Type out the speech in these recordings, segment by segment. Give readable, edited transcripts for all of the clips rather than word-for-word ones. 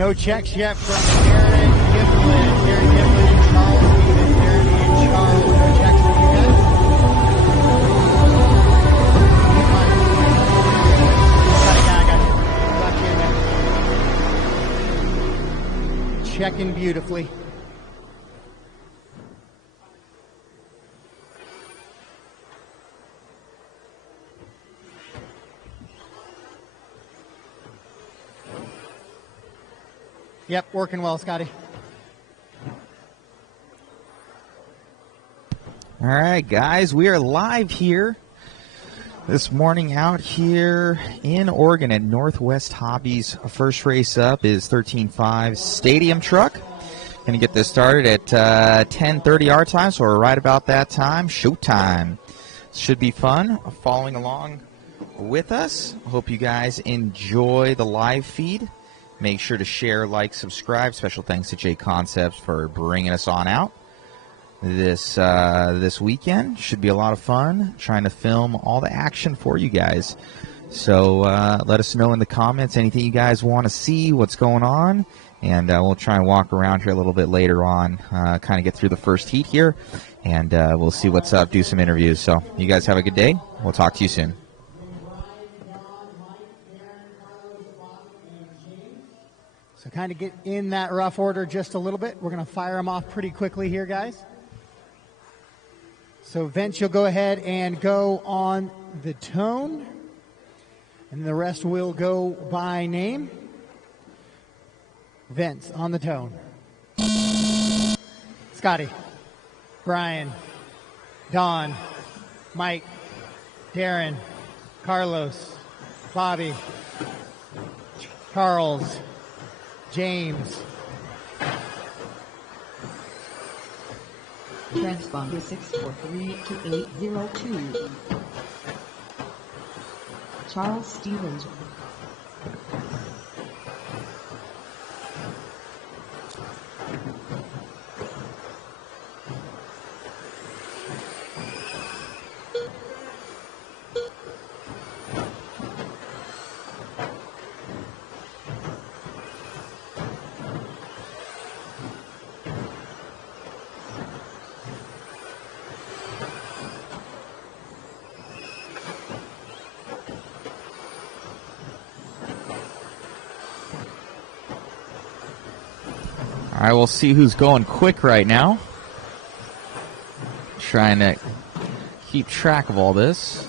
No checks yet from Darren Gifflin. Darren Gifflin and Charles Stevens. Darren and Charles. No checks from you guys. Got you. Checking beautifully. Yep, working well, Scotty. All right, guys, we are live here this morning out here in Oregon at NorthWestHobbies. First race up is 13.5 Stadium Truck. Going to get this started at 10:30 our time, so we're right about that time. Showtime. Should be fun following along with us. Hope you guys enjoy the live feed. Make sure to share, like, subscribe. Special thanks to JConcepts for bringing us on out this weekend. Should be a lot of fun trying to film all the action for you guys. So let us know in the comments anything you guys want to see, what's going on, and we'll try and walk around here a little bit later on, kind of get through the first heat here, and we'll see what's up, do some interviews. So you guys have a good day. We'll talk to you soon. So kind of get in that rough order just a little bit. We're going to fire them off pretty quickly here, guys. So Vince, you'll go ahead and go on the tone, and the rest will go by name. Vince on the tone. Scotty, Brian, Don, Mike, Darren, Carlos, Bobby, Charles, James. Transponder 6432802. Charles Stevens. All right, we'll see who's going quick right now. Trying to keep track of all this.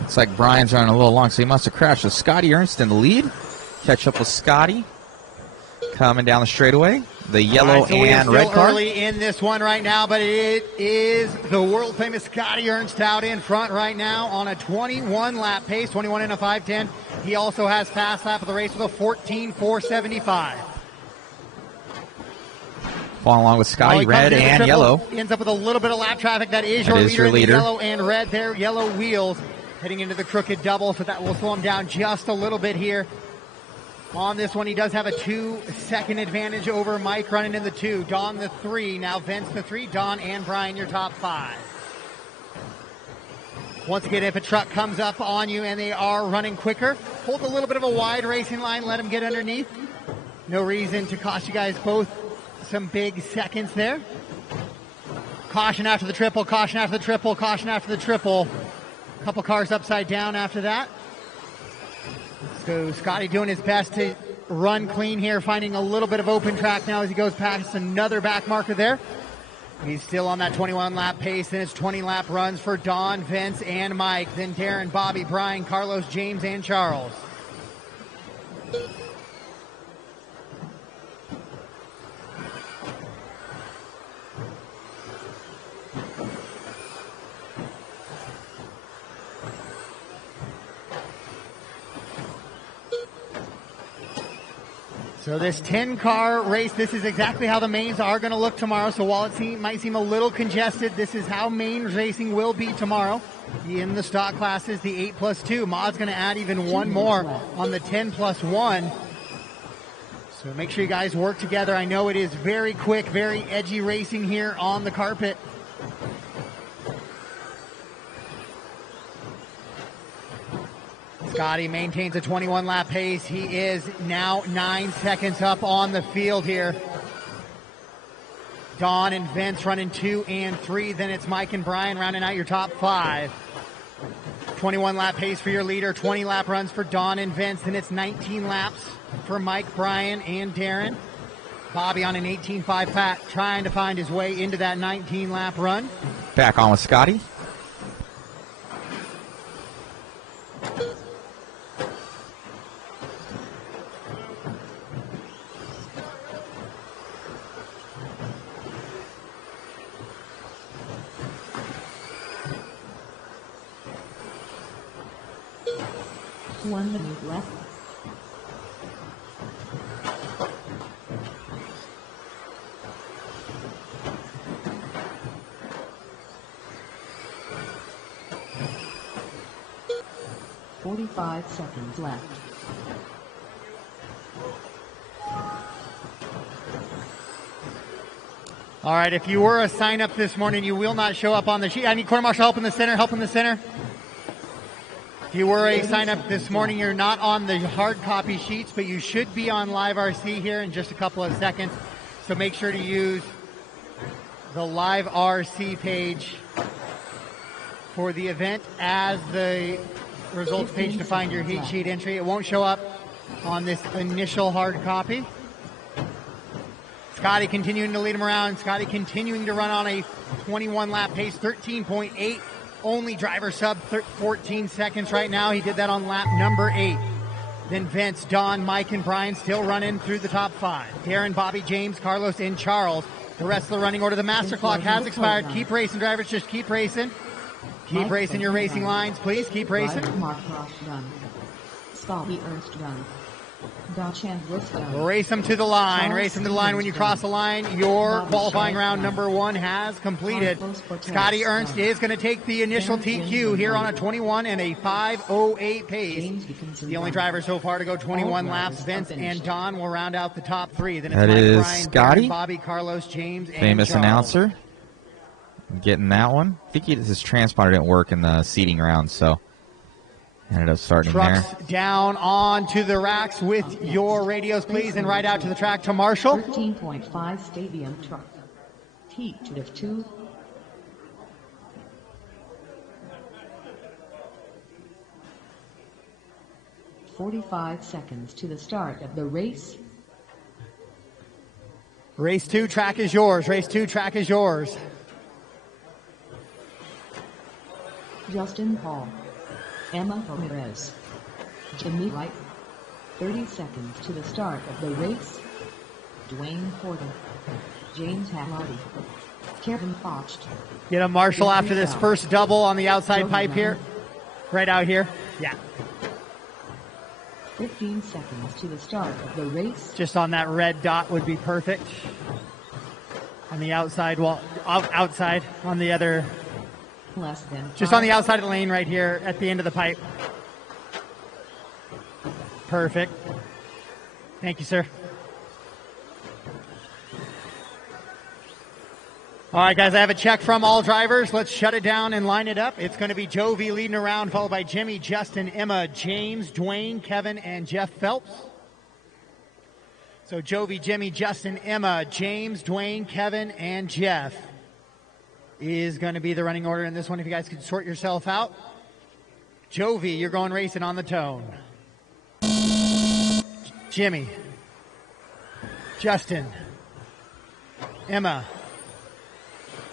Looks like Brian's running a little long, so he must have crashed. So Scotty Ernst in the lead. Catch up with Scotty. Coming down the straightaway. The yellow right, so and red car. Early in this one right now, but it is the world famous Scotty Ernst out in front right now on a 21 lap pace, 21 and a 5:10. He also has fast lap of the race with a 14.475. Following along with Scotty, red and triple, yellow. Ends up with a little bit of lap traffic. That is your leader. Yellow and red there. Yellow wheels heading into the crooked double, so that will slow him down just a little bit here. On this one, he does have a 2-second advantage over Mike running in the 2. Don the 3. Now Vince the 3. Don and Brian your top 5. Once again, if a truck comes up on you and they are running quicker, hold a little bit of a wide racing line. Let them get underneath. No reason to cost you guys both some big seconds there. Caution after the triple. Caution after the triple. Caution after the triple. A couple cars upside down after that. So Scotty doing his best to run clean here, finding a little bit of open track now as he goes past another back marker there. He's still on that 21 lap pace, and it's 20 lap runs for Don, Vince, and Mike. Then Darren, Bobby, Brian, Carlos, James, and Charles. So this 10-car race, this is exactly how the mains are going to look tomorrow. So while it might seem a little congested, this is how main racing will be tomorrow. In the stock classes, the 8+2. Maud's going to add even one more on the 10+1. So make sure you guys work together. I know it is very quick, very edgy racing here on the carpet. Scotty maintains a 21-lap pace. He is now 9 seconds up on the field here. Don and Vince running 2 and 3. Then it's Mike and Brian rounding out your top 5. 21-lap pace for your leader. 20-lap runs for Don and Vince. Then it's 19 laps for Mike, Brian, and Darren. Bobby on an 18.5 pack, trying to find his way into that 19-lap run. Back on with Scotty. One minute left. "45 seconds left. All right, if you were a sign-up this morning, you will not show up on the sheet. I need Corner Marshal help in the center, help in the center. If you were a sign-up this morning, you're not on the hard copy sheets, but you should be on LiveRC here in just a couple of seconds. So make sure to use the LiveRC page for the event as the results page to find your heat sheet entry. It won't show up on this initial hard copy. Scotty continuing to lead him around. Scotty continuing to run on a 21-lap pace, 13.8. Only driver sub 14 seconds right now. He did that on lap number 8. Then Vince, Don, Mike, and Brian still running through the top 5. Darren, Bobby, James, Carlos, and Charles. The rest of the running order. The master clock has expired. Keep racing, drivers. Just keep racing. Keep racing your racing lines, please. Keep racing. Mark Ross run. Scotty Ernst run. Dutch and Bliss run. Race them to the line. Race them to the line. When you cross the line, your qualifying round number 1 has completed. Scotty Ernst is going to take the initial TQ here on a 21 and a 5:08 pace. The only driver so far to go 21 laps. Vince and Don will round out the top 3. Then it's That Mike, is Brian, Scotty. Darren, Bobby, Carlos, James, and Famous Charles. announcer. Getting that one. I think his transponder didn't work in the seating round, so ended up starting Trucks there. down onto the racks with your radios, please, and right out to the track to Marshall. 13.5 stadium truck. Heat of 2. "45 seconds to the start of the race. Race 2, track is yours. Race 2, track is yours. Justin Paul. Emma Ramirez. Jimmy Wright. 30 seconds to the start of the race. Dwayne Porter. James Hamadi. Kevin Focht. Get a Marshall after this first double on the outside pipe here. Right out here. Yeah. 15 seconds to the start of the race. Just on that red dot would be perfect. On the outside wall, outside on the other, Less than just on the outside of the lane right here at the end of the pipe. Perfect. Thank you, sir. All right, guys, I have a check from all drivers. Let's shut it down and line it up. It's going to be Jovi leading around, followed by Jimmy, Justin, Emma, James, Dwayne, Kevin, and Jeff Phelps. So Jovi, Jimmy, Justin, Emma, James, Dwayne, Kevin, and Jeff is going to be the running order in this one. If you guys could sort yourself out. Jovi, you're going racing on the tone. Jimmy, Justin, Emma,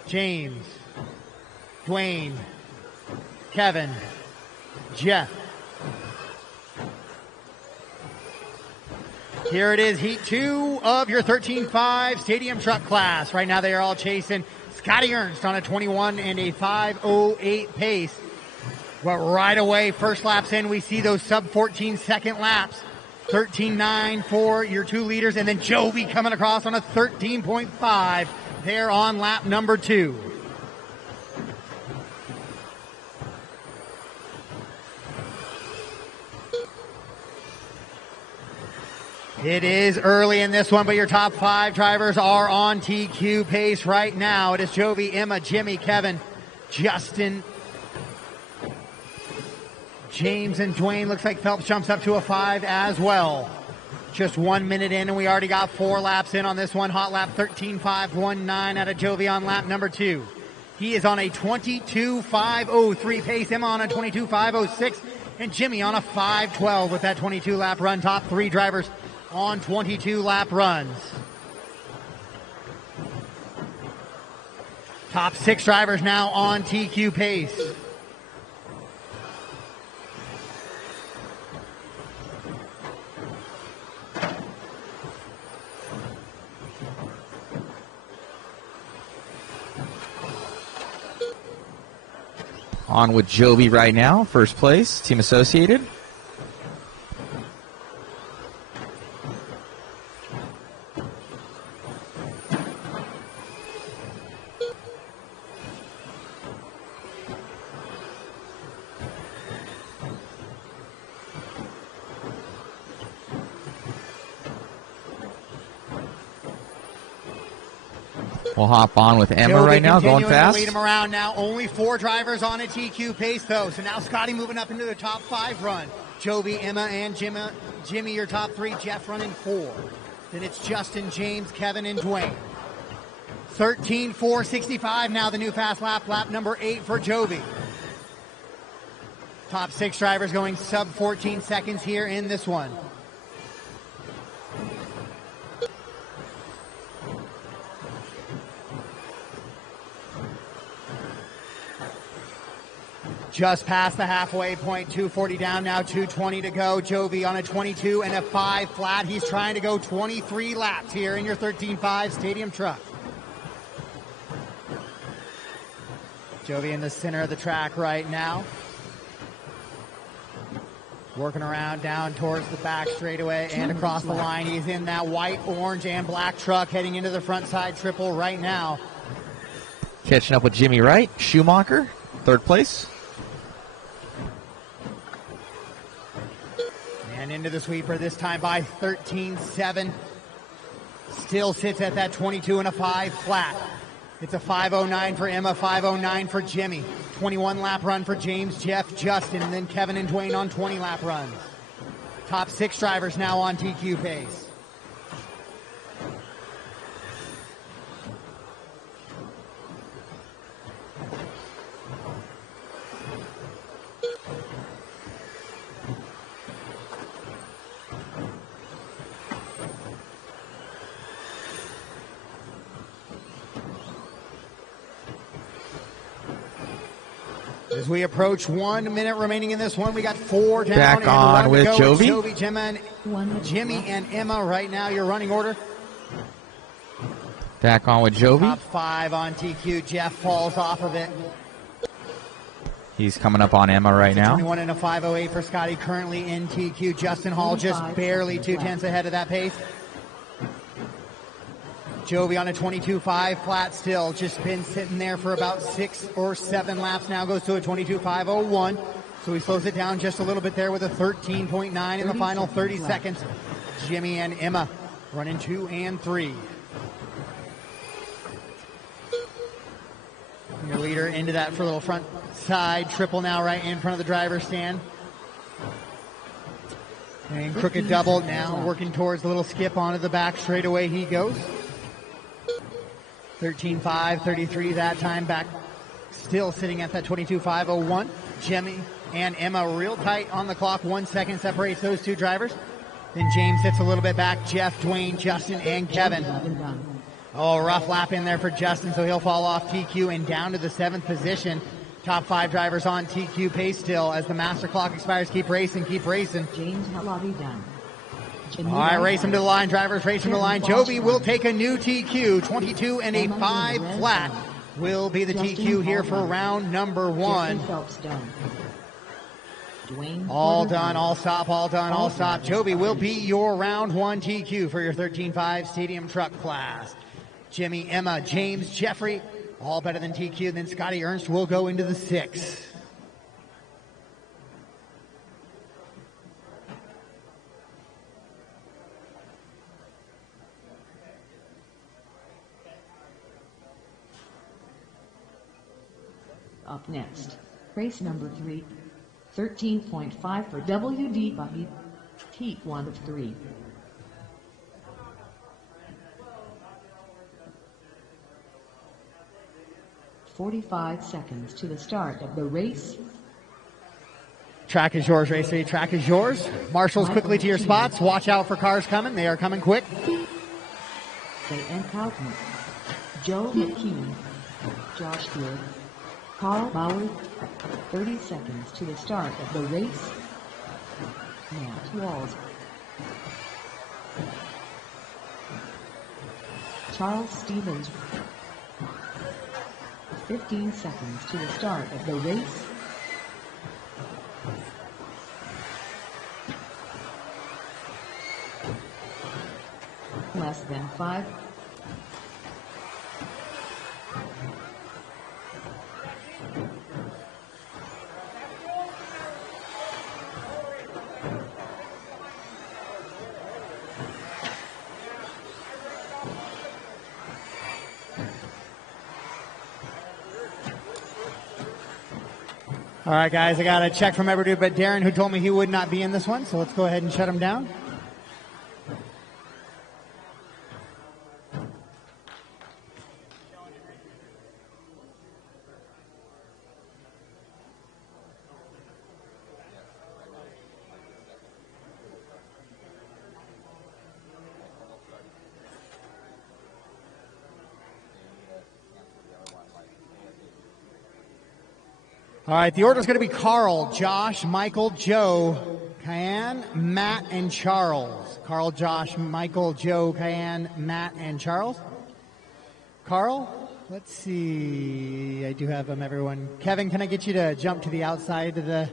James, Dwayne, Kevin, Jeff. Here it is, Heat 2 of your 13.5 Stadium Truck class. Right now they are all chasing Scotty Ernst on a 21 and a 5:08 pace. But right away, first laps in, we see those sub-14 second laps. 13.9 for your 2 leaders, and then Jovi coming across on a 13.5 there on lap number 2. It is early in this one, but your top 5 drivers are on TQ pace right now. It is Jovi, Emma, Jimmy, Kevin, Justin, James and Dwayne. Looks like Phelps jumps up to a 5 as well. Just 1 minute in, and we already got 4 laps in on this one. Hot lap 13.519 out of Jovi on lap number 2. He is on a 22.503 pace. Emma on a 22.506. And Jimmy on a 5.12 with that 22-lap run. Top 3 drivers on 22-lap runs. Top 6 drivers now on TQ pace. On with Jovi right now, first place, Team Associated. We'll hop on with Emma Jovi right now, going continuing fast. to lead him around now. Only 4 drivers on a TQ pace, though. So now Scotty moving up into the top 5 run. Jovi, Emma, and Jimmy, your top 3. Jeff running 4. Then it's Justin, James, Kevin, and Dwayne. 13.465 now the new fast lap. Lap number 8 for Jovi. Top 6 drivers going sub 14 seconds here in this one. Just past the halfway point, 240 down now, 220 to go. Jovi on a 22 and a 5 flat. He's trying to go 23 laps here in your 13.5 stadium truck. Jovi in the center of the track right now. Working around down towards the back straightaway and across the line. He's in that white, orange, and black truck heading into the front side triple right now. Catching up with Jimmy Wright, Schumacher, third place. And into the sweeper, this time by 13.7. Still sits at that 22 and a 5 flat. It's a 5.09 for Emma, 5.09 for Jimmy. 21 lap run for James, Jeff, Justin, and then Kevin and Dwayne on 20 lap runs. Top 6 drivers now on TQ pace. As we approach 1 minute remaining in this one, we got 4 down. Back and on with Jovi. Jimmy and Emma right now, your running order. Back on with Jovi. Top 5 on TQ. Jeff falls off of it. He's coming up on Emma right now. 21 and a 5.08 for Scotty, currently in TQ. Justin Hall just barely 2/10 ahead of that pace. Jovi on a 22.5 flat still, just been sitting there for about 6 or 7 laps now, goes to a 22.501. So he slows it down just a little bit there with a 13.9 in the final 30 seconds. Jimmy and Emma running 2 and 3. Your leader into that for a little front side triple now right in front of the driver's stand. And crooked double now working towards the little skip onto the back straightaway he goes. 13.533 that time, back still sitting at that 22.501. Jimmy and Emma real tight on the clock. 1 second separates those 2 drivers. Then James sits a little bit back. Jeff, Dwayne, Justin, and Kevin. Oh, rough lap in there for Justin, so he'll fall off TQ and down to the 7th position. Top 5 drivers on TQ pace still as the master clock expires. Keep racing, keep racing. James Halabi done. All right, race him to the line, drivers, race him to the line. Jovi will take a new TQ. 22 and a 5 flat will be the TQ here for round number 1. All done, all stop, all done, all stop. Jovi will be your round 1 TQ for your 13.5 stadium truck class. Jimmy, Emma, James, Jeffrey, all better than TQ. Then Scotty Ernst will go into the 6. Up next, race number 3. 13.5 for WD Buggy. Heat 1 of 3. "45 seconds to the start of the race. Track is yours, Racer. Track is yours. Marshals quickly to your spots. Watch out for cars coming. They are coming quick. J.N. Kaufman, Joe McKean, Josh Good, Carl Bauer. 30 seconds to the start of the race. Matt Walls, Charles Stevens. 15 seconds to the start of the race. Less than 5. All right, guys, I got a check from everybody but Darren, who told me he would not be in this one, so let's go ahead and shut him down. All right, the order is going to be Carl, Josh, Michael, Joe, Cayenne, Matt, and Charles. Carl, Josh, Michael, Joe, Cayenne, Matt, and Charles. Carl, let's see. I do have them, everyone. Kevin, can I get you to jump to the outside of the...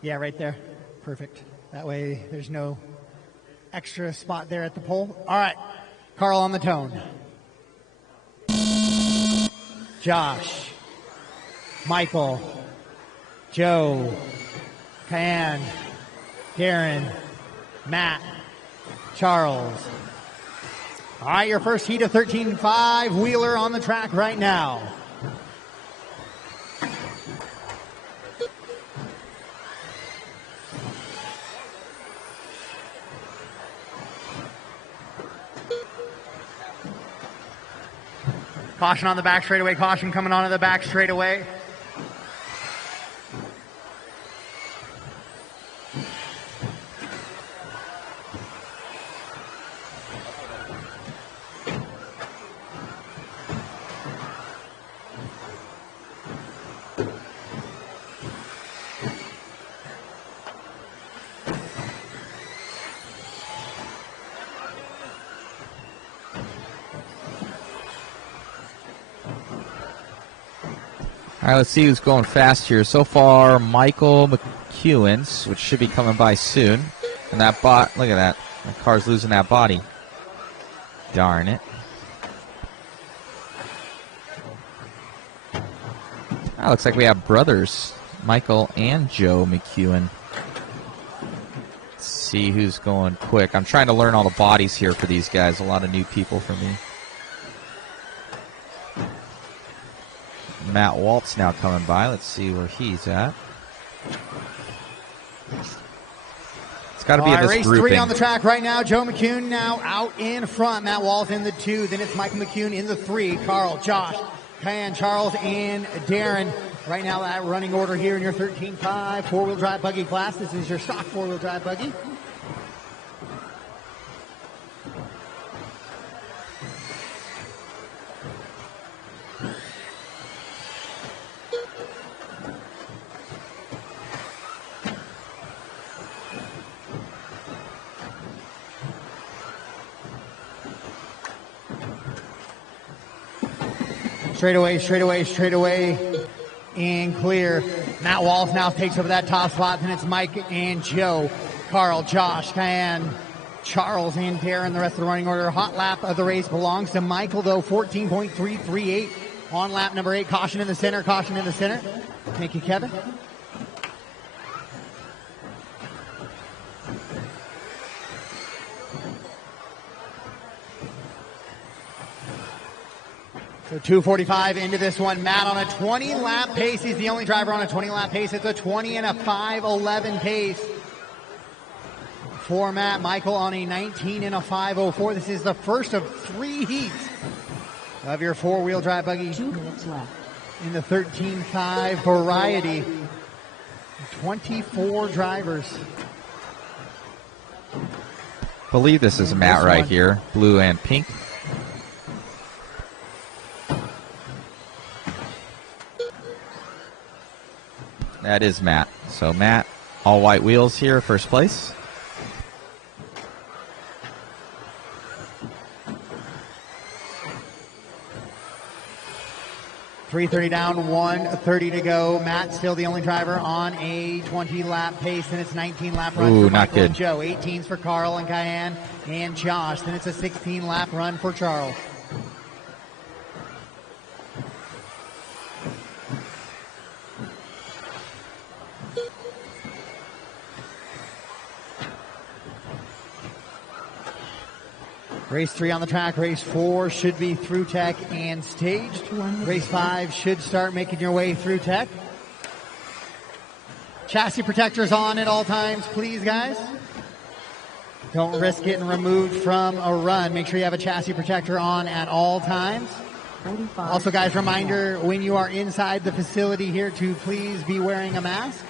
Yeah, right there. Perfect. That way there's no extra spot there at the pole. All right, Carl on the tone. Josh, Michael, Joe, Cayenne, Darren, Matt, Charles. All right, your first heat of 13.5 Wheeler on the track right now. Caution on the back straightaway. Caution coming onto the back straightaway. All right, let's see who's going fast here. So far, Michael McEwen's, which should be coming by soon. And that bot, look at that. That car's losing that body. Darn it. Ah, looks like we have brothers, Michael and Joe McEwen. Let's see who's going quick. I'm trying to learn all the bodies here for these guys. A lot of new people for me. Matt Waltz now coming by. Let's see where he's at. It's got to be in this race grouping. 3 on the track right now. Joe McCune now out in front. Matt Waltz in the 2. Then it's Michael McCune in the 3. Carl, Josh, Cayenne, Charles, and Darren. Right now, that running order here in your 13.5 four-wheel drive buggy class. This is your stock four-wheel drive buggy. Straight away, and clear. Matt Waltz now takes over that top spot. Then it's Mike and Joe, Carl, Josh, Cayenne, Charles, and Darren. The rest of the running order. Hot lap of the race belongs to Michael, though, 14.338 on lap number 8. Caution in the center, caution in the center. Thank you, Kevin. So 2:45 into this one. Matt on a 20-lap pace. He's the only driver on a 20-lap pace. It's a 20 and a 5:11 pace for Matt. Michael on a 19 and a 5:04. This is the first of 3 heats of your four-wheel drive buggy 2 minutes left. in the 13.5 variety. 24 drivers. Believe this is Matt right here, blue and pink. That is Matt. So Matt, all white wheels here, first place. .330 down, 1:30 to go. Matt still the only driver on a 20-lap pace, and it's 19-lap run Ooh, for not Michael good. and Joe. 18s for Carl and Cayenne and Josh. Then it's a 16-lap run for Charles. Race 3 on the track. Race 4 should be through tech and staged. Race 5 should start making your way through tech. Chassis protectors on at all times, please, guys. Don't risk getting removed from a run. Make sure you have a chassis protector on at all times. Also, guys, reminder, when you are inside the facility here to please be wearing a mask.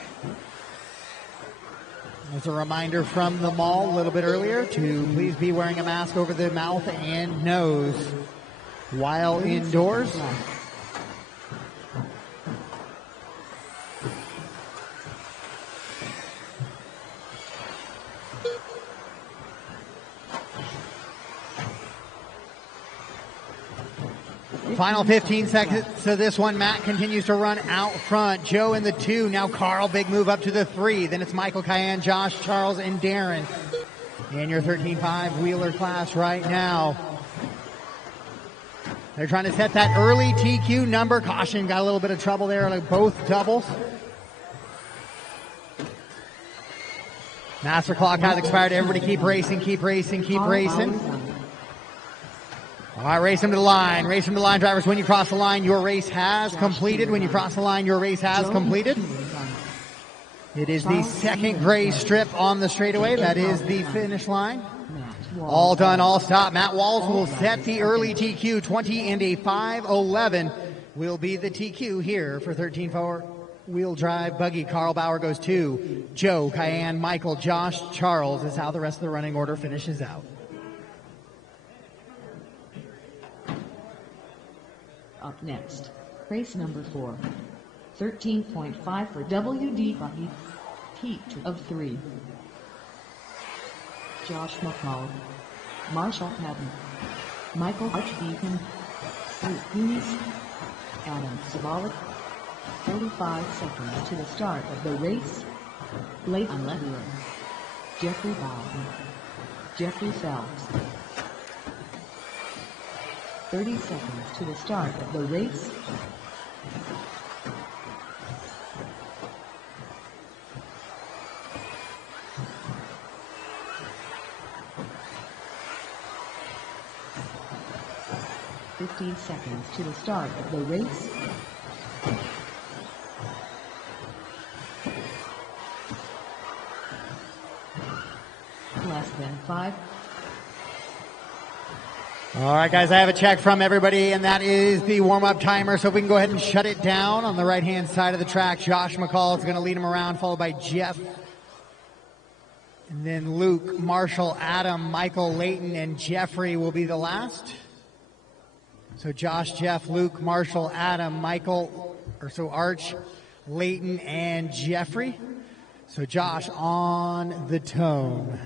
As a reminder from the mall a little bit earlier to please be wearing a mask over the mouth and nose while indoors. Final 15 seconds to this one. Matt continues to run out front. Joe in the 2. Now Carl, big move up to the 3. Then it's Michael, Cayenne, Josh, Charles, and Darren in your 13.5 wheeler class right now. They're trying to set that early TQ number. Caution, got a little bit of trouble there, like both doubles. Master clock has expired. Everybody keep racing, keep racing, keep racing. All right, race them to the line. Race them to the line, drivers. When you cross the line, your race has completed. When you cross the line, your race has completed. It is the second gray strip on the straightaway. That is the finish line. All done, all stopped. Matt Walls will set the early TQ. 20 and a 5:11 will be the TQ here for 13.4 wheel drive buggy. Carl Bauer goes 2. Joe, Cayenne, Michael, Josh, Charles is how the rest of the running order finishes out. Up next, race number 4, 13.5 for WD buggy, heat of 3. Josh McCall, Marshall Patton, Michael Archdeacon, Luke Goonies, Adam Savalik. 45 seconds to the start of the race. Leighton Lederer, Jeffrey Bowden, Jeffrey Phelps. 30 seconds to the start of the race. Fifteen seconds to the start of the race. Less than 5. All right, guys, I have a check from everybody, and that is the warm-up timer, so we can go ahead and shut it down on the right-hand side of the track. Josh McCall is going to lead him around, followed by Jeff. And then Luke, Marshall, Adam, Michael, Leighton, and Jeffrey will be the last. So Josh, Jeff, Luke, Marshall, Adam, Michael, Arch, Leighton, and Jeffrey. So Josh on the tone.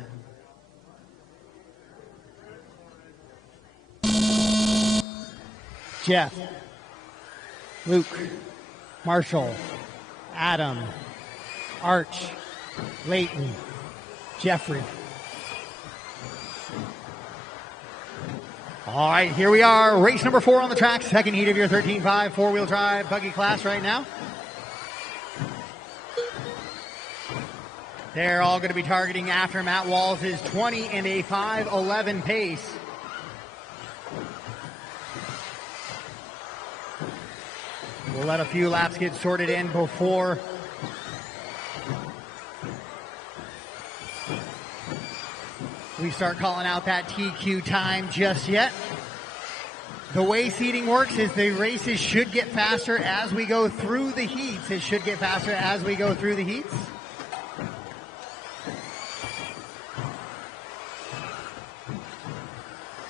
Jeff, Luke, Marshall, Adam, Arch, Leighton, Jeffrey. All right, here we are. Race number 4 on the track. Second heat of your 13.5 four-wheel drive buggy class right now. They're all going to be targeting after Matt Walls' 20 and a 5:11 pace. We'll let a few laps get sorted in before we start calling out that TQ time just yet. The way seating works is the races should get faster as we go through the heats. It should get faster as we go through the heats.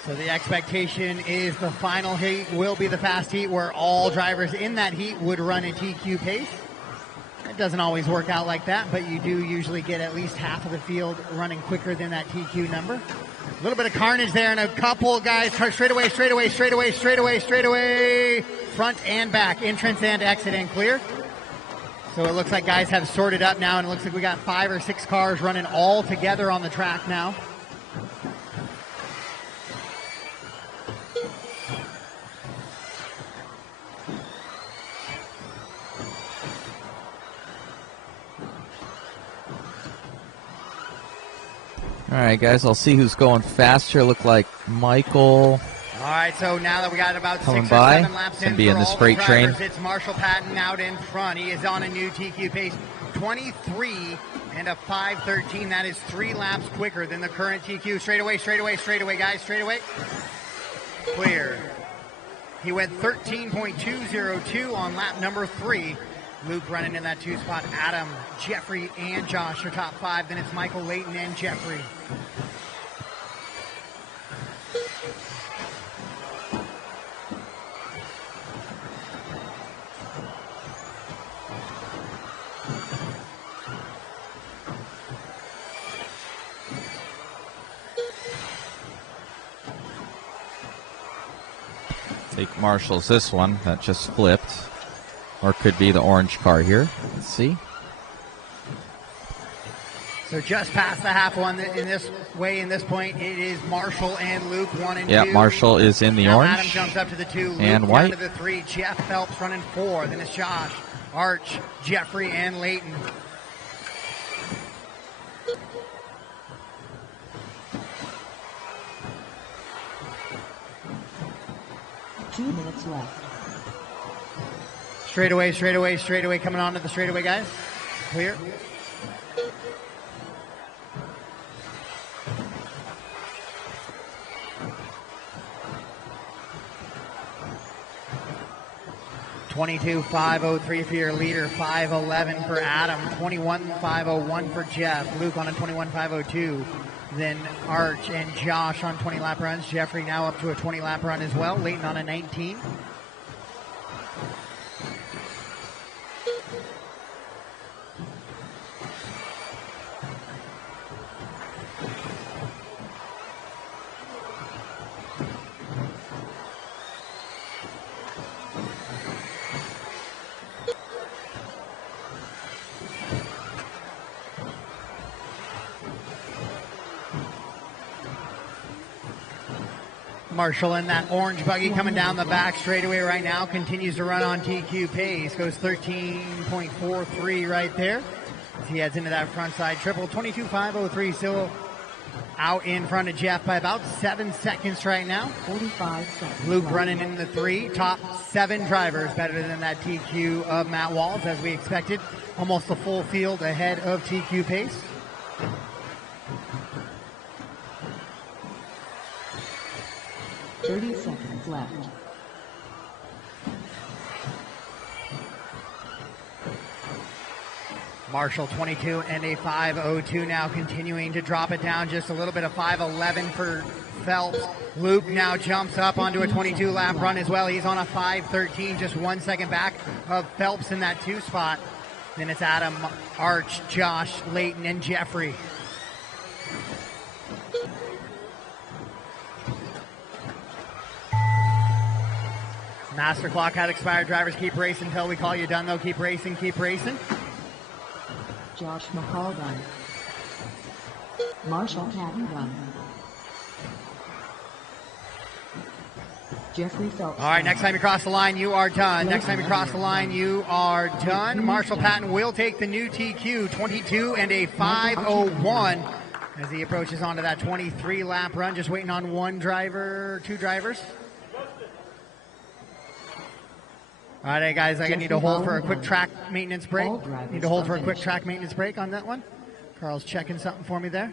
So the expectation is the final heat will be the fast heat where all drivers in that heat would run a TQ pace. It doesn't always work out like that, but you do usually get at least half of the field running quicker than that TQ number. A little bit of carnage there, and a couple guys straight away, front and back, entrance and exit and clear. So it looks like guys have sorted up now, and it looks like we got 5 or 6 cars running all together on the track now. All right, guys, I'll see who's going faster. Look like Michael. All right, so now that we got about 6 or 7 laps in be in for the all freight the train. drivers, it's Marshall Patton out in front. He is on a new TQ pace, 23 and a 5:13. That is 3 laps quicker than the current TQ. Straight away, guys, straight away. Clear. He went 13.202 on lap number 3. Luke running in that 2 spot. Adam, Jeffrey, and Josh are top 5. Then it's Michael, Layton, and Jeffrey. Take Marshall's this one that just flipped. Or could be the orange car here. Let's see. So just past the half one in this point, it is Marshall and Luke 1 and 2. Yeah, Marshall is in the now orange. Adam jumps up to the 2, Luke and down white. to the 3. Jeff Phelps running 4. Then it's Josh, Arch, Jeffrey, and Layton. Two minutes left. Straightaway, coming onto the straightaway, guys. Clear. (22.503) for your leader, 5:11 for Adam, 21.501 for Jeff, Luke on a 21.502. Then Arch and Josh on 20 lap runs. Jeffrey now up to a 20 lap run as well. Layton on a 19. Marshall in that orange buggy coming down the back straightaway right now. Continues to run on TQ pace. Goes 13.43 right there. As he heads into that front side triple. 22.503 still out in front of Jeff by about 7 seconds right now. 45 seconds. Luke running in the 3. Top 7 drivers better than that TQ of Matt Walls as we expected. Almost a full field ahead of TQ pace. .30 seconds left. Marshall 22 and a 5:02 now, continuing to drop it down just a little bit. Of 5:11 for Phelps. Luke now jumps up onto a 22 lap run as well. He's on a 5:13, just 1 second back of Phelps in that 2 spot. Then it's Adam, Arch, Josh, Layton, and Jeffrey. Master clock had expired. Drivers keep racing until we call you done, though. Keep racing, keep racing. Josh McCall done. Marshall Patton done. Jeffrey Phelps. All right, next time you cross the line, you are done. Next time you cross the line, you are done. Marshall Patton will take the new TQ, 22 and a 5:01 as he approaches onto that 23 lap run. Just waiting on 2 drivers. All right, guys, I need to hold for a quick track maintenance break. Need to hold for a quick track maintenance break on that one. Carl's checking something for me there.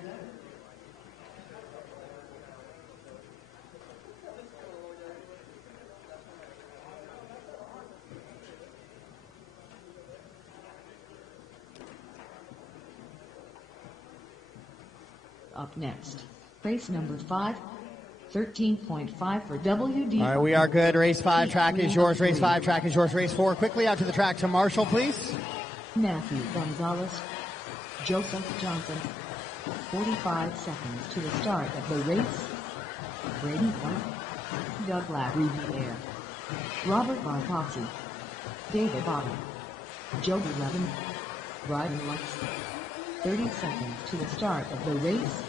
Up next, race number 5, 13.5 for WD. All right, we are good. Race 5 track is yours. Race 5 track is yours. Race 4 quickly out to the track to Marshall, please. Matthew Gonzalez, Joseph Johnson, 45 seconds to the start of the race. Braden White, Doug Riviere, Robert Barkowski, David Bottom, Joby Levin, Brian Lux. 30 seconds to the start of the race.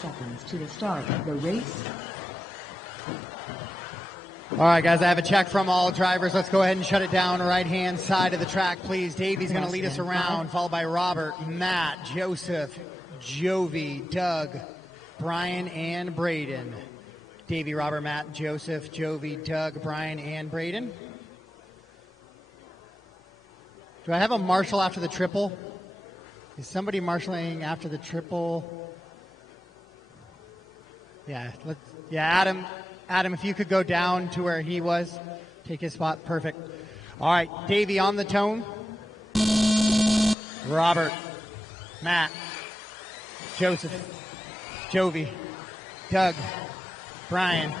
Seconds to the start of the race. All right, guys, I have a check from all drivers. Let's go ahead and shut it down. Right-hand side of the track, please. Davey's going to lead us around, followed by Robert, Matt, Joseph, Jovi, Doug, Brian, and Braden. Davey, Robert, Matt, Joseph, Jovi, Doug, Brian, and Braden. Do I have a marshal after the triple? Is somebody marshaling after the triple? Yeah, Adam, if you could go down to where he was, take his spot. Perfect. All right, Davey on the tone. Robert, Matt, Joseph, Jovi, Doug, Brian,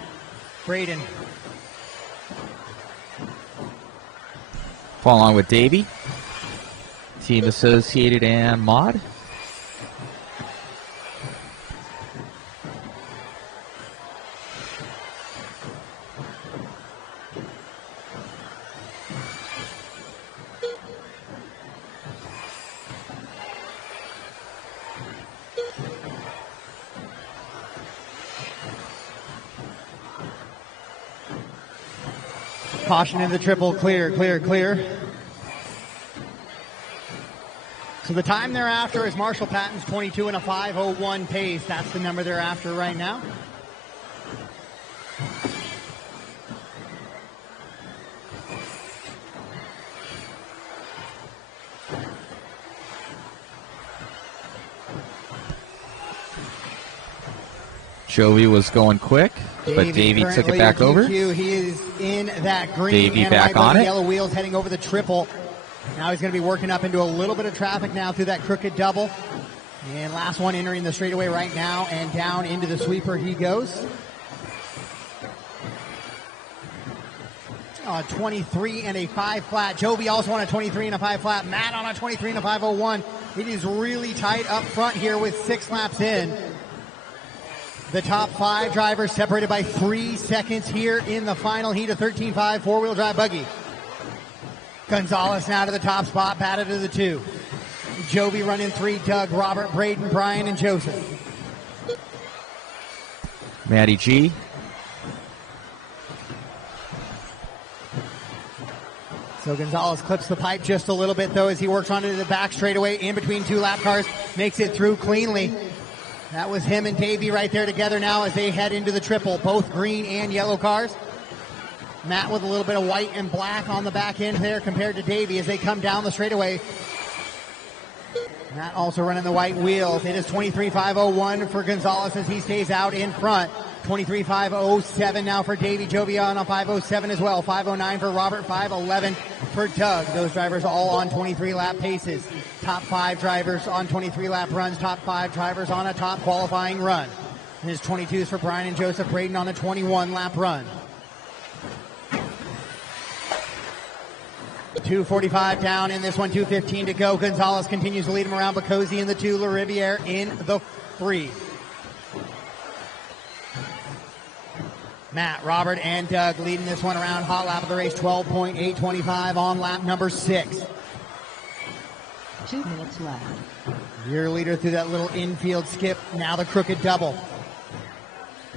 Braden. Follow along with Davey, Team Associated, and Mod. Caution in the triple, clear, clear, clear. So the time they're after is Marshall Patton's 22 and a 5:01 pace. That's the number they're after right now. Jovi was going quick, but Davey took it back over. He is in that green Davey and back white on it. Yellow wheels heading over the triple. Now he's going to be working up into a little bit of traffic now through that crooked double. And last one entering the straightaway right now, and down into the sweeper he goes. 23 and a 5 flat. Jovi also on a 23 and a 5 flat. Matt on a 23 and a 5:01. It is really tight up front here with 6 laps in. The top 5 drivers separated by 3 seconds here in the final heat of 13.5 four-wheel drive buggy. Gonzalez now to the top spot, batted to the 2. Jovi running 3, Doug, Robert, Braden, Brian, and Joseph. Matty G. So Gonzalez clips the pipe just a little bit, though, as he works onto the back straightaway in between 2 lap cars, makes it through cleanly. That was him and Davey right there together now as they head into the triple, both green and yellow cars. Matt with a little bit of white and black on the back end there compared to Davey as they come down the straightaway. Matt also running the white wheels. It is 23.5:01 for Gonzalez as he stays out in front. 23.5:07 now for Davey. Jovi on a 5:07 as well. 5:09 for Robert. 5:11 for Doug. Those drivers all on 23 lap paces. Top 5 drivers on 23 lap runs. Top 5 drivers on a top qualifying run. His 22s for Brian and Joseph. Braden on a 21 lap run. 2:45 down in this one, 2:15 to go. Gonzalez continues to lead him around. Bacozzi in the 2, LaRiviere in the 3. Matt, Robert, and Doug leading this one around. Hot lap of the race, 12.825 on lap number 6. 2 minutes left. Your leader through that little infield skip. Now the crooked double.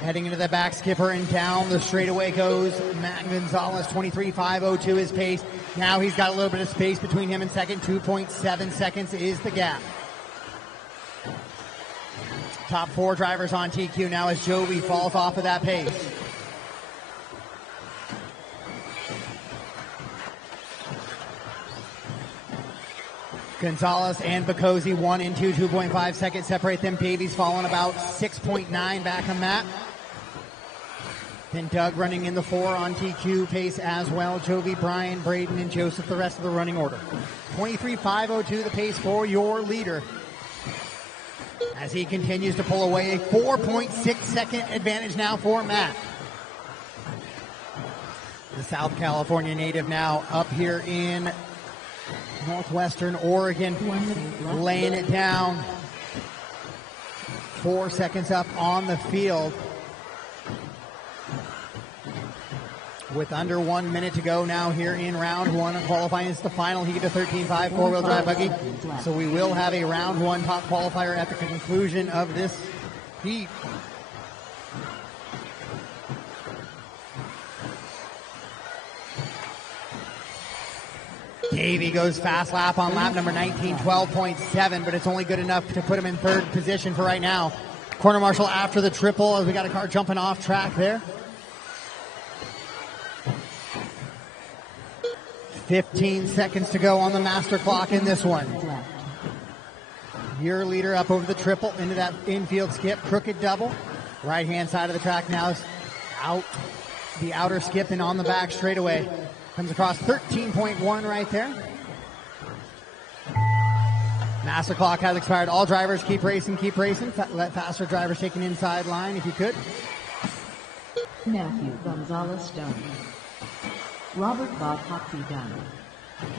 Heading into the back skipper and down the straightaway goes Matt Gonzalez, 23.502 his pace. Now he's got a little bit of space between him and second. 2.7 seconds is the gap. Top 4 drivers on TQ now as Jovi falls off of that pace. Gonzalez and Bacozzi 1 and 2, 2.5 seconds separate them. Davies falling about 6.9 back on Matt. Then Doug running in the 4 on TQ pace as well. Jovi, Brian, Braden, and Joseph, the rest of the running order. 23.502 the pace for your leader. As he continues to pull away, a 4.6 second advantage now for Matt. The South California native now up here in Northwestern Oregon, laying it down. 4 seconds up on the field. With under 1 minute to go now here in round 1. Qualifying is the final heat of 13.5 four-wheel drive buggy. So we will have a round 1 top qualifier at the conclusion of this heat. Davey goes fast lap on lap number 19, 12.7, but it's only good enough to put him in 3rd position for right now. Corner marshal after the triple as we got a car jumping off track there. 15 seconds to go on the master clock in this one. Your leader up over the triple into that infield skip, crooked double. Right hand side of the track now is out the outer skip and on the back straightaway. Comes across 13.1 right there. Master clock has expired. All drivers keep racing, keep racing. Let faster drivers take an inside line if you could. Matthew Gonzalez done. Robert Bob Hoxie done.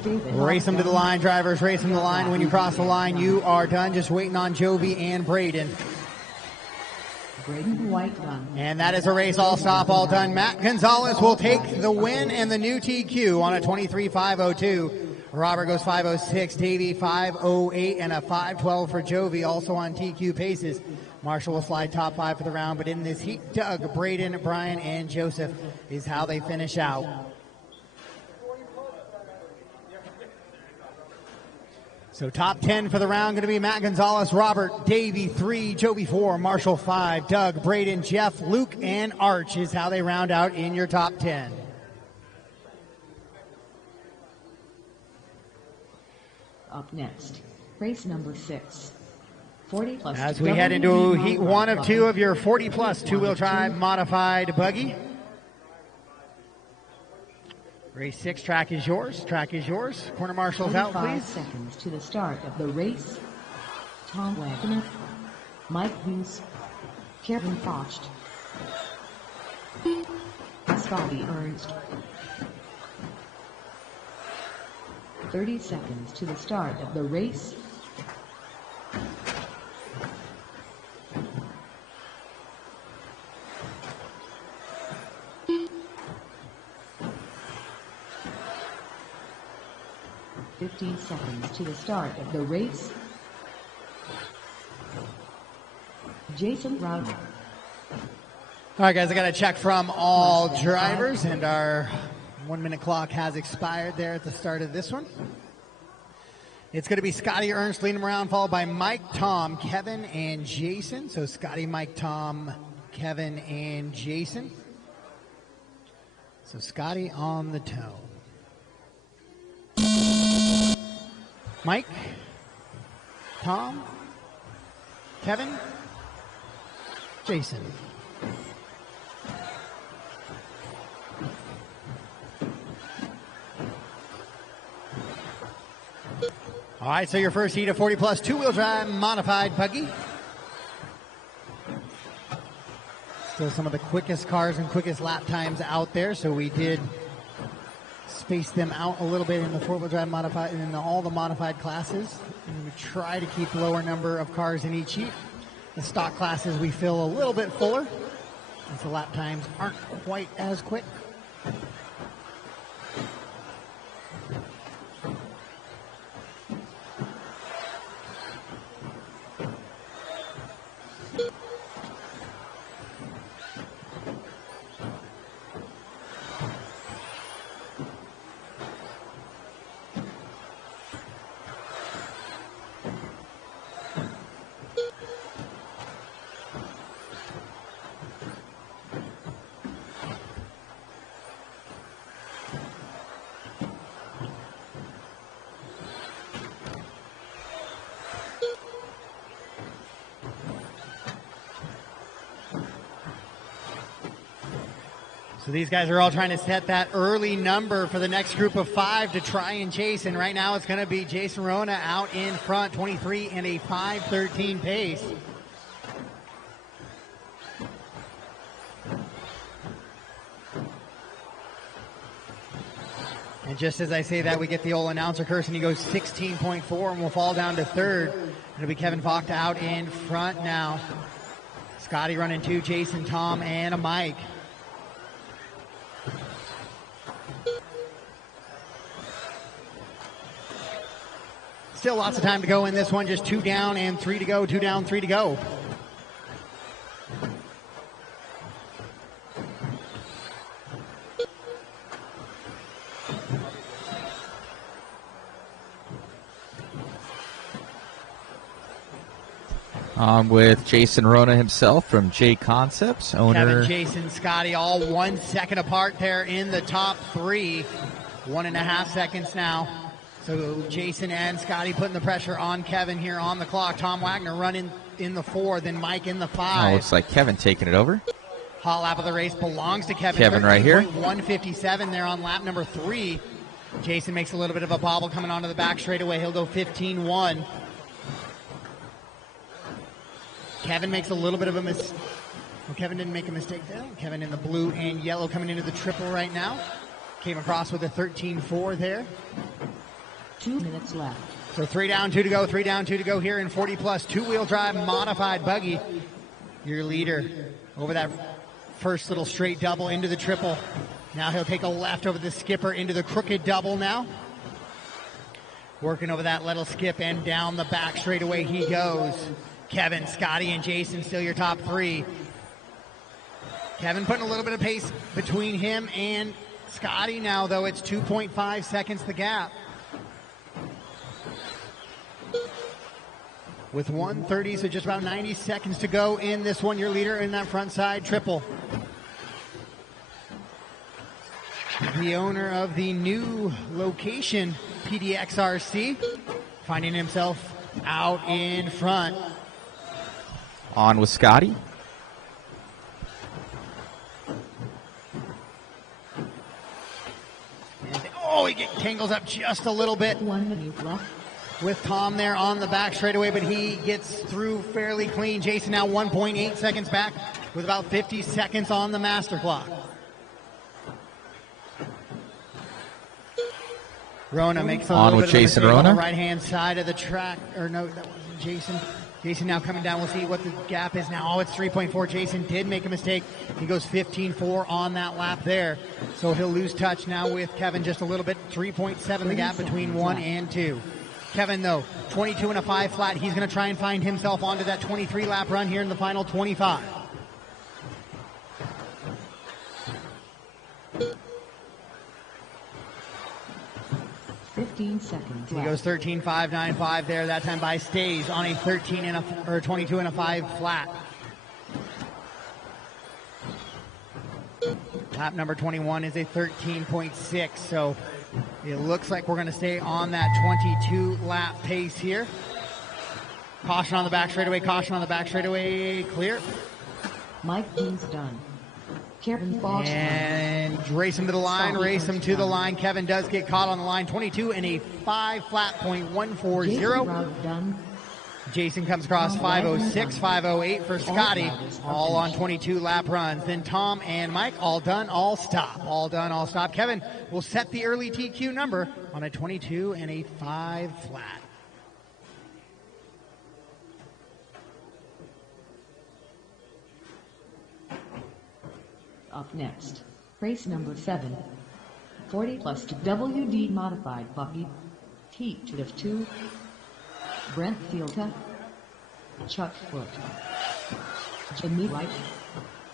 David Race them to the line, drivers. Race them to the line. When you cross the line, you are done. Just waiting on Jovi and Braden. Braden White done. And that is a race all stop, all done. Matt Gonzalez will take the win and the new TQ on a 23.502. Robert goes 5.06, Davey 5.08, and a 5.12 for Jovi, also on TQ paces. Marshall will slide top 5 for the round, but in this heat, Doug, Braden, Brian, and Joseph is how they finish out. So top 10 for the round going to be Matt Gonzalez, Robert, Davey 3, Jovi 4, Marshall 5, Doug, Braden, Jeff, Luke, and Arch is how they round out in your top 10. Up next, race number 6. 40 plus. As we head into heat 1 of 2 of your 40 plus two-wheel drive modified buggy. Race 6, track is yours. Track is yours. Corner marshals out, please. 45 seconds to the start of the race. Tom Wagner, Mike Hughes, Kevin Focht, Scotty Ernst. 30 seconds to the start of the race. Seconds to the start of the race. Jason Rowder. All right, guys, I got a check from all drivers, and our 1 minute clock has expired there at the start of this one. It's going to be Scotty Ernst leading him around, followed by Mike, Tom, Kevin, and Jason. So Scotty, Mike, Tom, Kevin, and Jason. So Scotty on the toe. Mike, Tom, Kevin, Jason. All right, so your first heat of 40 plus two-wheel drive modified buggy. Still some of the quickest cars and quickest lap times out there, so we did space them out a little bit in the four-wheel drive modified and in all the modified classes. And we try to keep lower number of cars in each heat. The stock classes we fill a little bit fuller, since the lap times aren't quite as quick. So these guys are all trying to set that early number for the next group of 5 to try and chase. And right now it's going to be Jason Rona out in front, 23 and a 5:13 pace. And just as I say that, we get the old announcer curse, and he goes 16.4 and will fall down to third. It'll be Kevin Vogt out in front now. Scotty running 2, Jason, Tom, and a Mike. Still lots of time to go in this one. Just 2 down and 3 to go. 2 down, 3 to go. On with Jason Rona himself from JConcepts, owner. Kevin, Jason, Scotty, all 1 second apart there in the top 3. 1.5 seconds now. So Jason and Scotty putting the pressure on Kevin here on the clock. Tom Wagner running in the 4, then Mike in the 5. Oh, looks like Kevin taking it over. Hot lap of the race belongs to Kevin. Kevin right here. 1:57 there on lap number 3. Jason makes a little bit of a bobble coming onto the back straightaway. He'll go 15.1. Kevin makes a little bit of a mistake. Well, Kevin didn't make a mistake there. Kevin in the blue and yellow coming into the triple right now. Came across with a 13.4 there. 2 minutes left. So 3 down, 2 to go. 3 down, 2 to go here in 40 plus 2-wheel drive modified buggy. Your leader over that first little straight double into the triple. Now he'll take a left over the skipper into the crooked double now. Working over that little skip and down the back straightaway he goes. Kevin, Scotty, and Jason still your top 3. Kevin putting a little bit of pace between him and Scotty now, though. It's 2.5 seconds the gap. With 1:30, so just about 90 seconds to go in this one. Your leader in that front side triple. The owner of the new location, PDXRC, finding himself out in front. On with Scotty. Oh, he tangles up just a little bit 1 minute left. with Tom there on the back straightaway, but he gets through fairly clean. Jason now 1.8 seconds back with about 50 seconds on the master clock. Rona makes a On little with bit Jason of a mistake on Rona. the right-hand side of the track. Or no, that wasn't Jason. Jason now coming down. We'll see what the gap is now. Oh, it's 3.4. Jason did make a mistake. He goes 15.4 on that lap there. So he'll lose touch now with Kevin just a little bit. 3.7 the gap between 1 and 2. Kevin, though, 22 and a 5 flat. He's going to try and find himself onto that 23-lap run here in the final 25. 15 seconds He left. goes 13.595 there. That time by stays on a 13 and a 22 and a 5 flat. Lap number 21 is a 13.6. So it looks like we're going to stay on that 22 lap pace here. Caution on the back straightaway. Caution on the back straightaway. Clear. Mike Dean's done. Kevin Fox And race him to the line, race him to the line. Kevin does get caught on the line. 22 and a 5 flat .140. done. Jason comes across 506, 508 for Scotty, all on 22 lap runs. Then Tom and Mike, all done, all stop. All done, all stop. Kevin will set the early TQ number on a 22 and a 5 flat. Up next, race number 7. 40 plus to WD modified buggy. Teach of 2. Brent Fielta. Chuck Foot. Jimmy White.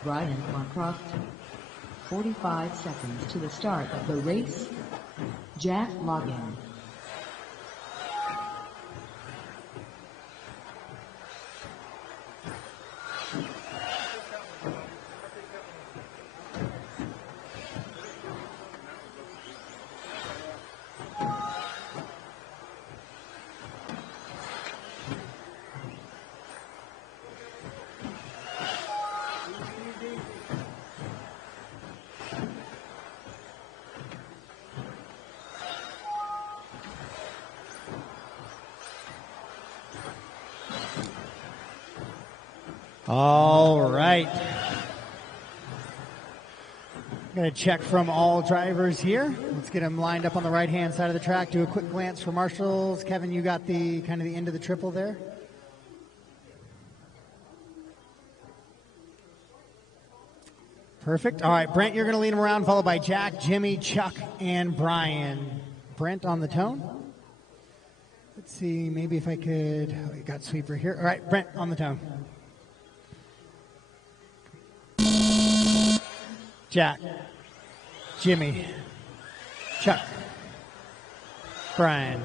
Brian Moncroft. 45 seconds to the start of the race. Jack Logan. All right. Going to check from all drivers here. Let's get them lined up on the right-hand side of the track. Do a quick glance for marshals. Kevin, you got the kind of the end of the triple there. Perfect. All right, Brent, you're going to lead them around, followed by Jack, Jimmy, Chuck, and Brian. Brent on the tone. Let's see, maybe if I could. Oh, we got sweeper here. All right, Brent on the tone. Jack, Jimmy, Chuck, Brian.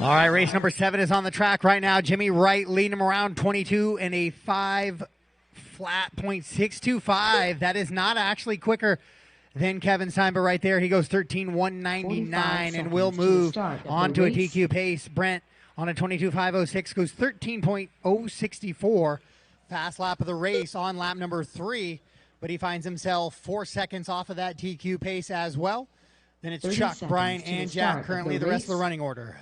All right, race number 7 is on the track right now. Jimmy Wright leading him around 22 and a 5 flat .625. That is not actually quicker than Kevin's time, but right there he goes 13.199 and will move on to a TQ pace. Brent on a 22.506 goes 13.064. Fast lap of the race on lap number 3, but he finds himself 4 seconds off of that TQ pace as well. Then it's Chuck, Brian, and Jack currently the rest of the running order.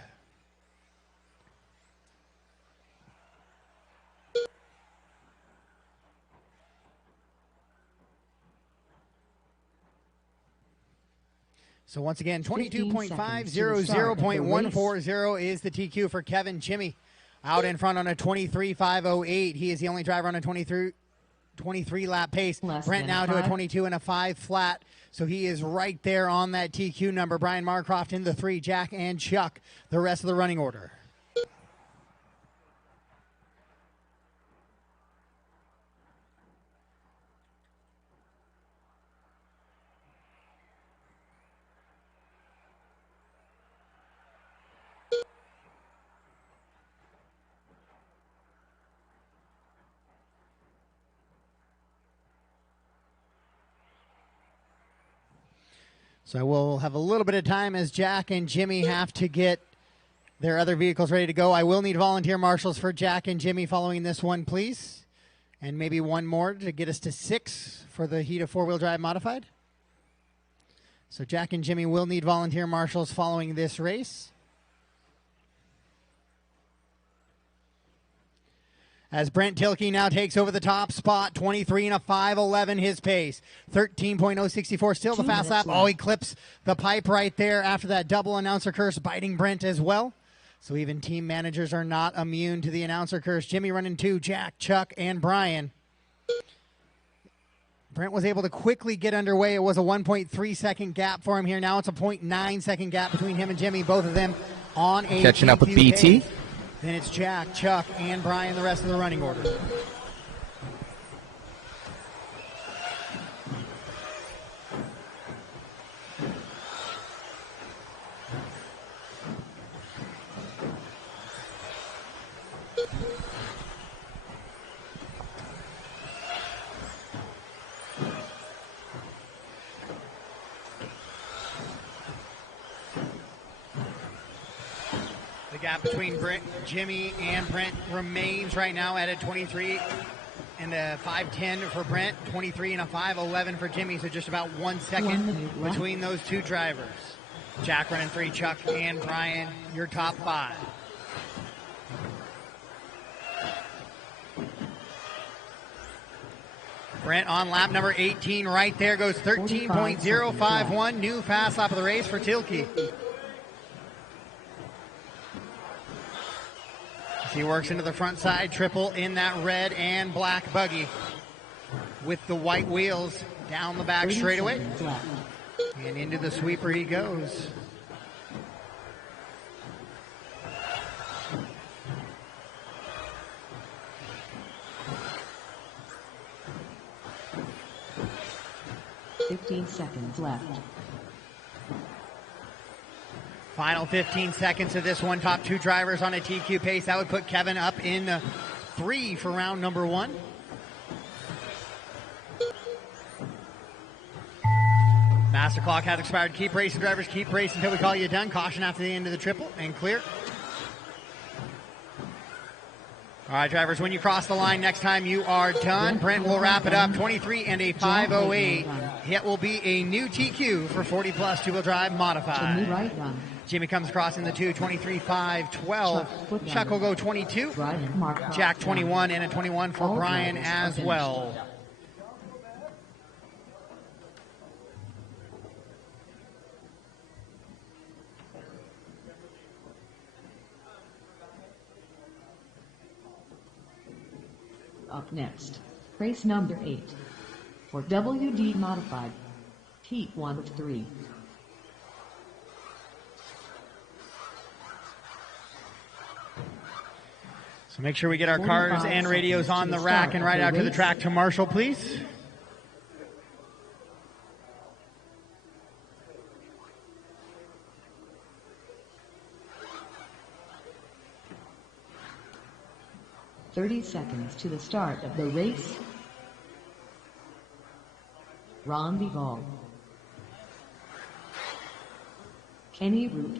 So once again, 22.500.140 is the TQ for Kevin. Jimmy out in front on a 23.508. He is the only driver on a 23 lap pace. Brent now to a 22 and a 5 flat. So he is right there on that TQ number. Brian Marcroft in the 3, Jack and Chuck, the rest of the running order. So we'll have a little bit of time as Jack and Jimmy have to get their other vehicles ready to go. I will need volunteer marshals for Jack and Jimmy following this one, please. And maybe one more to get us to 6 for the heat of 4-wheel drive modified. So Jack and Jimmy will need volunteer marshals following this race. As Brent Tilke now takes over the top spot, 23 and a 5.11 his pace. 13.064, still the fast lap. Oh, he clips the pipe right there after that double announcer curse, biting Brent as well. So even team managers are not immune to the announcer curse. Jimmy running 2, Jack, Chuck, and Brian. Brent was able to quickly get underway. It was a 1.3 second gap for him here. Now it's a 0.9 second gap between him and Jimmy, both of them on a catching up with BT. Pace. Then it's Jack, Chuck, and Brian, the rest of the running order. Gap between Jimmy and Brent remains right now at a 23 and a 5.10 for Brent, 23 and a 5.11 for Jimmy, so just about 1 second between those two drivers. Jack running 3, Chuck and Brian, your top 5. Brent on lap number 18 right there, goes 13.051, new fast lap of the race for Tilke. He works into the front side triple in that red and black buggy with the white wheels down the back straightaway. And into the sweeper he goes. .15 left. Final 15 seconds of this one. Top two drivers on a TQ pace. That would put Kevin up in 3 for round number 1. Master clock has expired. Keep racing, drivers. Keep racing until we call you done. Caution after the end of the triple and clear. All right, drivers, when you cross the line next time, you are done. Brent will wrap it up. 23 and a 5:08. It will be a new TQ for 40 plus two-wheel drive modified. Jimmy comes across in the 2, 23, 5, 12. Chuck will go 22. Jack 21 and a 21 for Brian as well. Up next, race number 8 for WD modified, heat 1 of 3. So make sure we get our cars and radios on the rack and right out to the track to Marshall, please. .30 seconds to the start of the race. Ron Bivol, Kenny Root,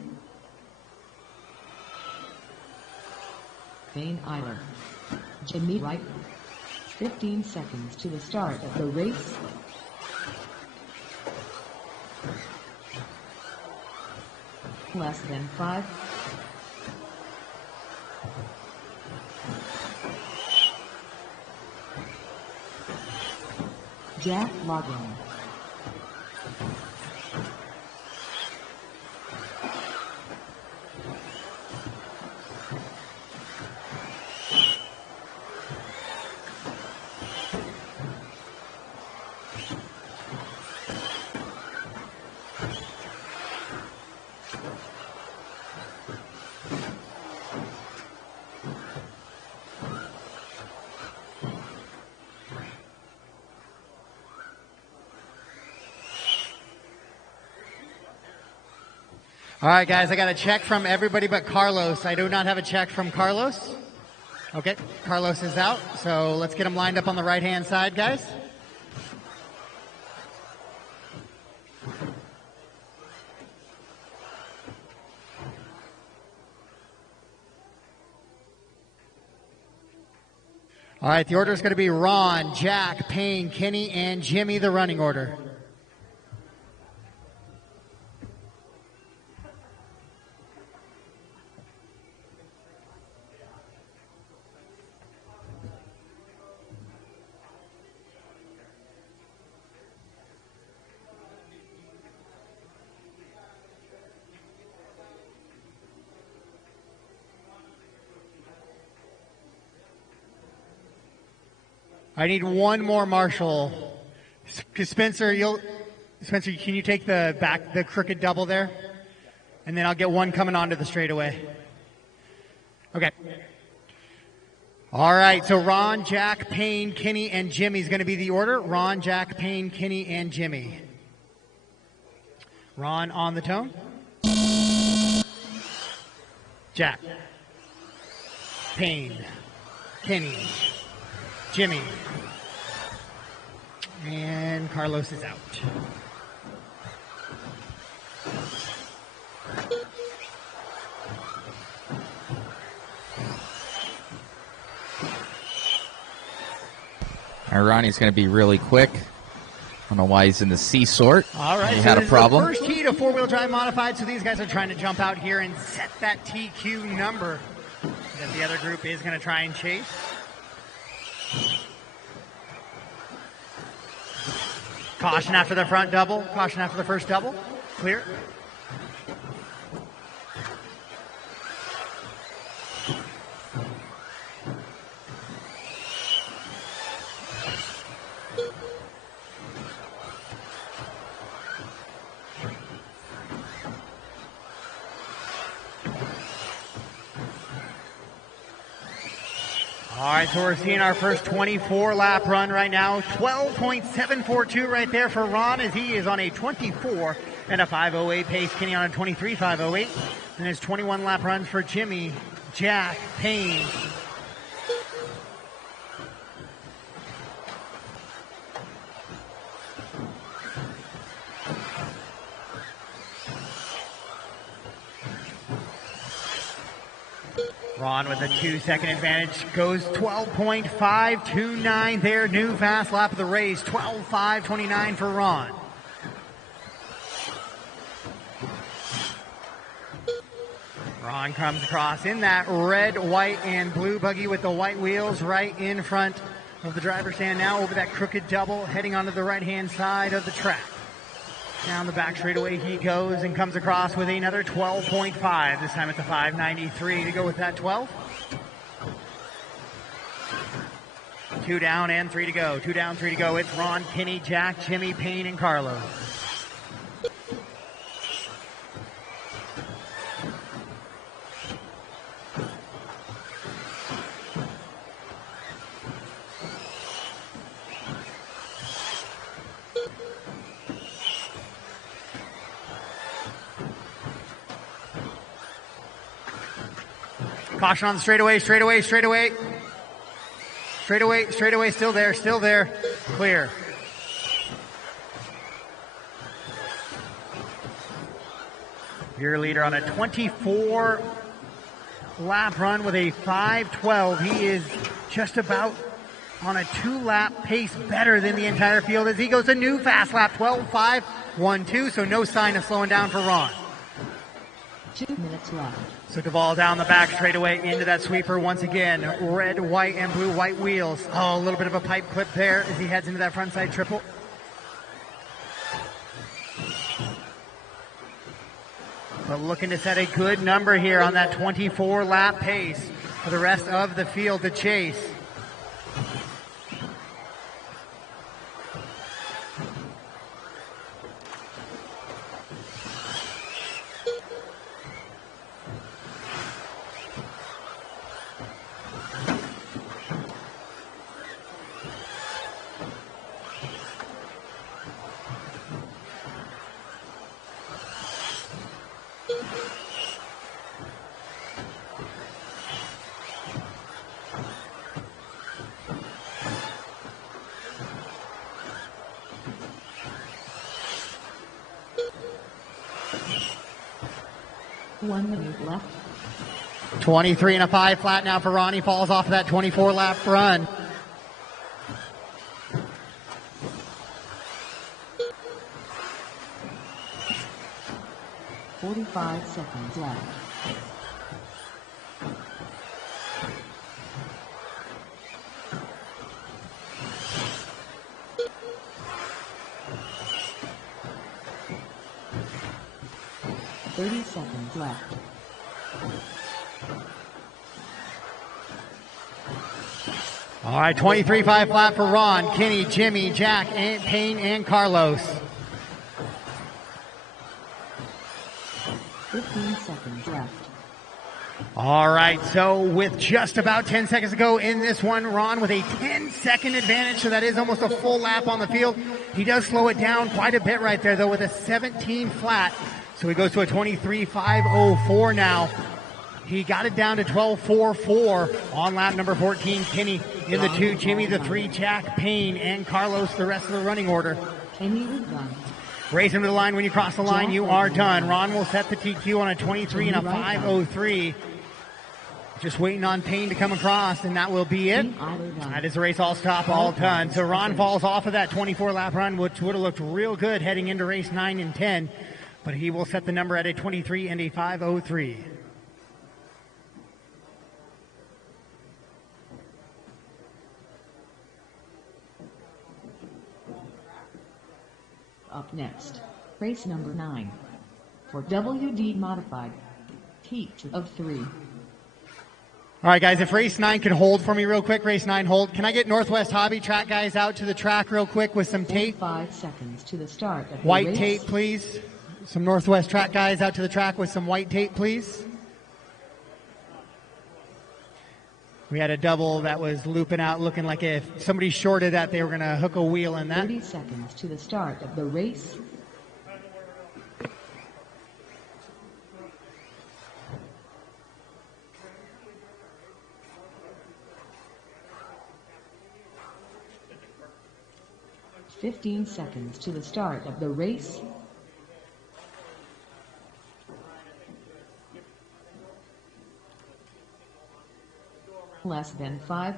Vane Eiler, Jimmy Wright. 15 seconds to the start of the race. Less than 5. Jack Logan, All right, guys, I got a check from everybody but Carlos. I do not have a check from Carlos. Okay, Carlos is out, so let's get him lined up on the right-hand side, guys. All right, the order is going to be Ron, Jack, Payne, Kenny, and Jimmy, the running order. I need one more Marshall. Spencer, can you take the crooked double there? And then I'll get one coming onto the straightaway. Okay. All right, so Ron, Jack, Payne, Kenny, and Jimmy is going to be the order. Ron, Jack, Payne, Kenny, and Jimmy. Ron on the tone. Jack, Payne, Kenny, Jimmy, and Carlos is out. All right, Ronnie's going to be really quick. I don't know why he's in the C sort. All right, he so had a problem. First heat of four-wheel drive modified, so these guys are trying to jump out here and set that TQ number that the other group is going to try and chase. Caution after the front double. Caution after the first double. Clear. So we're seeing our first 24 lap run right now. 12.742 right there for Ron as he is on a 24 and a 5:08 pace. Kenny on a 23.508. And his 21 lap runs for Jimmy, Jack, Payne. Ron with a 2-second advantage goes 12.529 there. New fast lap of the race. 12.529 for Ron. Ron comes across in that red, white, and blue buggy with the white wheels right in front of the driver's stand now over that crooked double, heading onto the right-hand side of the track. Down the back straightaway he goes and comes across with another 12.5. This time it's a 5.93 to go with that 12. 2 down and 3 to go. 2 down, 3 to go. It's Ron, Kenny, Jack, Jimmy, Payne, and Carlos. Caution on the straightaway, straightaway, straightaway. Straightaway, straightaway, still there, still there. Clear. Your leader on a 24 lap run with a 5:12. He is just about on a 2-lap pace better than the entire field as he goes a new fast lap, 12.512. So no sign of slowing down for Ron. 2 minutes left. So Duvall down the back straightaway into that sweeper once again. Red, white, and blue white wheels. Oh, a little bit of a pipe clip there as he heads into that front side triple. But looking to set a good number here on that 24 lap pace for the rest of the field to chase. One minute left. 23 and a 5 flat now for Ronnie. Falls off of that 24 lap run. .45 seconds left. .30 left. All right, 23.5 flat for Ron, Kenny, Jimmy, Jack, and Payne, and Carlos. 15 seconds left. All right, so with just about 10 seconds to go in this one, Ron with a 10-second advantage, so that is almost a full lap on the field. He does slow it down quite a bit right there, though, with a 17 flat. So he goes to a 23.504 now. He got it down to 12.44 on lap number 14. Kenny in the 2, Jimmy the 3, Jack, Payne, and Carlos the rest of the running order. Kenny was done. Race him to the line. When you cross the line, you are done. Ron will set the TQ on a 23 and a 5:03. Just waiting on Payne to come across, and that will be it. That is the race all stop, all done. So Ron falls off of that 24-lap run, which would have looked real good heading into race 9 and 10. But he will set the number at a 23 and a 5:03. Up next, race number 9. For WD Modified, Teach of 3. All right, guys, if race 9 can hold for me real quick, race 9 hold. Can I get Northwest Hobby track guys out to the track real quick with some tape? 5 seconds to the start of the White race. tape, please. Some Northwest track guys out to the track with some white tape, please. We had a double that was looping out, looking like if somebody shorted that, they were going to hook a wheel in that. 30 seconds to the start of the race. "15 seconds to the start of the race. Less than 5.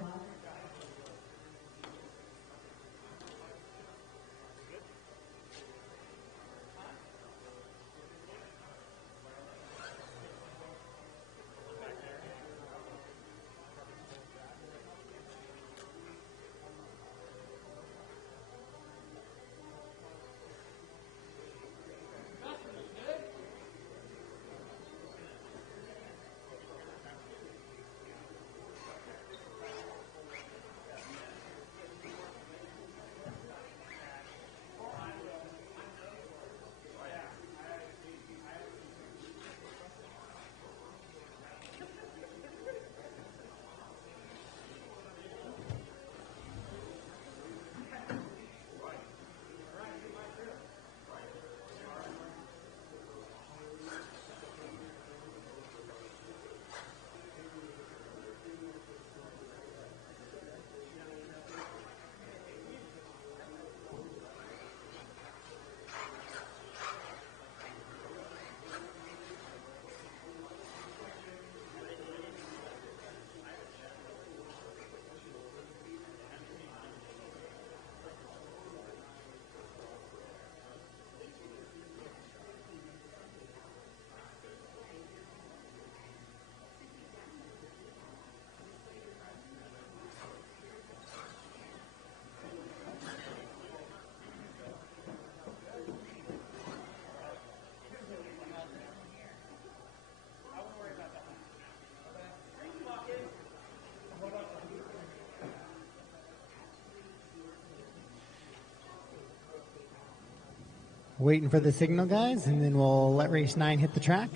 Waiting for the signal, guys, and then we'll let race 9 hit the track.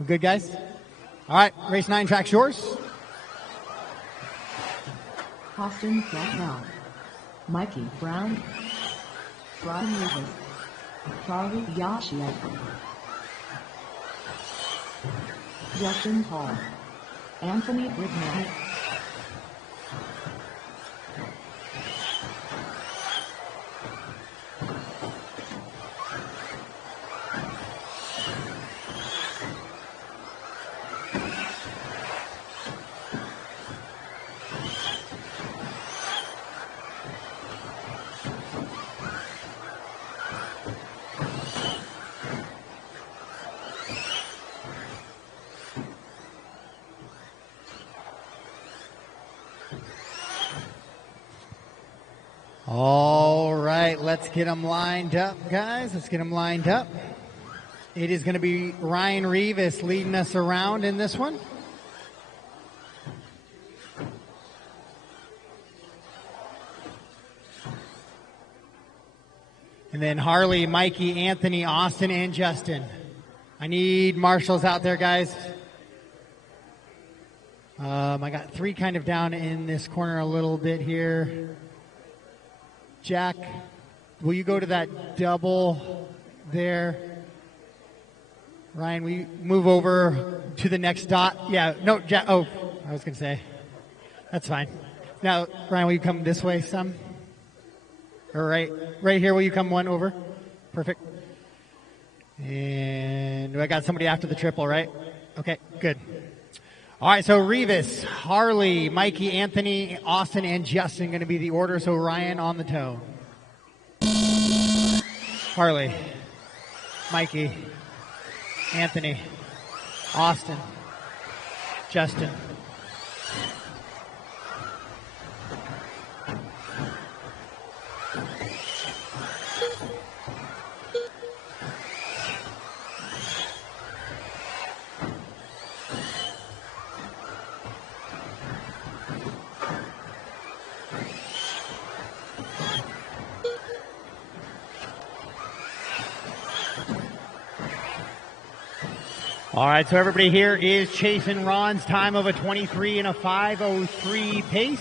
We're good, guys? All right, race 9 track's yours. Austin Flatnell, Mikey Brown, Brian Rivas, Charlie Yashia, Justin Hall, Anthony Bridman. All right, let's get them lined up, guys. Let's get them lined up. It is going to be Ryan Rivas leading us around in this one. And then Harley, Mikey, Anthony, Austin, and Justin. I need marshals out there, guys. I got 3 kind of down in this corner a little bit here. Jack, will you go to that double there? Ryan, will you move over to the next dot? Yeah, no, Jack. Oh, I was going to say. That's fine. Now, Ryan, will you come this way some? Or right here, will you come one over? Perfect. And I got somebody after the triple, right? Okay, good. All right, so Rivas, Harley, Mikey, Anthony, Austin, and Justin going to be the order. So Ryan on the toe. Harley, Mikey, Anthony, Austin, Justin. All right, so everybody here is chasing Ron's time of a 23 and a 5:03 pace.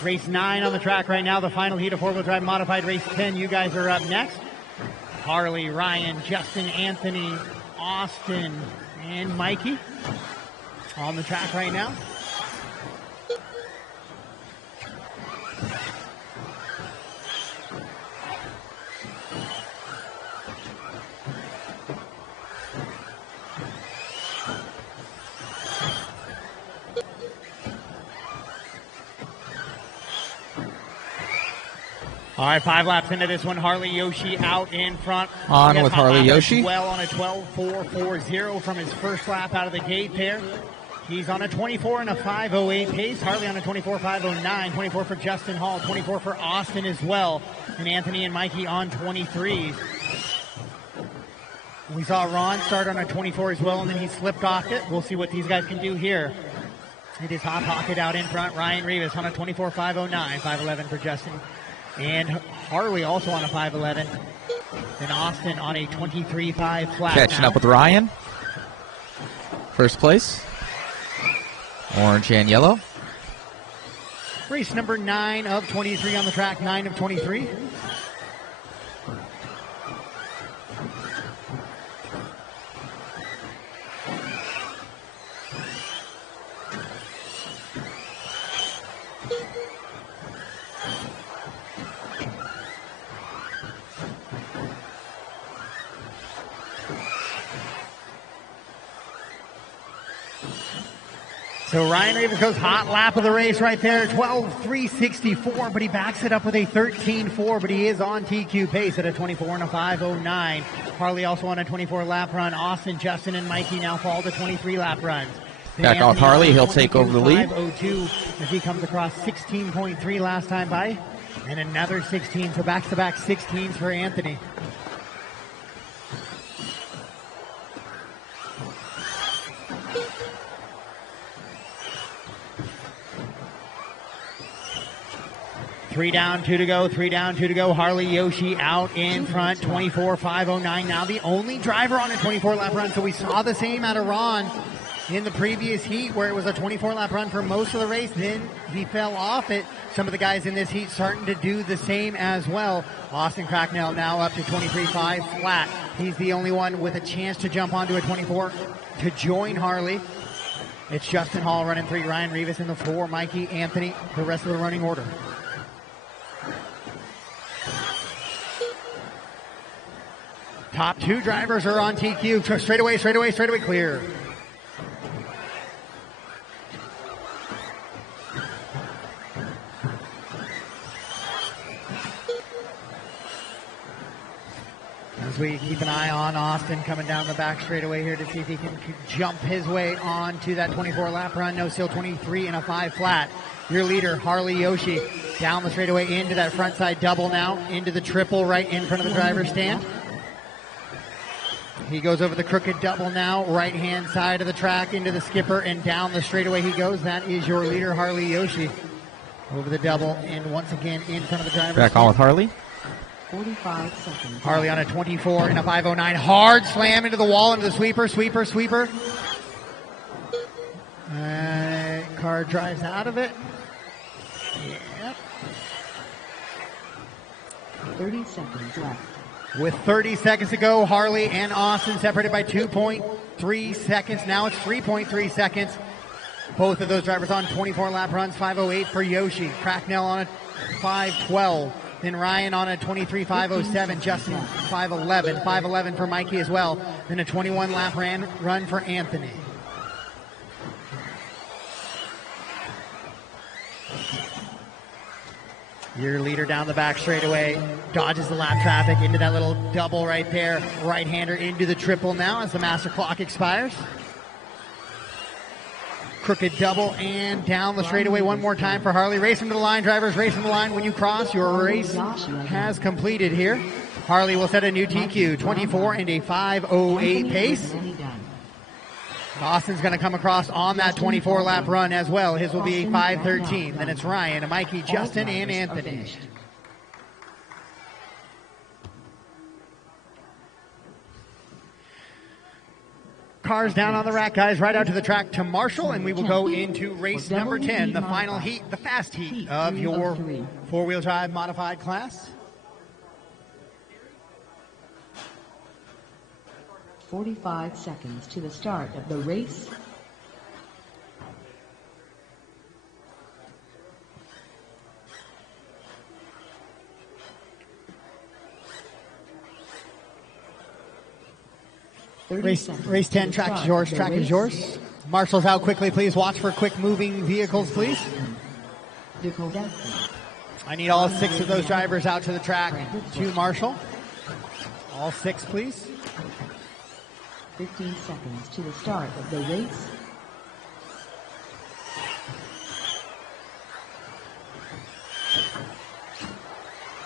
Race 9 on the track right now, the final heat of four-wheel drive modified. Race 10, you guys are up next. Harley, Ryan, Justin, Anthony, Austin, and Mikey on the track right now. All right, 5 laps into this one. Harley Yoshi out in front. On with Harley Yoshi. Well on a 12.440 from his first lap out of the gate there. He's on a 24 and a 5:08 pace. Harley on a 24.509. 24 for Justin Hall. 24 for Austin as well. And Anthony and Mikey on 23s. We saw Ron start on a 24 as well, and then he slipped off it. We'll see what these guys can do here. It is Hot Pocket out in front. Ryan Rivas on a 24.509. 5:11 for Justin. And Harley also on a 5:11. And Austin on a 23.5 flat. Catching up with Ryan. First place. Orange and yellow. Race number 9 of 23 on the track. 9 of 23. So Ryan Rivas goes hot lap of the race right there, 12.364, but he backs it up with a 13.4, but he is on TQ pace at a 24 and a 5:09. Harley also on a 24 lap run. Austin, Justin, and Mikey now fall to 23 lap runs. Back off Harley, he'll take over the lead. 5:02 as he comes across 16.3 last time by, and another 16, so back-to-back 16s for Anthony. Three down, 2 to go, 3 down, 2 to go. Harley Yoshi out in front, 24.509. Now the only driver on a 24-lap run. So we saw the same out of Ron in the previous heat where it was a 24-lap run for most of the race. Then he fell off it. Some of the guys in this heat starting to do the same as well. Austin Cracknell now up to 23.5 flat. He's the only one with a chance to jump onto a 24 to join Harley. It's Justin Hall running 3, Ryan Rivas in the 4, Mikey, Anthony, the rest of the running order. Top 2 drivers are on TQ. Straightaway clear. As we keep an eye on Austin coming down the back straightaway here to see if he can jump his way on to that 24-lap run. No, still 23 and a 5 flat. Your leader, Harley Yoshi, down the straightaway into that front side double now, into the triple right in front of the driver's stand. He goes over the crooked double now, right-hand side of the track into the skipper, and down the straightaway he goes. That is your leader, Harley Yoshi. Over the double, and once again in front of the driver. Back on with Harley. 45 seconds. Harley on a 24 and a 5:09. Hard slam into the wall, into the sweeper. Car drives out of it. Yep. 30 seconds left. With 30 seconds to go, Harley and Austin separated by 2.3 seconds. Now it's 3.3 seconds. Both of those drivers on 24-lap runs. 5:08 for Yoshi. Cracknell on a 5:12. Then Ryan on a 23.507. Justin 5:11. 5:11 for Mikey as well. Then a 21-lap run for Anthony. Your leader down the back straightaway dodges the lap traffic into that little double right there. Right-hander into the triple now as the master clock expires. Crooked double and down the straightaway one more time for Harley. Racing to the line, drivers, racing to the line. When you cross, your race has completed here. Harley will set a new TQ, 24 and a 5:08 pace. Austin's going to come across on that 24-lap run as well. His will be a 5:13. Then it's Ryan, Mikey, Justin, and Anthony. cars down on the rack, guys, right out to the track to Marshall, and we will go into race number 10, the final heat, the fast heat of your four-wheel drive modified class. 45 seconds to the start of the race. Race 10, track is yours, track is yours. Marshall's out quickly, please. Watch for quick moving vehicles, please. I need all 6 of those drivers out to the track to Marshall. All 6, please. 15 seconds to the start of the race.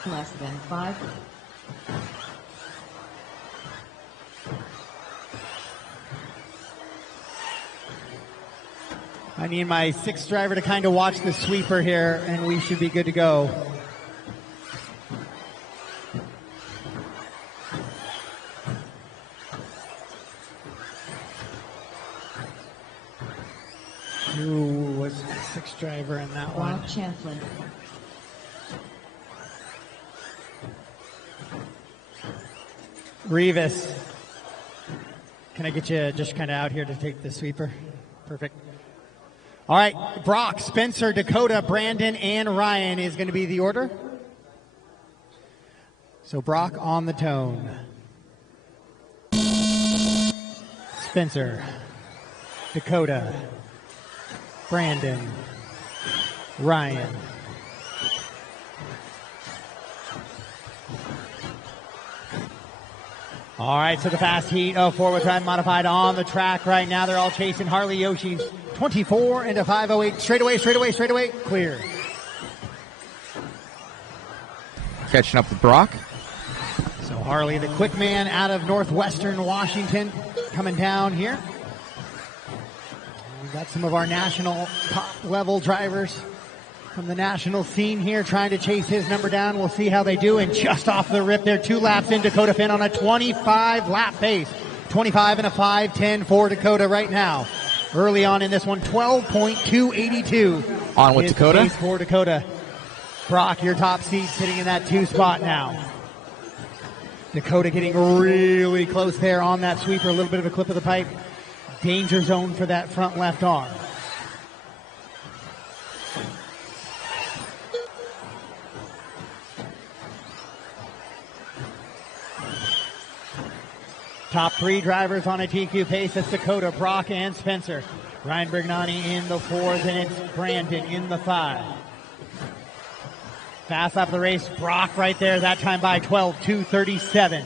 Less than 5. I need my 6th driver to kind of watch the sweeper here, and we should be good to go. Who was the 6th driver in that one? Bob Champlin. Revis. Can I get you just kind of out here to take the sweeper? Perfect. All right, Brock, Spencer, Dakota, Brandon, and Ryan is going to be the order. So Brock on the tone. Spencer, Dakota, Brandon, Ryan. All right, so the fast heat of four-wheel drive modified on the track right now. They're all chasing Harley Yoshi's 24 into 508. Straightaway, clear. Catching up with Brock. So Harley, the quick man out of northwestern Washington, coming down here. We've got some of our national top-level drivers from the national scene here trying to chase his number down. We'll see how they do. And just off the rip there, 2 laps in, Dakota Finn on a 25-lap pace. 25 and a 5:10 for Dakota right now. Early on in this one, 12.282. On with Dakota. Pace for Dakota. Brock, your top seat, sitting in that 2 spot now. Dakota getting really close there on that sweeper. A little bit of a clip of the pipe. Danger zone for that front left arm. Top 3 drivers on a TQ pace. That's Dakota, Brock, and Spencer. Ryan Brignani in the 4th, and it's Brandon in the 5. Fast lap of the race, Brock right there, that time by 12.237.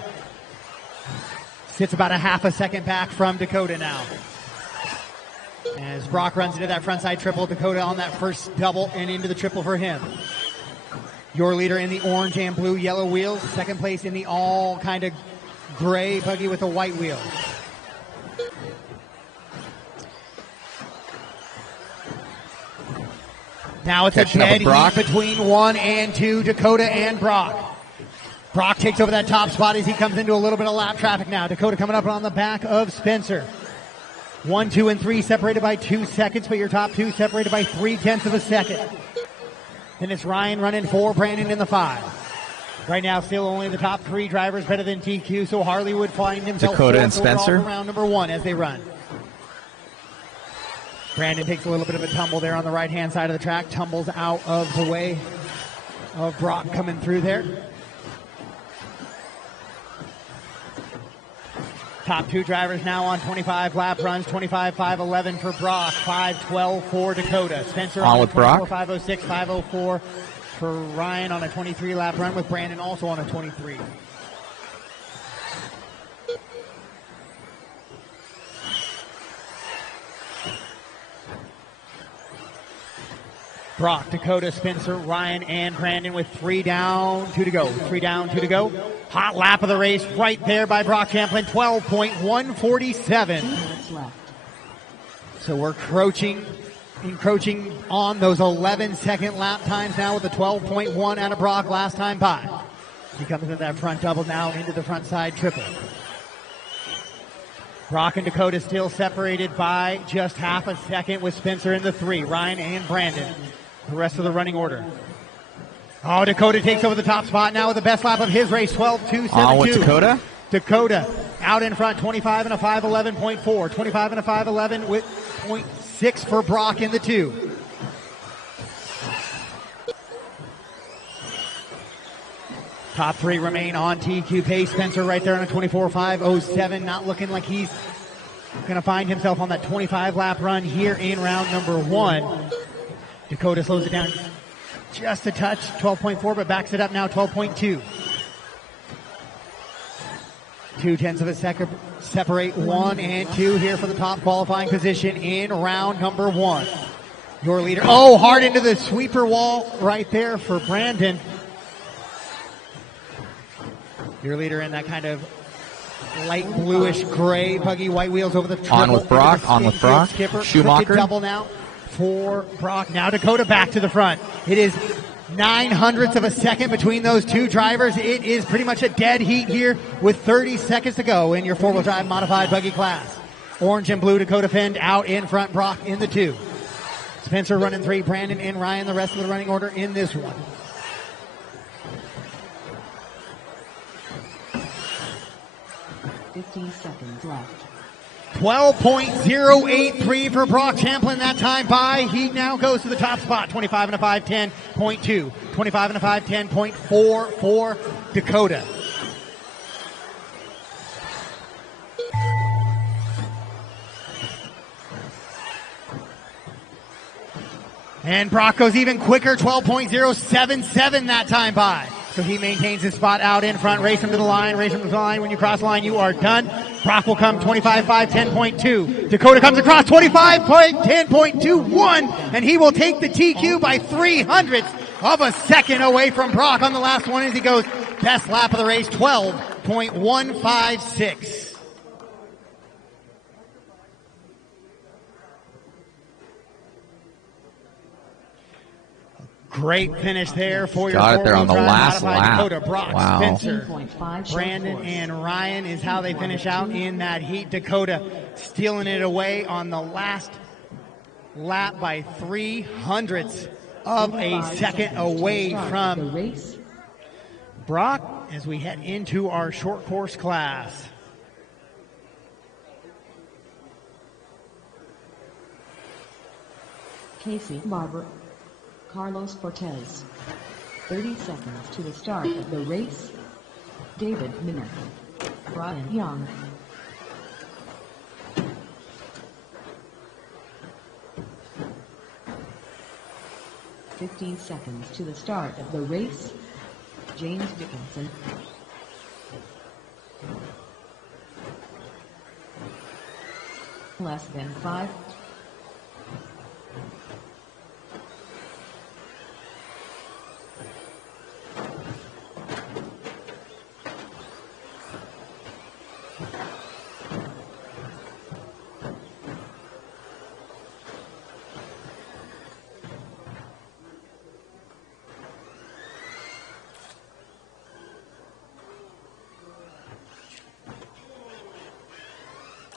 Sits about a half a second back from Dakota now. As Brock runs into that frontside triple, Dakota on that first double and into the triple for him. Your leader in the orange and blue yellow wheels. Second place in the all kind of gray buggy with a white wheel. Now it's a dead heat between 1 and 2, Dakota and Brock. Brock takes over that top spot as he comes into a little bit of lap traffic now. Dakota coming up on the back of Spencer. 1, 2, and 3 separated by 2 seconds, but your top 2 separated by 0.3 of a second. Then it's Ryan running 4, Brandon in the 5. Right now, still only the top 3 drivers better than TQ, so Harley would find himself Dakota and Spencer round number 1 as they run. Brandon takes a little bit of a tumble there on the right-hand side of the track, tumbles out of the way of Brock coming through there. Top 2 drivers now on 25 lap runs, 25.511 for Brock, 5.12 for Dakota. Spencer on with Brock. 5.06, 5.04 for Ryan on a 23 lap run, with Brandon also on a 23. Brock, Dakota, Spencer, Ryan, and Brandon with 3 down, 2 to go. 3 down, 2 to go. Hot lap of the race right there by Brock Champlin, 12.147. So we're encroaching on those 11-second lap times now with a 12.1 out of Brock last time by. He comes into that front double now into the front side triple. Brock and Dakota still separated by just half a second with Spencer in the 3. Ryan and Brandon, the rest of the running order. Oh, Dakota takes over the top spot now with the best lap of his race, 12.272. On with Dakota. Dakota out in front, 25 and a 5.11.4. 25 and a 5.11 with 0.6 for Brock in the 2. Top 3 remain on TQ pace. Spencer right there on a 24.5.07, not looking like he's going to find himself on that 25-lap run here in round number 1. Dakota slows it down just a touch, 12.4, but backs it up now, 12.2. 0.2 of a second separate 1 and 2 here for the top qualifying position in round number 1. Your leader, oh, hard into the sweeper wall right there for Brandon. Your leader in that kind of light bluish gray buggy, white wheels over the triple. On with Brock, on with Brock. Skipper, Schumacher. double now for Brock. Now Dakota back to the front. It is 0.09 of a second between those two drivers. It is pretty much a dead heat here with 30 seconds to go in your four-wheel drive modified buggy class. Orange and blue Dakota Fend out in front, Brock in the 2. Spencer running 3, Brandon and Ryan, the rest of the running order in this one. Seconds left. 12.083 for Brock Champlin that time by. He now goes to the top spot. 25 and a 5.10.2. 25 and a 5.10.4 for Dakota. And Brock goes even quicker. 12.077 that time by. So he maintains his spot out in front. Race him to the line. Race him to the line. When you cross the line, you are done. Brock will come 25.5.10.2. Dakota comes across 25.10.21, and he will take the TQ by 0.03 of a second away from Brock on the last one as he goes best lap of the race, 12.156. Great finish there for your got it there on the last lap. Dakota, Brock, wow. Spencer, Brandon, and Ryan is how they finish out in that heat. Dakota stealing it away on the last lap by 0.03 of a second away from Brock as we head into our short course class. Casey Barber, Carlos Cortez. 30 seconds to the start of the race. David Minner, Brian Young. "15 seconds to the start of the race. James Dickinson. Less than 5.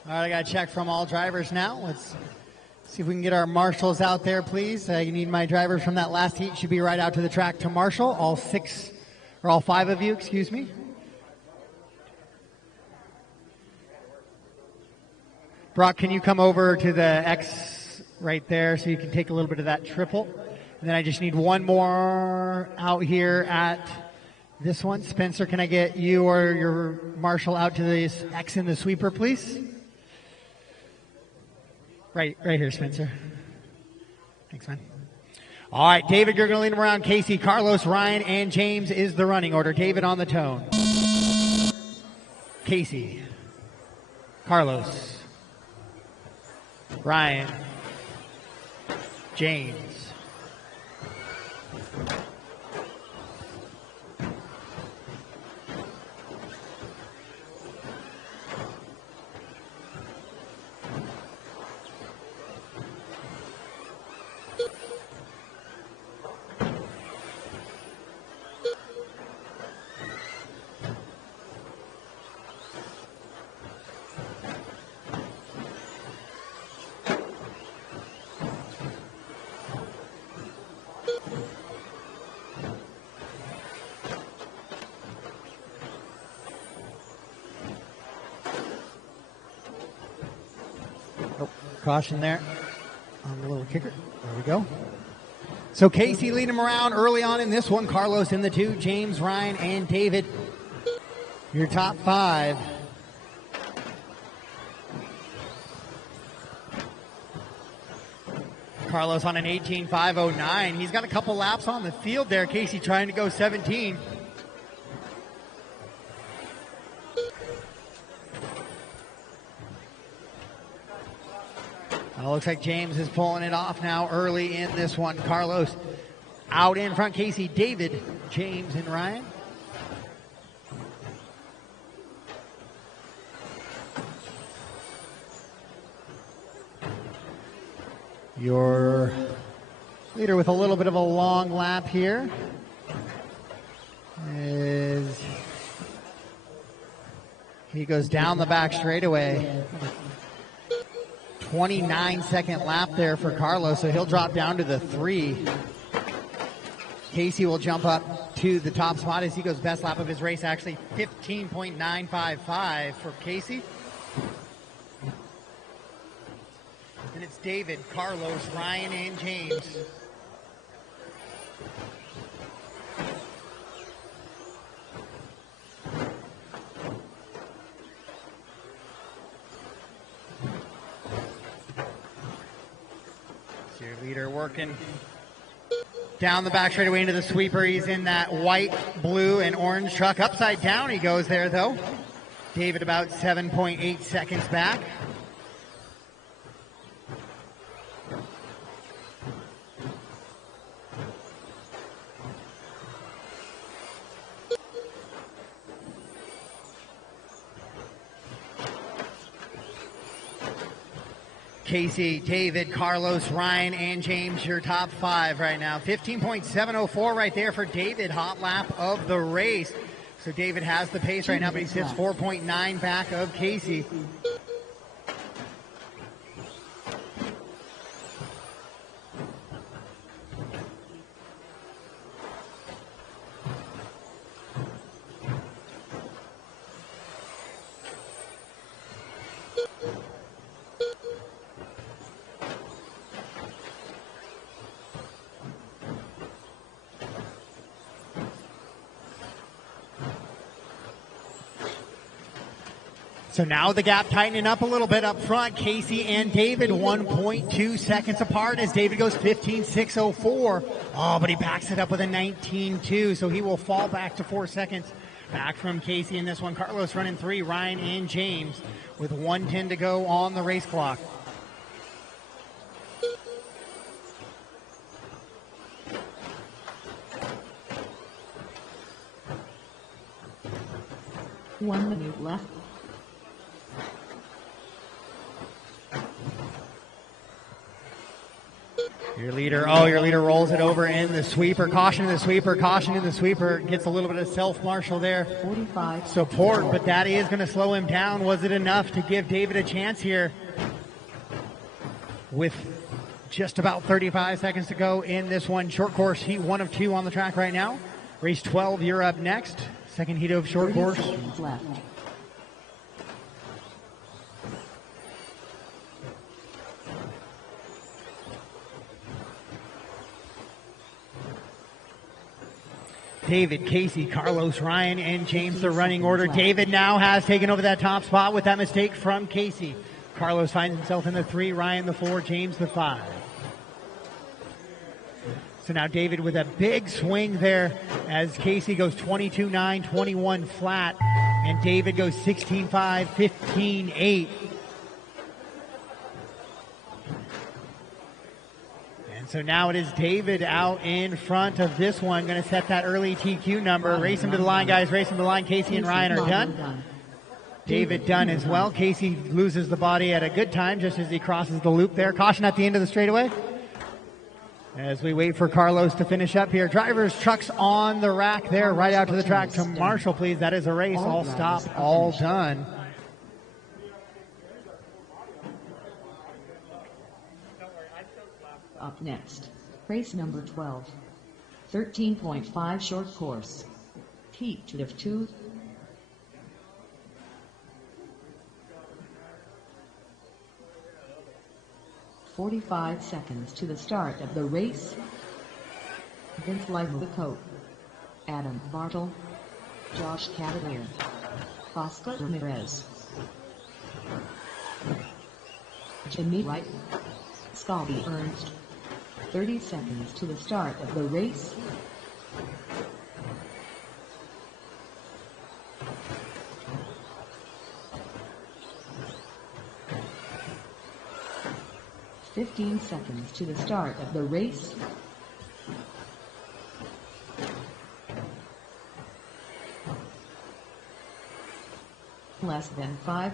All right, I got a check from all drivers now. Let's see if we can get our marshals out there, please. You need my drivers from that last heat. Should be right out to the track to marshal. All 5 of you, excuse me. Brock, can you come over to the X right there so you can take a little bit of that triple? And then I just need one more out here at this one. Spencer, can I get you or your marshal out to this X in the sweeper, please? Right here, Spencer. Thanks, man. All right, David, you're going to lead him around. Casey, Carlos, Ryan, and James is the running order. David on the tone. Casey, Carlos, Ryan, James. Caution there on the little kicker. There we go. So Casey leading him around early on in this one. Carlos in the 2, James, Ryan, and David. Your top 5. Carlos on an 18.509. He's got a couple laps on the field there. Casey trying to go 17. Looks like James is pulling it off now early in this one. Carlos out in front. Casey, David, James, and Ryan. Your leader with a little bit of a long lap here is he goes down the back straightaway. 29-second lap there for Carlos, so he'll drop down to the 3. Casey will jump up to the top spot as he goes best lap of his race, actually 15.955 for Casey. And it's David, Carlos, Ryan, and James. Your leader working down the back straightaway into the sweeper. He's in that white, blue, and orange truck. Upside down he goes there, though. David about 7.8 seconds back. Casey, David, Carlos, Ryan, and James, your top 5 right now. 15.704 right there for David, hot lap of the race. So David has the pace right now, but he sits 4.9 back of Casey. So now the gap tightening up a little bit up front. Casey and David 1.2 seconds apart as David goes 15.604. Oh, but he backs it up with a 19.2, so he will fall back to 4 seconds back from Casey in this one. Carlos running 3, Ryan and James with 1:10 to go on the race clock. One minute left. Your leader rolls it over in the sweeper. Caution in the sweeper, caution in the sweeper. Gets a little bit of self-marshal there. 45 support, but that is going to slow him down. Was it enough to give David a chance here? With just about 35 seconds to go in this one. Short course, heat 1 of 2 on the track right now. Race 12, you're up next. Second heat of short course. left. David, Casey, Carlos, Ryan, and James, the running order. David now has taken over that top spot with that mistake from Casey. Carlos finds himself in the 3, Ryan the 4, James the 5. So now David with a big swing there as Casey goes 22.9, 21 flat, and David goes 16.5, 15.8. So now it is David out in front of this one. Going to set that early TQ number. Race him to the line, guys. Race him to the line. Casey and Ryan are done. David done as well. Casey loses the body at a good time just as he crosses the loop there. Caution at the end of the straightaway. As we wait for Carlos to finish up here. Drivers, trucks on the rack there. Right out to the track to Marshall, please. That is a race. All stopped, all done. Up next, race number 12, 13.5 short course, heat of 2. 45 seconds to the start of the race. Vince Live-Coat, Adam Bartle, Josh Cavalier, Oscar Ramirez, Jimmy Wright, Scotty Ernst. 30 seconds to the start of the race. "15 seconds to the start of the race. Less than 5.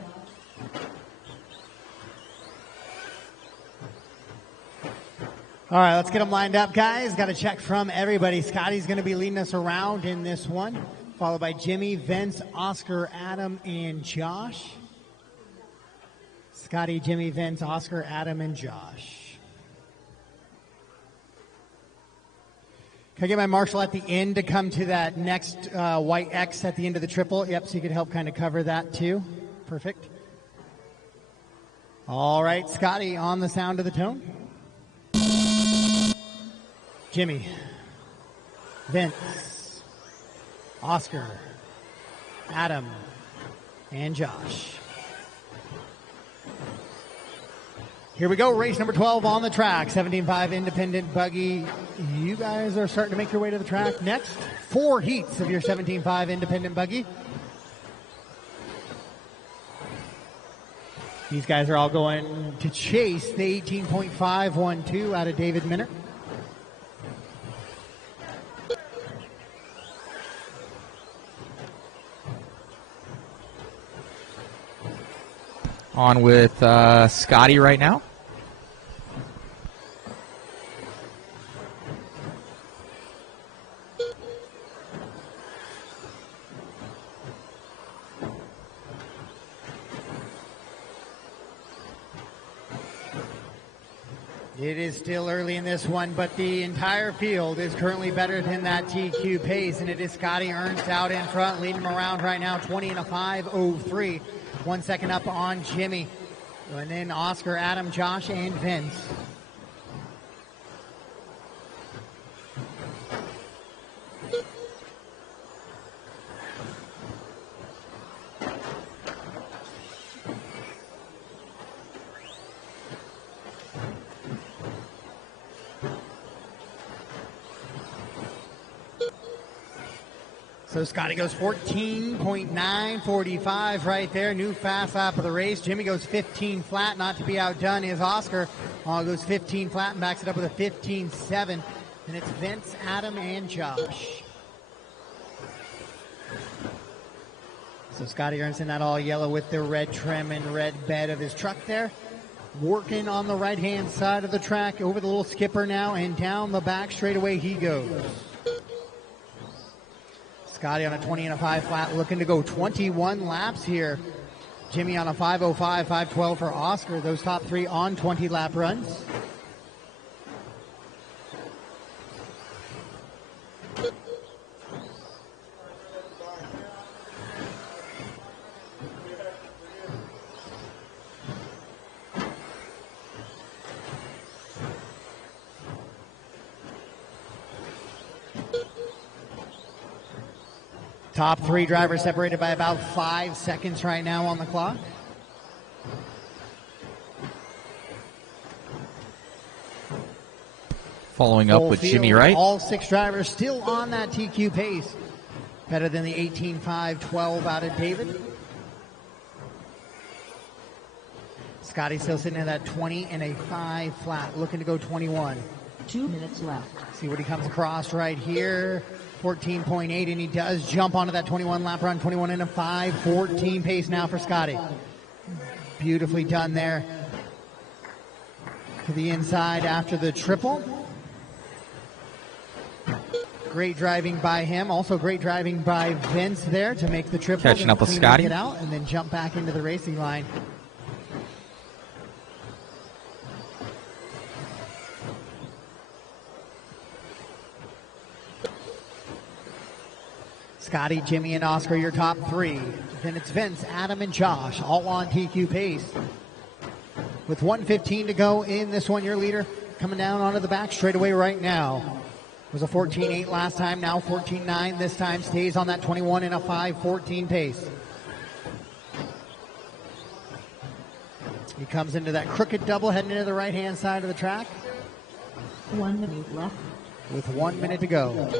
All right, let's get them lined up, guys. Got a check from everybody. Scotty's going to be leading us around in this one, followed by Jimmy, Vince, Oscar, Adam, and Josh. Scotty, Jimmy, Vince, Oscar, Adam, and Josh. Can I get my marshal at the end to come to that next white X at the end of the triple? Yep, so you could help kind of cover that too. Perfect. All right, Scotty, on the sound of the tone. Jimmy, Vince, Oscar, Adam, and Josh. Here we go, race number 12 on the track, 17.5 independent buggy. You guys are starting to make your way to the track next. 4 heats of your 17.5 independent buggy. These guys are all going to chase the 18.512 out of David Minner. On with Scotty right now. It is still early in this one, but the entire field is currently better than that TQ pace, and it is Scotty Ernst out in front, leading him around right now, 20 and a 5:03. 1 second up on Jimmy. And then Oscar, Adam, Josh, and Vince. So Scotty goes 14.945 right there. New fast lap of the race. Jimmy goes 15 flat, not to be outdone is Oscar. Goes 15 flat and backs it up with a 15.7. And it's Vince, Adam, and Josh. So Scotty Ernst in that all yellow with the red trim and red bed of his truck there. Working on the right-hand side of the track over the little skipper now, and down the back straightaway he goes. Scotty on a 20 and a 5 flat, looking to go 21 laps here. Jimmy on a 5:05, 5:12 for Oscar. Those top 3 on 20 lap runs. Top 3 drivers separated by about 5 seconds right now on the clock. Following up with Jimmy Wright. All 6 drivers still on that TQ pace. Better than the 18.512 out of David. Scotty still sitting in that 20 and a 5 flat, looking to go 21. 2 minutes left. See what he comes across right here. 14.8, and he does jump onto that 21 lap run, 21 and a 5, 14 pace now for Scotty. Beautifully done there. To the inside after the triple. Great driving by him. Also great driving by Vince there to make the triple. Catching up with Scotty. Get out and then jump back into the racing line. Scotty, Jimmy, and Oscar, your top 3. Then it's Vince, Adam, and Josh, all on TQ pace. With 1:15 to go in this one, your leader coming down onto the back straightaway right now. Was a 14.8 last time, now 14.9 this time. Stays on that 21 and a 5:14 pace. He comes into that crooked double, heading into the right-hand side of the track. 1 minute left. With 1 minute to go.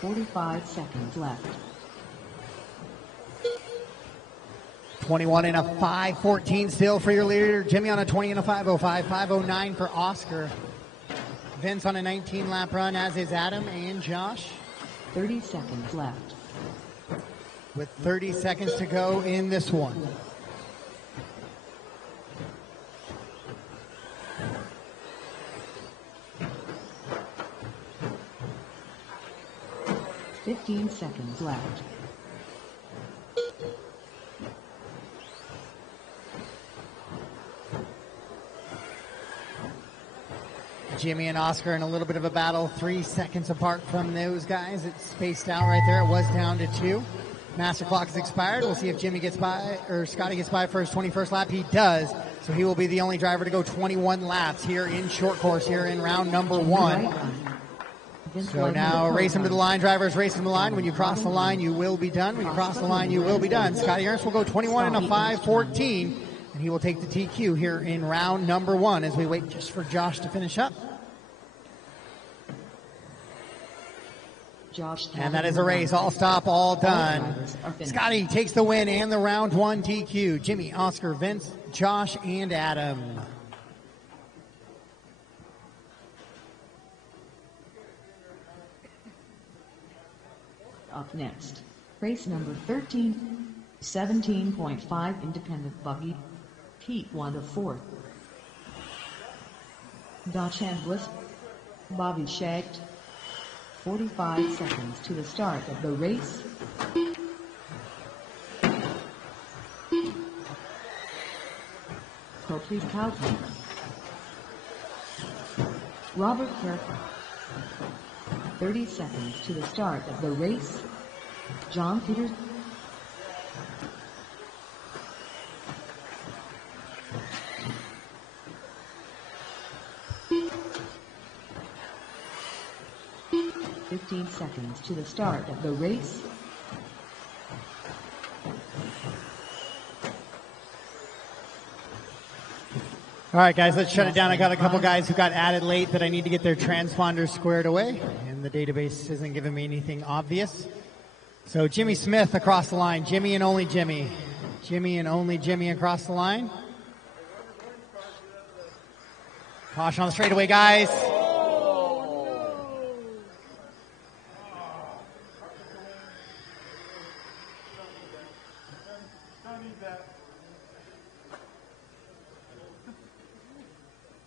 .45 seconds left. 21 and a 5:14 still for your leader. Jimmy on a 20 and a 5:05. 5:09 for Oscar. Vince on a 19-lap run, as is Adam and Josh. 30 seconds left. With 30 seconds to go in this one. .15 seconds left. Jimmy and Oscar in a little bit of a battle, 3 seconds apart from those guys. It's spaced out right there. It was down to 2. Master clock is expired. We'll see if Jimmy gets by, or Scotty gets by for his 21st lap. He does, so he will be the only driver to go 21 laps here in short course, here in round number 1. So now race him to the line, drivers, race him to the line. When you cross the line, you will be done. When you cross the line, you will be done. Scotty Ernst will go 21 and a 5:14, and he will take the TQ here in round number 1 as we wait just for Josh to finish up. And that is a race. All stop, all done. Scotty takes the win and the round 1 TQ. Jimmy, Oscar, Vince, Josh, and Adam. Up next, race number 13, 17.5 independent buggy, Heat 1 of 4. Dodge Bliss, Bobby Shagged. 45 seconds to the start of the race. Caprice Cowton. Robert Careful. 30 seconds to the start of the race. John Peters. Seconds to the start of the race. All right, guys, let's shut it down. I got a couple guys who got added late that I need to get their transponders squared away, and the database isn't giving me anything obvious. So Jimmy Smith across the line. Jimmy and only Jimmy. Jimmy and only Jimmy across the line. Caution on the straightaway, guys.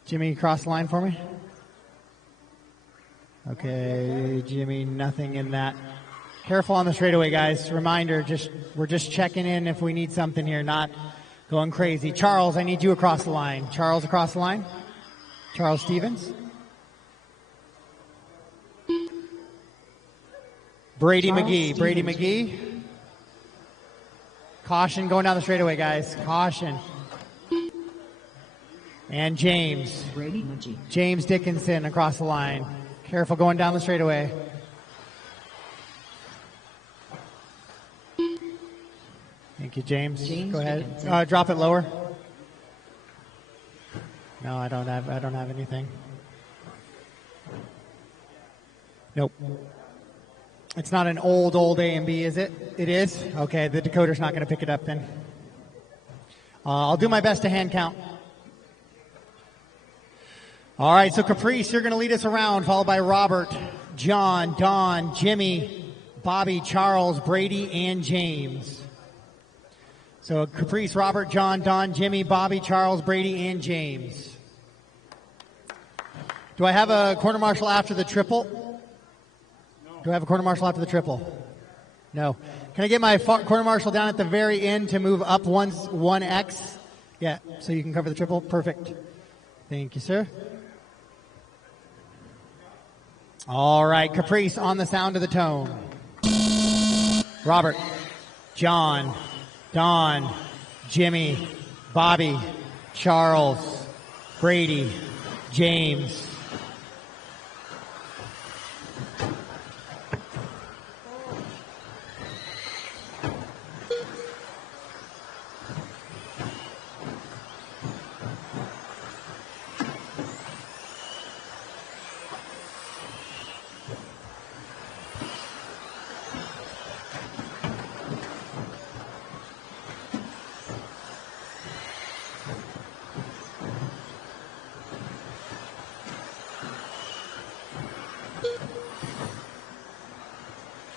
Jimmy, cross the line for me. Okay, Jimmy, nothing in that. Careful on the straightaway, guys. Reminder, we're just checking in if we need something here, not going crazy. Charles, I need you across the line. Charles across the line. Charles Stevens. Brady McGee. Brady McGee. Caution going down the straightaway, guys. Caution. And James. James Dickinson across the line. Careful going down the straightaway. Thank you, James. Go ahead. Drop it lower. No, I don't have anything. Nope. It's not an old A and B, is it? It is? Okay, the decoder's not going to pick it up then. I'll do my best to hand count. All right, so Caprice, you're going to lead us around, followed by Robert, John, Don, Jimmy, Bobby, Charles, Brady, and James. So Caprice, Robert, John, Don, Jimmy, Bobby, Charles, Brady, and James. Do I have a quarter marshal after the triple? Do I have a quarter marshal after the triple? No. Can I get my quarter marshal down at the very end to move up 1X? Yeah, so you can cover the triple. Perfect. Thank you, sir. All right, Caprice on the sound of the tone. Robert, John, Don, Jimmy, Bobby, Charles, Brady, James.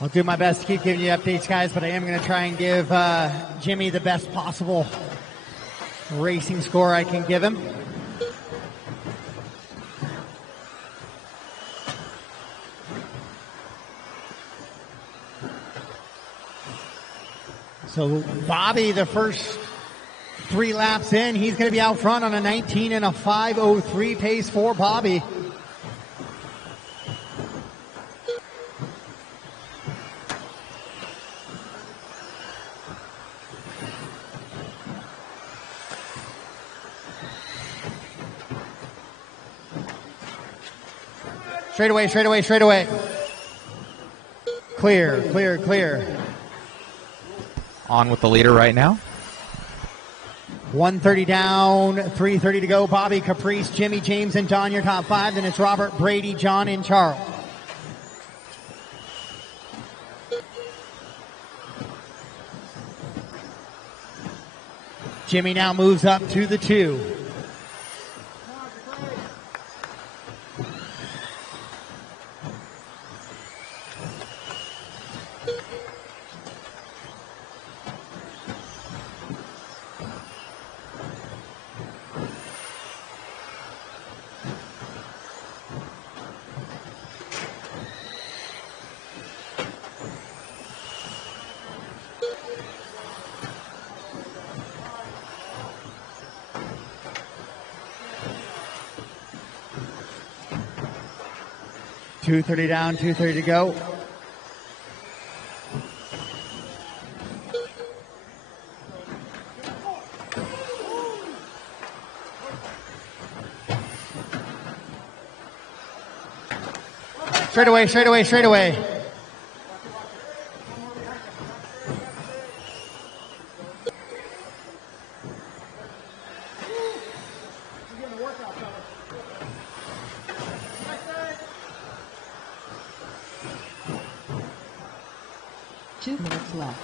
I'll do my best to keep giving you updates, guys, but I am going to try and give Jimmy the best possible racing score I can give him. So Bobby, the first 3 laps in, he's going to be out front on a 19 and a 5:03 pace for Bobby. Straight away, straight away, straight away. Clear, clear, clear. On with the leader right now. 1:30 down, 3:30 to go. Bobby, Caprice, Jimmy, James, and Don, your top 5. Then it's Robert, Brady, John, and Charles. Jimmy now moves up to the 2. $2:30 down, $2:30 to go. Straight away, straight away, straight away. Left.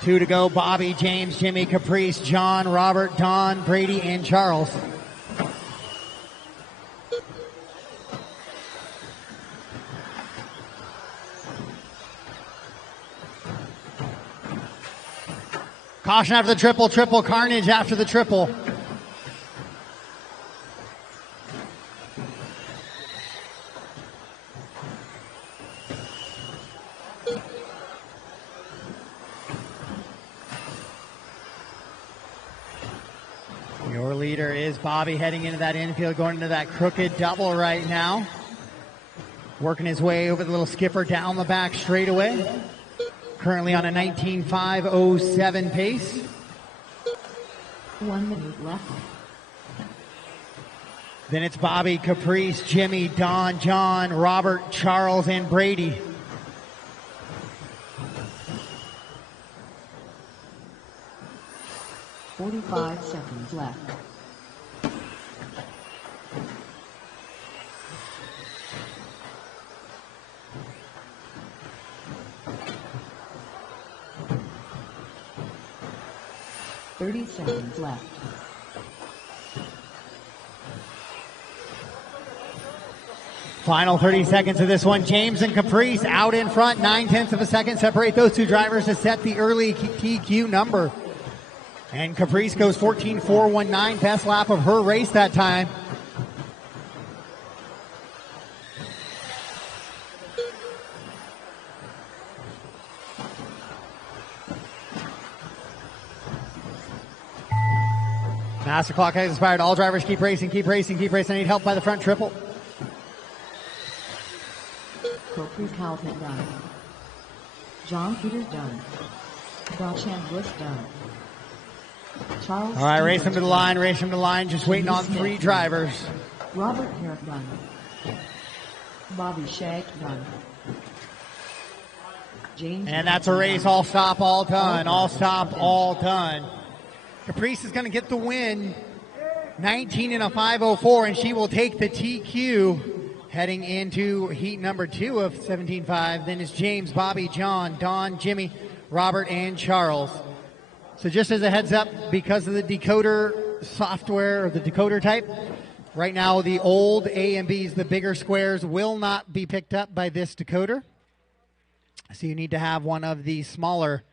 2 to go. Bobby, James, Jimmy, Caprice, John, Robert, Don, Brady, and Charles. Caution after the triple, triple carnage after the triple. Your leader is Bobby, heading into that infield, going into that crooked double right now. Working his way over the little skipper down the back straightaway. Currently on a 19.507 pace. 1 minute left. Then it's Bobby, Caprice, Jimmy, Don, John, Robert, Charles, and Brady. $45 seconds left. $30 seconds left. Final 30 seconds of this one. James and Caprice out in front. 9/10 of a second separate those two drivers to set the early TQ number. And Caprice goes 14.419, best lap of her race that time. Master clock has expired. All drivers keep racing, keep racing, keep racing. I need help by the front triple. Copley Calvin done. John Peters done. Darshan Bush done. Charles. All right, race Stevens him to the line, race him to the line. Just waiting on 3 drivers. Robert Herrick done. Bobby Shag done. James. And that's a race. All stop, all done. All stop, all done. Caprice is going to get the win. 19 in a 5:04, and she will take the TQ. Heading into heat number 2 of 17.5. Then is James, Bobby, John, Don, Jimmy, Robert, and Charles. So just as a heads up, because of the decoder software or the decoder type, right now the old A and Bs, the bigger squares, will not be picked up by this decoder. So you need to have one of the smaller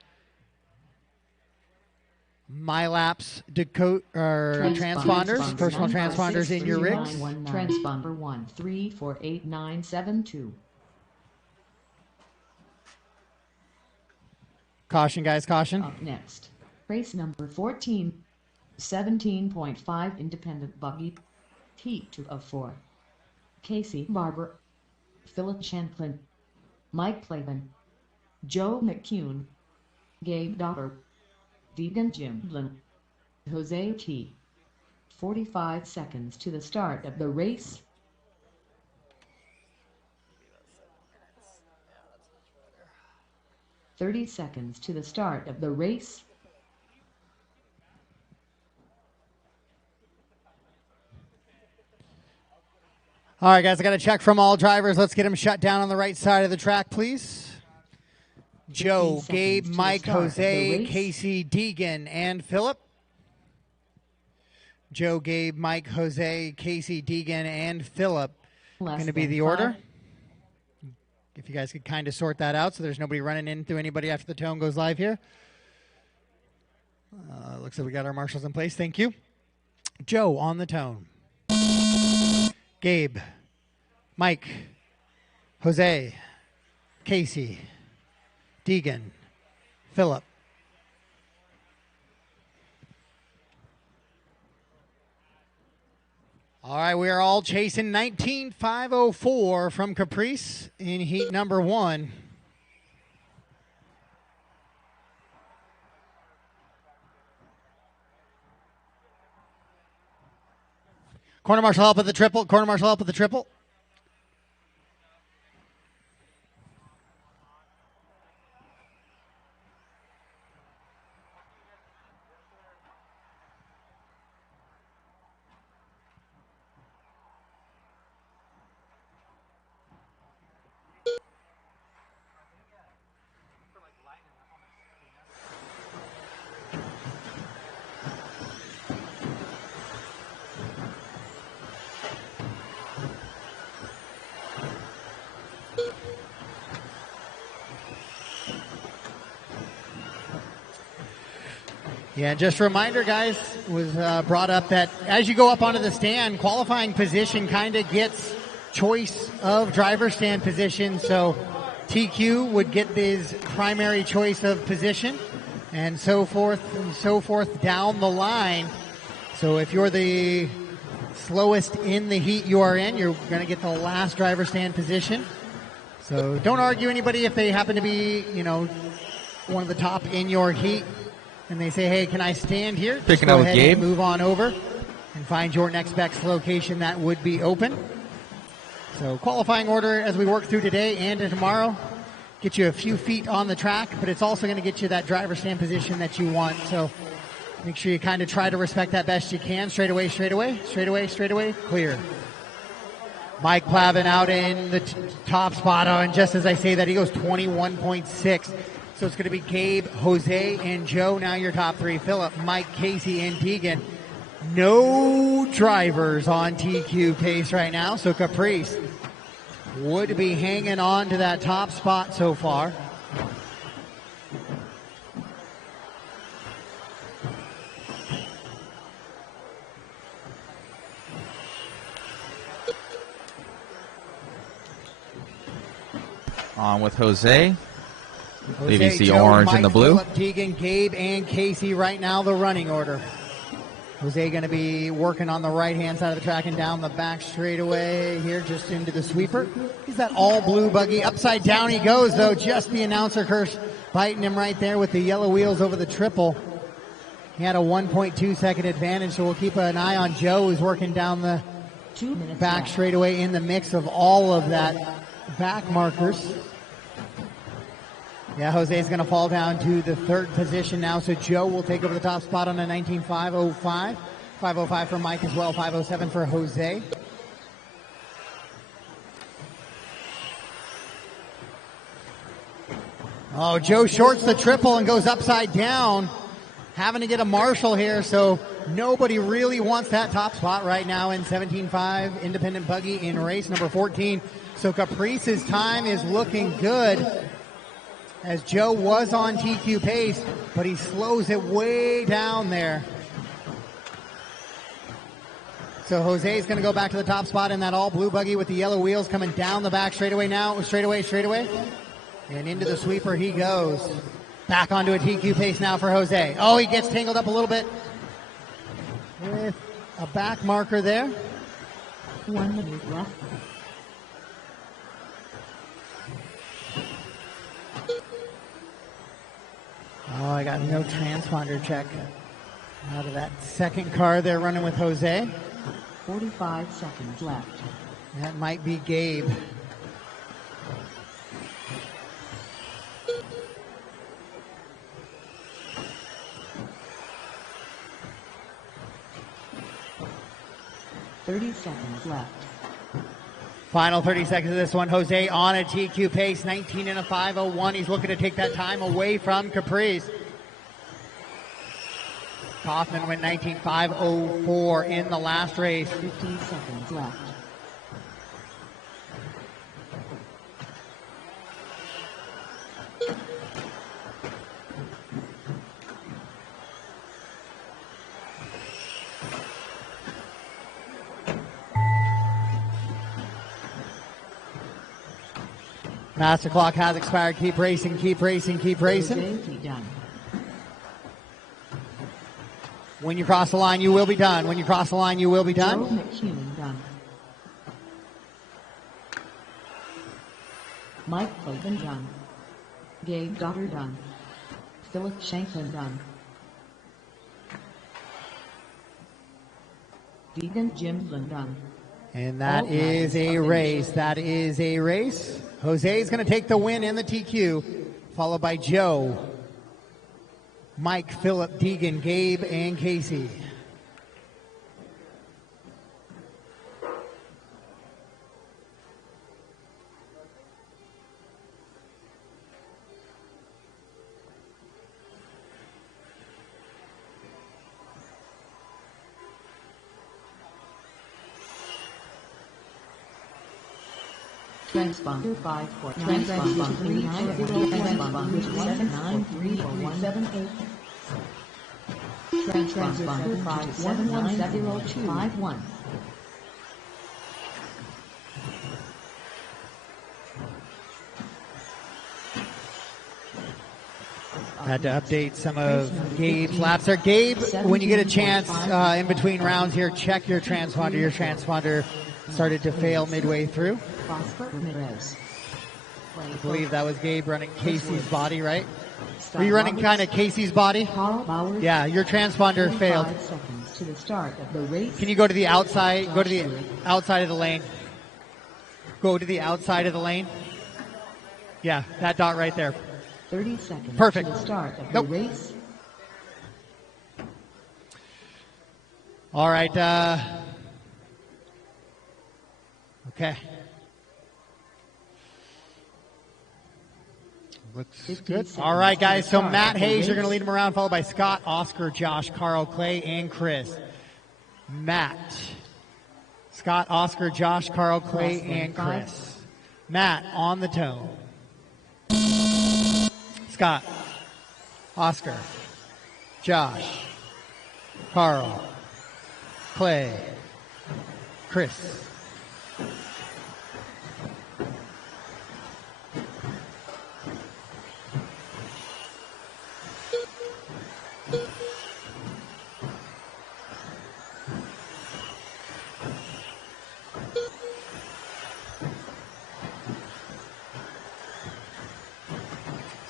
MyLapse transponders, personal transponders in your rigs. Transponder 1348972. Caution, guys, caution. Up next, race number 14, 17.5 independent buggy, heat 2 of 4. Casey Barber, Philip Shanklin, Mike Plavin, Joe McCune, Gabe Dauber, Deegan Jimblin, Jose T. 45 seconds to the start of the race. "30 seconds to the start of the race. All right, guys, I got a check from all drivers. Let's get them shut down on the right side of the track, please. Joe, Gabe, Mike, Jose, Casey, Deegan, and Philip. Joe, Gabe, Mike, Jose, Casey, Deegan, and Philip. Going to be the order. If you guys could kind of sort that out so there's nobody running into anybody after the tone goes live here. Looks like we got our marshals in place. Thank you. Joe on the tone. Gabe, Mike, Jose, Casey, Deegan, Philip. All right, we are all chasing 19.504 from Caprice in heat number 1. Corner marshal help at the triple. Corner marshal help at the triple. Yeah, just a reminder, guys, was brought up that as you go up onto the stand, qualifying position kind of gets choice of driver stand position. So TQ would get his primary choice of position and so forth down the line. So if you're the slowest in the heat you are in, you're going to get the last driver stand position. So don't argue anybody if they happen to be, you know, one of the top in your heat. And they say, hey, can I stand here? Picking up with Gabe. Move on over and find your next best location that would be open. So qualifying order as we work through today and tomorrow. Get you a few feet on the track, but it's also going to get you that driver stand position that you want. So make sure you kind of try to respect that best you can. Straight away, clear. Mike Plavin out in the top spot. And just as I say that, he goes 21.6. So it's going to be Gabe, Jose, and Joe. Now your top 3. Philip, Mike, Casey, and Deegan. No drivers on TQ pace right now. So Caprice would be hanging on to that top spot so far. On with Jose. Jose, Leaving the Joe, orange Mike, and the blue. Philip, Deegan, Gabe, and Casey right now the running order. Jose going to be working on the right-hand side of the track and down the back straightaway here, just into the sweeper. He's that all-blue buggy. Upside down he goes, though. Just the announcer curse biting him right there with the yellow wheels over the triple. He had a 1.2 second advantage, so we'll keep an eye on Joe, who's working down the back straightaway in the mix of all of that back markers. Yeah, Jose's going to fall down to the third position now, so Joe will take over the top spot on a 19.505. 505 for Mike as well, 507 for Jose. Oh, Joe shorts the triple and goes upside down, having to get a marshal here, so nobody really wants that top spot right now in 17.5 independent buggy in race number 14. So Caprice's time is looking good, as Joe was on TQ pace, but he slows it way down there. So Jose's going to go back to the top spot in that all blue buggy with the yellow wheels, coming down the back straightaway now, straightaway. And into the sweeper he goes. Back onto a TQ pace now for Jose. Oh, he gets tangled up a little bit with a back marker there. 1 minute left. Oh, I got no transponder check out of that second car there running with Jose. 45 seconds left. That might be Gabe. $30 seconds left. Final 30 seconds of this one. Jose on a TQ pace, 19 and a 5:01. He's looking to take that time away from Caprice. Kaufman went 19.504 in the last race. 15 seconds left. Master clock has expired. Keep racing, keep racing, keep racing. Done. When you cross the line, you will be done. When you cross the line, you will be done. Joe McHugh done. Mike Hogan done. Gabe Dotter done. Philip Shanklin done. Deegan Jimlin done. And that is a race. That is a race. Jose is going to take the win in the TQ, followed by Joe, Mike, Philip, Deegan, Gabe, and Casey. Transponder 5 transponder 3 transponder 7934178 transponder 5790251. Had to update some of Gabe's laps there. Gabe, when you get a chance in between rounds here, check your transponder. Your transponder started to fail midway through. I believe that was Gabe running Casey's body, right? Were you running kind of Casey's body? Yeah, your transponder failed. Can you go to the outside? Go to the outside of the lane. Go to the outside of the lane. Yeah, that dot right there. 30 seconds. Perfect. To the start of the race. All right. Okay. Looks good. All right, guys. So Matt Hayes, you're going to lead him around, followed by Scott, Oscar, Josh, Carl, Clay, and Chris. Matt. Scott, Oscar, Josh, Carl, Clay, and Chris. Matt on the tone. Scott, Oscar, Josh, Carl, Clay, Chris.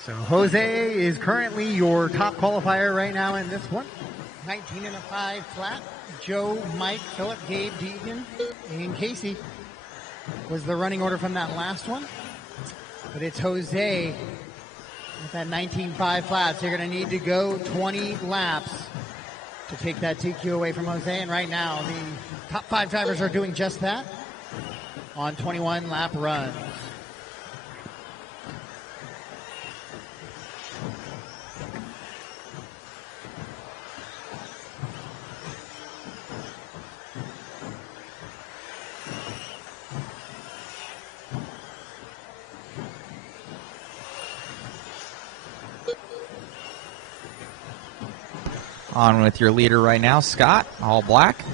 So Jose is currently your top qualifier right now in this one. 19 and a 5 flat. Joe, Mike, Philip, Gabe, Deegan, and Casey was the running order from that last one. But it's Jose with that 19.5 flat. So you're going to need to go 20 laps to take that TQ away from Jose. And right now, the top 5 drivers are doing just that on 21 lap runs. On with your leader right now, Scott, all black.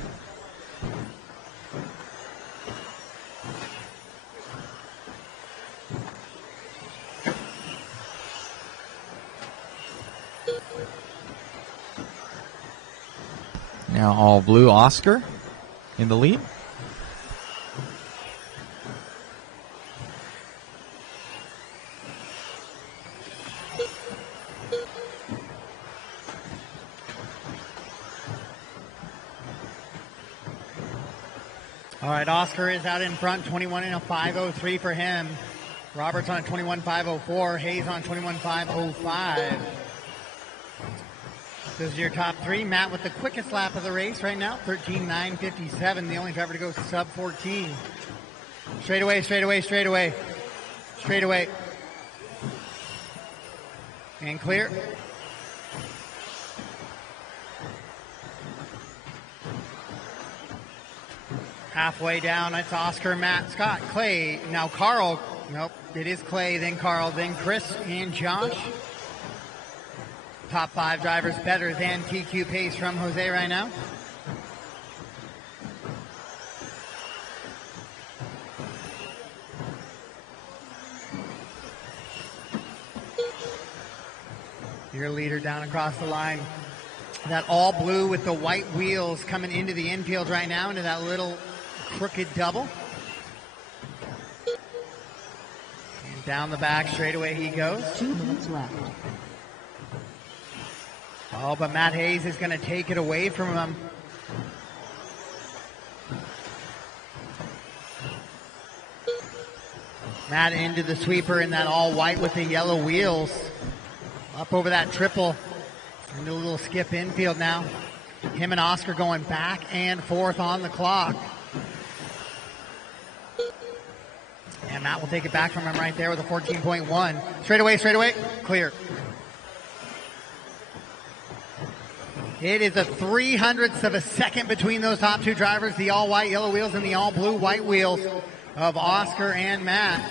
Now all blue, Oscar in the lead. All right, Oscar is out in front, 21 and a 5:03 for him. Roberts on a 21.504. Hayes on 21.505. Those are your top 3. Matt with the quickest lap of the race right now, 13.957. The only driver to go sub 14. Straight away, straight away, straight away. Straight away. And clear. Halfway down, it's Oscar, Matt, Scott, Clay. Now Carl. Nope, it is Clay, then Carl, then Chris and Josh. Top 5 drivers better than TQ pace from Jose right now. Your leader down across the line. That all blue with the white wheels coming into the infield right now, into that little crooked double. And down the back, straight away he goes. 2 minutes left. Oh, but Matt Hayes is going to take it away from him. Matt into the sweeper in that all white with the yellow wheels. Up over that triple. Into a little skip infield now. Him and Oscar going back and forth on the clock. And Matt will take it back from him right there with a 14.1. Straight away, clear. It is a 0.03 of a second between those top 2 drivers, the all white yellow wheels and the all blue white wheels of Oscar and Matt.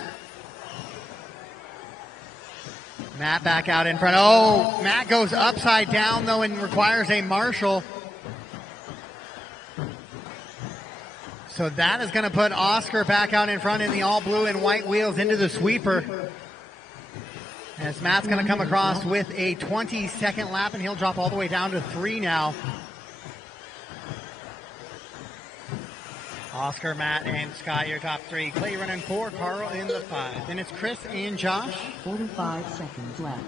Matt back out in front. Oh, Matt goes upside down though and requires a marshal. So that is going to put Oscar back out in front in the all blue and white wheels into the sweeper. As Matt's going to come across with a 22nd lap, and he'll drop all the way down to 3 now. Oscar, Matt, and Scott, your top 3. Clay running 4, Carl in the 5. Then it's Chris and Josh. 45 seconds left.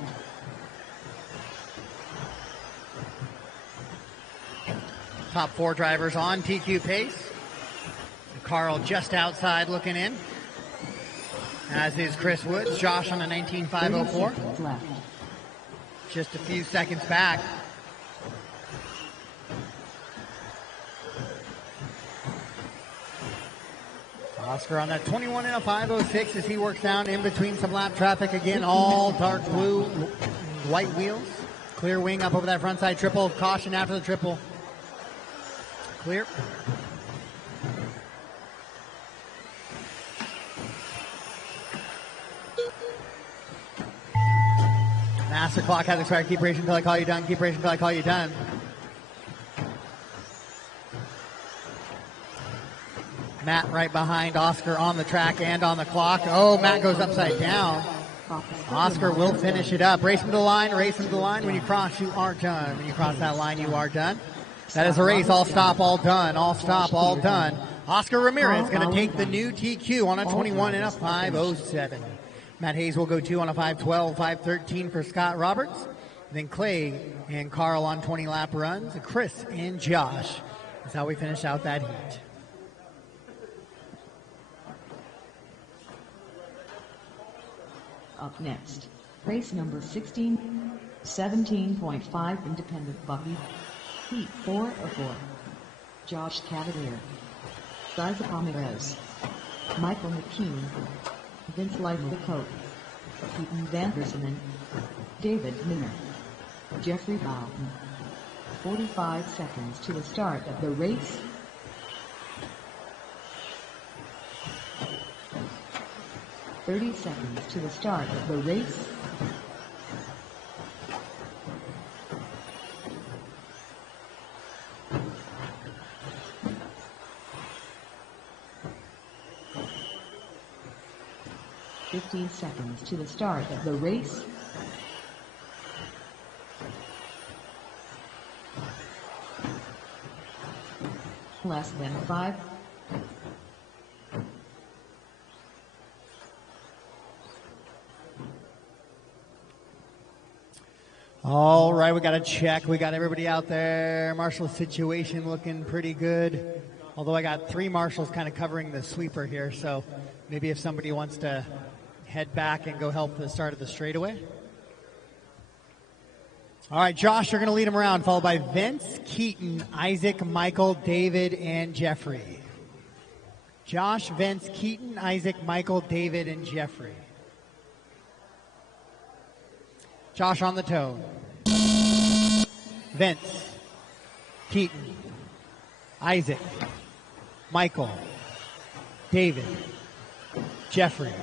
Top 4 drivers on TQ pace. Carl just outside looking in. As is Chris Woods. Josh on a 19.504. Just a few seconds back. Oscar on that 21 and a 506 as he works down in between some lap traffic. Again, all dark blue, white wheels. Clear wing up over that front side triple. Caution after the triple. Clear. Master clock has expired. Keep racing until I call you done. Keep racing until I call you done. Matt right behind Oscar on the track and on the clock. Oh, Matt goes upside down. Oscar will finish it up. Race him to the line. Race him to the line. When you cross, you are done. When you cross that line, you are done. That is a race. All stop, all done. All stop, all done. Oscar Ramirez going to take the new TQ on a 21 and a 507. Matt Hayes will go 2 on a 5:12, 5:13 for Scott Roberts. Then Clay and Carl on 20-lap runs. Chris and Josh. That's how we finish out that heat. Up next, race number 16, 17.5 independent buggy, heat 4 of 4. Josh Cavalier, Isaac Ramirez, Michael McKean, Vince Lightfoot, Keaton Vanderson, and David Miller. Jeffrey Bowden. 45 seconds to the start of the race. "30 seconds to the start of the race. "15 seconds to the start of the race. Less than 5. All right, we got a check. We got everybody out there. Marshall situation looking pretty good. Although I got 3 marshals kind of covering the sweeper here, so maybe if somebody wants to head back and go help the start of the straightaway. All right, Josh, you're going to lead them around, followed by Vince, Keaton, Isaac, Michael, David, and Jeffrey. Josh, Vince, Keaton, Isaac, Michael, David, and Jeffrey. Josh on the tone. Vince, Keaton, Isaac, Michael, David, Jeffrey.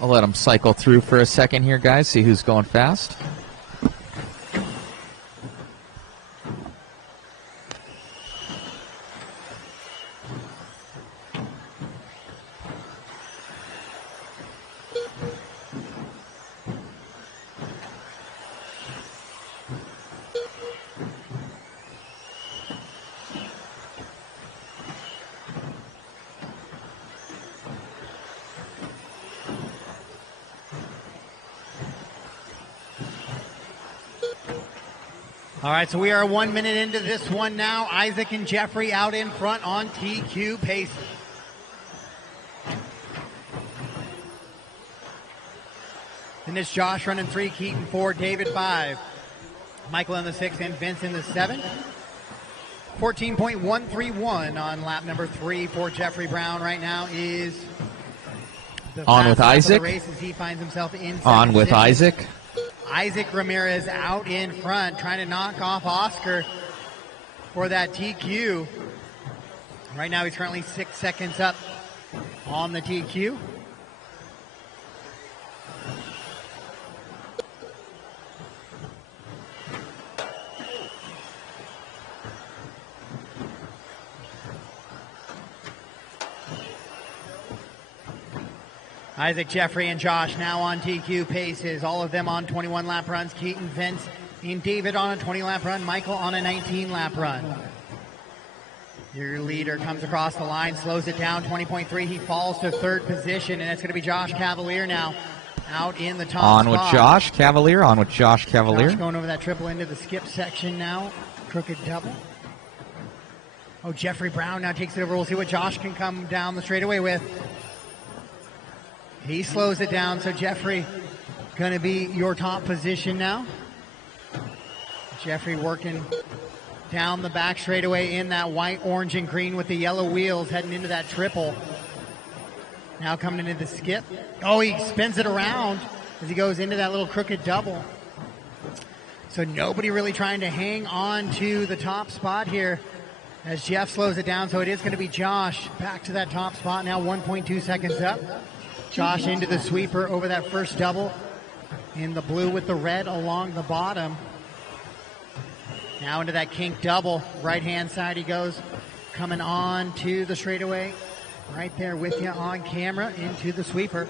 I'll let them cycle through for a second here, guys, see who's going fast. All right, so we are 1 minute into this one now. Isaac and Jeffrey out in front on TQ pace. Then it's Josh running 3, Keaton 4, David 5, Michael in the 6, and Vince in the 7. 14.131 on lap number 3 for Jeffrey Brown right now is the on with Isaac. The race as he finds himself in on with Isaac. Isaac Ramirez out in front, trying to knock off Oscar for that TQ. Right now he's currently 6 seconds up on the TQ. Isaac, Jeffrey, and Josh now on TQ paces. All of them on 21-lap runs. Keaton, Vince, and David on a 20-lap run. Michael on a 19-lap run. Your leader comes across the line, slows it down, 20.3. He falls to 3rd position, and it's going to be Josh Cavalier now out in the top on spot. With Josh Cavalier, on with Josh Cavalier. Josh going over that triple into the skip section now. Crooked double. Oh, Jeffrey Brown now takes it over. We'll see what Josh can come down the straightaway with. He slows it down, so Jeffrey going to be your top position now. Jeffrey working down the back straightaway in that white, orange, and green with the yellow wheels heading into that triple. Now coming into the skip. Oh, he spins it around as he goes into that little crooked double. So nobody really trying to hang on to the top spot here as Jeff slows it down. So it is going to be Josh back to that top spot now, 1.2 seconds up. Josh into the sweeper over that first double in the blue with the red along the bottom. Now into that kink double. Right-hand side he goes coming on to the straightaway. Right there with you on camera into the sweeper.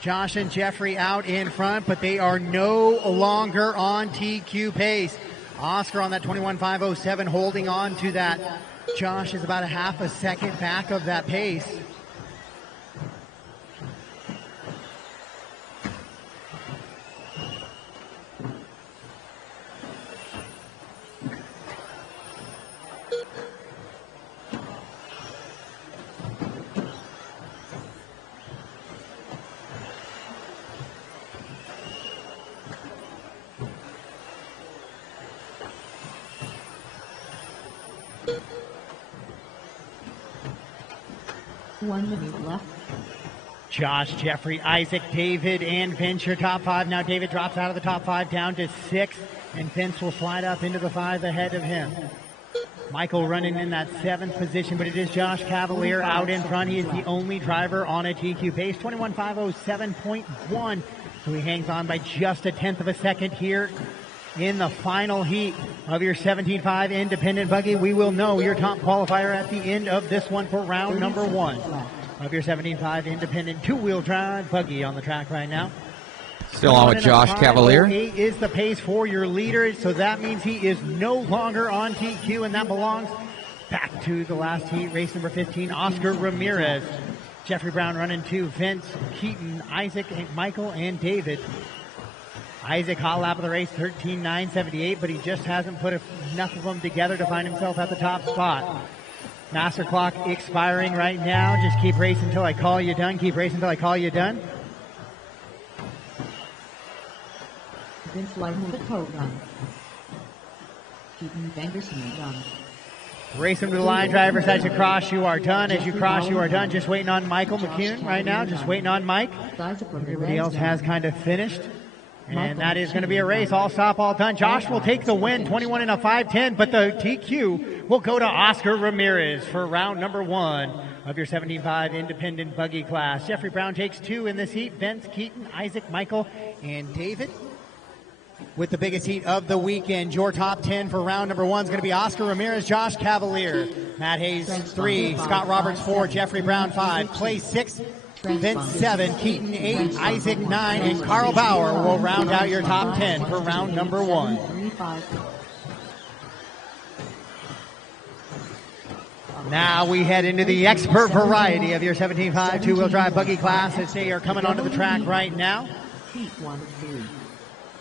Josh and Jeffrey out in front, but they are no longer on TQ pace. Oscar on that 21.507 holding on to that. Josh is about a half a second back of that pace. One minute left. Josh, Jeffrey, Isaac, David, and Vince, your top five. Now David drops out of the top five down to 6, and Vince will slide up into the 5 ahead of him. Michael running in that 7th position, but it is Josh Cavalier out in front. He is the only driver on a TQ pace, 21.507.1. So he hangs on by just a 1/10 of a second here in the final heat of your 17.5 independent buggy. We will know your top qualifier at the end of this one for round number 1 of your 17.5 independent two-wheel drive buggy on the track right now. Still on with Josh Cavalier. 8 is the pace for your leader, so that means he is no longer on TQ, and that belongs back to the last heat, race number 15, Oscar Ramirez. Jeffrey Brown running 2, Vince, Keaton, Isaac, Michael, and David. Isaac, hot lap of the race, 13.978, but he just hasn't put enough of them together to find himself at the top spot. Master clock expiring right now. Just keep racing until I call you done. Keep racing until I call you done. Vince Lyden with a coat run. Keaton Vanderson done. Racing to the line, drivers. As you cross, you are done. As you cross, you are done. Just waiting on Michael McCune right now. Just waiting on Mike. Everybody else has kind of finished. And that is going to be a race. All stop, all done. Josh will take the win, 21 in a 5:10, but the TQ will go to Oscar Ramirez for round number 1 of your 17.5 independent buggy class. Jeffrey Brown takes 2 in this heat. Vince, Keaton, Isaac, Michael, and David. With the biggest heat of the weekend, your top 10 for round number 1 is going to be Oscar Ramirez, Josh Cavalier, Matt Hayes 3, Scott Roberts 4, Jeffrey Brown 5, Clay 6, Vince 7, Keaton 8, Isaac 9, and Carl Bauer will round out your top 10 for round number 1. Now we head into the expert variety of your 17.5 two-wheel drive buggy class as they are coming onto the track right now. Heat 1 of 3.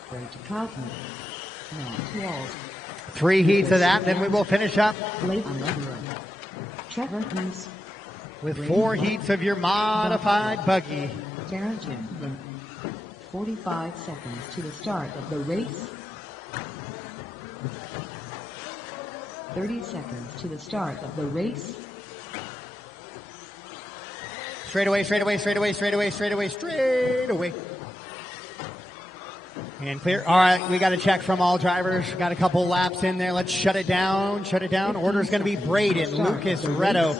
Brent Troutman. Matt Walls. 3 heats of that, then we will finish up Trevor East. with 4 heats of your modified buggy. Darrington. 45 seconds to the start of the race. 30 seconds to the start of the race. Straightaway, straightaway, straightaway, straightaway, straightaway, straightaway. And clear. All right, we got a check from all drivers. Got a couple laps in there. Let's shut it down. Shut it down. Order's going to be Braden, Lucas, Reto,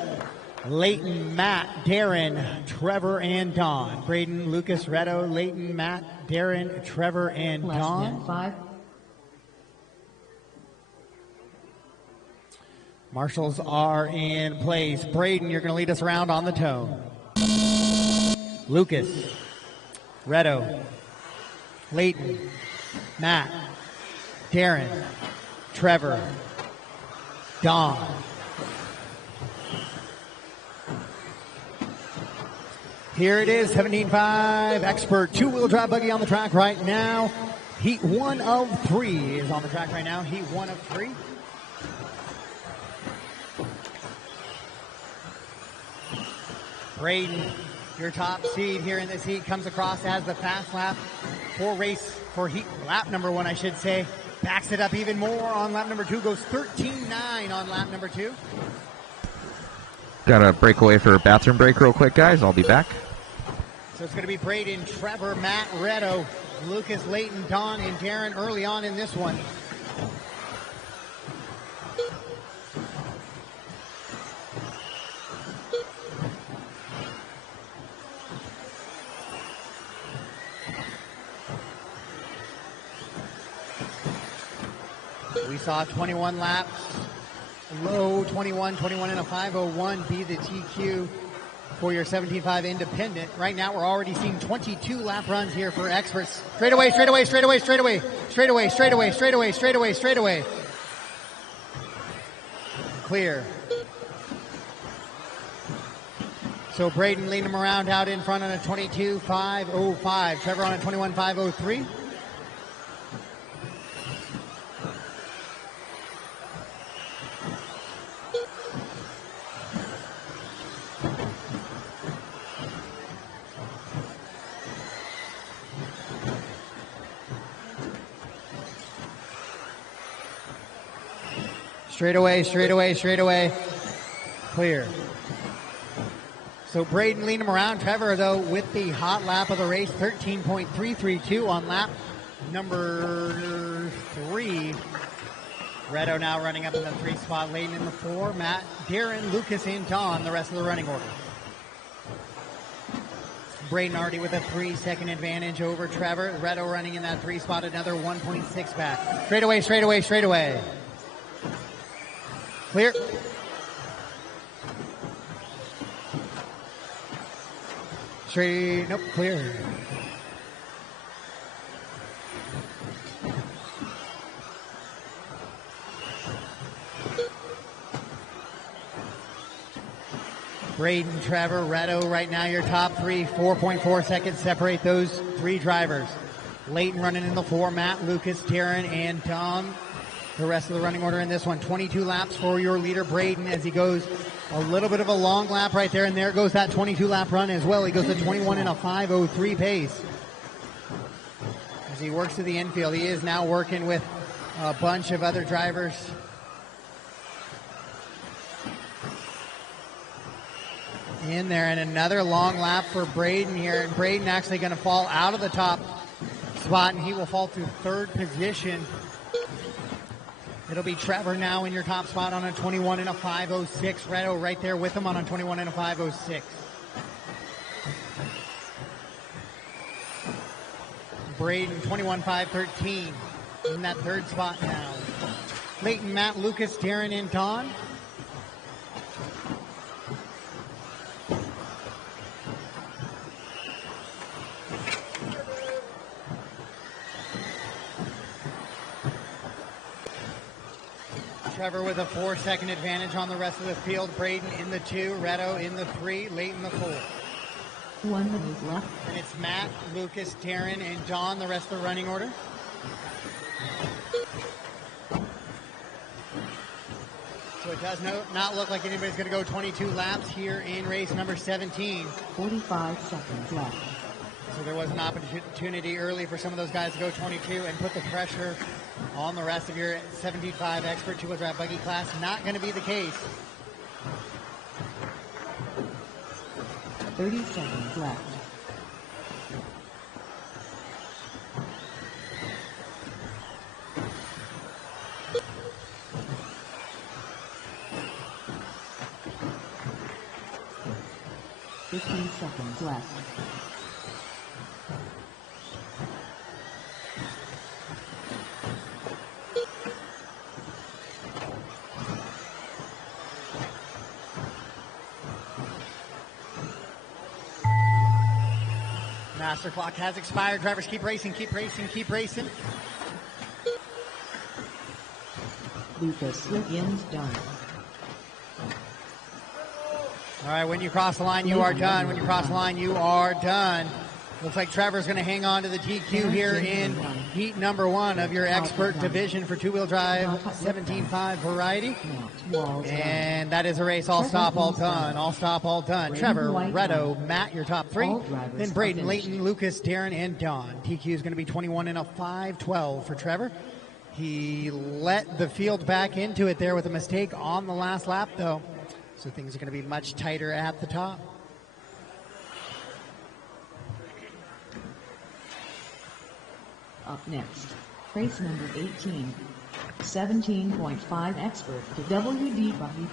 Leighton, Matt, Darren, Trevor, and Don. Braden, Lucas, Reto, Leighton, Matt, Darren, Trevor, and Don. 5. Marshals are in place. Braden, you're going to lead us around on the tone. Lucas, Reto, Leighton, Matt, Darren, Trevor, Don. Here it is, 17.5 expert two-wheel drive buggy on the track right now. Heat 1 of 3 is on the track right now. Heat 1 of 3. Braden, your top seed here in this heat, comes across as the fast lap for heat lap number 1, I should say. Backs it up even more on lap number 2, goes 13.9 on lap number 2. Got to break away for a bathroom break real quick, guys. I'll be back. So it's going to be Braden, Trevor, Matt, Reto, Lucas, Leighton, Don, and Darren early on in this one. We saw 21 laps, low 21 and a 5:01 be the TQ for your 17.5 independent. Right now we're already seeing 22 lap runs here for experts. Straightaway. Clear. So Braden leading him around out in front on a 22.505. Trevor on a 21.503. Straightaway. Clear. So Braden leading him around. Trevor, though, with the hot lap of the race, 13.332 on lap number 3. Redo now running up in the 3 spot. Layton in the 4. Matt, Darren, Lucas, and Don, the rest of the running order. Braden already with a 3-second advantage over Trevor. Redo running in that 3 spot, another 1.6 back. Straightaway. Clear. Clear. Braden, Trevor, Redo, right now your top 3, 4.4 seconds separate those 3 drivers. Layton running in the 4, Matt, Lucas, Taryn, and Tom. The rest of the running order in this one. 22 laps for your leader, Braden, as he goes a little bit of a long lap right there, and there goes that 22-lap run as well. He goes to 21 and a 5:03 pace. As he works to the infield, he is now working with a bunch of other drivers. In there, and another long lap for Braden here, and Braden actually going to fall out of the top spot, and he will fall to 3rd position. It'll be Trevor now in your top spot on a 21 and a 5:06. Redo right there with him on a 21 and a 5:06. Braden 21.513 in that 3rd spot now. Layton, Matt, Lucas, Darren, and Don. Trevor with a 4-second advantage on the rest of the field. Braden in the 2, Redo in the 3, Layton the 4. 1 minute left. And it's Matt, Lucas, Darren, and Don, the rest of the running order. So it does not look like anybody's going to go 22 laps here in race number 17. 45 seconds left. So there was an opportunity early for some of those guys to go 22 and put the pressure on the rest of your 17.5 expert 2-wheel drive buggy class. Not going to be the case. 30 seconds left. $15 seconds left. Master clock has expired. Drivers keep racing. Lucas Wiggins done. All right, when you cross the line, you are done. When you cross the line, you are done. Looks like Trevor's going to hang on to the TQ here in heat number 1 of your expert division for 2-wheel drive 17.5 variety. And that is a race all stop, all done. All stop, all done. Trevor, Redo, Matt, your top 3. Then Braden, Layton, Lucas, Darren, and Don. TQ is going to be 21 and a 5:12 for Trevor. He let the field back into it there with a mistake on the last lap, though. So things are going to be much tighter at the top. Up next, race number 18, 17.5 expert to WD buggy,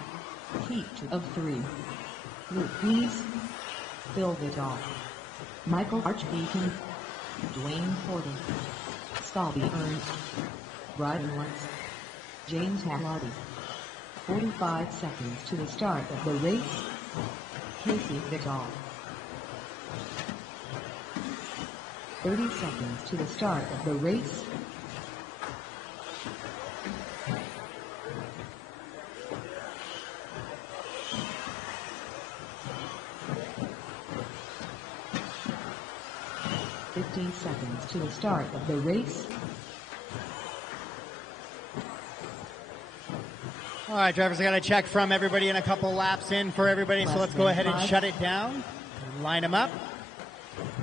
heat of 3. Luke Pease, Phil Vidal, Michael Archbeacon, Dwayne Porter, Scalby Ernst, Brian Wentz, James Hamadi. 45 seconds to the start of the race. Casey Vidal. 30 seconds to the start of the race. Seconds to the start of the race. All right, drivers, I got a check from everybody and a couple laps in for everybody, so let's go ahead and shut it down. Line them up.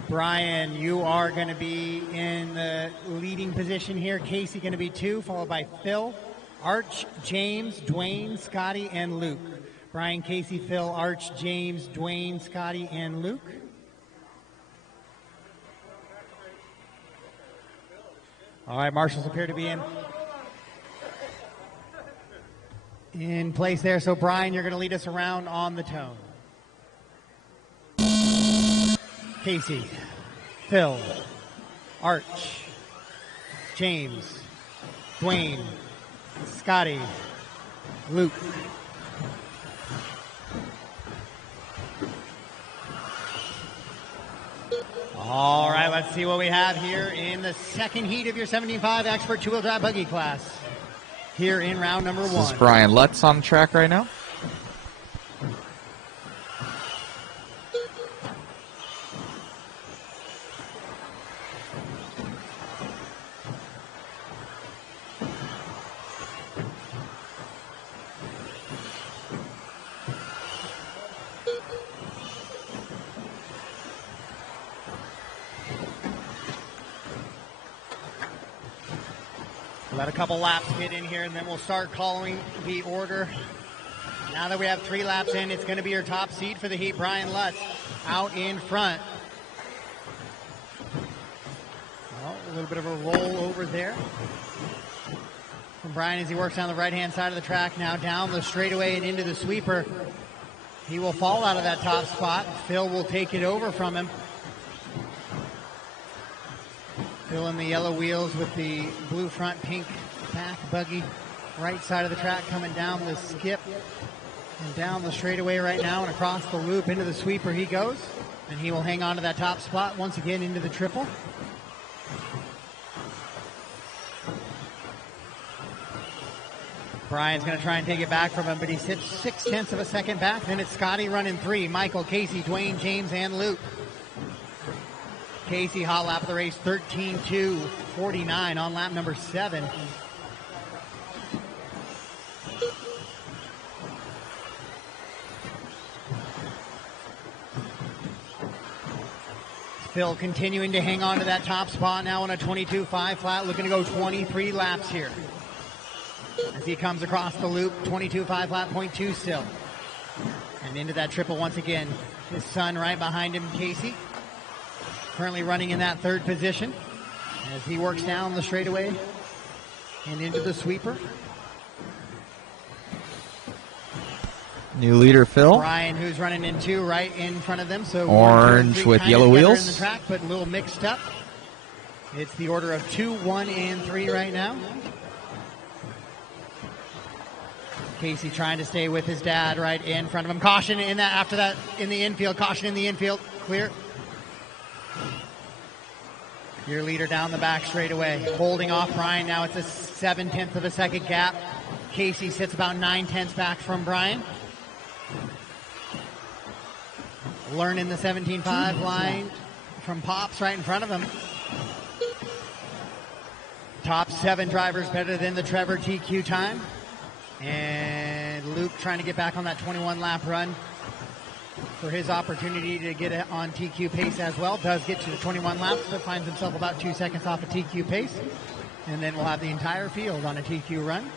Brian, you are going to be in the leading position here. Casey going to be 2, followed by Phil, Arch, James, Dwayne, Scotty, and Luke. Brian, Casey, Phil, Arch, James, Dwayne, Scotty, and Luke. All right, marshals appear to be in place there. So, Brian, you're going to lead us around on the tone. Casey, Phil, Arch, James, Dwayne, Scotty, Luke. All right, let's see what we have here in the second heat of your 75 Expert two-wheel drive buggy class here in round number 1. This is Brian Lutz on the track right now. Let a couple laps get in here, and then we'll start calling the order. Now that we have 3 laps in, it's going to be your top seed for the heat. Brian Lutz out in front. Well, a little bit of a roll over there from Brian as he works down the right-hand side of the track. Now down the straightaway and into the sweeper. He will fall out of that top spot. Phil will take it over from him. Phil in the yellow wheels with the blue front, pink back buggy. Right side of the track coming down the skip and down the straightaway right now and across the loop into the sweeper he goes. And he will hang on to that top spot once again into the triple. Brian's going to try and take it back from him, but he sits 0.6 of a second back. Then it's Scotty running 3. Michael, Casey, Dwayne, James, and Luke. Casey, hot lap of the race, 13.2.49 on lap number 7. Phil continuing to hang on to that top spot now on a 22.5 flat, looking to go 23 laps here. As he comes across the loop, 22.5 flat, 0.2 still. And into that triple once again. His son right behind him, Casey. Currently running in that 3rd position as he works down the straightaway and into the sweeper. New leader, Phil. Brian, who's running in 2 right in front of them. So orange with yellow wheels. In the track, but a little mixed up. It's the order of 2, 1, and 3 right now. Casey trying to stay with his dad right in front of him. Caution in that after that in the infield. Caution in the infield. Clear. Your leader down the back straightaway. Holding off Brian. Now it's a 0.7 of a second gap. Casey sits about 0.9 back from Brian. Learning the 17.5 line from Pops right in front of him. Top 7 drivers better than the Trevor TQ time. And Luke trying to get back on that 21 lap run for his opportunity to get it on TQ pace as well. Does get to the 21 laps, but finds himself about 2 seconds off of TQ pace. And then we'll have the entire field on a TQ run.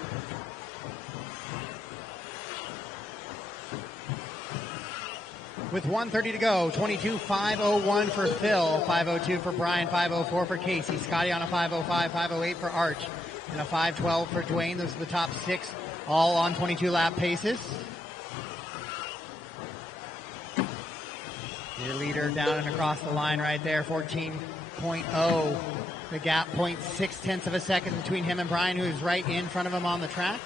With 1:30 to go, 22.501 for Phil, 5:02 for Brian, 5:04 for Casey. Scotty on a 5:05, 5:08 for Arch, and a 5:12 for Dwayne. Those are the top 6, all on 22 lap paces. Your leader down and across the line right there, 14.0 The gap 0.6 of a second between him and Brian, who's right in front of him on the track.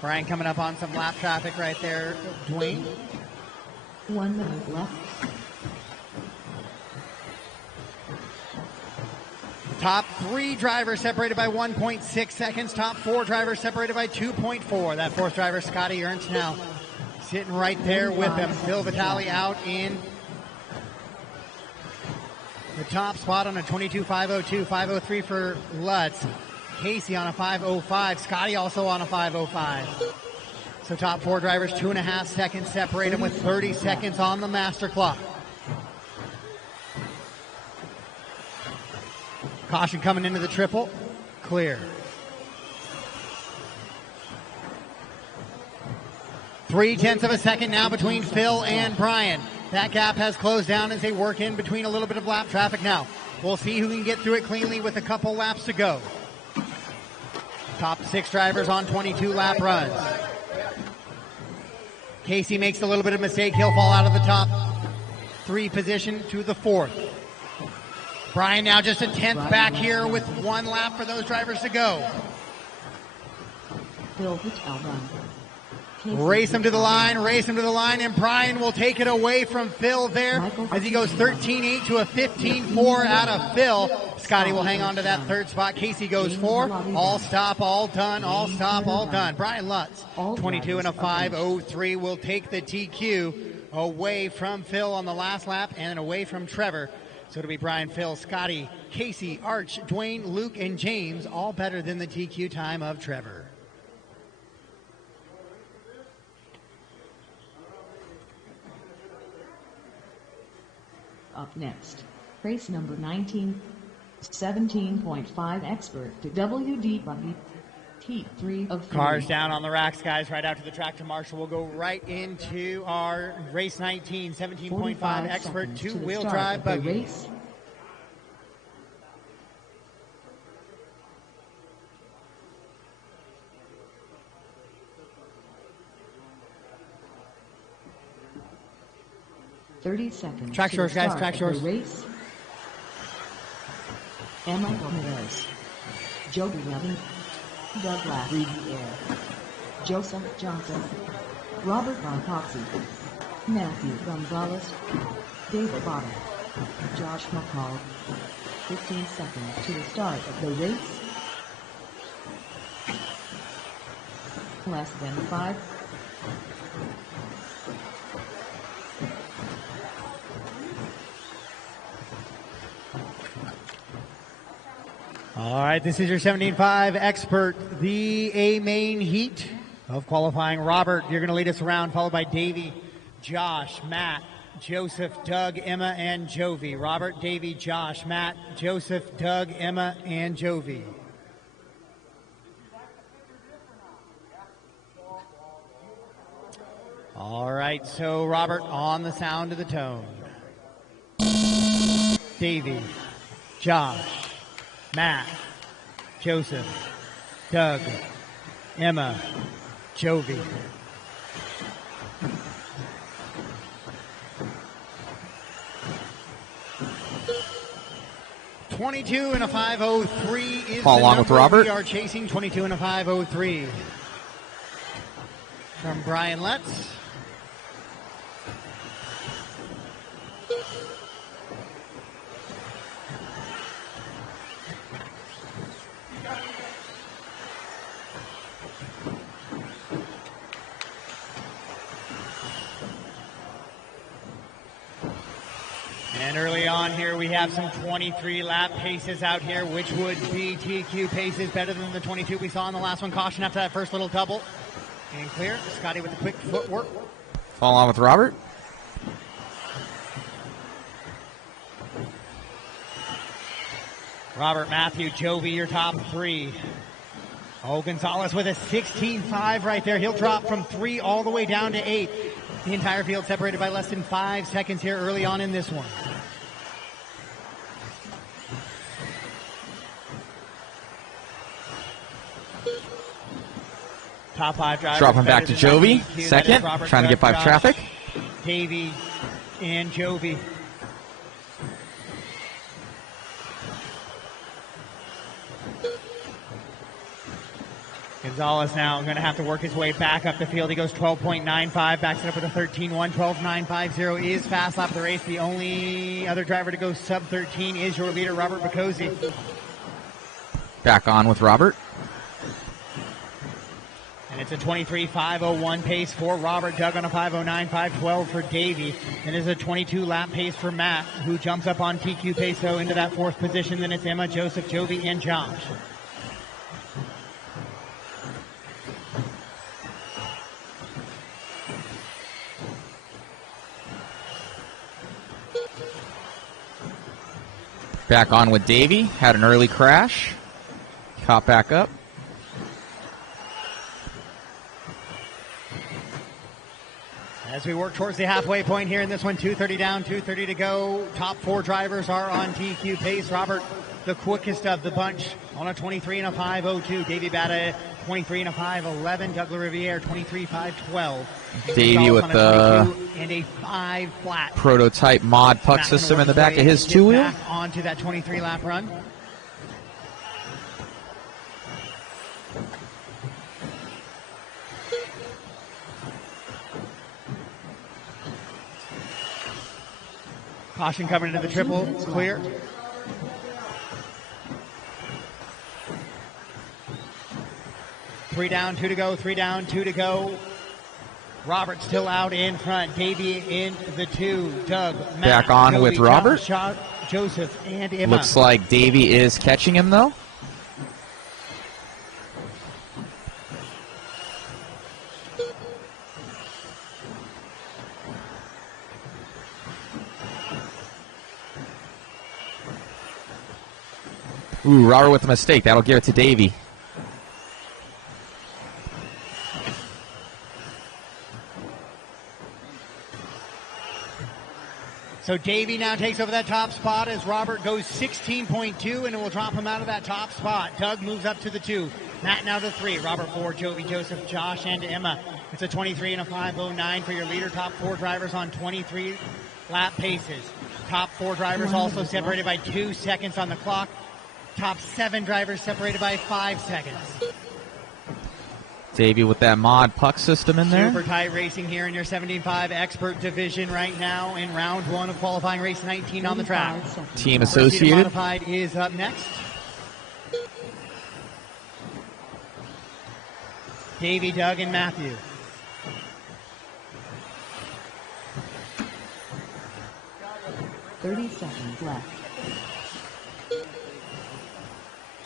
Brian coming up on some lap traffic right there. Dwayne. 1 minute left. Top 3 drivers separated by 1.6 seconds. Top 4 drivers separated by 2.4. That 4th driver, Scotty Ernst, now sitting right there with him. Phil Vitale out in the top spot on a 22.502. 5:03 for Lutz. Casey on a 5:05. Scotty also on a 5:05. So top 4 drivers, 2.5 seconds separate them with 30 seconds on the master clock. Caution coming into the triple. Clear. 0.3 of a second now between Phil and Brian. That gap has closed down as they work in between a little bit of lap traffic now. We'll see who can get through it cleanly with a couple laps to go. Top 6 drivers on 22 lap runs. Casey makes a little bit of mistake. He'll fall out of the top 3 position to the 4th. Brian now just a 10th back here with 1 lap for those drivers to go. Race him to the line, and Brian will take it away from Phil there as he goes 13.8 to a 15.4 out of Phil. Scotty will hang on to that 3rd spot. Casey goes 4. All stop, all done, all stop, all done. Brian Lutz, 22 and a 5:03, will take the TQ away from Phil on the last lap and away from Trevor. So it'll be Brian, Phil, Scotty, Casey, Arch, Dwayne, Luke, and James, all better than the TQ time of Trevor. Up next, race number 19, 17.5 expert to WD buggy, heat 3 of 3. Cars down on the racks, guys, right out to the tractor marshal. We'll go right into our race 19, 17.5 expert two-wheel drive buggy. Race. "30 seconds. Track shores, guys. Track shores. Race. Emma Ramirez, Jody Levin, Douglas Riviere, Joseph Johnson, Robert Boncoxy, Matthew Gonzalez, David Bottom, Josh McCall. 15 seconds to the start of the race. Less than 5. All right, this is your 17.5 expert, the A main heat of qualifying. Robert, you're going to lead us around, followed by Davey, Josh, Matt, Joseph, Doug, Emma, and Jovi. Robert, Davey, Josh, Matt, Joseph, Doug, Emma, and Jovi. All right, so Robert on the sound of the tone. Davey, Josh, Matt, Joseph, Doug, Emma, Jovi. .22 and a 5:03 is Follow the along number with Robert. we are chasing. 22 and a 5:03 from Brian Letts. And early on here, we have some 23 lap paces out here, which would be TQ paces better than the 22 we saw in the last one. Caution after that first little double. And clear. Scotty with the quick footwork. Follow on with Robert. Robert, Matthew, Jovi, your top 3. Oh, Gonzalez with a 16.5 right there. He'll drop from 3 all the way down to 8. The entire field separated by less than 5 seconds here early on in this one. Top 5 drivers. Dropping back to Jovi. Second. Trying to get by traffic. Davey and Jovi. Gonzalez now going to have to work his way back up the field. He goes 12.95, backs it up with a 13.1. 12.950 is fast lap of the race. The only other driver to go sub 13 is your leader, Robert Bacozzi. Back on with Robert. And it's a 23.501 pace for Robert. Doug on a 509.512 for Davey. And it's a 22 lap pace for Matt, who jumps up on TQ pace though into that fourth position. Then it's Emma, Joseph, Jovi, and Josh. Back on with Davey. Had an early crash. Caught back up. As we work towards the halfway point here in this one, 2:30 down, 2:30 to go. Top four drivers are on TQ pace. Robert, the quickest of the bunch, on a 23 and a 5:02. Davey Bata, 23 and a 5:11. Doug Riviere, 23.512. Davey with the and a 5 flat prototype mod puck system in the back of his two-wheel. Onto that 23 lap run. Caution coming into the triple, clear. Three down, two to go, 3 down, 2 to go. Robert still out in front. Davey in the 2. Doug, Matt, back on Joey, with Robert. Joseph, and Emma. Looks like Davey is catching him though. Ooh, Robert with a mistake. That'll give it to Davey. So Davey now takes over that top spot as Robert goes 16.2 and it will drop him out of that top spot. Doug moves up to the 2. Matt now to 3. Robert 4, Jovi, Joseph, Josh, and Emma. It's a 23 and a 5:09 for your leader. Top 4 drivers on 23 lap paces. Top 4 drivers also separated by 2 seconds on the clock. Top 7 drivers separated by 5 seconds. Davey with that mod puck system in there. Super tight racing here in your 17.5 expert division right now in round 1 of qualifying race 19 on the track. Team Associated. Modified is up next. Davey, Doug, and Matthew. .30 seconds left.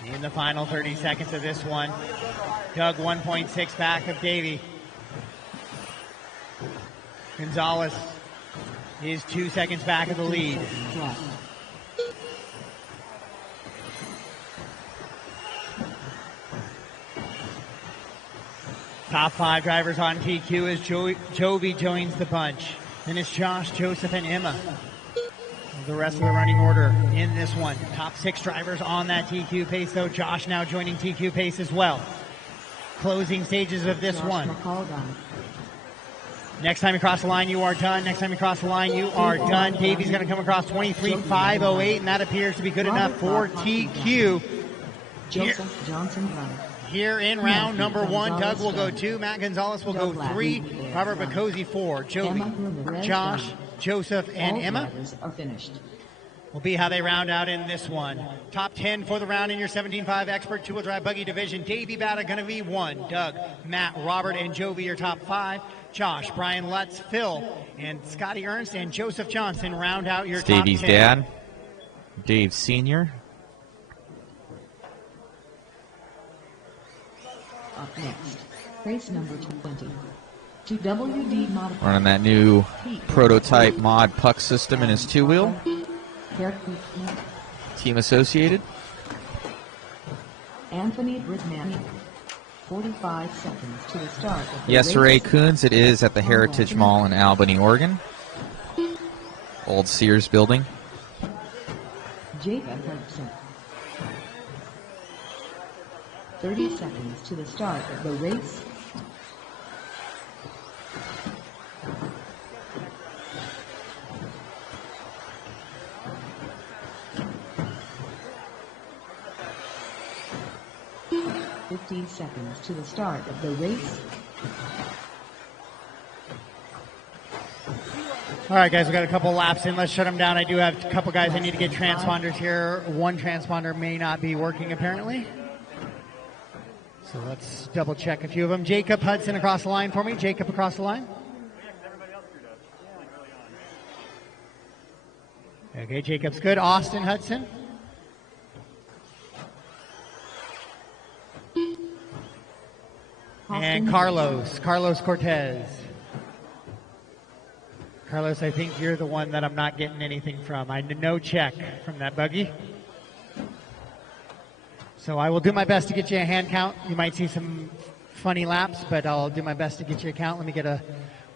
In the final 30 seconds of this one, Doug 1.6 back of Davey. Gonzalez is 2 seconds back of the lead. Top 5 drivers on TQ as Jovi joins the bunch. Then it's Josh, Joseph, and Emma. The rest of the running order in this one. Top 6 drivers on that TQ pace, though. Josh now joining TQ pace as well. Closing stages of this one. Next time you cross the line, you are done. Next time you cross the line, you are done. Davey's going to come across 23.508, and that appears to be good enough for TQ. Joseph Johnson Here in round number 1, Doug will go 2. Matt Gonzalez will go 3. Robert Bacozzi 4. Jovi, Josh, Joseph, and Emma are finished. Will be how they round out in this one. Top 10 for the round in your 17.5 expert two-wheel drive buggy division. Davey Bata going to be 1. Doug, Matt, Robert, and Jovi your top 5. Josh, Brian Lutz, Phil, and Scotty Ernst, and Joseph Johnson round out your top 10. Davey's dad, Dave Sr. Up next, race number 20. To WD modified. Running that new prototype mod puck system in his two-wheel. Team Associated. Anthony Bridman. 45 seconds to the start of the Yes, Ray Coons. It is at the Heritage Mall in Albany, Oregon. Old Sears building. Jacob Hudson. 30 seconds to the start of the race. 15 seconds to the start of the race. All right, guys, we got a couple laps in. Let's shut them down. I do have a couple guys I need to get transponders here. One transponder may not be working, apparently. So let's double check a few of them. Jacob Hudson across the line for me. Jacob across the line. Okay, Jacob's good. Austin Hudson. And Carlos Cortez. Carlos, I think you're the one that I'm not getting anything from. I no check from that buggy. So I will do my best to get you a hand count. You might see some funny laps, but I'll do my best to get you a count. Let me get a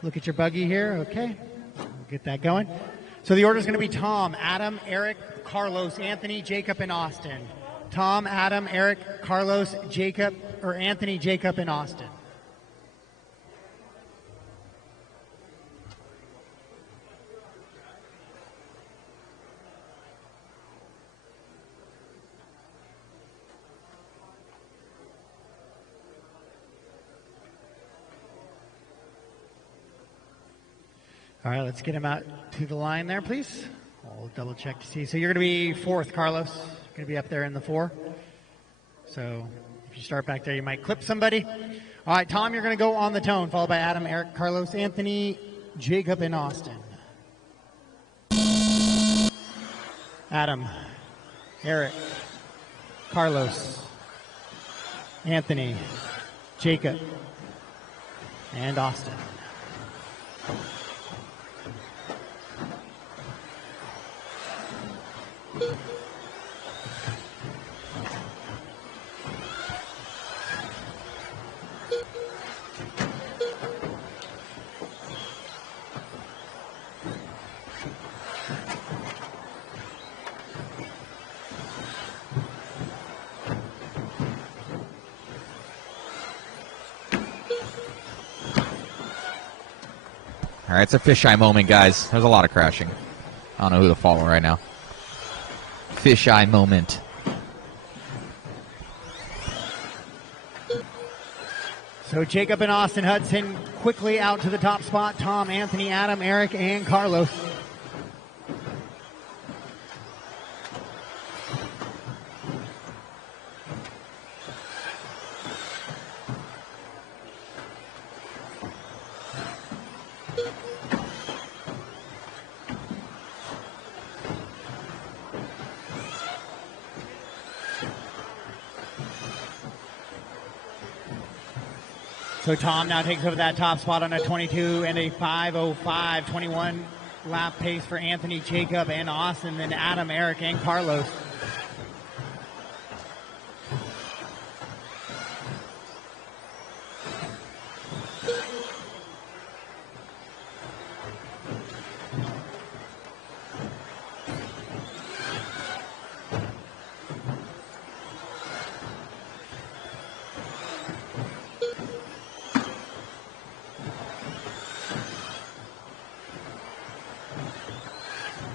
look at your buggy here. Okay, we'll get that going. So the order is going to be Tom, Adam, Eric, Carlos, Anthony, Jacob, and Austin. Tom, Adam, Eric, Carlos, Jacob, or Anthony, Jacob, and Austin. All right, let's get him out to the line there, please. I'll double check to see. So you're going to be fourth, Carlos. You're going to be up there in the 4. So if you start back there, you might clip somebody. All right, Tom, you're going to go on the tone, followed by Adam, Eric, Carlos, Anthony, Jacob, and Austin. Adam, Eric, Carlos, Anthony, Jacob, and Austin. All right, it's a fisheye moment, guys. There's a lot of crashing. I don't know who to follow right now. Fisheye moment. So Jacob and Austin Hudson quickly out to the top spot. Tom, Anthony, Adam, Eric, and Carlos. So Tom now takes over that top spot on a 22 and a 5:05, 21 lap pace for Anthony, Jacob, and Austin, then Adam, Eric, and Carlos.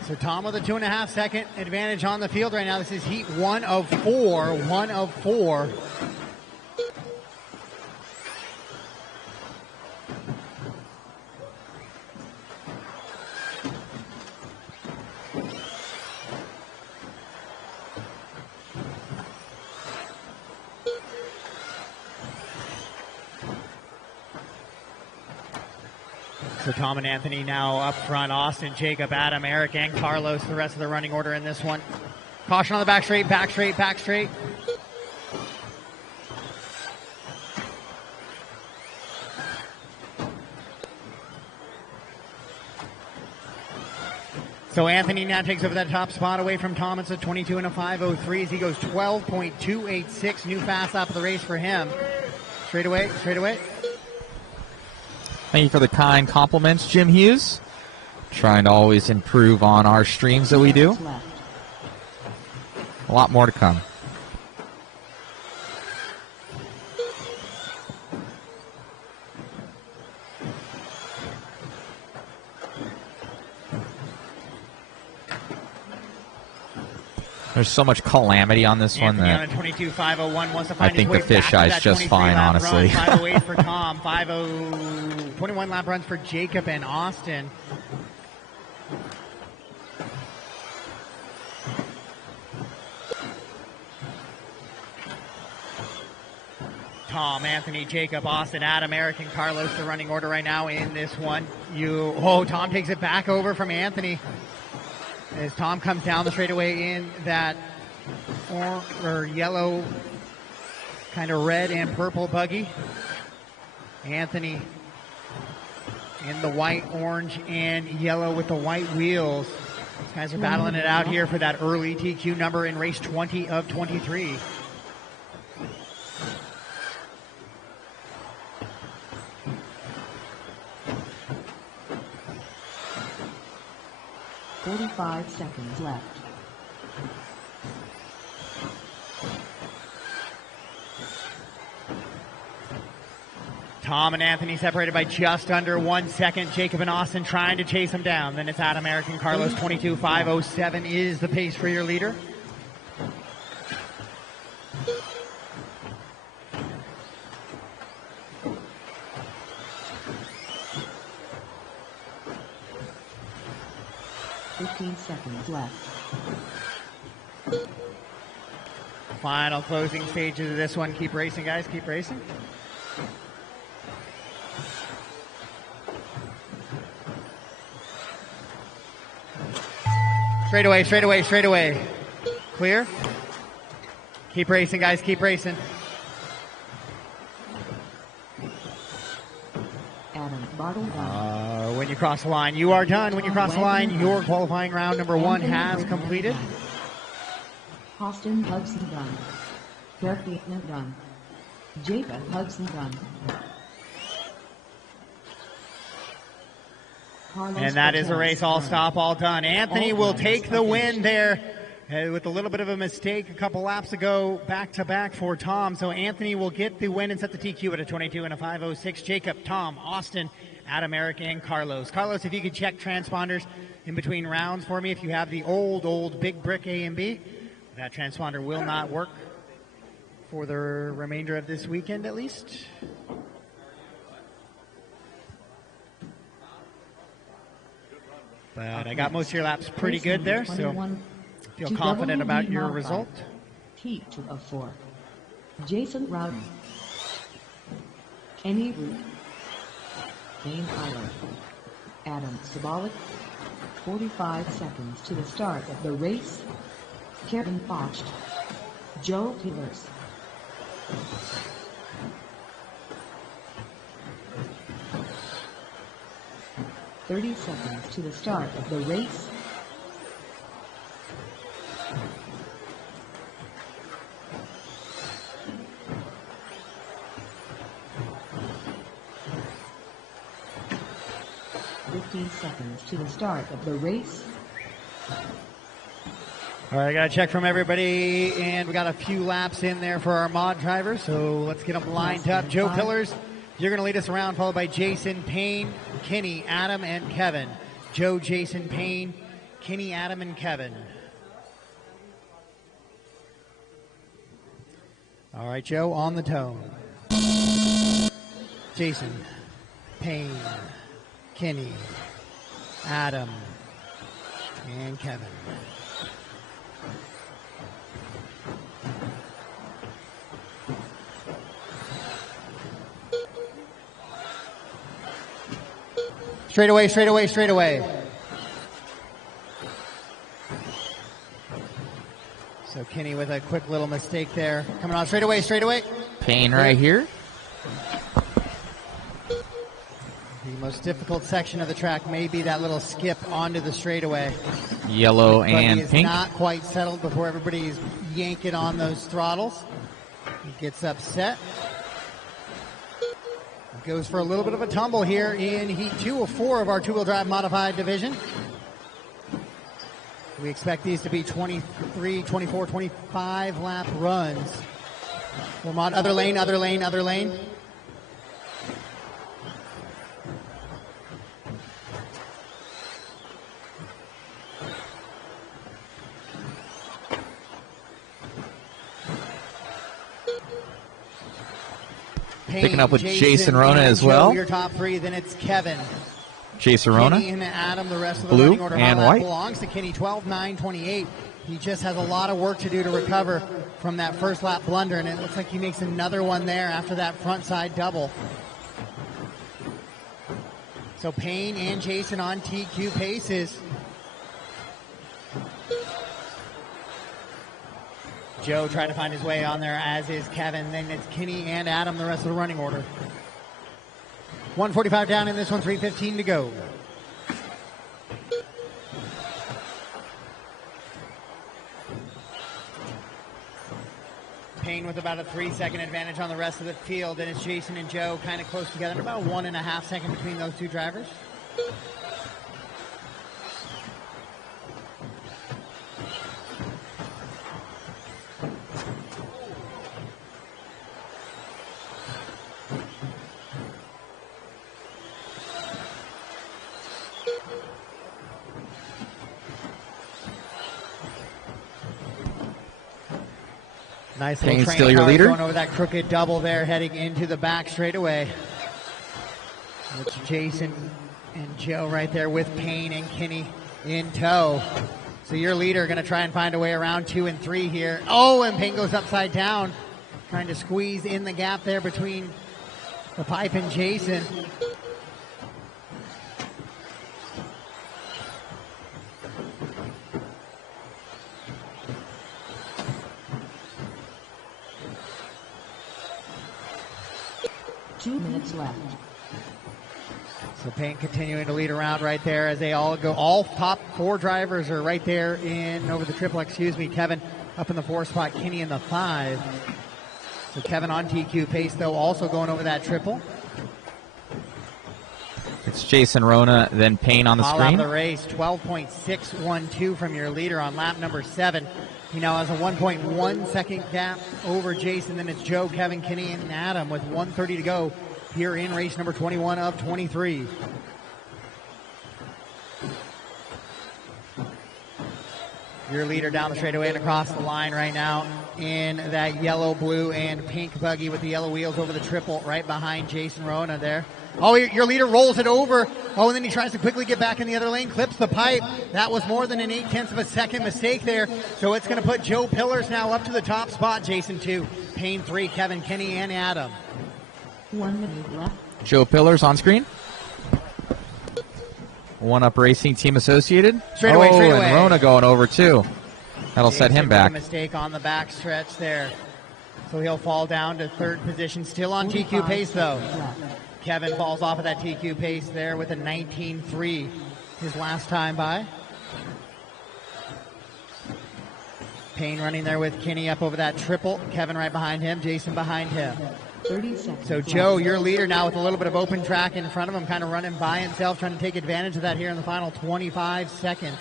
So Tom with a 2.5 second advantage on the field right now. This is heat 1 of 4. 1 of 4. So Tom and Anthony now up front. Austin, Jacob, Adam, Eric, and Carlos, the rest of the running order in this one. Caution on the back straight, back straight, back straight. So Anthony now takes over that top spot away from Tom. It's a 22 and a 5:03 as he goes 12.286. New fast lap of the race for him. Straight away, straight away. Thank you for the kind compliments, Jim Hughes. Trying to always improve on our streams that we do. A lot more to come. There's so much calamity on this one Anthony that on a 22.501 wants to I find think his the way back to fisheye's that just 23 fine, lap honestly. Run. 508 for Tom. 21 lap runs for Jacob and Austin. Tom, Anthony, Jacob, Austin, Adam, Eric, and Carlos, the running order right now in this one. Tom takes it back over from Anthony as Tom comes down the straightaway in that yellow, kind of red and purple buggy. Anthony in the white, orange, and yellow with the white wheels. These guys are battling it out here for that early TQ number in race 20 of 23. .45 seconds left. Tom and Anthony separated by just under 1 second. Jacob and Austin trying to chase him down. Then it's Adam, Eric, and Carlos. 22.507 is the pace for your leader. Seconds left. Final closing stages of this one. Keep racing, guys. Keep racing. Straight away, straight away, straight away. Clear. Keep racing, guys. Keep racing. When you cross the line, you are done. When you cross the line, your qualifying round number 1 has completed. Austin Hudson done. Kirk Beekman done. Jacob Hudson done. And that is a race all stop, all done. Anthony will take the win there with a little bit of a mistake a couple laps ago, back-to-back for Tom. So Anthony will get the win and set the TQ at a 22 and a 506. Jacob, Tom, Austin, Adam, Eric, and Carlos. Carlos, if you could check transponders in between rounds for me. If you have the old big brick A and B, that transponder will not work for the remainder of this weekend at least. But I got most of your laps pretty good there, so feel confident about your result. T2 of 4. Jason Rowden. Kenny Root. Dane Tyler. Adam Sabalik. 45 seconds to the start of the race. Kevin Focht. Joe Tillers. .30 seconds to the start of the race. Seconds to the start of the race. All right, I got a check from everybody, and we got a few laps in there for our mod drivers, so let's get them lined up. Joe Pillars, you're going to lead us around, followed by Jason, Payne, Kenny, Adam, and Kevin. Joe, Jason, Payne, Kenny, Adam, and Kevin. All right, Joe, on the tone. Jason, Payne, Kenny, Adam, and Kevin. Straight away, straight away, straight away. So Kenny with a quick little mistake there. Coming on straight away, straight away. Payne right here. The most difficult section of the track may be that little skip onto the straightaway. Yellow and is pink. Not quite settled before everybody's yanking on those throttles. He gets upset. Goes for a little bit of a tumble here in Heat 2 of 4 of our two-wheel drive modified division. We expect these to be 23, 24, 25 lap runs. We're on other lane, other lane, other lane. Picking up with Jason Jason Rona and as Joe, well. Your top three. Then it's Kevin. Jason Rona. Kenny and Adam, the rest of the Blue running order. and How that white. belongs to Kenny, 12:9:28. He just has a lot of work to do to recover from that first lap blunder, and it looks like he makes another one there after that front side double. So Payne and Jason on TQ paces. Joe trying to find his way on there, as is Kevin. Then it's Kenny and Adam, the rest of the running order. 1:45 down in this one, 3:15 to go. Payne with about a 3-second advantage on the rest of the field. And it's Jason and Joe kind of close together. About 1.5 seconds between those two drivers. Nice little Payne train still your car leader. going over that crooked double there, heading into the back straightaway. It's Jason and Joe right there with Payne and Kenny in tow. So your leader going to try and find a way around 2 and 3 here. Oh, and Payne goes upside down, trying to squeeze in the gap there between the pipe and Jason. Two minutes left. So Payne continuing to lead around right there as they all go. All top 4 drivers are right there in over the triple. Kevin up in the 4 spot, Kenny in the 5. So Kevin on TQ pace though, also going over that triple. It's Jason Rona, then Payne on the All screen. out of the race, 12.612 from your leader on lap number 7. He now has a 1.1 second gap over Jason. Then it's Joe, Kevin, Kenny, and Adam with 1:30 to go here in race number 21 of 23. Your leader down the straightaway and across the line right now in that yellow, blue, and pink buggy with the yellow wheels over the triple right behind Jason Rona there. Oh, your leader rolls it over. Oh, and then he tries to quickly get back in the other lane, clips the pipe. That was more than an 0.8 of a second mistake there. So it's going to put Joe Pillars now up to the top spot. Jason 2, Payne 3, Kevin, Kenny, and Adam. 1 minute left. Joe Pillars on screen. One Up Racing Team Associated. Straightaway. And Rona going over too. That'll set him Jason back. made a mistake on the back stretch there. So he'll fall down to 3rd position. Still on TQ pace though. Kevin falls off of that TQ pace there with a 19.3 his last time by. Payne running there with Kenny up over that triple. Kevin right behind him. Jason behind him. 30 seconds. So Joe, your leader now with a little bit of open track in front of him, kind of running by himself, trying to take advantage of that here in the final 25 seconds.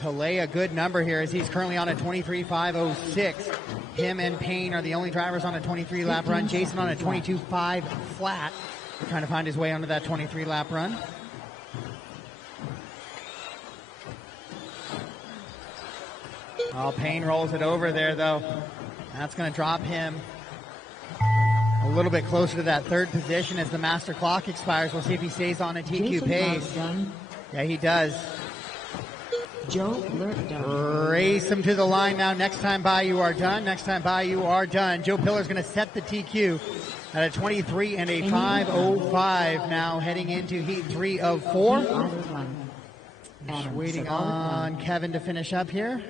To lay a good number here as he's currently on a 23.506. Him and Payne are the only drivers on a 23-lap run. Jason on a 22.5 flat, trying to find his way onto that 23-lap run. Oh, Payne rolls it over there, though. That's going to drop him a little bit closer to that 3rd position as the master clock expires. We'll see if he stays on a TQ Jason pace. done. Yeah, he does. Joe Lurt done. Race him to the line now. Next time by, you are done. Next time by, you are done. Joe Pillar's going to set the TQ at a 23 and a 5:05 now heading into heat 3 of 4. Just waiting on Kevin to finish up here.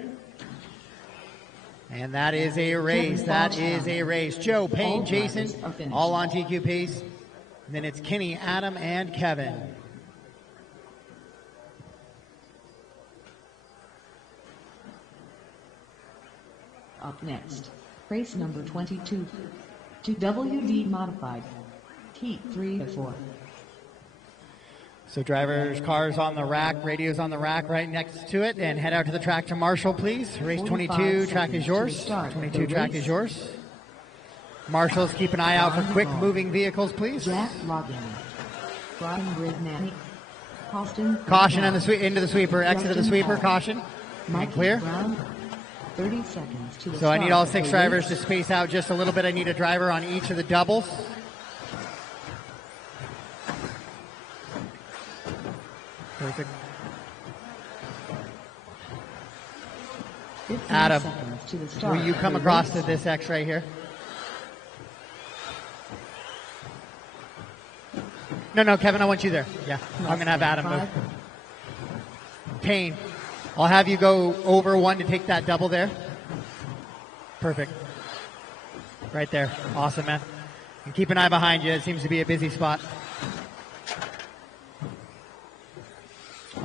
And that is a race. That is a race. Joe, Payne, Jason, all on TQ pace. And then it's Kenny, Adam, and Kevin. Up next, race number 22. To WD modified. Heat 3 of 4. So drivers, cars on the rack, radios on the rack right next to it, and head out to the track to Marshall, please. Race 22, track is yours. 22, track is yours. Marshals, keep an eye out for quick moving vehicles, please. Jack Logan. Brian Brignani. Austin. Caution into the sweeper, exit of the sweeper, caution. Mike Clear. Brown. 30 seconds to the So I start need all of 6 the drivers race. to space out just a little bit. I need a driver on each of the doubles. Perfect. 15 Adam, seconds to the start will you of come the across race. to this X right here? No, Kevin, I want you there. Yeah, I'm going to have Adam move. Payne, I'll have you go over 1 to take that double there. Perfect. Right there. Awesome, man. And keep an eye behind you. It seems to be a busy spot.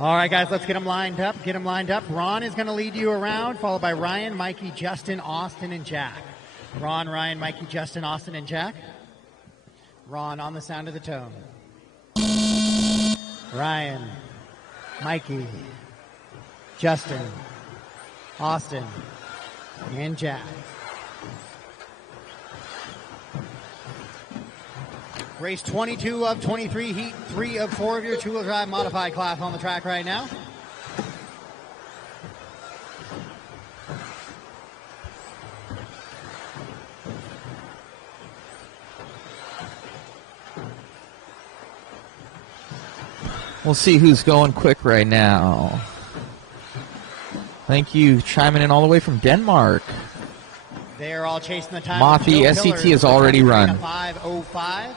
All right, guys, let's get them lined up. Ron is going to lead you around, followed by Ryan, Mikey, Justin, Austin, and Jack. Ron, Ryan, Mikey, Justin, Austin, and Jack. Ron on the sound of the tone. Ryan, Mikey, Justin, Austin, and Jack. Race 22 of 23, heat 3 of 4 of your two-wheel drive modified class on the track right now. We'll see who's going quick right now. Thank you, chiming in all the way from Denmark. They're all chasing the time. Mothy, SCT has already run. 5:05.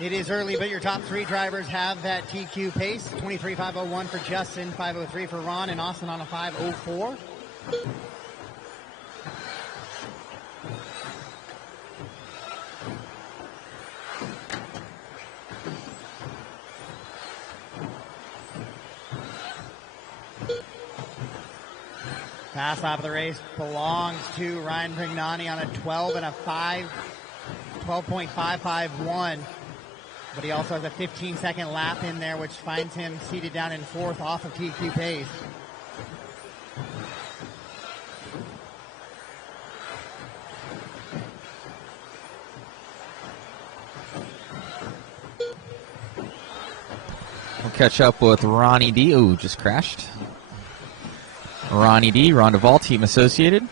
It is early, but your top 3 drivers have that TQ pace. 23.501 for Justin, 5:03 for Ron, and Austin on a 5:04. Fast lap of the race belongs to Ryan Brignani on a 12.551. But he also has a 15-second lap in there, which finds him seated down in 4th off of TQ pace. We'll catch up with Ronnie D. Ooh, just crashed. Ronnie D, Ron Duvall, Team Associated.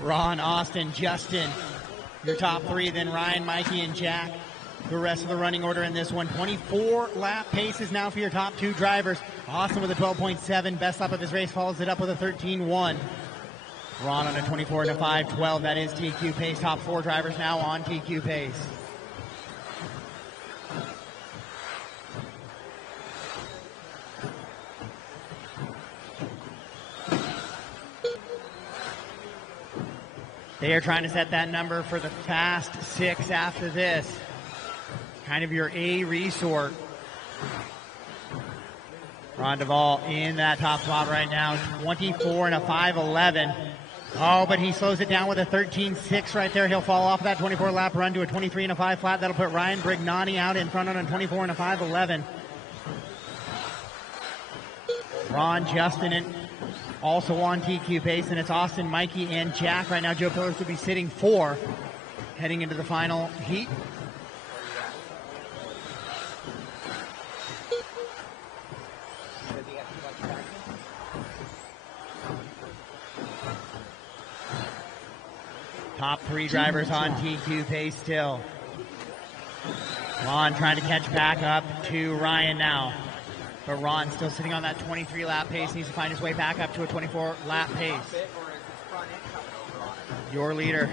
Ron, Austin, Justin, your top 3, then Ryan, Mikey, and Jack. The rest of the running order in this one. 24 lap paces now for your top 2 drivers. Austin with a 12.7. Best lap of his race follows it up with a 13.1. Ron on a 24 and a 5.12. That is TQ pace. Top 4 drivers now on TQ pace. They are trying to set that number for the fast 6 after this. Kind of your A resort. Ron Duvall in that top spot right now. 24 and a 5.11. Oh, but he slows it down with a 13.6 right there. He'll fall off of that 24 lap run to a 23 and a 5 flat. That'll put Ryan Brignani out in front on a 24 and a 5.11. Ron, Justin, and also on TQ pace, and it's Austin, Mikey, and Jack. Right now, Joe Pillars will be sitting 4 heading into the final heat. Top 3 drivers on TQ pace still. Ron trying to catch back up to Ryan now. But Ron still sitting on that 23 lap pace, needs to find his way back up to a 24 lap pace. Your leader.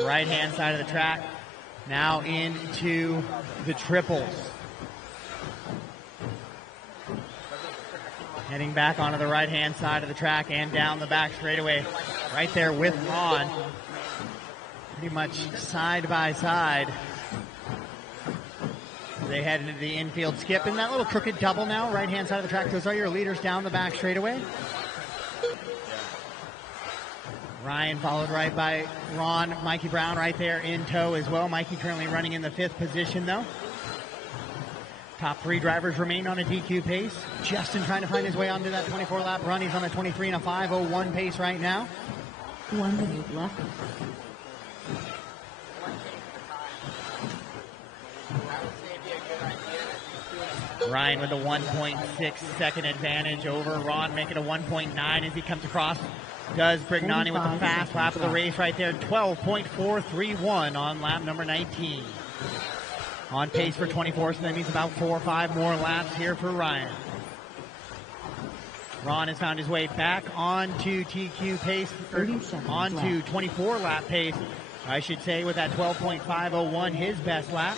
Right hand side of the track. Now into the triples. Heading back onto the right hand side of the track and down the back straightaway. Right there with Ron. Pretty much side by side. They head into the infield skip in that little crooked double now, right hand side of the track. Those are your leaders down the back straightaway. Ryan followed right by Ron, Mikey Brown right there in tow as well. Mikey currently running in the 5th position though. Top 3 drivers remain on a DQ pace. Justin trying to find his way onto that 24 lap run. He's on a 23 and a 5:01 pace right now. 1 minute left. Ryan with a 1.6 second advantage over Ron, making a 1.9 as he comes across. Does Brignani with the fast lap of the race right there. 12.431 on lap number 19. On pace for 24, so that means about 4 or 5 more laps here for Ryan. Ron has found his way back onto TQ pace, onto 24 lap pace, I should say, with that 12.501, his best lap.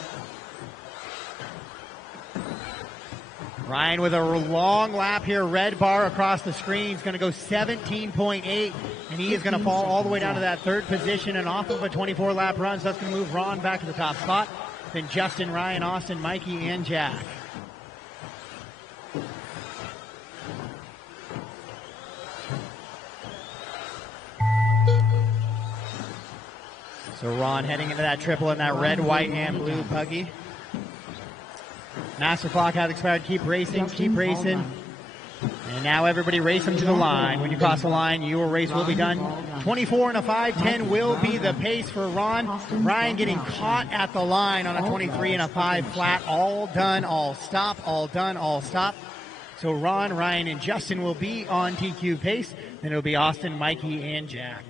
Ryan with a long lap here, red bar across the screen. He's going to go 17.8, and he is going to fall all the way down to that third position and off of a 24-lap run, so that's going to move Ron back to the top spot. Then Justin, Ryan, Austin, Mikey, and Jack. So Ron heading into that triple in that red, white, and blue buggy. Master clock has expired. Keep racing, keep racing. And now everybody race them to the line. When you cross the line, your race will be done. 24 and a 5:10 will be the pace for Ron. Ryan getting caught at the line on a 23 and a 5 flat. All done, all stop, all done, all stop. So Ron, Ryan, and Justin will be on TQ pace. Then it'll be Austin, Mikey, and Jack.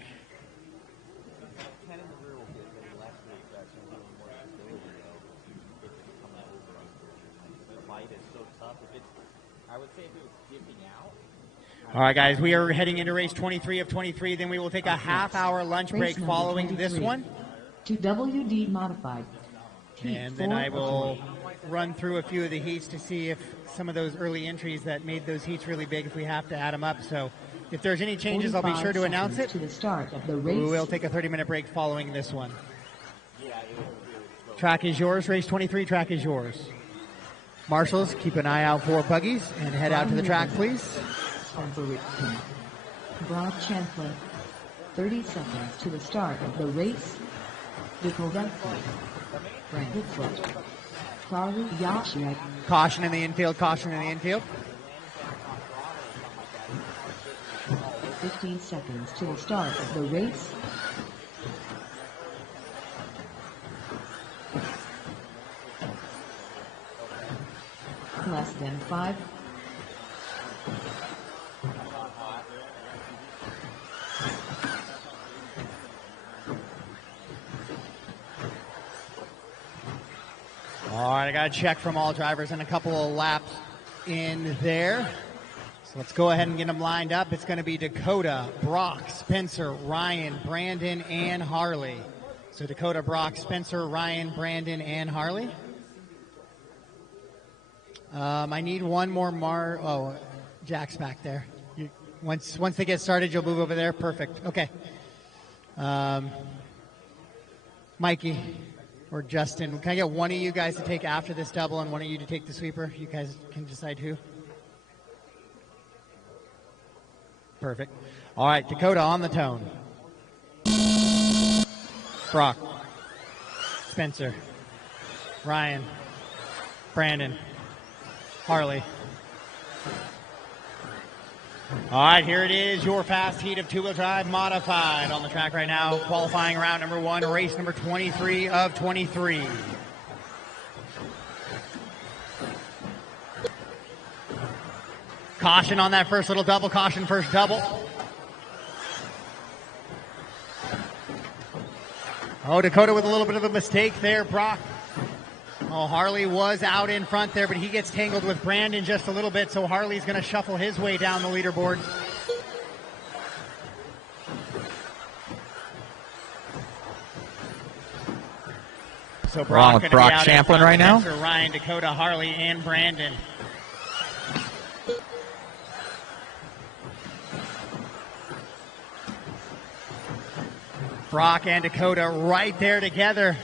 All right, guys, we are heading into race 23 of 23. Then we will take a half-hour lunch break following this one. To WD modified. And then I will run through a few of the heats to see if some of those early entries that made those heats really big, if we have to add them up. So if there's any changes, I'll be sure to announce it. To the start of the race. We will take a 30-minute break following this one. Track is yours. Race 23, track is yours. Marshals, keep an eye out for buggies and head out to the track, please. Broad Champlin, 30 seconds to the start of the race. Dakota, Brandon Foot, Charlie Yashik. Caution in the infield, caution in the infield. 15 seconds to the start of the race. Less than 5. All right, I got a check from all drivers and a couple of laps in there. So let's go ahead and get them lined up. It's going to be Dakota, Brock, Spencer, Ryan, Brandon, and Harley. So Dakota, Brock, Spencer, Ryan, Brandon, and Harley. I need one more Jack's back there. Once they get started, you'll move over there. Perfect. Okay. Mikey or Justin, can I get one of you guys to take after this double and one of you to take the sweeper? You guys can decide who. Perfect. All right, Dakota on the tone. Brock, Spencer, Ryan, Brandon, Harley. All right, here it is, your fast heat of two-wheel drive modified on the track right now. Qualifying round number 1, race number 23 of 23. Caution on that first little double, caution first double. Oh, Dakota with a little bit of a mistake there, Brock. Oh, Harley was out in front there, but he gets tangled with Brandon just a little bit, so Harley's going to shuffle his way down the leaderboard. So Brock with Brock Champlin right now. Ryan, Dakota, Harley, and Brandon. Brock and Dakota right there together.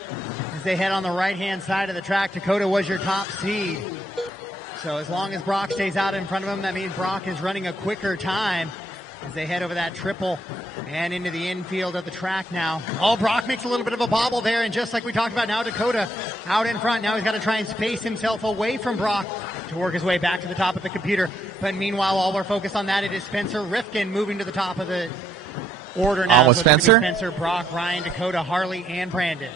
They head on the right-hand side of the track. Dakota was your top seed. So as long as Brock stays out in front of him, that means Brock is running a quicker time as they head over that triple and into the infield of the track now. Oh, Brock makes a little bit of a bobble there, and just like we talked about, now Dakota out in front. Now he's got to try and space himself away from Brock to work his way back to the top of the computer. But meanwhile, while we're focused on that, it is Spencer Rifkin moving to the top of the order now. Almost Spencer. Spencer, Brock, Ryan, Dakota, Harley, and Brandon.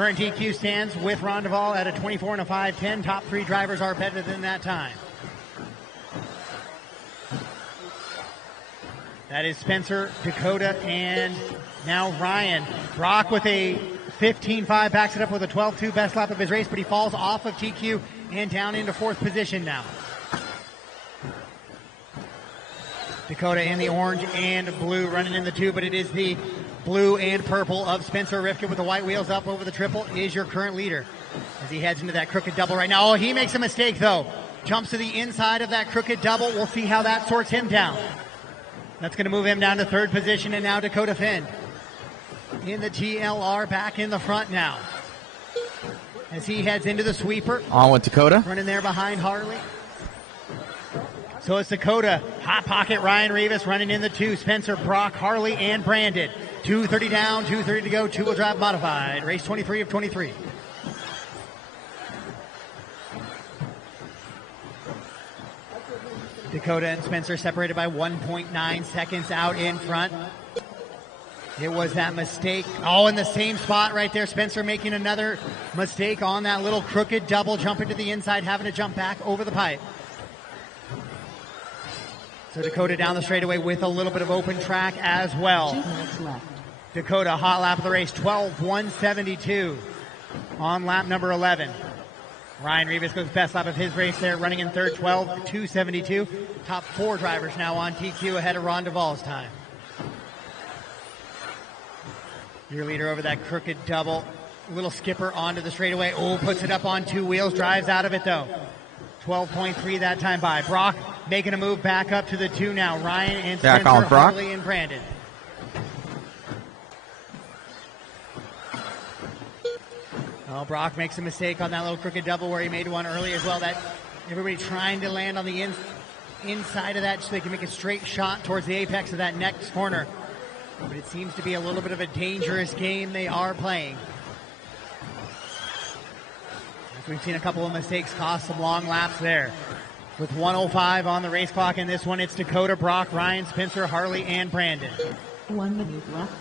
Current DQ stands with Rondeval at a 24 and a 5:10. Top 3 drivers are better than that time. That is Spencer, Dakota, and now Ryan. Brock with a 15.5 backs it up with a 12.2 best lap of his race, but he falls off of TQ and down into 4th position now. Dakota in the orange and blue running in the 2, but it is the blue and purple of Spencer Rifkin with the white wheels up over the triple is your current leader as he heads into that crooked double right now. Oh, he makes a mistake though. Jumps to the inside of that crooked double. We'll see how that sorts him down. That's going to move him down to 3rd position, and now Dakota Finn in the TLR back in the front now as he heads into the sweeper. On with Dakota. Running there behind Harley. So it's Dakota, Hot Pocket, Ryan Rivas running in the 2, Spencer, Brock, Harley, and Brandon. 2:30 down, 2:30 to go, 2-wheel drive modified. Race 23 of 23. Dakota and Spencer separated by 1.9 seconds out in front. It was that mistake. Oh, in the same spot right there. Spencer making another mistake on that little crooked double, jumping to the inside, having to jump back over the pipe. So Dakota down the straightaway with a little bit of open track as well. 2 minutes left. Dakota, hot lap of the race, 12:172 on lap number 11. Ryan Rivas goes best lap of his race there, running in 3rd, 12:272. Top 4 drivers now on TQ ahead of Ron Duvall's time. Your leader over that crooked double. Little skipper onto the straightaway. Oh, puts it up on 2 wheels, drives out of it though. 12.3 that time by. Brock making a move back up to the 2 now. Ryan and back Spencer, on Brock. Harley and Brandon. Oh, Brock makes a mistake on that little crooked double where he made one early as well. That everybody trying to land on the inside of that so they can make a straight shot towards the apex of that next corner. But it seems to be a little bit of a dangerous game they are playing. As we've seen a couple of mistakes cost some long laps there. With 1:05 on the race clock in this one, it's Dakota, Brock, Ryan, Spencer, Harley, and Brandon. 1 minute left.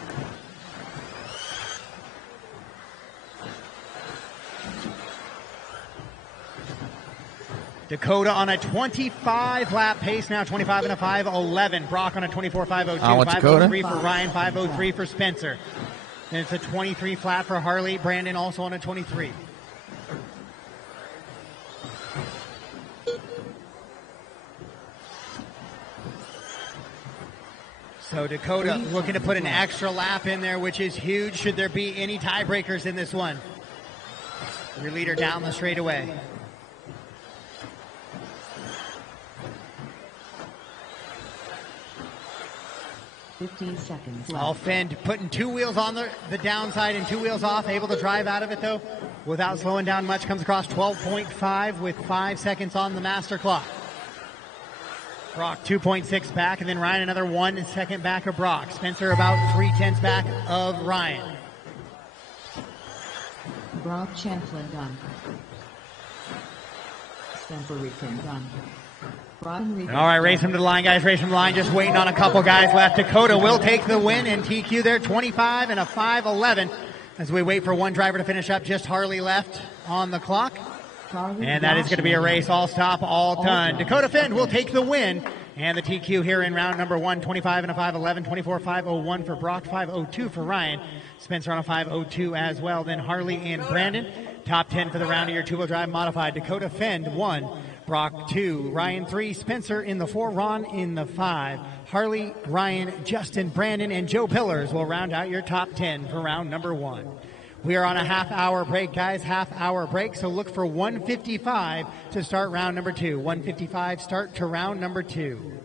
Dakota on a 25-lap pace now, 25 and a 5:11. Brock on a 24.5:02. 5:03 for Ryan, 5:03 for Spencer. Then it's a 23 flat for Harley. Brandon also on a 23. So Dakota looking to put an extra lap in there, which is huge should there be any tiebreakers in this one. Your leader down the straightaway. $15 seconds All left. Fend putting 2 wheels on the downside and 2 wheels off, able to drive out of it though without slowing down much. Comes across 12.5 with 5 seconds on the master clock. Brock 2.6 back, and then Ryan another 1 second back of Brock. Spencer about 3/10 back of Ryan. Brock Champlin done. Spencer Rifkin done. Brian Rivas. All right, race him to the line, guys. Race him to the line. Just waiting on a couple guys left. Dakota will take the win, and TQ there, 25 and a 5:11. As we wait for one driver to finish up, just Harley left on the clock. And that is going to be a race, all stop, all done. Dakota Fend will take the win. And the TQ here in round number 1, 25 and a 5:11, 24.501 for Brock, 5:02 for Ryan. Spencer on a 5:02 as well. Then Harley and Brandon. Top 10 for the round of your 2-wheel drive modified. Dakota Fend 1, Brock 2, Ryan 3, Spencer in the 4, Ron in the 5. Harley, Ryan, Justin, Brandon, and Joe Pillars will round out your top 10 for round number 1. We are on a half-hour break, guys, half-hour break, so look for 1:55 to start round number 2. 1:55 start to round number 2.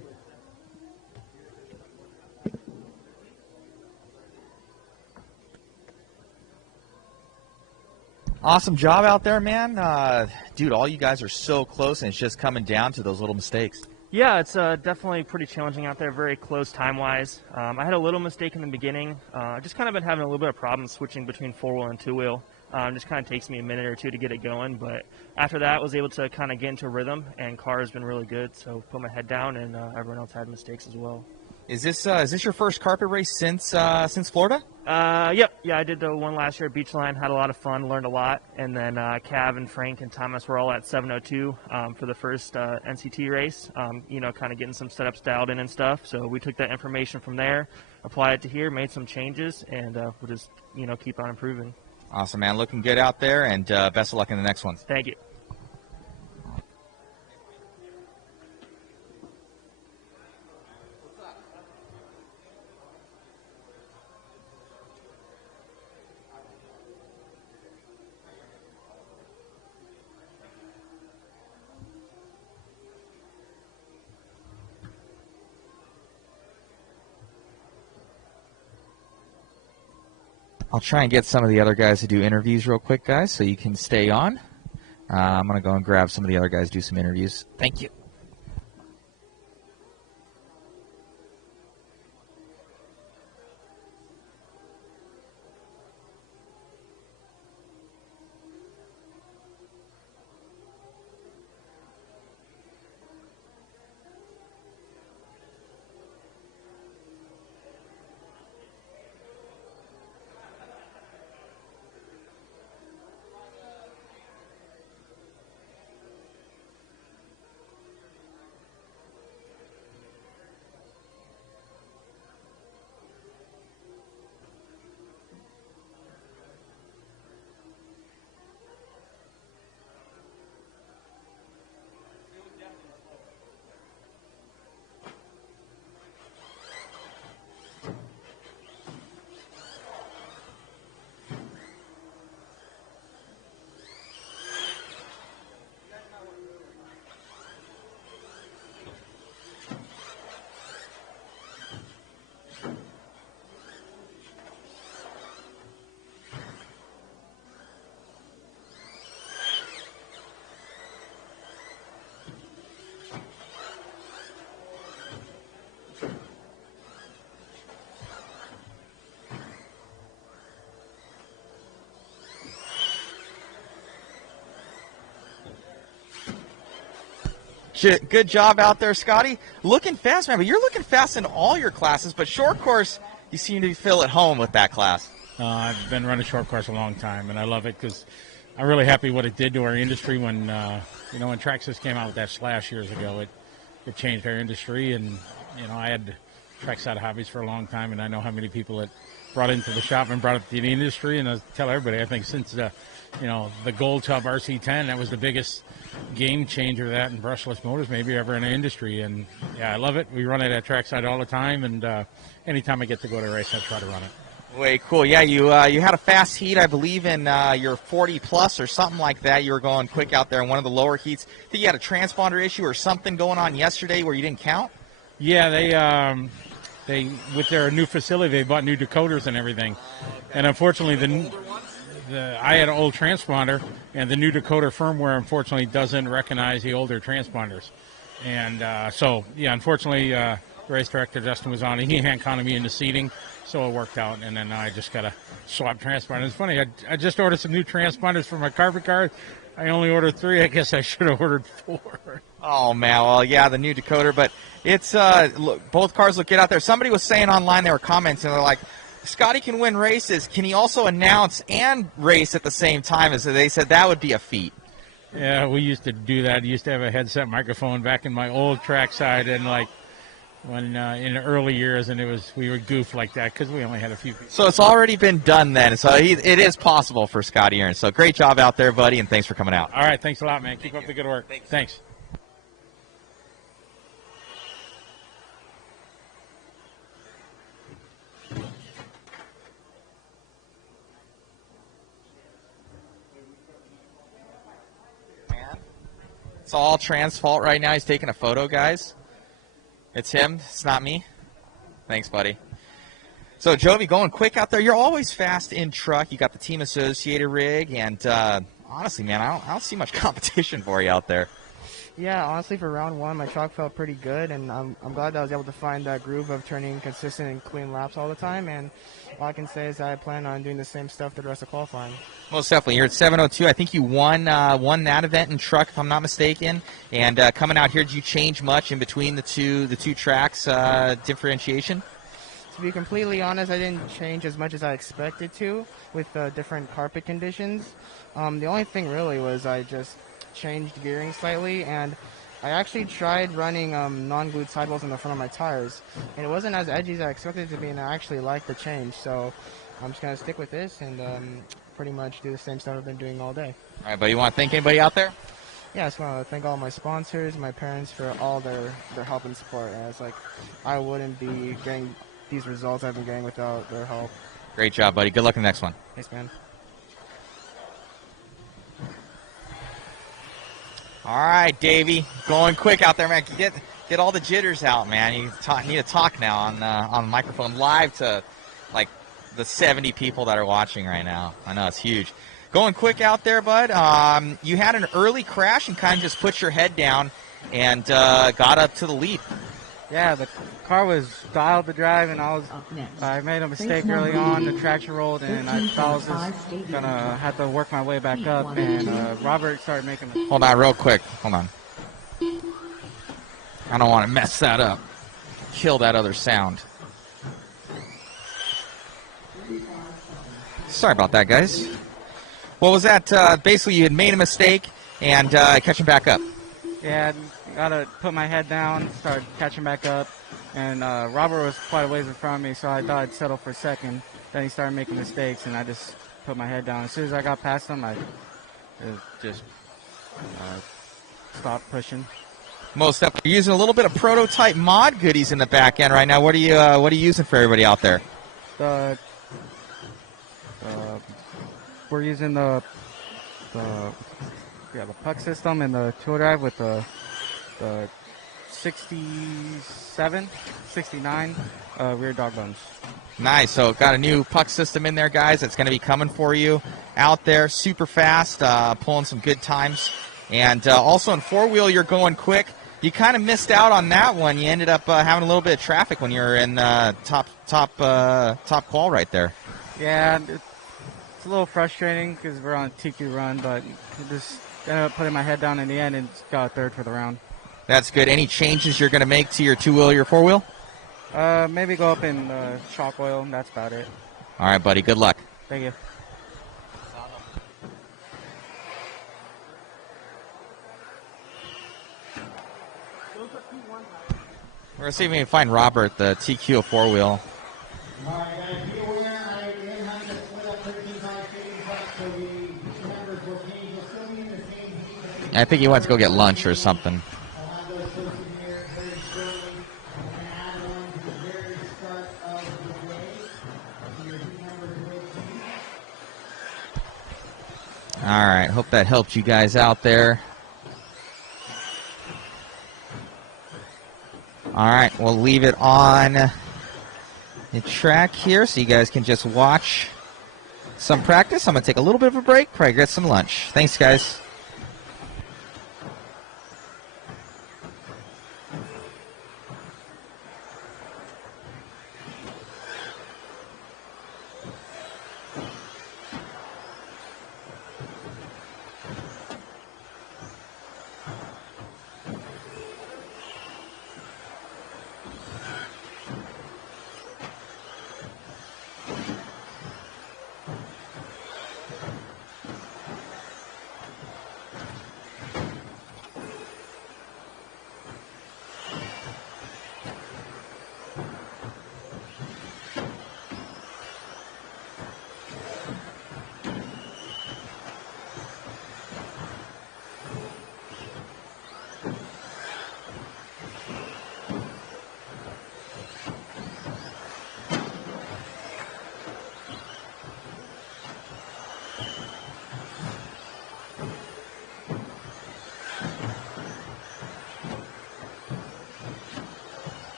Awesome job out there, man. Dude, all you guys are so close, and it's just coming down to those little mistakes. Yeah, it's definitely pretty challenging out there, very close time-wise. I had a little mistake in the beginning. Just kind of been having a little bit of problems switching between 4-wheel and 2-wheel. Just kind of takes me a minute or two to get it going, but after that, I was able to kind of get into a rhythm, and car has been really good, so put my head down, and everyone else had mistakes as well. Is this your first carpet race since Florida? Yep. Yeah, I did the one last year at Beachline. Had a lot of fun, learned a lot. And then Cav and Frank and Thomas were all at 702 for the first NCT race, you know, kind of getting some setups dialed in and stuff. So we took that information from there, applied it to here, made some changes, and we'll just, you know, keep on improving. Awesome, man. Looking good out there, and best of luck in the next ones. Thank you. I'll try and get some of the other guys to do interviews real quick, guys, so you can stay on. I'm going to go and grab some of the other guys to do some interviews. Thank you. Good job out there, Scotty. Looking fast, man, but you're looking fast in all your classes, but short course, you seem to feel at home with that class. I've been running short course a long time, and I love it because I'm really happy what it did to our industry when, you know, when Traxxas came out with that slash years ago. It changed our industry, and, you know, I had Trackside Hobbies for a long time, and I know how many people it brought into the shop and brought up to the industry, and I tell everybody, I think since the, you know, the Gold Tub RC10, that was the biggest game changer, that and brushless motors maybe ever in the industry. And yeah, I love it. We run it at Trackside all the time, and anytime I get to go to a race, I try to run it. Way cool. Yeah, you had a fast heat, I believe, in your 40 plus or something like that. You were going quick out there in one of the lower heats. I think you had a transponder issue or something going on yesterday where you didn't count. Yeah, they with their new facility, they bought new decoders and everything, and unfortunately I had an old transponder, and the new decoder firmware unfortunately doesn't recognize the older transponders. And so, yeah, unfortunately, the race director, Justin, was on, and he hand-counted me in the seating, so it worked out. And then I just got to swap transponders. It's funny, I just ordered some new transponders for my carpet car. I only ordered 3. I guess I should have ordered 4. Oh, man. Well, yeah, the new decoder. But it's look, both cars look good out there. Somebody was saying online, they were commenting, they're like, Scotty can win races. Can he also announce and race at the same time? As they said that would be a feat. Yeah, we used to do that. I used to have a headset microphone back in my old trackside, and like when in the early years, and we would goof like that because we only had a few people. So it's already been done then. So it is possible for Scotty Aaron. So great job out there, buddy, and thanks for coming out. All right, thanks a lot, man. Keep up the good work. Thanks. It's all Trans' fault right now. He's taking a photo, guys. It's him. It's not me. Thanks, buddy. So, Jovi, going quick out there. You're always fast in truck. You got the Team Associated rig, and honestly, man, I don't see much competition for you out there. Yeah, honestly, for round one, my truck felt pretty good, and I'm glad that I was able to find that groove of turning consistent and clean laps all the time. And all I can say is that I plan on doing the same stuff the rest of qualifying. Most definitely. You're at 7:02. I think you won that event in truck, if I'm not mistaken. And coming out here, did you change much in between the two tracks differentiation? To be completely honest, I didn't change as much as I expected to with different carpet conditions. The only thing really was I just changed gearing slightly, and I actually tried running non-glued sidewalls in the front of my tires, and it wasn't as edgy as I expected it to be, and I actually liked the change. So I'm just going to stick with this and pretty much do the same stuff I've been doing all day. All right, buddy. You want to thank anybody out there? Yeah, I just want to thank all my sponsors, my parents for all their help and support. And it's like I wouldn't be getting these results I've been getting without their help. Great job, buddy. Good luck in the next one. Thanks, man. All right, Davey, going quick out there, man. Get all the jitters out, man. You need to talk now on the microphone live to like the 70 people that are watching right now. I know it's huge. Going quick out there, bud. You had an early crash and kind of just put your head down and got up to the lead. Yeah, the car was dialed to drive, and I made a mistake early on. The traction rolled, and I thought I was just gonna have to work my way back up. And Robert started making. Hold on, real quick. Hold on. I don't want to mess that up. Kill that other sound. Sorry about that, guys. What was that? Basically, you had made a mistake and catching back up. Yeah, gotta put my head down, start catching back up, and Robert was quite a ways in front of me, so I thought I'd settle for second. Then he started making mistakes, and I just put my head down. As soon as I got past him, I just stopped pushing. Most definitely. You're using a little bit of prototype mod goodies in the back end right now. What are you using for everybody out there? We're using the puck system and the tool drive with the 67, 69 rear dog bones. Nice. So got a new puck system in there, guys. That's going to be coming for you out there. Super fast, pulling some good times. And also in four-wheel, you're going quick. You kind of missed out on that one. You ended up having a little bit of traffic when you were in top qual right there. Yeah, it's a little frustrating because we're on a TQ run, but just ended up putting my head down in the end and got a third for the round. That's good. Any changes you're going to make to your two-wheel, your four-wheel? Maybe go up in shock oil, and that's about it. All right, buddy. Good luck. Thank you. We're going to see if we can find Robert, the TQ four-wheel. All right, guys, be aware I am having to split up 13.5 fading trucks, so the numbers will change. You'll still be in the same heat. I think he went to go get lunch or something. I'll have those posted here very shortly. I'm going to add one to the very start of the day. So your heat numbers will change. All right, hope that helped you guys out there. All right, we'll leave it on the track here so you guys can just watch some practice. I'm going to take a little bit of a break, probably get some lunch. Thanks, guys.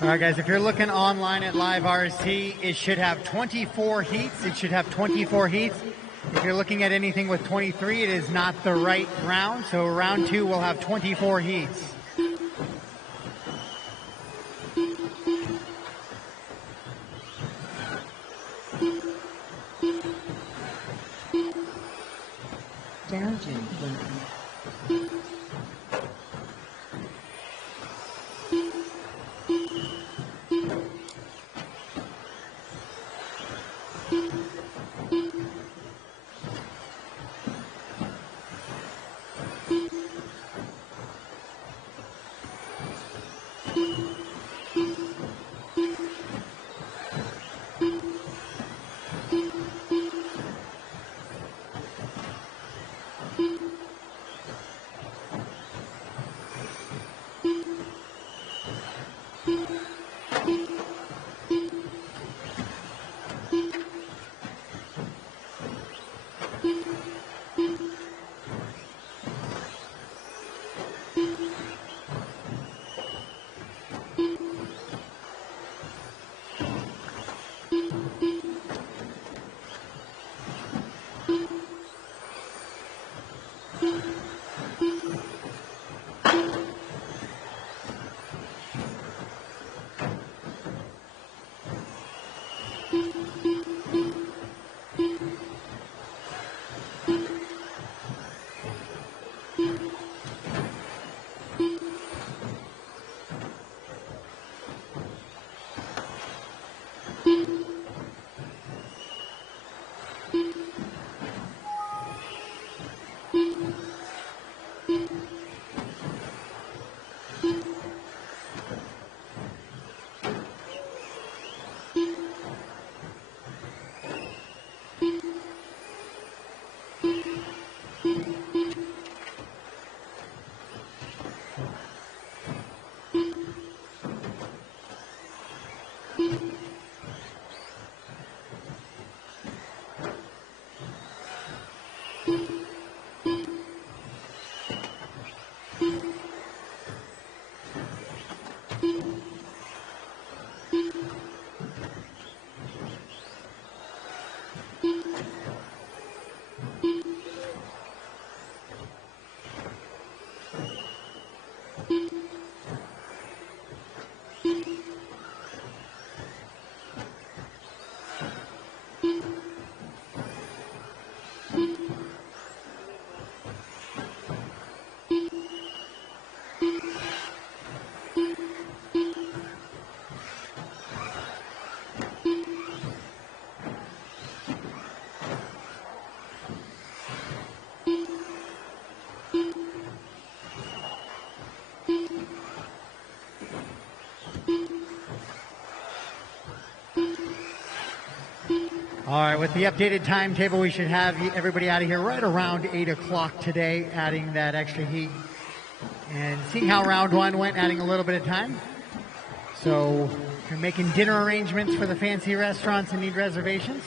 All right, guys, if you're looking online at LiveRC, it should have 24 heats. It should have 24 heats. If you're looking at anything with 23, it is not the right round. So round 2 will have 24 heats. Damaging Lincoln. All right, with the updated timetable, we should have everybody out of here right around 8 o'clock today, adding that extra heat. And seeing how round 1 went, adding a little bit of time. So if you're making dinner arrangements for the fancy restaurants and need reservations,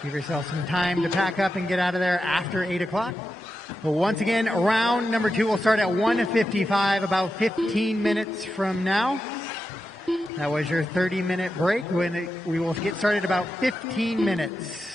give yourself some time to pack up and get out of there after 8 o'clock. But once again, round number 2 will start at 1:55, about 15 minutes from now. That was your 30-minute break. We will get started about 15 minutes.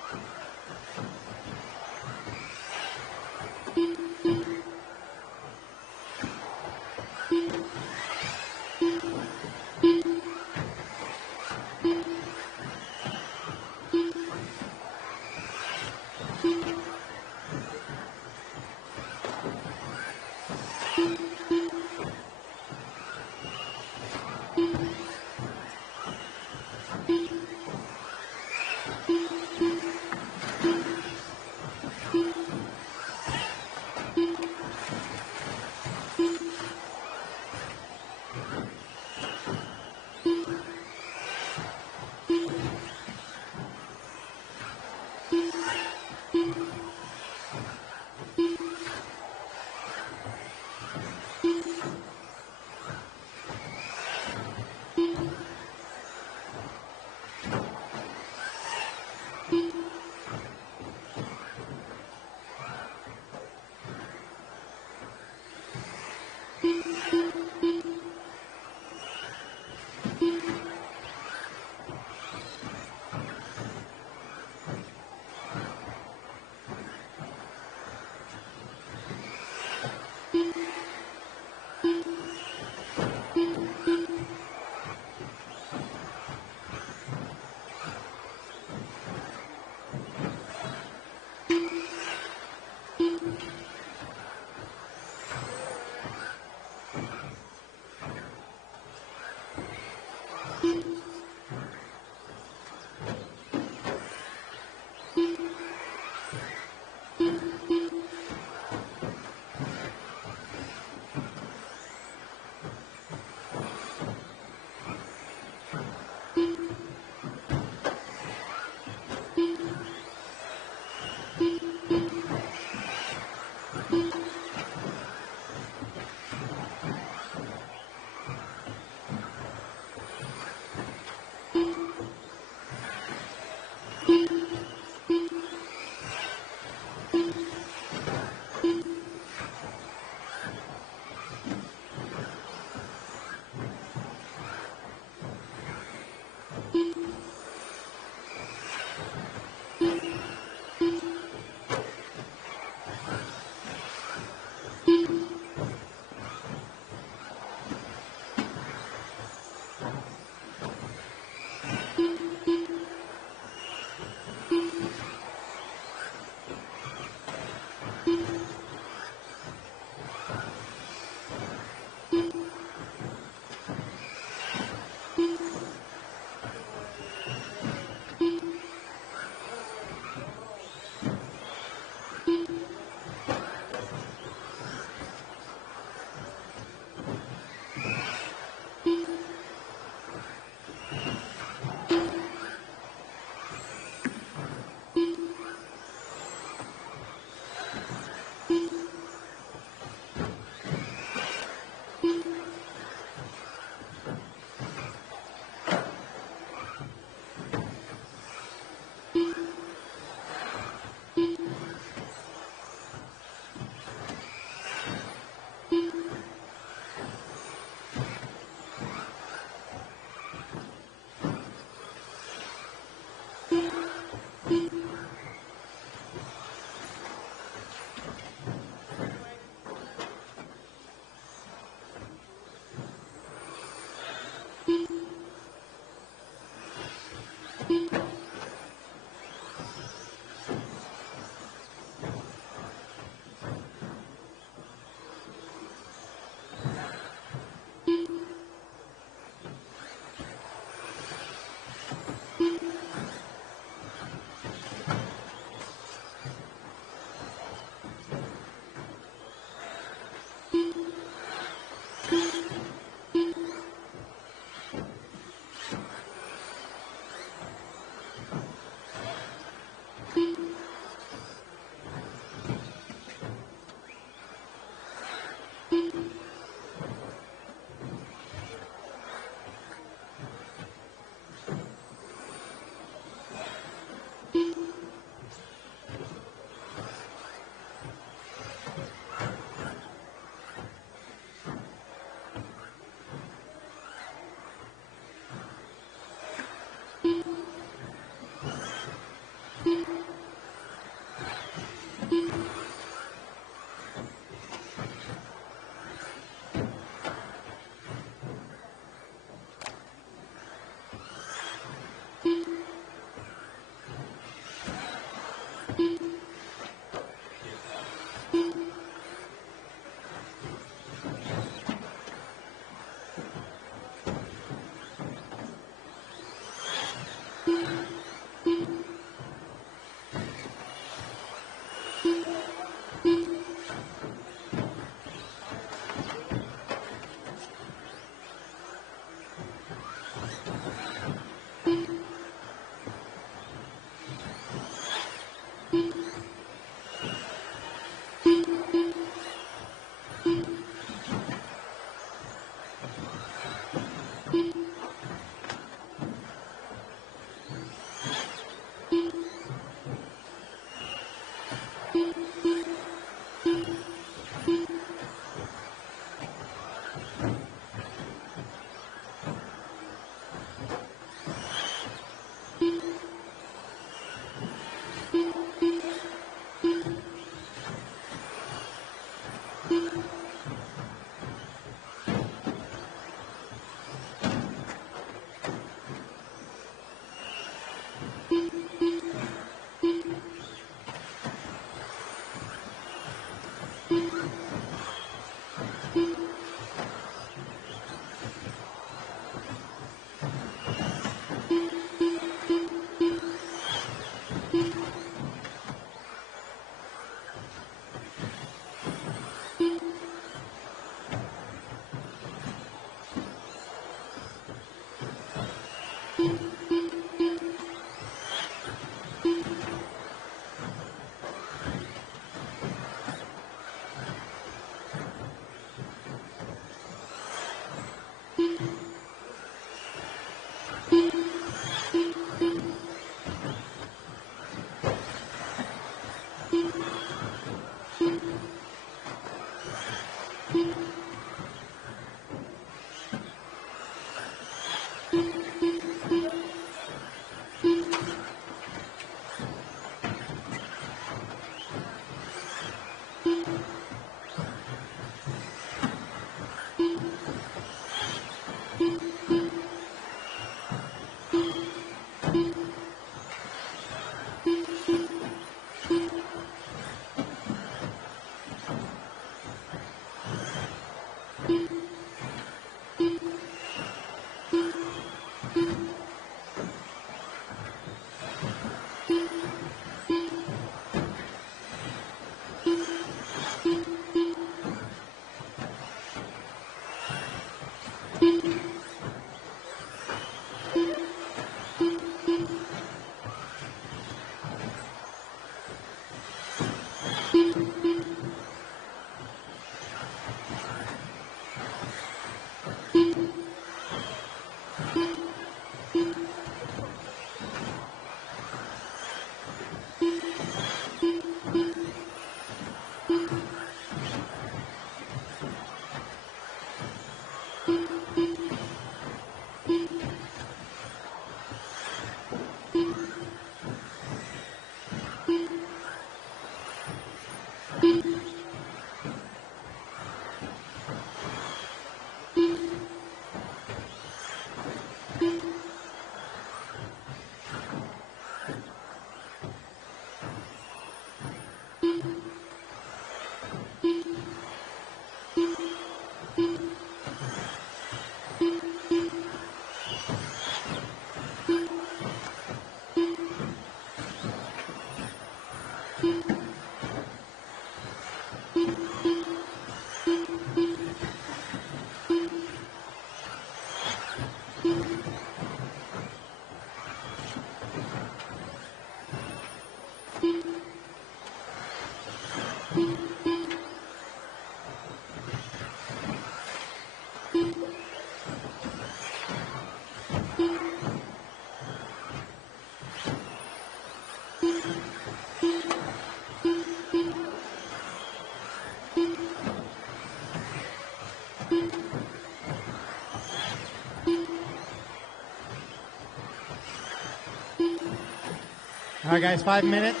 All right, guys, 5 minutes.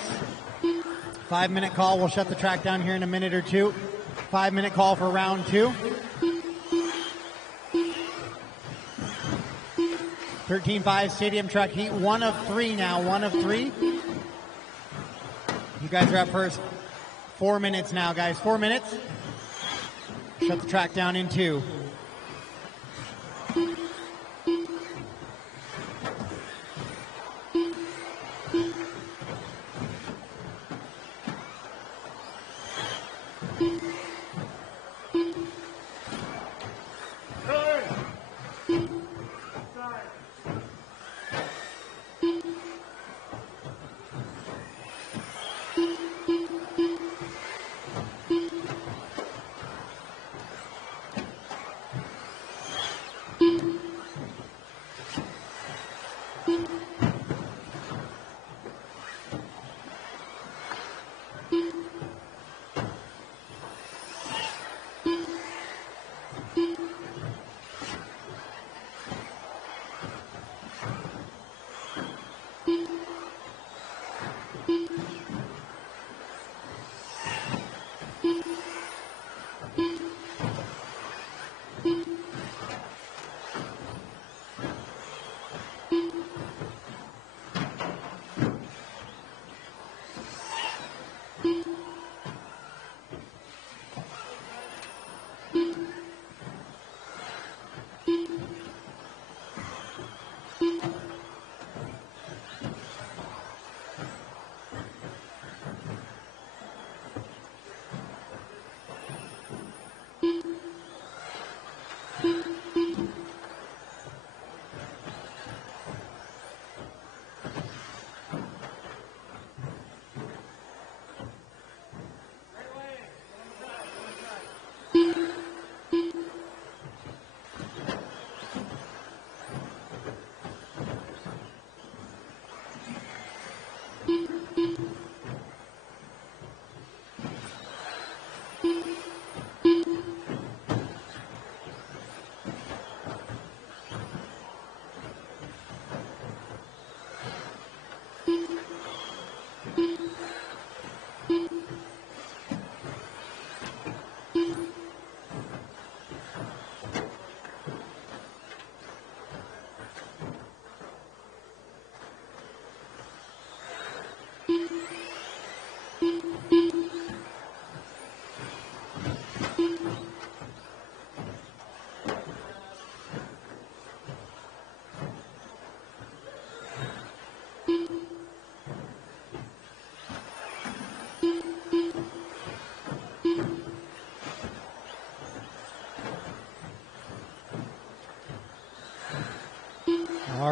5-minute call. We'll shut the track down here in a minute or two. 5-minute call for round 2. 13.5 stadium truck heat. 1 of 3 now. 1 of 3. You guys are up first. 4 minutes now, guys. 4 minutes. Shut the track down in 2.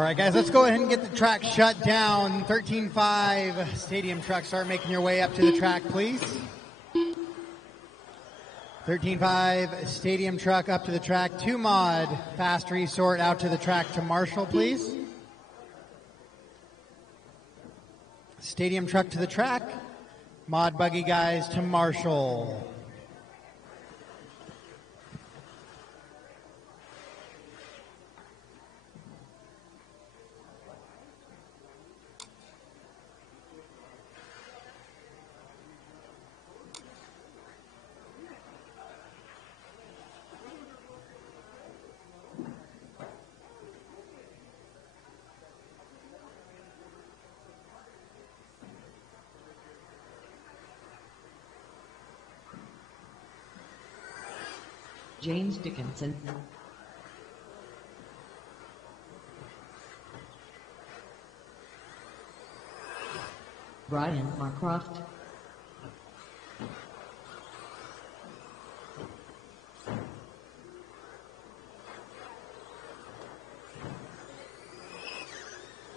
right, guys, let's go ahead and get the track shut down. 13.5 stadium truck, start making your way up to the track, please. 13.5 stadium truck up to the track. 2 mod fast resort out to the track to Marshall, please. Stadium truck to the track. Mod buggy guys to Marshall. James Dickinson, Brian Marcroft,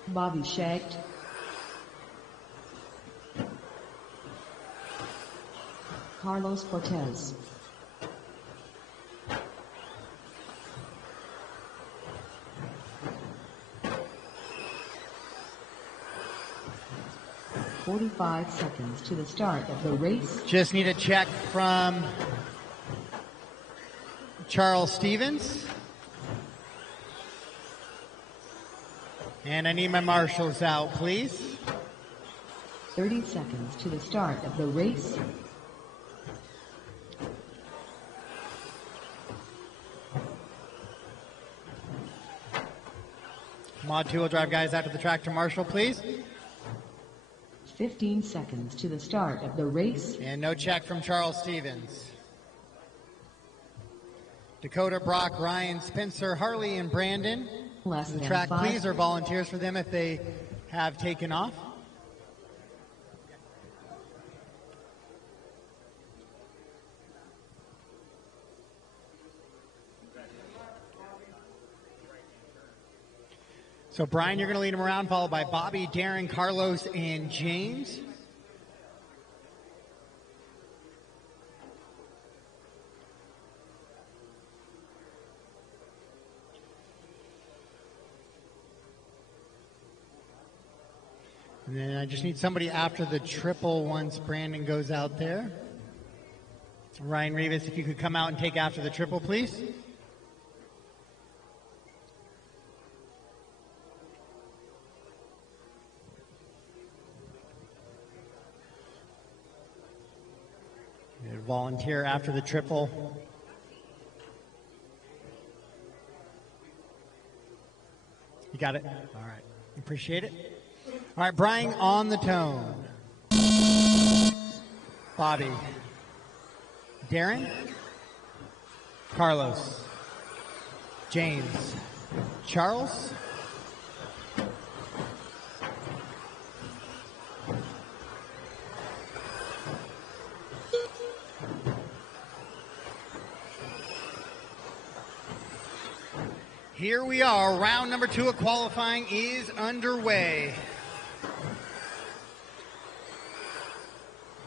Bobby Shagged, Carlos Cortez, .45 seconds to the start of the race. Just need a check from Charles Stevens. And I need my marshals out, please. 30 seconds to the start of the race. Mod 2-wheel drive guys out to the track to Marshall, please. 15 seconds to the start of the race. And no check from Charles Stevens. Dakota, Brock, Ryan, Spencer, Harley, and Brandon. Less The than track, 5. please, or volunteers for them if they have taken off. So Brian, you're going to lead him around, followed by Bobby, Darren, Carlos, and James. And then I just need somebody after the triple once Brandon goes out there. Ryan Rivas, if you could come out and take after the triple, please. Volunteer after the triple. You got it? All right. Appreciate it. All right, Brian on the tone. Bobby. Darren. Carlos. James. Charles. Here we are. Round number 2 of qualifying is underway.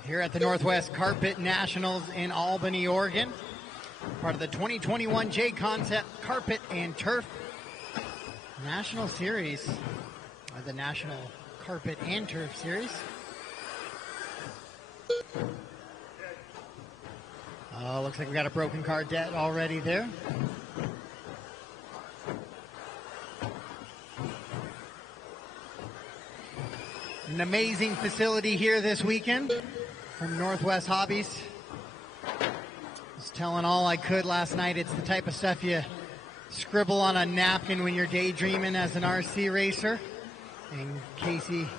Here at the Northwest Carpet Nationals in Albany, Oregon. Part of the 2021 JConcepts Carpet and Turf National Series. Or the National Carpet and Turf Series. Oh, looks like we got a broken car debt already there. An amazing facility here this weekend from Northwest Hobbies. I was telling all I could last night, it's the type of stuff you scribble on a napkin when you're daydreaming as an RC racer. And Casey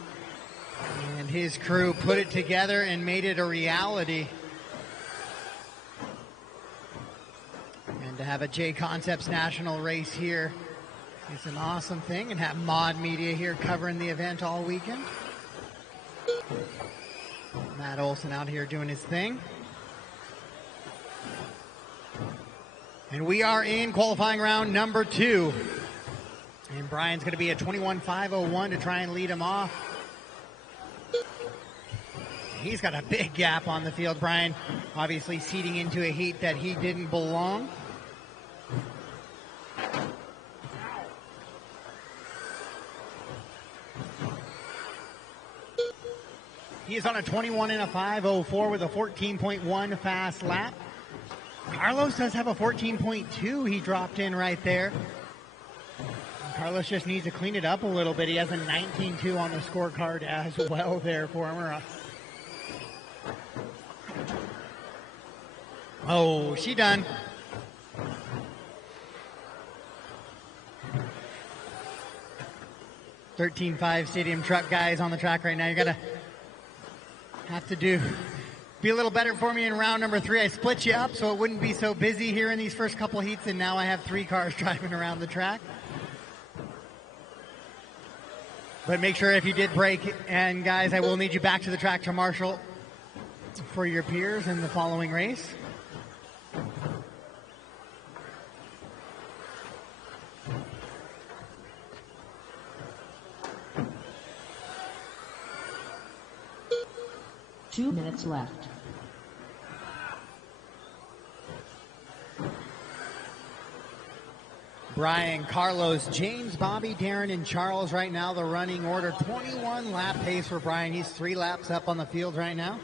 and his crew put it together and made it a reality. And to have a JConcepts national race here, it's an awesome thing, and have Mod Media here covering the event all weekend. Matt Olson out here doing his thing. And we are in qualifying round number 2. And Brian's going to be a 21.501 to try and lead him off. He's got a big gap on the field, Brian. Obviously seeding into a heat that he didn't belong. He is on a 21 and a 504 with a 14.1 fast lap. Carlos does have a 14.2 he dropped in right there. Carlos just needs to clean it up a little bit. He has a 19.2 on the scorecard as well there for him. Oh, she done. $13.5 Stadium Truck guys on the track right now. You're gonna have to be a little better for me in round number 3. I split you up so it wouldn't be so busy here in these first couple heats, and now I have 3 cars driving around the track. But make sure if you did break, and guys, I will need you back to the track to marshal for your peers in the following race. Two minutes left. Brian, Carlos, James, Bobby, Darren, and Charles right now, the running order. 21 lap pace for Brian. He's 3 laps up on the field right now.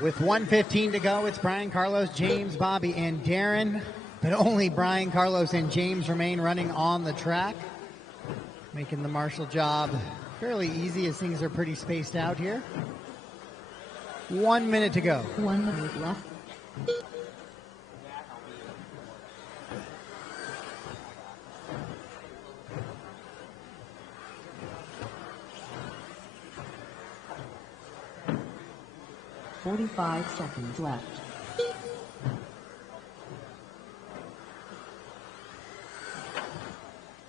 With 1:15 to go, it's Brian, Carlos, James, Bobby, and Darren. But only Brian, Carlos, and James remain running on the track, making the marshal job fairly easy as things are pretty spaced out here. 1 minute to go. 1 minute left. .45 seconds left.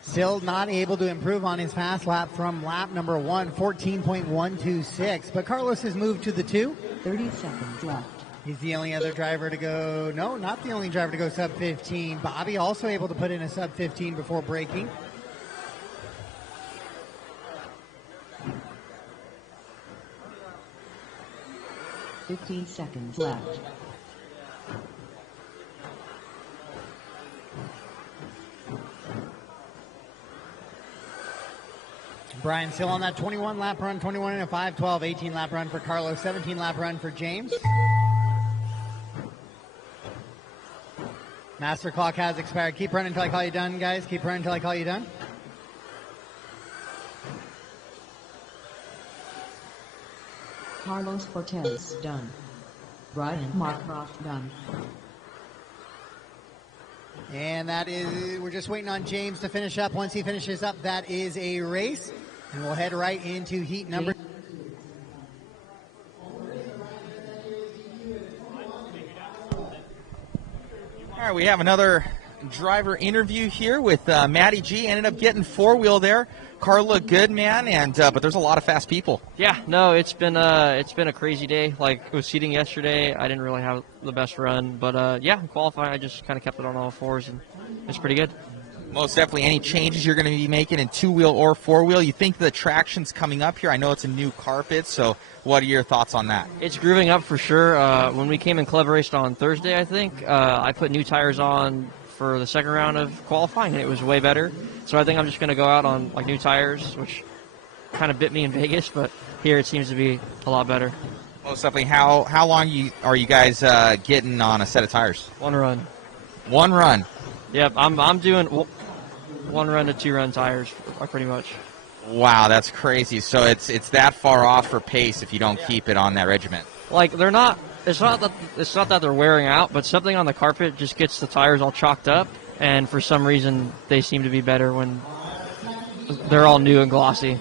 Still not able to improve on his fast lap from lap number 1, 14.126. But Carlos has moved to the 2. 30 seconds left. He's the only other driver to go, no, not the only driver to go sub 15. Bobby also able to put in a sub 15 before braking. .15 seconds left. Brian still on that 21 lap run, 21 and a 5:12, 18 lap run for Carlos, 17 lap run for James. Master clock has expired. Keep running until I call you done, guys. Keep running until I call you done. Carlos Cortez done. Brian Marcroft done. And that is, we're just waiting on James to finish up. Once he finishes up, that is a race. And we'll head right into heat number. All right, we have another driver interview here with Matty G. Ended up getting 4-wheel there. Car looked good, man, and but there's a lot of fast people. Yeah, no, it's been a crazy day. Like, it was seating yesterday. I didn't really have the best run, but yeah, in qualifying, I just kind of kept it on all 4s, and it's pretty good. Most definitely. Any changes you're going to be making in 2-wheel or 4-wheel? You think the traction's coming up here? I know it's a new carpet, so what are your thoughts on that? It's grooving up for sure. When we came and club raced on Thursday, I think, I put new tires on for the second round of qualifying, and it was way better. So I think I'm just going to go out on like new tires, which kind of bit me in Vegas, but here it seems to be a lot better. Most definitely. How long are you guys getting on a set of tires? 1 run. 1 run. Yep, I'm doing 1 run to 2 run tires pretty much. Wow, that's crazy. So it's that far off for pace if you don't keep it on that regiment. Like, they're not. It's not that they're wearing out, but something on the carpet just gets the tires all chalked up, and for some reason they seem to be better when they're all new and glossy.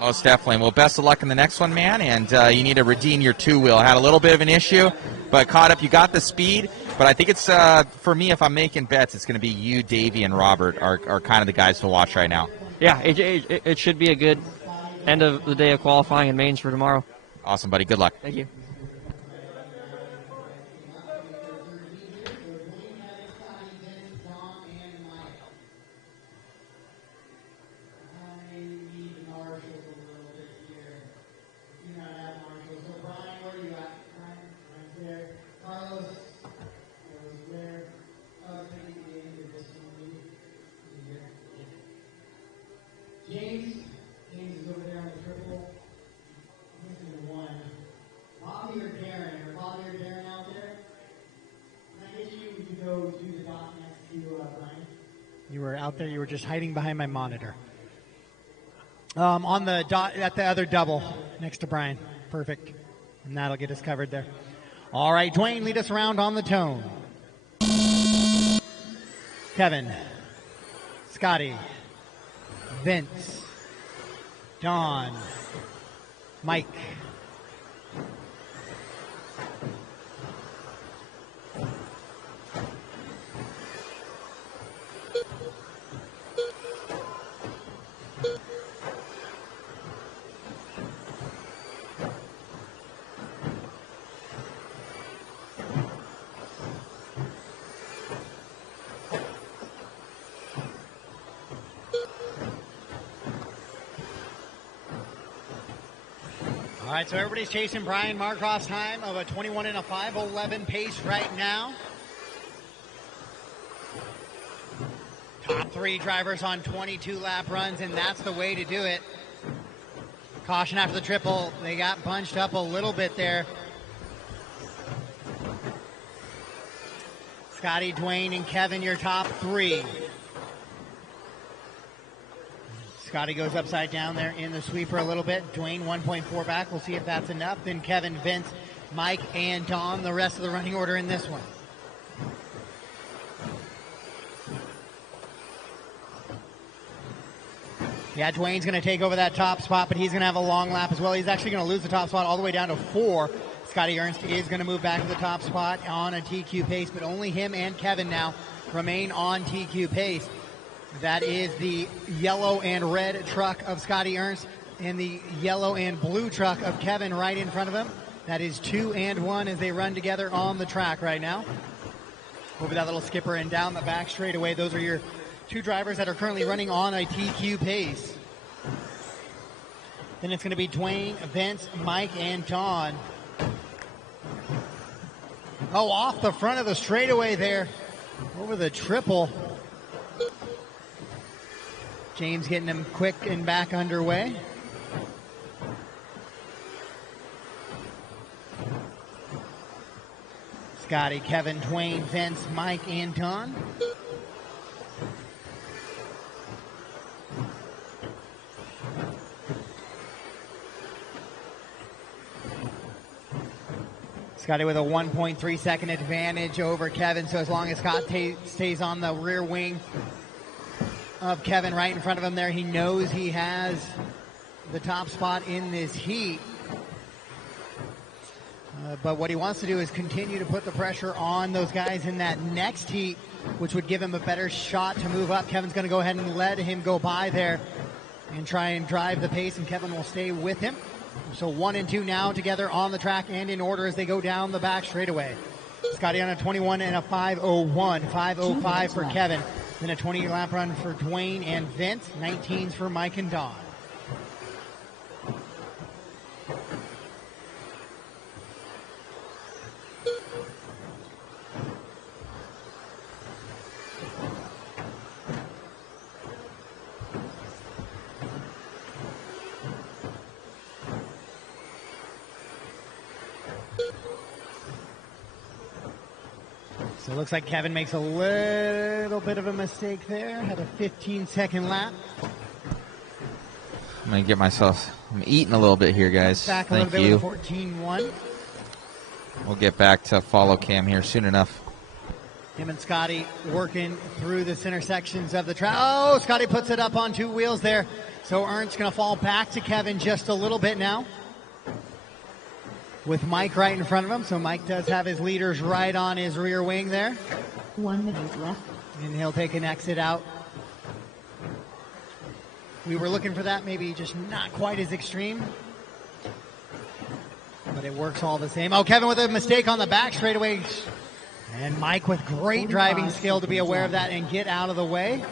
Most definitely. Well, best of luck in the next one, man, and you need to redeem your two-wheel. Had a little bit of an issue, but caught up. You got the speed, but I think it's, for me, if I'm making bets, it's going to be you, Davey, and Robert are kind of the guys to watch right now. Yeah, it should be a good end of the day of qualifying in mains for tomorrow. Awesome, buddy. Good luck. Thank you. James is over there on the triple. He's in the one. Bobby or Darren out there? Can I get you to go do the dot next to Brian? You were out there. You were just hiding behind my monitor. On the dot at the other double next to Brian. Perfect. And that'll get us covered there. All right, Dwayne, lead us around on the tone. Kevin, Scotty, Vince, Don, Mike. All right, so everybody's chasing Brian Marcroft's time of a 21 and a 5:11 pace right now. Top three drivers on 22 lap runs, and that's the way to do it. Caution after the triple. They got bunched up a little bit there. Scotty, Dwayne, and Kevin, your top three. Scotty goes upside down there in the sweeper a little bit. Dwayne 1.4 back. We'll see if that's enough. Then Kevin, Vince, Mike, and Don, the rest of the running order in this one. Yeah, Dwayne's going to take over that top spot, but he's going to have a long lap as well. He's actually going to lose the top spot all the way down to 4. Scotty Ernst is going to move back to the top spot on a TQ pace, but only him and Kevin now remain on TQ pace. That is the yellow and red truck of Scotty Ernst and the yellow and blue truck of Kevin right in front of him. That is 2 and 1 as they run together on the track right now. Over that little skipper and down the back straightaway. Those are your two drivers that are currently running on a TQ pace. Then it's going to be Dwayne, Vince, Mike, and Don. Oh, off the front of the straightaway there. Over the triple. James getting him quick and back underway. Scotty, Kevin, Dwayne, Vince, Mike, and Don. Scotty with a 1.3 second advantage over Kevin, so as long as Scott stays on the rear wing of Kevin right in front of him there, he knows he has the top spot in this heat. But what he wants to do is continue to put the pressure on those guys in that next heat, which would give him a better shot to move up. Kevin's going to go ahead and let him go by there and try and drive the pace, and Kevin will stay with him. So 1 and 2 now together on the track and in order as they go down the back straightaway. Scotty on a 21 and a 5:01, 5:05 for Kevin. Then a 20 lap run for Dwayne and Vince, 19s for Mike and Don. So it looks like Kevin makes a little bit of a mistake there. Had a 15-second lap. I'm going to get myself, I'm eating a little bit here, guys. Back a Thank little you. bit with 14-1. We'll get back to follow cam here soon enough. Him and Scotty working through the center sections of the track. Oh, Scotty puts it up on 2 wheels there. So Ernst's going to fall back to Kevin just a little bit now, with Mike right in front of him. So Mike does have his leaders right on his rear wing there. 1 minute left. And he'll take an exit out. We were looking for that, maybe just not quite as extreme, but it works all the same. Oh, Kevin with a mistake on the back straightaway. And Mike with great driving skill to be aware of that and get out of the way.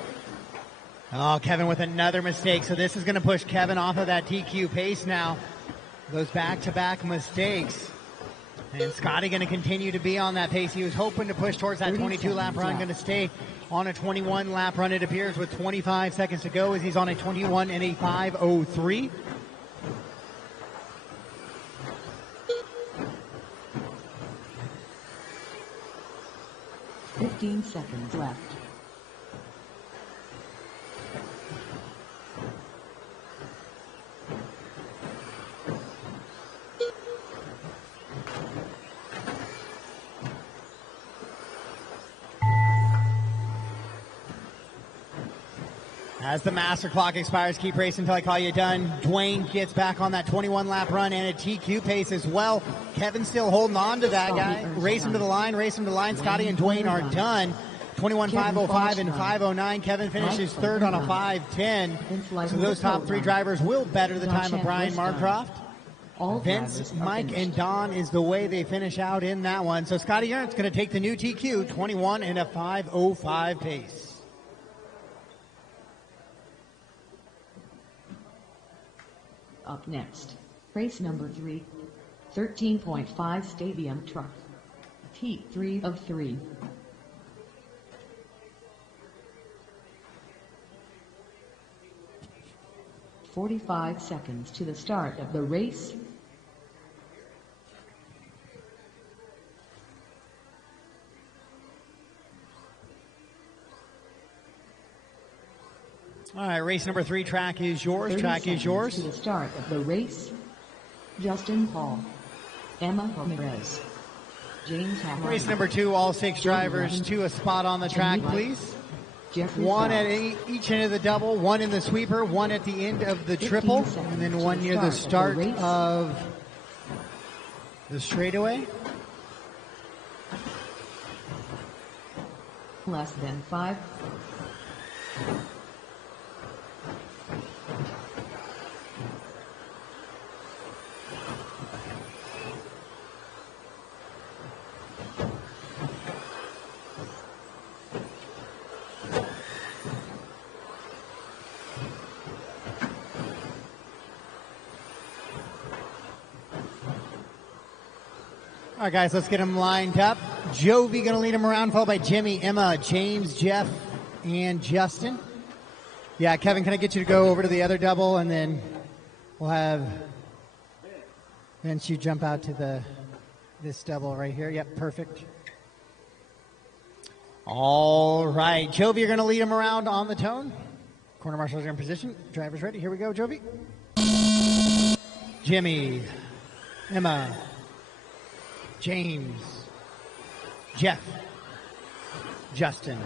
Oh, Kevin with another mistake. So this is going to push Kevin off of that TQ pace now. Those back-to-back mistakes. And Scotty going to continue to be on that pace. He was hoping to push towards that 22-lap run. Going to stay on a 21-lap run, it appears, with 25 seconds to go as he's on a 21 and a 5:03. Fifteen seconds left. As the master clock expires, keep racing until I call you done. Dwayne gets back on that 21-lap run and a TQ pace as well. Kevin still holding on to that guy. Race him to the line, race him to the line. Scotty and Dwayne are done. 21.505 and 509. Kevin finishes third on a 5:10. So those top 3 drivers will better the time of Brian Marcroft. Vince, Mike, and Don is the way they finish out in that one. So Scotty Ernst going to take the new TQ, 21 and a 5:05 pace. Up next, race number 3, 13.5 Stadium Truck. Heat 3 of 3. "45 seconds to the start of the race. All right, race number 3, track is yours. Track is yours. To the start of the race, Justin Paul, Emma Ramirez, James Hamilton. Race number 2, all 6 drivers to a spot on the track, please. Jeffrey 1 at Fowles. each end of the double, 1 in the sweeper, 1 at the end of the triple, and then 1 near the start of the straightaway. Less than 5. All right, guys, let's get them lined up. Jovi going to lead them around, followed by Jimmy, Emma, James, Jeff, and Justin. Yeah, Kevin, can I get you to go over to the other double, and then we'll have Vince, you jump out to this double right here. Yep, perfect. All right, Jovi, you're going to lead them around on the tone. Corner marshals are in position. Drivers ready. Here we go, Jovi. Jimmy, Emma, James, Jeff, Justin.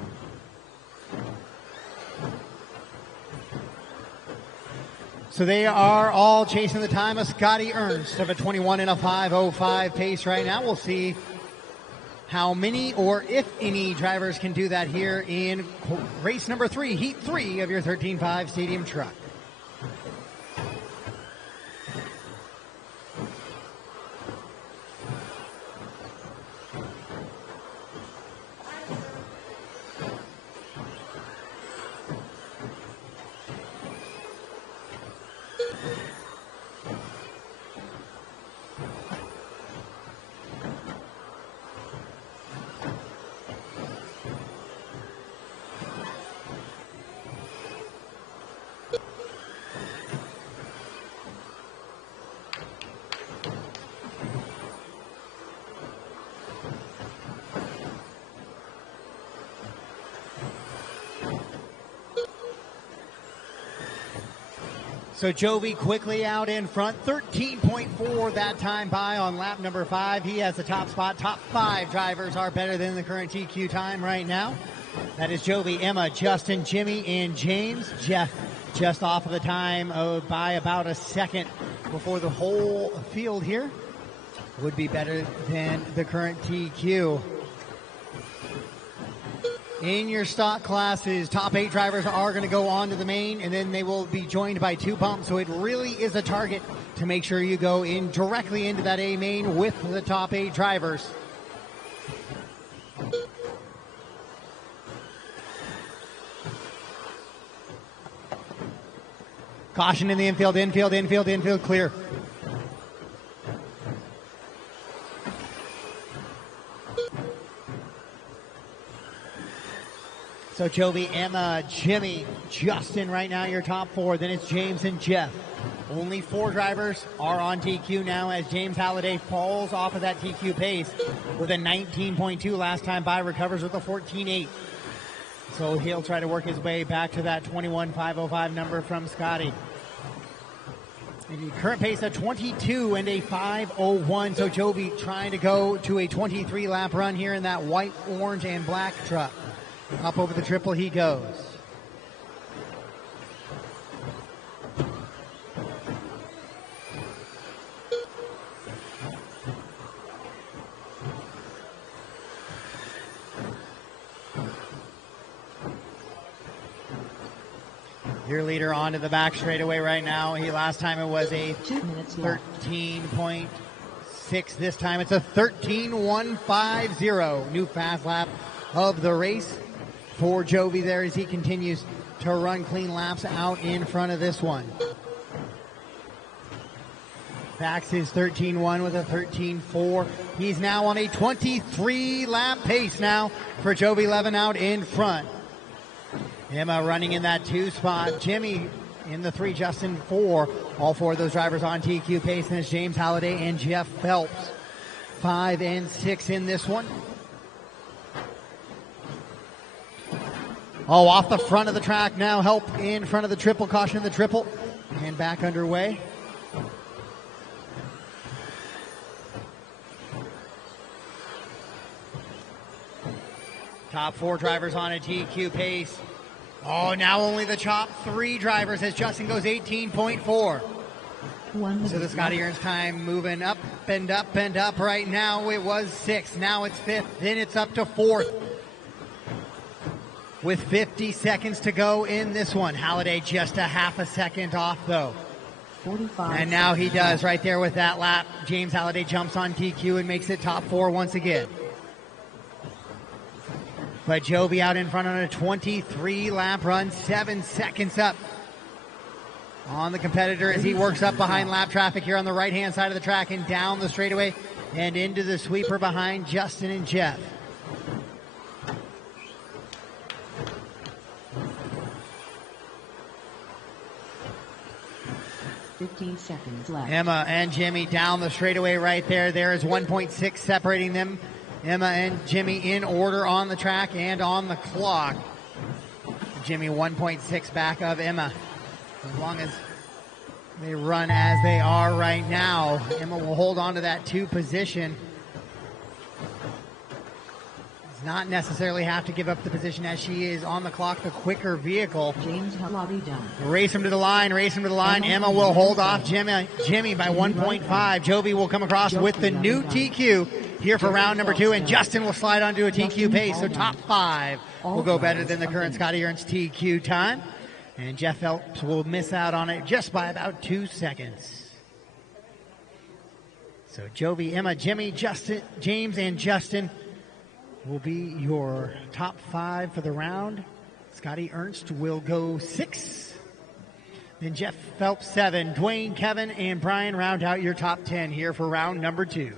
So they are all chasing the time of Scotty Ernst of a 21 and a 5:05 pace right now. We'll see how many or if any drivers can do that here in race number 3, heat 3 of your 13.5 Stadium Truck. So Jovi quickly out in front, 13.4 that time by on lap number 5. He has the top spot. Top 5 drivers are better than the current TQ time right now. That is Jovi, Emma, Justin, Jimmy, and James. Jeff just off of the time by about a second before the whole field here would be better than the current TQ. In your stock classes, top 8 drivers are going to go on to the main, and then they will be joined by 2 bumps. So it really is a target to make sure you go in directly into that A main with the top 8 drivers. Caution in the infield, clear. So Jovi, Emma, Jimmy, Justin right now your top 4. Then it's James and Jeff. Only 4 drivers are on TQ now as James Halliday falls off of that TQ pace with a 19.2 last time by, recovers with a 14.8. So he'll try to work his way back to that 21.505 number from Scotty. And the current pace of 22 and a 5:01. So Jovi trying to go to a 23 lap run here in that white, orange, and black truck. Up over the triple he goes. Your leader onto the back straightaway right now. Last time it was a 13.6. This time it's a 13.150. New fast lap of the race for Jovi there as he continues to run clean laps out in front of this one. Backs his 13.1 with a 13.4. He's now on a 23 lap pace now for Jovi Levin out in front. Emma running in that 2 spot. Jimmy in the 3, Justin 4. All 4 of those drivers on TQ pace, and it's James Halliday and Jeff Phelps. 5 and 6 in this one. Oh, off the front of the track now. Help in front of the triple. Caution in the triple. And back underway. Top 4 drivers on a TQ pace. Oh, now only the top 3 drivers as Justin goes 18.4. So the Scotty Ernst time moving up and up and up right now. It was 6th. Now it's 5th. Then it's up to 4th. With 50 seconds to go in this one. Halliday just a half a second off, though. 45. And now he does right there with that lap. James Halliday jumps on TQ and makes it top 4 once again. But Jovi out in front on a 23-lap run, 7 seconds up on the competitor as he works up behind lap traffic here on the right-hand side of the track and down the straightaway and into the sweeper behind Justin and Jeff. Seconds left. Emma and Jimmy down the straightaway right there. There is 1.6 separating them. Emma and Jimmy in order on the track and on the clock. Jimmy 1.6 back of Emma. As long as they run as they are right now, Emma will hold on to that 2 position. Does not necessarily have to give up the position as she is on the clock, the quicker vehicle. James Halliday done. Race him to the line. Emma will hold off Jimmy by 1.5. Jovi will come across with the new TQ here for round number 2, and Justin will slide onto a TQ pace. So top 5 will go better than the current Scotty Ernst TQ time. And Jeff Phelps will miss out on it just by about 2 seconds. So Jovi, Emma, Jimmy, Justin, James, and Justin will be your top 5 for the round. Scotty Ernst will go 6. Then Jeff Phelps 7. Dwayne, Kevin, and Brian round out your top 10 here for round number 2.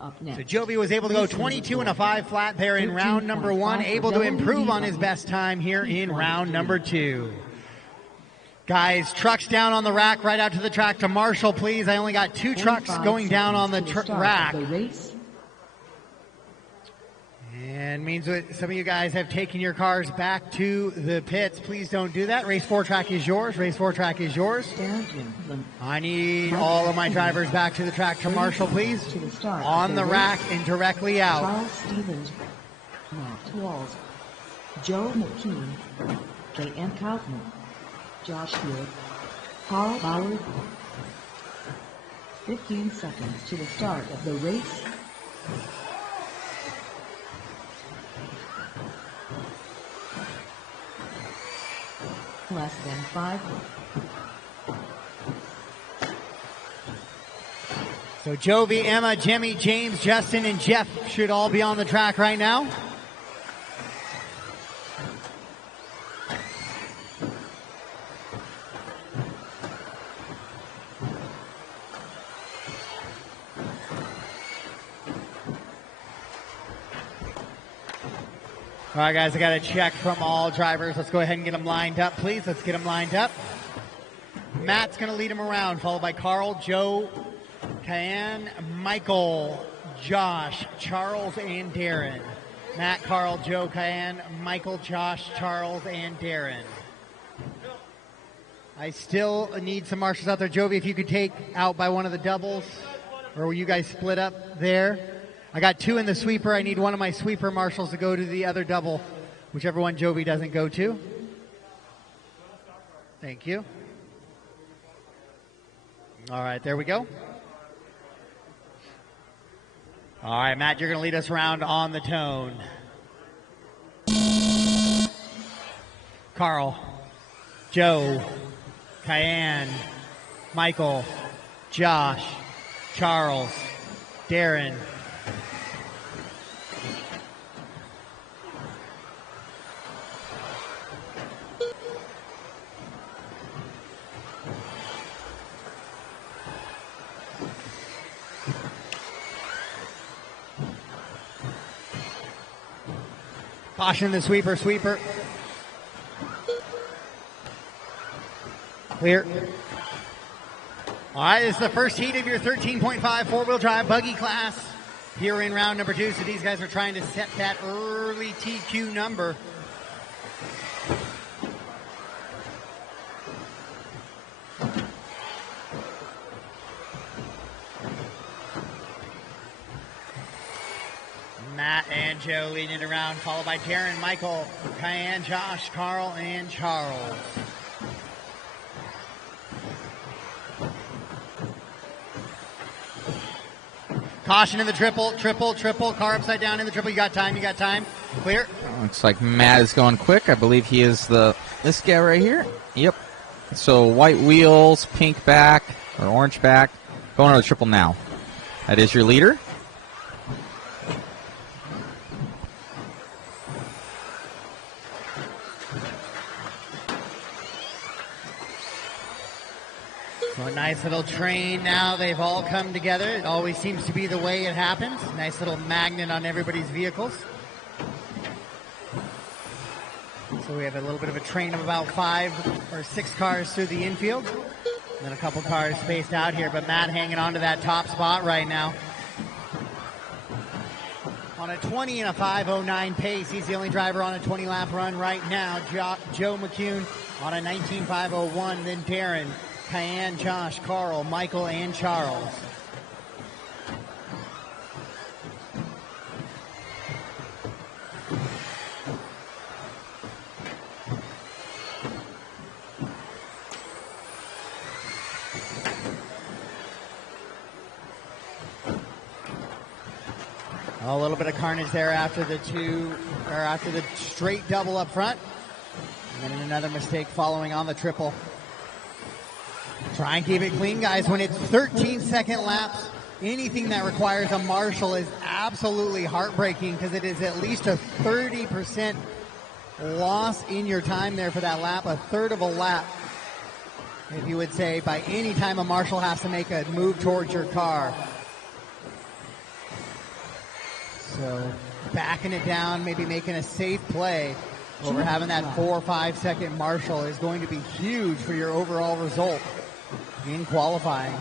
Up next. So Jovi was able to go 22 and a 5 flat there in round number 1, able to improve on his best time here in round number 2. Guys, trucks down on the rack, right out to the track to Marshall, please. I only got 2 trucks going down on the rack. And means that some of you guys have taken your cars back to the pits. Please don't do that. Race 4 track is yours. Race 4 track is yours. I need all of my drivers back to the track to marshal, please. On the rack and directly out. Charles Stevens, Matt Walls, Joe McKean, J.M. Kaufman, Josh Wood, Carl Bauer. 15 seconds to the start of the race. Less than 5. So Jovi, Emma, Jimmy, James, Justin, and Jeff should all be on the track right now. All right, guys, I got a check from all drivers. Let's go ahead and get them lined up, please. Let's get them lined up. Matt's going to lead them around, followed by Carl, Joe, Cayenne, Michael, Josh, Charles, and Darren. Matt, Carl, Joe, Cayenne, Michael, Josh, Charles, and Darren. I still need some marshals out there. Jovi, if you could take out by one of the doubles, or will you guys split up there? I got 2 in the sweeper. I need one of my sweeper marshals to go to the other double, whichever one Jovi doesn't go to. Thank you. All right, there we go. All right, Matt, you're going to lead us around on the tone. Carl, Joe, Cayenne, Michael, Josh, Charles, Darren. Caution the sweeper, sweeper. Clear. All right, this is the first heat of your 13.5 four-wheel drive buggy class here in round number 2. So these guys are trying to set that early TQ number. Matt and Joe leading it around, followed by Darren, Michael, Cayenne, Josh, Carl, and Charles. Caution in the triple, car upside down in the triple. You got time. Clear. Looks like Matt is going quick. I believe he is this guy right here. Yep. So white wheels, pink back, or orange back. Going to the triple now. That is your leader. So a nice little train now. They've all come together. It always seems to be the way it happens. Nice little magnet on everybody's vehicles. So we have a little bit of a train of about 5 or 6 cars through the infield. And then a couple cars spaced out here. But Matt hanging on to that top spot right now. On a 20 and a 5:09 pace. He's the only driver on a 20-lap run right now. Joe McCune on a 19.501. Then Darren, Cayenne, Josh, Carl, Michael, and Charles. A little bit of carnage there after the straight double up front. And then another mistake following on the triple. Try and keep it clean, guys. When it's 13-second laps, anything that requires a marshal is absolutely heartbreaking because it is at least a 30% loss in your time there for that lap, a third of a lap. If you would say by any time a marshal has to make a move towards your car. So backing it down, maybe making a safe play over having that 4 or 5 second marshal is going to be huge for your overall result in qualifying.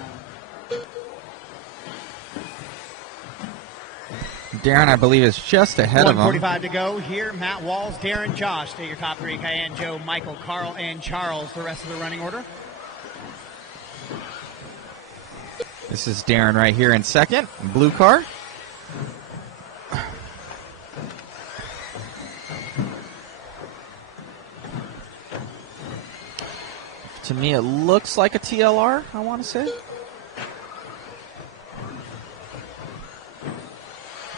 Darren, I believe, is just ahead of him. 1:45 to go here. Matt Walls, Darren, Josh. Stay your top three. Cayenne, Joe, Michael, Carl, and Charles. The rest of the running order. This is Darren right here in second. Blue car. To me, it looks like a TLR, I want to say.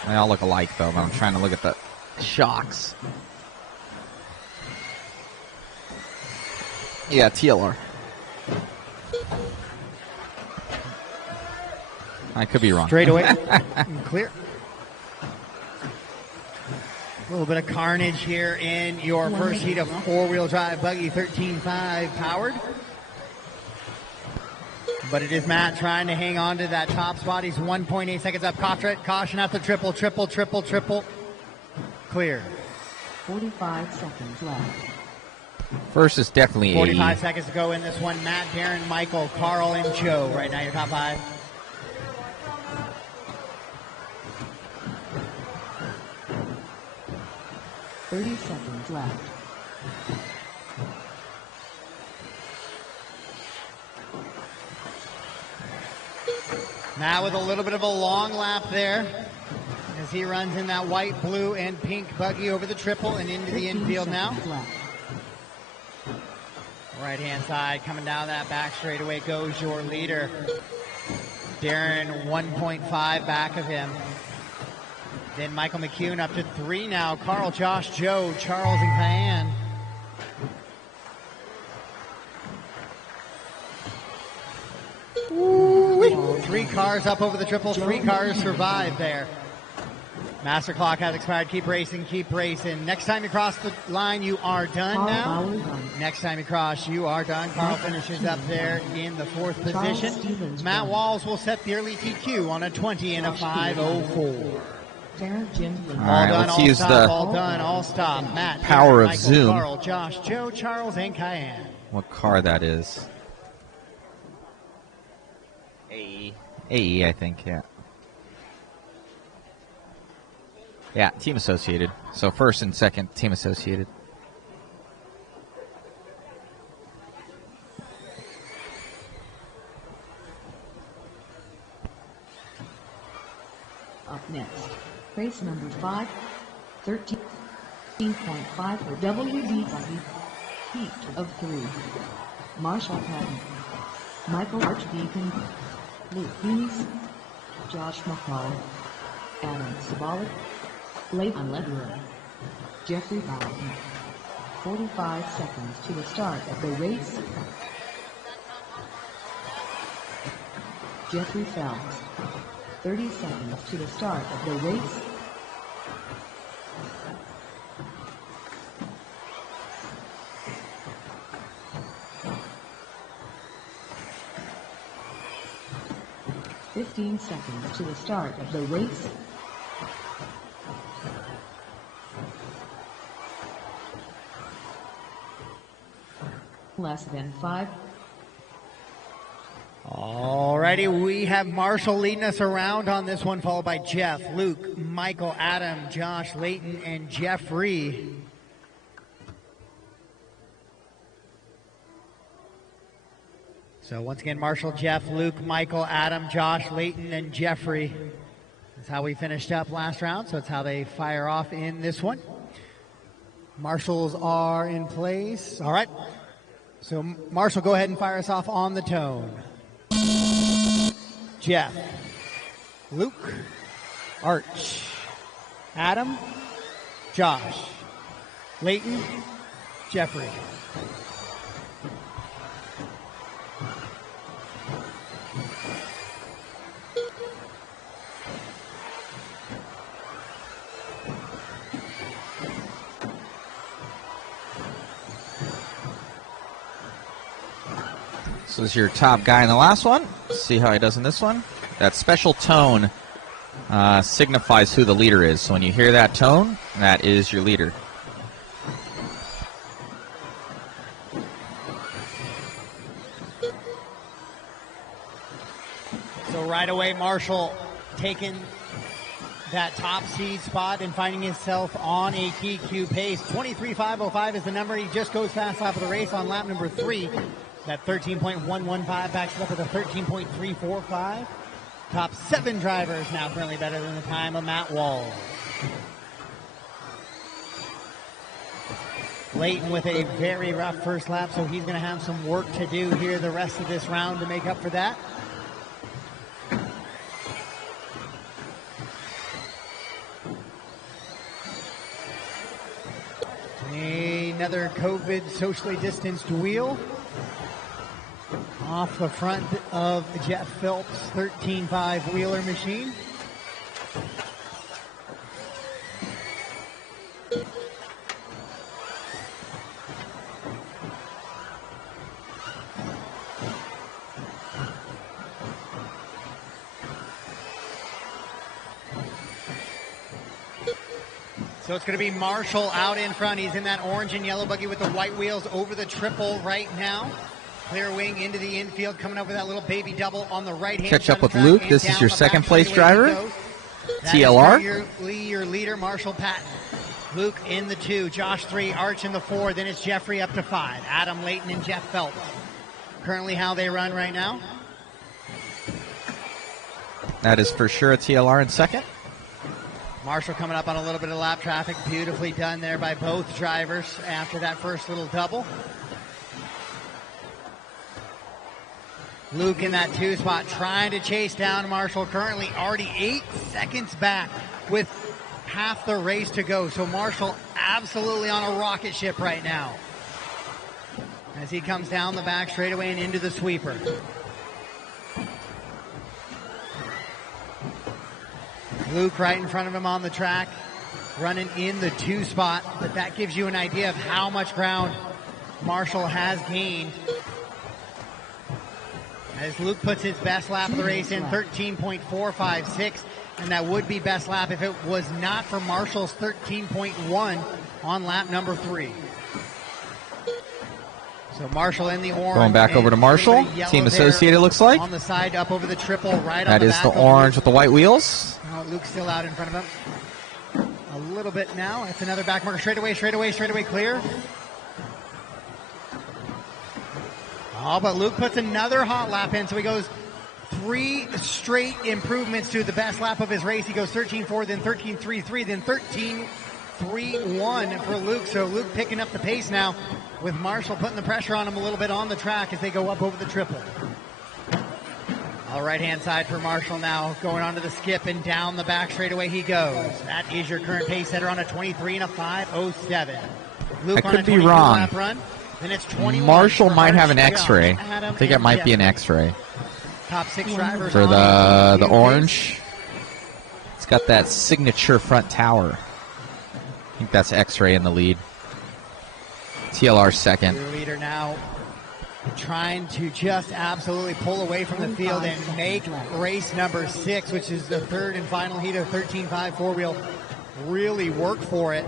They all look alike, though, but I'm trying to look at the shocks. Yeah, TLR. I could be wrong. Straight away. Clear. A little bit of carnage here in your first heat of four-wheel drive buggy 13.5 powered. But it is Matt trying to hang on to that top spot. He's 1.8 seconds up. Caution at the triple. Clear. 45 seconds left. First is definitely 45 seconds to go in this one. Matt, Darren, Michael, Carl, and Joe. Right now, your top five. $30 seconds left. Matt with a little bit of a long lap there as he runs in that white, blue, and pink buggy over the triple and into the infield now. Right-hand side, coming down that back straightaway goes your leader. Darren 1.5 back of him. Then Michael McCune up to 3 now. Carl, Josh, Joe, Charles, and Cayenne. Ooh, 3 cars up over the triple. 3 cars survive there. Master clock has expired. Keep racing, keep racing. Next time you cross the line, you are done now. Next time you cross, you are done. Carl finishes up there in the 4th position. Matt Walls will set the early TQ on a 20 and a 5:04. All right, let's use the all done, all stop. Matt, power Darren, of Michael, Zoom. Carl, Josh, Joe, Charles, and Cayenne. What car that is. AE, I think, yeah. Yeah, Team Associated. So first and second, Team Associated. Up next, race number 5, 13.5 for WD buggy, heat of 3. Marshall Patton, Michael Archdeacon, Luke Hughes, Josh McCall, Adam Sabalik, Leighton Lederer, Jeffrey Bowden. 45 seconds to the start of the race. Jeffrey Phelps. 30 seconds to the start of the race. $15 seconds to the start of the race. Less than 5. Alrighty, we have Marshall leading us around on this one, followed by Jeff, Luke, Michael, Adam, Josh, Leighton, and Jeffrey. So once again, Marshall, Jeff, Luke, Michael, Adam, Josh, Leighton, and Jeffrey. That's how we finished up last round, so it's how they fire off in this one. Marshals are in place. All right. So Marshall, go ahead and fire us off on the tone. Jeff, Luke, Arch, Adam, Josh, Leighton, Jeffrey. So this is your top guy in the last one. Let's see how he does in this one. That special tone signifies who the leader is. So when you hear that tone, that is your leader. So right away, Marshall taking that top seed spot and finding himself on a TQ pace. 23.505 is the number. He just goes fast lap of the race on lap number 3. That 13.115 backs it up with a 13.345. Top 7 drivers now currently better than the time of Matt Walls. Layton with a very rough first lap, so he's going to have some work to do here the rest of this round to make up for that. Another COVID socially distanced wheel off the front of Jeff Phelps' 13.5 wheeler machine. So it's going to be Marshall out in front. He's in that orange and yellow buggy with the white wheels over the triple right now. Clear wing into the infield, coming up with that little baby double on the right hand. Catch up with Luke. This is your second place driver. TLR. Your leader, Marshall Patton. Luke in the 2, Josh 3, Arch in the 4. Then it's Jeffrey up to 5. Adam Layton and Jeff Phelps. Currently how they run right now. That is for sure a TLR in second. Marshall coming up on a little bit of lap traffic. Beautifully done there by both drivers after that first little double. Luke in that 2 spot trying to chase down Marshall. Currently already 8 seconds back with half the race to go. So Marshall absolutely on a rocket ship right now as he comes down the back straightaway and into the sweeper. Luke right in front of him on the track, running in the 2 spot, but that gives you an idea of how much ground Marshall has gained. As Luke puts his best lap of the race in, 13.456, and that would be best lap if it was not for Marshall's 13.1 on lap number 3. So Marshall in the orange. Going back over to Marshall. Team Associated looks like. On the side, up over the triple, right that on the is back the orange with the white wheels. Luke's still out in front of him. A little bit now. That's another back marker. Straightaway clear. Oh, but Luke puts another hot lap in, so he goes 3 straight improvements to the best lap of his race. He goes 13.4, then 13.33, then 13.31 for Luke. So Luke picking up the pace now with Marshall putting the pressure on him a little bit on the track as they go up over the triple. On the right-hand side for Marshall now, going onto the skip and down the back straightaway he goes. That is your current pace setter on a 23 and a 5:07. Luke I could be wrong. Lap run, then it's 21. Marshall might have an X-ray. I think it might be an X-ray. Top 6 drivers for the orange. It's got that signature front tower. I think that's X-ray in the lead. TLR second. Your leader now trying to just absolutely pull away from the field and make race number 6, which is the third and final heat of 13.5 4-wheel, really work for it.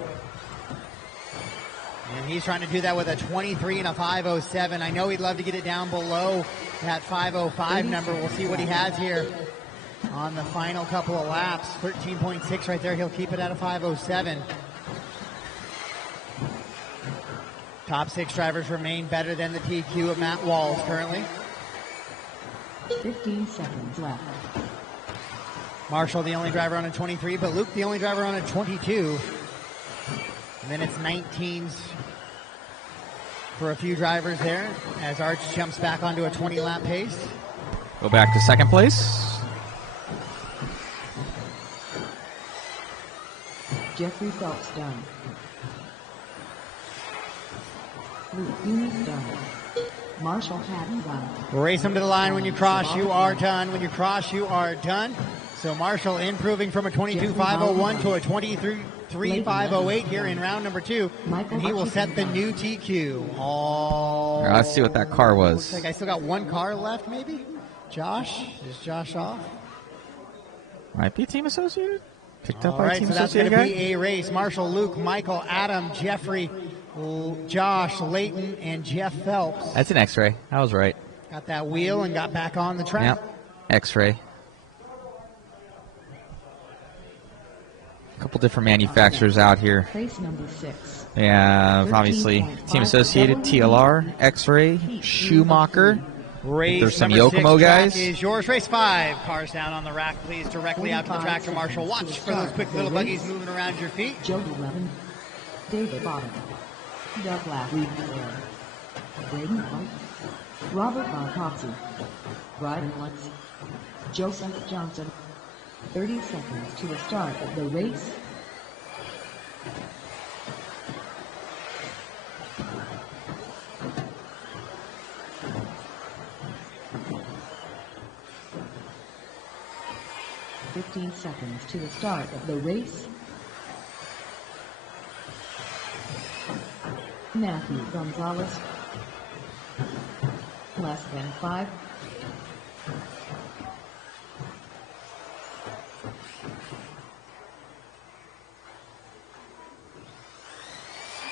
And he's trying to do that with a 23 and a 5:07. I know he'd love to get it down below that 5:05 number. We'll see what he has here on the final couple of laps. 13.6 right there. He'll keep it at a 5:07. Top 6 drivers remain better than the TQ of Matt Walls currently. 15 seconds left. Marshall the only driver on a 23, but Luke the only driver on a 22. And then it's 19s for a few drivers there as Arch jumps back onto a 20-lap pace. Go back to second place. Jeffrey Phelps done. Luke Hughes done. Marshall Patton done. Race them to the line. When you cross, you are done. When you cross, you are done. So Marshall improving from a 22.501 to a 23.508 here in round number 2. And he will set the new TQ. Oh, let's see what that car was. Looks like I still got one car left, maybe. Josh? Is Josh off? Might be Team Associated. Picked up All by right, Team so that's Associated going to guy. be a race. Marshall, Luke, Michael, Adam, Jeffrey, Josh, Layton, and Jeff Phelps. That's an X-ray. I was right. Got that wheel and got back on the track. Yep. X-ray. couple different manufacturers out here. Race number 6. We have, obviously, Team Associated, TLR, X-Ray, Schumacher. There's some number 6 Yokomo track guys. is yours. Race 5. Cars down on the rack, please, directly out to the tractor marshal. Watch for those quick little buggies moving around your feet. Joe 11, David Bottom, Doug Lapp, Braden White, Robert Bartozzi, Brian Lutz, Joseph Johnson. 30 seconds to the start of the race. "15 seconds to the start of the race. Matthew Gonzalez, less than 5.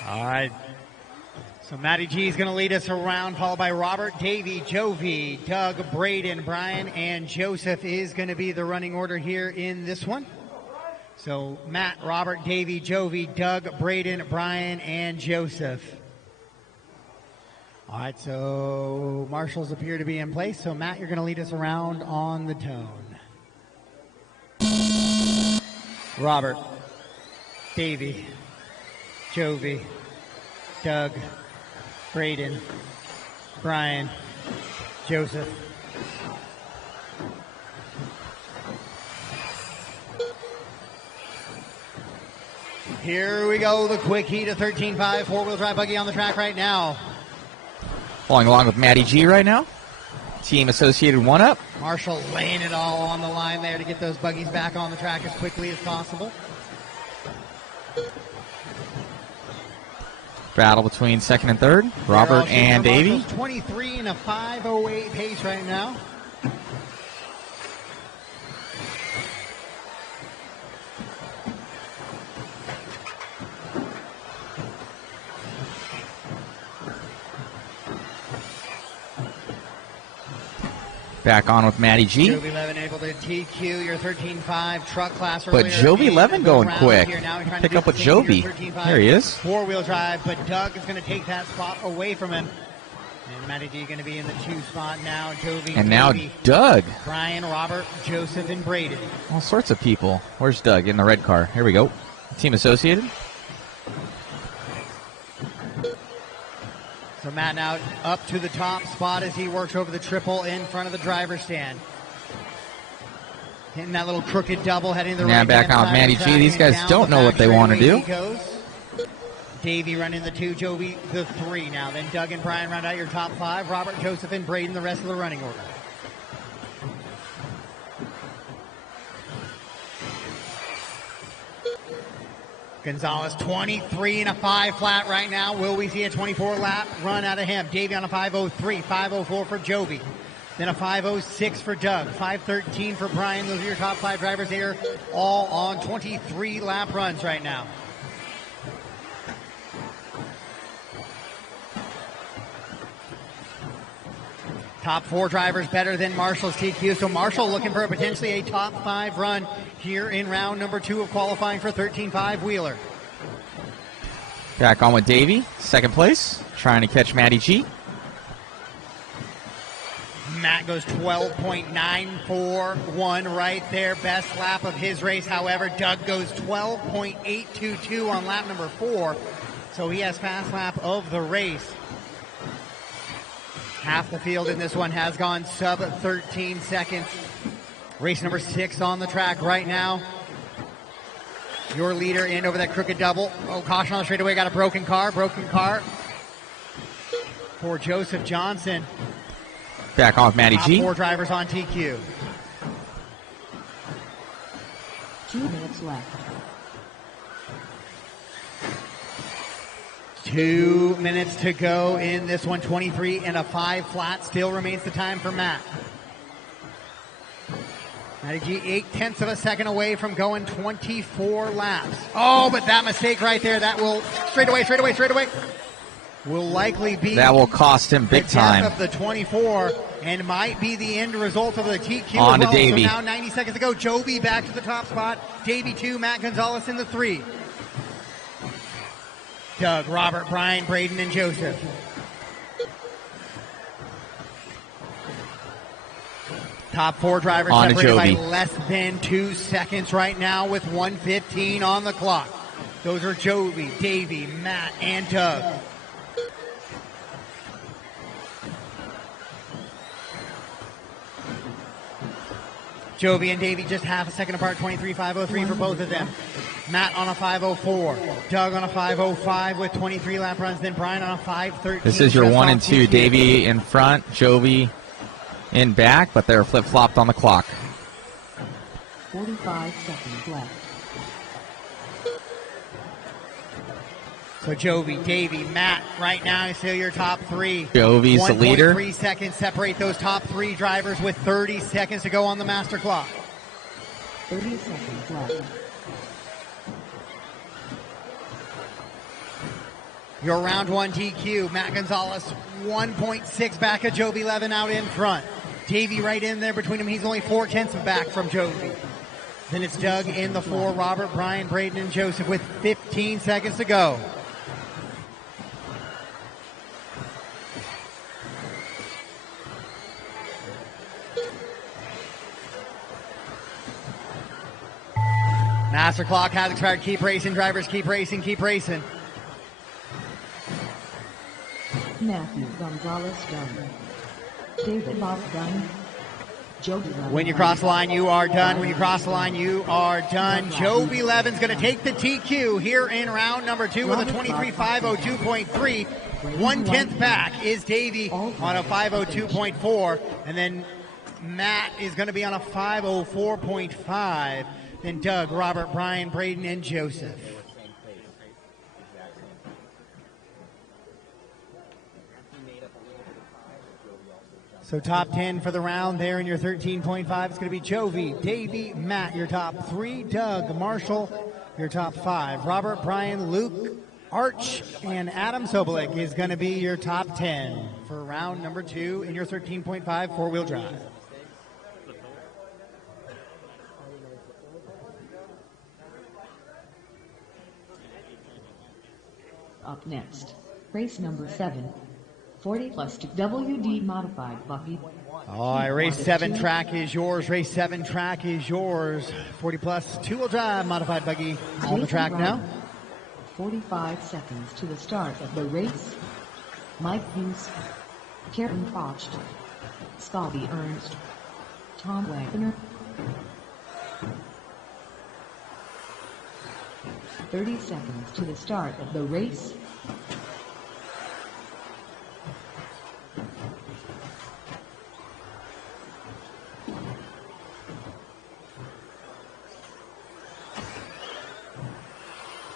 All right. So Matty G is going to lead us around, followed by Robert, Davey, Jovi, Doug, Braden, Brian, and Joseph is going to be the running order here in this one. So Matt, Robert, Davey, Jovi, Doug, Braden, Brian, and Joseph. All right, so marshals appear to be in place. So Matt, you're going to lead us around on the tone. Robert, Davey, Jovi, Doug, Braden, Brian, Joseph. Here we go, the quick heat of 13.5 four-wheel drive buggy on the track right now. Following along with Matty G right now. Team Associated 1 up. Marshall laying it all on the line there to get those buggies back on the track as quickly as possible. Battle between second and third. Robert and Davey. 23 and a 5:08 pace right now. Back on with Matty G. Jovi 11 able to TQ your 13.5 truck class. But Jovi 11 going quick. Pick up with Jovi. There he is. Four-wheel drive, but Doug is going to take that spot away from him. And Matty G going to be in the 2 spot now. Jovi, and now Davey, Doug. Brian, Robert, Joseph, and Braden. All sorts of people. Where's Doug? In the red car. Here we go. Team Associated. So Matt now up to the top spot as he works over the triple in front of the driver's stand. Hitting that little crooked double, heading the right. Now back on with Matty G. These guys don't know what they want to do. Davey running the 2, Jovi the 3 now. Then Doug and Brian round out your top 5. Robert, Joseph, and Braden the rest of the running order. Gonzalez 23 and a 5 flat right now. Will we see a 24 lap run out of him? Davey on a 5:03, 5:04 for Jovi. Then a 5:06 for Doug, 5:13 for Brian. Those are your top 5 drivers here, all on 23 lap runs right now. Top 4 drivers better than Marshall's TQ. So Marshall looking for potentially a top 5 run here in round number 2 of qualifying for 13.5 Wheeler. Back on with Davey, second place, trying to catch Matty G. Matt goes 12.941 right there, best lap of his race. However, Doug goes 12.822 on lap number 4, so he has fast lap of the race. Half the field in this one has gone sub 13 seconds. Race number 6 on the track right now. Your leader in over that crooked double. Oh, caution on the straightaway. Got a broken car. Broken car for Joseph Johnson. Back on with Matty G. 4 drivers on TQ. 2 minutes left. 2 minutes to go in this one. 23 and a 5 flat still remains the time for Matt. Matty G 0.8 of a second away from going 24 laps. Oh, but that mistake right there, that will straight away, will likely be that will cost him big time. Of the 24. and might be the end result of the TQ On as to well. Davey. So now 90 seconds to go. Joby back to the top spot. Davey 2, Matt Gonzalez in the 3. Doug, Robert, Brian, Braden, and Joseph. Top 4 drivers On to separated by Joby. less than 2 seconds right now with 1:15 on the clock. Those are Joby, Davey, Matt, and Doug. Joby and Davey just half a second apart, 23.503 for both of them. Matt on a 5:04. Doug on a 5:05 with 23 lap runs. Then Brian on a 5:13. This is your just 1 off and 2. TQ. Davey in front, Joby in back, but they're flip-flopped on the clock. 45 seconds left. So Joby, Davey, Matt, right now is still your top 3. Jovy's the leader. 1.3 seconds separate those top 3 drivers with 30 seconds to go on the master clock. 30 seconds left. Your round 1 TQ, Matt Gonzalez, 1.6 back of Joby Levin out in front. Davey right in there between them. He's only 0.4 back from Joby. Then it's Doug in the 4, Robert, Brian, Braden, and Joseph with 15 seconds to go. Master clock has expired. Keep racing, drivers. Keep racing. Keep racing. Matthew Gonzalez done. David Bob done. Joby Levin. When you cross the line, you are done. When you cross the line, you are done. Joby Levin's going to take the TQ here in round number 2 with a 23.502.3. 1/10 back is Davey on a 5:02.4. And then Matt is going to be on a 5:04.5. Then Doug, Robert, Brian, Braden, and Joseph. So top 10 for the round there in your 13.5. It's going to be Joby, Davey, Matt, your top 3. Doug, Marshall, your top 5. Robert, Brian, Luke, Arch, and Adam Sobolik is going to be your top 10 for round number 2 in your 13.5 four-wheel drive. Up next, race number 7. 40 plus to WD modified Bucky. All right, race 7 track is yours. Race 7 track is yours. 40 plus two-wheel drive modified buggy on the track now. 45 seconds to the start of the race. Mike Hughes, Karen Focht, Scotty Ernst, Tom Wagner. 30 seconds to the start of the race.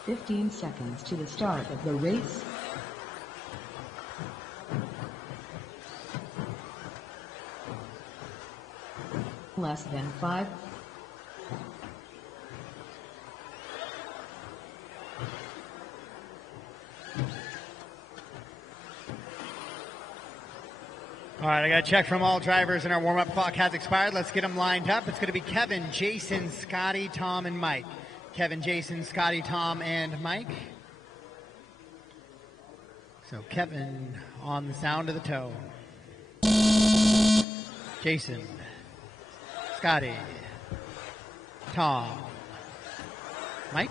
$15 seconds to the start of the race. Less than 5. All right, I got a check from all drivers, and our warm-up clock has expired. Let's get them lined up. It's going to be Kevin, Jason, Scotty, Tom, and Mike. Kevin, Jason, Scotty, Tom, and Mike. So Kevin on the sound of the tone. Jason, Scotty, Tom, Mike.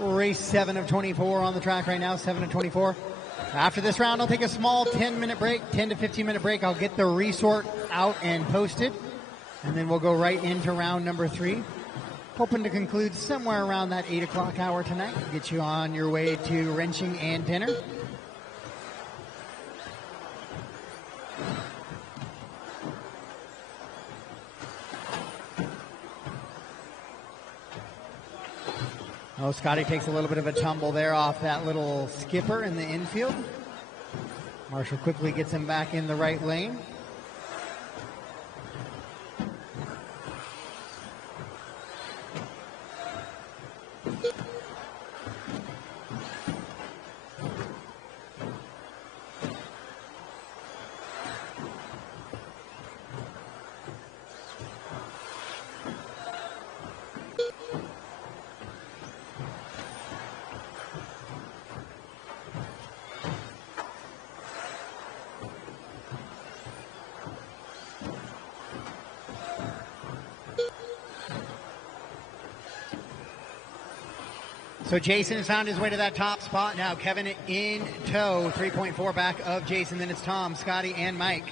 Race 7 of 24 on the track right now, 7 of 24. After this round, I'll take a small 10-minute break, 10 to 15-minute break. I'll get the resort out and posted, and then we'll go right into round number 3. Hoping to conclude somewhere around that 8 o'clock hour tonight. Get you on your way to wrenching and dinner. Oh, Scotty takes a little bit of a tumble there off that little skipper in the infield. Marshall quickly gets him back in the right lane. So Jason has found his way to that top spot now. Kevin in tow, 3.4 back of Jason. Then it's Tom, Scotty, and Mike.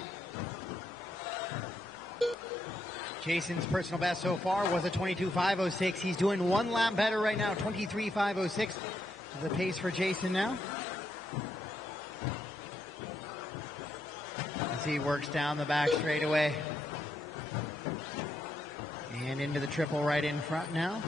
Jason's personal best so far was a 22.506. He's doing one lap better right now, 23.506. The pace for Jason now. As he works down the back straightaway. And into the triple right in front now.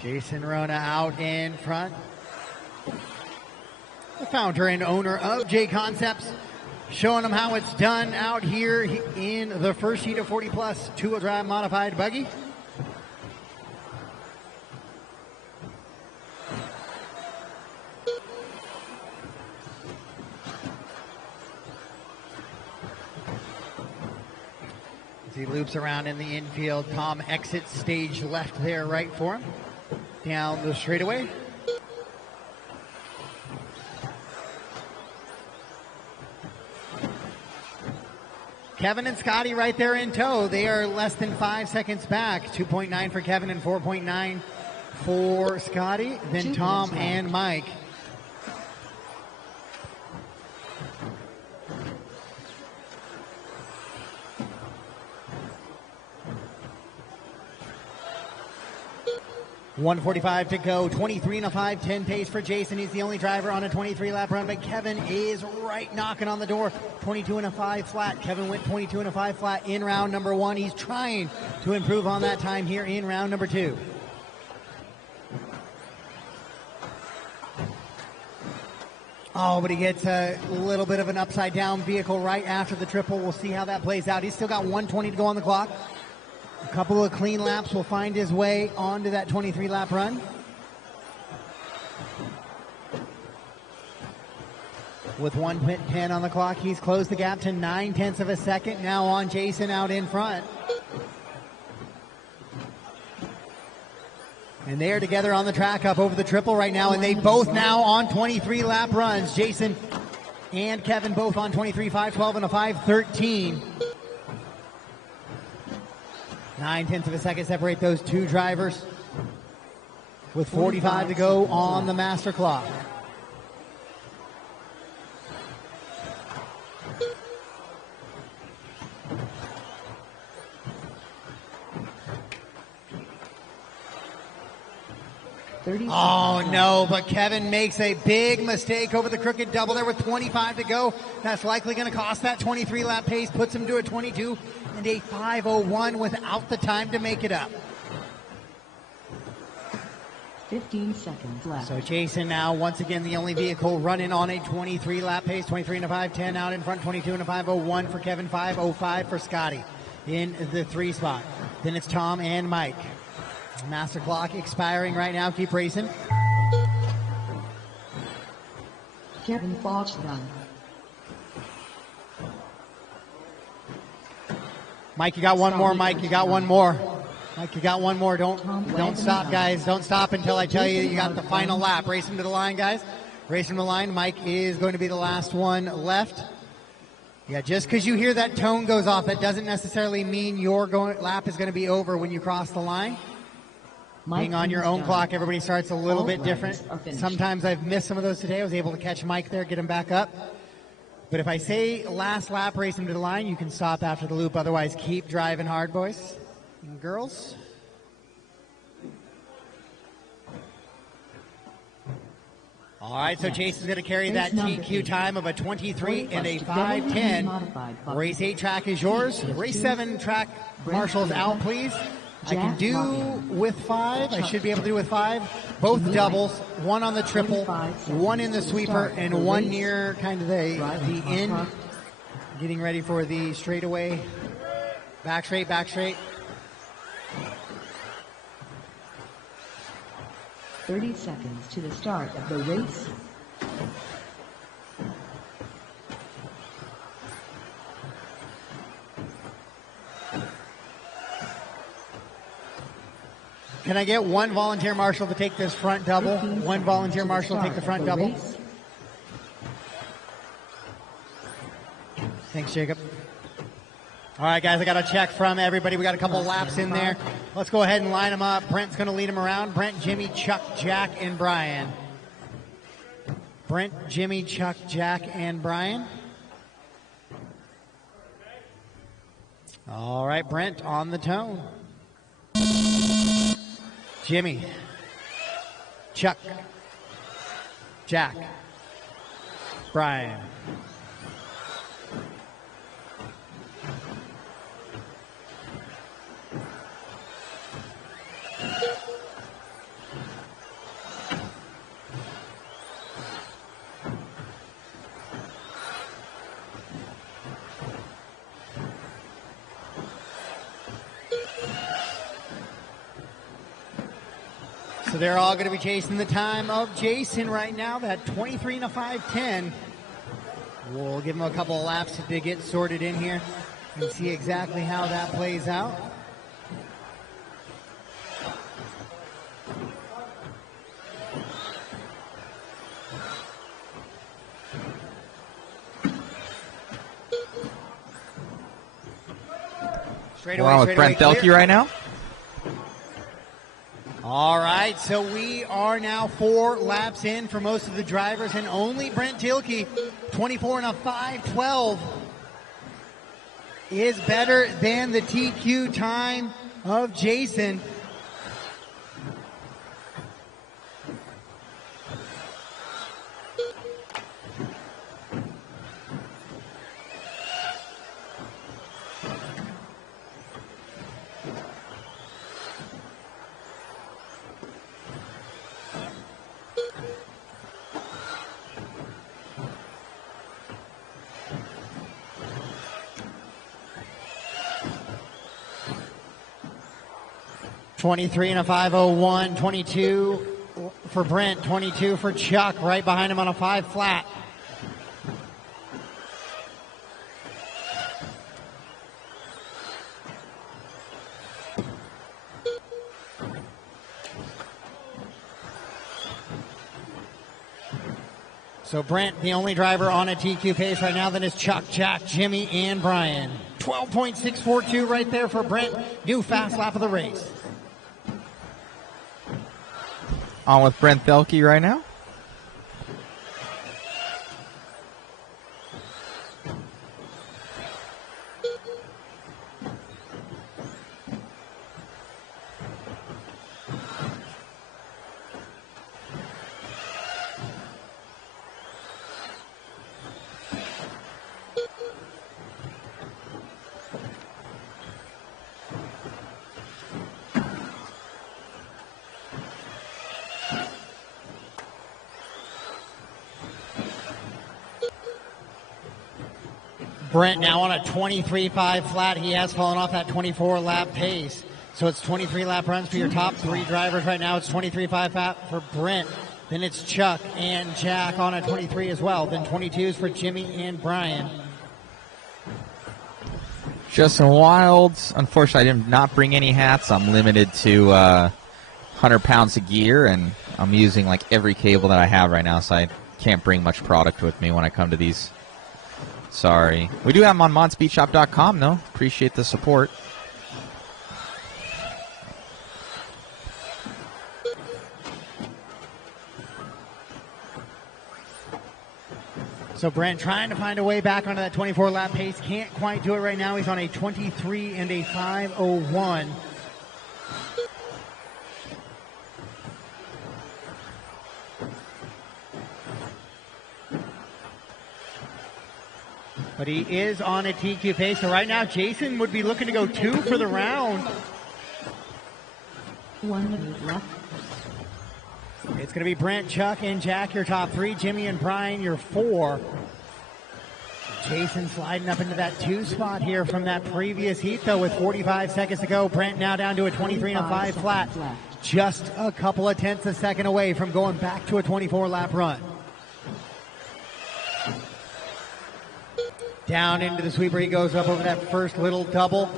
Jason Rona out in front. The founder and owner of JConcepts, showing them how it's done out here in the first heat of 40 plus two-wheel drive modified buggy. As he loops around in the infield, Tom exits stage left there right for him. Down the straightaway. Kevin and Scotty right there in tow. They are less than 5 seconds back. 2.9 for Kevin and 4.9 for Scotty. Then Tom and Mike. .145 to go, 23 and a 5:10 pace for Jason. He's the only driver on a 23 lap run, but Kevin is right knocking on the door. 22 and a 5 flat. Kevin went 22 and a 5 flat in round number 1. He's trying to improve on that time here in round number 2. Oh, but he gets a little bit of an upside down vehicle right after the triple. We'll see how that plays out. He's still got 120 to go on the clock. A couple of clean laps will find his way onto that 23-lap run. With 1:10 on the clock, he's closed the gap to 9/10 of a second. Now on Jason out in front. And they are together on the track up over the triple right now, and they both now on 23-lap runs. Jason and Kevin both on 23, 5:12 and a 5:13. 9/10 of a second separate those two drivers with 45 to go on the master clock. Oh no, but Kevin makes a big mistake over the crooked double there with 25 to go. That's likely going to cost that 23 lap pace, puts him to a 22 and a 5:01 without the time to make it up. 15 seconds left. So Jason now once again the only vehicle running on a 23 lap pace, 23 and a 5:10 out in front, 22 and a 5:01 for Kevin, 5:05 for Scotty in the 3 spot. Then it's Tom and Mike. Master clock expiring right now. Keep racing. Kevin Fox done. Mike, you got one more. Mike, you got one more. Mike, you got one more. Don't stop, guys. Don't stop until I tell you you got the final lap. Race him to the line, guys. Race him to the line. Mike is going to be the last one left. Yeah, just because you hear that tone goes off, that doesn't necessarily mean your lap is going to be over when you cross the line. Being on your own clock, everybody starts a little bit different. Sometimes I've missed some of those today. I was able to catch Mike there, get him back up. But if I say last lap, race him to the line, you can stop after the loop. Otherwise, keep driving hard, boys and girls. All right, so Jason's going to carry that TQ time of a 23 and a 5:10. Race 8 track is yours. Race 7 track marshals out, please. I can do with 5. I should be able to do with 5. Both doubles, one on the triple, one in the sweeper, and one near kind of the end. Getting ready for the straightaway. Back straight, back straight. 30 seconds to the start of the race. Can I get one volunteer marshal to take this front double? One volunteer marshal to take the front double. Thanks, Jacob. All right, guys, I got a check from everybody. We got a couple laps in there. Let's go ahead and line them up. Brent's going to lead them around. Brent, Jimmy, Chuck, Jack, and Brian. Brent, Jimmy, Chuck, Jack, and Brian. All right, Brent on the tone. Jimmy, Chuck, Jack, Brian. So they're all going to be chasing the time of Jason right now, that 23 and a 5:10. We'll give him a couple of laps to get sorted in here and see exactly how that plays out. We're on with Brent Delkey right now. All right, so we are now 4 laps in for most of the drivers, and only Brent Tilke, 24 and a 5:12, is better than the TQ time of Jason. $23 and a 5:01, 22 for Brent, 22 for Chuck, right behind him on a 5 flat. So Brent, the only driver on a TQ pace right now, then is Chuck, Jack, Jimmy, and Brian. 12.642 right there for Brent. New fast lap of the race. On with Brent Delkey right now. Brent now on a 23.5 flat. He has fallen off that 24 lap pace. So it's 23 lap runs for your top 3 drivers right now. It's 23.5 flat for Brent. Then it's Chuck and Jack on a 23 as well. Then 22s for Jimmy and Brian. Justin Wilds. Unfortunately, I did not bring any hats. I'm limited to 100 pounds of gear, and I'm using like every cable that I have right now, so I can't bring much product with me when I come to these. Sorry. We do have them on modspeedshop.com, though. Appreciate the support. So Brent trying to find a way back onto that 24 lap pace. Can't quite do it right now. He's on a 23 and a 5:01. But he is on a TQ pace. So right now, Jason would be looking to go 2 for the round. 1 minute left. It's going to be Brent, Chuck, and Jack, your top 3. Jimmy and Brian, your 4. Jason sliding up into that 2 spot here from that previous heat, though, with 45 seconds to go. Brent now down to a 23 and a 5 flat. Just a couple of tenths a second away from going back to a 24 lap run. Down into the sweeper he goes up over that first little double.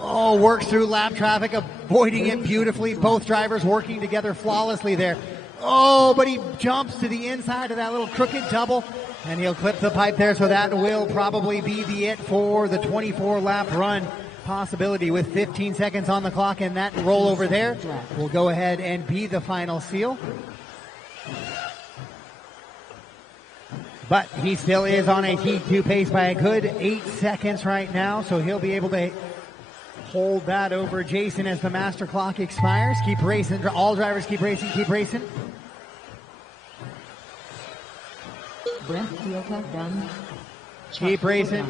Oh, works through lap traffic, avoiding it beautifully. Both drivers working together flawlessly there. Oh, but he jumps to the inside of that little crooked double, and he'll clip the pipe there, so that will probably be the it for the 24-lap run possibility with 15 seconds on the clock, and that rollover there will go ahead and be the final seal. But he still is on a Heat 2 pace by a good 8 seconds right now, so he'll be able to hold that over Jason as the master clock expires. Keep racing. All drivers keep racing, keep racing. Brent Fielka done. Keep racing.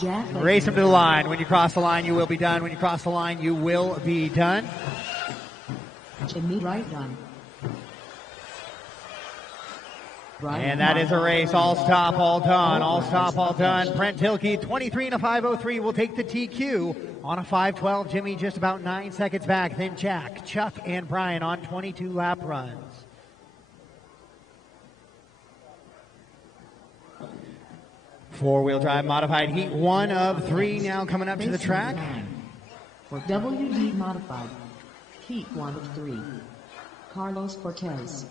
Jack Race him to the line. When you cross the line, you will be done. When you cross the line, you will be done. Jimmy Wright done. And that is a race. All stop, all done. All stop, all done. Brent Tilke, 23 and a 5:03, will take the TQ on a 5:12. Jimmy just about 9 seconds back. Then Jack, Chuck, and Brian on 22 lap runs. Four-wheel drive modified Heat 1 of 3 now coming up to the track. For WD modified Heat 1 of 3, Carlos Cortez.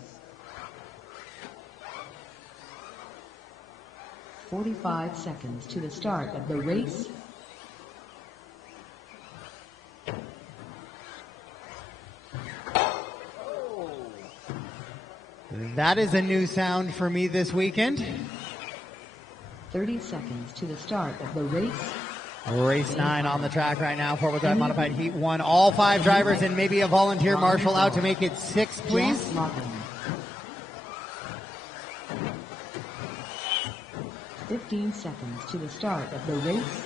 45 seconds to the start of the race. That is a new sound for me this weekend. 30 seconds to the start of the race. Race 9 on the track right now. Four-wheel drive modified Heat 1. All 5 drivers and maybe a volunteer marshal out to make it 6, please. 15 seconds to the start of the race.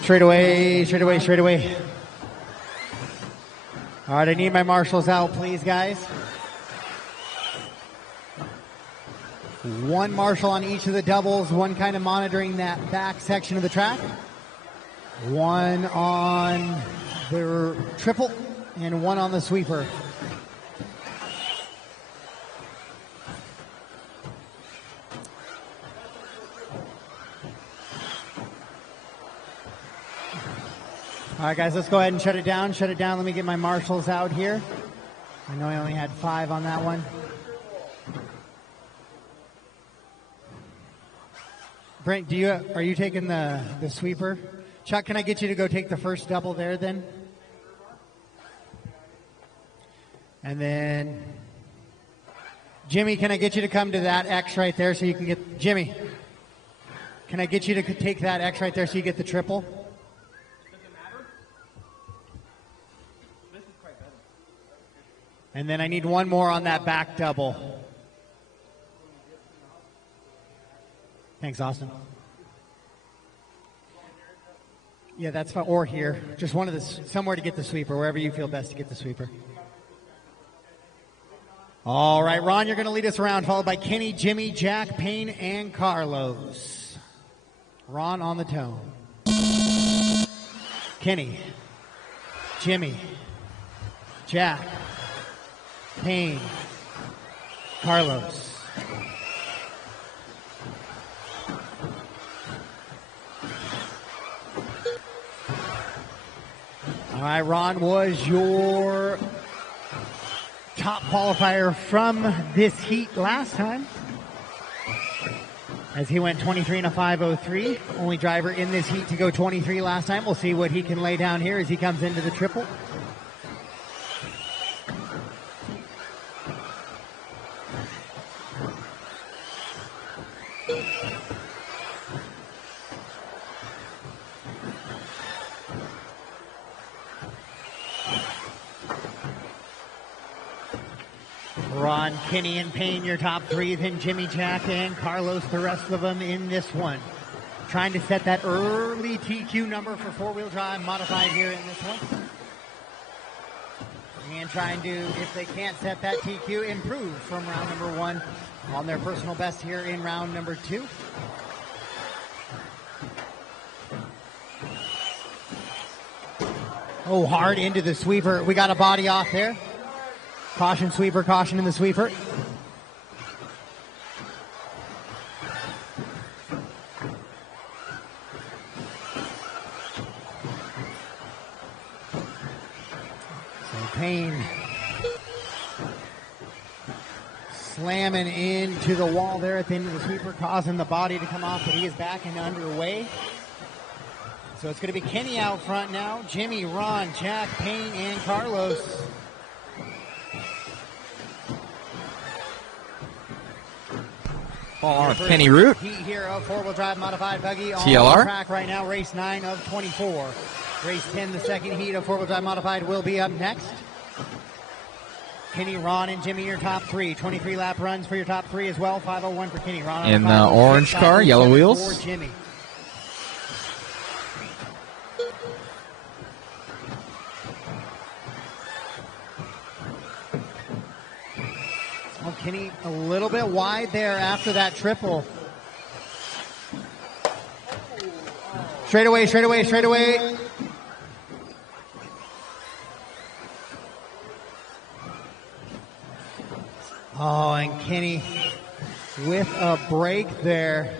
Straight away, straight away, straight away. All right, I need my marshals out, please, guys. 1 marshal on each of the doubles, 1 kind of monitoring that back section of the track. 1 on the triple, and 1 on the sweeper. All right, guys, let's go ahead and shut it down. Shut it down. Let me get my marshals out here. I know I only had 5 on that one. Brent, are you taking the sweeper? Chuck, can I get you to go take the first double there then? And then Jimmy, can I get you to come to that X right there so you can get Jimmy? Can I get you to take that X right there so you get the triple? And then I need 1 more on that back double. Thanks, Austin. Yeah, that's fine. Or here. Just one of the, somewhere to get the sweeper, wherever you feel best to get the sweeper. All right, Ron, you're going to lead us around, followed by Kenny, Jimmy, Jack, Payne, and Carlos. Ron on the tone. Kenny, Jimmy, Jack, Payne, Carlos. All right, Ron was your top qualifier from this heat last time, as he went 23 and a 5:03. Only driver in this heat to go 23 last time. We'll see what he can lay down here as he comes into the triple. Ron, Kenny, and Payne, your top 3. Then Jimmy, Jack, and Carlos, the rest of them in this one. Trying to set that early TQ number for four-wheel drive modified here in this one. And trying to, if they can't set that TQ, improve from round number 1 on their personal best here in round number 2. Oh, hard into the sweeper. We got a body off there. Caution sweeper, caution in the sweeper. slamming into the wall there at the end of the sweeper, causing the body to come off, but he is back and underway. So it's going to be Kenny out front now. Jimmy, Ron, Jack, Payne, and Carlos. On Kenny Root. Heat here of four-wheel drive modified buggy on TLR. the track right now. Race 9 of 24. Race 10, the second heat of four-wheel drive modified will be up next. Kenny, Ron, and Jimmy, your top three. 23 lap runs for your top three as well. 5:01 for Kenny. Ron In the orange car, yellow wheels. For Jimmy. Oh, Kenny a little bit wide there after that triple. Straight away, straight away, straight away. Oh, and Kenny with a break there.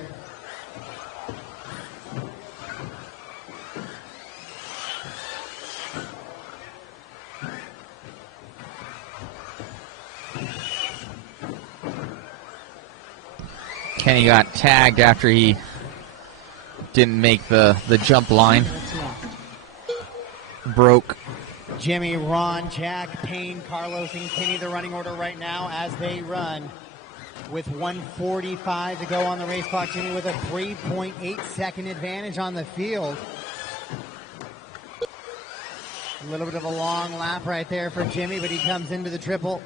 Kenny got tagged after he didn't make the jump line. Broke. Jimmy, Ron, Jack, Payne, Carlos, and Kenny, the running order right now as they run. With 1:45 to go on the race clock, Jimmy with a 3.8 second advantage on the field. A little bit of a long lap right there for Jimmy, but he comes into the triple.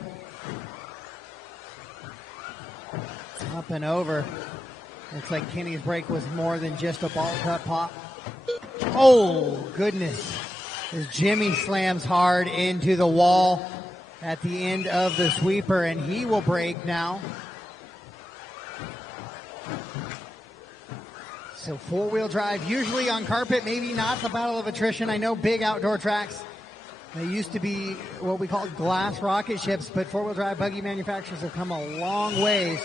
Up and over. Looks like Kenny's break was more than just a ball cut pop. Oh, goodness. As Jimmy slams hard into the wall at the end of the sweeper, and he will break now. So four-wheel drive, usually on carpet, maybe not the battle of attrition. I know big outdoor tracks, they used to be what we called glass rocket ships, but four-wheel drive buggy manufacturers have come a long ways.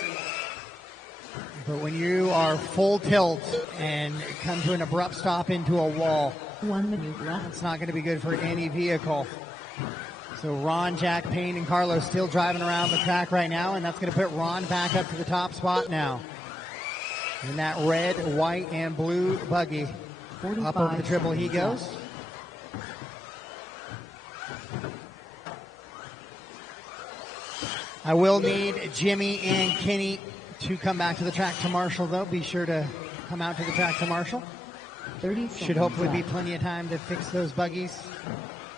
But when you are full tilt and come to an abrupt stop into a wall, 1 minute left. it's not going to be good for any vehicle. So Ron, Jack, Payne, and Carlos still driving around the track right now, and that's going to put Ron back up to the top spot now. In that red, white, and blue buggy. Up over the triple he goes. I will need Jimmy and Kenny to come back to the track to marshal, though. Be sure to come out to the track to marshal. 30 Should seconds hopefully be left. plenty of time to fix those buggies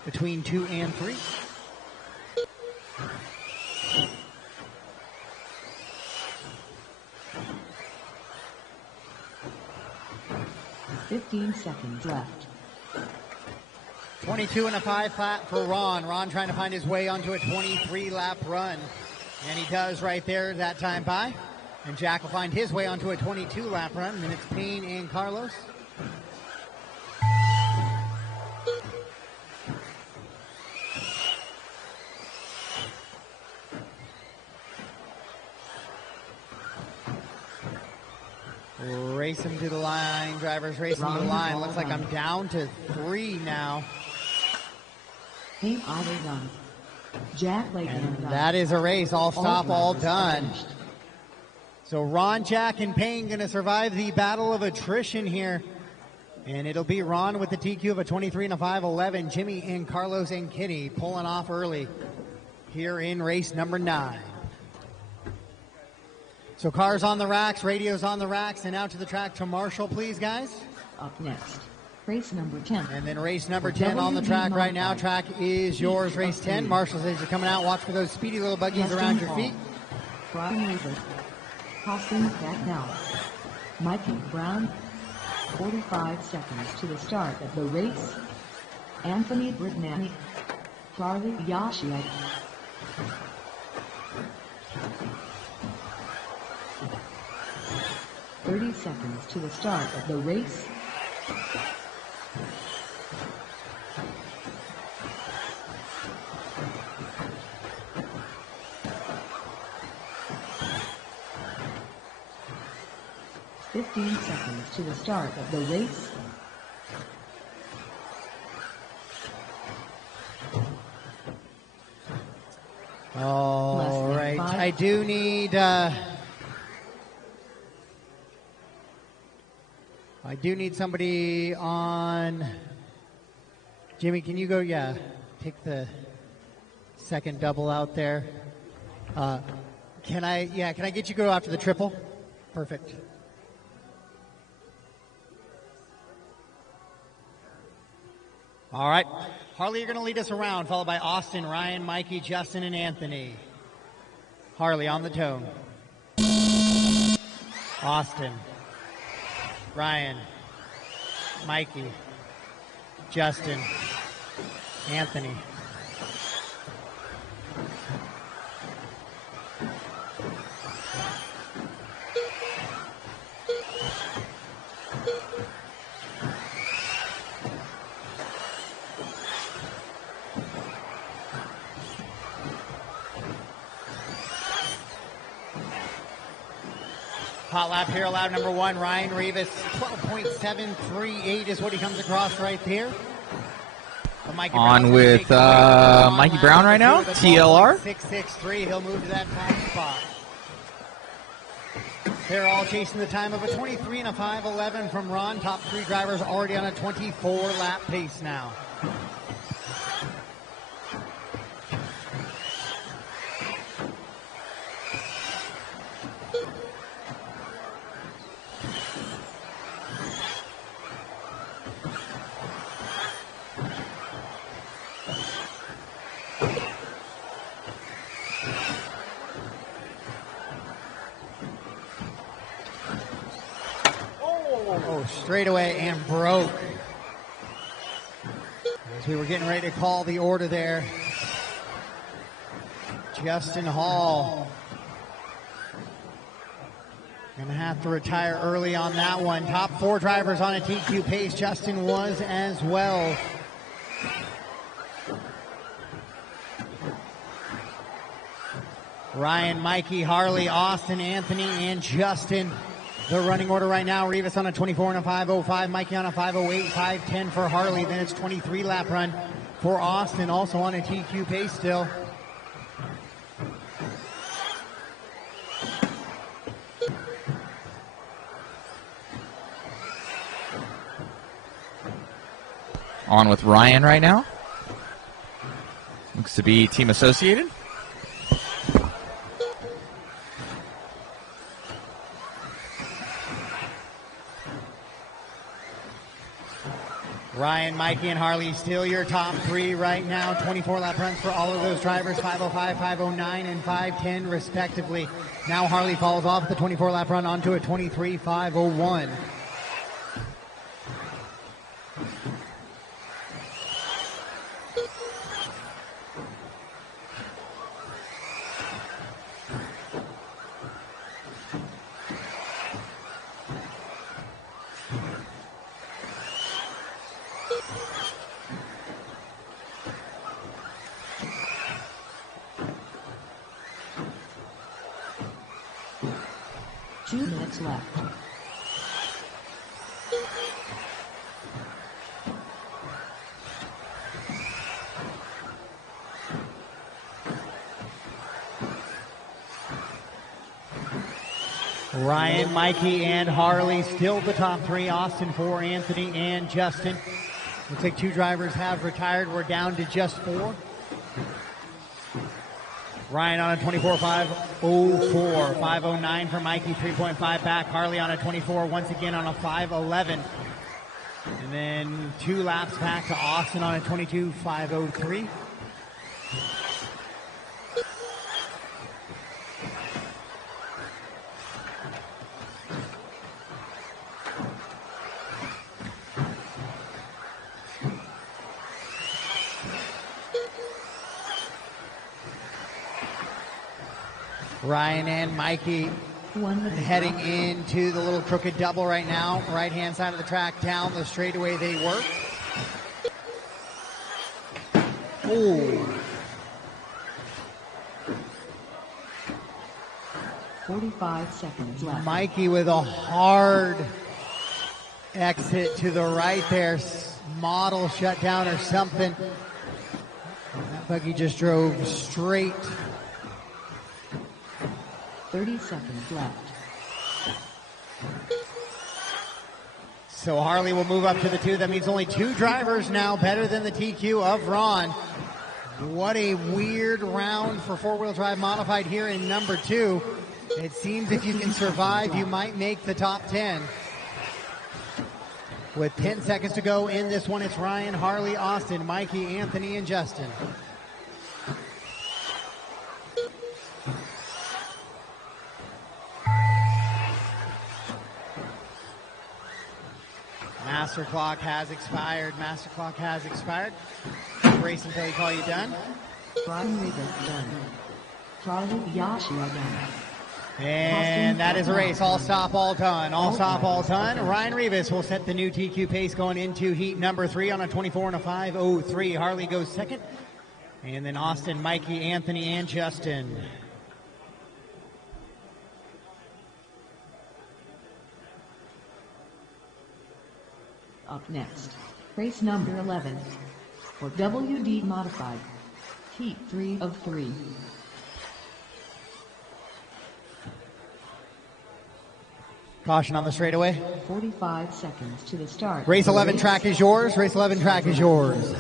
between 2 and 3. Fifteen seconds left. 22 and a 5 flat for Ron. Ron trying to find his way onto a 23-lap run. And he does right there that time by. And Jack will find his way onto a 22-lap run. And then it's Payne and Carlos. Race him to the line. Drivers racing to the line. Looks like I'm down to 3 now. Payne either done. Jack Lake And done. that is a race. All stop, all drivers done. finished. So Ron, Jack, and Payne going to survive the battle of attrition here. And it'll be Ron with the TQ of a 23 and a 5:11. Jimmy and Carlos and Kenny pulling off early here in race number 9. So cars on the racks, radios on the racks, and out to the track to marshal, please, guys. Up next, race number 10. And then race number 10 on the track right now. Track is yours, race 10. Marshal says you're coming out. Watch for those speedy little buggies around your feet. Brian Weaver. Costing back now. Mikey Brown. 45 seconds to the start of the race. Anthony Brignani. Charlie Yashiak. .30 seconds to the start of the race. .15 seconds to the start of the race. All Less than right. I do need somebody on. Jimmy, can you go? Yeah, take the second double out there. Can I get you to go after the triple? Perfect. All right. Harley, you're going to lead us around, followed by Austin, Ryan, Mikey, Justin, and Anthony. Harley on the tone. Austin, Ryan, Mikey, Justin, Anthony. Hot lap here, lap number 1, Ryan Rivas, 12.738 is what he comes across right there. On with Mikey Brown right now, TLR. 6.63, he'll move to that top spot. They're all chasing the time of a 23 and a 5.11 from Ron. Top 3 drivers already on a 24-lap pace now. Straightaway and broke. As we were getting ready to call the order there, Justin Hall gonna have to retire early on that one. Top 4 drivers on a TQ pace. Justin was as well. Ryan, Mikey, Harley, Austin, Anthony, and Justin. The running order right now, Rivas on a 24 and a 5.05, Mikey on a 5.08, 5.10 for Harley. Then it's 23-lap run for Austin, also on a TQ pace still. On with Ryan right now. Looks to be team associated. Ryan, Mikey, and Harley still your top 3 right now. 24-lap runs for all of those drivers, 5.05, 5.09, and 5.10 respectively. Now Harley falls off the 24-lap run onto a 23, 5.01. Left. Ryan, Mikey, and Harley still the top 3. Austin 4, Anthony, and Justin. Looks like 2 drivers have retired. We're down to just 4. Ryan on a 24.504, 5.09 for Mikey, 3.5 back. Harley on a 24, once again on a 5.11. And then 2 laps back to Austin on a 22, 5.03. Ryan and Mikey heading into the little crooked double right now. Right-hand side of the track, down the straightaway they work. Ooh. 45 seconds left. Mikey with a hard exit to the right there. Model shut down or something. That buggy just drove straight 30 seconds left. So Harley will move up to the 2. That means only 2 drivers now better than the TQ of Ron. What a weird round for four-wheel drive modified here in number 2. It seems if you can survive, you might make the top 10. With 10 seconds to go in this one, it's Ryan, Harley, Austin, Mikey, Anthony, and Justin. Master clock has expired. Master clock has expired. Race until you call you done. Brian Rivas done. Charlie Yashua done. And that is a race. All stop, all done. All stop, all done. Ryan Rivas will set the new TQ pace going into heat number 3 on a 24 and a 5:03. Harley goes second. And then Austin, Mikey, Anthony, and Justin. Up next, race number 11 for WD Modified, Heat 3 of 3. Caution on the straightaway. 45 seconds to the start. Race 11 track is yours. Race 11 track is yours.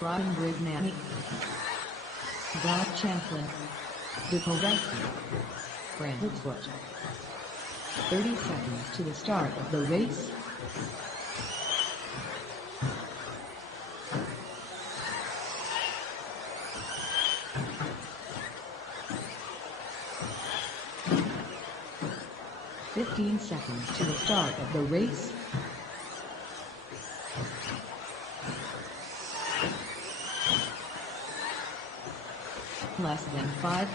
Brian Brignani, Brad Champlin, Dipolevsky, Brandon Foot. 30 seconds to the start of the race. "15 seconds to the start of the race. Less than 5.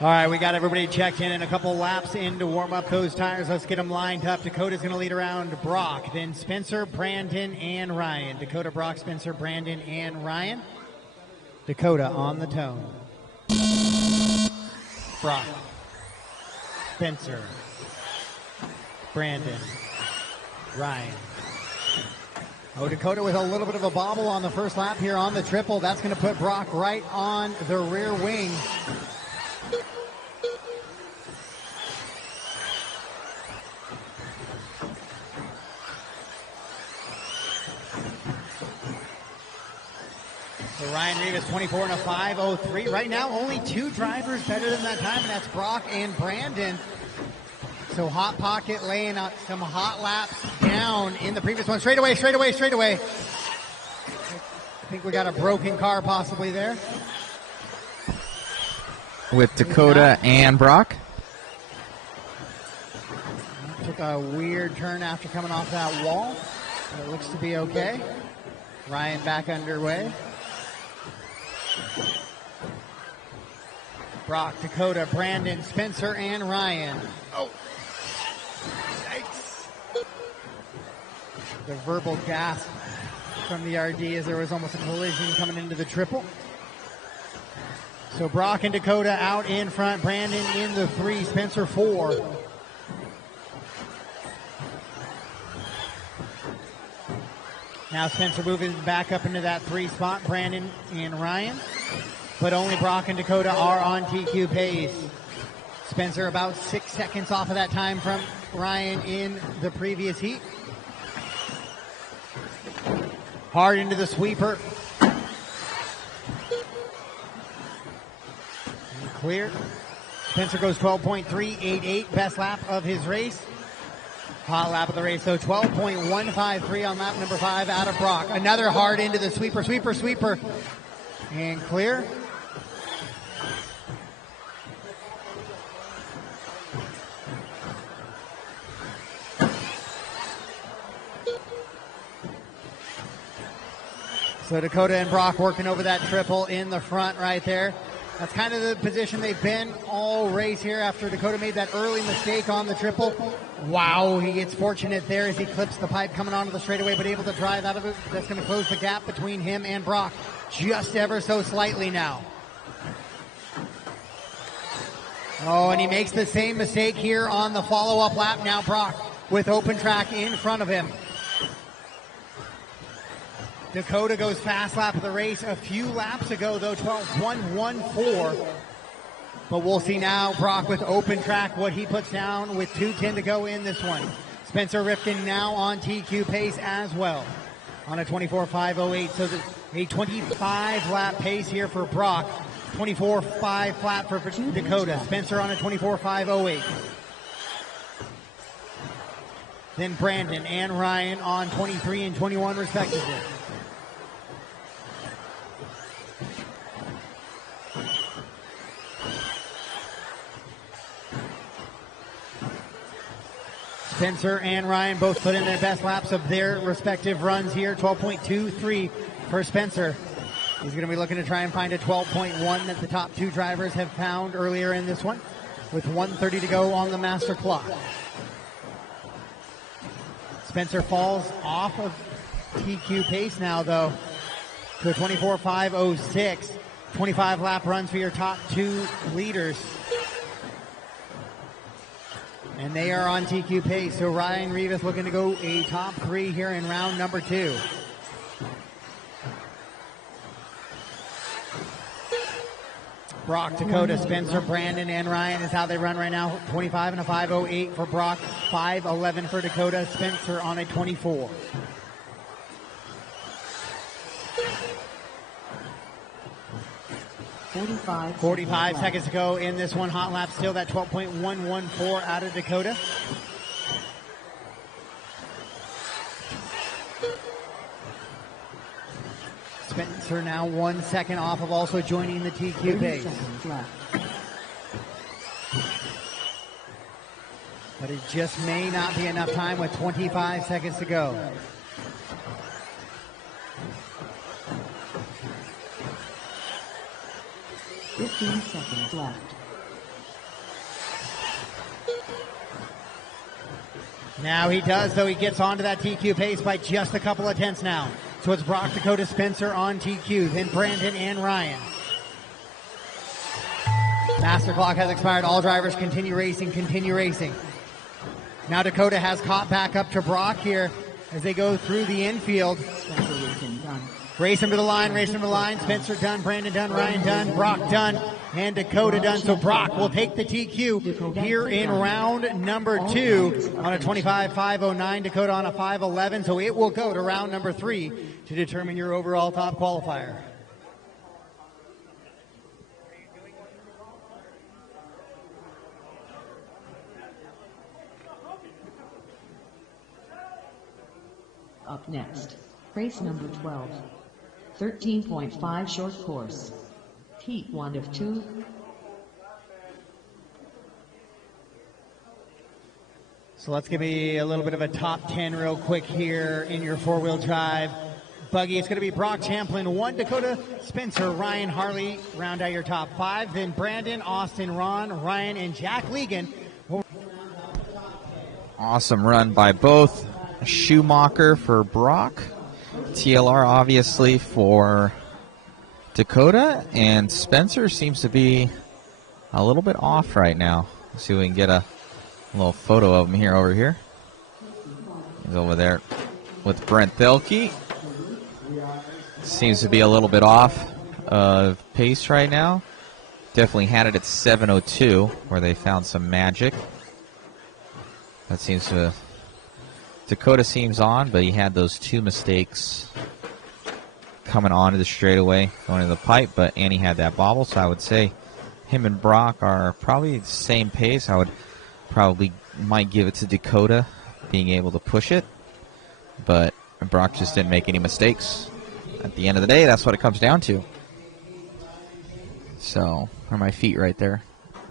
All right, we got everybody checked in and a couple laps in to warm up those tires. Let's get them lined up. Dakota's going to lead around Brock, then Spencer, Brandon, and Ryan. Dakota, Brock, Spencer, Brandon, and Ryan. Dakota on the tone. Brock, Spencer, Brandon, Ryan. Oh, Dakota with a little bit of a bobble on the first lap here on the triple. That's going to put Brock right on the rear wing. So Ryan Rivas, 24 and a 5:03. Right now, only 2 drivers better than that time, and that's Brock and Brandon. So Hot Pocket laying out some hot laps down in the previous one. Straightaway. I think we got a broken car possibly there. With Dakota and Brock. Took a weird turn after coming off that wall. But it looks to be okay. Ryan back underway. Brock, Dakota, Brandon, Spencer, and Ryan. Oh, yikes. The verbal gasp from the RD as there was almost a collision coming into the triple. So Brock and Dakota out in front, Brandon in the 3, Spencer 4. Now Spencer moving back up into that 3 spot, Brandon and Ryan. But only Brock and Dakota are on TQ pace. Spencer about 6 seconds off of that time from Ryan in the previous heat. Hard into the sweeper. And clear. Spencer goes 12.388, best lap of his race. Hot lap of the race, so 12.153 on lap number 5 out of Brock. Another hard into the sweeper. And clear. So Dakota and Brock working over that triple in the front right there. That's kind of the position they've been all race here after Dakota made that early mistake on the triple. Wow, he gets fortunate there as he clips the pipe coming onto the straightaway, but able to drive out of it. That's going to close the gap between him and Brock just ever so slightly now. Oh, and he makes the same mistake here on the follow-up lap. Now Brock with open track in front of him. Dakota goes fast lap of the race a few laps ago, though, 12.114. But we'll see now Brock with open track, what he puts down with 2:10 to go in this one. Spencer Rifkin now on TQ pace as well on a 24.508. So a 25 lap pace here for Brock. 24.5 flat for Dakota. Spencer on a 24.508. Then Brandon and Ryan on 23 and 21 respectively. Spencer and Ryan both put in their best laps of their respective runs here. 12.23 for Spencer. He's going to be looking to try and find a 12.1 that the top two drivers have found earlier in this one, with 1:30 to go on the master clock. Spencer falls off of TQ pace now, though, to a 24.506. 25 lap runs for your top two leaders. And they are on TQ pace. So Ryan Rivas looking to go a top three here in round number 2. Brock, Dakota, Spencer, Brandon, and Ryan is how they run right now. 25 and a 5.08 for Brock, 5.11 for Dakota, Spencer on a 24. Forty-five seconds to go in this one. Hot lap still, that 12.114 out of Dakota. Spencer now 1 second off of also joining the TQ pace. But it just may not be enough time with 25 seconds to go. Seconds left. Now he does, though. He gets onto that TQ pace by just a couple of tenths now. So it's Brock, Dakota, Spencer on TQ, then Brandon and Ryan. Master clock has expired. All drivers continue racing, continue racing. Now Dakota has caught back up to Brock here as they go through the infield. Race him to the line, race him to the line. Spencer done, Brandon done, Ryan done, Brock done, and Dakota done. So Brock will take the TQ here in round number 2 on a 25.509. Dakota on a 5.11. So it will go to round number 3 to determine your overall top qualifier. Up next, race number 12. 13.5 short course. Heat 1 of 2. So let's give you a little bit of a top 10 real quick here in your four-wheel drive buggy. It's going to be Brock Champlin, 1, Dakota, Spencer, Ryan, Harley, round out your top 5. Then Brandon, Austin, Ron, Ryan, and Jack Legan. Awesome run by both. Schumacher for Brock. TLR obviously for Dakota, and Spencer seems to be a little bit off right now. Let's see if we can get a little photo of him here over here. He's over there with Brent Thelke. Seems to be a little bit off of pace right now. Definitely had it at 7:02 where they found some magic. That seems to... Dakota seems on, but he had those 2 mistakes coming onto the straightaway, going to the pipe, but Annie had that bobble, so I would say him and Brock are probably the same pace. I would probably might give it to Dakota being able to push it, but Brock just didn't make any mistakes. At the end of the day, that's what it comes down to. So, are my feet right there?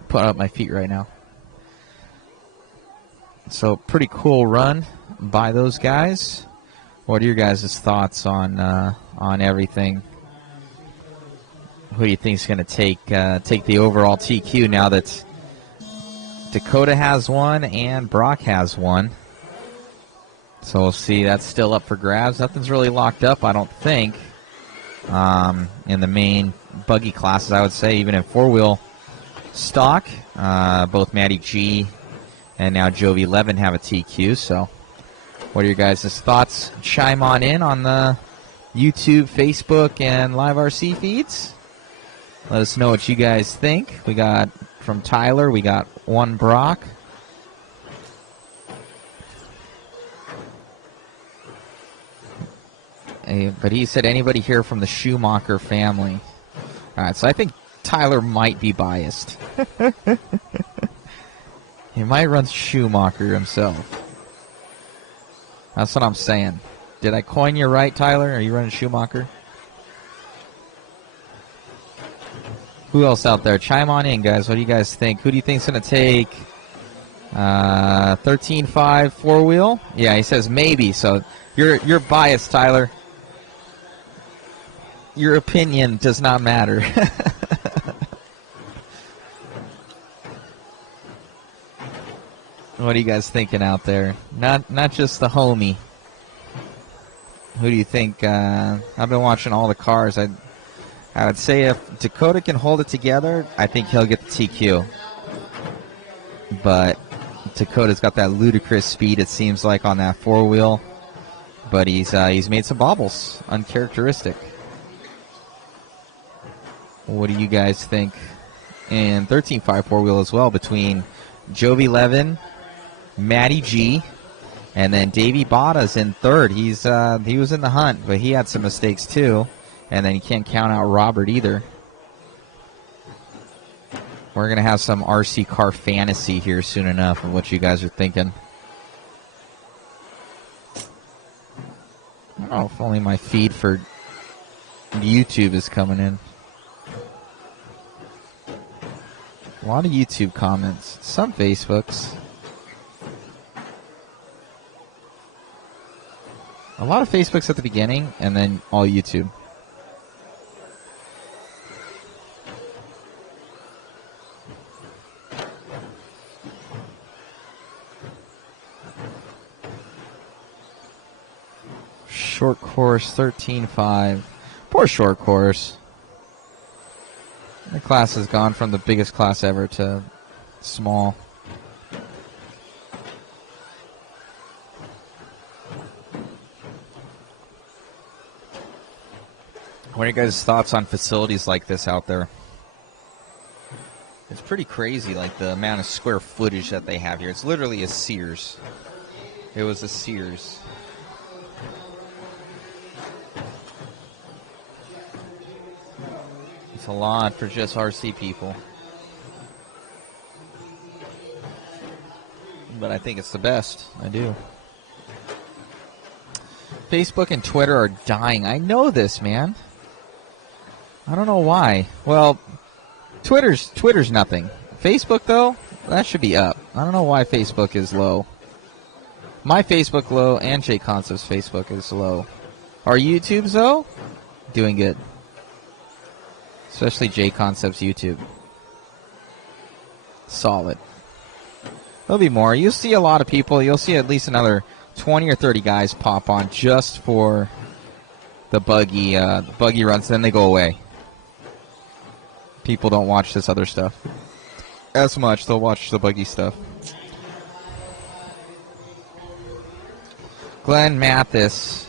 Put up my feet right now. So, pretty cool run by those guys. What are your guys' thoughts on everything? Who do you think is going to take the overall TQ now that Dakota has one and Brock has one? So we'll see. That's still up for grabs. Nothing's really locked up, I don't think, in the main buggy classes. I would say even in four-wheel stock, both Matty G and now Jovi Levin have a TQ. So what are your guys' thoughts? Chime on in on the YouTube, Facebook, and LiveRC feeds. Let us know what you guys think. We got from Tyler, we got one Brock. But he said, anybody here from the Schumacher family? All right, so I think Tyler might be biased. He might run Schumacher himself. That's what I'm saying. Did I coin you right, Tyler? Are you running Schumacher? Who else out there? Chime on in, guys. What do you guys think? Who do you think's going to take 13.5 four-wheel? Yeah, he says maybe. So you're biased, Tyler. Your opinion does not matter. What are you guys thinking out there? Not just the homie. Who do you think? I've been watching all the cars. I would say if Dakota can hold it together, I think he'll get the TQ. But Dakota's got that ludicrous speed, it seems like, on that four-wheel. But he's made some bobbles, uncharacteristic. What do you guys think? And 13.5 four-wheel as well between Jovi Levin, Matty G, and then Davey Botta's in third. He was in the hunt, but he had some mistakes too. And then you can't count out Robert either. We're going to have some RC car fantasy here soon enough of what you guys are thinking. Oh, if only my feed for YouTube is coming in. A lot of YouTube comments. Some Facebooks. A lot of Facebooks at the beginning, and then all YouTube. Short course, 13.5. Poor short course. The class has gone from the biggest class ever to small. What are your guys' thoughts on facilities like this out there? It's pretty crazy, like the amount of square footage that they have here. It's literally a Sears. It was a Sears. It's a lot for just RC people. But I think it's the best. I do. Facebook and Twitter are dying. I know this, man. I don't know why. Well, Twitter's nothing. Facebook, though, that should be up. I don't know why Facebook is low. My Facebook low and JConcepts Facebook is low. Our YouTube's, though, doing good. Especially JConcepts YouTube. Solid. There'll be more. You'll see a lot of people. You'll see at least another 20 or 30 guys pop on just for the buggy runs. Then they go away. People don't watch this other stuff as much. They'll watch the buggy stuff. Glenn Mathis.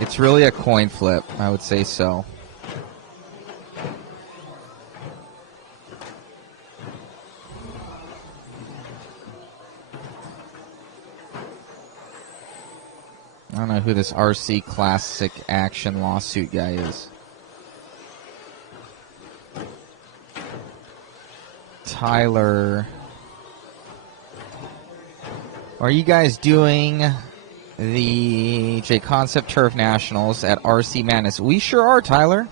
It's really a coin flip. I would say so. I don't know who this RC Classic Action lawsuit guy is. Tyler. Are you guys doing the JConcept Turf Nationals at RC Madness? We sure are, Tyler.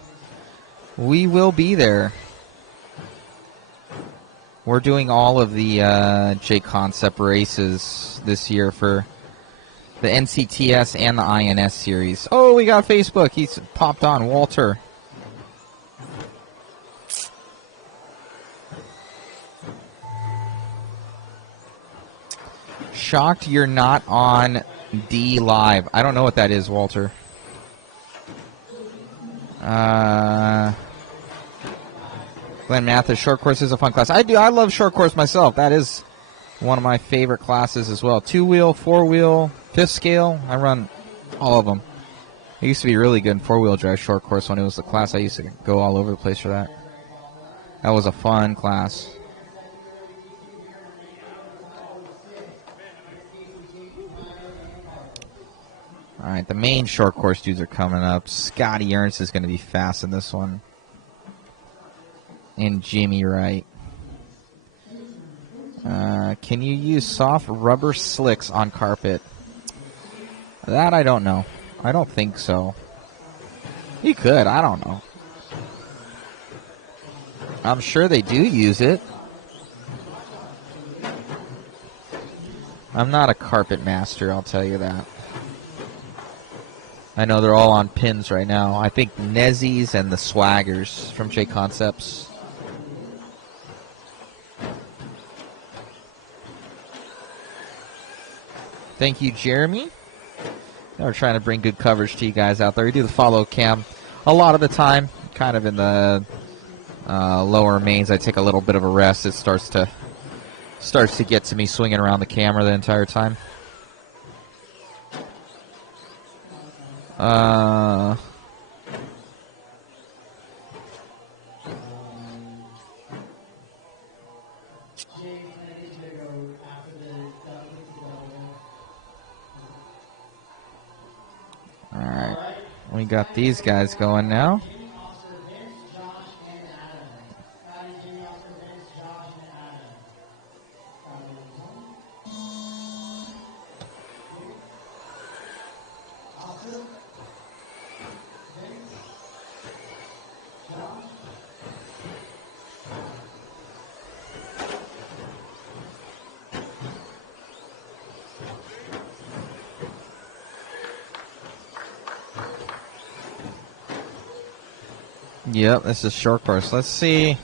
We will be there. We're doing all of the JConcept races this year for the NCTS and the INS series. Oh, we got Facebook. He's popped on. Walter. Shocked you're not on D Live. I don't know what that is, Walter. Glenn Mathis, short course is a fun class. I do. I love short course myself. That is one of my favorite classes as well. 2-wheel, 4-wheel, 5th scale. I run all of them. I used to be really good in four-wheel drive short course when it was the class. I used to go all over the place for that. That was a fun class. All right, the main short course dudes are coming up. Scotty Ernst is going to be fast in this one. And Jimmy Wright. Can you use soft rubber slicks on carpet? That I don't know. I don't think so. You could. I don't know. I'm sure they do use it. I'm not a carpet master, I'll tell you that. I know they're all on pins right now. I think Nezzy's and the Swaggers from JConcepts. Thank you, Jeremy. We're trying to bring good coverage to you guys out there. We do the follow cam a lot of the time, kind of in the lower mains. I take a little bit of a rest. It starts to get to me swinging around the camera the entire time. All right, we got these guys going now. Yep, this is short course. Let's see.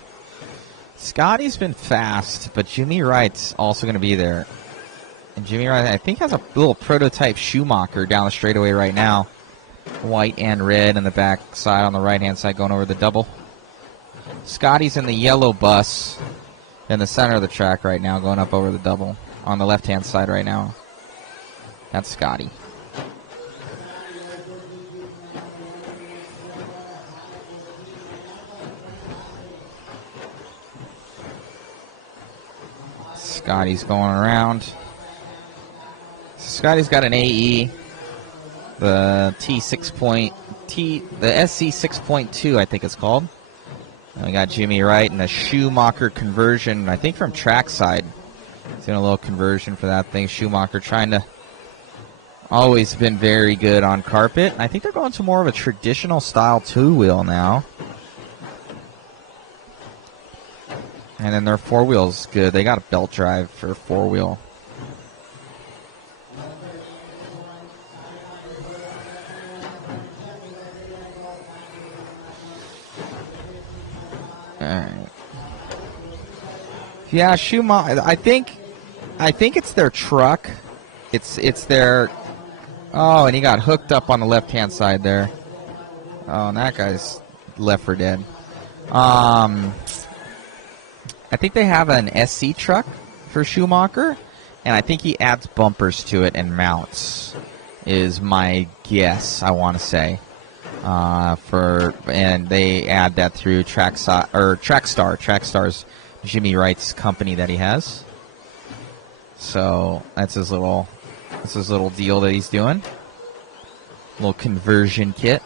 Scotty's been fast, but Jimmy Wright's also going to be there. And Jimmy Wright, I think, has a little prototype Schumacher down the straightaway right now. White and red on the back side, on the right-hand side, going over the double. Scotty's in the yellow bus in the center of the track right now, going up over the double. On the left-hand side right now. That's Scotty. Scotty's going around. Scotty's got an AE, the the SC 6.2, I think it's called. And we got Jimmy Wright and a Schumacher conversion, I think from trackside. He's doing a little conversion for that thing. Schumacher trying to always been very good on carpet. I think they're going to more of a traditional style two-wheel now. And then their four-wheel's good. They got a belt drive for four-wheel. All right. Yeah, Schumacher. I think it's their truck. It's their. Oh, and he got hooked up on the left-hand side there. Oh, and that guy's left for dead. I think they have an SC truck for Schumacher, and I think he adds bumpers to it and mounts, is my guess, I want to say. And they add that through Trackstar's Jimmy Wright's company that he has. So that's his little deal that he's doing. Little conversion kit.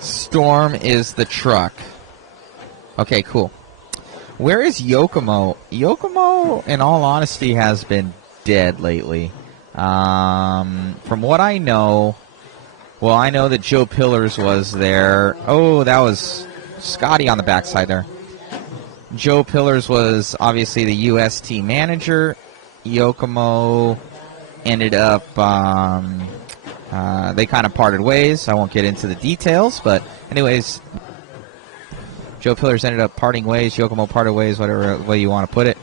Storm is the truck. Okay, cool. Where is Yokomo? Yokomo, in all honesty, has been dead lately. From what I know, well, I know that Joe Pillars was there. Oh, that was Scotty on the backside there. Joe Pillars was obviously the U.S. team manager. Yokomo ended up, they kind of parted ways. I won't get into the details, but anyways, Joe Pillars ended up parting ways. Yokomo parted ways, whatever way you want to put it.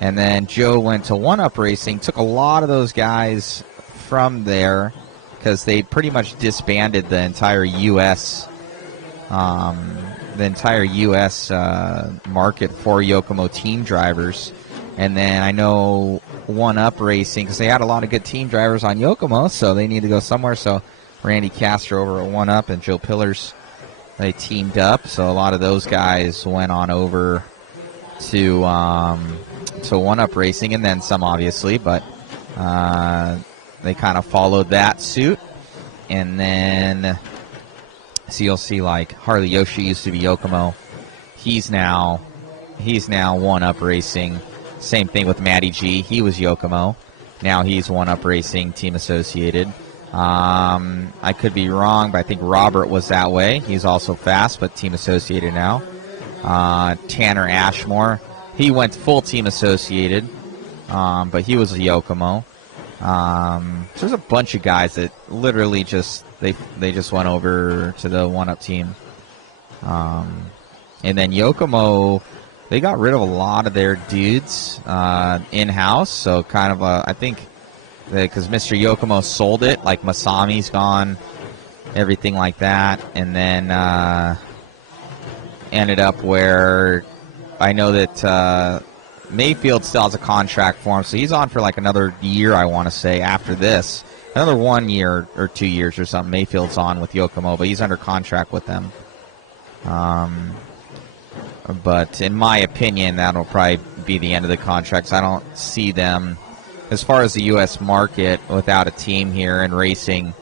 And then Joe went to One Up Racing, took a lot of those guys from there because they pretty much disbanded the entire U.S. Market for Yokomo team drivers. And then I know One Up Racing, because they had a lot of good team drivers on Yokomo, so they need to go somewhere. So Randy Castro over at One Up and Joe Pillars, they teamed up. So a lot of those guys went on over to One Up Racing, and then some obviously, but they kind of followed that suit. And then, so you'll see like Harley Yoshi used to be Yokomo. He's now One Up Racing. Same thing with Matty G. He was Yokomo. Now he's One Up Racing, team associated. I could be wrong, but I think Robert was that way. He's also fast, but team associated now. Tanner Ashmore, he went full team associated, but he was a Yokomo. So there's a bunch of guys that literally just they just went over to the One Up team. And then Yokomo, they got rid of a lot of their dudes in-house. So kind of I think because Mr. Yokomo sold it, like Masami's gone, everything like that. And then ended up where I know that Mayfield still has a contract for him. So he's on for like another year, I want to say, after this. Another 1 year or 2 years or something. Mayfield's on with Yokomo, but he's under contract with them. But in my opinion, that'll probably be the end of the contracts. I don't see them, as far as the U.S. market, without a team here in racing.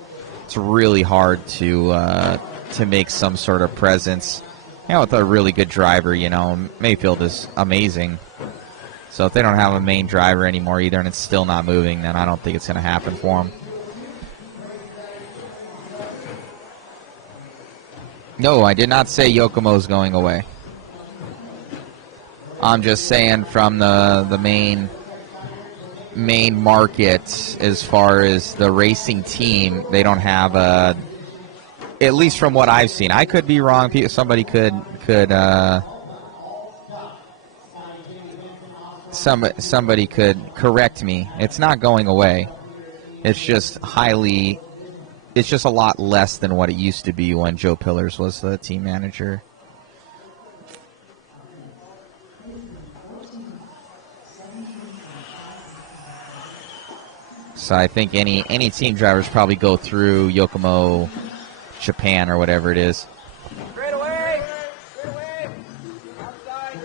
It's really hard to make some sort of presence. With a really good driver, Mayfield is amazing. So if they don't have a main driver anymore either, and it's still not moving, then I don't think it's going to happen for them. No, I did not say Yokomo's going away. I'm just saying from the main market, as far as the racing team, they don't have a, at least from what I've seen. I could be wrong. Somebody could somebody could correct me. It's not going away. It's just it's just a lot less than what it used to be when Joe Pillars was the team manager. So I think any team drivers probably go through Yokomo, Japan, or whatever it is. Straight away! Straight away! Outside!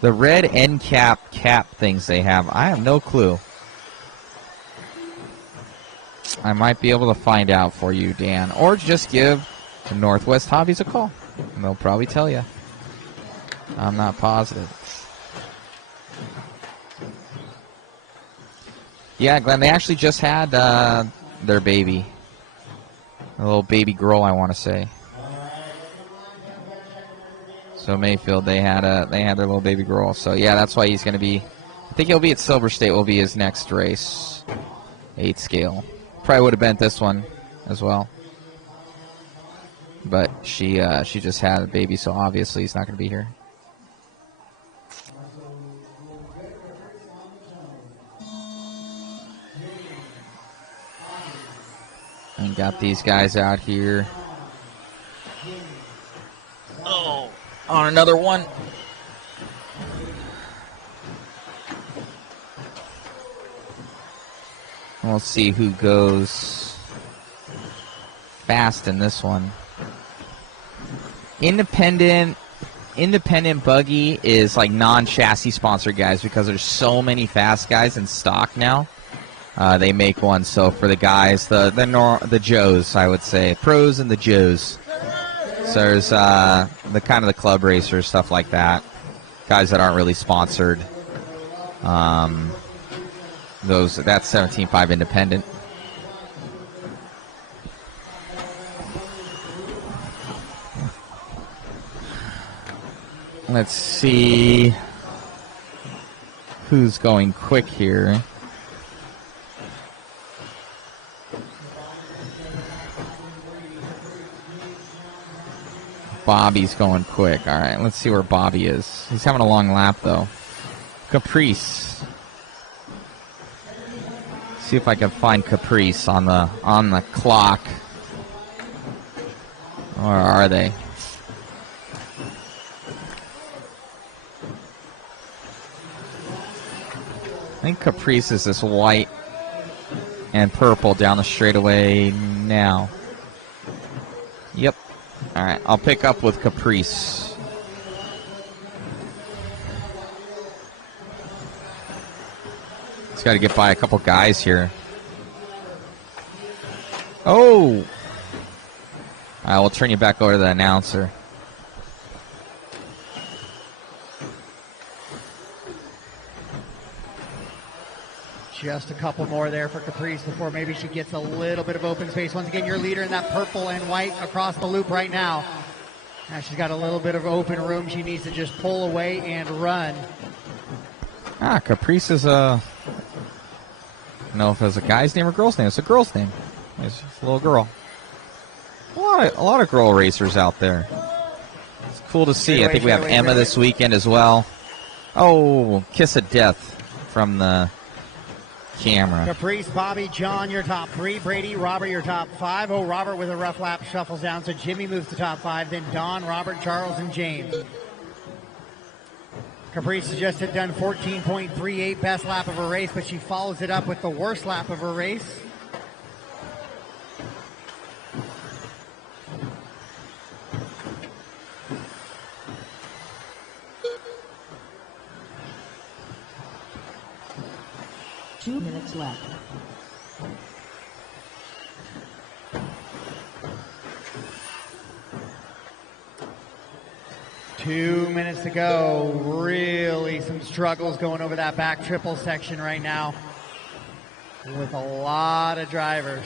The red end cap things they have, I have no clue. I might be able to find out for you, Dan. Or just give the Northwest Hobbies a call. And they'll probably tell you. I'm not positive. Yeah, Glenn, they actually just had their baby. A little baby girl, I want to say. So Mayfield, they had their little baby girl. So yeah, that's why he's going to be, I think he'll be at Silver State, will be his next race. 8 scale. Probably would have been at this one as well. But she just had a baby, so obviously he's not going to be here. And got these guys out here. Oh, on another one. We'll see who goes fast in this one. Independent buggy is like non-chassis sponsored guys, because there's so many fast guys in stock now. They make one, so for the guys, the Joes, I would say, pros and the Joes. So there's the kind of the club racers, stuff like that, guys that aren't really sponsored. That's 17.5 independent. Let's see who's going quick here. Bobby's going quick. All right, let's see where Bobby is. He's having a long lap, though. Caprice. See if I can find Caprice on the clock. Where are they? I think Caprice is this white and purple down the straightaway now. Yep. All right, I'll pick up with Caprice. It's got to get by a couple guys here. Oh! I will turn you back over to the announcer. Just a couple more there for Caprice before maybe she gets a little bit of open space. Once again, your leader in that purple and white across the loop right now. Now she's got a little bit of open room. She needs to just pull away and run. Caprice is a... I don't know if it's a guy's name or girl's name. It's a girl's name. It's a little girl. A lot of girl racers out there. It's cool to see. I think we have Emma this weekend as well. Oh, kiss of death from the camera. Caprice, Bobby, John, your top 3. Brady, Robert, your top 5. Oh, Robert with a rough lap shuffles down. So Jimmy moves to top 5. Then Don, Robert, Charles, and James. Caprice has just had done 14.38 best lap of her race, but she follows it up with the worst lap of her race. Two minutes left. Two minutes to go. Really some struggles going over that back triple section right now with a lot of drivers.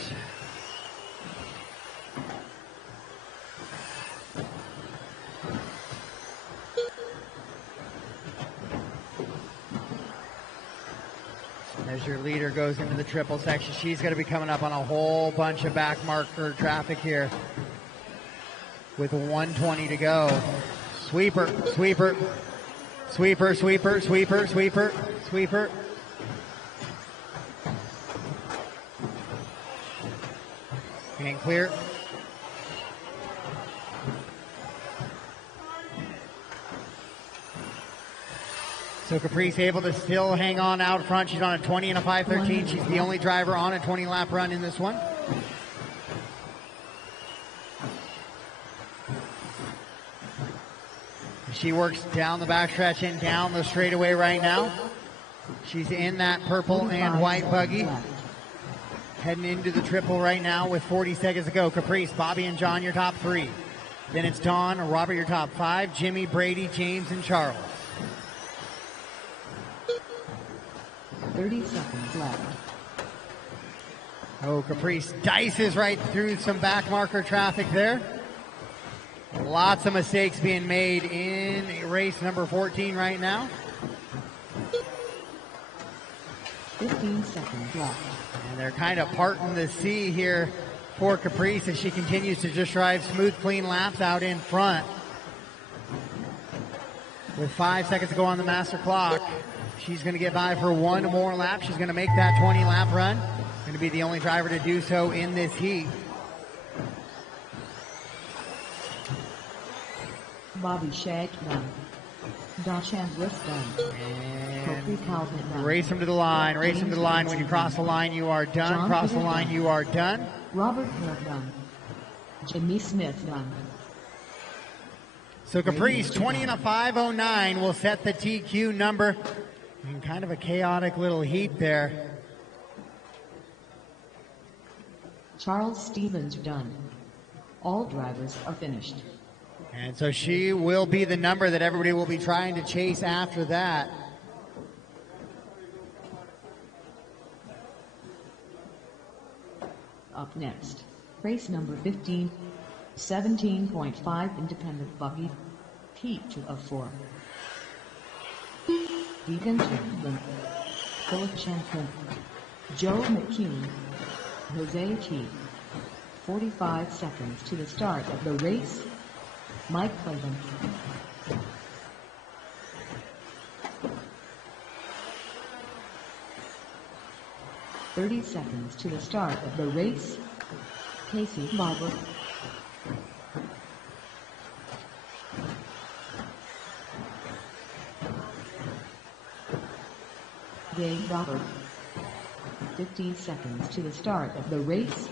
As your leader goes into the triple section, she's going to be coming up on a whole bunch of back marker traffic here with 1:20 to go. Sweeper, sweeper, sweeper, sweeper, sweeper, sweeper, sweeper. And clear. So Caprice able to still hang on out front. She's on a 20 and a 5:13. She's the only driver on a 20-lap run in this one. She works down the backstretch and down the straightaway right now. She's in that purple and white buggy. Heading into the triple right now with 40 seconds to go. Caprice, Bobby, and John, your top 3. Then it's Don, Robert, your top 5. Jimmy, Brady, James, and Charles. 30 seconds left. Oh, Caprice dices right through some back marker traffic there. Lots of mistakes being made in race number 14 right now. 15 seconds left. And they're kind of parting the sea here for Caprice as she continues to just drive smooth, clean laps out in front. With 5 seconds to go on the master clock, she's going to get by for one more lap. She's going to make that 20-lap run. Going to be the only driver to do so in this heat. Bobby Shag done. Dash Andrus done. Kofi Calvin done. Race him to the line. Race him to the line. When you cross the line, you are done. John Cross the Peter line, done. you are done. Robert Hill done. Jimmy Smith done. So Caprice, 20 and a 5:09 will set the TQ number. In kind of a chaotic little heat there. Charles Stevens done. All drivers are finished. And so she will be the number that everybody will be trying to chase after that. Up next, race number 15, 17.5 independent buggy, P2 of 4. Deegan Champlin, Philip Champlin, Joe McKean, Jose T. 45 seconds to the start of the race. Mike Clavin. 30 seconds to the start of the race. Casey Barber. Gabe Dauber. 15 seconds to the start of the race.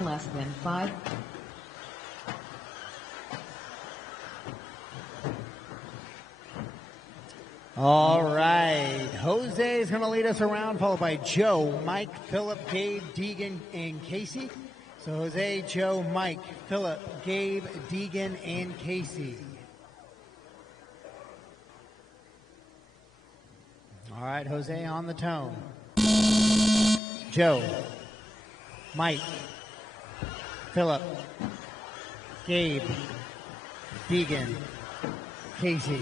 Less than 5. All right. Jose is going to lead us around, followed by Joe, Mike, Philip, Gabe, Deegan, and Casey. So Jose, Joe, Mike, Philip, Gabe, Deegan, and Casey. All right, Jose on the tone. Joe, Mike, Philip, Gabe, Deegan, Casey.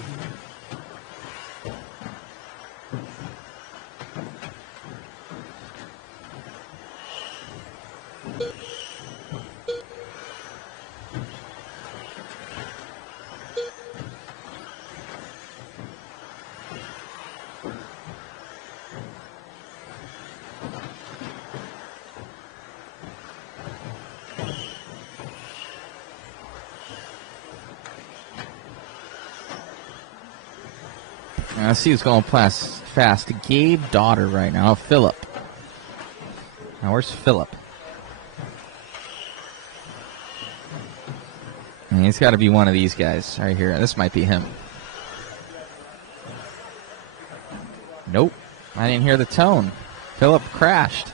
I see who's going fast. Gabe Daughter right now. Philip. Now, where's Philip? He's got to be one of these guys right here. This might be him. Nope. I didn't hear the tone. Philip crashed.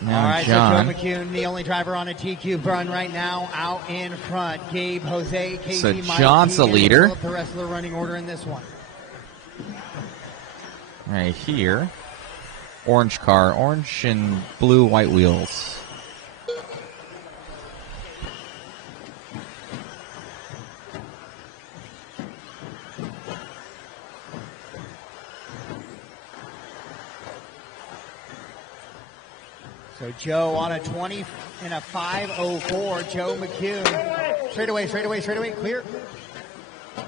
Now all right, John. so Joe McCune, the only driver on a TQ run right now, out in front. Gabe, Jose, Casey, So Mike, John's the Deegan, leader. Philip, the rest of the running order in this one. Right here. Orange car. Orange and blue white wheels. So Joe on a 20 and a 5:04. Joe McCune. Straight away, clear.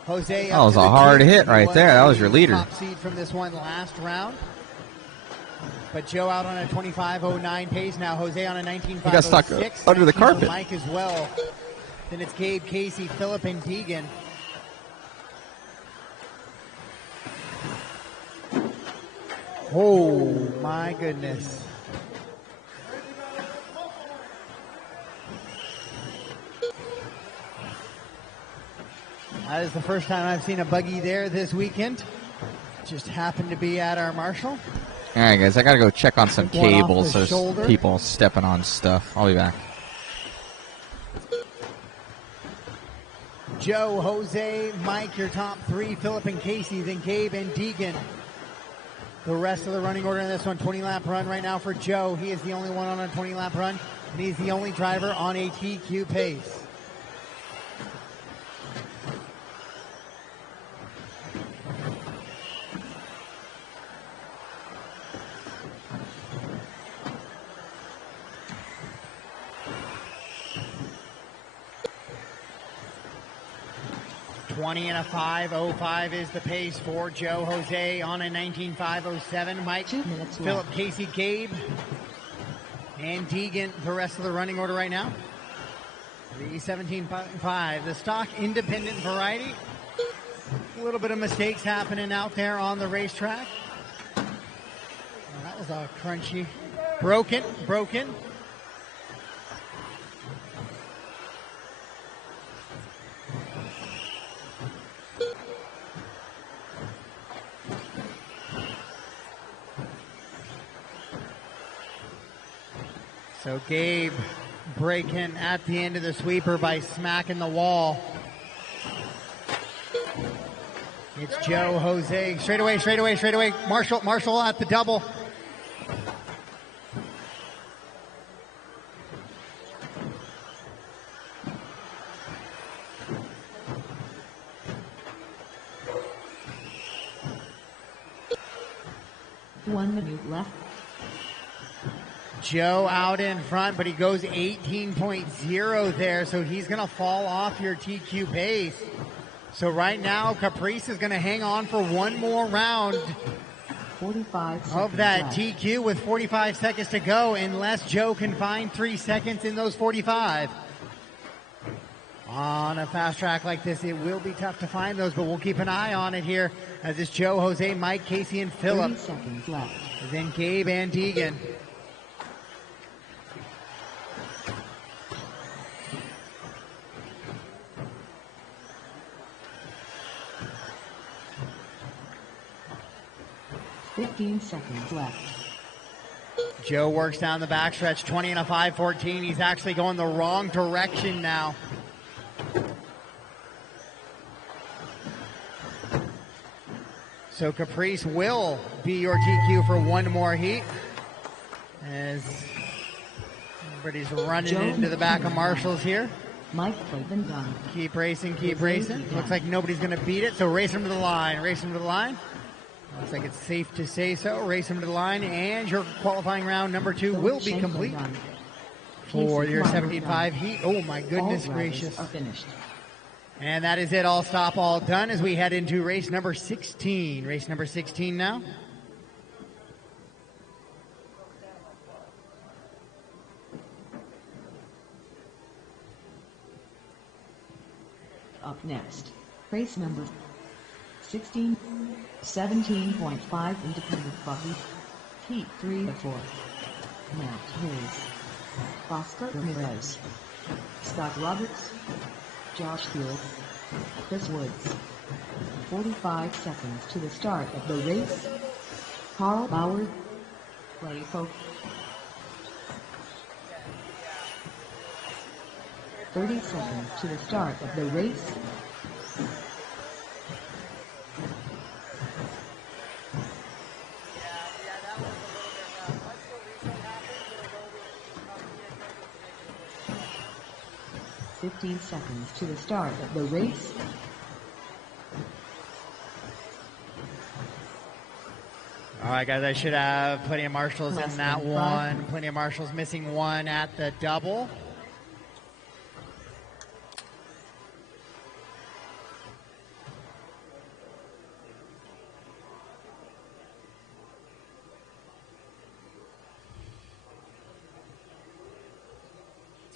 Jose. That was a hard hit right there. That was your leader. Top seed from this one last round. But Joe out on a 25:09 pace. Now Jose on a 19:506. He got stuck under the carpet. Mike as well. Then it's Gabe, Casey, Philip, and Deegan. Oh my goodness. That is the first time I've seen a buggy there this weekend. Just happened to be at our Marshall. All right, guys, I got to go check on some Took one off cables. the There's shoulder. people stepping on stuff. I'll be back. Joe, Jose, Mike, your top three. Philip and Casey, then Gabe and Deegan. The rest of the running order in this one, 20-lap run right now for Joe. He is the only one on a 20-lap run, and he's the only driver on a TQ pace. And a 5:05 is the pace for Joe. Jose on a 19:507. Mike, 2 minutes Philip, left. Casey, Gabe, and Deegan. The rest of the running order right now. 3:17.5. The stock independent variety. A little bit of mistakes happening out there on the racetrack. That was a crunchy. Broken. So Gabe breaking at the end of the sweeper by smacking the wall. It's Joe, Jose. Straight away. Marshall at the double. One minute left. Joe out in front, but he goes 18.0 there, so he's going to fall off your TQ pace. So right now, Caprice is going to hang on for one more round 45 of that left. TQ with 45 seconds to go, unless Joe can find 3 seconds in those 45. On a fast track like this, it will be tough to find those, but we'll keep an eye on it here as it's Joe, Jose, Mike, Casey, and 30 Philip. seconds left. Then Gabe and Deegan. Fifteen seconds left. Joe works down the backstretch, 20 and a 5:14. He's actually going the wrong direction now. So Caprice will be your TQ for one more heat. As everybody's running Joe into the back of Marshall's here. Mike Clavin done. Keep racing, keep racing. Looks like nobody's going to beat it, so race him to the line, race him to the line. Looks like it's safe to say so. Race him to the line, and your qualifying round number 2 will be complete for your 75 heat. Oh my goodness gracious. Are finished. And that is it. All stop, all done as we head into race number 16. Race number 16 now. Up next, race number 16, 17.5 independent buggy, heat 3 to 4. Matt Hayes, Oscar Ramirez, Scott Roberts, Josh Field, Chris Woods. 45 seconds to the start of the race. Carl Bauer, Clay Folk. 30 seconds to the start of the race. Fifteen seconds to the start of the race. All right, guys, I should have plenty of marshals in that one. Plenty of marshals, missing one at the double.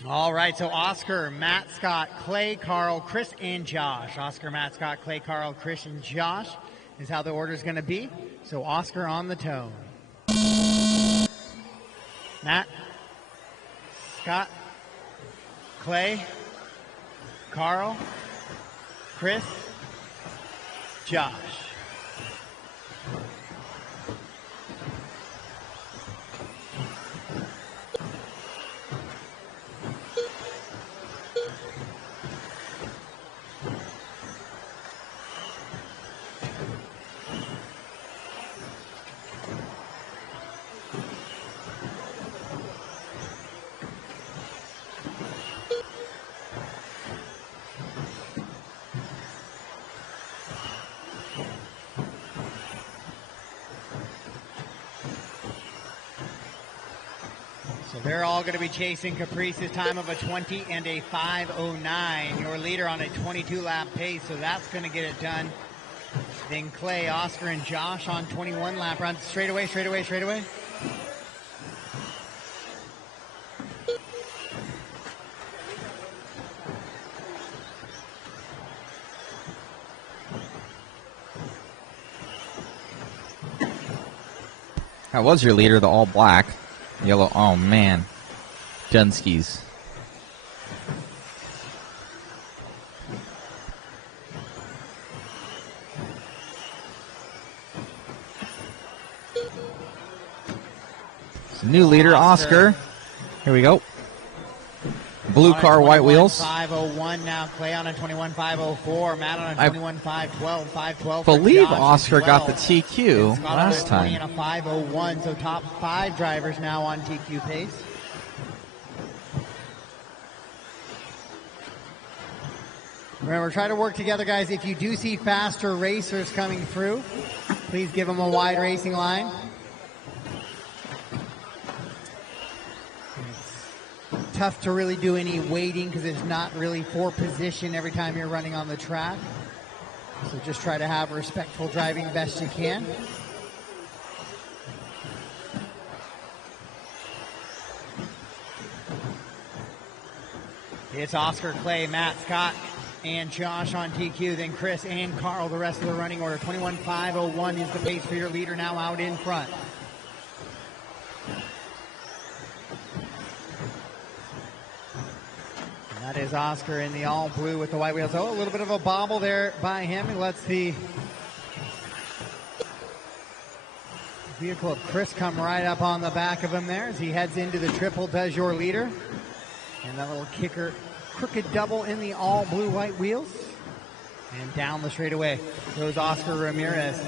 All right, so Oscar, Matt, Scott, Clay, Carl, Chris, and Josh. Oscar, Matt, Scott, Clay, Carl, Chris, and Josh is how the order is going to be. So Oscar on the tone. Matt, Scott, Clay, Carl, Chris, Josh. They're all going to be chasing Caprice's time of a 20 and a 5:09. Your leader on a 22-lap pace, so that's going to get it done. Then Clay, Oscar, and Josh on 21-lap runs. Straight away, straight away, straight away. That was your leader, the all black. Yellow, oh man. Dunskies. New leader, Oscar. Here we go. Blue car, white wheels. 5:01 now. Clay on a 21.504. Matt on a 21.512. 5:12. Believe Oscar got the TQ last time. 20 and a 5:01. So top 5 drivers now on TQ pace. Remember, try to work together, guys. If you do see faster racers coming through, please give them a wide racing line. tough to really do any waiting because it's not really for position every time you're running on the track. So just try to have respectful driving best you can. It's Oscar, Clay, Matt, Scott, and Josh on TQ, then Chris and Carl, the rest of the running order. 21.501 is the pace for your leader now out in front. That is Oscar in the all blue with the white wheels. Oh, a little bit of a bobble there by him. He lets the vehicle of Chris come right up on the back of him there as he heads into the triple does your leader. And that little kicker, crooked double in the all blue white wheels. And down the straightaway goes Oscar Ramirez.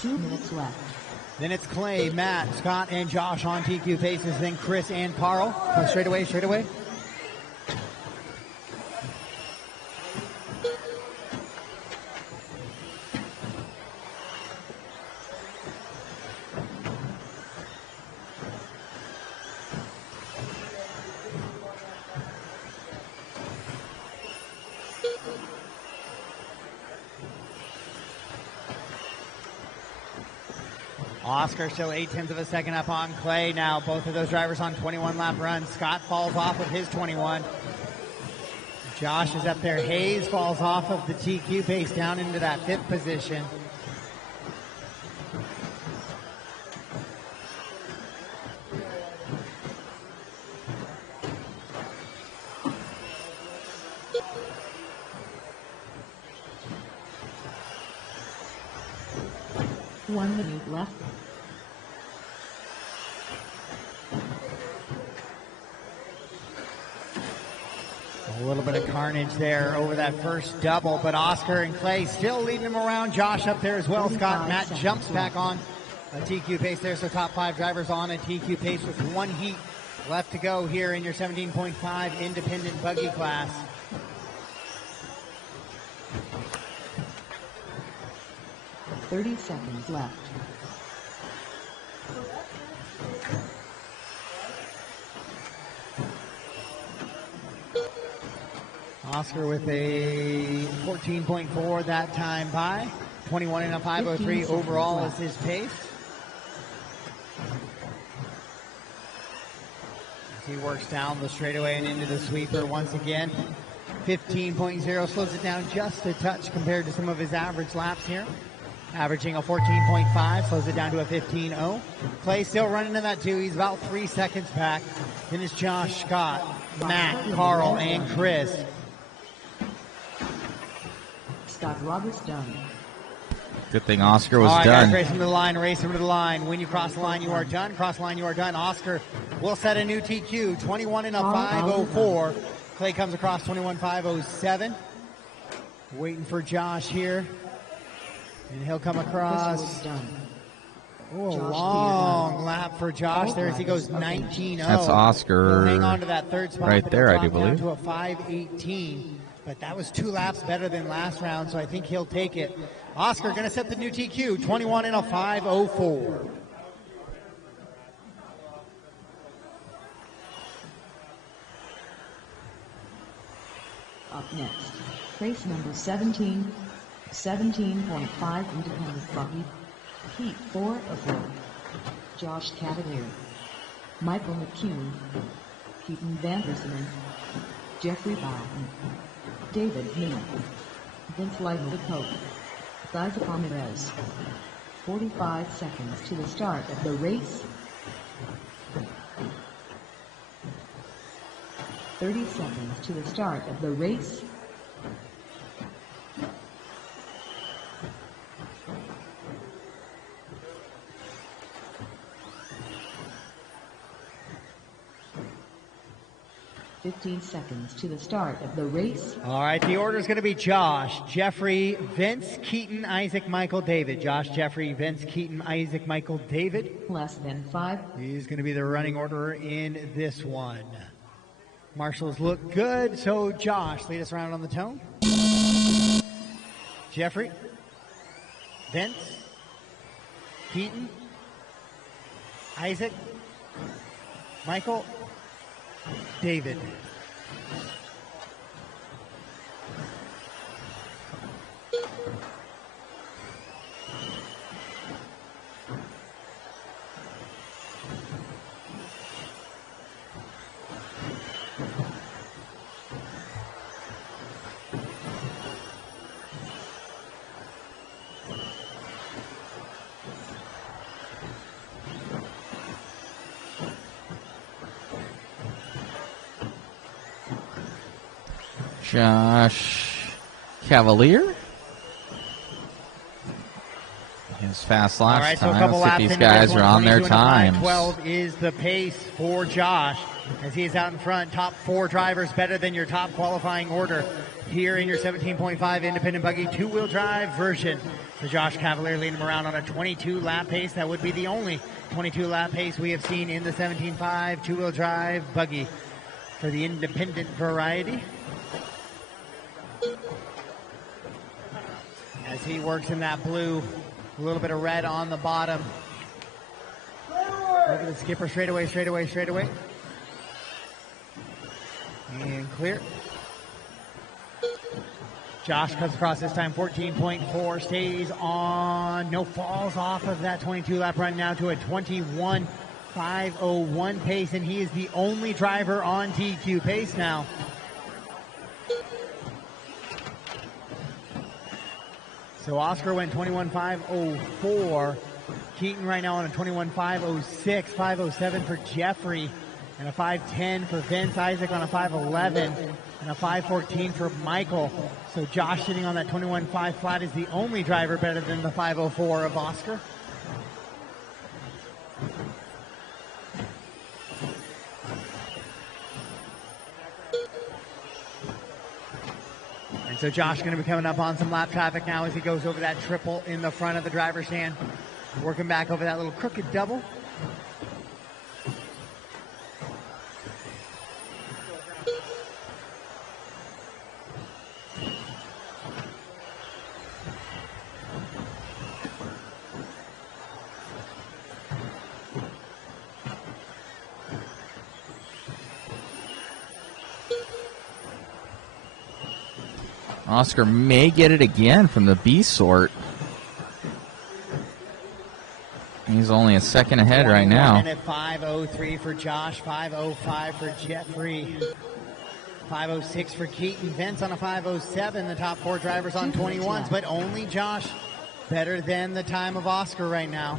2 minutes left. Then it's Clay, Matt, Scott, and Josh on TQ paces. Then Chris and Carl. Come straight away, straight away. Oscar still 0.8 of a second up on Clay. Now both of those drivers on 21 lap runs. Scott falls off with his 21. Josh is up there. Hayes falls off of the TQ pace down into that 5th position. One minute left. A little bit of carnage there over that first double, but Oscar and Clay still leading him around. Josh up there as well. Scott, Matt jumps back on a TQ pace there, so top 5 drivers on a TQ pace with 1 heat left to go here in your 17.5 independent buggy class. .30 seconds left. Oscar with a 14.4 that time by. 21 and a 503 overall is his pace. As he works down the straightaway and into the sweeper once again. 15.0 slows it down just a touch compared to some of his average laps here. Averaging a 14.5, slows it down to a 15.0. Clay still running in that 2. He's about 3 seconds back. Then it's Josh, Scott, Matt, Carl, and Chris. Scott Roberts done. Good thing Oscar was All right, done. guys, race him to the line, race him to the line. When you cross the line, you are done. Cross the line, you are done. Oscar will set a new TQ, 21 and a 504. Clay comes across 21.507. Waiting for Josh here. And he'll come across. Oh, a long lap for Josh there as he goes 19.0. That's Oscar. He'll hang on to that third spot. Right there, I do down believe. to a 5:18. But that was 2 laps better than last round, so I think he'll take it. Oscar going to set the new TQ, 21 and a 504. Up next, race number 17, 17.5 independent buggy, heat 4 of 4. Josh Cavalier, Michael McCune, Keaton Vanderson, Jeffrey Bowden, David Mina, Vince Lightfoot, Isaac Ramirez. 45 seconds to the start of the race. 30 seconds to the start of the race. .15 seconds to the start of the race. All right, the order is going to be Josh, Jeffrey, Vince, Keaton, Isaac, Michael, David. Josh, Jeffrey, Vince, Keaton, Isaac, Michael, David. Less than 5. He's going to be the running order in this one. Marshals look good, so Josh, lead us around on the tone. Jeffrey, Vince, Keaton, Isaac, Michael, David. Josh Cavalier. His fast All last right, so a time. couple Let's laps see if these into this guys one. are on their 22 and a times. 5:12 is the pace for Josh as he is out in front. Top 4 drivers better than your top qualifying order here in your 17.5 independent buggy 2-wheel drive version. So Josh Cavalier leading him around on a 22-lap pace. That would be the only 22-lap pace we have seen in the 17.5 2-wheel drive buggy for the independent variety. As he works in that blue, a little bit of red on the bottom. Over the skipper, straightaway. And clear. Josh comes across this time, 14.4, stays on, no falls off of that 22-lap run now to a 21.501 pace, and he is the only driver on TQ pace now. So Oscar went 21.504. Keaton right now on a 21.506, 507 for Jeffrey, and a 510 for Vince. Isaac on a 511, and a 514 for Michael. So Josh sitting on that 21.5 flat is the only driver better than the 504 of Oscar. And so Josh going to be coming up on some lap traffic now as he goes over that triple in the front of the driver's stand. Working back over that little crooked double. Oscar may get it again from the B sort. He's only a second ahead right now. 5:03 for Josh, 5:05 for Jeffrey, 5:06 for Keaton. Vince on a 5:07. The top 4 drivers on 21s, but only Josh better than the time of Oscar right now.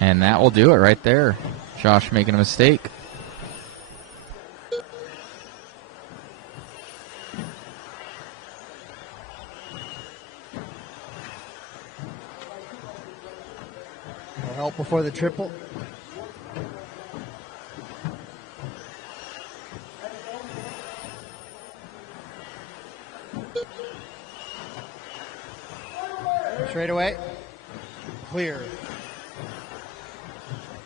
And that will do it right there. Josh making a mistake. Help before the triple. Straight away. Clear.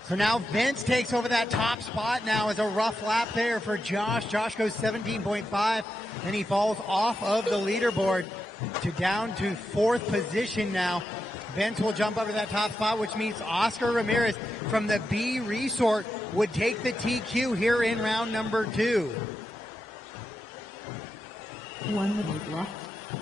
So now Vince takes over that top spot now as a rough lap there for Josh. Josh goes 17.5 and he falls off of the leaderboard to down to 4th position now. Vince will jump up to that top spot, which means Oscar Ramirez from the B Resort would take the TQ here in round number 2. 1 minute left.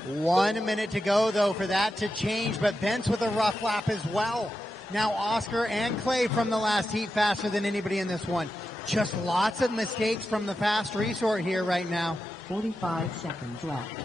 1 minute to go, though, for that to change, but Vince with a rough lap as well. Now Oscar and Clay from the last heat faster than anybody in this one. Just lots of mistakes from the fast resort here right now. 45 seconds left.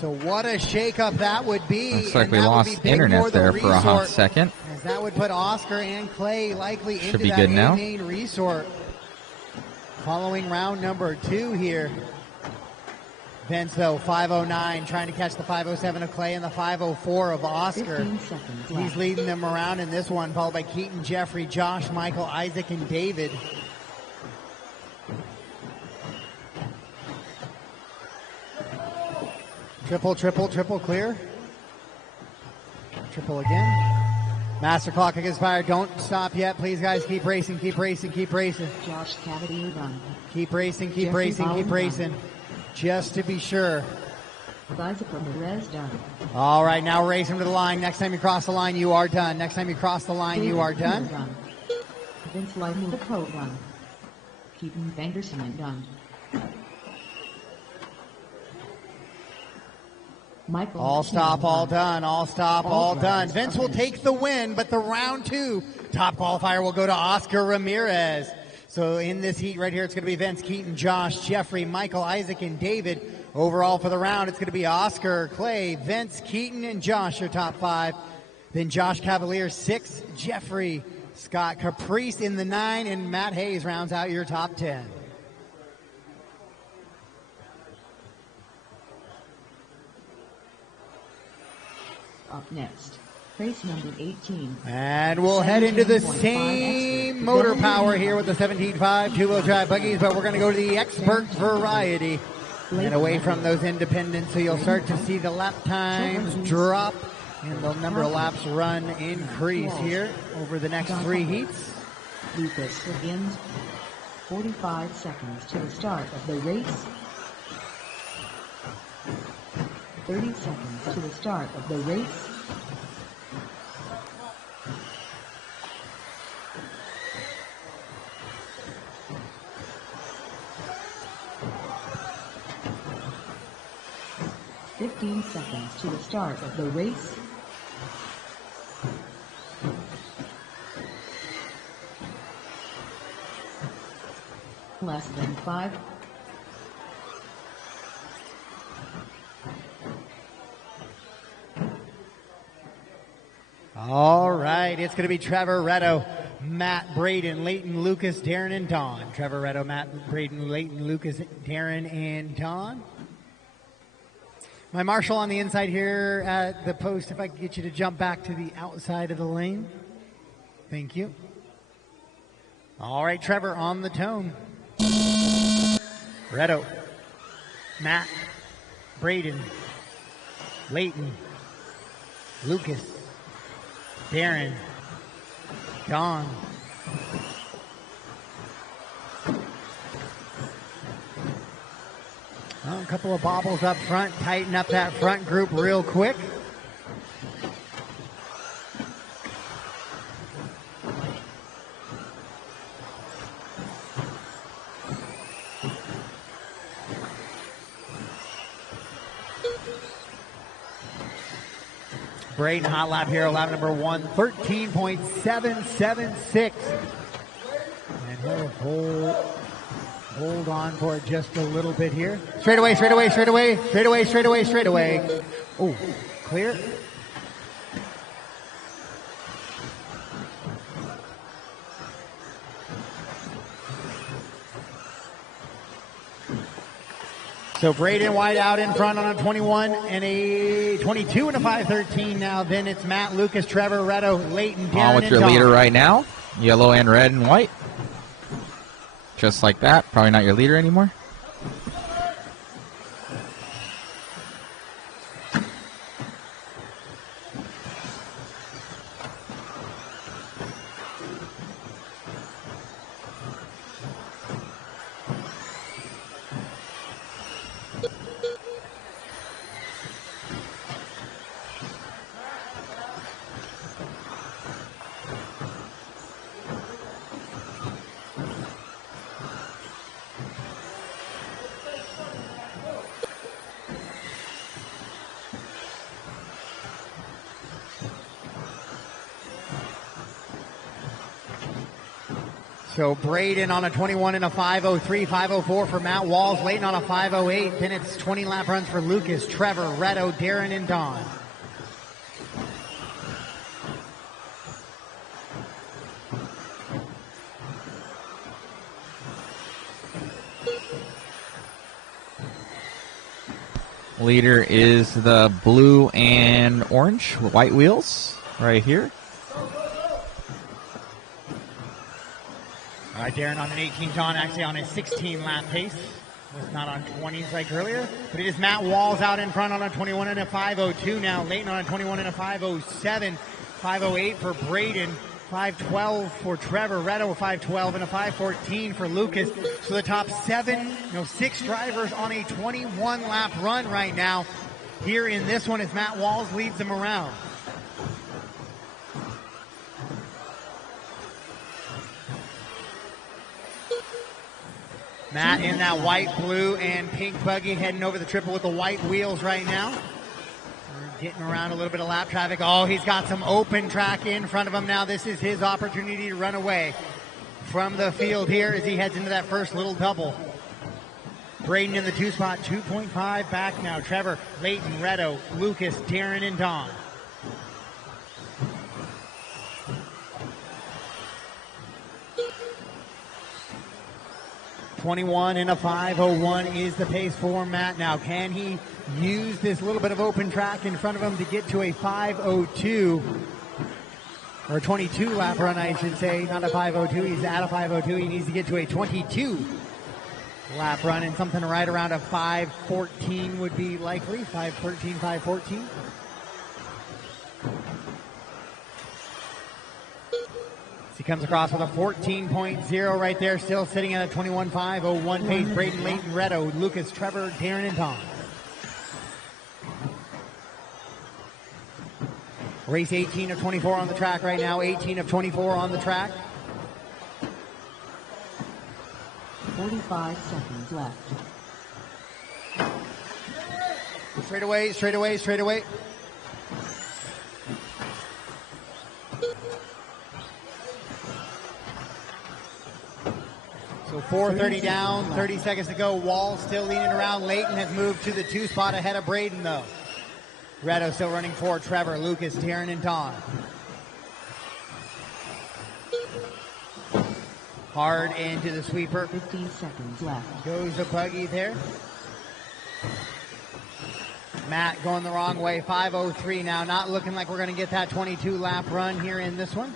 So what a shakeup that would be. Looks like we lost internet there for a hot second. As that would put Oscar and Clay likely into be that good now. main resort. Following round number 2 here. Vince, though, 5:09, trying to catch the 5:07 of Clay and the 5:04 of Oscar. 15 seconds left. He's leading them around in this one, followed by Keaton, Jeffrey, Josh, Michael, Isaac, and David. Triple, clear. Triple again. Master clock expired. Don't stop yet. Please, guys, keep racing, keep racing, keep racing. Josh Cavalier done. Keep racing, keep Jeffrey racing, keep Bowden racing. done. Just to be sure. Isaac Ramirez done. All right, now racing to the line. Next time you cross the line, you are done. Next time you cross the line, you are done. Vince Lightning done. Keaton Vanderson done. Michael All stop, McKinnon all done, all stop, all done. drivers Vince are will finished. take the win, but the round 2 top qualifier will go to Oscar Ramirez. So in this heat right here, it's going to be Vince, Keaton, Josh, Jeffrey, Michael, Isaac, and David. Overall for the round, it's going to be Oscar, Clay, Vince, Keaton, and Josh, your top 5. Then Josh Cavalier, 6, Jeffrey, Scott Caprice in the 9, and Matt Hayes rounds out your top 10. Up next, race number 18. And we'll head into the 17.5 same expert motor development power here with the 17.5 two-wheel drive buggies, but we're going to go to the expert variety and away from those independents, so you'll start to see the lap times drop and the number of laps run increase here over the next 3 heats. Lucas begins 45 seconds to the start of the race. 30 seconds to the start of the race. Fifteen seconds to the start of the race. Less than 5. All right, it's going to be Trevor Retto, Matt Braden, Leighton, Lucas, Darren, and Don. Trevor Retto, Matt Braden, Leighton, Lucas, Darren, and Don. My marshal on the inside here at the post, if I could get you to jump back to the outside of the lane. Thank you. All right, Trevor on the tone. Retto, Matt, Braden, Leighton, Lucas, Darren, Don. Well, a couple of bobbles up front, tighten up that front group real quick. Braden hot lap here, lap number 113.776. And he'll hold on for it just a little bit here. Straight away, straight away, straight away, straight away, straight away, straight away. Oh, clear. So Braden White out in front on a 21 and a 22 and a 5:13 now. Then it's Matt, Lucas, Trevor, Retto, Leighton, Darren, On with and your Don. leader right now. Yellow and red and white. Just like that. Probably not your leader anymore. So Braden on a 21 and a 5:03, 5:04 for Matt Walls. Leighton on a 5:08. Then it's 20 lap runs for Lucas, Trevor, Retto, Darren, and Don. Leader is the blue and orange, white wheels right here. All right, Darren on an 18, Don actually on a 16 lap pace. Was not on 20s like earlier. But it is Matt Walls out in front on a 21 and a 5:02 now. Leighton on a 21 and a 5:07. 5:08 for Braden, 5:12 for Trevor, Reto 5:12, and a 5:14 for Lucas. So the top 6 drivers on a 21-lap run right now here in this one as Matt Walls leads them around. Matt in that white, blue, and pink buggy heading over the triple with the white wheels right now. We're getting around a little bit of lap traffic. Oh, he's got some open track in front of him now. This is his opportunity to run away from the field here as he heads into that first little double. Braden in the 2 spot, 2.5 back now. Trevor, Leighton, Reto, Lucas, Darren, and Don. .21 and a 5:01 is the pace for Matt. Now, can he use this little bit of open track in front of him to get to a 5:02 or a 22 lap run, I should say, not a 5:02. He's at a 5:02. He needs to get to a 22 lap run, and something right around a 5:14 would be likely. 5:13, 5:14. He comes across with a 14.0 right there, still sitting at a 21.501 pace. Braden, Leighton, Reto, Lucas, Trevor, Darren, and Tom. Race 18 of 24 on the track right now. 18 of 24 on the track. 45 seconds left. Straight away, straight away, straight away. So 4:30 down, 30 seconds to go. Wall still leaning around. Leighton has moved to the 2 spot ahead of Braden, though. Reto still running for Trevor, Lucas, Darren, and Don. Hard into the sweeper. 15 seconds left. Goes the buggy there. Matt going the wrong way. 5:03 now. Not looking like we're going to get that 22 lap run here in this one.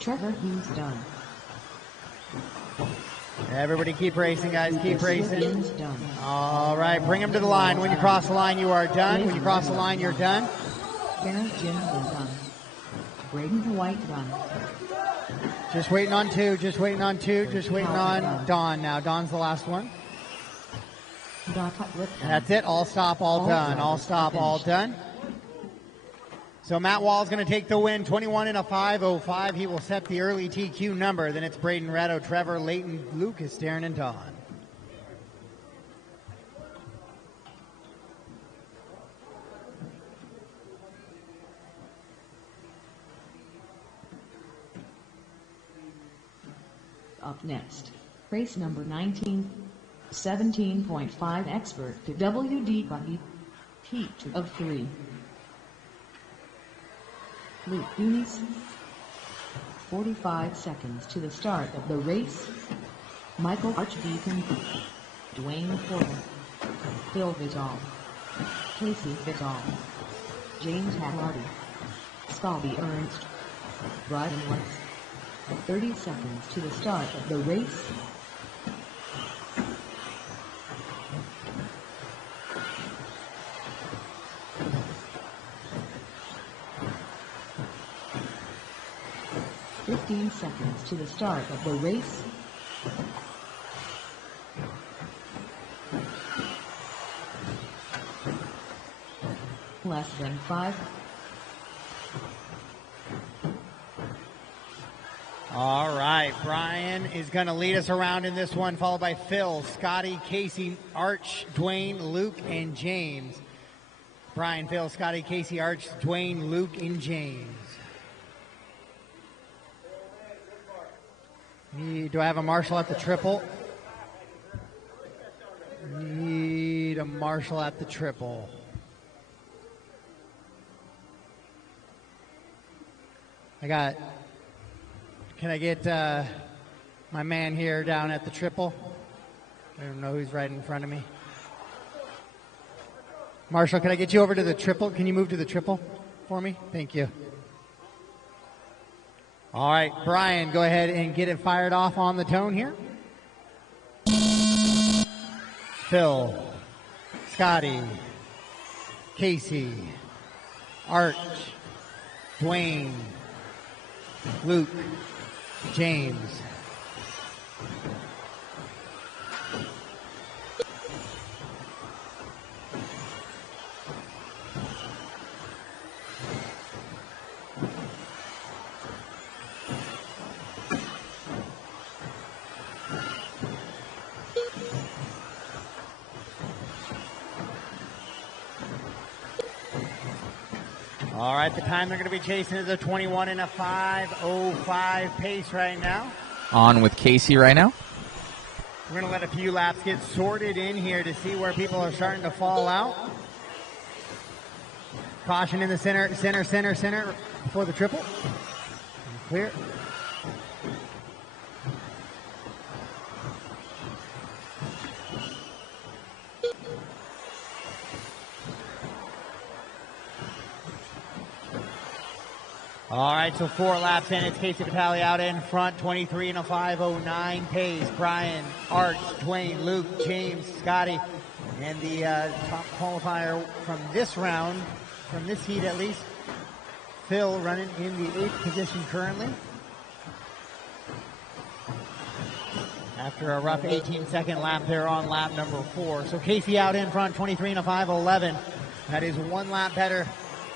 Trevor, he's done. Everybody keep racing, guys. Keep racing. He's done. All right, bring him to the line. When you cross the line, you are done. When you cross the line, you're done. Garrett, Jim, done. Braden White, done. Just waiting on 2. Just waiting on 2. Just waiting on Don now. Don's the last one. That's it. All stop, all done. All stop, all done. So Matt Wall's going to take the win, 21 and a 5:05. He will set the early TQ number. Then it's Braden, Reto, Trevor, Leighton, Lucas, Darren, and Don. Up next, race number 19, 17.5 expert to WD buggy, heat of 3. Luke Unis, 45 seconds to the start of the race. Michael Archdeacon, Dwayne Porter, Phil Vidal, Casey Vidal, James Havarti, Scotty Ernst, Brian West. 30 seconds to the start of the race. Seconds to the start of the race. Less than 5. All right, Brian is going to lead us around in this one, followed by Phil, Scotty, Casey, Arch, Dwayne, Luke, and James. Brian, Phil, Scotty, Casey, Arch, Dwayne, Luke, and James. Do I have a marshal at the triple? Need a marshal at the triple. Can I get my man here down at the triple? I don't know who's right in front of me. Marshall, can I get you over to the triple? Can you move to the triple for me? Thank you. All right, Brian, go ahead and get it fired off on the tone here. Phil, Scotty, Casey, Art, Dwayne, Luke, James. All right, the time they're going to be chasing is a 21 and a 5:05 pace right now. On with Casey right now. We're going to let a few laps get sorted in here to see where people are starting to fall out. Caution in the center for the triple. Clear. All right, so 4 laps in. It's Casey Vitale out in front, 23 and a 5:09 pace. Brian, Art, Dwayne, Luke, James, Scotty, and the top qualifier from this round, from this heat at least, Phil running in the 8th position currently. After a rough 18-second lap there on lap number 4. So Casey out in front, 23 and a 5:11. That is 1 lap better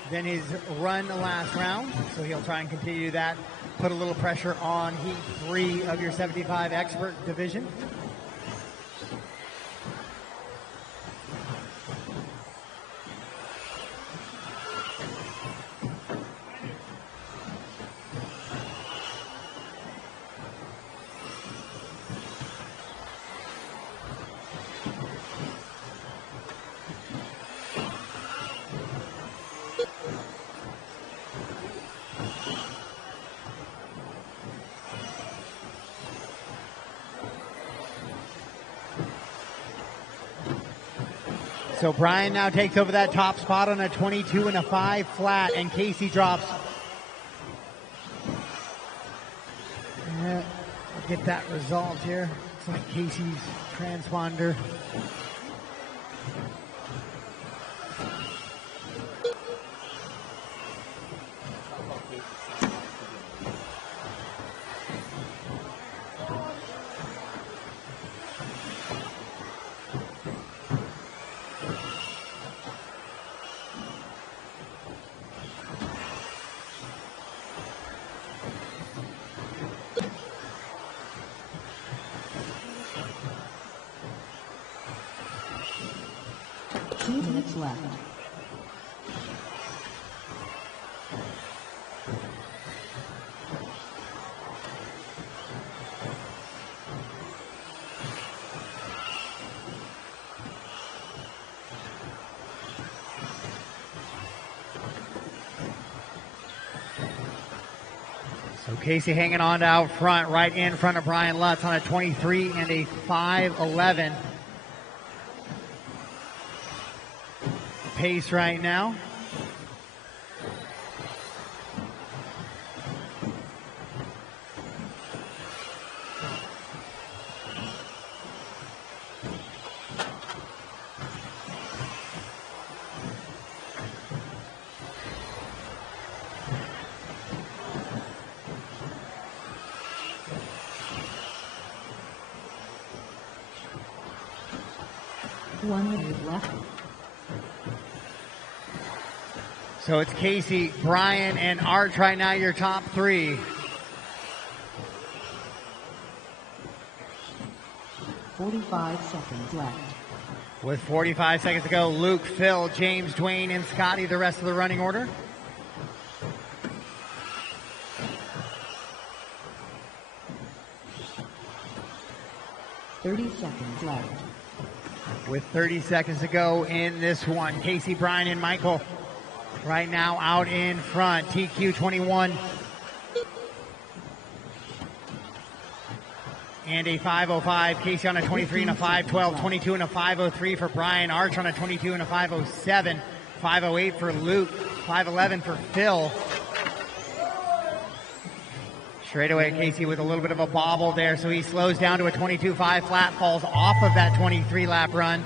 than his run last round, so he'll try and continue that, put a little pressure on heat 3 of your 75 expert division. So Brian now takes over that top spot on a 22 and a 5 flat, and Casey drops. Get that resolved here. Looks like Casey's transponder. Left. So Casey hanging on to out front, right in front of Brian Lutz on a 23 and a 5:11. Pace right now. One minute left. So it's Casey, Brian, and Arch right now, your top 3. 45 seconds left. With 45 seconds to go, Luke, Phil, James, Dwayne, and Scotty, the rest of the running order. $30 left. With 30 seconds to go in this one, Casey, Brian, and Michael right now out in front. TQ 21 and a 5:05. Casey on a 23 and a 5:12, 22 and a 5:03 for Brian. Arch on a 22 and a 5:07, 5:08 for Luke, 5:11 for Phil. Straight away, Casey with a little bit of a bobble there, so he slows down to a 22.5 flat, falls off of that 23-lap run.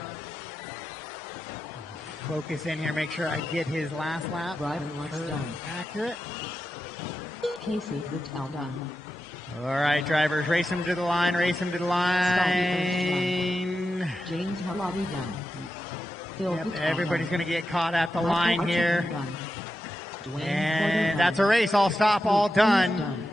Focus in here, make sure I get his last lap. Driver looks done. Accurate. Casey Patel done. All right, drivers, race him to the line, race him to the line. James Halati done. Phil Yep, Patel everybody's done. going to get caught at the Michael line Archer here. done. Dwayne And Porter that's a done. race, all stop, all done. Done.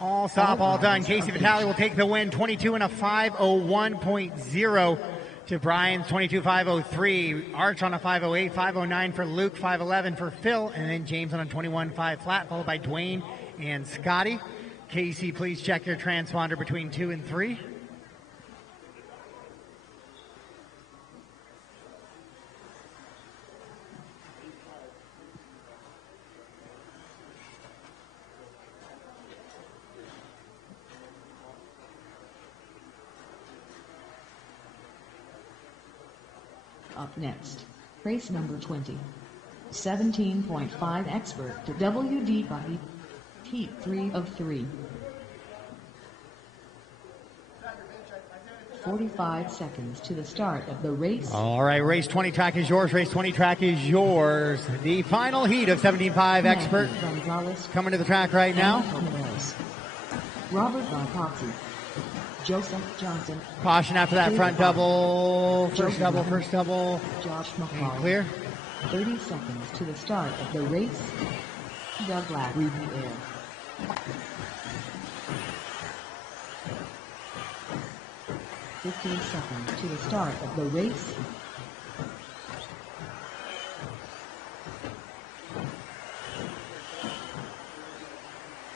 All stop, all done. Casey Vitale will take the win, 22 and a 5:01.0 to Brian's 22.503. Arch on a 5:08, 5:09 for Luke, 5:11 for Phil, and then James on a 21.5 flat, followed by Dwayne and Scotty. Casey, please check your transponder between 2 and 3. Up next, race number 20. 17.5 expert to WD body. Heat 3 of 3. 45 seconds to the start of the race. All right, race 20 track is yours. Race 20 track is yours. The final heat of 17.5 expert Gonzalez, coming to the track right now. Ramirez, Robert Bartozzi, Joseph Johnson, Caution after that front double. First double, first double. Josh And McCall. clear. 30 seconds to the start of the race. Doug Lack, Riviere. seconds to the start of the race.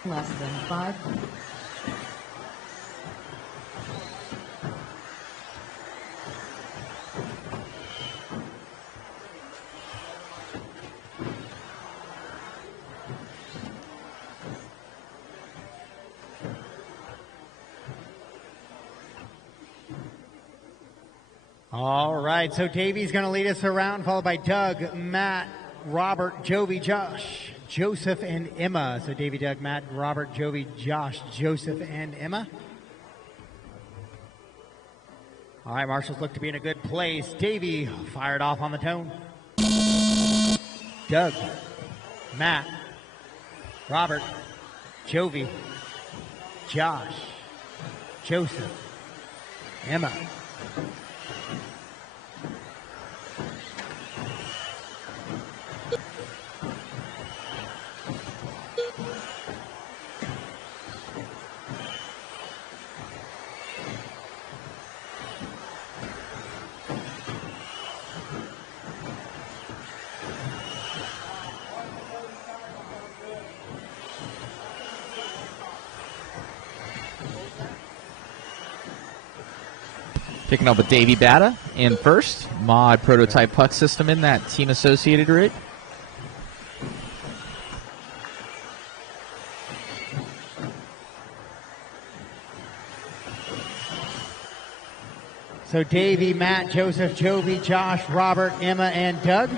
Less than 5. All right, so Davey's going to lead us around, followed by Doug, Matt, Robert, Jovi, Josh, Joseph, and Emma. So Davey, Doug, Matt, Robert, Jovi, Josh, Joseph, and Emma. All right, marshals look to be in a good place. Davey fired off on the tone. Doug, Matt, Robert, Jovi, Josh, Joseph, Emma. Picking up with Davey Batta in first. Mod prototype puck system in that team associated rig. So Davey, Matt, Joseph, Jovi, Josh, Robert, Emma, and Doug.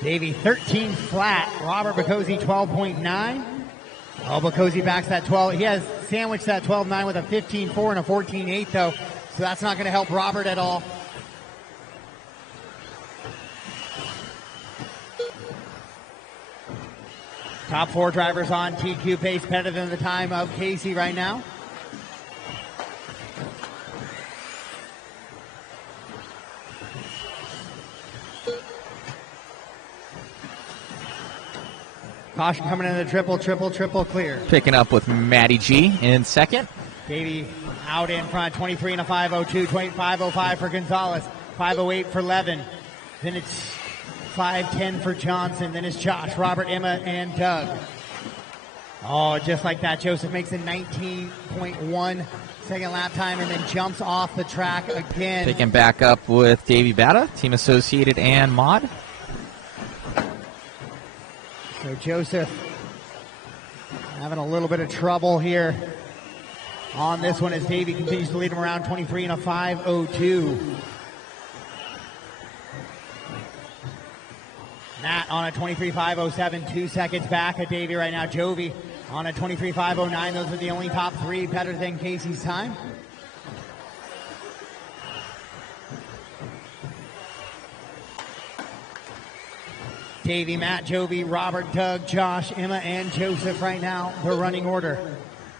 Davey 13 flat. Robert Bacozzi 12.9. Oh, Bacozzi backs that 12. He has sandwiched that 12.9 with a 15.4 and a 14.8 though. So that's not going to help Robert at all. Top 4 drivers on TQ pace, better than the time of Casey right now. Caution coming in the triple clear. Picking up with Matty G in second. Davey out in front, 23 and a 5:02, 5:05 for Gonzalez, 5:08 for Levin. Then it's 5:10 for Johnson. Then it's Josh, Robert, Emma, and Doug. Oh, just like that, Joseph makes a 19.1 second lap time and then jumps off the track again. Picking back up with Davey Batta, team associated and Mod. So Joseph having a little bit of trouble here on this one as Davey continues to lead him around 23 and a 5:02. Matt on a 23.507, 2 seconds back at Davey right now. Jovi on a 23.509. Those are the only top three better than Casey's time. Davey, Matt, Jovi, Robert, Doug, Josh, Emma, and Joseph right now, the running order.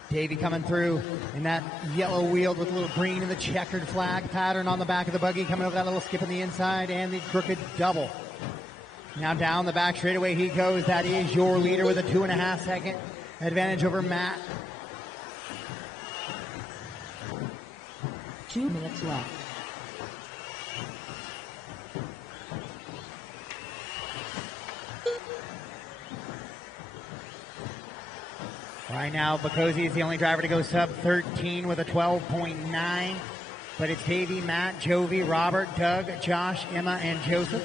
Davey coming through in that yellow wheeled with a little green in the checkered flag pattern on the back of the buggy, coming over that little skip on the inside and the crooked double. Now down the back straightaway he goes. That is your leader with a 2.5 second advantage over Matt. 2 minutes left. Right now, Bocosi is the only driver to go sub 13 with a 12.9. But it's Davey, Matt, Jovi, Robert, Doug, Josh, Emma, and Joseph.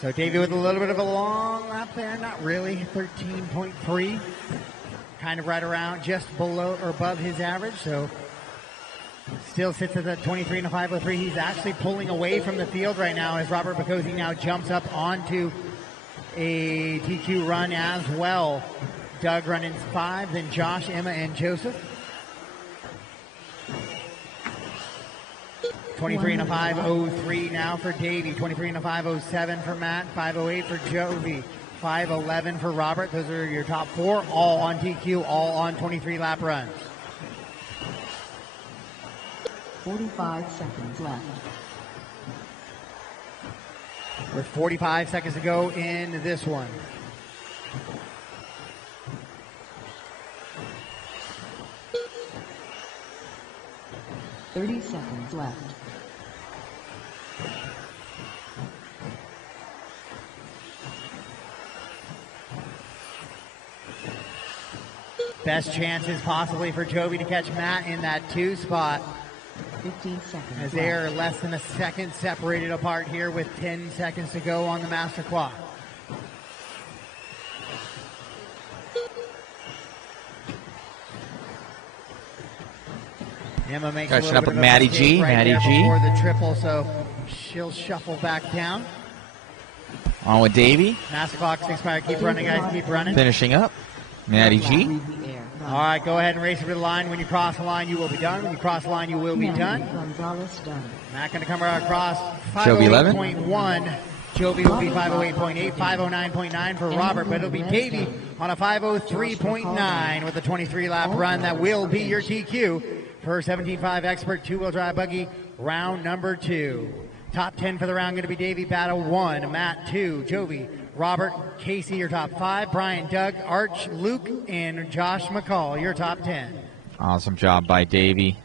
So Davey with a little bit of a long lap there, not really, 13.3. Kind of right around just below or above his average, so still sits at the 23 and a 503. He's actually pulling away from the field right now as Robert Bocosi now jumps up onto a TQ run as well. Doug running 5, then Josh, Emma, and Joseph. 23 and a 503 now for Davey. 23 and a 507 for Matt. 508 for Jovi. 511 for Robert. Those are your top four, all on TQ, all on 23 lap runs. 45 seconds left. With 45 seconds to go in this one. $30 seconds left. Best chances possibly for Jovi to catch Matt in that 2 spot. 15 seconds as they are less than a second separated apart here with 10 seconds to go on the master clock. Emma makes Catching a little up bit with of a Maddie mistake G. right Maddie there G. before the triple, so she'll shuffle back down. On with Davey. Master clock's expired. Keep running, guys. Keep running. Finishing up. Maddie G. All right, go ahead and race over the line. When you cross the line, you will be done. When you cross the line, you will be done. Matt going to come right across. Jovi 11. 508.1. Jovi will be 508.8. 509.9 for Robert, but it'll be Davey on a 503.9 with a 23-lap run. That will be your TQ for 17.5 Expert two-wheel drive buggy, round number 2. Top 10 for the round going to be Davey, battle 1, Matt 2, Jovi, Robert, Casey, your top 5, Brian, Doug, Arch, Luke, and Josh McCall, your top 10. Awesome job by Davey.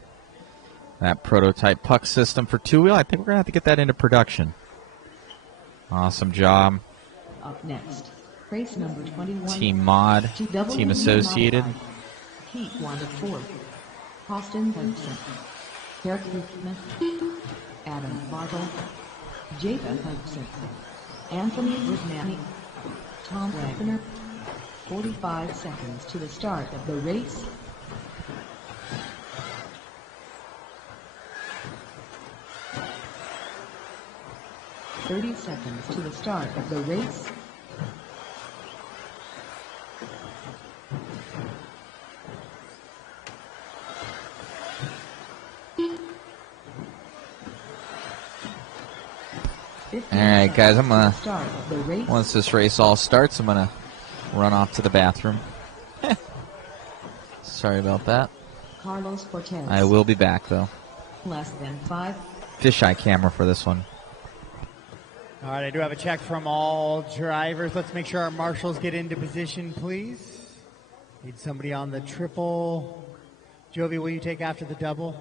That prototype puck system for two-wheel, I think we're going to have to get that into production. Awesome job. Up next, race number 21. Team Mod, Team Associated. Heat 1 of 4. Austin Hudson, Derek Luckman, Adam Bartle, Jacob Hudson, Anthony Rizmani, Tom Wagner. 45 seconds to the start of the race. $30 seconds to the start of the race. All right, guys, I'm going to, once this race all starts, I'm going to run off to the bathroom. Sorry about that. Carlos Cortez. I will be back, though. Less than 5. Fisheye camera for this one. All right, I do have a check from all drivers. Let's make sure our marshals get into position, please. Need somebody on the triple. Jovi, will you take after the double?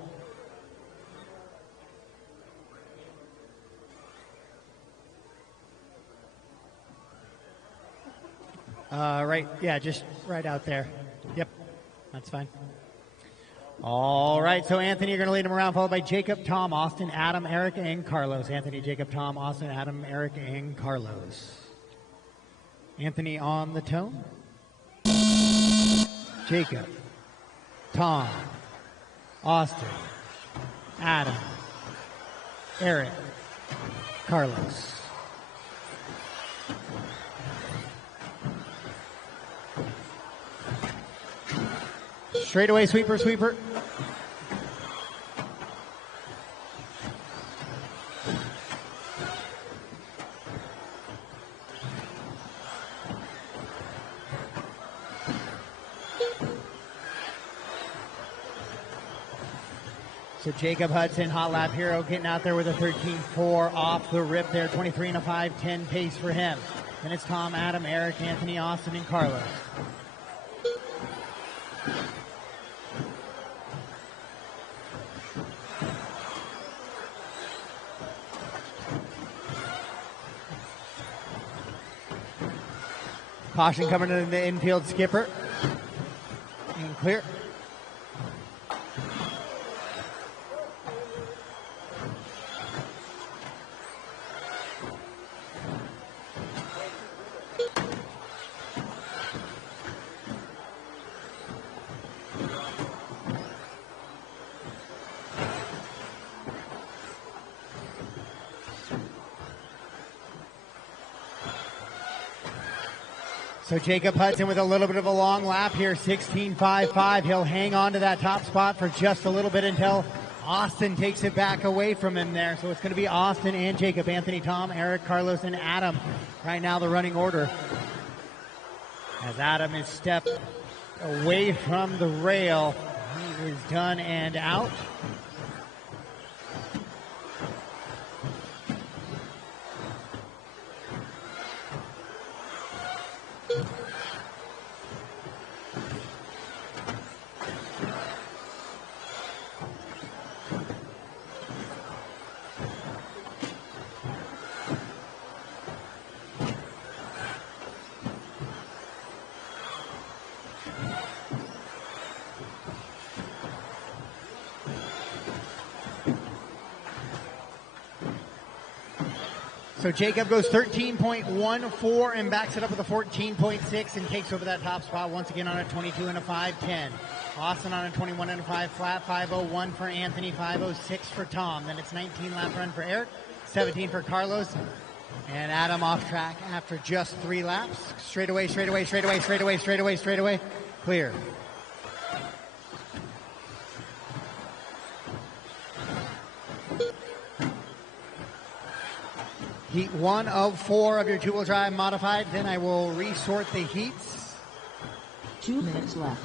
Right, yeah, just right out there. Yep, that's fine. All right, so Anthony, you're going to lead him around, followed by Jacob, Tom, Austin, Adam, Eric, and Carlos. Anthony, Jacob, Tom, Austin, Adam, Eric, and Carlos. Anthony on the tone. Jacob, Tom, Austin, Adam, Eric, Carlos. Straightaway sweeper, sweeper. So Jacob Hudson, hot lap hero, getting out there with a 13.4 off the rip there. 23 and a 5.10 pace for him. Then it's Tom, Adam, Eric, Anthony, Austin, and Carlos. Caution coming to the infield skipper. And clear. So Jacob Hudson with a little bit of a long lap here, 16.55. He'll hang on to that top spot for just a little bit until Austin takes it back away from him there. So it's going to be Austin and Jacob, Anthony, Tom, Eric, Carlos, and Adam. Right now the running order. As Adam is stepped away from the rail, he is done and out. So Jacob goes 13.14 and backs it up with a 14.6 and takes over that top spot once again on a 22 and a 5.10. Austin on a 21 and a 5 flat, 5.01 for Anthony, 5.06 for Tom. Then it's 19 lap run for Eric, 17 for Carlos, and Adam off track after just 3 laps. Straightaway, straightaway, straightaway, straightaway, straightaway, straightaway, clear. Heat 1 of 4 of your two-wheel drive modified. Then I will resort the heats. 2 minutes left.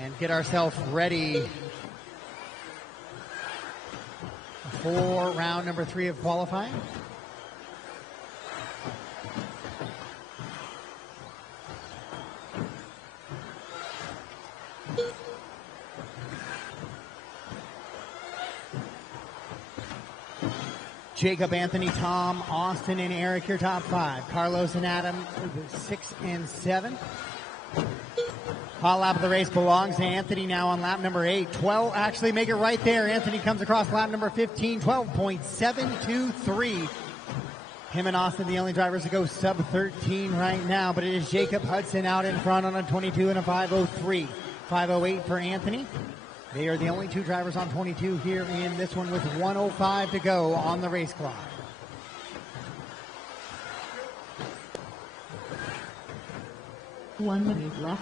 And get ourselves ready for round number 3 of qualifying. Jacob, Anthony, Tom, Austin, and Eric, your top 5. Carlos and Adam, 6 and 7. Hot lap of the race belongs to Anthony now on lap number 8. 12, actually make it right there. Anthony comes across lap number 15, 12.723. Him and Austin, the only drivers to go sub 13 right now, but it is Jacob Hudson out in front on a 22 and a 5.03. 5.08 for Anthony. They are the only 2 drivers on 22 here in this one with 1:05 to go on the race clock. One minute left.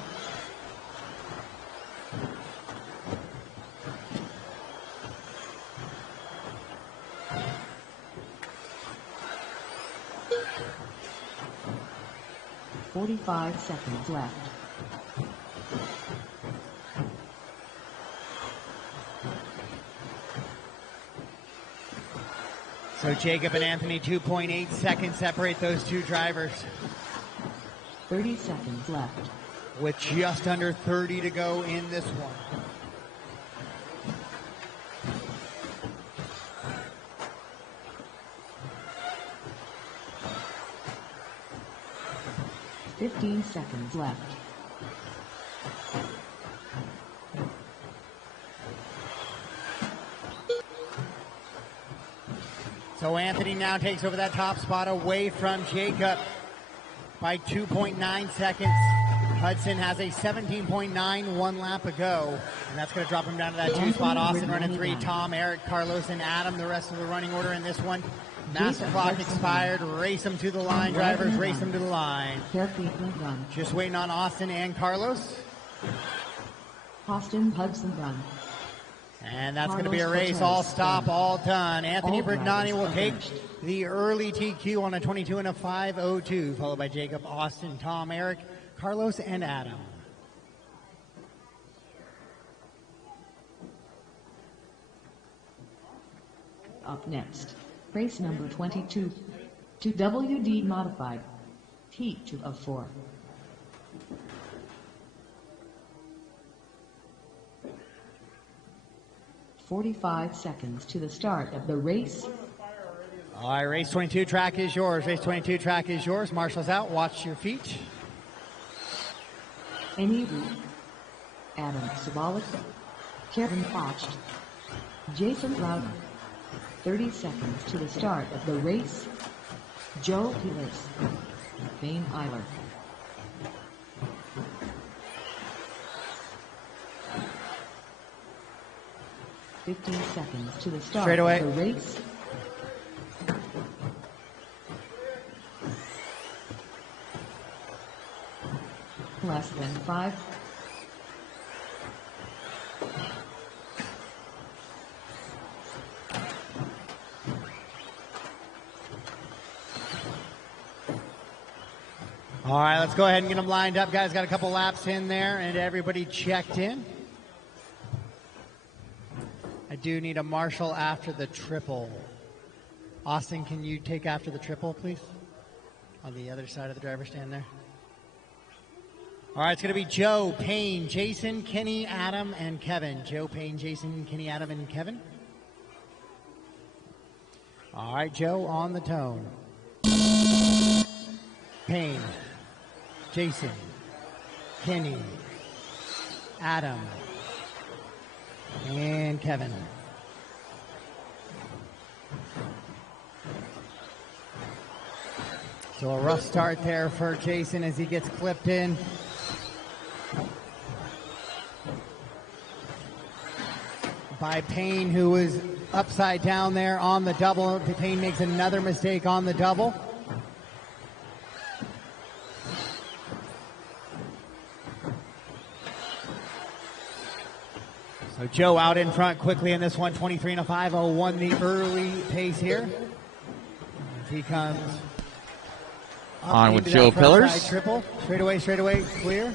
"45 seconds left. So Jacob and Anthony, 2.8 seconds separate those 2 drivers. 30 seconds left. With just under 30 to go in this one. "15 seconds left. So Anthony now takes over that top spot away from Jacob by 2.9 seconds. Hudson has a 17.9 one lap ago, and that's going to drop him down to that 2 spot. Austin running 3, Tom, Eric, Carlos, and Adam, the rest of the running order in this one. Master clock expired. Race them to the line, drivers. Race them to the line. Just waiting on Austin and Carlos. Austin, Hudson run. And that's going to be a race, all stop, all done. Anthony Brignani will take the early TQ on a 22 and a 5:02, followed by Jacob, Austin, Tom, Eric, Carlos, and Adam. Up next, race number 22, to WD modified, heat 2 of 4. "45 seconds to the start of the race." All right, race 22 track is yours. Race 22 track is yours. Marshall's out. Watch your feet. Any route. Adam Savalas, Kevin Focht, Jason Loudon. 30 seconds to the start of the race. Joe Pilas, Vane Eiler. "15 seconds to the start Straight away. of the race. Less than 5. All right, let's go ahead and get them lined up, guys. Got a couple laps in there, and everybody checked in. I do need a marshal after the triple. Austin, can you take after the triple, please? On the other side of the driver's stand there. All right, it's going to be Joe, Payne, Jason, Kenny, Adam, and Kevin. Joe, Payne, Jason, Kenny, Adam, and Kevin. All right, Joe on the tone. Payne, Jason, Kenny, Adam, and Kevin. So a rough start there for Jason as he gets clipped in. By Payne, who was upside down there on the double. Payne makes another mistake on the double. So Joe out in front quickly in this one, 23 and a 5:01, the early pace here. As he comes on with Joe Pillars. Triple, straight away, clear.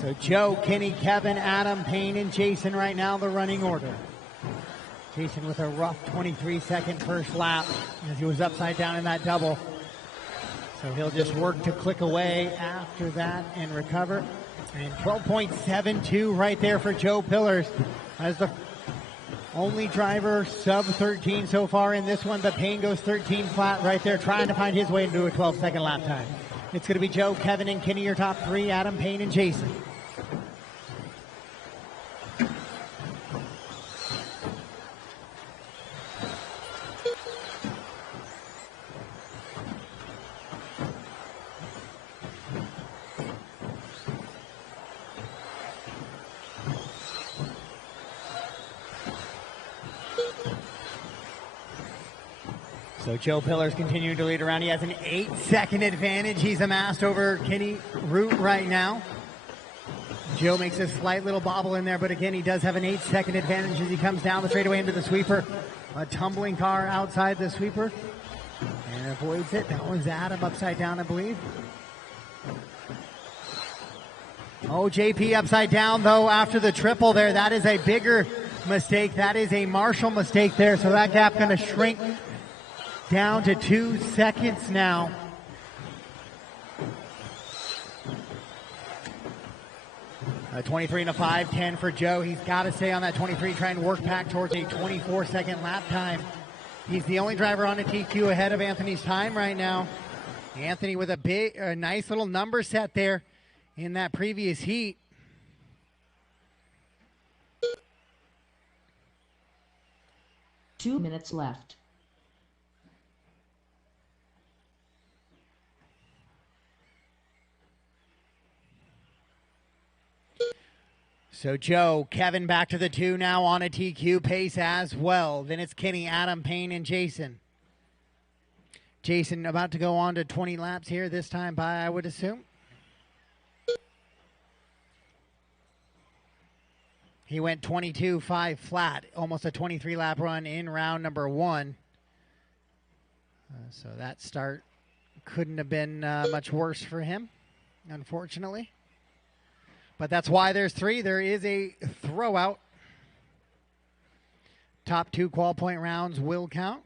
So Joe, Kenny, Kevin, Adam, Payne, and Jason right now, the running order. Jason with a rough 23-second first lap as he was upside down in that double. So he'll just work to click away after that and recover. And 12.72 right there for Joe Pillars as the only driver sub 13 so far in this one, but Payne goes 13 flat right there, trying to find his way into a 12-second lap time. It's going to be Joe, Kevin, and Kenny, your top three, Adam, Payne, and Jason. So Joe Pillars continuing to lead around. He has an 8-second advantage he's amassed over Kenny Root right now. Joe makes a slight little bobble in there, but again, he does have an 8-second advantage as he comes down the straightaway into the sweeper. A tumbling car outside the sweeper and avoids it. That one's Adam upside down, I believe. Oh, JP upside down, though, after the triple there. That is a bigger mistake. That is a Marshall mistake there, so that gap going to shrink down to 2 seconds now. A 23 and a 5:10 for Joe. He's got to stay on that 23, try and work back towards a 24-second lap time. He's the only driver on a TQ ahead of Anthony's time right now. Anthony with a nice little number set there in that previous heat. Two minutes left. So Joe, Kevin back to the 2 now on a TQ pace as well. Then it's Kenny, Adam, Payne, and Jason. Jason about to go on to 20 laps here this time by, I would assume. He went 22.5 flat, almost a 23-lap run in round number 1. So that start couldn't have been much worse for him, unfortunately. But that's why there's 3. There is a throwout. Top 2 qual point rounds will count.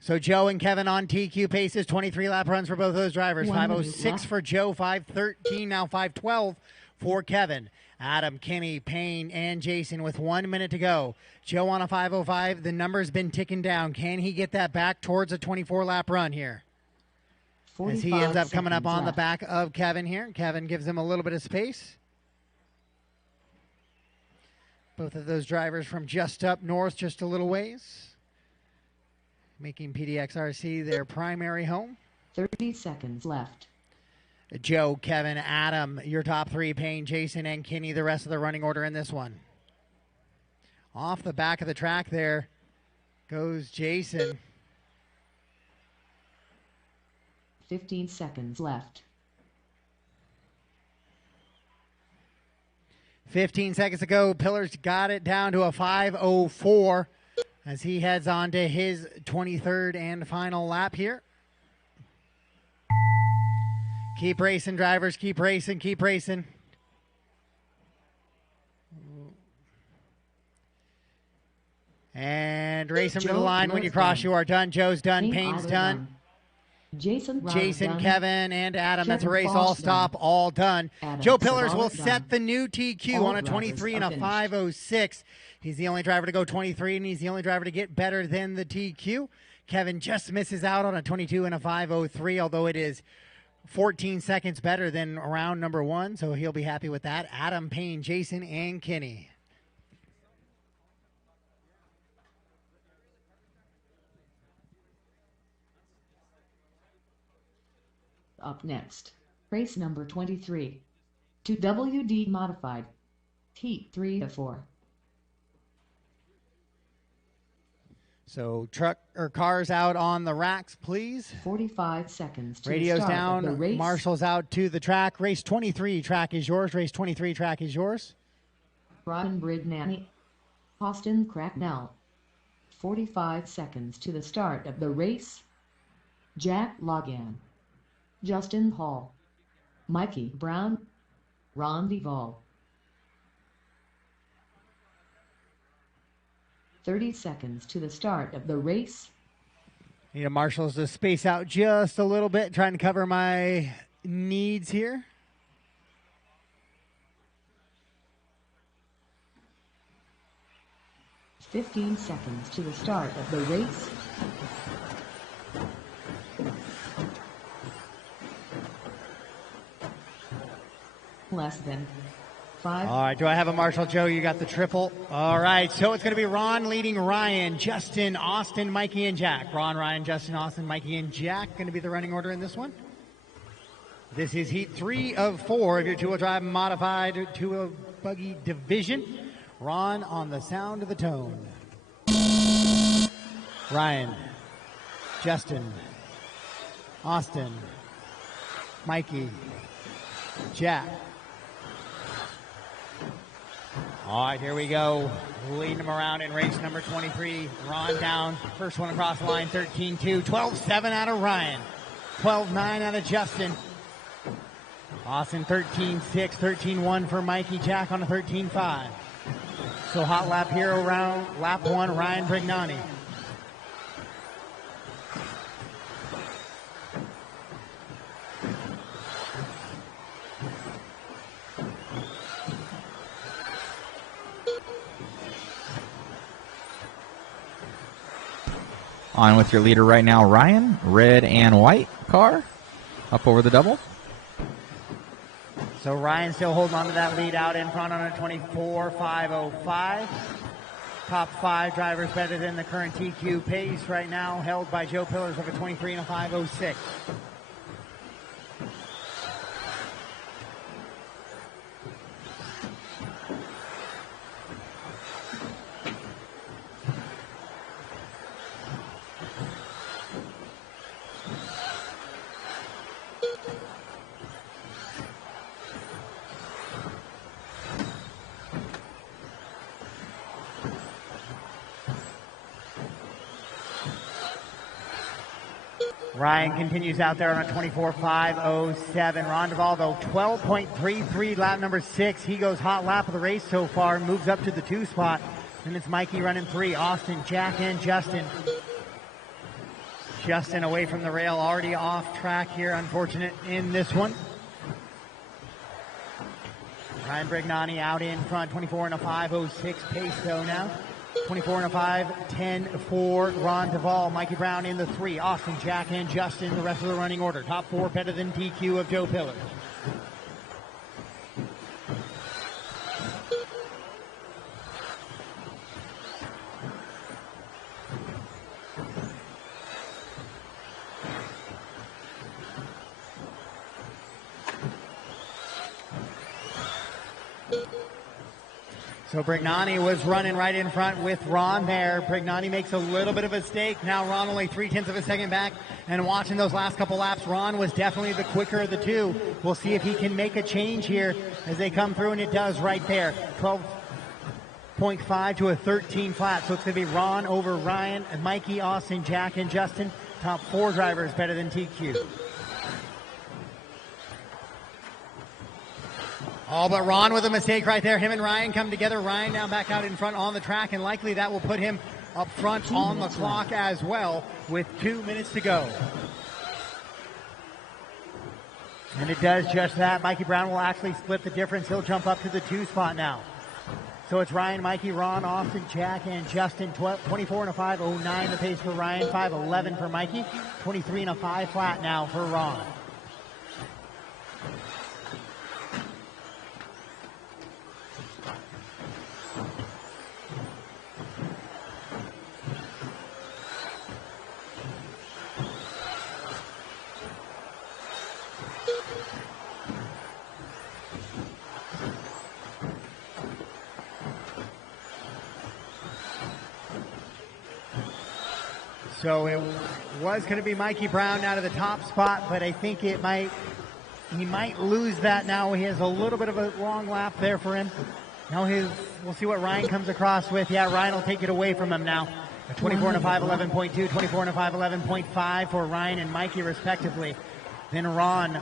So Joe and Kevin on TQ paces, 23-lap runs for both of those drivers. 5:06 for Joe, 5:13, now 5:12 for Kevin. Adam, Kenny, Payne, and Jason with 1 minute to go. Joe on a 5:05. The number's been ticking down. Can he get that back towards a 24-lap run here? As he ends up coming up on the back of Kevin here. Kevin gives him a little bit of space. Both of those drivers from just up north, just a little ways, making PDXRC their primary home. 30 seconds left. Joe, Kevin, Adam, your top 3, Payne, Jason, and Kenny, the rest of the running order in this one. Off the back of the track there goes Jason. 15 seconds left. 15 seconds to go. Pillars got it down to a 5:04 as he heads on to his 23rd and final lap here. Keep racing, drivers. Keep racing. Keep racing. And race him to the line. When you cross, you are done. Joe's done. Payne's done. Jason, Kevin, and Adam. That's a race. All stop. All done. Joe Pillars will set the new TQ on a 23 and a 5:06. He's the only driver to go 23, and he's the only driver to get better than the TQ. Kevin just misses out on a 22 and a 5:03, although it is 14 seconds better than round number 1, so he'll be happy with that. Adam, Payne, Jason, and Kenny. Up next, race number 23. 2WD modified. Heat 3 to 4. So truck or cars out on the racks, please. 45 seconds to Radio's the start down. of the race. Marshall's out to the track. Race 23, track is yours. Race 23, track is yours. Brian Brignani. Austin Cracknell. 45 seconds to the start of the race. Jack Logan. Justin Hall. Mikey Brown. Ron Duvall. 30 seconds to the start of the race. Need a Marshall's to space out just a little bit, trying to cover my needs here. "15 seconds to the start of the race. Less than 5. All right, do I have a Marshall? Joe, you got the triple. All right, so it's going to be Ron leading Ryan, Justin, Austin, Mikey, and Jack. Ron, Ryan, Justin, Austin, Mikey, and Jack going to be the running order in this one. This is heat 3 of 4 of your two-wheel drive modified two-wheel buggy division. Ron on the sound of the tone. Ryan, Justin, Austin, Mikey, Jack. All right, here we go. Leading them around in race number 23. Ron down. First one across the line, 13-2. 12-7 out of Ryan. 12-9 out of Justin. Austin, 13-6. 13-1 for Mikey. Jack on a 13-5. So hot lap here around lap 1, Ryan Brignani. On with your leader right now, Ryan. Red and white car up over the double. So Ryan still holding on to that lead out in front on a 24.505. Top 5 drivers better than the current TQ pace right now, held by Joe Pillars of a 23 and a 506. Ryan continues out there on a 24.507. Ron Duvall, though, 12.33, lap number 6. He goes hot lap of the race so far, moves up to the 2 spot. And it's Mikey running 3. Austin, Jack, and Justin. Justin away from the rail, already off track here. Unfortunate in this one. Ryan Brignani out in front, 24 and a 506 pace though now. 24 and a 5-10 for Ron Duvall. Mikey Brown in the 3. Austin, Jack, and Justin, the rest of the running order. Top 4 better than TQ of Joe Pillars. So Brignani was running right in front with Ron there. Brignani makes a little bit of a mistake. Now Ron only 0.3 of a second back. And watching those last couple laps, Ron was definitely the quicker of the 2. We'll see if he can make a change here as they come through, and it does right there. 12.5 to a 13 flat. So it's going to be Ron over Ryan, Mikey, Austin, Jack, and Justin. Top 4 drivers better than TQ. Oh, but Ron with a mistake right there. Him and Ryan come together. Ryan now back out in front on the track, and likely that will put him up front on the clock as well with 2 minutes to go. And it does just that. Mikey Brown will actually split the difference. He'll jump up to the 2 spot now. So it's Ryan, Mikey, Ron, Austin, Jack, and Justin. 24 and a 5.09 the pace for Ryan. 5.11 for Mikey. 23 and a 5 flat now for Ron. So it was going to be Mikey Brown out of the top spot, but I think he might lose that now. He has a little bit of a long lap there for him. Now we'll see what Ryan comes across with. Yeah, Ryan will take it away from him now. A 24 and a 5.11.2, 24 and a 5.11.5 for Ryan and Mikey respectively. Then Ron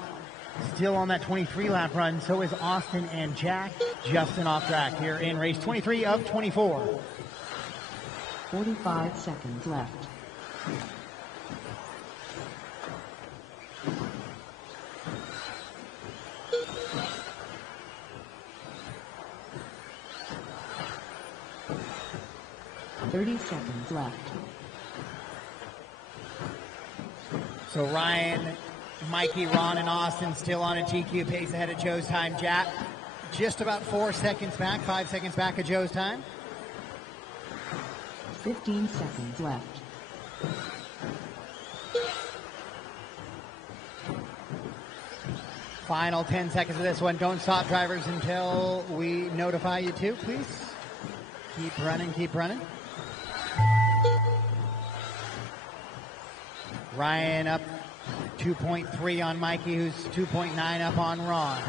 still on that 23 lap run. So is Austin and Jack. Justin off track here in race 23 of 24. 45 seconds left. $30 seconds left. So Ryan, Mikey, Ron, and Austin still on a TQ pace ahead of Joe's time. Jack just about 4 seconds back, 5 seconds back of Joe's time. 15 seconds left. Final 10 seconds of this one. Don't stop, drivers, until we notify you to, please. Keep running, keep running. Ryan up 2.3 on Mikey, who's 2.9 up on Ron.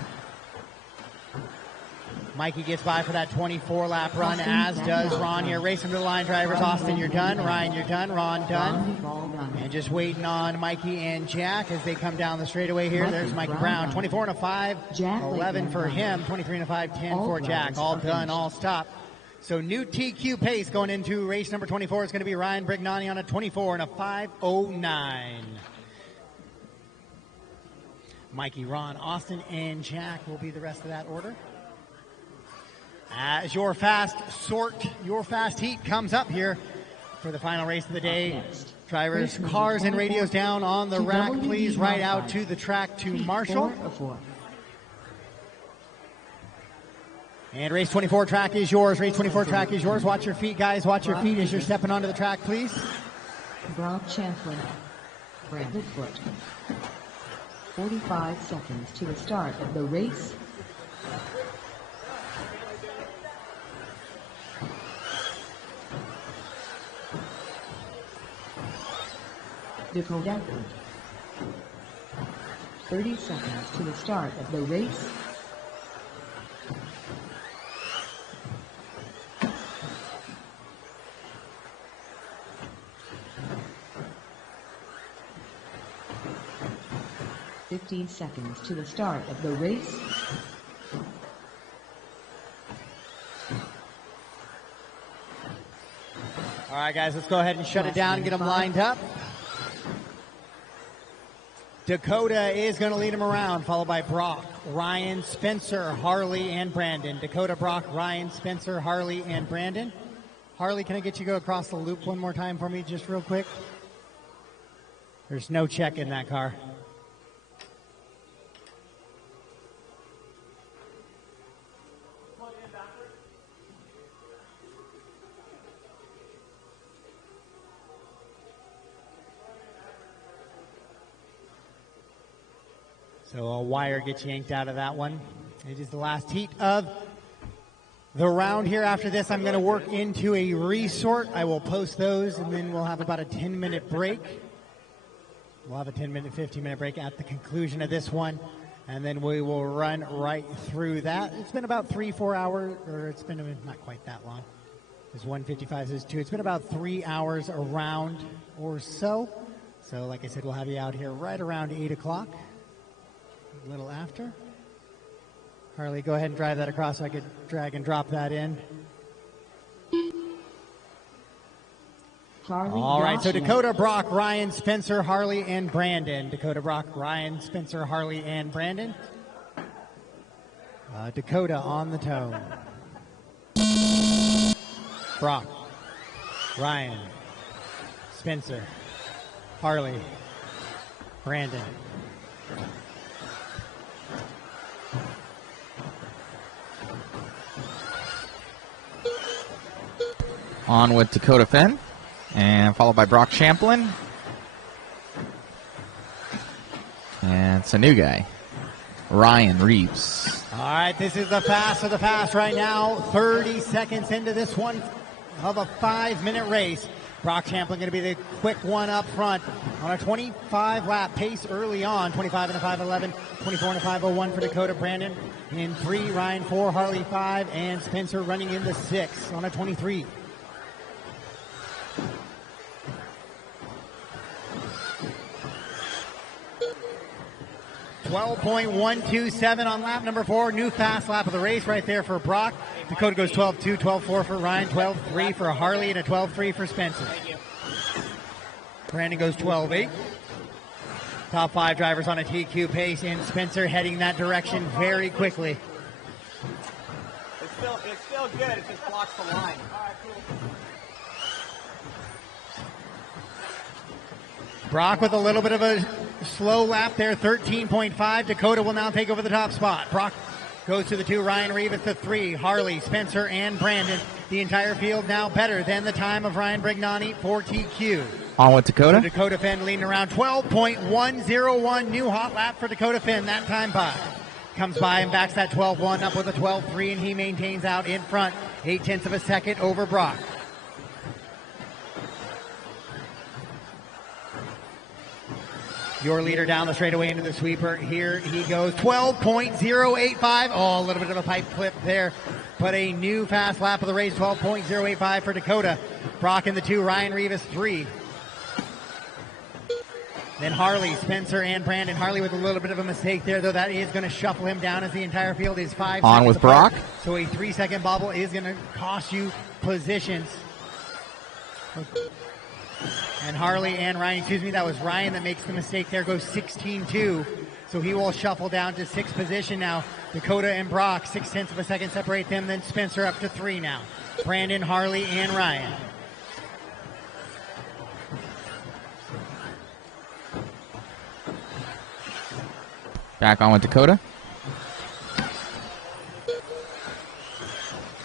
Mikey gets by for that 24-lap run, as does Ron here. Racing to the line, drivers. Austin, you're done. Ryan, you're done. Ron, done. And just waiting on Mikey and Jack as they come down the straightaway here. There's Mikey Brown, 24 and a 5.11 for him, 23 and a 5.10 for Jack. All done, all stopped. So new TQ pace going into race number 24 is going to be Ryan Brignani on a 24 and a 5.09. Mikey, Ron, Austin, and Jack will be the rest of that order. As your fast heat comes up here for the final race of the day. Drivers, cars, and radios down on the rack, please. Right out to the track to Marshall. And race 24 track is yours. Race 24 track is yours. Watch your feet, guys. Watch your feet as you're stepping onto the track, please. Brock Champlin, Brandon Foot. 45 seconds to the start of the race. Dakota. 30 seconds to the start of the race. $15 seconds to the start of the race. All right, guys, let's go ahead and shut it down and get them lined up. Dakota is going to lead them around, followed by Brock, Ryan, Spencer, Harley, and Brandon. Dakota, Brock, Ryan, Spencer, Harley, and Brandon. Harley, can I get you to go across the loop one more time for me, just real quick? There's no check in that car. So a wire gets yanked out of that one. It is the last heat of the round here. After this, I'm going to work into a resort. I will post those, and then we'll have about a 10-minute break. We'll have a 10-minute, 15-minute break at the conclusion of this one, and then we will run right through that. It's been about 3-4 hours, or it's been not quite that long. It's 1:55, says 2. It's been about 3 hours around or so. So like I said, we'll have you out here right around 8 o'clock. A little after. Harley, go ahead and drive that across so I could drag and drop that in. All right, so Dakota, Brock, Ryan, Spencer, Harley, and Brandon. Dakota, Brock, Ryan, Spencer, Harley, and Brandon. Dakota on the tone. Brock, Ryan, Spencer, Harley, Brandon. On with Dakota Finn, and followed by Brock Champlin. And it's a new guy, Ryan Reeves. All right, this is the fast of the fast right now. 30 seconds into this one of a 5-minute race. Brock Champlin going to be the quick one up front on a 25-lap pace early on. 25 and a 5:11, 24 and a 5:01 for Dakota. Brandon in 3, Ryan 4, Harley 5, and Spencer running in the 6 on a 23. .127 on lap number 4. New fast lap of the race right there for Brock. Dakota goes 12.2, 12.4 for Ryan, 12.3 for Harley, and a 12.3 for Spencer. Brandon goes 12.8. Top 5 drivers on a TQ pace, and Spencer heading that direction very quickly. It's still good. It just blocks the line. All right, cool. Brock with a little bit of a slow lap there, 13.5. Dakota will now take over the top spot. Brock goes to the 2, Ryan Reeves the 3, Harley, Spencer, and Brandon. The entire field now better than the time of Ryan Brignani for TQ. On with Dakota. So Dakota Finn leading around 12.101. New hot lap for Dakota Finn that time by. Comes by and backs that 12.1 up with a 12.3, and he maintains out in front 0.8 of a second over Brock. Your leader down the straightaway into the sweeper. Here he goes, 12.085. Oh, a little bit of a pipe clip there, but a new fast lap of the race, 12.085 for Dakota. Brock in the 2, Ryan Reeves 3. Then Harley, Spencer, and Brandon. Harley with a little bit of a mistake there, though that is going to shuffle him down as the entire field is 5 On seconds with apart. Brock. So a 3-second bubble is going to cost you positions. And Harley and Ryan, that was Ryan that makes the mistake there, goes 16.2. So he will shuffle down to 6th position now. Dakota and Brock, 0.6 of a second separate them. Then Spencer up to 3 now. Brandon, Harley, and Ryan. Back on with Dakota.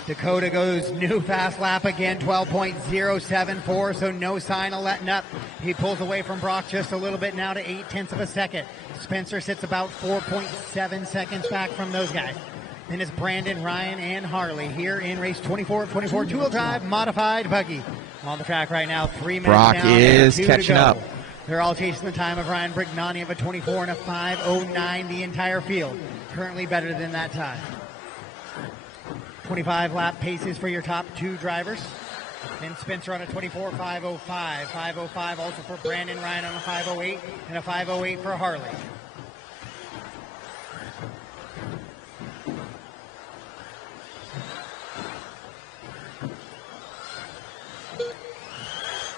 Dakota goes new fast lap again, 12.074, so no sign of letting up. He pulls away from Brock just a little bit now to 0.8 of a second. Spencer sits about 4.7 seconds back from those guys. Then it's Brandon, Ryan, and Harley here in race 24 of 24, two-wheel drive, modified buggy. On the track right now, 3 minutes Brock down is and 2 catching to go. up. They're all chasing the time of Ryan Brignani of a 24 and a 5:09, the entire field. Currently better than that time. 25 lap paces for your top 2 drivers. Then Spencer on a 24, 5:05. 5:05 also for Brandon, Ryan on a 5:08, and a 5:08 for Harley.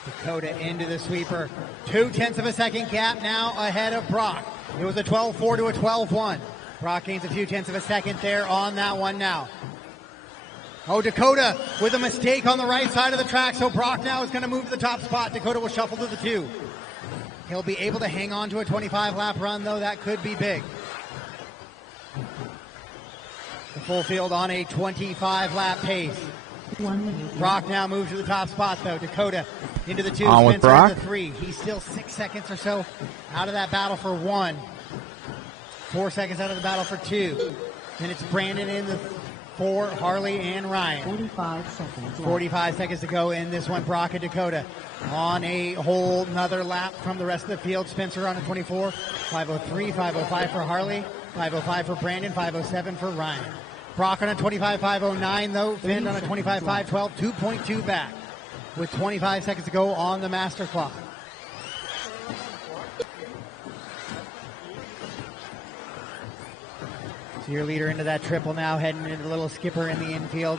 Dakota into the sweeper. 0.2 of a second gap now ahead of Brock. It was a 12.4 to a 12.1. Brock gains a few tenths of a second there on that one now. Oh, Dakota with a mistake on the right side of the track, so Brock now is going to move to the top spot. Dakota will shuffle to the 2. He'll be able to hang on to a 25-lap run, though. That could be big. The full field on a 25-lap pace. Brock now moves to the top spot, though. Dakota into the 2, on with Spencer Brock. into the 3. He's still 6 seconds or so out of that battle for 1. 4 seconds out of the battle for 2. Then it's Brandon in the 4, Harley and Ryan. 45 seconds. 45 seconds to go in this one. Brock and Dakota on a whole another lap from the rest of the field. Spencer on a 24, 5:03, 5:05 for Harley, 5:05 for Brandon, 5:07 for Ryan. Brock on a 25, 5:09 though. Finn on a 25, 5:12, 2.2 back with 25 seconds to go on the master clock. So your leader into that triple now, heading into the little skipper in the infield.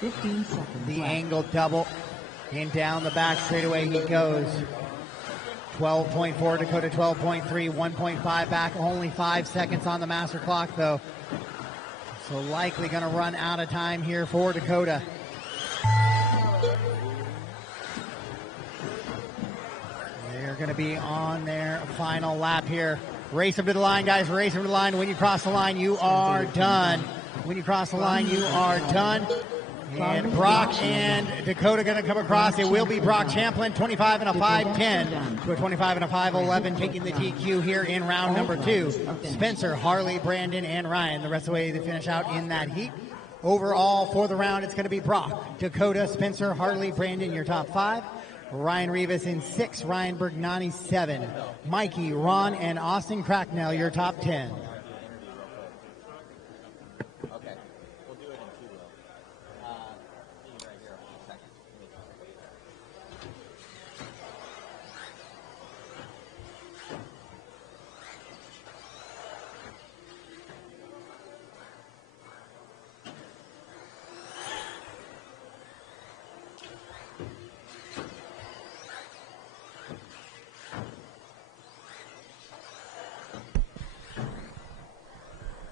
15 seconds. The left. angle double, and down the back straightaway he goes. 12.4, Dakota 12.3, 1.5 back, only 5 seconds on the master clock though. So likely going to run out of time here for Dakota. They're going to be on their final lap here. Race them to the line, guys. Race them to the line. When you cross the line, you are done. When you cross the line, you are done. And Brock and Dakota going to come across. It will be Brock Champlin, 25 and a 5:10 to a 25 and a 5:11, taking the TQ here in round number 2. Spencer, Harley, Brandon, and Ryan, the rest of the way to finish out in that heat. Overall, for the round, it's going to be Brock, Dakota, Spencer, Harley, Brandon, your top 5. Ryan Rivas in 6, Ryan Brignani 7, Mikey, Ron, and Austin Cracknell, your top 10. Okay, we'll do it in 2, Will. Me right here in a second.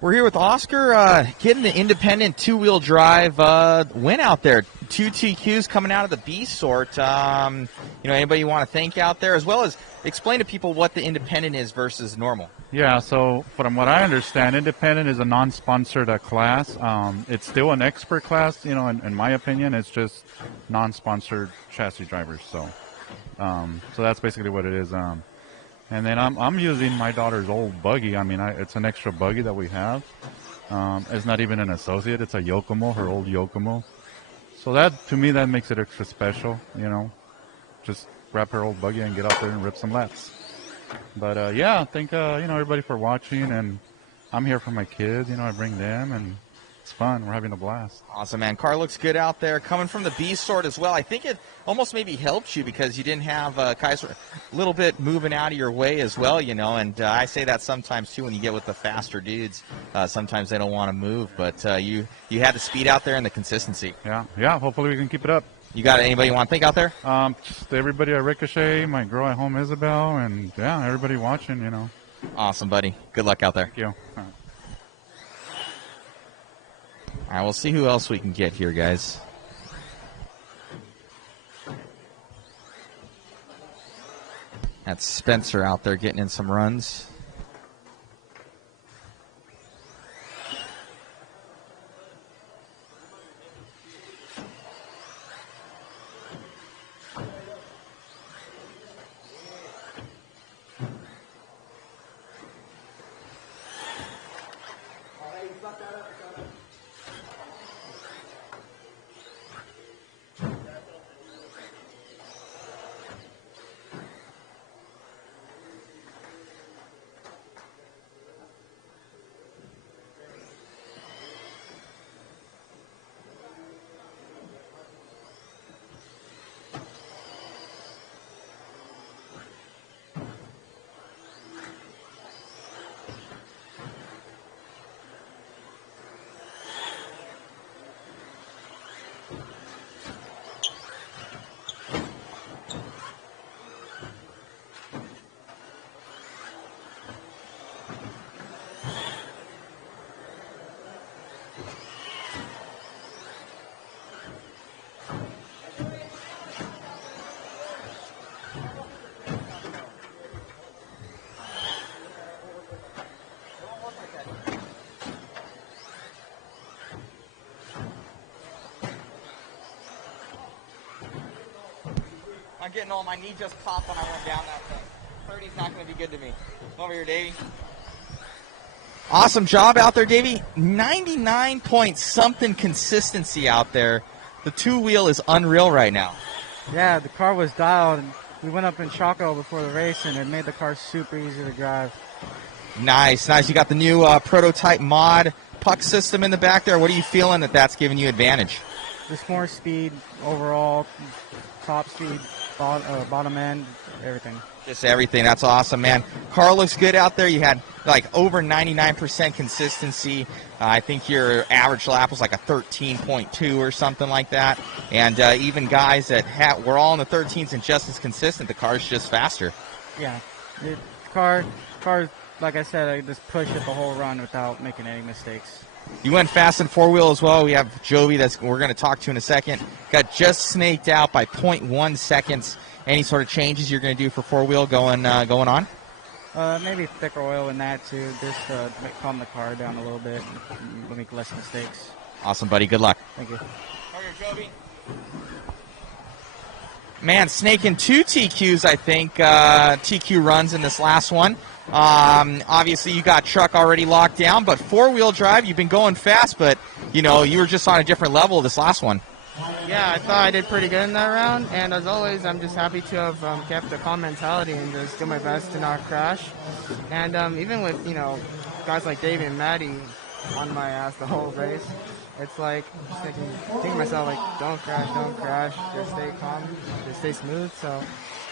We're here with Oscar getting the independent 2-wheel drive win out there. 2 TQs coming out of the B sort. Anybody you want to thank out there, as well as explain to people what the independent is versus normal. Yeah, so from what I understand, independent is a non-sponsored class. It's still an expert class, in my opinion. It's just non-sponsored chassis drivers. So that's basically what it is. And then I'm using my daughter's old buggy. I mean, it's an extra buggy that we have. It's not even an associate. It's a Yokomo, her old Yokomo. So that, to me, that makes it extra special, Just grab her old buggy and get out there and rip some laps. But, thank, everybody for watching. And I'm here for my kids. I bring them, and it's fun. We're having a blast. Awesome, man. Car looks good out there. Coming from the B sort as well. I think it almost maybe helps you because you didn't have Kaiser a little bit moving out of your way as well, And I say that sometimes, too, when you get with the faster dudes. Sometimes they don't want to move. But you had the speed out there and the consistency. Yeah. Hopefully we can keep it up. You got anybody you want to thank out there? Just everybody at Ricochet, my girl at home, Isabel, and, everybody watching, Awesome, buddy. Good luck out there. Thank you. All right. All right, we'll see who else we can get here, guys. That's Spencer out there getting in some runs. I'm getting old. My knee just popped when I went down that thing. 30's not going to be good to me. Come over here, Davey. Awesome job out there, Davey. 99 point something consistency out there. The two-wheel is unreal right now. Yeah, the car was dialed, and we went up in Choco before the race, and it made the car super easy to drive. Nice, nice. You got the new prototype mod puck system in the back there. What are you feeling that that's giving you advantage? Just more speed overall, top speed, bottom end, everything. Just everything. That's awesome, man. Car looks good out there. You had like over 99% consistency. I think your average lap was like a 13.2 or something like that. And even guys that were all in the 13s and just as consistent, the car's just faster. Yeah, the car, like I said, I just pushed it the whole run without making any mistakes. You went fast in four-wheel as well. We have Jovi we're going to talk to in a second. Got just snaked out by 0.1 seconds. Any sort of changes you're going to do for four-wheel going on? Maybe thicker oil in that too, just to calm the car down a little bit, and make less mistakes. Awesome, buddy. Good luck. Thank you. Jovi. Man, snaking 2 TQs, I think, TQ runs in this last one. Obviously, you got truck already locked down, but four-wheel drive, you've been going fast, but, you were just on a different level this last one. Yeah, I thought I did pretty good in that round, and as always, I'm just happy to have kept a calm mentality and just do my best to not crash. And even with, guys like Dave and Maddie on my ass the whole race, it's like, just thinking to myself, like, don't crash, just stay calm, just stay smooth. So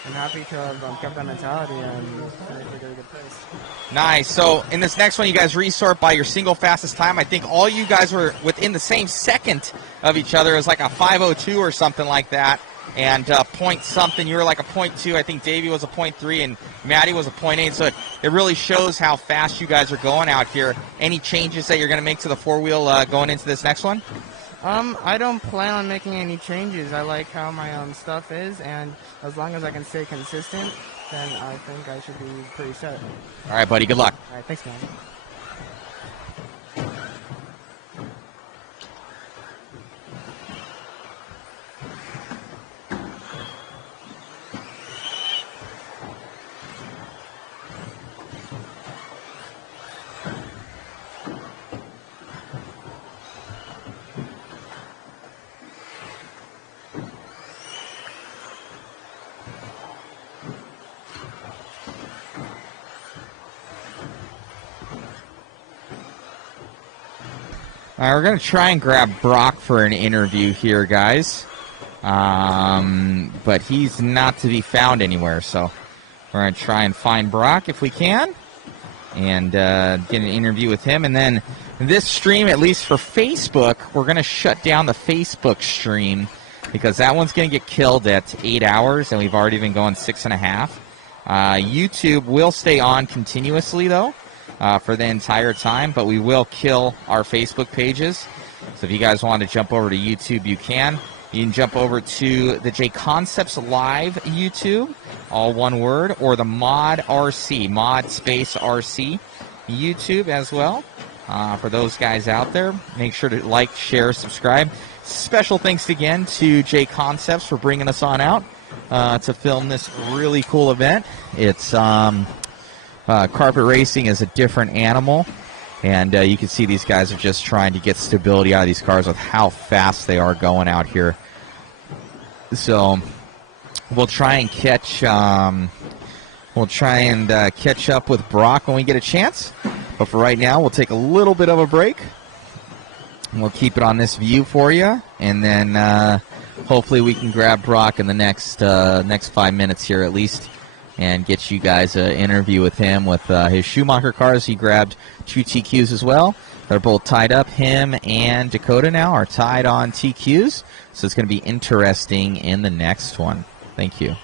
I'm happy to have kept that mentality and finished a really good place. Nice. So in this next one, you guys resort by your single fastest time. I think all you guys were within the same second of each other. It was like a 5:02 or something like that. And point something, you were like a 0.2. I think Davey was a 0.3 and Maddie was a 0.8. So it really shows how fast you guys are going out here. Any changes that you're going to make to the four-wheel going into this next one? I don't plan on making any changes. I like how my stuff is, and as long as I can stay consistent, then I think I should be pretty set. All right, buddy. Good luck. All right, thanks, man. All right, we're going to try and grab Brock for an interview here, guys. But he's not to be found anywhere, so we're going to try and find Brock if we can and get an interview with him. And then this stream, at least for Facebook, we're going to shut down the Facebook stream because that one's going to get killed at 8 hours, and we've already been going 6.5. YouTube will stay on continuously, though. For the entire time, but we will kill our Facebook pages. So if you guys want to jump over to YouTube, you can. You can jump over to the JConcepts Live YouTube, all one word, or the Mod RC, Mod Space RC YouTube as well. For those guys out there, make sure to like, share, subscribe. Special thanks again to JConcepts for bringing us on out to film this really cool event. It's carpet racing is a different animal, and you can see these guys are just trying to get stability out of these cars with how fast they are going out here. So we'll try and catch catch up with Brock when we get a chance. But for right now, we'll take a little bit of a break. We'll keep it on this view for you, and then hopefully we can grab Brock in the next 5 minutes here at least, and get you guys an interview with him with his Schumacher cars. He grabbed 2 TQs as well. They're both tied up. Him and Dakota now are tied on TQs, so it's going to be interesting in the next one. Thank you.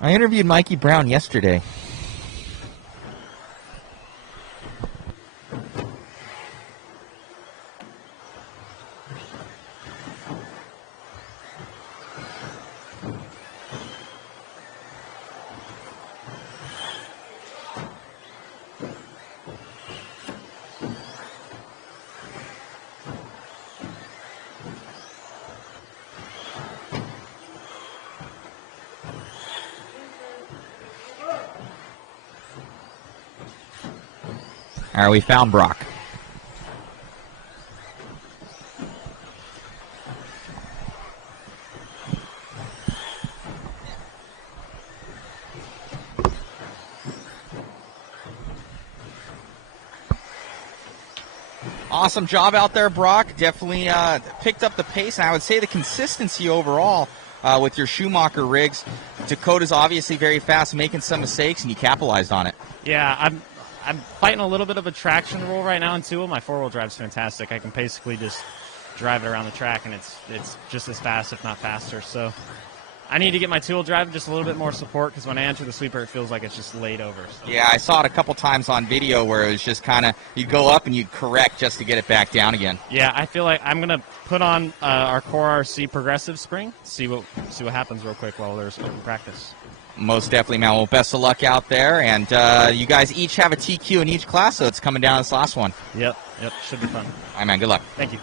I interviewed Mikey Brown yesterday. All right, we found Brock. Awesome job out there, Brock. Definitely picked up the pace, and I would say the consistency overall with your Schumacher rigs. Dakota's obviously very fast, making some mistakes, and you capitalized on it. Yeah, I'm fighting a little bit of a traction roll right now in two-wheel. My four-wheel drive's fantastic. I can basically just drive it around the track, and it's just as fast, if not faster. So I need to get my two-wheel drive just a little bit more support, because when I enter the sweeper, it feels like it's just laid over. So. Yeah, I saw it a couple times on video where it was just kind of, you'd go up and you'd correct just to get it back down again. Yeah, I feel like I'm going to put on our Core RC progressive spring, see what happens real quick while there's open practice. Most definitely, man. Well, best of luck out there. And you guys each have a TQ in each class, so it's coming down this last one. Yep, should be fun. All right, man, good luck. Thank you.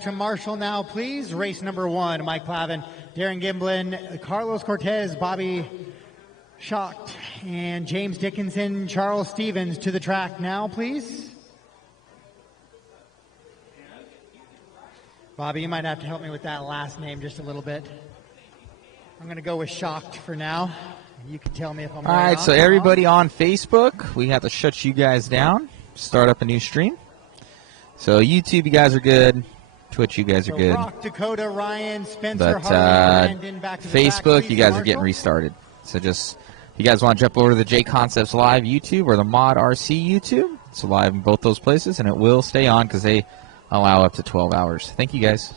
back to Marshall now, please. Race number 1, Mike Plavin, Darren Gimblin, Carlos Cortez, Bobby Schacht, and James Dickinson, Charles Stevens to the track now, please. Bobby, you might have to help me with that last name just a little bit. I'm going to go with Schacht for now. You can tell me if I'm All right. right, so everybody on Facebook, we have to shut you guys down, start up a new stream. So YouTube, you guys are good. Twitch, you guys are good. Rock, Dakota, Ryan, Spencer, But Harley, Brandon, back to the Facebook, track, you guys please, are getting Marshall. restarted. So just, if you guys want to jump over to the JConcepts Live YouTube or the Mod RC YouTube, it's live in both those places, and it will stay on because they allow up to 12 hours. Thank you, guys.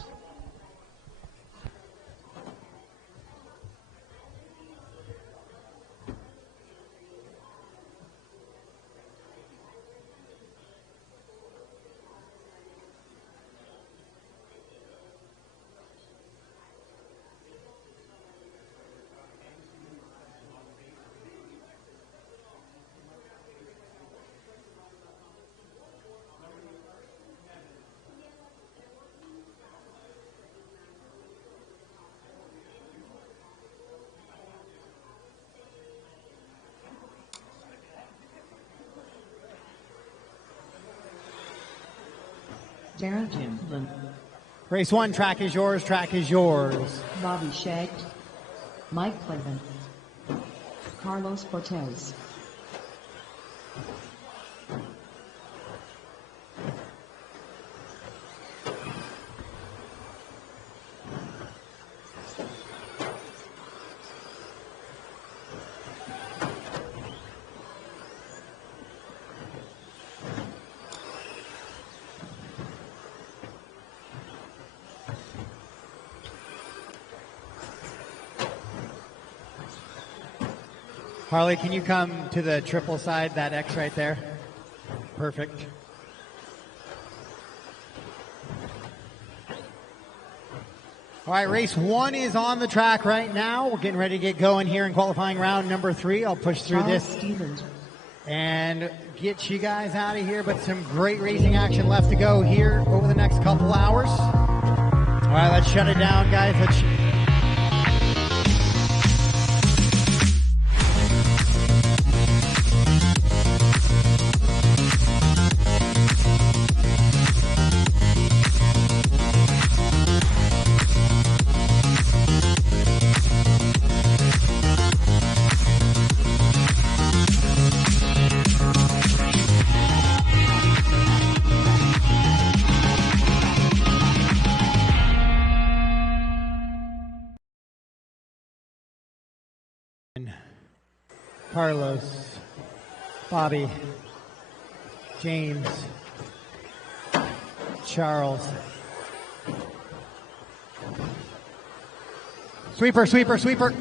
Darren Gimblin, Race 1, track is yours, track is yours. Bobby Schacht, Mike Plavin, Carlos Cortez. Harley, can you come to the triple side, that X right there? Perfect. All right, race 1 is on the track right now. We're getting ready to get going here in qualifying round number 3. I'll push through Charles this Stevens, and get you guys out of here, but some great racing action left to go here over the next couple hours. All right, let's shut it down, guys. Carlos, Bobby, James, Charles. Sweeper, sweeper, sweeper.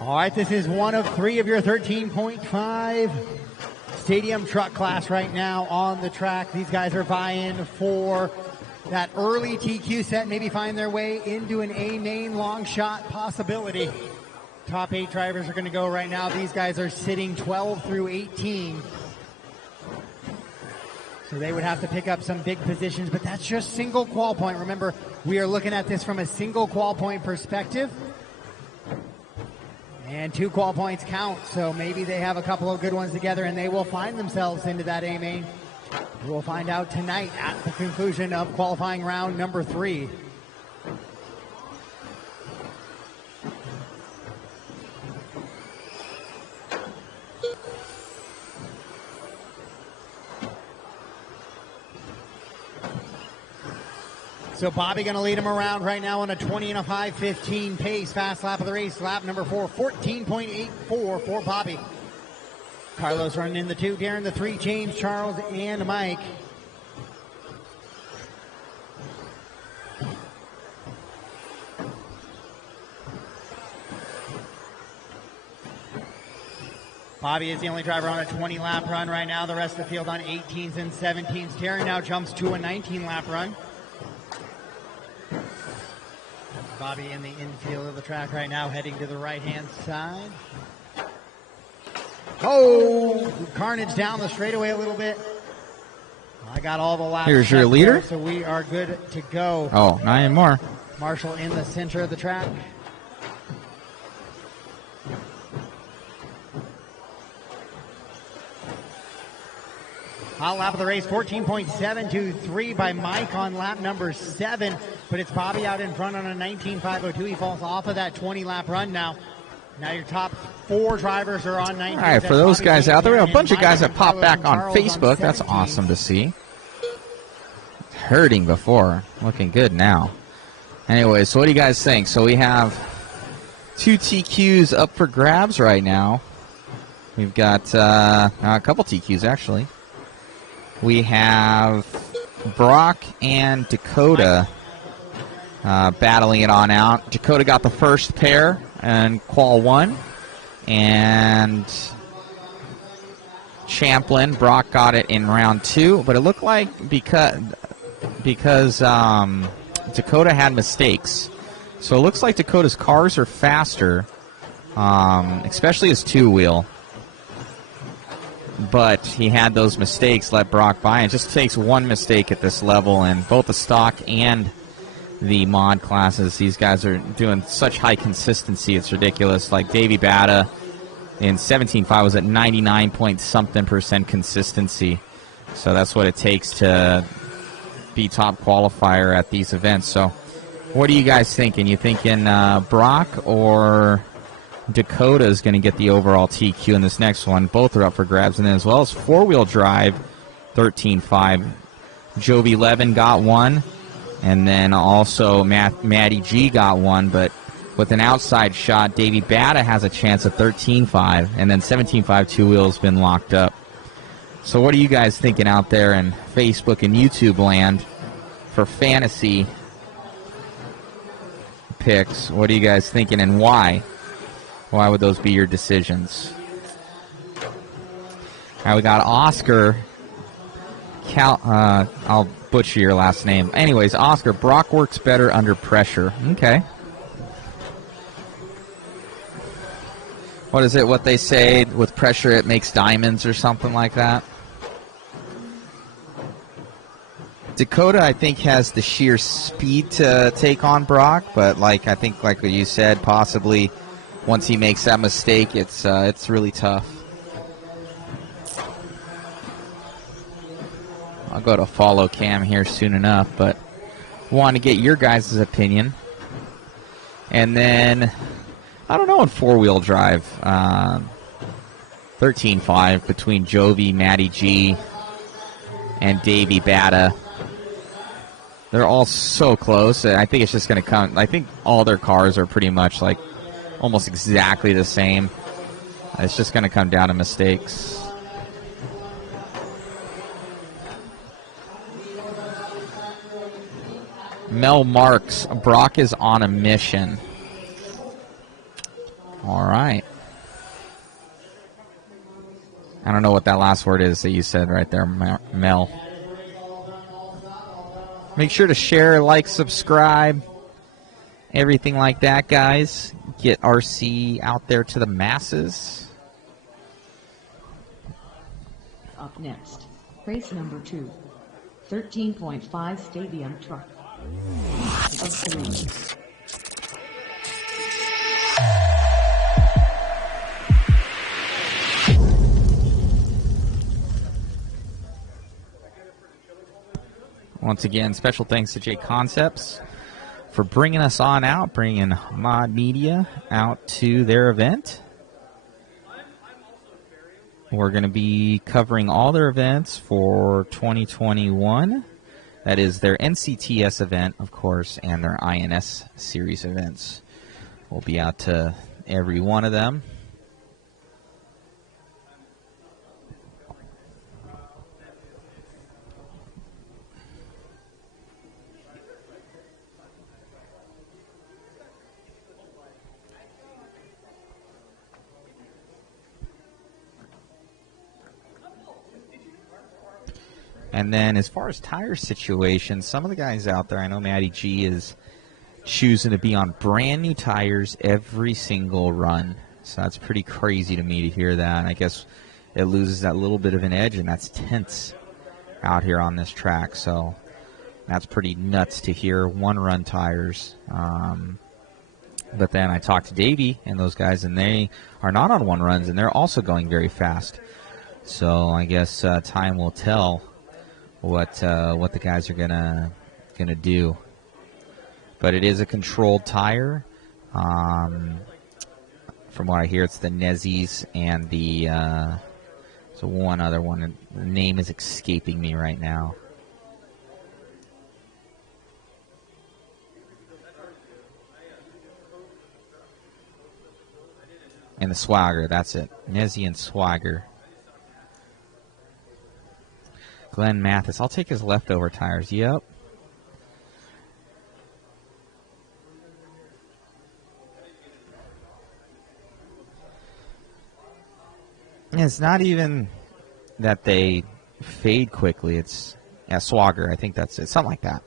All right, this is one of 3 of your 13.5 stadium truck class right now on the track. These guys are vying for that early TQ set, maybe find their way into an A main long shot possibility. Top 8 drivers are going to go right now. These guys are sitting 12 through 18. So they would have to pick up some big positions, but that's just single qual point. Remember, we are looking at this from a single qual point perspective. And 2 qual points count, so maybe they have a couple of good ones together and they will find themselves into that A main. We'll find out tonight at the conclusion of qualifying round number 3. So Bobby going to lead him around right now on a 20 and a 5:15 pace. Fast lap of the race, lap number 4, 14.84 for Bobby. Carlos running in the 2, Darren the 3, James, Charles, and Mike. Bobby is the only driver on a 20-lap run right now. The rest of the field on 18s and 17s. Darren now jumps to a 19-lap run. Bobby in the infield of the track right now, heading to the right-hand side. Oh, carnage down the straightaway a little bit. I got all the laps. Here's your checked leader. there, so we are good to go. Oh, not anymore. Marshall in the center of the track. Hot lap of the race, 14.723 by Mike on lap number 7. But it's Bobby out in front on a 19.502. He falls off of that 20-lap run now. Now your top 4 drivers are on 19. All right, for those guys out there, we have a bunch of guys that popped back on Facebook. That's awesome to see. Hurting before, looking good now. Anyway, so what do you guys think? So we have 2 TQs up for grabs right now. We've got a couple TQs, actually. We have Brock and Dakota battling it on out. Dakota got the first pair in Qual 1. And Champlin, Brock got it in round 2. But it looked like because Dakota had mistakes. So it looks like Dakota's cars are faster, especially his 2-wheel. But he had those mistakes, let Brock by. It just takes one mistake at this level, and both the stock and the mod classes, these guys are doing such high consistency, it's ridiculous. Like Davey Bata in 17.5 was at 99-point-something% consistency. So that's what it takes to be top qualifier at these events. So what are you guys thinking? You thinking Brock or Dakota is going to get the overall TQ in this next one? Both are up for grabs. And then as well as 4-wheel drive, 13.5. Jovi Levin got one. And then also Matty G got one. But with an outside shot, Davey Bata has a chance at 13.5. And then 17.5 2-wheel's been locked up. So what are you guys thinking out there in Facebook and YouTube land for fantasy picks? What are you guys thinking, and why? Why would those be your decisions? All right, we got Oscar. I'll butcher your last name. Anyways, Oscar, Brock works better under pressure. Okay. What is it, what they say? With pressure, it makes diamonds or something like that? Dakota, I think, has the sheer speed to take on Brock, but I think like what you said, possibly once he makes that mistake, it's really tough. I'll go to follow cam here soon enough, but want to get your guys' opinion. And then, I don't know, in 4-wheel drive, 13.5 between Jovi, Matty G, and Davey Bata. They're all so close. I think it's just going to come. I think all their cars are pretty much almost exactly the same. It's just going to come down to mistakes. Mel Marks, Brock is on a mission. All right. I don't know what that last word is that you said right there, Mel. Make sure to share, like, subscribe, everything like that, guys. Get RC out there to the masses. Up next, race number 2, 13.5 stadium truck. Of 3. Once again, special thanks to JConcepts for bringing us on out, bringing Mod Media out to their event. We're going to be covering all their events for 2021. That is their NCTS event, of course, and their INS series events. We'll be out to every one of them. And then as far as tire situation, some of the guys out there, I know Matty G is choosing to be on brand new tires every single run. So that's pretty crazy to me to hear that. I guess it loses that little bit of an edge, and that's tenths out here on this track. So that's pretty nuts to hear. One-run tires. But then I talked to Davey and those guys, and they are not on one runs, and they're also going very fast. So I guess time will tell what the guys are gonna do. But it is a controlled tire. From what I hear, it's the Nezis and the so one other one. The name is escaping me right now. And the Swagger, that's it. Nezi and Swagger. Glenn Mathis, I'll take his leftover tires. Yep. And it's not even that they fade quickly. It's Swagger. I think that's it. Something like that.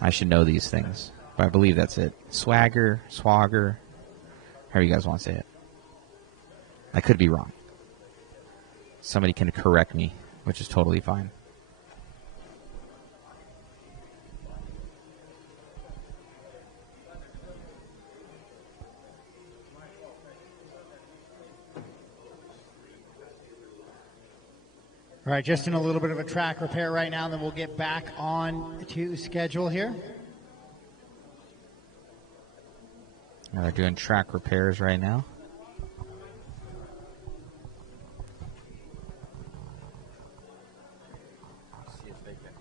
I should know these things, but I believe that's it. Swagger, Swagger. However you guys want to say it. I could be wrong. Somebody can correct me, which is totally fine. All right, just in a little bit of a track repair right now, and then we'll get back on to schedule here. They're doing track repairs right now. See if they can.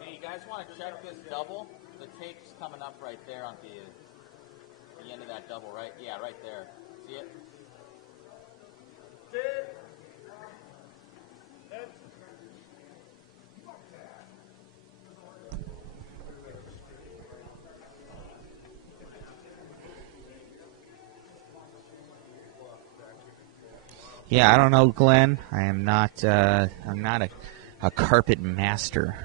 Hey, you guys want to check this double? The tape's coming up right there on the end of that double, right? Yeah, right there. See it? Yeah, I don't know, Glenn. I am not. I'm not a carpet master,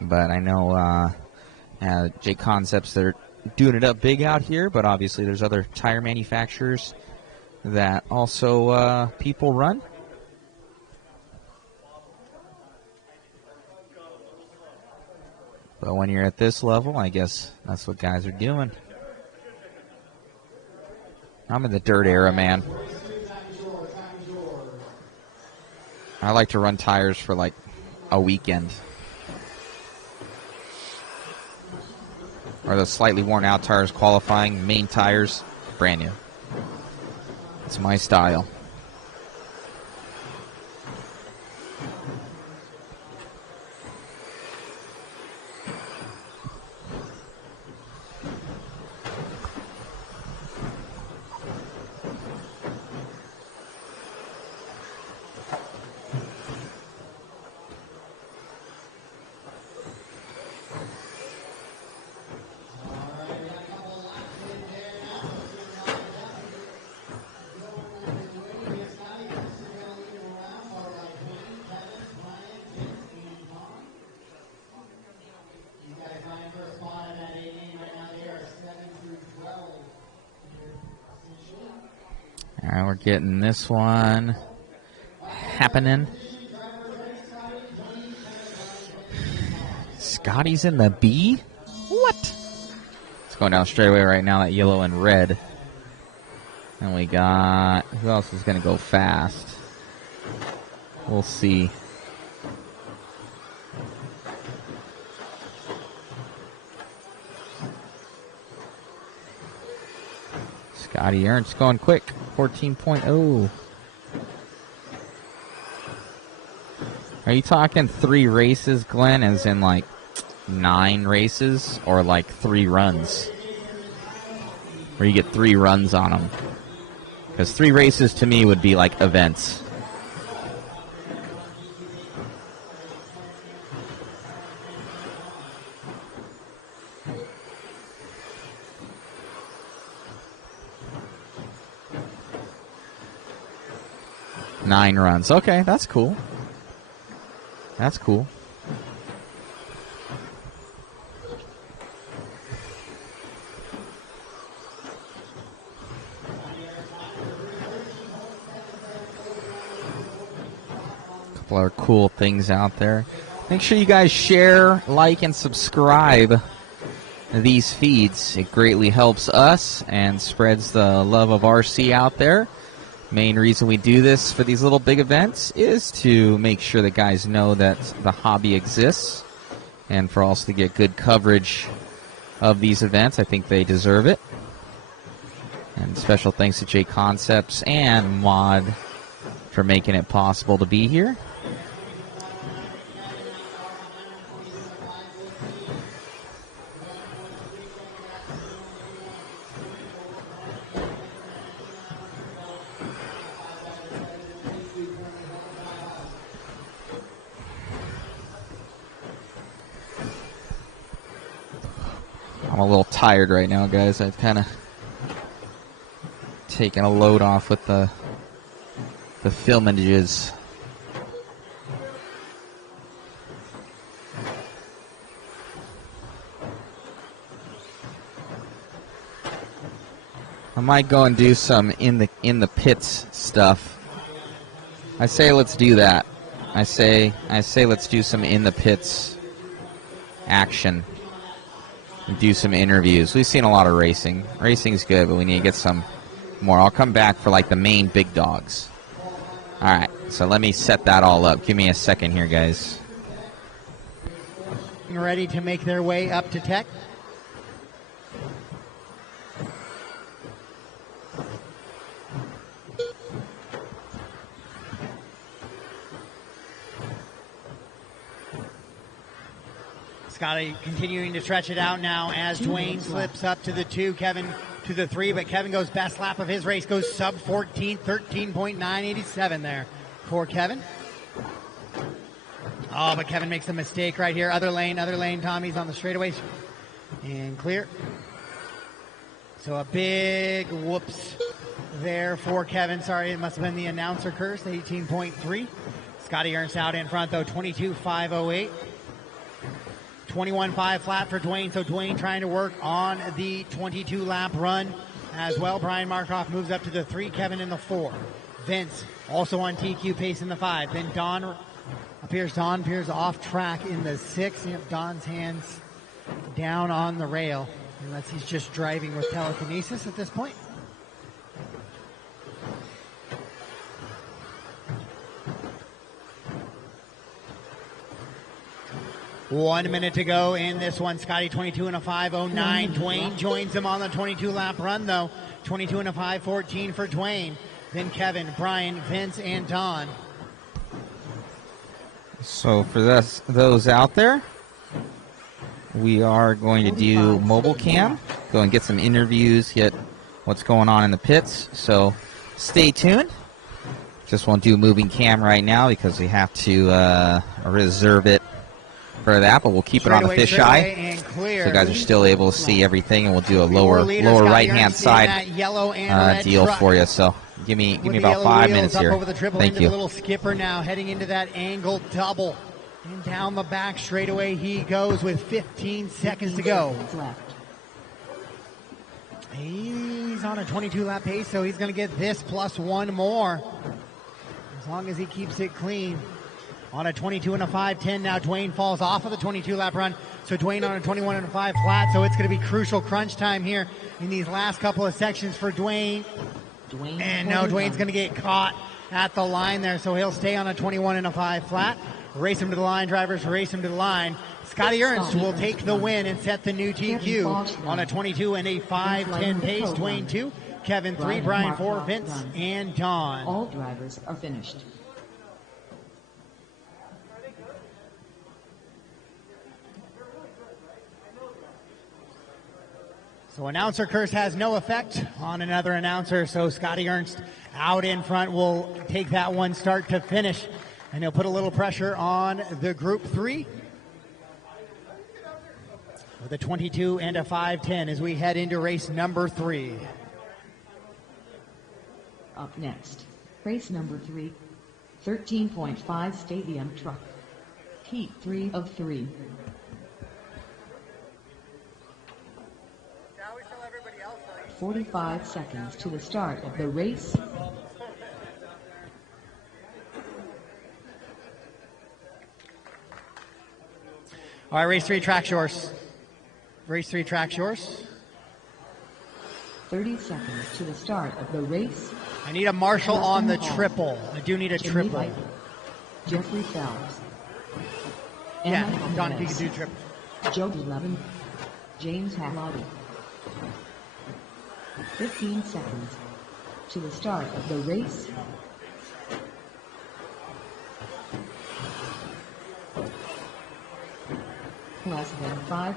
but I know JConcepts, they're doing it up big out here. But obviously, there's other tire manufacturers that also people run. But when you're at this level, I guess that's what guys are doing. I'm in the dirt era, man. I like to run tires for like a weekend. Or the slightly worn out tires qualifying, main tires, brand new. It's my style. All right, we're getting this one happening. Scotty's in the B? What? It's going down straightaway right now, that yellow and red. And we got, who else is going to go fast? We'll see. Scotty Ernst going quick, 14.0. Are you talking 3 races, Glenn, as in like 9 races, or like 3 runs? Where you get 3 runs on them? Because 3 races to me would be like events. Nine runs. Okay, that's cool. That's cool. couple other cool things out there. Make sure you guys share, like, and subscribe these feeds. It greatly helps us and spreads the love of RC out there. Main reason we do this for these little big events is to make sure that guys know that the hobby exists, and for us to get good coverage of these events. I think they deserve it. And special thanks to JConcepts and Mod for making it possible to be here. I'm a little tired right now, guys. I've kind of taken a load off with the filmages. I might go and do some in the pits stuff. I say let's do that. I say let's do some in the pits action. Do some interviews. We've seen a lot of racing. Racing's good, but we need to get some more. I'll come back for like the main big dogs. All right, so let me set that all up. Give me a second here, guys. Ready to make their way up to tech. Scotty continuing to stretch it out now as Dwayne slips up to the 2, Kevin to the 3, but Kevin goes best lap of his race, goes sub 14, 13.987 there for Kevin. Oh, but Kevin makes a mistake right here. Other lane, Tommy's on the straightaways and clear. So a big whoops there for Kevin. Sorry, it must have been the announcer curse, 18.3. Scotty Ernst out in front though, 22.508. 21.5 flat for Dwayne, so Dwayne trying to work on the 22-lap run as well. Brian Markoff moves up to the 3, Kevin in the 4. Vince also on TQ pace in the 5. Then Don appears off track in the 6. You have Don's hands down on the rail, unless he's just driving with telekinesis at this point. One minute to go in this one. Scotty 22 and a 5:09. Dwayne joins him on the 22-lap run, though. 22 and a 5:14 for Dwayne. Then Kevin, Brian, Vince, and Don. So for those out there, we are going to do mobile cam. Go and get some interviews, get what's going on in the pits. So stay tuned. Just won't do moving cam right now because we have to reserve it for that, but we'll keep it on the fisheye, so you guys are still able to see everything, and we'll do a lower right-hand side deal for you. So give me about 5 minutes here. Thank you. The little skipper now heading into that angle double, and down the back straightaway he goes with 15 seconds to go. He's on a 22-lap pace, so he's going to get this plus one more, as long as he keeps it clean. On a 22 and a 5:10 now, Dwayne falls off of the 22-lap run. So Dwayne on a 21 and a 5 flat. So it's going to be crucial crunch time here in these last couple of sections for Dwayne. And no, Dwayne's going to get caught at the line there. So he'll stay on a 21 and a 5 flat. Race him to the line, drivers, race him to the line. Scotty Ernst will take the win and set the new TQ on a 22 and a 5:10 pace. Dwayne 2, Kevin 3, Brian 4, Vince, and Don. All drivers are finished. So announcer curse has no effect on another announcer, so Scotty Ernst out in front will take that one start to finish, and he'll put a little pressure on the Group 3 with a 22 and a 5:10 as we head into race number 3. Up next, race number 3, 13.5 Stadium Truck, Heat 3 of 3. 45 seconds to the start of the race. All right, race 3, track's yours. Race 3, track's yours. 30 seconds to the start of the race. I need a marshal on the Hall. triple. I do need a Jimmy triple. White, Jeffrey Phelps. Yeah, Emma Don, if you Alvarez, could do triple. Joe Levin, James Hallotti. 15 seconds to the start of the race. Less than 5.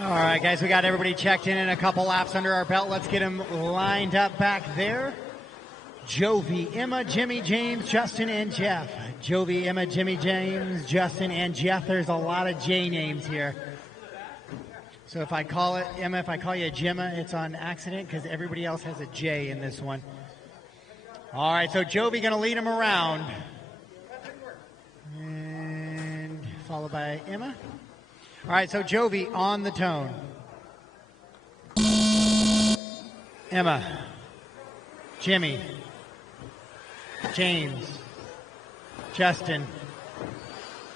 All right, guys, we got everybody checked in and a couple laps under our belt. Let's get them lined up back there. Jovi, Emma, Jimmy, James, Justin, and Jeff. Jovi, Emma, Jimmy, James, Justin, and Jeff. There's a lot of J names here. So if I call it Emma, if I call you Gemma, it's on accident because everybody else has a J in this one. All right, so Jovi going to lead him around. And followed by Emma. All right, so Jovi on the tone. Emma, Jimmy, James, Justin,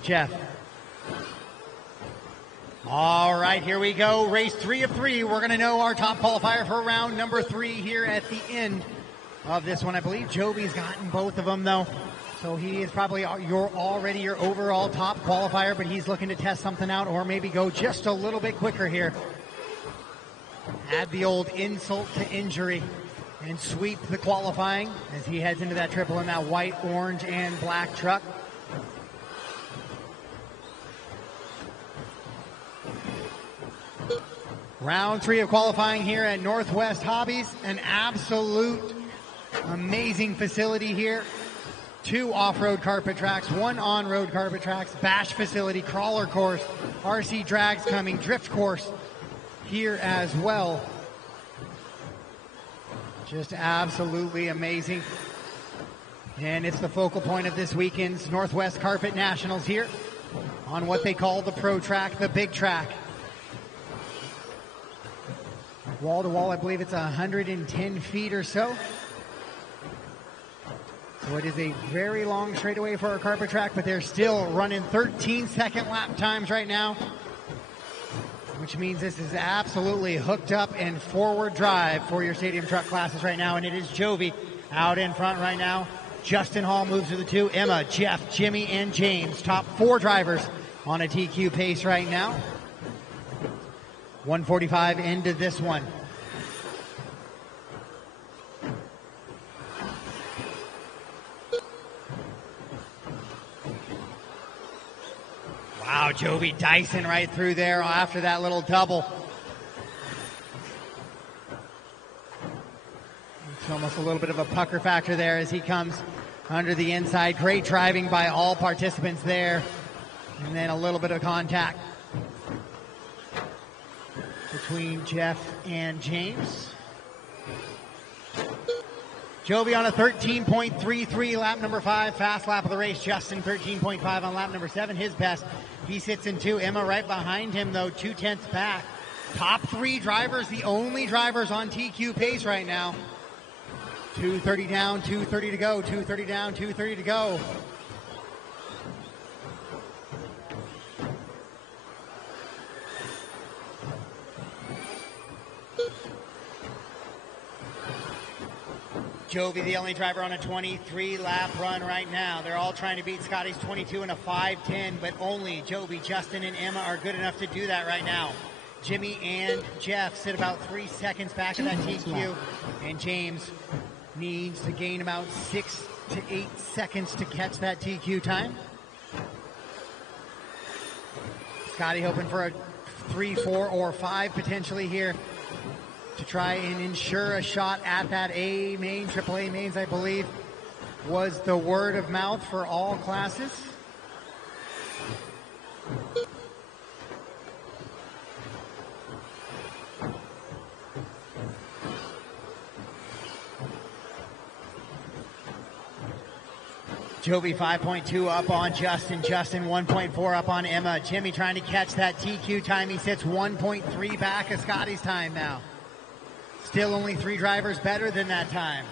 Jeff. All right, here we go. Race 3 of 3. We're going to know our top qualifier for round number 3 here at the end of this one. I believe Jovi's gotten both of them, though. So he is probably already your overall top qualifier, but he's looking to test something out or maybe go just a little bit quicker here. Add the old insult to injury and sweep the qualifying as he heads into that triple in that white, orange, and black truck. Round 3 of qualifying here at Northwest Hobbies. An absolute amazing facility here. 2 off-road carpet tracks, 1 on-road carpet tracks, bash facility, crawler course, RC drags coming, drift course here as well. Just absolutely amazing. And it's the focal point of this weekend's Northwest Carpet Nationals here on what they call the pro track, the big track. Wall to wall, I believe it's 110 feet or so. So it is a very long straightaway for a carpet track, but they're still running 13-second lap times right now, which means this is absolutely hooked up and forward drive for your stadium truck classes right now, and it is Jovi out in front right now. Justin Hall moves to the 2. Emma, Jeff, Jimmy, and James, top 4 drivers on a TQ pace right now. 145 into this one. Wow, Jovi Dyson right through there after that little double. It's almost a little bit of a pucker factor there as he comes under the inside. Great driving by all participants there. And then a little bit of contact between Jeff and James. Jovi on a 13.33, lap number 5, fast lap of the race. Justin 13.5 on lap number 7, his best. He sits in 2. Emma right behind him, though, 0.2 back. Top 3 drivers, the only drivers on TQ pace right now. 2:30 down, 2:30 to go, 2:30 down, 2:30 to go. Jovi, the only driver on a 23-lap run right now. They're all trying to beat Scotty's 22 and a 5:10, but only Jovi, Justin, and Emma are good enough to do that right now. Jimmy and Jeff sit about 3 seconds back of that TQ, and James needs to gain about 6 to 8 seconds to catch that TQ time. Scotty hoping for a 3, 4, or 5 potentially here to try and ensure a shot at that A main, AAA mains, I believe, was the word of mouth for all classes. Jovi 5.2 up on Justin. Justin 1.4 up on Emma. Jimmy trying to catch that TQ time. He sits 1.3 back of Scotty's time now. Still only 3 drivers better than that time.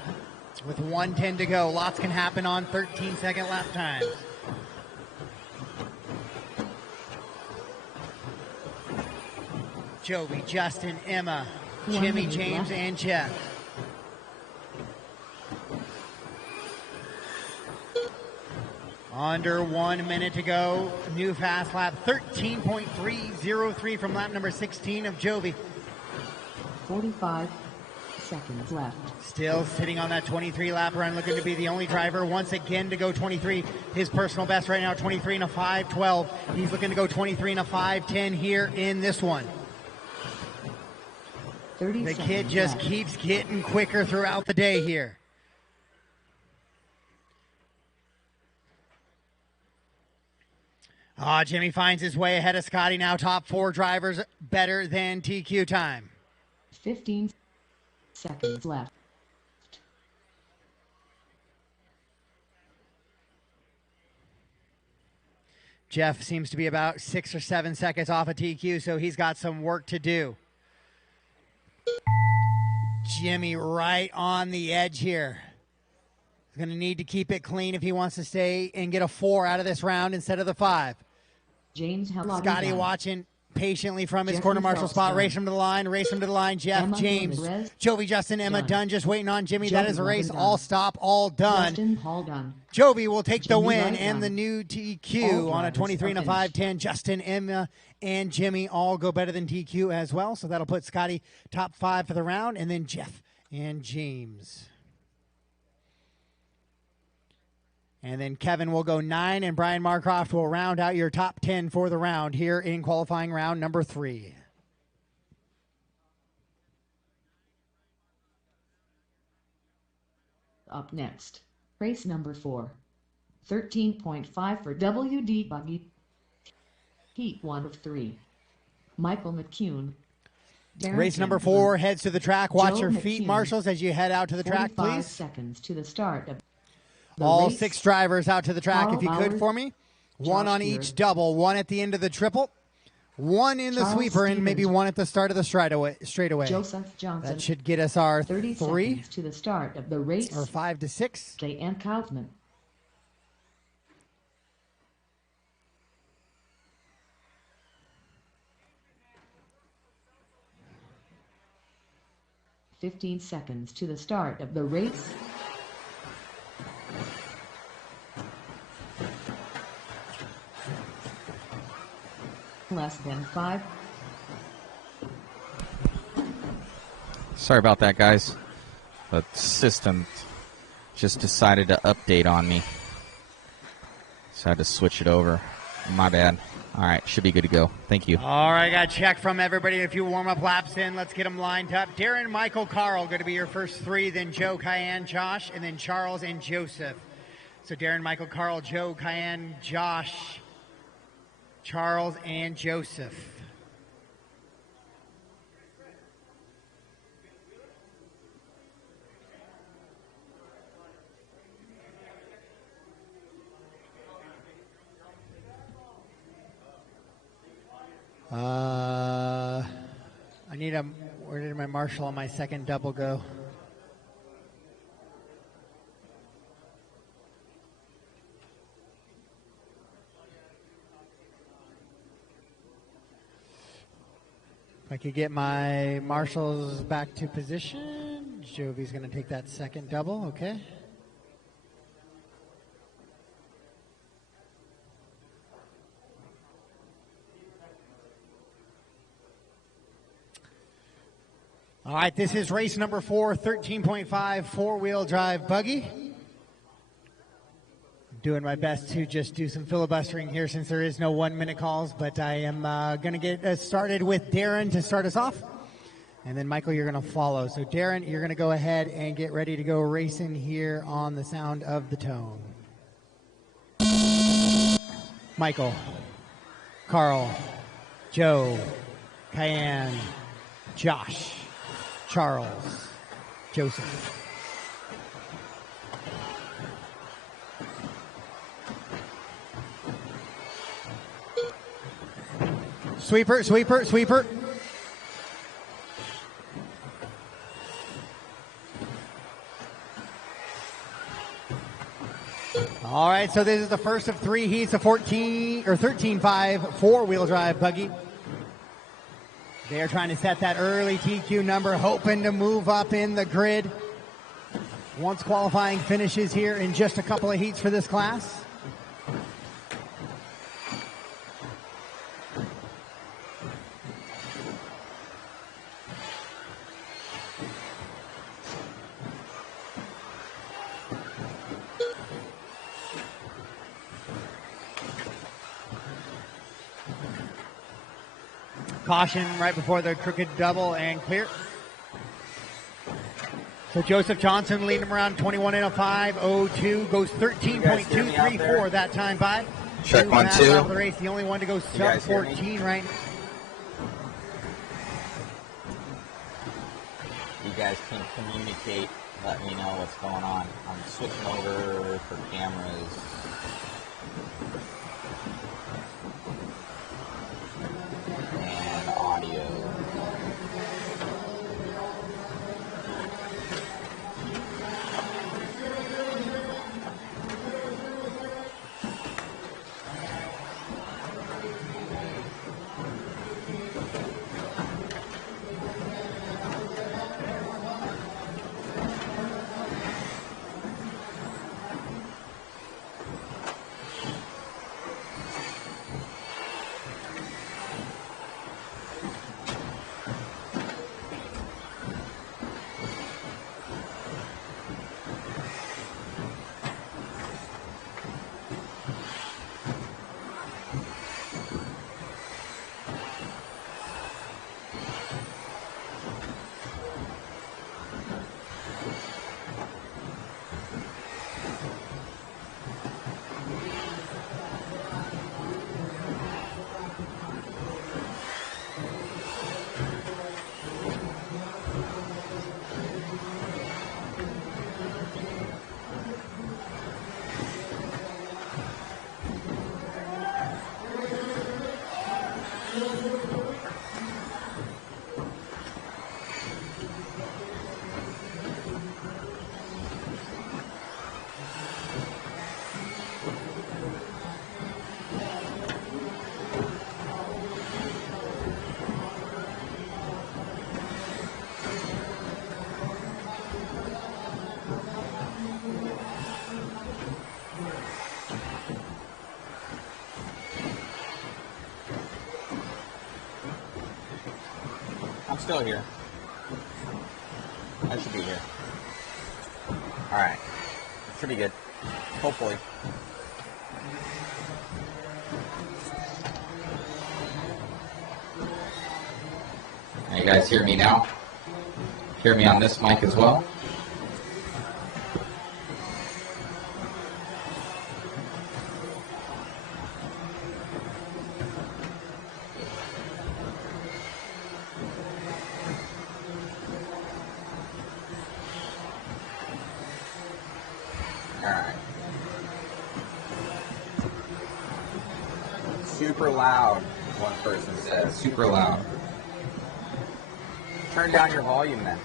With 1:10 to go. Lots can happen on 13-second lap times. Jovi, Justin, Emma, Jimmy, James, and Jeff. Under 1 minute to go. New fast lap, 13.303 from lap number 16 of Jovi. 45 seconds left. Still sitting on that 23 lap run, looking to be the only driver once again to go 23. His personal best right now, 23 and a 5:12. He's looking to go 23 and a 5:10 here in this one. 30 The seconds kid just left. keeps getting quicker throughout the day here. Jimmy finds his way ahead of Scotty now. Top 4 drivers better than TQ time. 15 seconds left. Jeff seems to be about 6 or 7 seconds off of TQ, so he's got some work to do. Jimmy right on the edge here. He's going to need to keep it clean if he wants to stay and get a 4 out of this round instead of the 5. James Scotty watching patiently from his corner marshal spot. Race him to the line. Race him to the line. Jeff, Emma James, Ramirez, Jovi, Justin, Emma, done. Just waiting on Jimmy. That Jovi is a race. done. All stop, all done. Justin Hall done. Jovi will take the Jimmy win Wright and done. the new TQ All on a drivers 23 and a are finished. 5:10. Justin, Emma, and Jimmy all go better than TQ as well. So that'll put Scotty top 5 for the round, and then Jeff and James. And then Kevin will go 9, and Brian Marcroft will round out your top 10 for the round here in qualifying round number 3. Up next, race number 4. 13.5 for WD Buggy. Heat 1 of 3. Michael McCune. Darren Race number Kinsler, 4 heads to the track. Watch Joe your feet, McCune. marshals, as you head out to the track, 45 please. seconds to the start of the All race. 6 drivers out to the track, Carl if you could Bauer, for me. 1 Josh on Beard. each double, 1 at the end of the triple, 1 in the Charles sweeper, and maybe Stevens. 1 at the start of the straightaway. Joseph Johnson. That should get us our 30 3 seconds to the start of the race. or 5 to 6. J.N. Kaufman. "15 seconds to the start of the race. Less than 5. Sorry about that, guys. The system just decided to update on me. So I had to switch it over. My bad. All right, should be good to go. Thank you. All right, got a check from everybody. A few warm-up laps in. Let's get them lined up. Darren, Michael, Carl going to be your first 3, then Joe, Cayenne, Josh, and then Charles and Joseph. So Darren, Michael, Carl, Joe, Cayenne, Josh, Charles, and Joseph. I need a, where did my marshal on my second double go? If I could get my marshals back to position. Jovi's going to take that second double, okay. All right, this is race number 4, 13.5 four-wheel drive buggy. I'm doing my best to just do some filibustering here since there is no 1-minute calls, but I am going to get us started with Darren to start us off. And then, Michael, you're going to follow. So, Darren, you're going to go ahead and get ready to go racing here on the sound of the tone. Michael, Carl, Joe, Cayenne, Josh, Charles, Joseph. Sweeper, sweeper, sweeper. All right, so this is the first of 3 heats, a 13.5 four-wheel drive buggy. They're trying to set that early TQ number, hoping to move up in the grid once qualifying finishes here in just a couple of heats for this class. Caution right before the crooked double and clear. So Joseph Johnson leading him around 21.05.02, goes 13.234 that time by. Check 1, 2. Out of the race, the only one to go sub 14 right now. You guys can communicate, let me know what's going on. I'm switching over for cameras. And audio. I'm still here. I should be here. Alright. Should be good. Hopefully. Can you guys hear me now? Hear me on this mic as well? Alright. Super loud, one person says. Super loud. Turn down your volume then.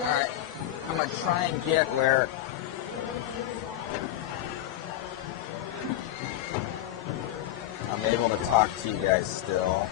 Alright. I'm going to try and get where I'm able to talk to you guys still.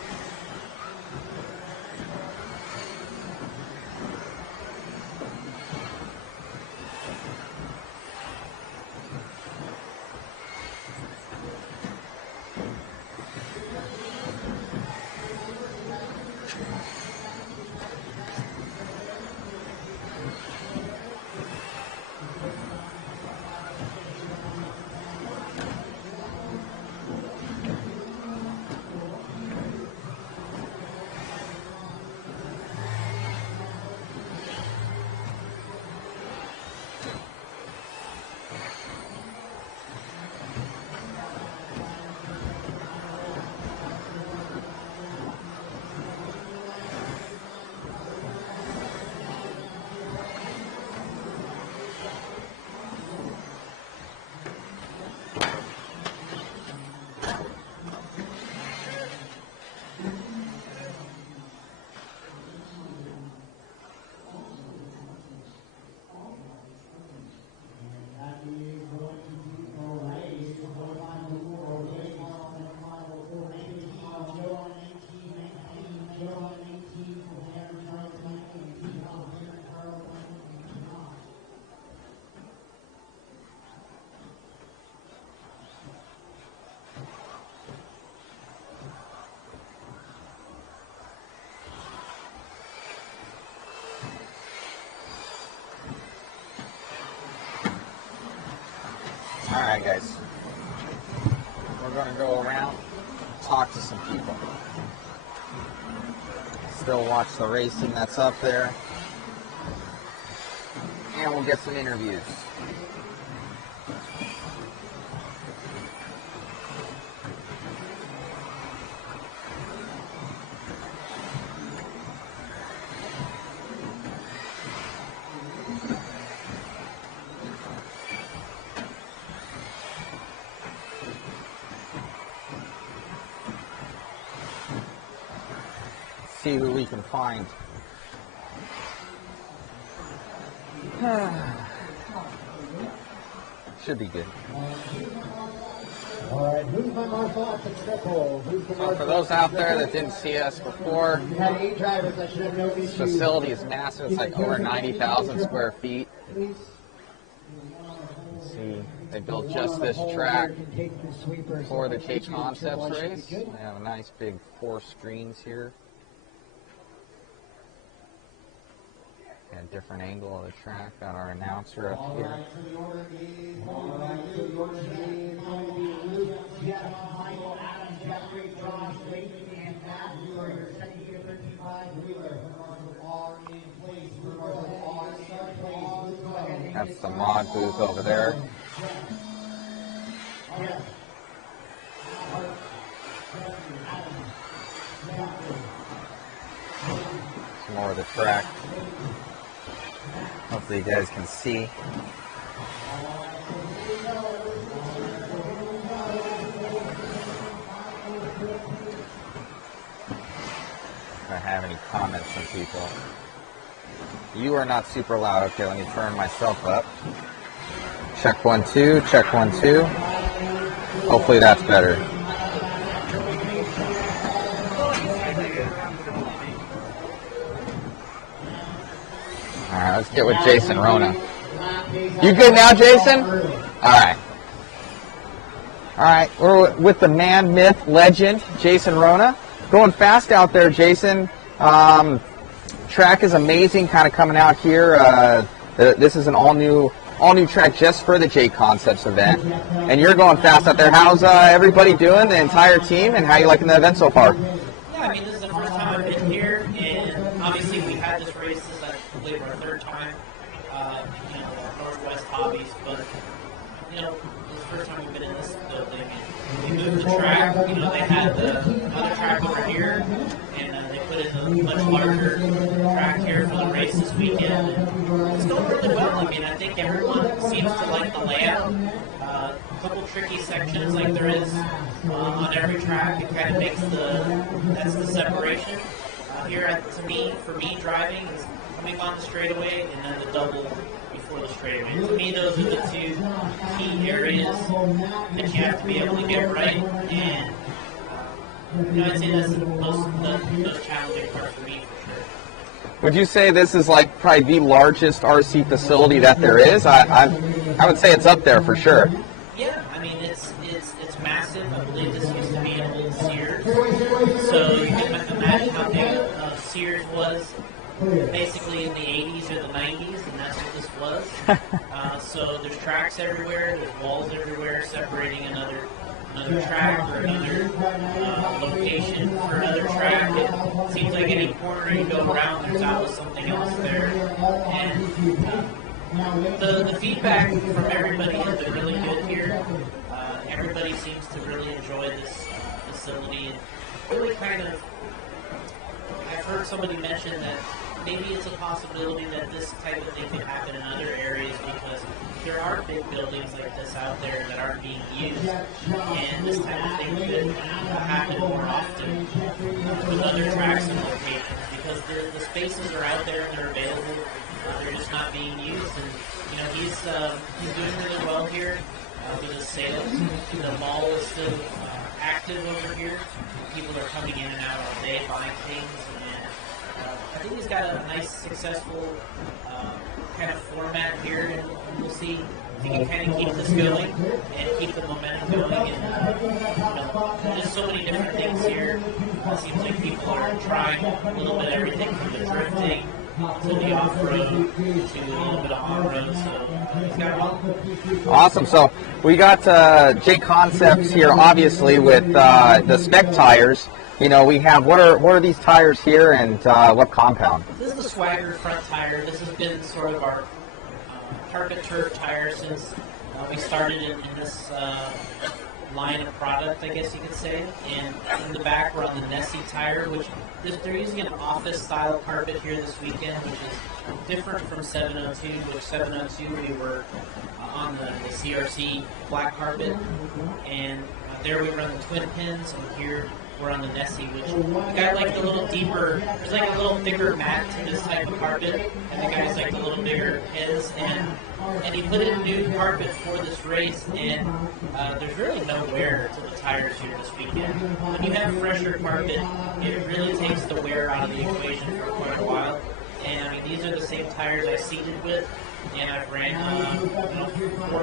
Alright guys, we're going to go around, talk to some people. Still watch the racing that's up there. And we'll get some interviews. See who we can find. Should be good. All right, who's my martial arts triple? So for those out there that didn't see us before, We had 8 drivers. I should have no this issue. facility is massive. It's like over 90,000 square feet. See, they built just this track for the JConcepts race. They have a nice big 4 screens here. And a different angle of the track. Got our announcer up here. That's the mod booth over there. Some more of the track. Hopefully you guys can see. If I have any comments from people. You are not super loud. Okay, let me turn myself up. Check 1 2, check 1 2. Hopefully that's better. Alright, let's get with Jason Rona. You good now, Jason? Alright. Alright, we're with the man, myth, legend, Jason Rona. Going fast out there, Jason. Track is amazing, kind of coming out here. This is an all-new track just for the JConcepts event. And you're going fast out there. How's everybody doing, the entire team, and how you liking the event so far? Yeah, I mean, this is the first time I've been here, and obviously we've had this race. This is, I believe, our 3rd time, Northwest Hobbies, but, this is the first time we've been in this building. And we moved the track, they had the other track over here, and they put in a much larger track here for the race this weekend. And it's going really well. I mean, I think everyone seems to like the layout. A couple tricky sections like there is on every track. It kind of makes that's the separation. Here, for me, driving is coming on the straightaway and then the double before the straightaway. To me, those are the 2 key areas that you have to be able to get right. And I'd say that's the most challenging part for me, for sure. Would you say this is like probably the largest RC facility that there is? I would say it's up there for sure. Yeah, I mean it's massive. I believe this used to be an old Sears, so you can imagine how big Sears was basically in the 80s or the 90s, and that's what this was. So there's tracks everywhere, there's walls everywhere separating another track or another location for another track. It seems like any corner you go around, there's always something else there. And the feedback from everybody has been really good here. Everybody seems to really enjoy this facility. And really kind of, I've heard somebody mention that maybe it's a possibility that this type of thing could happen in other areas because there are big buildings like this out there that aren't being used, and this type of thing could happen more often with other tracks and locations because the spaces are out there and they're available. They're just not being used, and he's doing really well here with his sales. The mall is still active over here. People are coming in and out all day buying things, and I think he's got a nice, successful kind of format here, and we'll see if he can kind of keep this going and keep the momentum going. And there's so many different things here. It seems like people are trying a little bit of everything from the drifting to the off-road, to a little bit of on-road, so it's got it all. Awesome. So we got JConcepts here, obviously, with the spec tires. You know, we have, what are these tires here, and what compound? This is the Swagger front tire. This has been sort of our carpet turf tire since we started in this line of product, I guess you could say. And in the back, we're on the Nessie tire, which they're using an office-style carpet here this weekend, which is different from 702, which 702 we were on the CRC black carpet, and there we run the twin pins, and here we're on the Nessie, which got like the little deeper, there's like a little thicker mat to this type of carpet, and the guy's like the little bigger pins, and he put in new carpet for this race, and there's really no wear to the tires here this weekend. When you have fresher carpet, it really takes the wear out of the equation for quite a while. And I mean, these are the same tires I seated with, and I've ran 4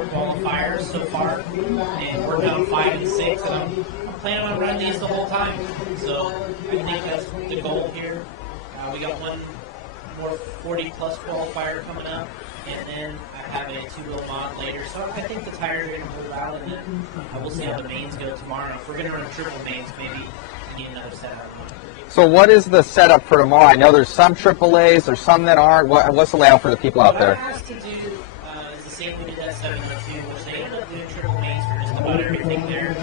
qualifiers so far, and working on 5 and 6, and I'm planning on running these the whole time. So I think that's the goal here. We got one more 40-plus qualifier coming up, and then I have a 2-wheel mod later. So I think the tires are going to move out, and then we'll see how the mains go tomorrow. If we're going to run triple mains, maybe we need another setup. So what is the setup for tomorrow? I know there's some AAAs, there's some that aren't. What's the layout for the people out there? What it has to do is the same we did at 702, which they ended up doing triple mains for just about everything there.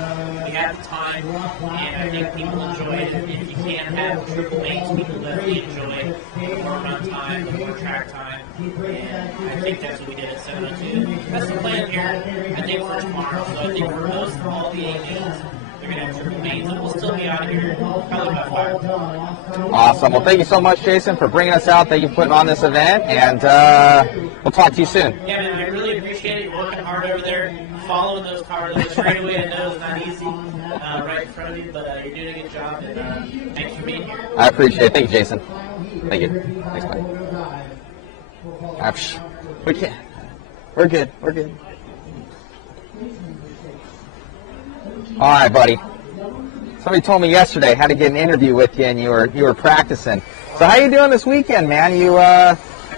We had the time, and I think people enjoy it. If you can't have triple mains, people definitely enjoy the more run time, the more track time, and I think that's what we did at 702. That's the plan here, I think, for tomorrow. So I think for most of all the 8 mains, they're going to have triple mains, and we'll still be out of here probably by 5 o'clock. Awesome. Well, thank you so much, Jason, for bringing us out. Thank you for putting on this event, and we'll talk to you soon. Yeah, man, I really appreciate it. You're working hard over there, following those cars. The straightaway, I know, is not easy right in front of you, but you're doing a good job, and thanks for being here. I appreciate it. Thank you, Jason. Thank you. Thanks, buddy. We can't. We're good. We're good. All right, buddy. Somebody told me yesterday how to get an interview with you, and you were practicing. So how you doing this weekend, man? You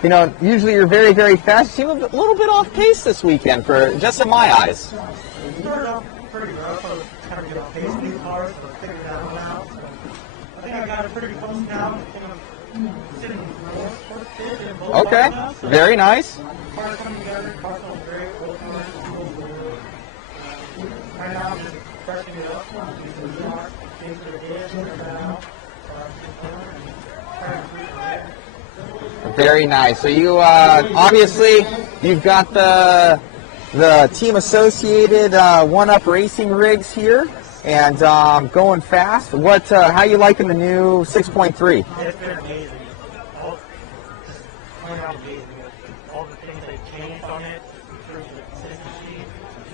know, usually you're very, very fast. You seem a little bit off pace this weekend, for just in my eyes. It started off pretty rough. I was kind of getting off pace in these cars, so I figured that one out. So I think I got it pretty close now. I think I'm sitting fourth or fifth in both cars now, so Very nice. cars coming together, cars going great. Both cars. Right now I'm just freshening it up. Using the car, things that are good, figuring that out. So I'm just going and trying to improve it. Very nice. So you obviously you've got the team associated one-up racing rigs here, and going fast. What? How you liking the new 6.3? It's been amazing. Just plain out amazing. All the things they've changed on it, improved the consistency,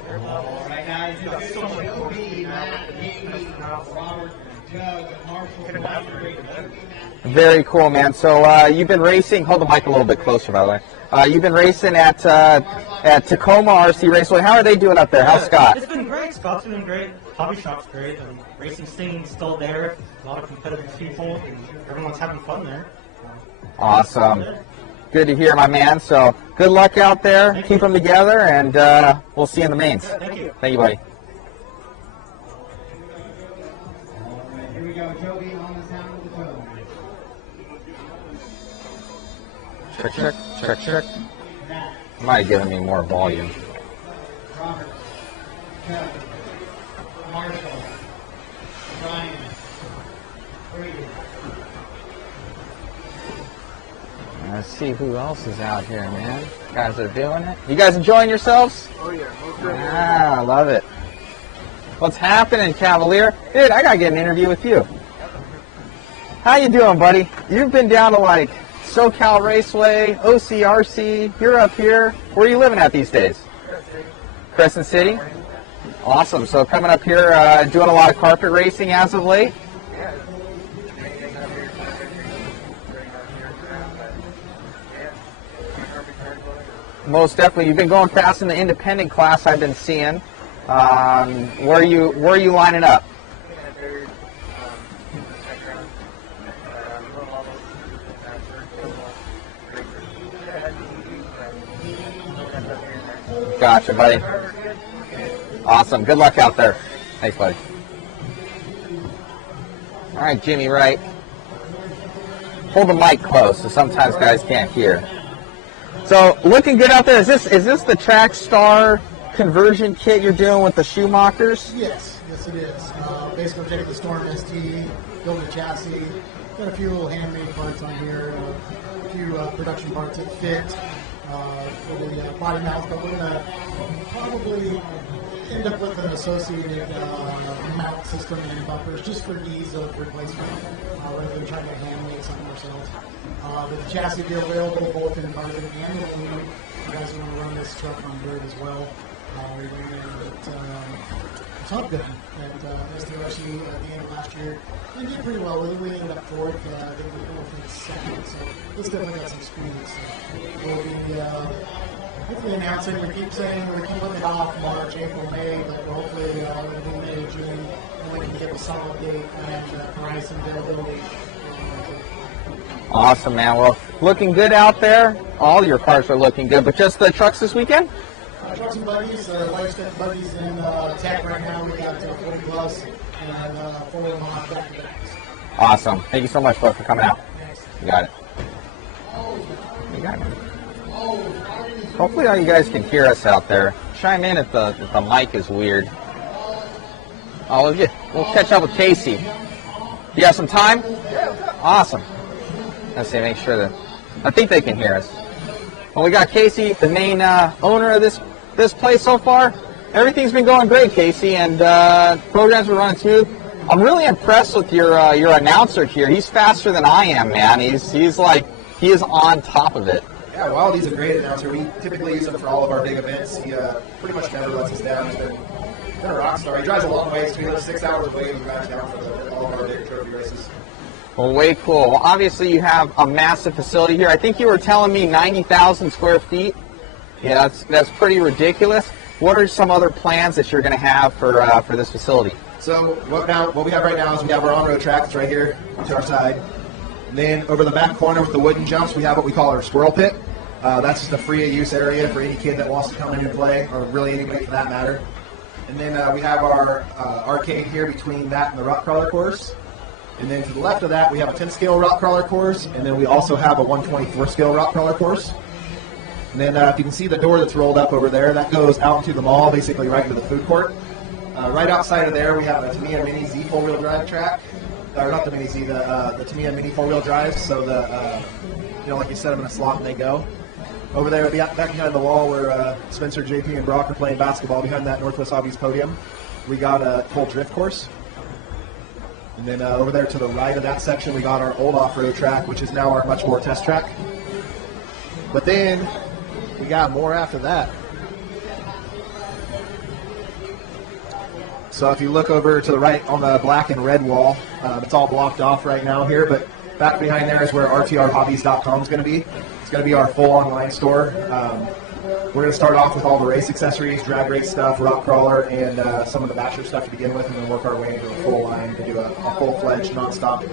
their level. Right now, you've got so much more speed now with the new Robert, Doug, and Marshall. Couldn't have been great better. Very cool, man. So you've been racing. Hold the mic a little bit closer, by the way. You've been racing at Tacoma RC Raceway. How are they doing up there? How's Scott? It's been great. Scott's doing great. Hobby shop's great. Racing scene's still there. A lot of competitive people. And everyone's having fun there. Awesome. Good to hear, my man. So good luck out there. Keep them together, and we'll see you in the mains. Thank you. Thank you, buddy. Here we go, Toby on the sound of the toe. Check, check, check, check. Might have given me more volume. Robert, Kevin, Marshall, Brian, Brady. Let's see who else is out here, man. Guys that are doing it. You guys enjoying yourselves? Oh, yeah. Ah, I love it. What's happening, Cavalier? Dude, I gotta get an interview with you. How you doing, buddy? You've been down to like SoCal Raceway, OCRC. You're up here. Where are you living at these days? Crescent City. Awesome. So coming up here, doing a lot of carpet racing as of late. Most definitely. You've been going fast in the independent class. I've been seeing. Where are you lining up? Gotcha, buddy. Awesome. Good luck out there. Thanks, buddy. All right, Jimmy Wright. Hold the mic close, so sometimes guys can't hear. So, looking good out there. Is this the Track Star conversion kit you're doing with the Schumachers? Yes, it is. Basically, taking the Storm ST, building a chassis, got a few little handmade parts on here, a few production parts that fit for the body mount, but we're going to probably end up with an associated mount system and bumpers just for ease of replacement rather than trying to handmade something ourselves. But the chassis will be available both in carbon and aluminum. You guys want to run this truck on dirt as well. We ran it at Top Gun at SDRC at the end of last year and did pretty well with it. We ended up fourth. I think we finished second, so it's definitely got some speed. So we'll be hopefully announcing. We keep saying we keep putting it off March, April, May, but hopefully it'll be May, June, and we can get a solid date and price and availability. Awesome, man. Well, looking good out there. All your cars are looking good, but just the trucks this weekend? Trucks and buggies, lifestyle buggies in tech right now. We got 40 plus and 4 of them on back to backs. Awesome. Thank you so much, bud, for coming out. You got it. You got it. Hopefully all you guys can hear us out there. Chime in if the mic is weird. Oh, we'll catch up with Casey. You got some time? Awesome. Let's see, make sure that I think they can hear us. Well, we got Casey, the main owner of this place so far. Everything's been going great, Casey, and programs are running smooth. I'm really impressed with your announcer here. He's faster than I am, man. He is on top of it. Yeah, well, he's a great announcer. We typically use him for all of our big events. He pretty much never lets us down. He's been a rock star. He drives a long ways. We live 6 hours away and drives down for all of our big trophy races. Well, way cool. Well, obviously you have a massive facility here. I think you were telling me 90,000 square feet. Yeah, that's pretty ridiculous. What are some other plans that you're going to have for this facility? So what we have right now is we have our on-road track that's right here to our side. And then over the back corner with the wooden jumps, we have what we call our squirrel pit. That's just a free use area for any kid that wants to come in and play, or really anybody for that matter. And then we have our arcade here between that and the rock crawler course. And then to the left of that, we have a 10-scale rock crawler course, and then we also have a 124-scale rock crawler course. And then if you can see the door that's rolled up over there, that goes out into the mall, basically right into the food court. Right outside of there, we have a Tamiya Mini Z four-wheel drive track. Or not the Mini Z, the Tamiya Mini four-wheel drives. So like you set them in a slot and they go. Over there, back behind the wall where Spencer, JP, and Brock are playing basketball, behind that Northwest Hobbies podium, we got a whole drift course. And then over there to the right of that section, we got our old off-road track, which is now our much more test track. But then we got more after that. So if you look over to the right on the black and red wall, it's all blocked off right now here, but back behind there is where rtrhobbies.com is going to be. It's going to be our full online store. We're going to start off with all the race accessories, drag race stuff, rock crawler, and some of the bachelor stuff to begin with, and then work our way into a full line to do a full-fledged, non-stop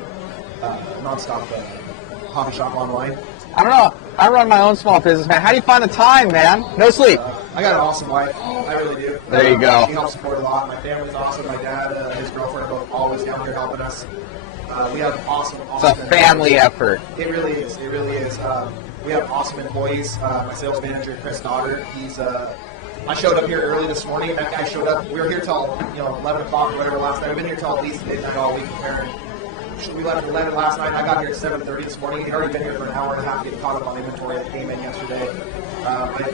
hobby shop online. I don't know. I run my own small business, man. How do you find the time, man? No sleep. I got an awesome wife. I really do. There you go. She helps support a lot. My family's awesome. My dad, his girlfriend are both always down here helping us. We have awesome It's a family effort. It really is. It really is. We have awesome employees. My sales manager, Chris Goddard, I showed up here early this morning. That guy showed up. We were here till 11 o'clock or whatever last night. We've been here till at least midnight all week preparing. We left at 11 last night. I got here at 7:30 this morning. He'd already been here for an hour and a half getting caught up on inventory that came in yesterday.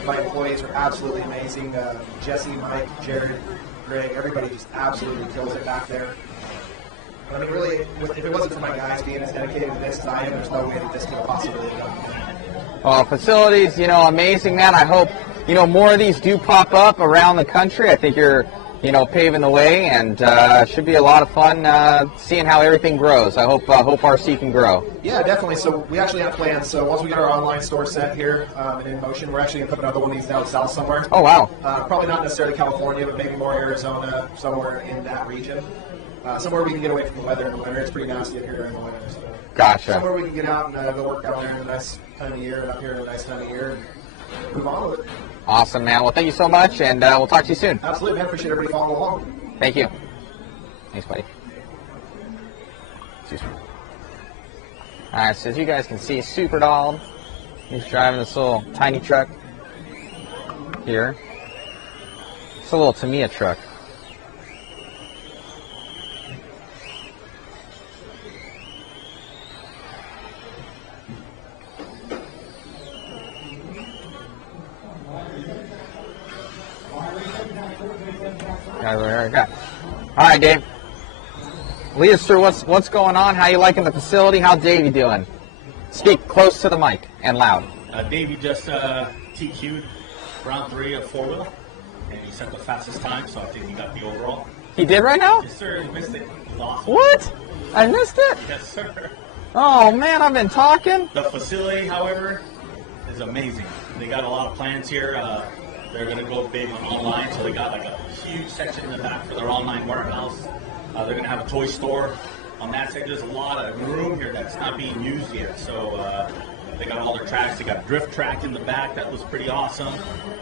My employees are absolutely amazing. Jesse, Mike, Jared, Greg, everybody just absolutely kills it back there. I mean, really, if it wasn't for my guys being as dedicated to this as I am, there's no way that this could have possibly done. Facilities, amazing, man. I hope, more of these do pop up around the country. I think you're, paving the way, and should be a lot of fun seeing how everything grows. I hope RC can grow. Yeah, definitely. So we actually have plans. So once we get our online store set here and in motion, we're actually going to put another one of these down south somewhere. Oh, wow. Probably not necessarily California, but maybe more Arizona, somewhere in that region. Somewhere we can get away from the weather in the winter. It's pretty nasty up here during the winter. So Gotcha. somewhere we can get out and go work down there in the nice time of year, and up here in the nice time of year. move on with it. Awesome, man. Well, thank you so much, and we'll talk to you soon. Absolutely, man. Appreciate everybody following along. Thank you. Thanks, buddy. Excuse me. All right, so as you guys can see, Super Doll, he's driving this little tiny truck here. It's a little Tamiya truck. All right, Dave. Lead us through what's going on. How you liking the facility? How Davey doing? Speak close to the mic and loud. Davey just TQ'd round 3 of 4-wheel, and he set the fastest time, so I think he got the overall. He did right now? Yes, sir. He missed it. It was awesome. What? I missed it? Yes, sir. Oh, man, I've been talking. The facility, however, is amazing. They got a lot of plans here. They're going to go big on online, so they got like a huge section in the back for their online warehouse. They're going to have a toy store on that side. There's a lot of room here that's not being used yet. So they got all their tracks. They got drift track in the back. That was pretty awesome.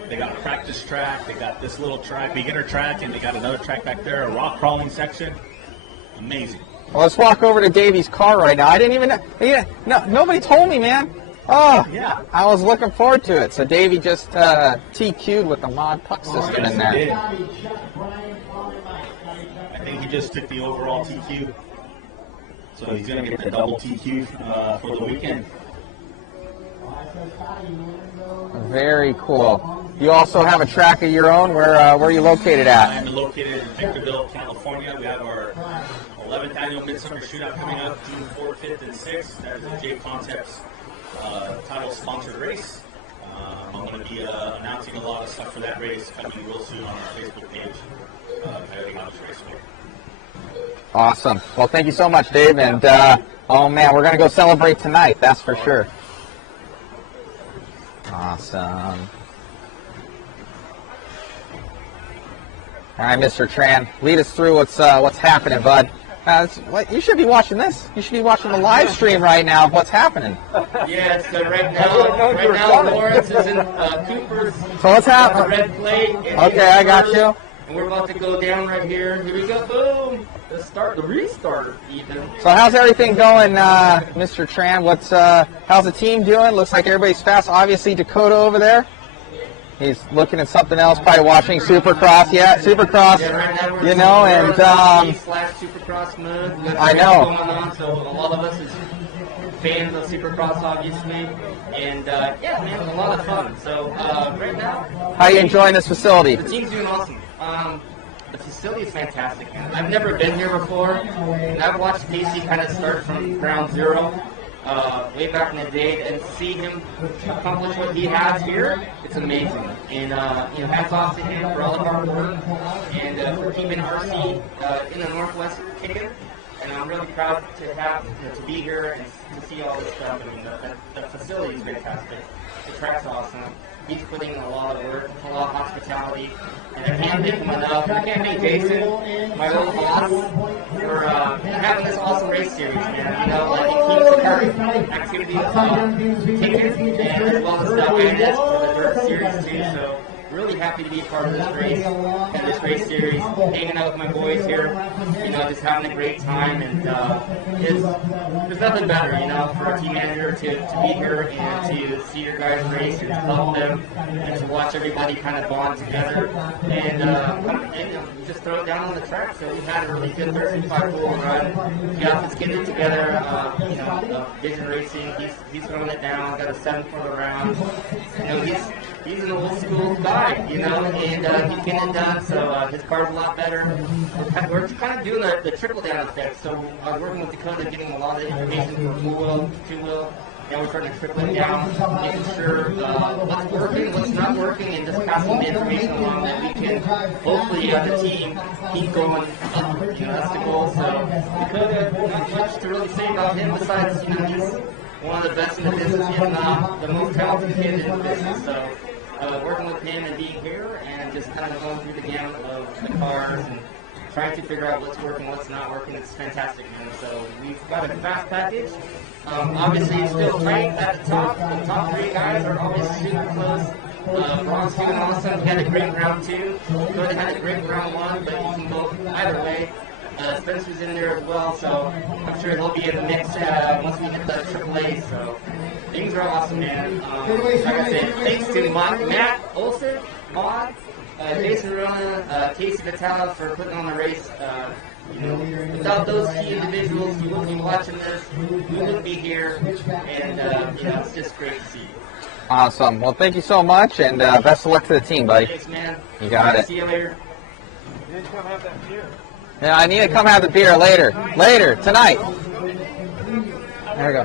They got a practice track. They got this little track, beginner track, and they got another track back there, a rock crawling section. Amazing. Well, let's walk over to Davey's car right now. I didn't even know. No, nobody told me, man. Oh, yeah. I was looking forward to it. So Davey just TQ'd with the mod puck system in there. I think he just took the overall TQ. So he's going to get the double TQ for the weekend. Very cool. You also have a track of your own. Where are you located at? I'm located in Victorville, California. We have our 11th annual Midsummer Shootout coming up June 4th, 5th, and 6th. That is a JConcepts title sponsored race. I'm going to be announcing a lot of stuff for that race coming real soon on our Facebook page. Everything on this race for. Awesome. Well, thank you so much, Dave. And oh man, we're gonna go celebrate tonight. That's for sure. Awesome. All right, Mr. Tran, lead us through what's happening, bud. You should be watching this. You should be watching the live stream right now of what's happening. Yeah, so right now Lawrence is in Cooper's. So what's happening? Red plate. Okay, I got you. And we're about to go down right here. Here we go, boom. The restart even. So how's everything going, Mr. Tran? How's the team doing? Looks like everybody's fast. Obviously, Dakota over there. He's looking at something else, probably watching Supercross. Yeah, Supercross. Yeah, right now we're and Supercross mode. I know. Going on, so a lot of us is fans of Supercross, obviously, and yeah, man, a lot of fun. So right now, how are you enjoying this facility? The team's doing awesome. The facility is fantastic, man. I've never been here before, and I've watched Casey kind of start from ground zero. Way back in the day, and see him accomplish what he has here, it's amazing. And hats off to him for all the hard work and for keeping RC in the Northwest kicking. And I'm really proud to have to be here and to see all this stuff. I mean, the facility is fantastic. The track's awesome. He's putting in a lot of work, a lot of hospitality, and I can't thank him enough. And I can't thank Jason, my old boss, for having this awesome race series, man. You know, he keeps the current activities ticking, and as well as the awareness for the dirt series too. So really happy to be a part of this race and this race series, hanging out with my boys here, just having a great time, and there's nothing better, for a team manager to be here and to see your guys race and to help them and to watch everybody kind of bond together and just throw it down on the track. So we had a really good 13-5-4 run. Jeff is getting it together, Vision Racing, he's throwing it down, got a 7 for the round. He's an old school guy, and he's getting it done, so his car's a lot better. We're kind of doing the trickle down effect, so working with Dakota, getting a lot of information for 4-wheel, 2-wheel, and we're trying to trickle it down, making sure what's working, what's not working, and just passing the information along that we can, hopefully, the team keep going up. That's the goal. So Dakota, not much to really say about him besides, he's one of the best in the business and the most talented kid in the business. So working with him and being here and just kind of going through the gamut of the cars and trying to figure out what's working, what's not working. It's fantastic, man. So we've got a fast package. Obviously, it's still tight at the top. The top 3 guys are always super close. Bronze 2 and Awesome had a great round 2. Jordan had a great round 1, but you can go either way. Spencer's in there as well, so I'm sure he'll be in the mix once we get the AAA. So things are awesome, man. Like I said, thanks to Matt Olson, Maud, Jason Rona, Casey Vitale for putting on the race. Without those key individuals, you wouldn't be watching this, we wouldn't be here, and it's just great to see. Awesome. Well, thank you so much, and best of luck to the team, buddy. Thanks, man. You got it. See you later. You need to come have that beer. Yeah, I need to come have the beer later. Later, tonight. There we go.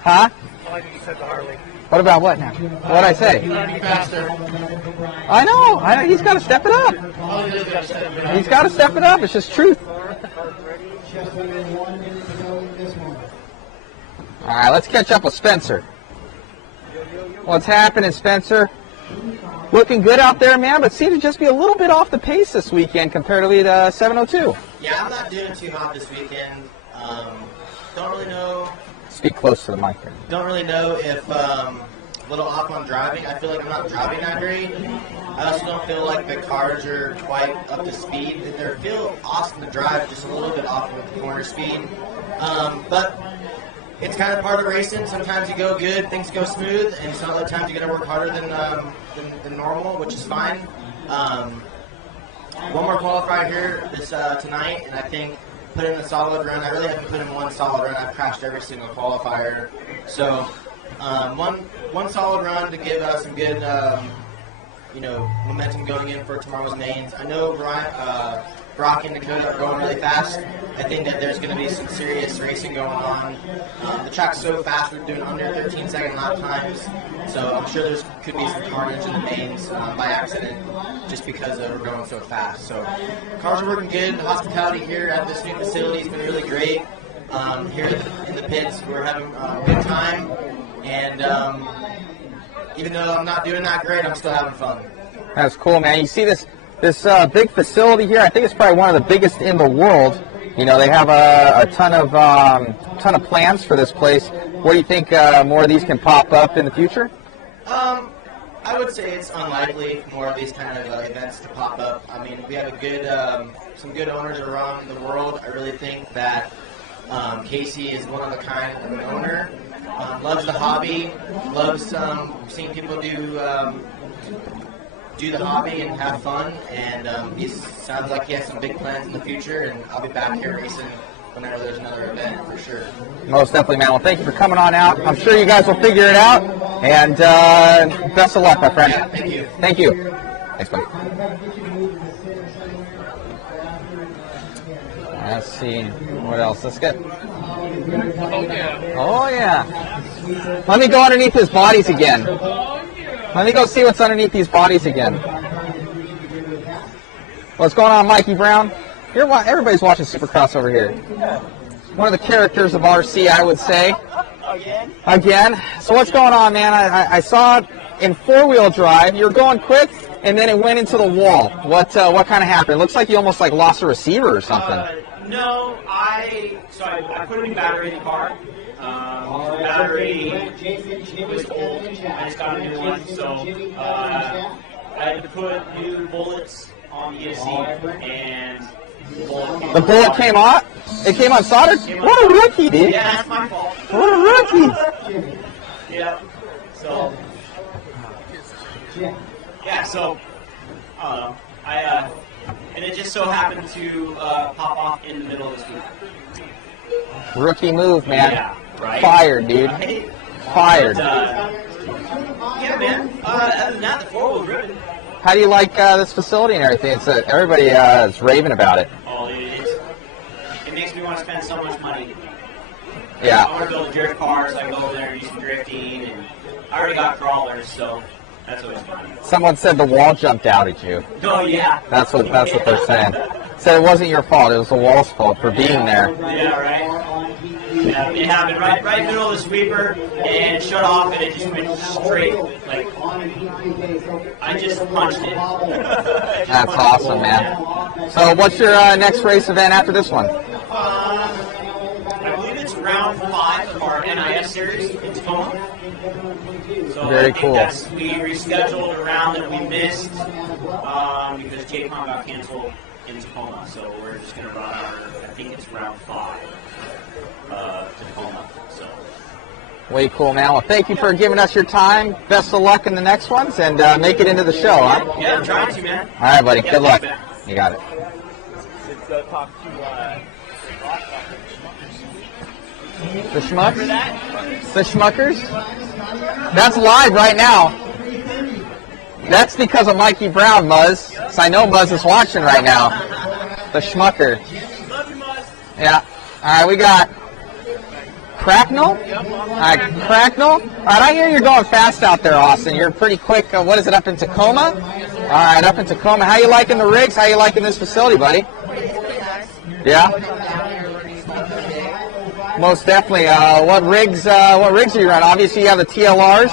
Huh? I like what you said to Harley. What about what now? What'd I say? Faster. I know. He's got to step it up. He's got to step it up. It's just truth. All right, let's catch up with Spencer. What's happening, Spencer? Looking good out there, man, but seemed to just be a little bit off the pace this weekend comparatively to 702. Yeah, I'm not doing too hot this weekend. Don't really know. Speak close to the mic here. Don't really know if a little off on driving. I feel like I'm not driving that great. I also don't feel like the cars are quite up to speed. They feel awesome to drive, just a little bit off with the corner speed. But it's kind of part of racing. Sometimes you go good, things go smooth, and some other times you got to work harder than normal, which is fine. One more qualifier here this tonight, and I think put in a solid run. I really haven't put in one solid run. I've crashed every single qualifier. So one solid run to give us some good momentum going in for tomorrow's mains. I know Brock and Dakota are going really fast. I think that there's going to be some serious racing going on. The track's so fast, we're doing under 13-second lap times, so I'm sure there could be some carnage in the mains by accident just because we're going so fast. So cars are working good. The hospitality here at this new facility has been really great. Here in the pits, we're having a good time, and even though I'm not doing that great, I'm still having fun. That's cool, man. You see this big facility here. I think it's probably one of the biggest in the world. They have a ton of plans for this place. What do you think more of these can pop up in the future? I would say it's unlikely for more of these kind of events to pop up. I mean, we have some good owners around the world. I really think that Casey is one of a kind of an owner. Loves the hobby, loves seeing people do the hobby and have fun, and he sounds like he has some big plans in the future, and I'll be back here racing whenever there's another event, for sure. Most definitely, man. Well, thank you for coming on out. I'm sure you guys will figure it out, and best of luck, my friend. Yeah, thank you. Thank you. Thanks, buddy. Let's see. What else? Let's get... Oh, yeah. Let me go underneath his bodies again. Let me go see what's underneath these bodies again. What's going on, Mikey Brown? Everybody's watching Supercross over here. One of the characters of RC, I would say. Again? So what's going on, man? I saw it in four-wheel drive. You were going quick, and then it went into the wall. What kind of happened? It looks like you almost lost a receiver or something. No, I put a new battery in the car. The battery was old. I just got a new one, so I had to put new bullets on the ESC, and the bullet came out? It came unsoldered? What a rookie, dude. Yeah, that's my fault. What a rookie. Yeah. So. Yeah, so. And it just so happened to pop off in the middle of this week. Rookie move, man. Yeah, right? Fired, dude. Right? Fired. But, yeah, man. Other than that, the floor was ripping. How do you like this facility and everything? Everybody is raving about it. Oh, it makes me want to spend so much money. Yeah. I want to build drift cars. I go over there and do some drifting, and I already got crawlers, so that's always fun. Someone said the wall jumped out at you. Oh, yeah. That's what they're saying. Said it wasn't your fault. It was the wall's fault for being there. Yeah, right. It happened right in the middle of the sweeper and shut off, and it just went straight. Like I just punched it. That's awesome, man. So what's your next race event after this one? I believe it's round 5 of our NIS series in Tacoma. So Very I think cool. we rescheduled a round that we missed because JCon got canceled in Tacoma. So we're just going to run our, I think it's round 5 Tacoma. So. Way cool, man. Well, thank you for giving us your time. Best of luck in the next ones, and make it into the show, huh? Yeah, I'm trying to, man. All right, buddy. Yeah, Good luck. thanks, man. You got it. The Schmucks? The Schmuckers? That's live right now. That's because of Mikey Brown, Muzz. So I know Muzz is watching right now. The Schmucker. Yeah. All right, we got Cracknell? All right, Cracknell. All right, I hear you're going fast out there, Austin. You're pretty quick. What is it, up in Tacoma? All right, up in Tacoma. How you liking the rigs? How you liking this facility, buddy? Yeah? Most definitely. What rigs are you running? Obviously, you have the TLRs.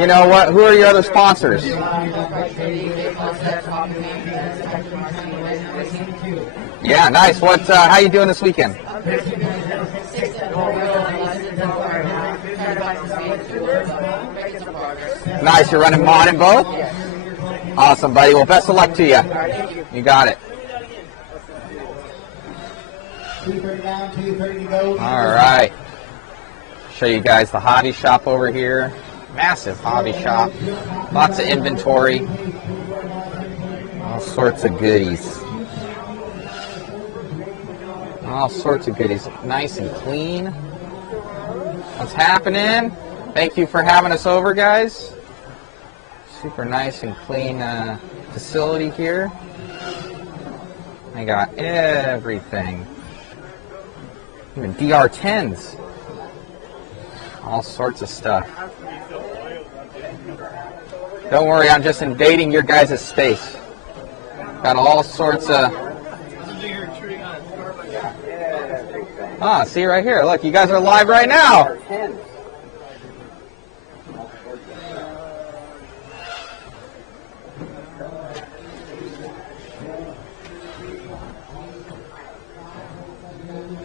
You know what? Who are your other sponsors? Yeah, nice. What? How you doing this weekend? Nice. You're running mod in both? Awesome, buddy. Well, best of luck to you. You got it. 2:30 down, 2:30 to go. All right. Show you guys the hobby shop over here. Massive hobby shop. Lots of inventory. All sorts of goodies. All sorts of goodies. Nice and clean. What's happening? Thank you for having us over, guys. Super nice and clean facility here. I got everything. Even DR10s. All sorts of stuff. Don't worry, I'm just invading your guys' space. Got all sorts of... Ah, see right here. Look, you guys are live right now.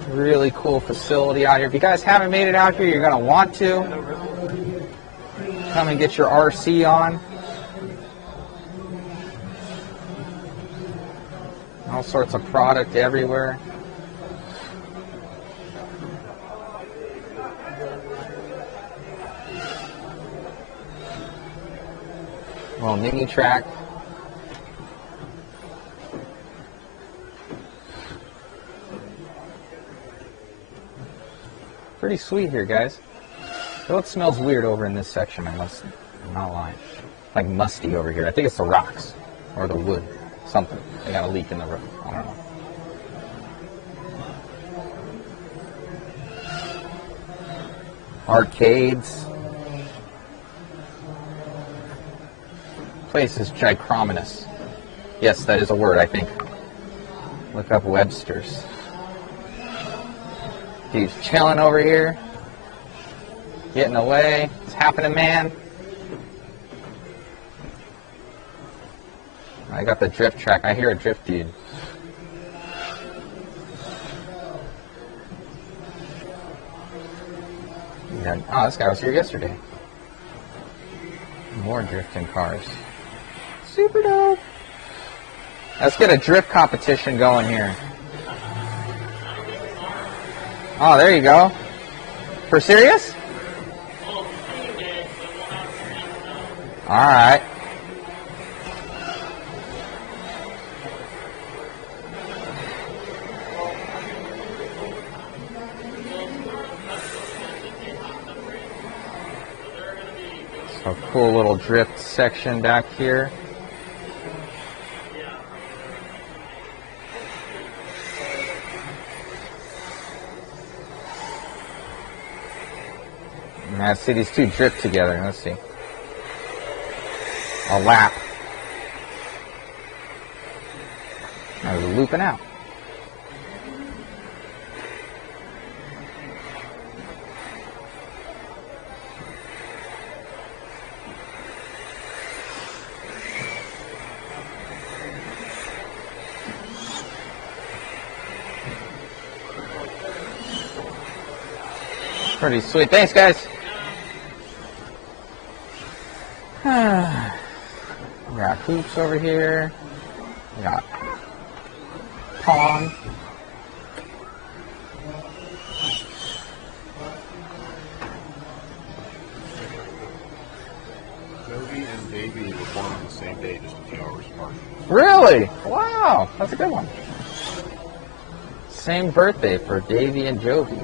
Really cool facility out here. If you guys haven't made it out here, you're going to want to. Come and get your RC on. All sorts of product everywhere. Little mini track. Pretty sweet here, guys. Though it smells weird over in this section, I'm not lying. Like musty over here. I think it's the rocks or the wood. Something. They got a leak in the roof. I don't know. Arcades. Place is gichrominous. Yes, that is a word, I think. Look up Webster's. Dude's chilling over here. Getting away. What's happening, man? I got the drift track. I hear a drift dude. Oh, this guy was here yesterday. More drifting cars. Super dope. Let's get a drift competition going here. Oh, there you go. For serious? All right. So cool little drift section back here. Let's see these two drift together. Let's see. A lap. I was looping out. Pretty sweet. Thanks, guys. We got hoops over here. We got pong. Jovi and Davey were born on the same day, just a few hours apart. Really? Wow, that's a good one. Same birthday for Davey and Jovi.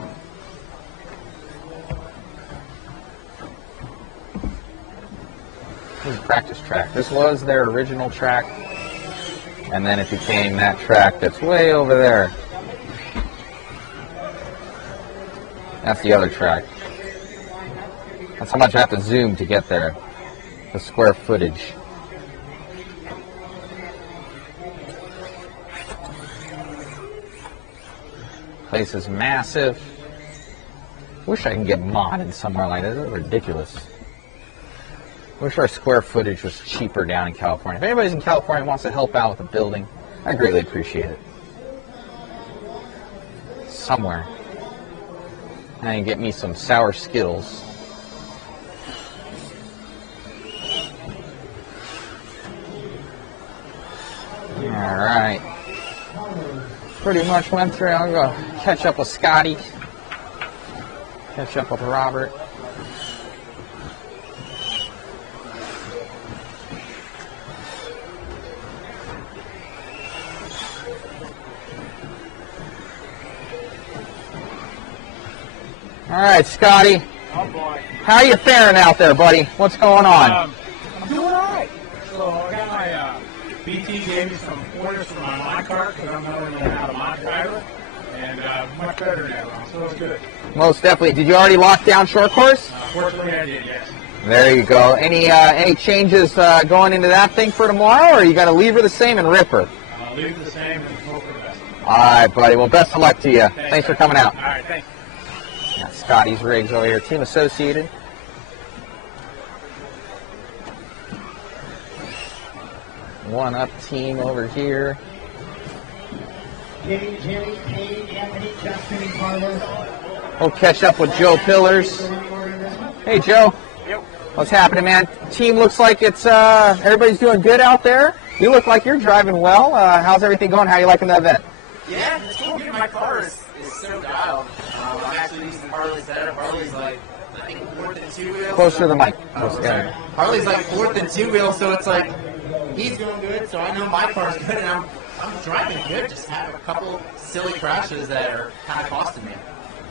This is a practice track. This was their original track, and then it became that track that's way over there. That's the other track. That's how much I have to zoom to get there. The square footage. Place is massive. Wish I can get modded somewhere like this. This is ridiculous. Wish our square footage was cheaper down in California. If anybody's in California and wants to help out with a building, I greatly appreciate it. Somewhere. And I can get me some sour Skittles. Alright. Pretty much went through. I'll go catch up with Scotty. Catch up with Robert. Alright, Scotty. Oh boy. How you faring out there, buddy? What's going on? I'm doing alright. So I got my BT gave me some pointers for my mod cart because I'm learning how to mod driver, and much better now, so it's good. Most definitely. Did you already lock down short course? Fortunately, I did, yes. There you go. Any changes going into that thing for tomorrow, or you got to leave her the same and rip her? Leave it the same and hope for the best. All right, buddy. Well, best of luck to you. Thanks for coming out. All right, thanks. Got Scotty's rigs over here. Team Associated. One up team over here. Jimmy, Kate, Anthony, Justin, and Carlos. We'll catch up with Joe Pillars. Hey, Joe. Yep. What's happening, man? Team looks like it's everybody's doing good out there. You look like you're driving well. How's everything going? How are you liking the event? Yeah, it's cool. My car is so dialed. I'm actually using Harley's setup. Harley's like, I think, 4th and 2-wheel. Closer to the mic. Okay. Harley's like 4th and 2-wheel, so it's like, he's doing good, so I know my car's good, and I'm driving good. Just have a couple silly crashes that are kind of costing me.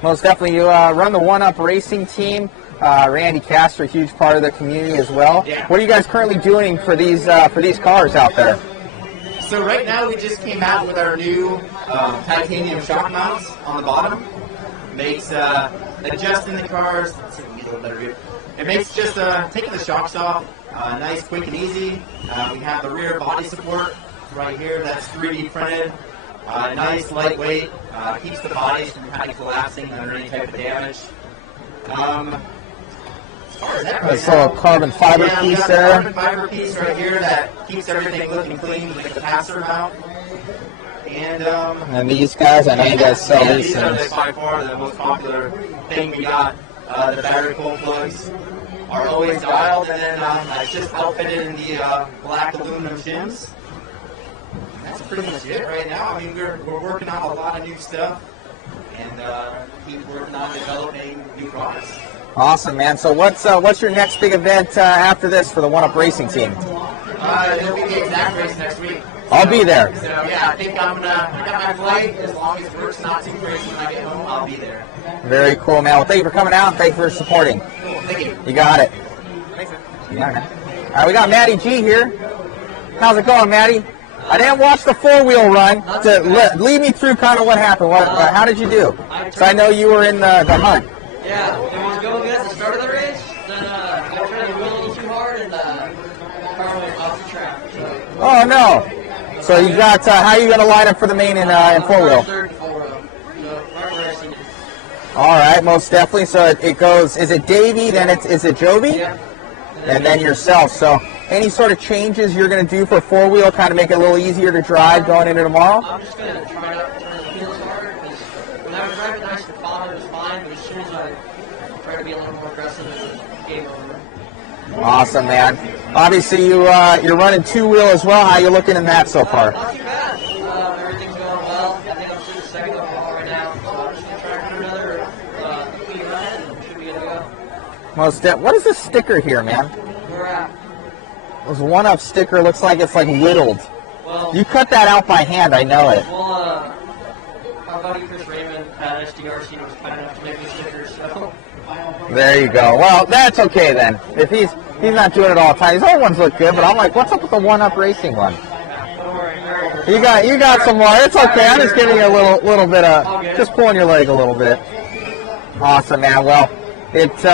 Most definitely. You run the One Up Racing team. Randy Castor, a huge part of the community as well. Yeah. What are you guys currently doing for these cars out there? So right now we just came out with our new titanium shock mounts on the bottom. Makes adjusting the cars. Let's see if we can get a little better view. It makes just taking the shocks off nice, quick, and easy. We have the rear body support right here. That's 3D printed. Nice, lightweight. Keeps the bodies from kind of collapsing under any type of damage. As far as that right So a carbon fiber we piece got there. a carbon fiber piece right here that keeps everything looking clean with the capacitor mount. And these guys, I know you guys sell these these are things. by far the most popular thing we got. The battery pull plugs are always dialed, and then it's just outfitted in the black aluminum shims. That's pretty much it right now. I mean, we're working on a lot of new stuff, and keep working on developing new products. Awesome, man. So what's your next big event after this for the One Up Racing team? It'll be the exact race next week. I'll be there. So yeah, I think I got my flight. As long as it works not too crazy when I get home, I'll be there. Very cool, man. Well, thank you for coming out. Thank you for supporting. Cool, thank you. You got it. Thanks, man. Yeah. All right, we got Matty G here. How's it going, Matty? I didn't watch the four-wheel run. Lead me through kind of what happened. How did you do? So I know you were in the hunt. Yeah, it was going good at the start of the race. Then I was trying to wheel a little too hard, and the car went off the track. So. Oh, no. So you got, how are you going to line up for the main in four-wheel? Third, four-wheel. All right, most definitely. So it goes, is it Davey, then is it Jovi? Yeah. And then yourself. So any sort of changes you're going to do for four-wheel, kind of make it a little easier to drive going into tomorrow? I'm just going to try not to turn the wheels harder, because when I was driving nice, the father was fine, but as soon as I game over. Awesome, man. Obviously, you're running two-wheel as well. How you looking in that so far? Not too bad. Everything's going well. I think I'm through the second overall right now, so I'm just going to try for another clean run and should be good to go. What is this sticker here, man? We're at. This one-up sticker looks like it's like whittled. Well, You cut that out by hand, I know it. Well, our buddy Chris Raymond at SDRC was kind enough to make me stickers, so. There you go. Well, that's okay then. If he's not doing it all the time. His other ones look good, but I'm like, what's up with the one-up racing one? You got some more. It's okay. I'm just giving you a little bit of, just pulling your leg a little bit. Awesome, man. Well, it's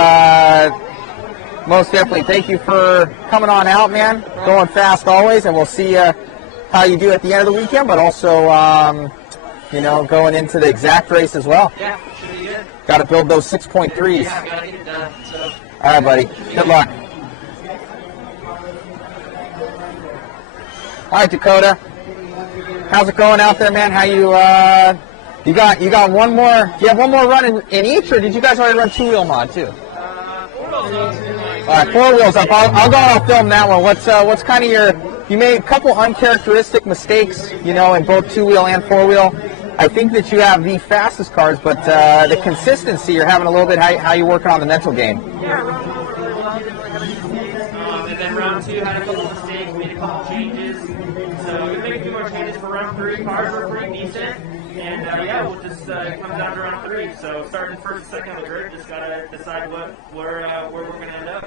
most definitely. Thank you for coming on out, man. Going fast always, and we'll see how you do at the end of the weekend, but also, going into the exact race as well. Yeah, should be good. Got to build those 6.3s. Yeah, gotta get it done. So. All right, buddy. Good luck. All right, Dakota. How's it going out there, man? How you got one more? Do you have one more run in each, or did you guys already run two-wheel mod too? All right, four wheels up. I'll go and I'll film that one. What's kind of you made a couple uncharacteristic mistakes, in both two-wheel and four-wheel. I think that you have the fastest cars, but the consistency, you're having a little bit. How you working on the mental game? Yeah, round one went really well. Didn't really have any mistakes. And then round two had a couple mistakes, made a couple changes. So we're gonna make a few more changes for round three. Cars were pretty decent. And we'll just come down to round three. So starting first, second of the grid, just gotta decide where we're gonna end up.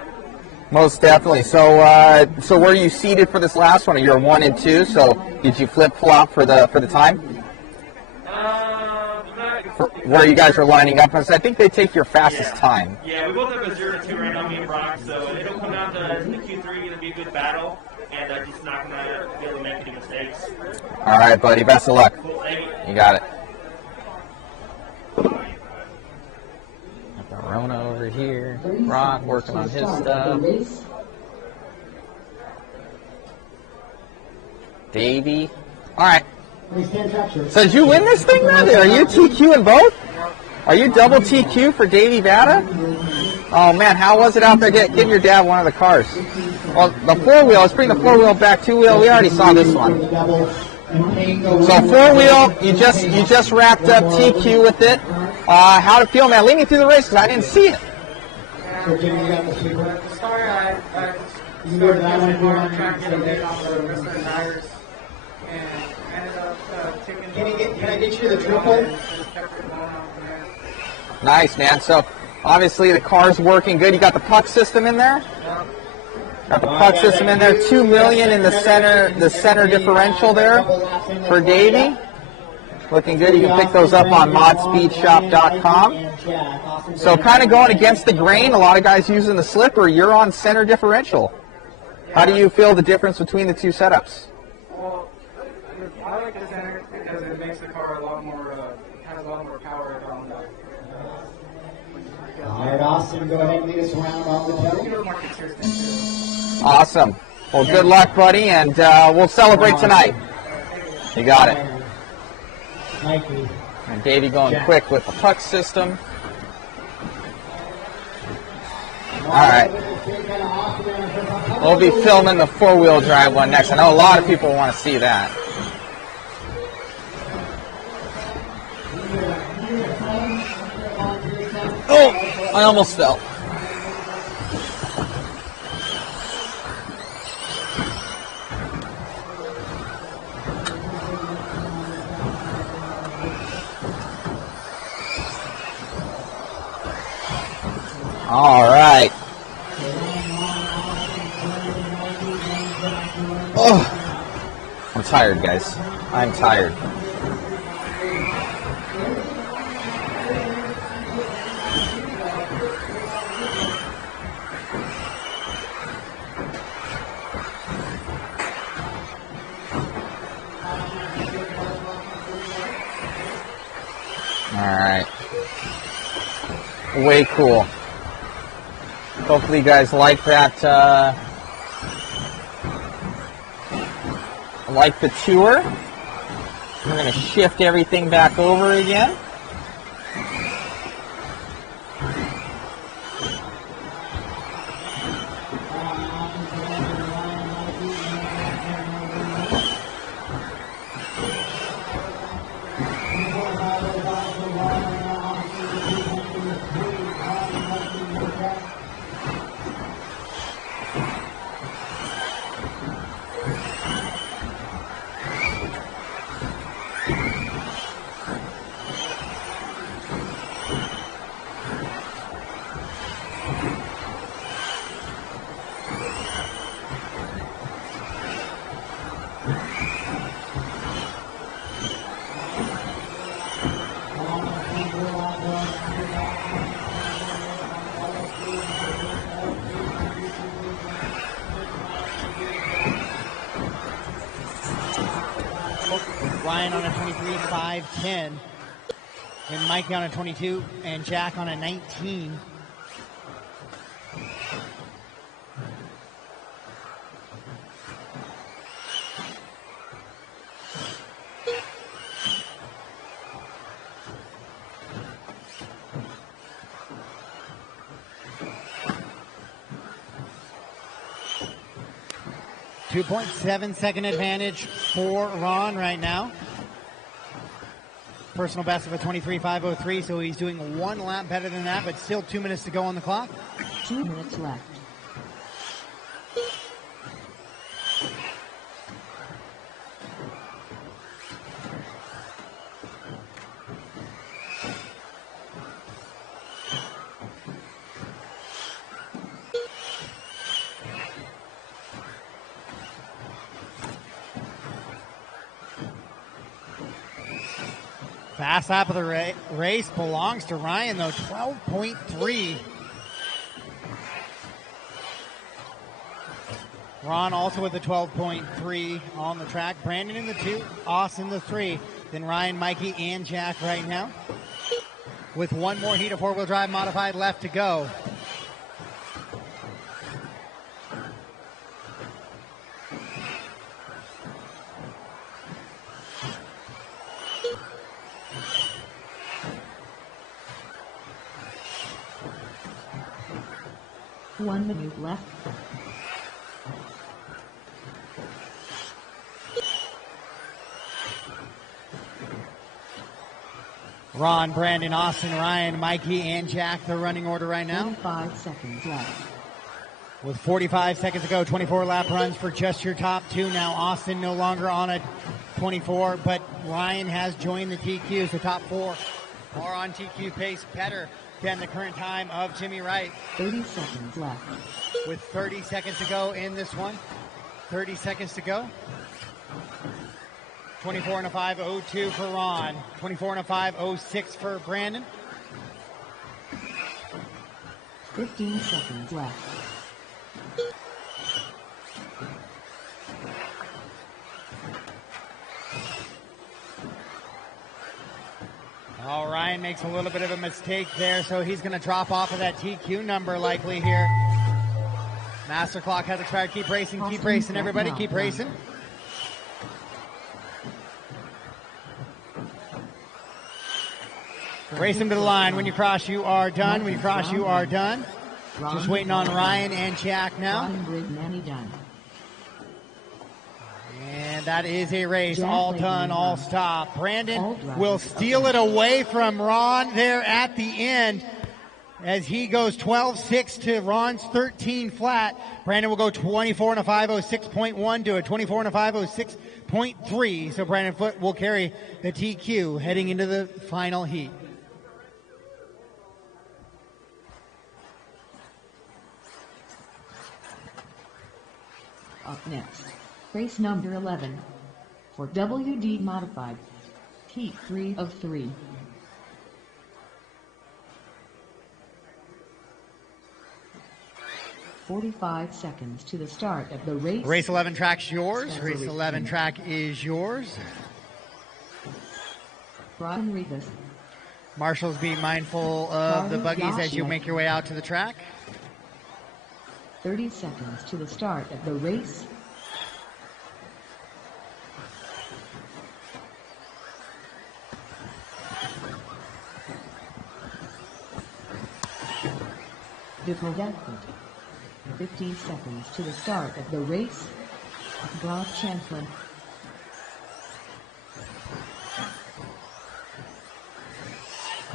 Most definitely. So where are you seated for this last one? You're 1 and 2. So did you flip flop for the time? Where you guys are lining up? I think they take your fastest time. Yeah, we both have a 0-2 right now, me and Brock. So it'll come down to the Q3. It'll be a good battle, and just not gonna be able to make any mistakes. All right, buddy. Best of luck. Cool, thank you. You got it. Got the Rona over here. Brock working on his stuff. Davey. All right. So did you win this thing, man? Are you TQ in both? Are you double TQ for Davey Vada? Oh, man, how was it out there getting your dad one of the cars? Well, the four-wheel, let's bring the four-wheel back. Two-wheel, we already saw this one. So four-wheel, you just wrapped up TQ with it. How'd it feel, man? Lead me through the race because I didn't see it. Sorry, I started getting hard trying to get a lead off of the certain tires. And ended up taking... Can I get you the triple? Nice, man. So obviously the car's working good. You got the puck system in there? Got the puck system in there. 2 million in the center differential there for Davey. Looking good. You can pick those up on modspeedshop.com. So kind of going against the grain. A lot of guys using the slipper. You're on center differential. How do you feel the difference between the two setups? Well, I like the center because it makes the car a lot more, has a lot more power on the... All right, Austin, go ahead and lead us around on the pedal. Awesome. Well, good luck, buddy, and we'll celebrate tonight. You got it. Thank you. And Davey going quick with the puck system. All right. We'll be filming the four-wheel drive one next. I know a lot of people want to see that. Oh, I almost fell. All right. Oh, I'm tired, guys. I'm tired. All right. Way cool. Hopefully you guys like that, like the tour. We're going to shift everything back over again. Ryan on a 23.510. And Mikey on a 22 and Jack on a 19. .7-second advantage for Ron right now. Personal best of a 23.503, so he's doing one lap better than that, but still 2 minutes to go on the clock. 2 minutes left. Fast lap of the race belongs to Ryan, though, 12.3. Ron also with a 12.3 on the track. Brandon in the 2, Austin the 3. Then Ryan, Mikey, and Jack right now. With one more heat of four-wheel drive modified left to go. One minute left. Ron, Brandon, Austin, Ryan, Mikey, and Jack, the running order right now. 45 seconds left. With 45 seconds to go, 24 lap runs for just your top 2. Now Austin no longer on a 24, but Ryan has joined the TQs. The top 4 are on TQ pace better than the current time of Jimmy Wright. 30 seconds left. With 30 seconds to go in this one. 30 seconds to go. 24 and a 5.02 for Ron. 24 and a 5.06 for Brandon. 15 seconds left. Oh, Ryan makes a little bit of a mistake there, so he's going to drop off of that TQ number likely here. Master clock has expired. Keep racing, everybody. Keep racing. Race him to the line. When you cross, you are done. When you cross, you are done. Just waiting on Ryan and Jack now. And that is a race. All done, all stopped. Brandon will steal it away from Ron there at the end as he goes 12.6 to Ron's 13 flat. Brandon will go 24 and a 5.06.1 to a 24 and a 5.06.3. So Brandon Foote will carry the TQ heading into the final heat. Up next, race number 11 for WD Modified, Heat 3 of 3. "45 seconds to the start of the race." Race 11 track's yours. Race 11 track is yours. Brian Rivas. Marshals, be mindful of the buggies as you make your way out to the track. 30 seconds to the start of the race. Dakota. 15 seconds to the start of the race. Brock Chancellor.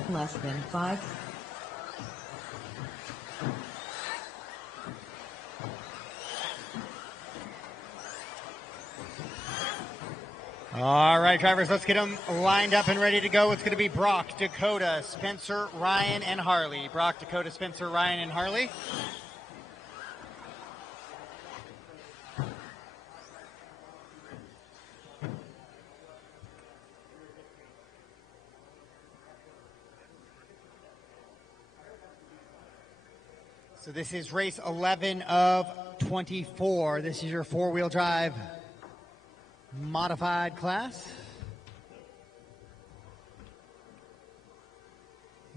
Less than 5. All right, drivers, let's get them lined up and ready to go. It's going to be Brock, Dakota, Spencer, Ryan, and Harley. Brock, Dakota, Spencer, Ryan, and Harley. So this is race 11 of 24. This is your four-wheel drive modified class.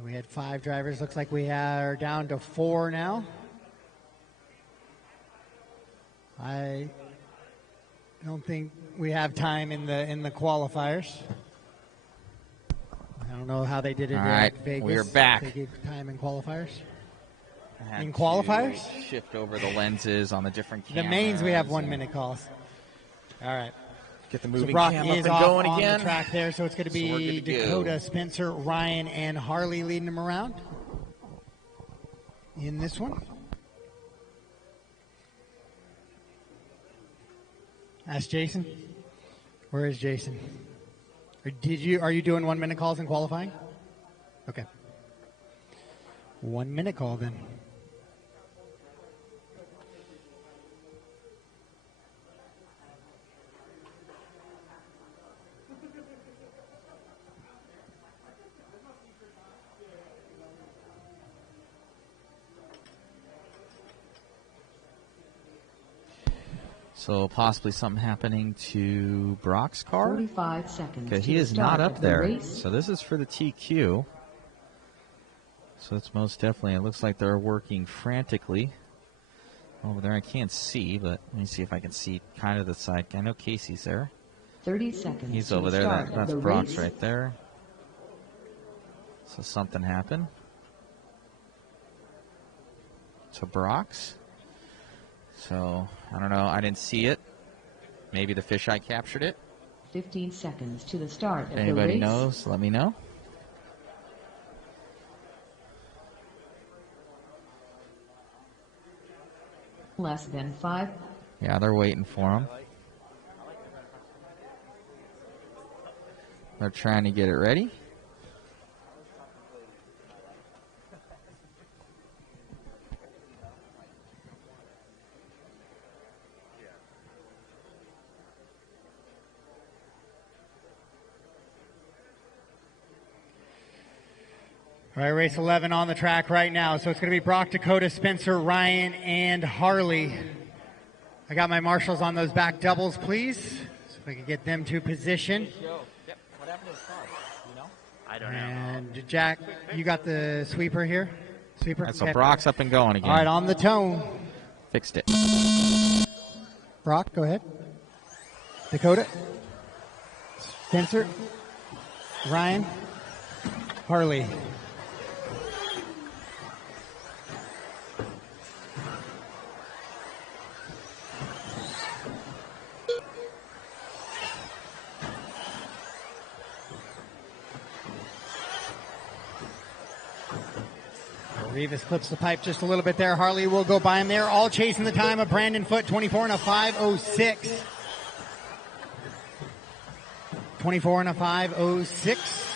So we had 5 drivers. Looks like we are down to 4 now. I don't think we have time in the qualifiers. I don't know how they did it All at right, Vegas. we are back. They gave time in qualifiers. I had In qualifiers? to shift over the lenses on the different cameras. The mains, we have 1 minute calls. All right. Get the So moving Brock cam up is and off going on again. the track there, so it's going to So we're be good to go. Dakota, Spencer, Ryan, and Harley leading them around in this one. Ask Jason. Where is Jason? Are you doing 1 minute calls in qualifying? Okay. 1 minute call then. So possibly something happening to Brock's car? 45 seconds. Because to he the is start not of up the there. race. So this is for the TQ. So it's most definitely, it looks like they're working frantically. Over there I can't see, but let me see if I can see kind of the side. I know Casey's there. 30 seconds. He's to over the there. start of That's the Brock's race. right there. So something happened to Brock's. So I don't know. I didn't see it. Maybe the fisheye captured it. 15 seconds to the start If of the anybody race. knows, let me know. Less than 5. Yeah, they're waiting for him. They're trying to get it ready. All right, race 11 on the track right now. So it's going to be Brock, Dakota, Spencer, Ryan, and Harley. I got my marshals on those back doubles, please. So if I can get them to position. What happened to his car? You know? I don't know. And Jack, you got the sweeper here? Sweeper? So Okay. Brock's up and going again. All right, on the tone. Fixed it. Brock, go ahead. Dakota, Spencer, Ryan, Harley. Rivas clips the pipe just a little bit there. Harley will go by him there. All chasing the time of Brandon Foote, 24 and a 5:06. 24 and a 5:06.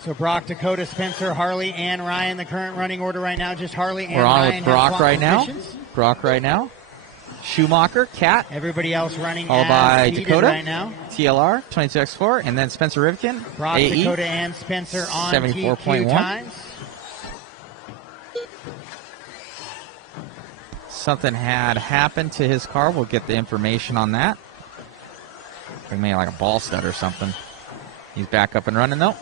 So Brock, Dakota, Spencer, Harley, and Ryan. The current running order right now, just Harley and We're on Ryan with have Brock swapped right now. positions. Brock right now. Schumacher, Cat. Everybody else running Followed as by seated Dakota, right now. TLR, 22X4, and then Spencer Rivkin, Brock, AE, Dakota, and Spencer on 74.1. TQ times. Something had happened to his car. We'll get the information on that. We made like a ball stud or something. He's back up and running though.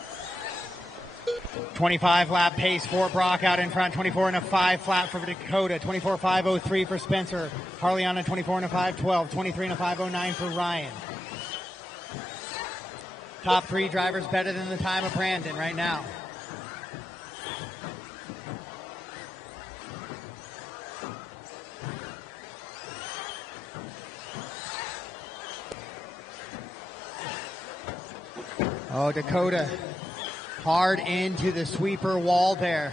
25 lap pace for Brock out in front. 24 and a 5 flat for Dakota. 24.503 for Spencer. Harley on a 24 and a 5.12. 23 and a 5.09 for Ryan. Top 3 drivers better than the time of Brandon right now. Oh, Dakota hard into the sweeper wall there.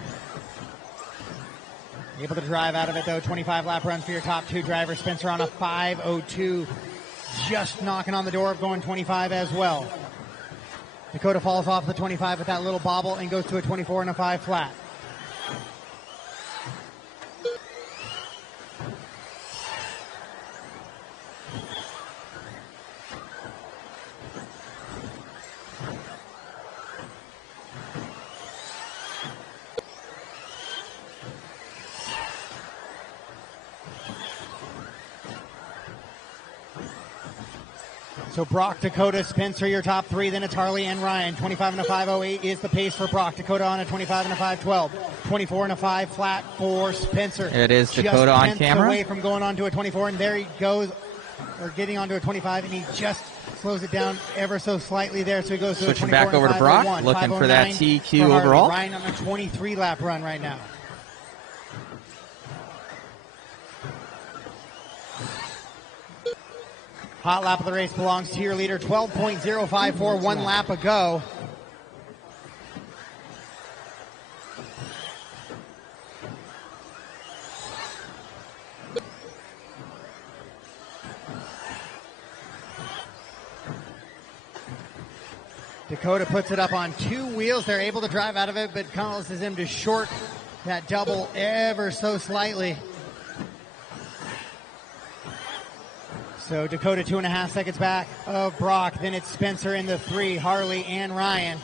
Able to drive out of it though. 25 lap run for your top 2 drivers. Spencer on a 5.02. Just knocking on the door of going 25 as well. Dakota falls off the 25 with that little bobble and goes to a 24 and a 5 flat. So Brock, Dakota, Spencer, your top three. Then it's Harley and Ryan. 25 and a 5.08 is the pace for Brock. Dakota on a 25 and a 5.12. 24 and a 5 flat for Spencer. It is Dakota on just camera. away from going on to a 24, and there he goes, or getting onto a 25, and he just slows it down ever so slightly there. So he goes to Switching a 24 back over to Brock, looking for that TQ overall. Ryan on a 23 lap run right now. Hot lap of the race belongs to your leader, 12.054, 1 lap ago. Dakota puts it up on 2 wheels. They're able to drive out of it, but causes him to short that double ever so slightly. So Dakota 2.5 seconds back of Brock. Then it's Spencer in the 3, Harley and Ryan.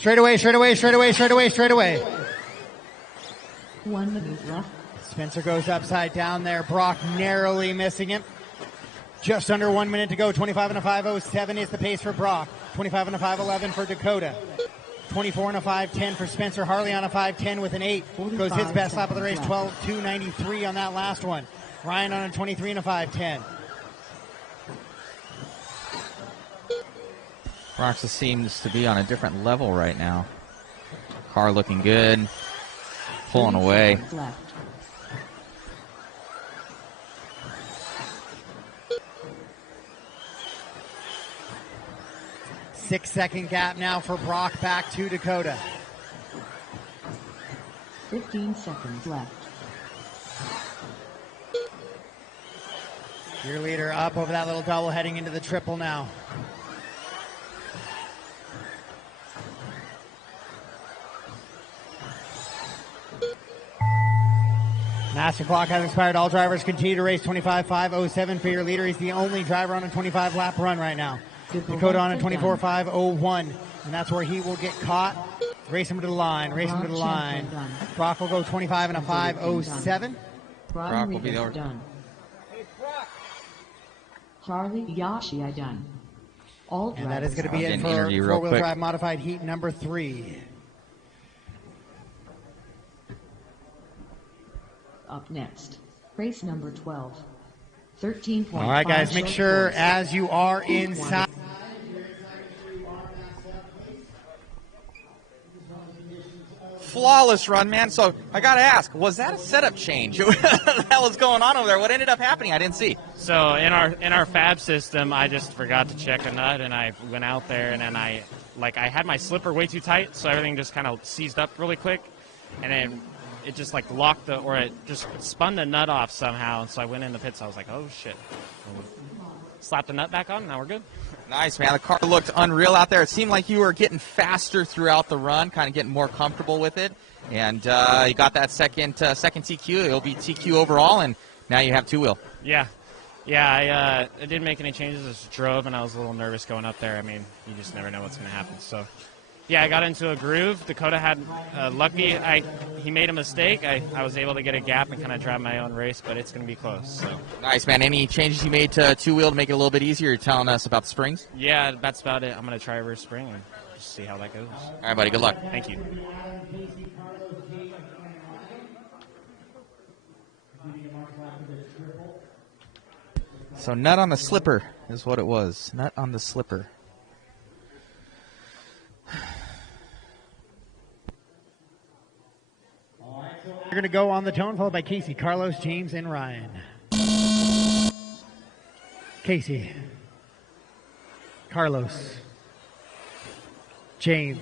Straight away. 1 minute left. Spencer goes upside down there. Brock narrowly missing him. Just under 1 minute to go. 25 and a 5.07 is the pace for Brock. 25 and a 5.11 for Dakota. 24 and a 5.10 for Spencer. Harley on a 5.10 with an 8. Goes his best lap of the race, 12.293 on that last one. Ryan on a 23 and a 5.10. Brock seems to be on a different level right now. Car looking good. Pulling away. Left. Six-second gap now for Brock back to Dakota. 15 seconds left. Your leader up over that little double, heading into the triple now. Master clock has expired. All drivers continue to race. 25.507 for your leader. He's the only driver on a 25-lap run right now. Dakota on a 24.501, and that's where he will get caught. Race him to the line. Brock will go 25 and a 5.07. Brock will be over. Done. Charlie Yashi done. All and that is going to be it for four-wheel drive modified heat number 3. Up next, race number 12. 13.5. All right, guys, make sure as you are inside. Flawless run, man. So I got to ask, was that a setup change? That was going on over there. What ended up happening? I didn't see. So in our fab system, I just forgot to check a nut, and I went out there, and then I had my slipper way too tight, so everything just kind of seized up really quick, and then it just locked it just spun the nut off somehow. So I went in the pits. I was like, oh shit. Slapped the nut back on. Now we're good. Nice, man. The car looked unreal out there. It seemed like you were getting faster throughout the run, kind of getting more comfortable with it. And you got that second TQ. It'll be TQ overall, and now you have 2-wheel. Yeah. I didn't make any changes. I just drove, and I was a little nervous going up there. I mean, you just never know what's going to happen. So, yeah, I got into a groove. Dakota had lucky. He made a mistake. I was able to get a gap and kind of drive my own race, but it's going to be close. So. Nice, man. Any changes you made to 2-wheel to make it a little bit easier? You're telling us about the springs? Yeah, that's about it. I'm going to try reverse spring and just see how that goes. All right, buddy. Good luck. Thank you. So nut on the slipper is what it was. Nut on the slipper. We're going to go on the tone, followed by Casey, Carlos, James, and Ryan. Casey, Carlos, James,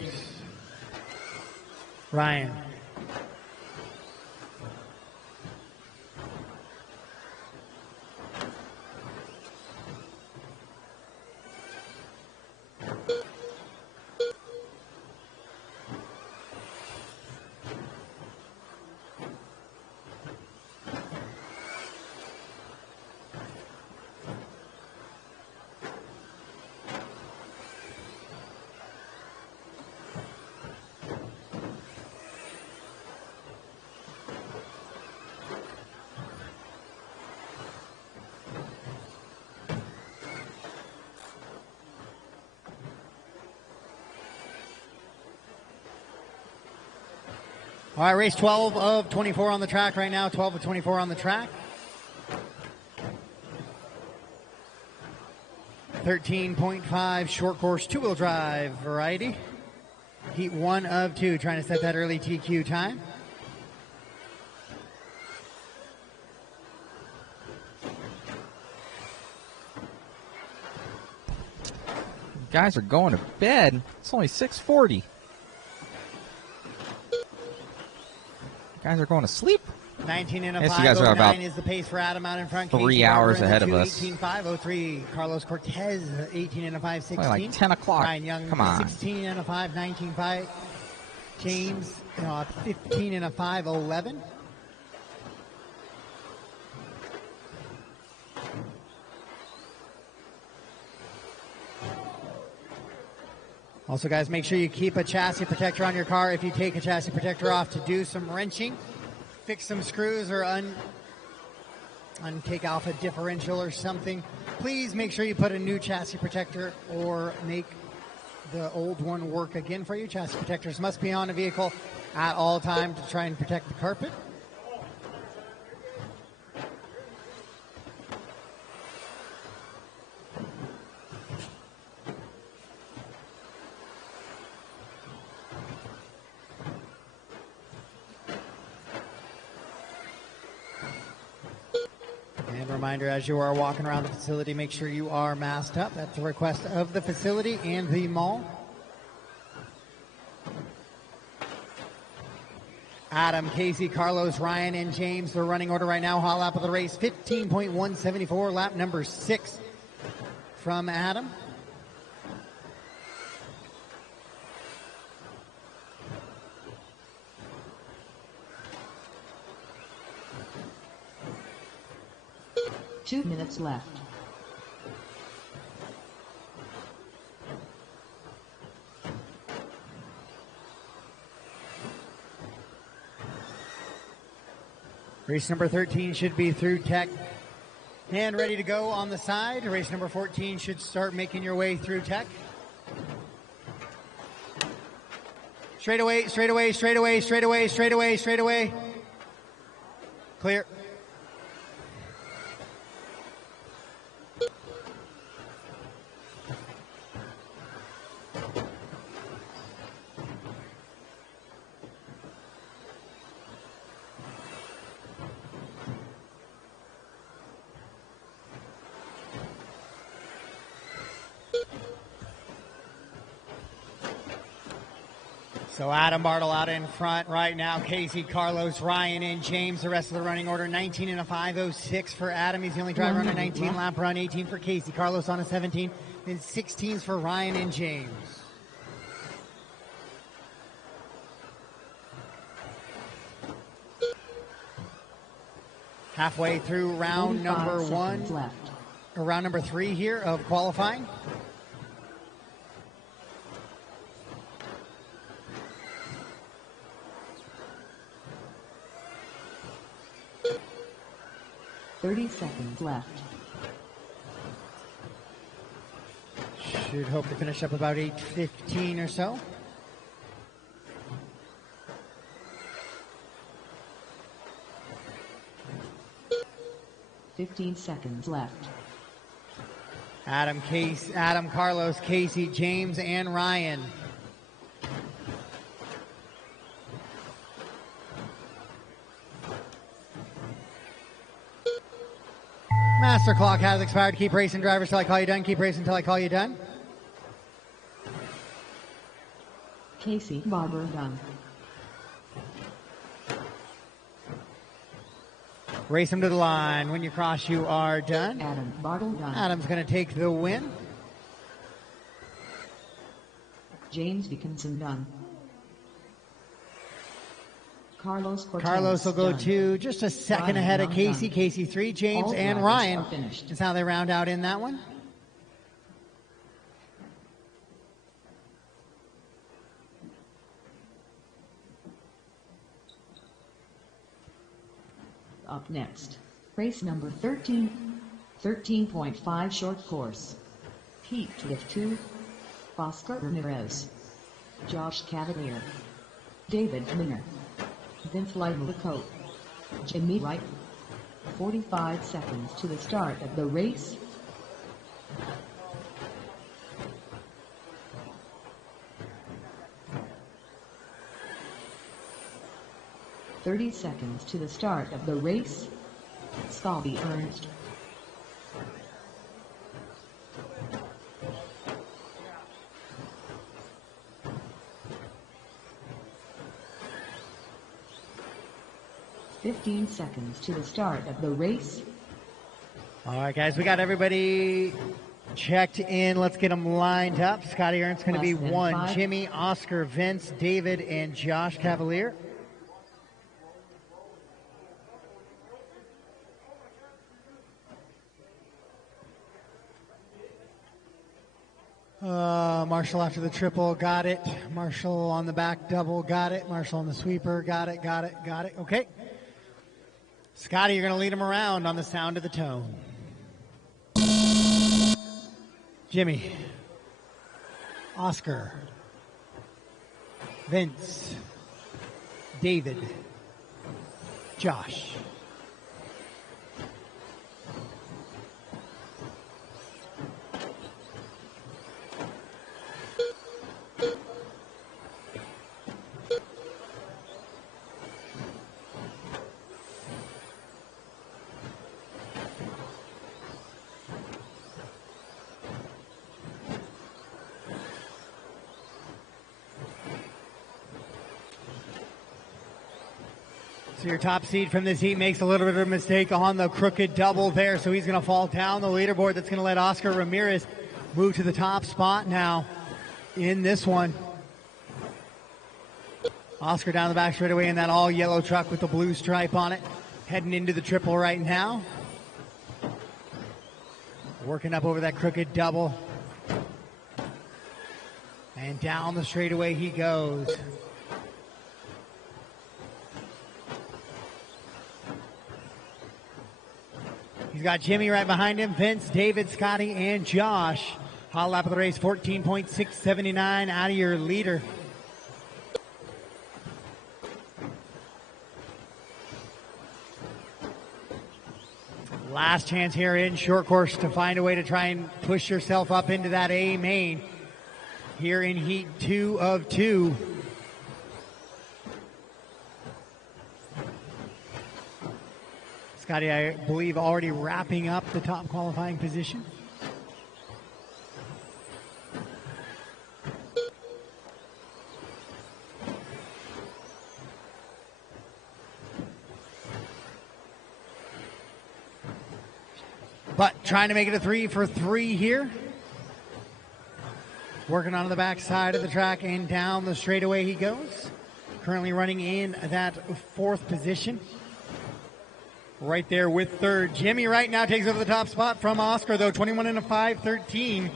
Ryan. All right, race 12 of 24 on the track right now. 12 of 24 on the track. 13.5 short course two-wheel drive variety. Heat 1 of 2, trying to set that early TQ time. Guys are going to bed. It's only 6:40. Guys are going to sleep. 19 and a Yes, you guys are 5:09 about is the pace for Adam out in front. 3 Casey hours Barber in ahead the of us. 18.503. Carlos Cortez 18 and a 5:16. Probably like 10 o'clock. Ryan Young Come on. 16 and a 5:19.5. James 15 and a 5:11. Also, guys, make sure you keep a chassis protector on your car. If you take a chassis protector off to do some wrenching, fix some screws, or take off a differential or something, please make sure you put a new chassis protector or make the old one work again for you. Chassis protectors must be on a vehicle at all times to try and protect the carpet. And a reminder, as you are walking around the facility, make sure you are masked up. That's the request of the facility and the mall. Adam, Casey, Carlos, Ryan, and James, the running order right now. Hot lap of the race, 15.174, lap number 6 from Adam. Two minutes left. Race number 13 should be through tech and ready to go on the side. Race number 14 should start making your way through tech. Straight away, straight away, straight away, straight away, straight away, straight away. Clear. So Adam Bartle out in front right now. Casey, Carlos, Ryan, and James. The rest of the running order, 19 and a 5:06 for Adam. He's the only driver on a 19-lap run. 18 for Casey. Carlos on a 17. And 16s for Ryan and James. Halfway through round number 1. Left. Or round number 3 here of qualifying. Seconds left. Should hope to finish up about 8:15 or so. $15 seconds left. Adam, Carlos, Casey, James, and Ryan. Master clock has expired. Keep racing, drivers, till I call you done. Keep racing till I call you done. Casey Barber done. Race them to the line. When you cross, you are done. Adam Bartle done. Adam's going to take the win. James Dickinson done. Carlos Cortez Carlos will go done. to just a second Ryan ahead of Casey. done. Casey 3, James, All and drivers Ryan. are finished. That's how they round out in that one. Up next, race number 13, 13.5 short course. Heat with 2, Oscar Ramirez, Josh Cavalier, David Minner, Vince lighten the coat. Jimmy Wright. 45 seconds to the start of the race. "30 seconds to the start of the race. Scotty Ernst. "15 seconds to the start of the race. All right, guys, we got everybody checked in. Let's get them lined up. Scotty Ernst going to be Less than 1. 5. Jimmy, Oscar, Vince, David, and Josh Cavalier. Marshall after the triple, got it. Marshall on the back double, got it. Marshall on the sweeper, got it. Okay. Scotty, you're going to lead him around on the sound of the tone. Jimmy, Oscar, Vince, David, Josh. So your top seed from this heat makes a little bit of a mistake on the crooked double there, so he's going to fall down the leaderboard. That's going to let Oscar Ramirez move to the top spot now in this one. Oscar down the back straightaway in that all yellow truck with the blue stripe on it, heading into the triple right now. Working up over that crooked double. And down the straightaway he goes. He's got Jimmy right behind him, Vince, David, Scotty, and Josh. Hot lap of the race, 14.679 out of your leader. Last chance here in short course to find a way to try and push yourself up into that A main here in heat 2 of 2. Scotty, I believe, already wrapping up the top qualifying position. But trying to make it a 3 for 3 here. Working on the back side of the track and down the straightaway he goes. Currently running in that 4th position. Right there with 3rd. Jimmy right now takes over the top spot from Oscar, though, 21 and a 5:13.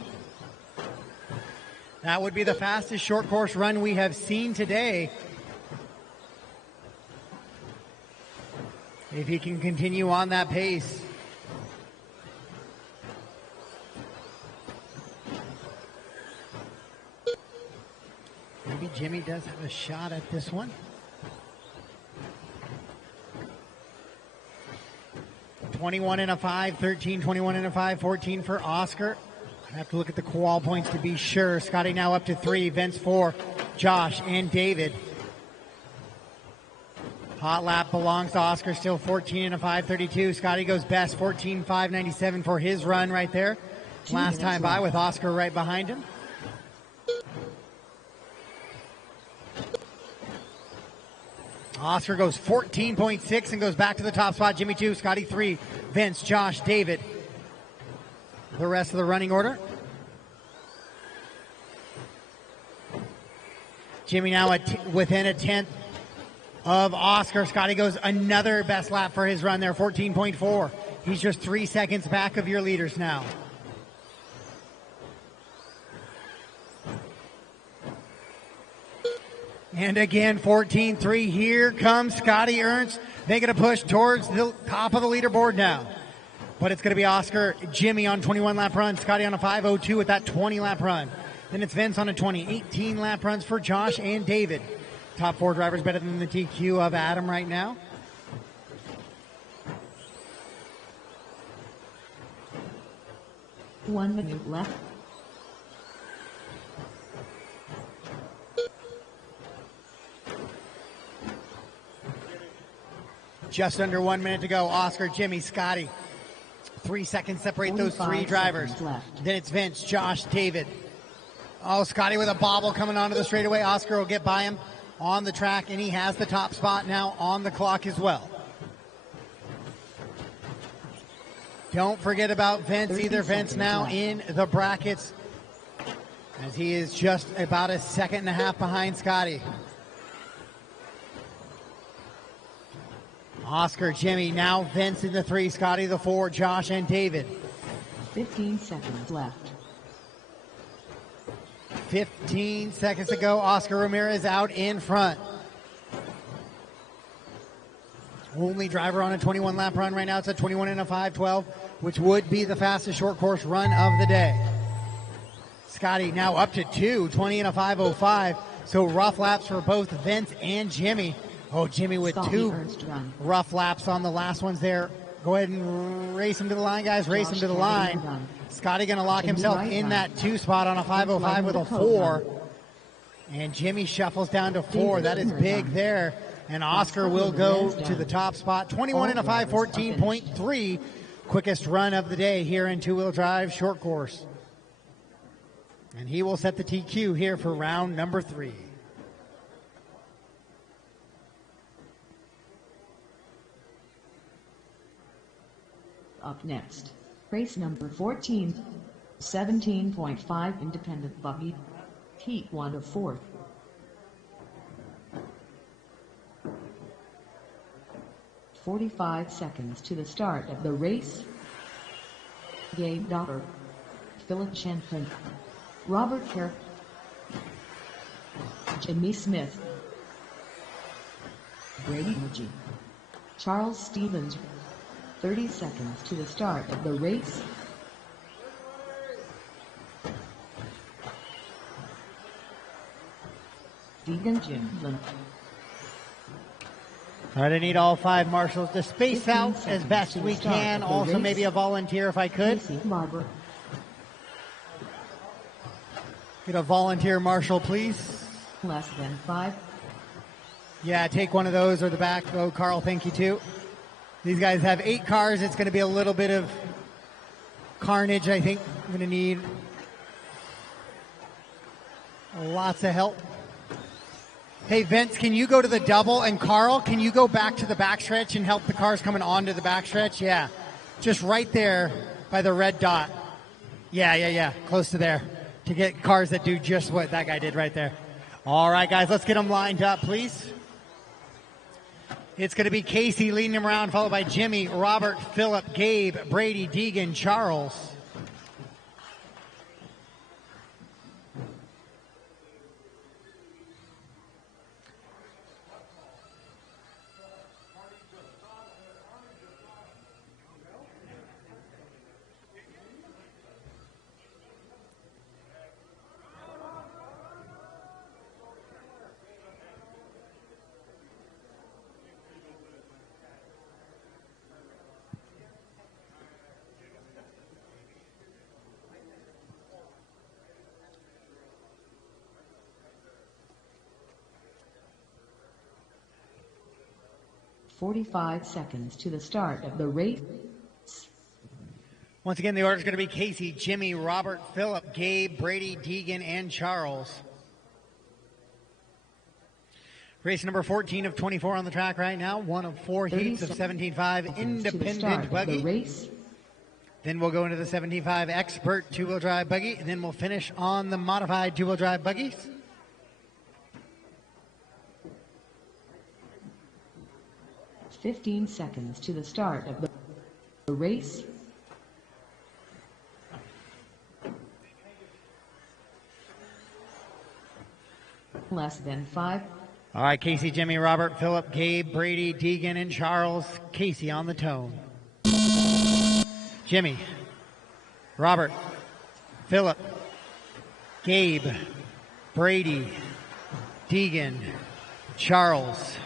That would be the fastest short course run we have seen today. If he can continue on that pace. Maybe Jimmy does have a shot at this one. 21 and a 5:13, 21 and a 5:14 for Oscar. I have to look at the qual points to be sure. Scotty now up to 3, Vince 4, Josh and David. Hot lap belongs to Oscar, still 14 and a 5:32. Scotty goes best, 14.597 for his run right there. Last time by with Oscar right behind him. Oscar goes 14.6 and goes back to the top spot. Jimmy 2, Scotty 3, Vince, Josh, David. The rest of the running order. Jimmy now within a 10th of Oscar. Scotty goes another best lap for his run there, 14.4. He's just 3 seconds back of your leaders now. And again, 14.3. Here comes Scotty Ernst making a push towards the top of the leaderboard now. But it's going to be Oscar, Jimmy on 21-lap run, Scotty on a 5:02 with that 20-lap run. Then it's Vince on a 18 lap runs for Josh and David. top 4 drivers better than the TQ of Adam right now. One minute left. Just under 1 minute to go. Oscar, Jimmy, Scotty. 3 seconds separate those 3 drivers. Then it's Vince, Josh, David. Oh, Scotty with a bobble coming onto the straightaway. Oscar will get by him on the track, and he has the top spot now on the clock as well. Don't forget about Vince either. Vince now in the brackets, as he is just about a second and a half behind Scotty. Oscar, Jimmy, now Vince in the 3, Scotty the 4, Josh and David. 15 seconds left. 15 seconds to go. Oscar Ramirez out in front. Only driver on a 21 lap run right now. It's a 21 and a 5:12, which would be the fastest short course run of the day. Scotty now up to 2, 20 and a 5:05. So rough laps for both Vince and Jimmy. Oh, Jimmy with 2 rough laps on the last ones there. Go ahead and race him to the line, guys. Race him to the line. Scotty going to lock himself in that 2 spot on a 5:05 with a 4. And Jimmy shuffles down to 4. That is big there. And Oscar will go to the top spot. 21 and a 5:14.3. Quickest run of the day here in two-wheel drive short course. And he will set the TQ here for round number 3. Up next, race number 14, 17.5 independent buggy, heat 1 of 4. "45 seconds to the start of the race. Gabe Dotter, Philip Shenfin, Robert Kerr, Jimmy Smith, Brady Muggy, Charles Stevens. 30 seconds to the start of the race. Deegan Jimlin. All right, I need all 5 marshals to space out as best we can. Also, maybe a volunteer if I could. Get a volunteer marshal, please. Less than 5. Yeah, take one of those or the back. Oh, Carl, thank you too. These guys have 8 cars. It's going to be a little bit of carnage, I think. I'm going to need lots of help. Hey, Vince, can you go to the double? And Carl, can you go back to the backstretch and help the cars coming onto the backstretch? Yeah, just right there by the red dot. Yeah, close to there. To get cars that do just what that guy did right there. All right, guys, let's get them lined up, please. It's going to be Casey leading him around, followed by Jimmy, Robert, Philip, Gabe, Brady, Deegan, Charles. "45 seconds to the start of the race. Once again, the order is going to be Casey, Jimmy, Robert, Philip, Gabe, Brady, Deegan, and Charles. Race number 14 of 24 on the track right now. 1 of 4 heats of 17.5 independent buggy. Then we'll go into the 17.5 expert two-wheel drive buggy. And then we'll finish on the modified two-wheel drive buggies. "15 seconds to the start of the race. Less than 5. All right, Casey, Jimmy, Robert, Philip, Gabe, Brady, Deegan, and Charles. Casey on the tone. Jimmy, Robert, Philip, Gabe, Brady, Deegan, Charles.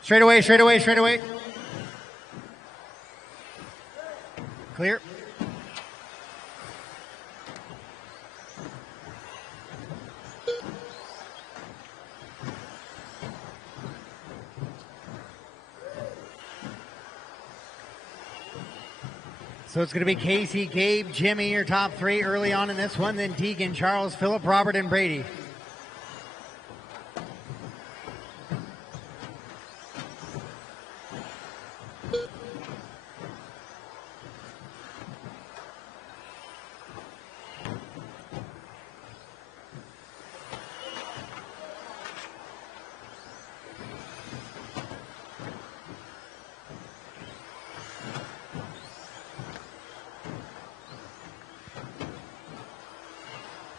Straight away, straight away, straight away. Clear. So it's going to be Casey, Gabe, Jimmy, your top three early on in this one. Then Deegan, Charles, Phillip, Robert, and Brady.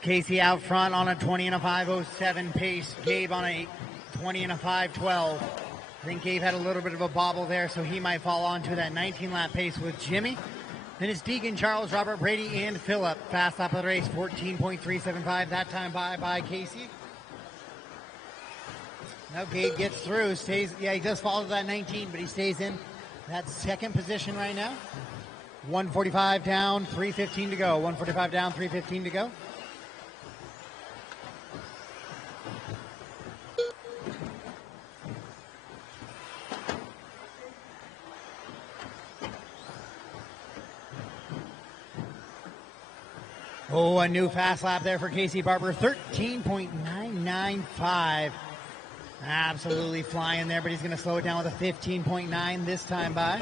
Casey out front on a 20 and a 5:07 pace. Gabe on a 20 and a 5:12. I think Gabe had a little bit of a bobble there, so he might fall onto that 19-lap pace with Jimmy. Then it's Deegan, Charles, Robert, Brady, and Phillip. Fast lap of the race, 14.375. That time by Casey. Now Gabe gets through, stays. Yeah, he does fall to that 19, but he stays in that second position right now. 145 down, 3:15 to go. 145 down, 3:15 to go. Oh, a new fast lap there for Casey Barber, 13.995. Absolutely flying there, but he's going to slow it down with a 15.9 this time by.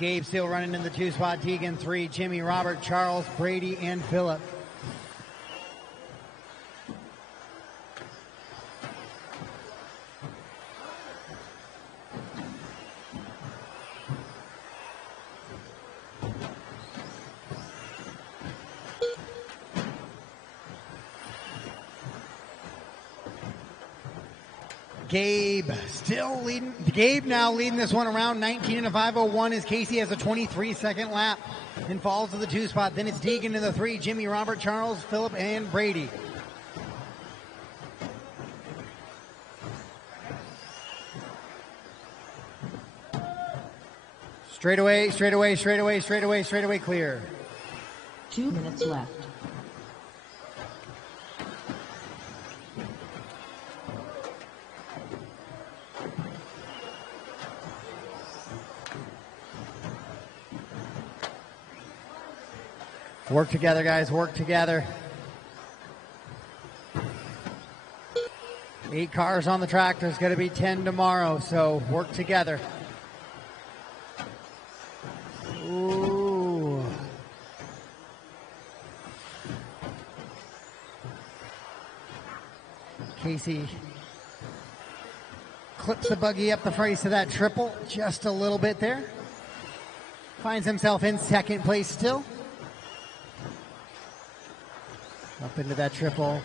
Gabe still running in the 2 spot. Deegan 3, Jimmy, Robert, Charles, Brady, and Phillip. Gabe still leading. Gabe now leading this one around 19 and a 5:01 as Casey has a 23-second lap and falls to the 2 spot. Then it's Deegan in the 3, Jimmy, Robert, Charles, Phillip, and Brady. Straight away, straight away, straight away, straight away, straight away, clear. 2 minutes left. Work together, guys. Work together. 8 cars on the track. There's going to be 10 tomorrow, so work together. Ooh. Casey clips the buggy up the face of that triple just a little bit there. Finds himself in second place still. Up into that triple.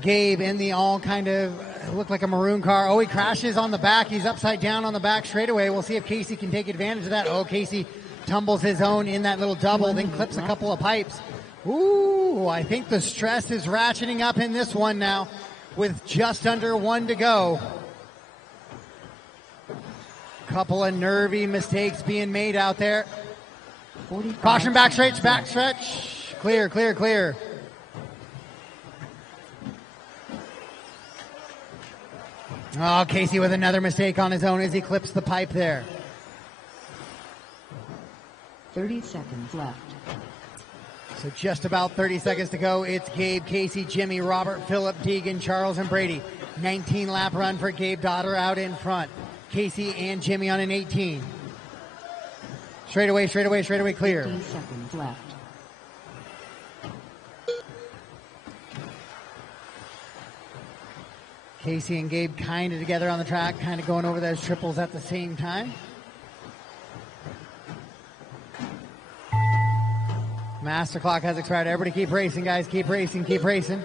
Gabe in the all kind of looked like a maroon car. Oh, he crashes on the back. He's upside down on the back straightaway. We'll see if Casey can take advantage of that. Oh, Casey tumbles his own in that little double, then clips a couple of pipes. Ooh, I think the stress is ratcheting up in this one now with just under 1 to go. Couple of nervy mistakes being made out there. Caution, backstretch, backstretch. Clear, clear, clear. Oh, Casey with another mistake on his own as he clips the pipe there. 30 seconds left. So just about 30 seconds to go. It's Gabe, Casey, Jimmy, Robert, Phillip, Deegan, Charles, and Brady. 19-lap run for Gabe Dotter out in front. Casey and Jimmy on an 18. Straight away, straight away, straight away, clear. 15 seconds left. Casey and Gabe kind of together on the track, kind of going over those triples at the same time. Master clock has expired. Everybody keep racing, guys. Keep racing, keep racing.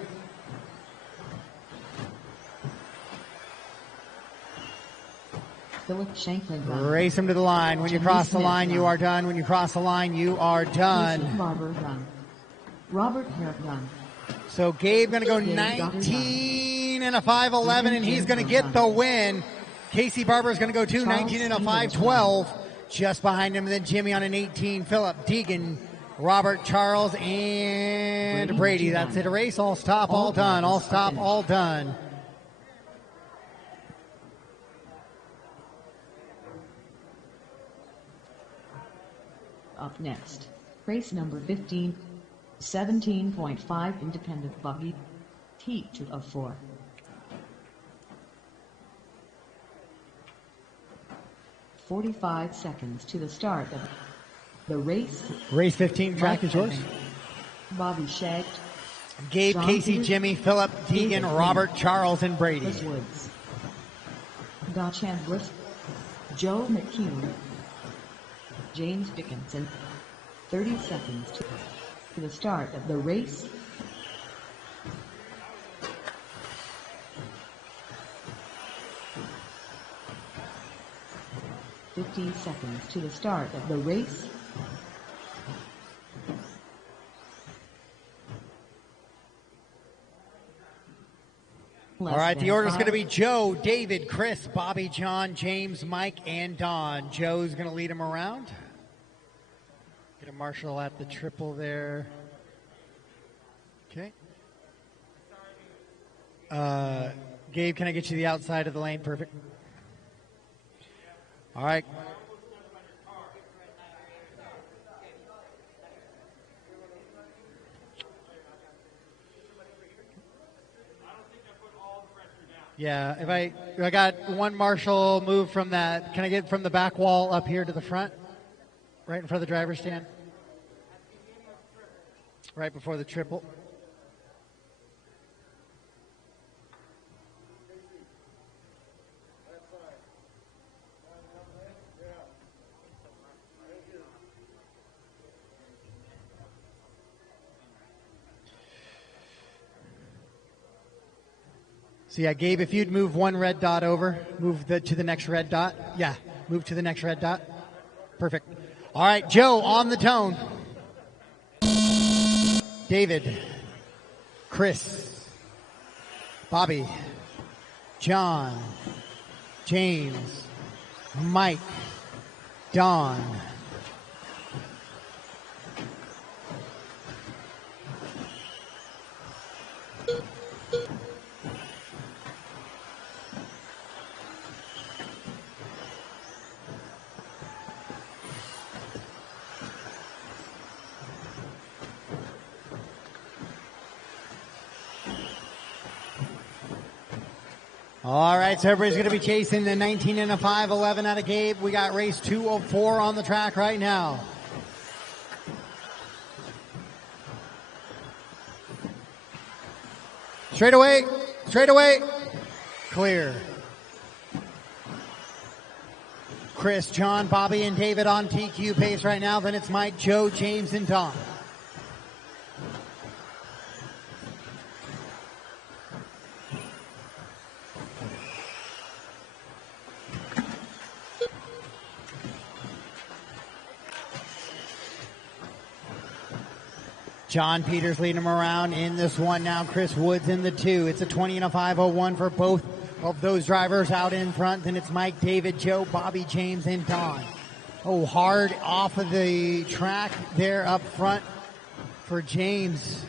Philip Shanklin gun. Race him to the line. When you Jimmy cross the Smith line, you gun. are done. When you cross the line, you are Casey done. Barber gun. Robert Herrick gun. So Gabe going to go Gabe got his 19 and a 5.11, and he's going to get the win. Casey Barber is going to go 2, 19 and a 5.12. Just behind him, then Jimmy on an 18. Philip, Deegan, Robert, Charles, and Brady. That's it. A race. All stop, all done. All stop, all done. Up next, race number 15, 17.5 independent buggy, T2 of 4. "45 seconds to the start of the race." Race 15, track is yours. Bobby Shagged, Gabe, John Casey, Peters, Jimmy, Philip, Deegan, David Robert, Quinn, Charles, and Brady. Chris Woods, Don Chandler, Joe McKeown, James Dickinson. 30 seconds to the start of the race. "15 seconds to the start of the race." All right, the order is going to be Joe, David, Chris, Bobby, John, James, Mike, and Don. Joe's going to lead him around. Get a marshal at the triple there. Okay. Gabe, can I get you the outside of the lane? Perfect. All right. Yeah, if I got one marshal move from that, can I get from the back wall up here to the front? Right in front of the driver's stand? Right before the triple. So yeah, Gabe, if you'd move one red dot over, move to the next red dot. Yeah, move to the next red dot. Perfect. All right, Joe on the tone. David, Chris, Bobby, John, James, Mike, Don. All right, so everybody's going to be chasing the 19 and a 5.11 out of Gabe. We got race 204 on the track right now. Straight away, clear. Chris, John, Bobby, and David on TQ pace right now. Then it's Mike, Joe, James, and Tom. John Peters leading him around in this one now. Chris Woods in the 2. It's a 20 and a 5.01 for both of those drivers out in front. Then it's Mike, David, Joe, Bobby, James, and Don. Oh, hard off of the track there up front for James.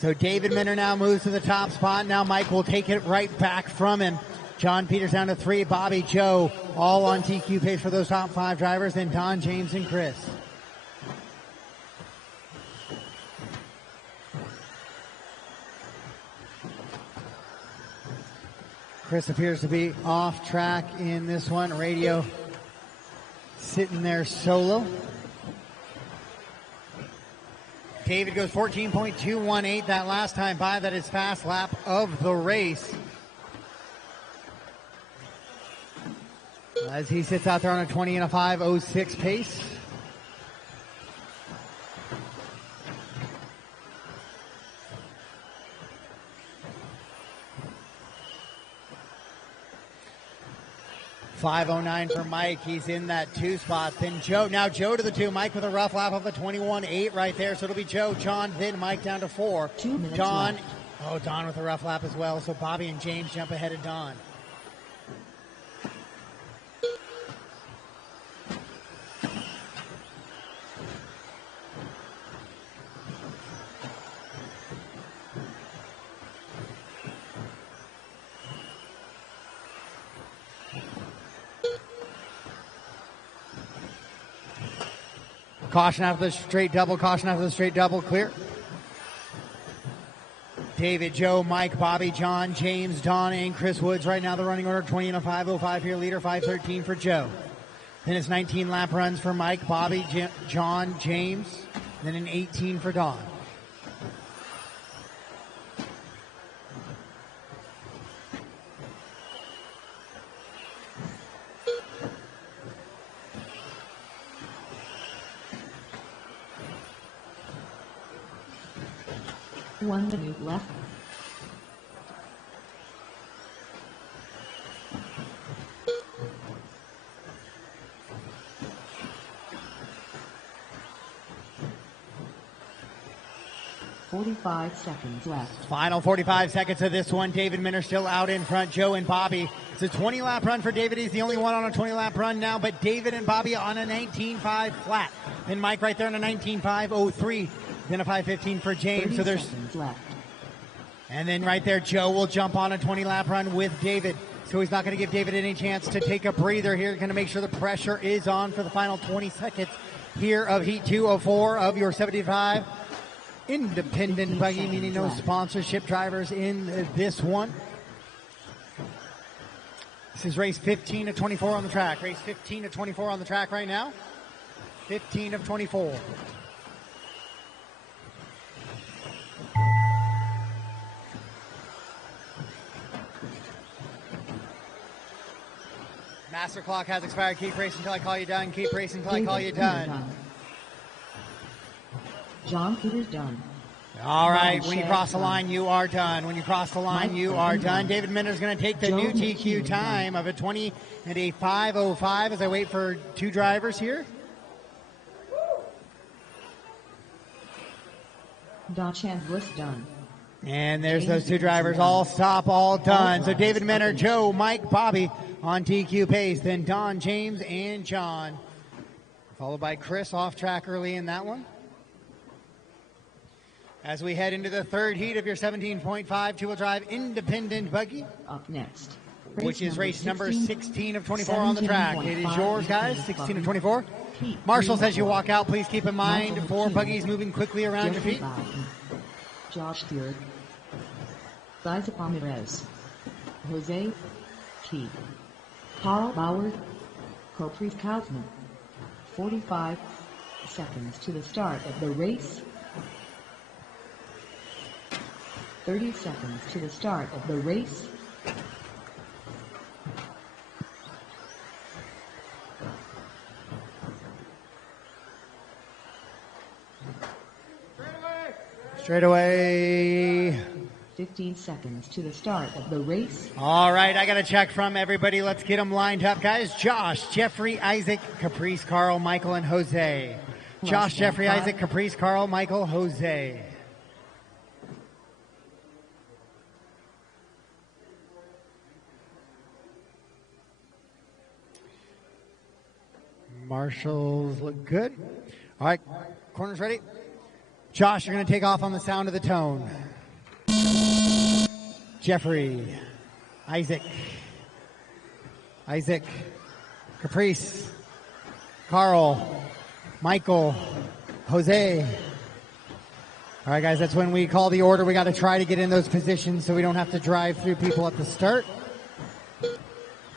So David Minner now moves to the top spot. Now Mike will take it right back from him. John Peters down to 3. Bobby, Joe, all on TQ pace for those top 5 drivers. Then Don, James, and Chris. Chris appears to be off track in this one. Radio sitting there solo. David goes 14.218 that last time by. That is fast lap of the race. As he sits out there on a 20 and a 5:06 pace. .509 for Mike. He's in that 2 spot. Then Joe. Now Joe to the 2. Mike with a rough lap of a 21.8 right there. So it'll be Joe, John, then Mike down to 4. 2 minutes Don. left. Oh, Don with a rough lap as well. So Bobby and James jump ahead of Don. Caution after the straight double. Caution after the straight double. Clear. David, Joe, Mike, Bobby, John, James, Don, and Chris Woods. Right now the running order 20 and a 5:05 here. Leader 5:13 for Joe. Then it's 19 lap runs for Mike, Bobby, John, James. Then an 18 for Don. One minute left. .45 seconds left. Final 45 seconds of this one. David Minner still out in front. Joe and Bobby. It's a 20-lap run for David. He's the only one on a 20-lap run now, but David and Bobby on a 19.5 flat. Then Mike right there on a 19.503. Then a 5:15 for James. So there's seconds left. And then right there, Joe will jump on a 20-lap run with David. So he's not going to give David any chance to take a breather here. Going to make sure the pressure is on for the final 20 seconds here of Heat 204 of your 75. Independent buggy, meaning no sponsorship drivers in this one. This is race 15 of 24 on the track. Race 15 of 24 on the track right now. 15 of 24. Master clock has expired. Keep racing until I call you done. Keep racing until I call you done. John Peters done. All right, when you cross the line, you are done. When you cross the line, you are done. David Minner's going to take the new TQ time of a 20 and a 5:05 as I wait for two drivers here. Dachshund Bliss done. And there's those two drivers, all stop, all done. So David Minner, Joe, Mike, Bobby on TQ pace. Then Don, James, and John. Followed by Chris off track early in that one. As we head into the third heat of your 17.5 two-wheel drive independent buggy. Up next. Which is race number 16 of 24 on the track. It is yours, guys, 16 of 24. Marshals, as you walk out, please keep in mind 4 buggies moving quickly around your feet. Josh Stewart, Liza Ramirez, Jose Key, Carl Bauer, Caprice Kaufman. 45 seconds to the start of the race. 30 seconds to the start of the race. Straight away. 15 seconds to the start of the race. All right, I got a check from everybody. Let's get them lined up, guys. Josh, Jeffrey, Isaac, Caprice, Carl, Michael, and Jose. Josh, Jeffrey, Isaac, Caprice, Carl, Michael, Jose. Marshals look good. All right, corners ready. Josh, you're going to take off on the sound of the tone. Jeffrey, Isaac, Caprice, Carl, Michael, Jose. All right, guys, that's when we call the order. We got to try to get in those positions so we don't have to drive through people at the start.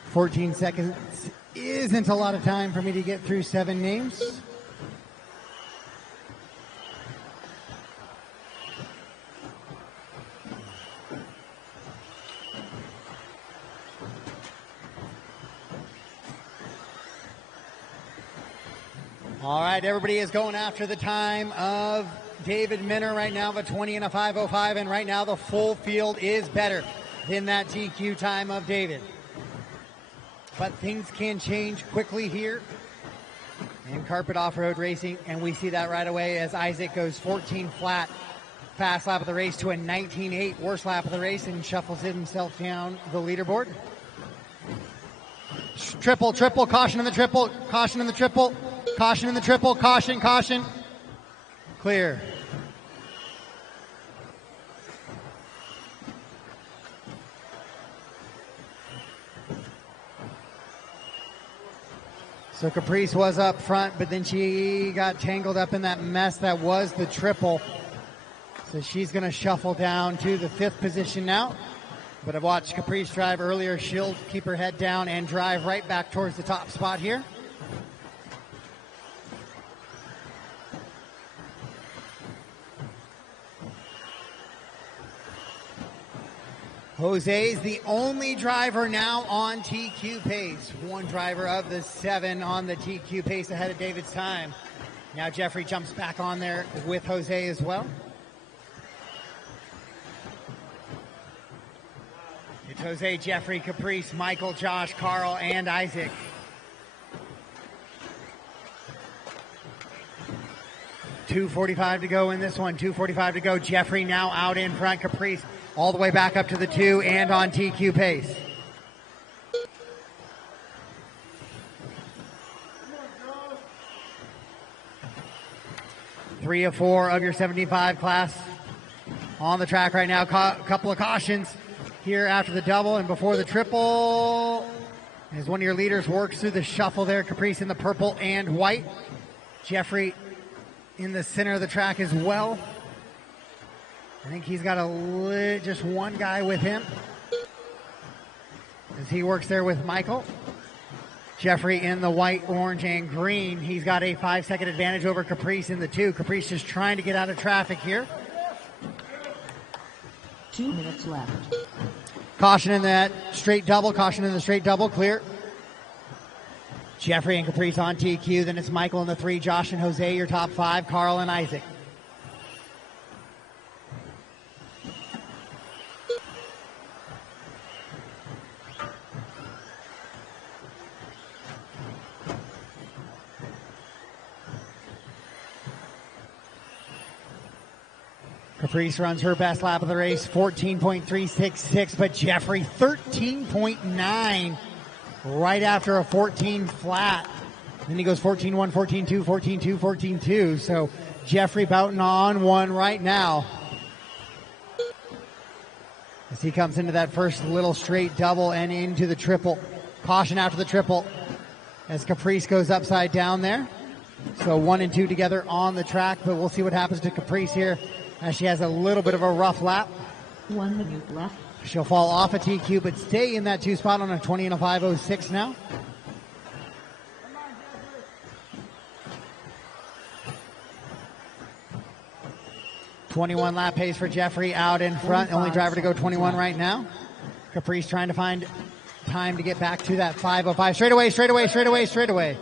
14 seconds isn't a lot of time for me to get through 7 names. All right, everybody is going after the time of David Minner right now, a 20 and a 5:05, and right now the full field is better than that TQ time of David. But things can change quickly here in carpet off-road racing, and we see that right away as Isaac goes 14 flat, fast lap of the race to a 19.8 worst lap of the race and shuffles himself down the leaderboard. Triple, caution in the triple, caution in the triple, caution in the triple, caution. Clear. So Caprice was up front, but then she got tangled up in that mess that was the triple. So she's going to shuffle down to the 5th position now. But I've watched Caprice drive earlier. She'll keep her head down and drive right back towards the top spot here. Jose is the only driver now on TQ pace. One driver of the 7 on the TQ pace ahead of David's time. Now Jeffrey jumps back on there with Jose as well. It's Jose, Jeffrey, Caprice, Michael, Josh, Carl, and Isaac. .245 to go in this one. 2:45 to go. Jeffrey now out in front. Caprice all the way back up to the 2 and on TQ pace. Three of 4 of your 75 class on the track right now. Couple of cautions here after the double and before the triple. As one of your leaders works through the shuffle there. Caprice in the purple and white. Jeffrey in the center of the track as well. I think he's got just one guy with him as he works there with Michael. Jeffrey in the white, orange, and green. He's got a 5-second advantage over Caprice in the 2. Caprice just trying to get out of traffic here. 2 minutes left. Caution in that straight double. Caution in the straight double. Clear. Jeffrey and Caprice on TQ. Then it's Michael in the 3. Josh and Jose, your top 5. Carl and Isaac. Caprice runs her best lap of the race, 14.366, but Jeffrey 13.9 right after a 14 flat. Then he goes 14.1, 14.2, 14.2, 14.2. So Jeffrey Boughton on one right now as he comes into that first little straight double and into the triple. Caution after the triple as Caprice goes upside down there. So 1 and 2 together on the track, but we'll see what happens to Caprice here as she has a little bit of a rough lap. 1 minute left. She'll fall off a TQ, but stay in that 2 spot on a 20 and a 5:06 now. .21 lap pace for Jeffrey out in front. Only driver to go 21 right now. Caprice trying to find time to get back to that 5:05. Straightaway.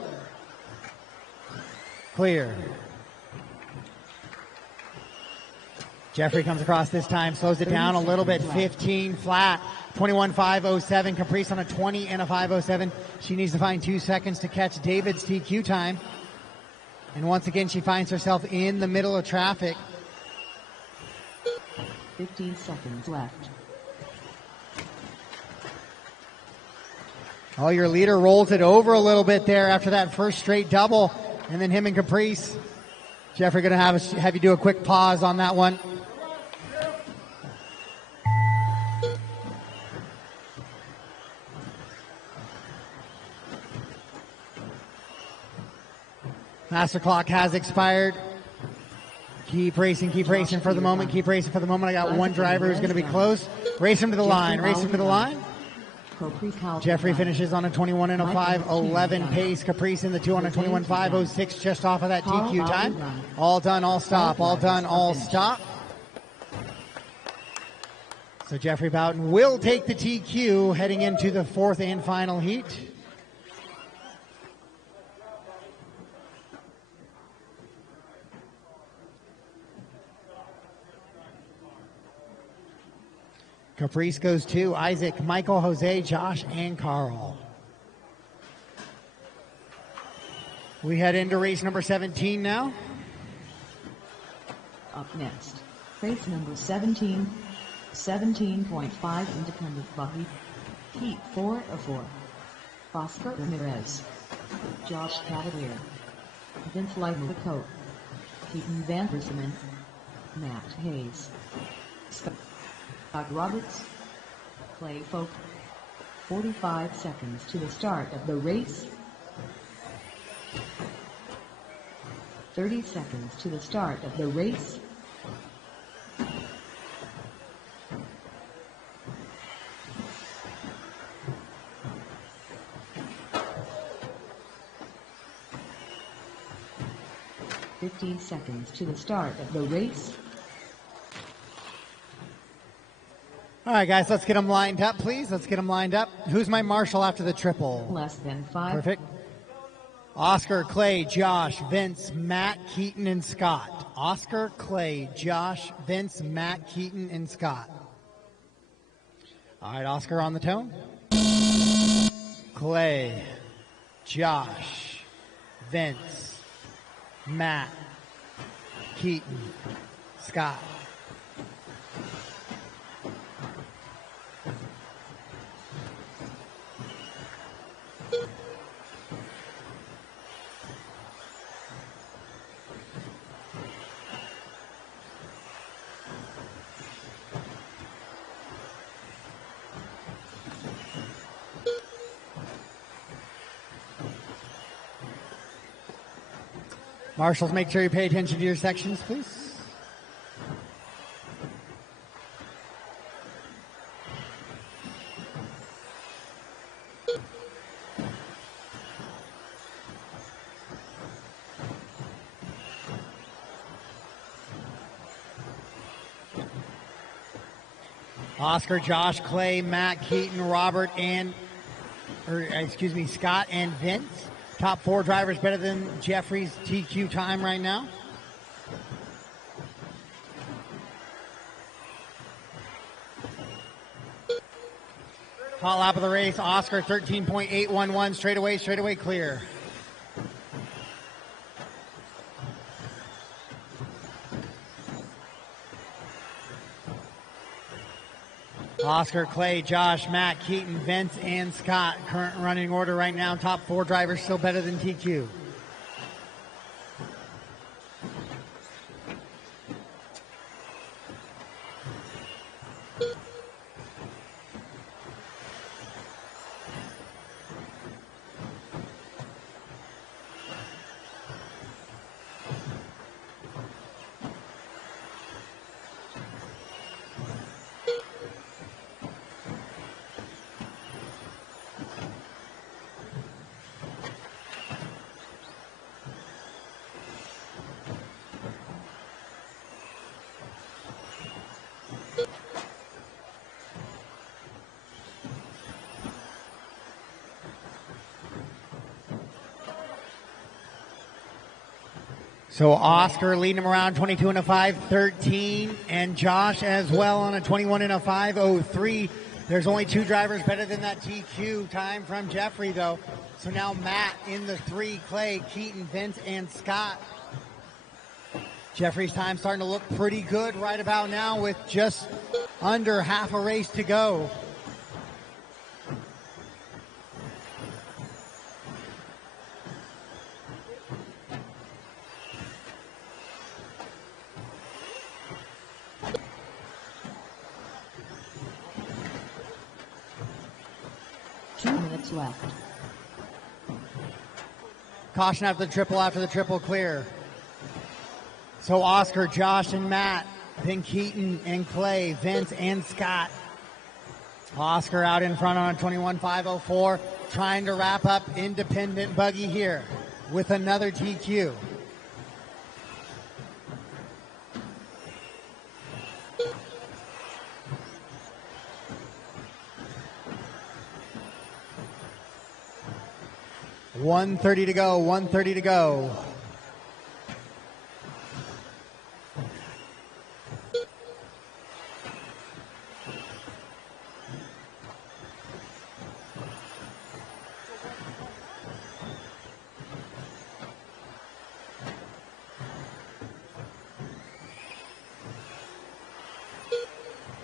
Clear. Jeffrey comes across this time, slows it down a little bit, 15 flat, 21.507. Caprice on a 20 and a 5:07. She needs to find 2 seconds to catch David's TQ time. And once again, she finds herself in the middle of traffic. 15 seconds left. Oh, your leader rolls it over a little bit there after that first straight double. And then him and Caprice. Jeffrey going to have you do a quick pause on that one. Master clock has expired. Keep racing for the moment. I got one driver who's going to be close. Race him to the line. Jeffrey finishes on a 21 and a 5:11 pace. Caprice in the 2 on a 21 5:06, just off of that TQ time. All done, all stop. All done, all stop. So Jeffrey Boughton will take the TQ heading into the fourth and final heat. Caprice goes to Isaac, Michael, Jose, Josh, and Carl. We head into race number 17 now. Up next, race number 17, 17.5 independent buggy, heat 4 of 4. Oscar Ramirez, Josh Cavalier, Vince Lyman-Cote, Keaton Vanderseman, Matt Hayes, Scott Roberts, Clay Folk. 45 seconds to the start of the race. 30 seconds to the start of the race. $15 seconds to the start of the race. All right, guys, let's get them lined up, please. Let's get them lined up. Who's my marshal after the triple? Less than 5. Perfect. Oscar, Clay, Josh, Vince, Matt, Keaton, and Scott. Oscar, Clay, Josh, Vince, Matt, Keaton, and Scott. All right, Oscar on the tone. Clay, Josh, Vince, Matt, Keaton, Scott. Marshals, make sure you pay attention to your sections, please. Oscar, Josh, Clay, Matt, Keaton, Robert, Scott and Vince. Top 4 drivers better than Jeffrey's TQ time right now. Hot lap of the race, Oscar 13.811, straightaway clear. Oscar, Clay, Josh, Matt, Keaton, Vince, and Scott. Current running order right now. Top 4 drivers still better than TQ. So Oscar leading him around 22 and a 5:13, and Josh as well on a 21 and a 5:03. There's only 2 drivers better than that TQ time from Jeffrey, though. So now Matt in the 3, Clay, Keaton, Vince, and Scott. Jeffrey's time starting to look pretty good right about now with just under half a race to go. Left. Caution after the triple clear. So Oscar, Josh, and Matt, then Keaton and Clay, Vince and Scott. Oscar out in front on a 21.504, trying to wrap up independent buggy here with another GQ. $130 to go, $130 to go.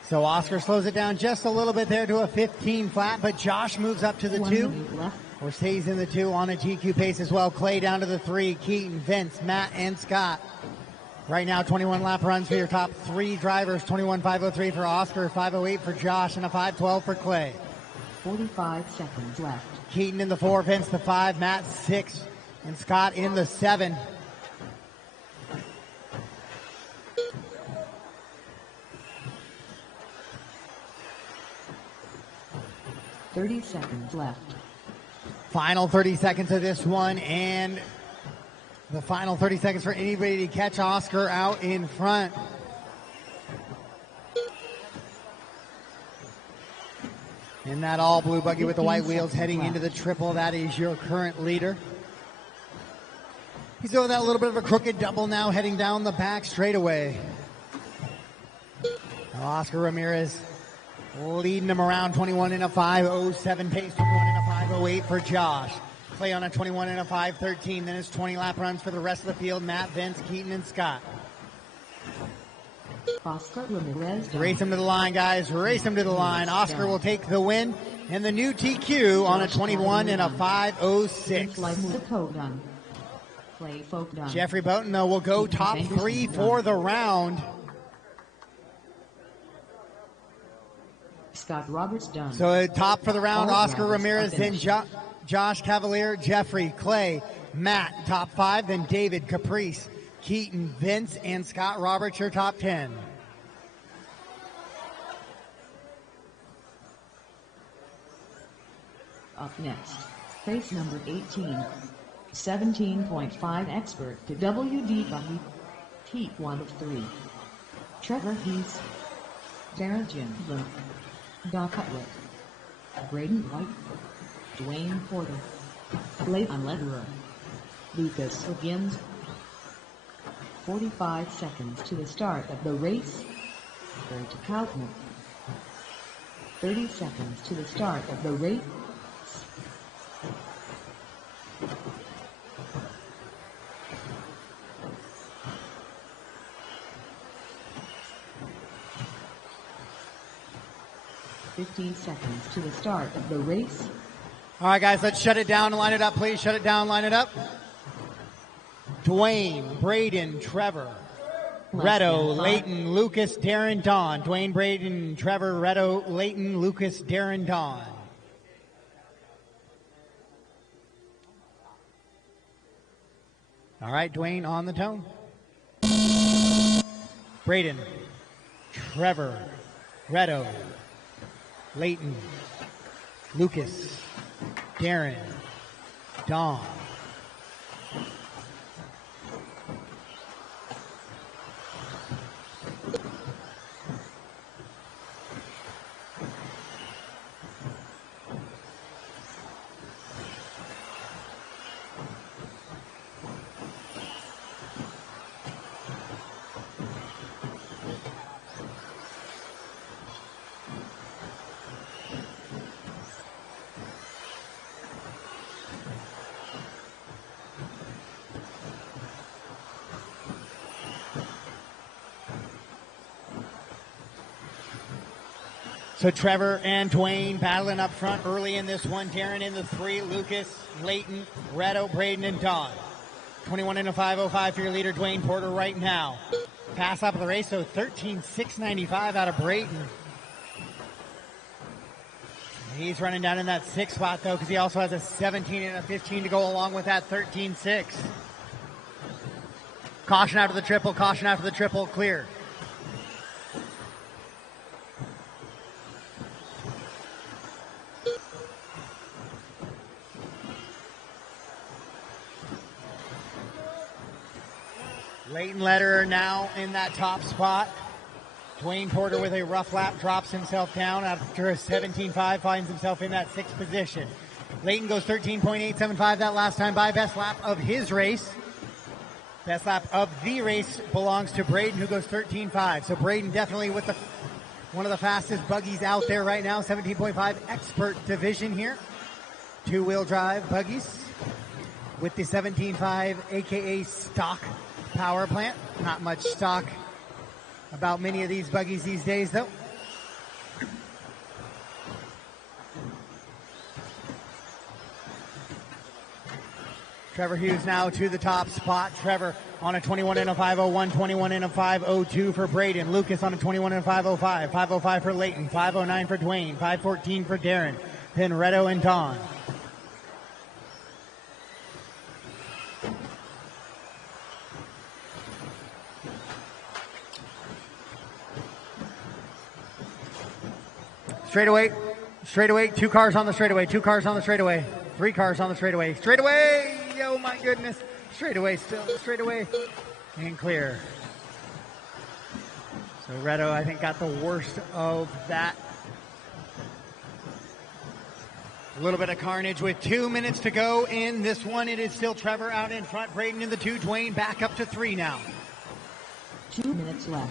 So Oscar slows it down just a little bit there to a 15 flat, but Josh moves up to the 2, or stays in the 2 on a GQ pace as well. Clay down to the 3, Keaton, Vince, Matt, and Scott. Right now, 21 lap runs for your top 3 drivers. 21.503 for Oscar, 508 for Josh, and a 512 for Clay. 45 seconds left. Keaton in the 4, Vince the 5, Matt 6, and Scott in the 7. $30 seconds left. Final 30 seconds of this one, and the final 30 seconds for anybody to catch Oscar out in front. In that all blue buggy with the white wheels heading into the triple, that is your current leader. He's doing that little bit of a crooked double now, heading down the back straightaway. Now Oscar Ramirez leading him around 21 in a 5:07 pace, 21 in a 5:08 for Josh. Clay on a 21 in a 5:13. Then it's 20 lap runs for the rest of the field. Matt, Vince, Keaton, and Scott. Oscar Ramirez. Race him to the line, guys. Race him to the line. Oscar will take the win and the new TQ on a 21 in a 5:06. Jeffrey Boughton, though, will go top 3 for the round. Scott Roberts done. So top for the round, Oscar Ramirez, then Josh Cavalier, Jeffrey, Clay, Matt, top 5, then David, Caprice, Keaton, Vince, and Scott Roberts, your top 10. Up next, race number 18, 17.5 expert to WD buggy, heat 1 of 3. Trevor Heath, Darren Jindlin, Doc Cutlet, Braden White, Dwayne Porter, Leighton Lederer, Lucas Higgins. 45 seconds to the start of the race. Third to Kaufman. 30 seconds to the start of the race. $15 seconds to the start of the race. All right, guys, let's shut it down and line it up, please. Shut it down, line it up. Dwayne, Braden, Trevor, Reto, Leighton, Lucas, Darren, Don. Dwayne, Braden, Trevor, Reto, Leighton, Lucas, Darren, Don. All right, Dwayne on the tone. Braden, Trevor, Reto, Leighton, Lucas, Darren, Don. So Trevor and Dwayne battling up front early in this one. Darren in the 3, Lucas, Leighton, Reto, Braden, and Don. 21 in a 5:05 for your leader, Dwayne Porter, right now. Pass up of the race, so 13.695 out of Braden. He's running down in that 6th spot, though, because he also has a 17 and a 15 to go along with that 13.6. Caution after the triple, caution after the triple, clear. Leighton Lederer now in that top spot. Dwayne Porter with a rough lap drops himself down after a 17.5, finds himself in that 6th position. Leighton goes 13.875 that last time by. Best lap of his race. Best lap of the race belongs to Braden, who goes 13.5. So Braden definitely with one of the fastest buggies out there right now. 17.5 expert division here. 2-wheel drive buggies with the 17.5 aka stock power plant. Not much stock about many of these buggies these days though. Trevor Hughes now to the top spot. Trevor on a 21 and a 501, 21 and a 502 for Braden. Lucas on a 21 and a 505, 505 for Leighton, 509 for Dwayne, 514 for Darren, then Reto and Don. Straightaway, 2 cars on the straightaway, 2 cars on the straightaway, 3 cars on the straightaway. Straightaway, oh my goodness. Straightaway still, straightaway, and clear. So Reto, I think, got the worst of that. A little bit of carnage with 2 minutes to go in this one. It is still Trevor out in front, Braden in the 2, Dwayne back up to 3 now. 2 minutes left.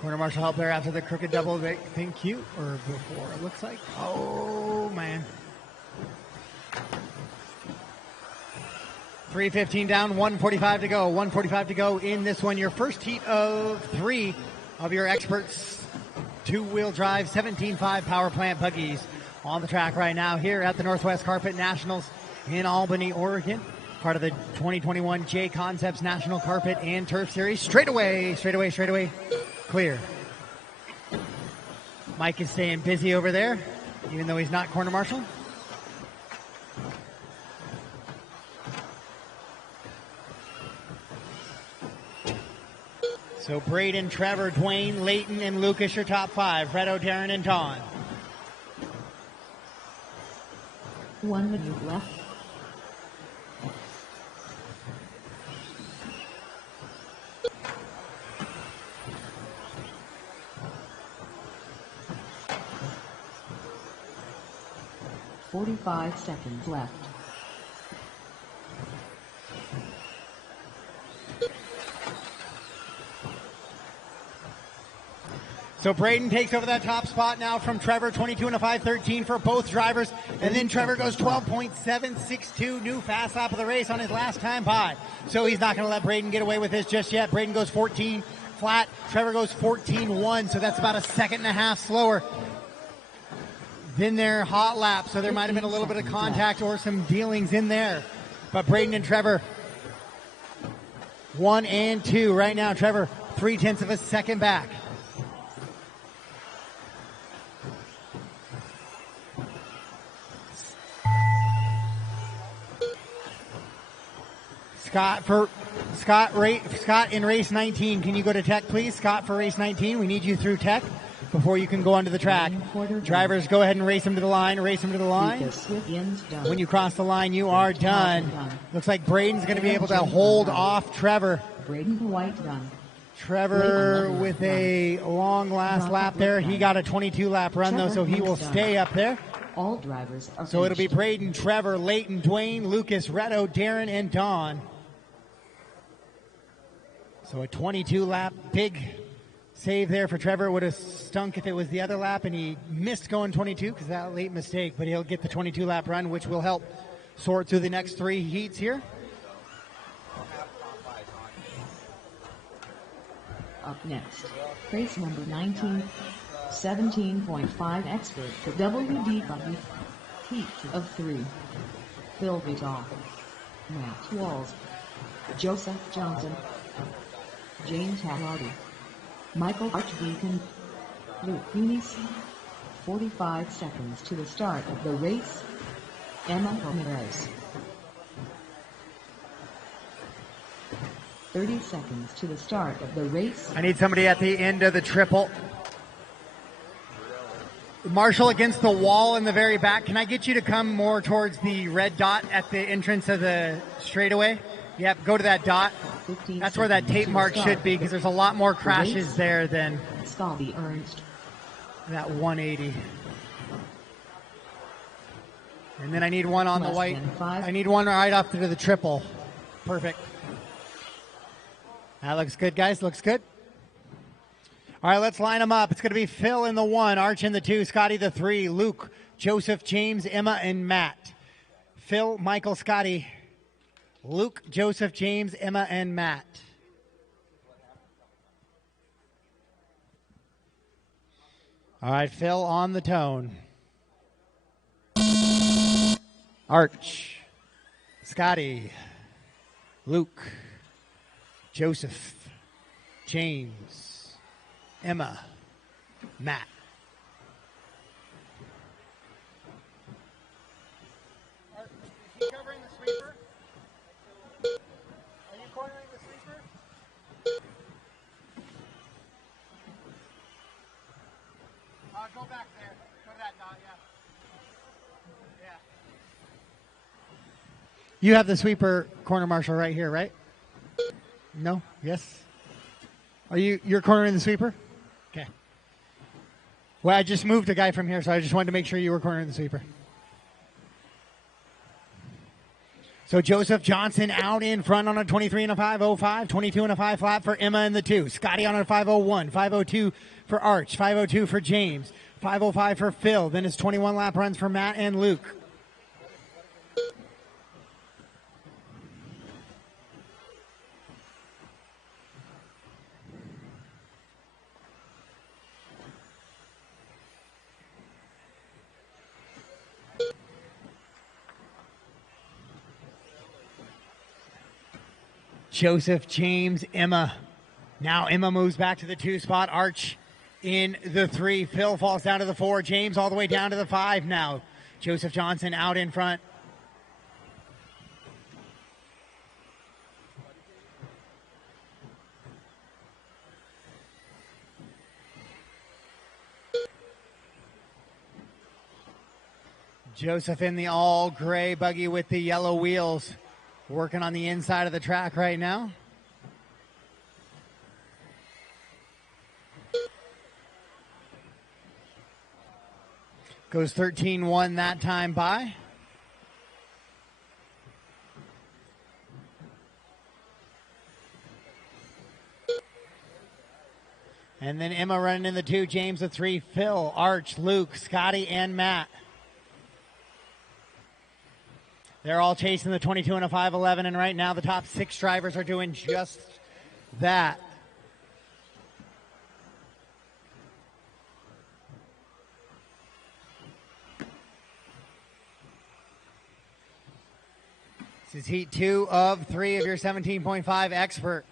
Corner marshal help there after the crooked double. Thank you. Or before, it looks like. Oh, man. 3:15 down, 1:45 to go. 1:45 to go in this one. Your first heat of 3 of your experts 2-wheel drive 17.5 power plant buggies on the track right now here at the Northwest Carpet Nationals in Albany, Oregon. Part of the 2021 JConcepts National Carpet and Turf Series. Straightaway. Clear. Mike is staying busy over there, even though he's not corner marshal. So Braden, Trevor, Dwayne, Leighton, and Lucas, your top 5. Reto, Darren, and Don. 1 minute left. .45 seconds left. So Braden takes over that top spot now from Trevor, 22 and a 5:13 for both drivers. And then Trevor goes 12.762, new fast lap of the race on his last time by. So he's not going to let Braden get away with this just yet. Braden goes 14 flat. Trevor goes 14.1, so that's about a second and a half slower than their hot lap. So there might have been a little bit of contact or some dealings in there. But Braden and Trevor, 1 and 2 right now. Trevor, 0.3 of a second back. Scott in race 19. Can you go to tech, please? Scott for race 19. We need you through tech before you can go onto the track. Drivers, go ahead and race him to the line. When you cross the line, you are done. Looks like Braden's going to be able to hold off Trevor. Braden White done. Trevor with a long last lap there. He got a 22-lap run, though, so he will stay up there. All drivers are So it'll be Braden, Trevor, Leighton, Dwayne, Lucas, Reto, Darren, and Don. So a 22-lap, big save there for Trevor. Would have stunk if it was the other lap, and he missed going 22 because that late mistake, but he'll get the 22-lap run, which will help sort through the next 3 heats here. Up next, race number 19, 17.5 expert for WD buggy, heat of 3. Phil Vital, Matt Walls, Joseph Johnson, James Havardi, Michael Archdeacon, Luke Eunice. 45 seconds to the start of the race. Emma Ramirez. 30 seconds to the start of the race. I need somebody at the end of the triple. Marshall against the wall in the very back. Can I get you to come more towards the red dot at the entrance of the straightaway? Yep, go to that dot. That's where that tape mark should be because there's a lot more crashes there than Scotty Ernst. That 180. And then I need one on the white. I need one right up to the triple. Perfect. That looks good, guys. Looks good. All right, let's line them up. It's going to be Phil in the 1, Arch in the 2, Scotty the 3, Luke, Joseph, James, Emma, and Matt. Phil, Michael, Scotty, Luke, Joseph, James, Emma, and Matt. All right, Phil on the tone. Arch, Scotty, Luke, Joseph, James, Emma, Matt. Is he covering the sweeper? Are you cornering the sweeper? Go back there. Go to that dot, yeah. Yeah. You have the sweeper corner marshal right here, right? No? Yes? You're cornering the sweeper? Okay. Well, I just moved a guy from here, so I just wanted to make sure you were cornering the sweeper. So Joseph Johnson out in front on a 23 and a 505, 22 and a 5 flat for Emma in the 2. Scotty on a 501, 502 for Arch, 502 for James, 505 for Phil. Then his 21 lap runs for Matt and Luke. Joseph, James, Emma. Now Emma moves back to the 2 spot. Arch in the 3. Phil falls down to the 4. James all the way down to the 5 now. Joseph Johnson out in front. Joseph in the all gray buggy with the yellow wheels. Working on the inside of the track right now. Goes 13-1 that time by. And then Emma running in the 2, James the 3, Phil, Arch, Luke, Scotty, and Matt. They're all chasing the 22 and a 511, and right now the top 6 drivers are doing just that. This is heat 2 of 3 of your 17.5 expert.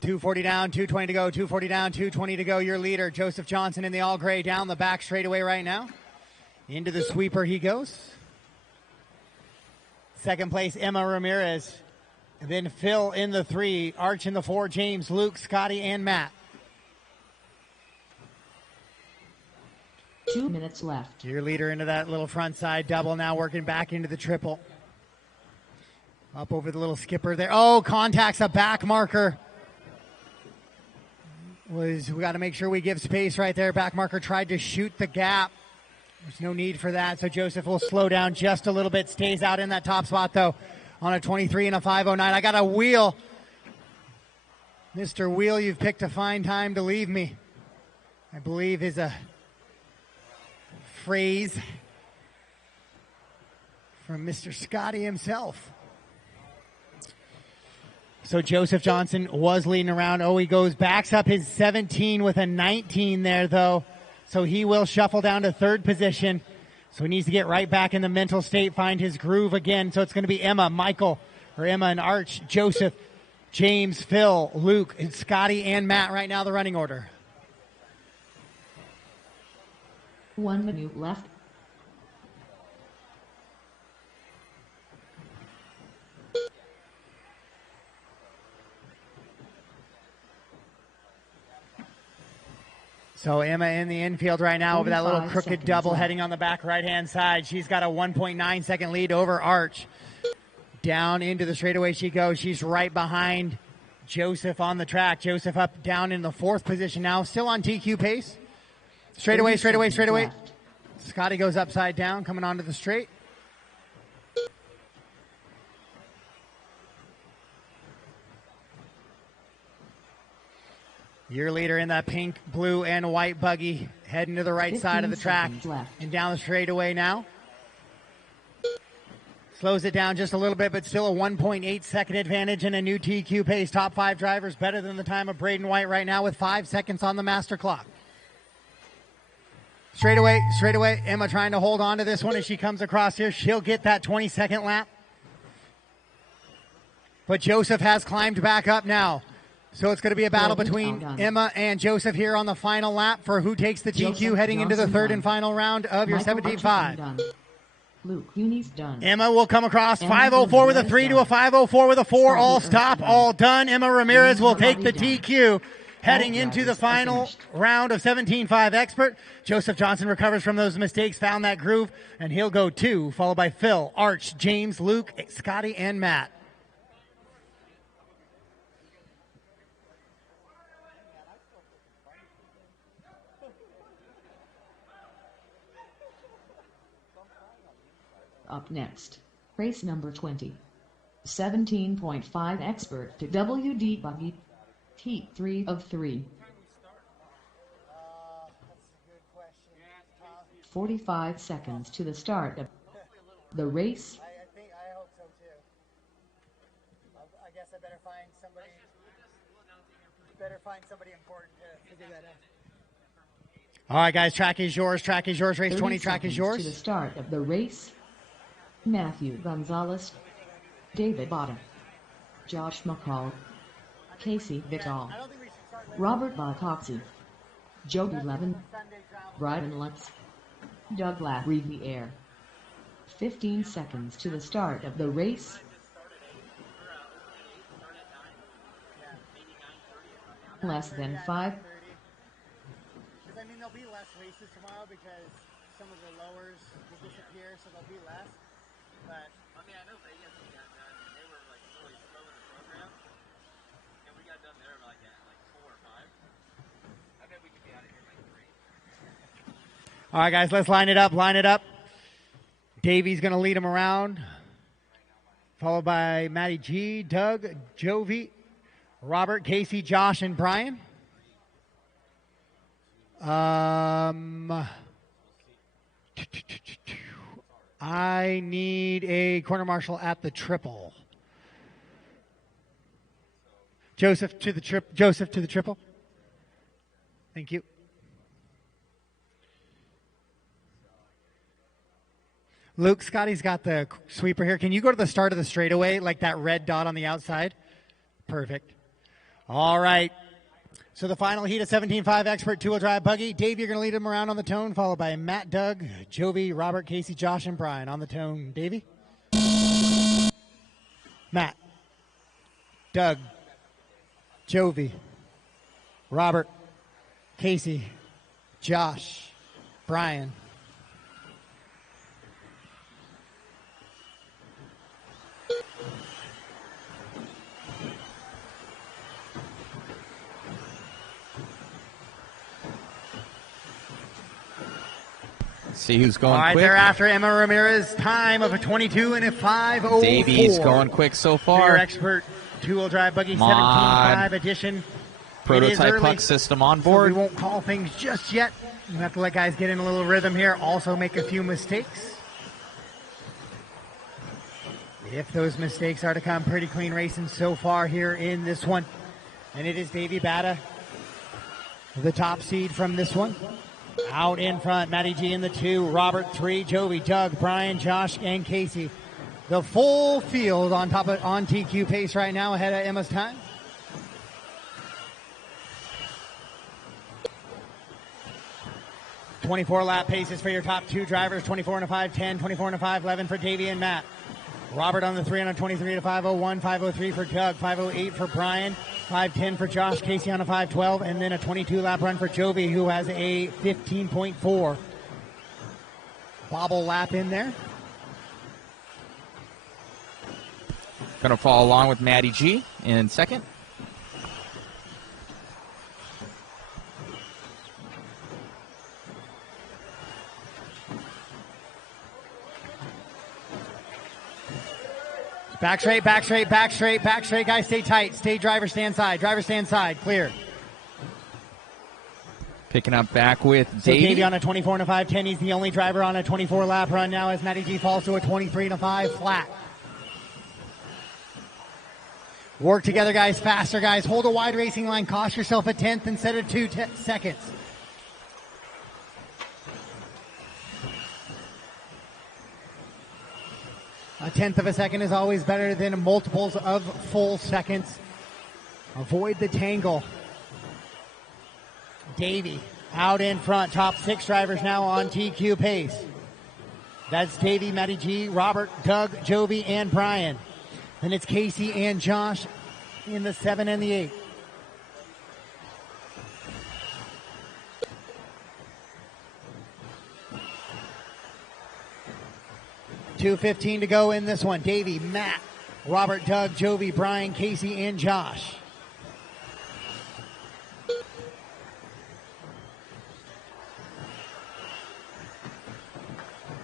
240 down, 220 to go, 240 down, 220 to go. Your leader, Joseph Johnson in the all gray down the back straightaway right now. Into the sweeper he goes. Second place, Emma Ramirez. And then Phil in the 3, Arch in the 4, James, Luke, Scotty, and Matt. 2 minutes left. Your leader into that little front side double, now working back into the triple. Up over the little skipper there. Oh, contacts a back marker. We got to make sure we give space right there. Back marker tried to shoot the gap. There's no need for that, so Joseph will slow down just a little bit. Stays out in that top spot, though, on a 23 and a 509. I got a wheel. Mr. Wheel, you've picked a fine time to leave me, I believe is a phrase from Mr. Scotty himself. So Joseph Johnson was leading around. Oh, he backs up his 17 with a 19 there, though. So he will shuffle down to 3rd position. So he needs to get right back in the mental state, find his groove again. So it's going to be Emma, Michael, or Emma and Arch, Joseph, James, Phil, Luke, and Scotty, and Matt right now, the running order. 1 minute left. So Emma in the infield right now over that little 45 crooked seconds double left. heading on the back right-hand side. She's got a 1.9 second lead over Arch. Down into the straightaway she goes. She's right behind Joseph on the track. Joseph up down in the 4th position now, still on TQ pace. Straightaway, 30 straightaway, seconds straightaway. left. Scotty goes upside down, coming onto the straight. Your leader in that pink, blue, and white buggy heading to the right side of the 15 track seconds left. and down the straightaway now. Slows it down just a little bit, but still a 1.8 second advantage and a new TQ pace. Top 5 drivers better than the time of Braden White right now with 5 seconds on the master clock. Straightaway, straightaway. Emma trying to hold on to this one as she comes across here. She'll get that 22nd lap. But Joseph has climbed back up now. So it's going to be a battle between Emma and Joseph here on the final lap for who takes the TQ Joseph heading into the Johnson 3rd done. and final round of your Michael 17.5. done. Luke Uni's done. Emma will come across Emma 504 with a Ramirez 3 to done. a 504 with a 4. All Scotty stop, done. all done. Emma Ramirez will take the James TQ heading All into the drivers are final finished. round of 17.5 Expert. Joseph Johnson recovers from those mistakes, found that groove, and he'll go 2, followed by Phil, Arch, James, Luke, Scotty, and Matt. Up next, race number 20. 17.5 Expert to WD Buggy. Heat 3 of 3. 45 seconds to the start of the race. I hope so too. I guess I better find somebody important to figure that out. All right, guys, track is yours. Track is yours. Race 30 20, track is seconds yours. to the start of the race. Matthew Gonzalez, David Botta, Josh McCall, Casey Vitale, Robert Botoxi, Joby Levin, Bryden Lutz, Doug Riviere. 15 seconds to the start of the race. Less than 5. I mean, there'll be less races tomorrow because some of the lowers will disappear, so there'll be less. But I mean, I know Vegas got done, and they were like really slow in the program, and we got done there like at like 4 or 5. I bet we could be out of here by 3. all right, guys, let's line it up. Line it up. Davey's going to lead them around, followed by Matty G, Doug, Jovi, Robert, Casey, Josh, and Brian. I need a corner marshal at the triple. Joseph to the triple. Thank you. Luke, Scotty's got the sweeper here. Can you go to the start of the straightaway, like that red dot on the outside? Perfect. All right. So the final heat of 17.5 Expert 2-wheel drive buggy. Dave, you're going to lead them around on the tone, followed by Matt, Doug, Jovi, Robert, Casey, Josh, and Brian on the tone. Davey? Matt, Doug, Jovi, Robert, Casey, Josh, Brian. See who's going All right, quick. thereafter, Emma Ramirez, time of a 22 and a 5:04. Davies going quick so For your far. Expert two-wheel drive buggy Mod. 17.5 edition. It is Prototype early, puck system on so board. we won't call things just yet. We have to let guys get in a little rhythm here. Also make a few mistakes. If those mistakes are to come, pretty clean racing so far here in this one. And it is Davey Batta, the top seed from this one. Out in front, Matty G in the 2, Robert 3, Jovi, Doug, Brian, Josh, and Casey. The full field on TQ pace right now ahead of Emma's time. .24 lap paces for your top two drivers, 24 and a 5:10, 24 and a 5:11 for Davey and Matt. Robert on the 3 on a 23 to 5:01, 5:03 for Doug, 5:08 for Brian, 5:10 for Josh Casey on a 5:12, and then a 22-lap run for Jovi, who has a 15.4 bobble lap in there. Going to follow along with Matty G in second. Back straight, back straight, back straight, back straight. Guys, stay tight. Stay driver, stand side. Driver, stand side. Clear. Picking up back with So Davey. Davey on a 24 and a 5:10. He's the only driver on a 24-lap run now as Matty G falls to a 23 and a 5 flat. Work together, guys. Faster, guys. Hold a wide racing line. Cost yourself a 10th instead of 2 seconds. A 10th of a second is always better than multiples of full seconds. Avoid the tangle. Davey out in front. Top 6 drivers now on TQ pace. That's Davey, Matty G, Robert, Doug, Jovi, and Brian. Then it's Casey and Josh in the 7 and the 8. $2:15 to go in this one. Davey, Matt, Robert, Doug, Jovi, Brian, Casey, and Josh.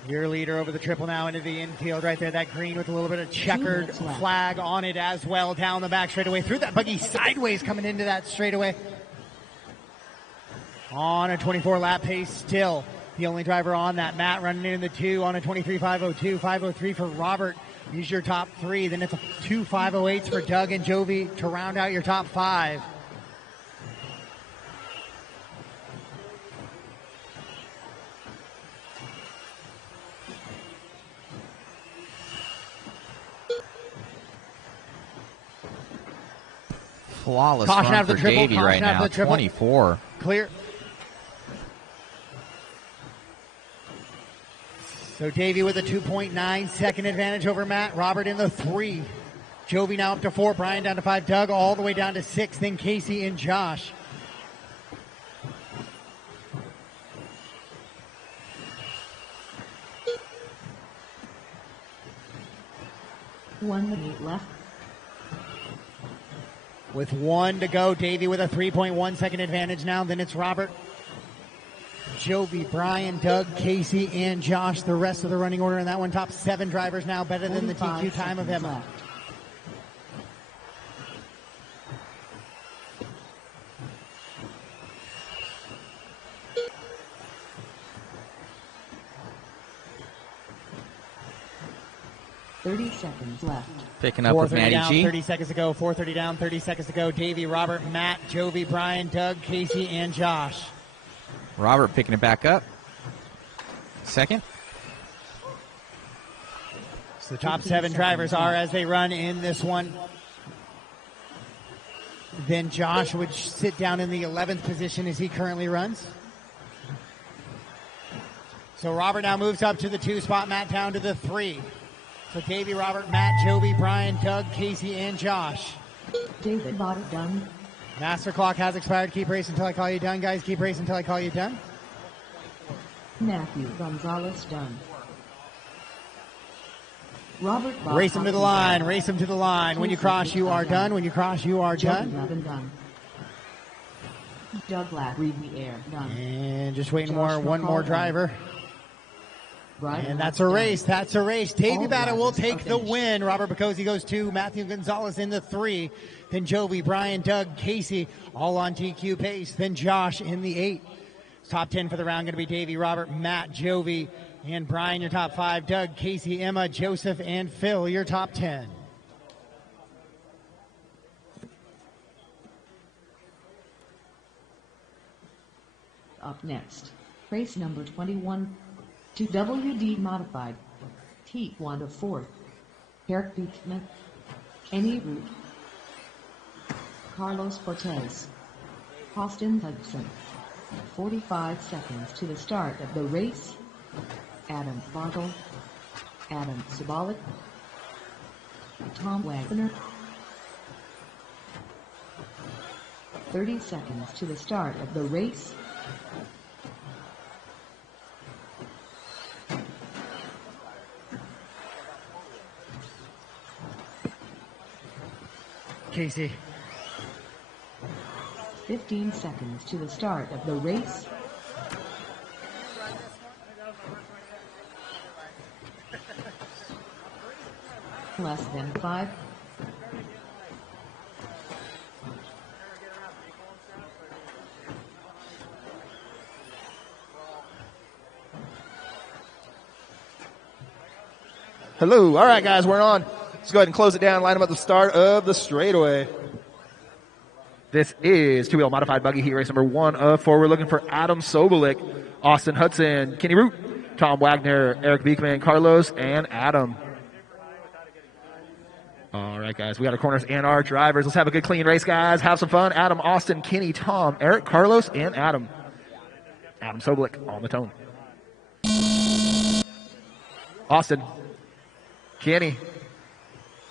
Your leader over the triple now into the infield right there. That green with a little bit of checkered flag on it as well. Down the back straightaway. Through that buggy sideways coming into that straightaway. On a 24-lap pace still. The only driver on that. Matt running in the 2 on a 23.502. 5:03 for Robert. Use your top 3. Then it's a 2 5:08s for Doug and Jovi to round out your top 5. Flawless Caution run out of the for triple, Davey caution right out of now. the triple. 24. Clear. So Davey with a 2.9 second advantage over Matt. Robert in the 3. Jovi now up to 4. Brian down to 5. Doug all the way down to 6. Then Casey and Josh. One minute left. With 1 to go, Davey with a 3.1 second advantage now. Then it's Robert, Jovi, Brian, Doug, Casey, and Josh. The rest of the running order in that one. Top 7 drivers now, better than the TQ time of Emma. Left. $30 seconds left. Picking up with 4:30 Matty down, G. 30 seconds to go. 4:30 down, 30 seconds to go. Davey, Robert, Matt, Jovi, Brian, Doug, Casey, and Josh. Robert picking it back up. Second. So the top 7 drivers are as they run in this one. Then Josh would sit down in the 11th position as he currently runs. So Robert now moves up to the 2 spot, Matt down to the 3. So Davey, Robert, Matt, Jovi, Brian, Doug, Casey, and Josh. David bought it done. Master clock has expired. Keep racing until I call you done, guys. Keep racing until I call you done. Matthew Gonzalez done. Robert Bob Race him to the Hopkins line. done. Race him to the line. When you cross, you are done. When you cross, you are Jordan done. Levin done. Doug Lack, read the air done. And just waiting Josh one more McCall driver. Brian And that's Watts a race. That's a race. Davey All Batta will drivers are take the finished. win. Robert Bacozzi goes 2. Matthew Gonzalez in the 3. Then Jovi, Brian, Doug, Casey, all on TQ pace. Then Josh in the 8. Top 10 for the round going to be Davey, Robert, Matt, Jovi, and Brian, your top 5. Doug, Casey, Emma, Joseph, and Phil, your top 10. Up next, race number 21, 2WD modified, T1 to 4th, Eric Beekman, Kenny Root, Carlos Cortez, Austin Hudson. 45 seconds to the start of the race. Adam Bartle, Adam Sabalik, Tom Wagner, 30 seconds to the start of the race. Casey. 15 seconds to the start of the race. Less than 5. Hello. All right, guys, we're on. Let's go ahead and close it down. Line them at the start of the straightaway. This is two-wheel modified buggy heat race number 1 of 4. We're looking for Adam Sobolik, Austin Hudson, Kenny Root, Tom Wagner, Eric Beekman, Carlos, and Adam. All right, guys, we got our corners and our drivers. Let's have a good, clean race, guys. Have some fun. Adam, Austin, Kenny, Tom, Eric, Carlos, and Adam. Adam Sobolik on the tone. Austin, Kenny,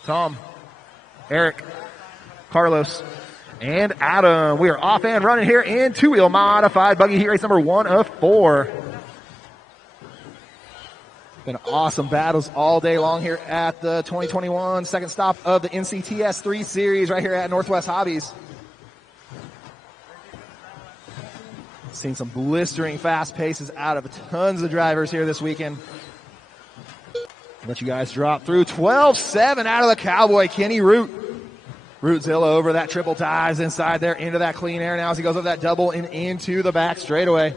Tom, Eric, Carlos, and Adam. We are off and running here in two-wheel modified buggy heat race number 1 of 4. Been awesome battles all day long here at the 2021 second stop of the NCTS 3 Series right here at Northwest Hobbies. Seen some blistering fast paces out of tons of drivers here this weekend. Let you guys drop through. 12-7 out of the Cowboy, Kenny Root. Rootzilla over that triple ties inside there into that clean air now as he goes over that double and into the back straightaway.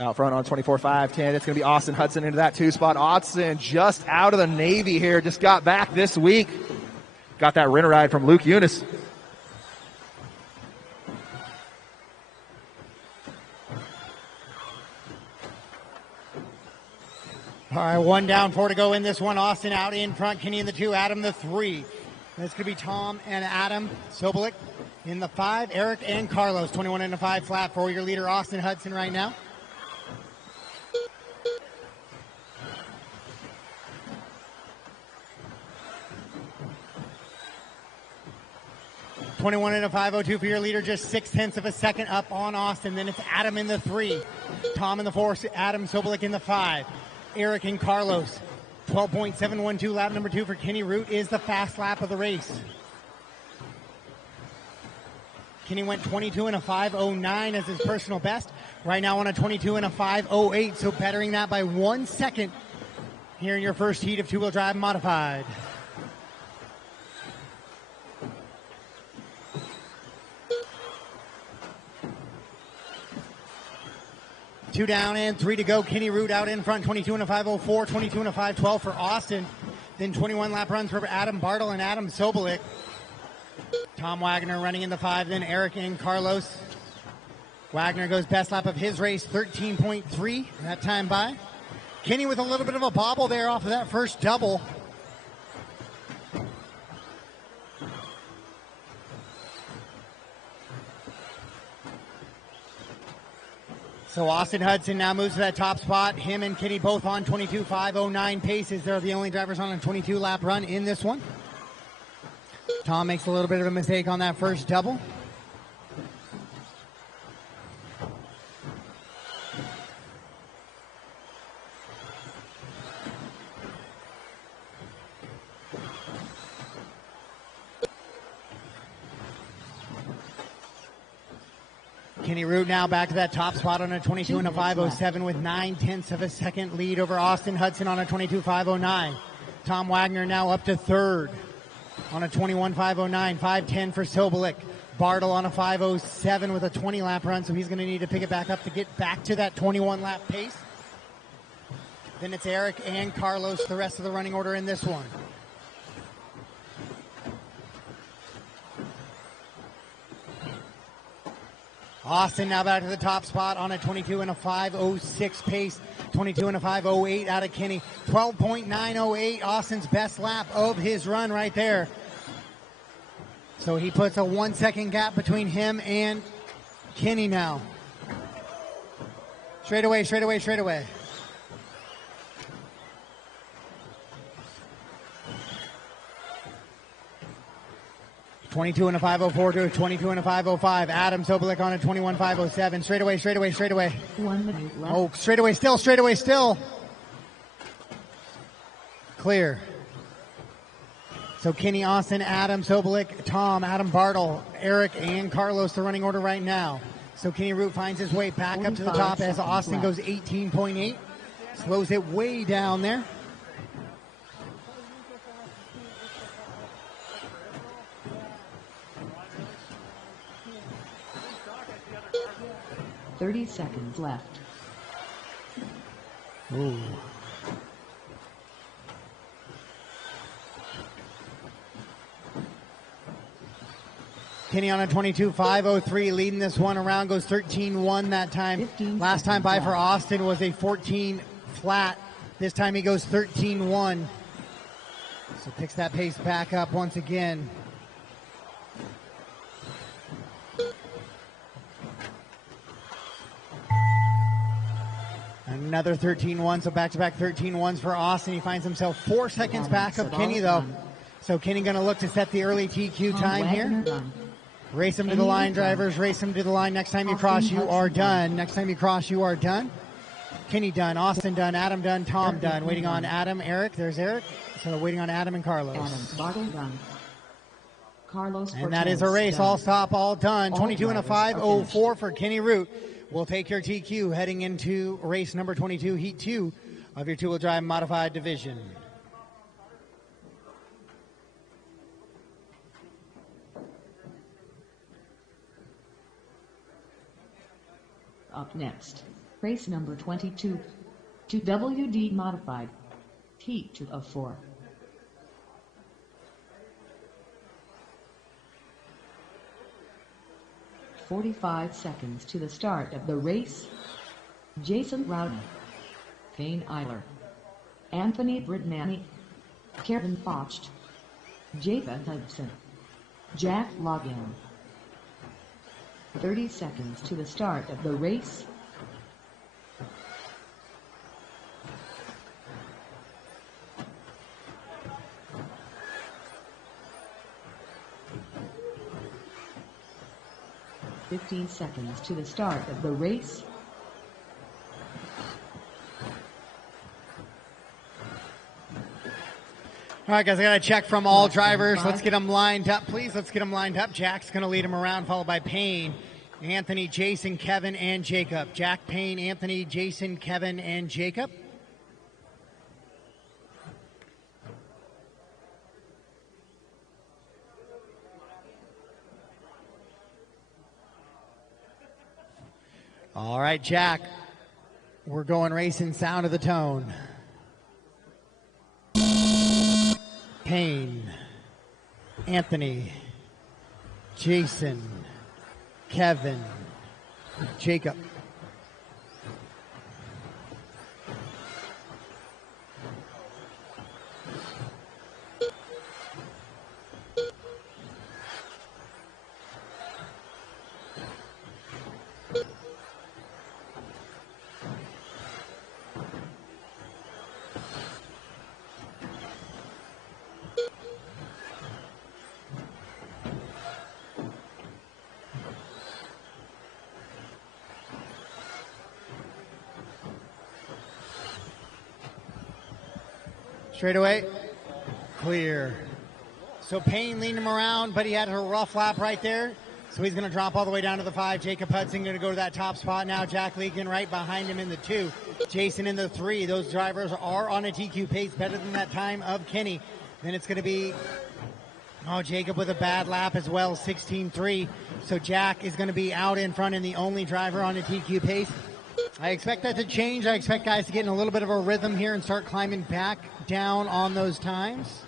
Out front on 24-5-10, it's going to be Austin Hudson into that 2 spot. Austin just out of the Navy here, just got back this week. Got that rent ride from Luke Eunice. All right, 1 down, 4 to go in this one. Austin out in front, Kenny in the 2, Adam the 3. That's going to be Tom and Adam Sobolik in the 5, Eric and Carlos. 21 and a 5 flat for your leader, Austin Hudson, right now. .21 and a 5:02 for your leader, just 0.6 of a second up on Austin. Then it's Adam in the 3, Tom in the 4, Adam Sobolik in the 5. Eric and Carlos. 12.712 lap number 2 for Kenny Root is the fast lap of the race. Kenny went 22 and a 5:09 as his personal best. Right now on a 22 and a 5:08, so bettering that by 1 second here in your first heat of two-wheel drive modified. Two down and 3 to go. Kenny Root out in front, 22 and a 5:04, 22 and a 5:12 for Austin. Then 21 lap runs for Adam Bartle and Adam Sobolik. Tom Wagner running in the 5, then Eric and Carlos. Wagner goes best lap of his race, 13.3 that time by. Kenny with a little bit of a bobble there off of that first double. So Austin Hudson now moves to that top spot. Him and Kenny both on 22.509 paces. They're the only drivers on a 22-lap run in this one. Tom makes a little bit of a mistake on that first double. Kenny Root now back to that top spot on a 22 and a 5:07 with 0.9 of a second lead over Austin Hudson on a 22.509. Tom Wagner now up to third on a 21.509, 5:10 for Sobolik. Bartle on a 5:07 with a 20-lap run, so he's going to need to pick it back up to get back to that 21-lap pace. Then it's Eric and Carlos, the rest of the running order in this one. Austin now back to the top spot on a 22 and a 5:06 pace. 22 and a 5:08 out of Kenny. 12.908, Austin's best lap of his run right there. So he puts a 1 second gap between him and Kenny now. Straight away, straight away, straight away. 22 and a 504 to a 22 and a 505. Adam Sobolik on a 21 507. Straightaway. 1 minute left. Oh, straightaway still. Clear. So Kenny, Austin, Adam Sobolik, Tom, Adam Bartle, Eric, and Carlos, the running order right now. So Kenny Root finds his way back up to the top as Austin goes 18.8. Slows it way down there. .30 seconds left. Ooh. Kenny on a 22.503, leading this one around, goes 13.1 that time. Last time by for Austin was a 14 flat. This time he goes 13.1. So picks that pace back up once again. Another 13.1, so back-to-back 13.1s for Austin. He finds himself 4 seconds back of Kenny, though. So Kenny going to look to set the early TQ time here. Race him to the line, drivers. Race him to the line. Next time you cross, you are done. Kenny done. Austin done. Adam done. Tom done. Waiting on Adam. Eric. There's Eric. So waiting on Adam and Carlos. And that is a race. All stop, all done. 22 and a 504 for Kenny Root. We'll take your TQ heading into race number 22, heat 2 of your two-wheel drive modified division. Up next, race number 22, 2WD modified, heat 2 of 4. .45 seconds to the start of the race. Jason Rowden, Payne Eiler, Anthony Bridmani, Kevin Focht, Java Hudson, Jack Logan. 30 seconds to the start of the race. .15 seconds to the start of the race. All right, guys, I got a check from all drivers. Let's get them lined up, please. Let's get them lined up. Jack's going to lead them around, followed by Payne, Anthony, Jason, Kevin, and Jacob. Jack, Payne, Anthony, Jason, Kevin, and Jacob. All right, Jack, we're going racing sound of the tone. Payne, Anthony, Jason, Kevin, Jacob. Straightaway, clear. So Payne leaned him around, but he had a rough lap right there. So he's going to drop all the way down to the 5. Jacob Hudson going to go to that top spot now. Jack Legan right behind him in the 2. Jason in the 3. Those drivers are on a TQ pace better than that time of Kenny. Then it's going to be, Jacob with a bad lap as well, 16.3. So Jack is going to be out in front and the only driver on a TQ pace. I expect that to change. I expect guys to get in a little bit of a rhythm here and start climbing back down on those times.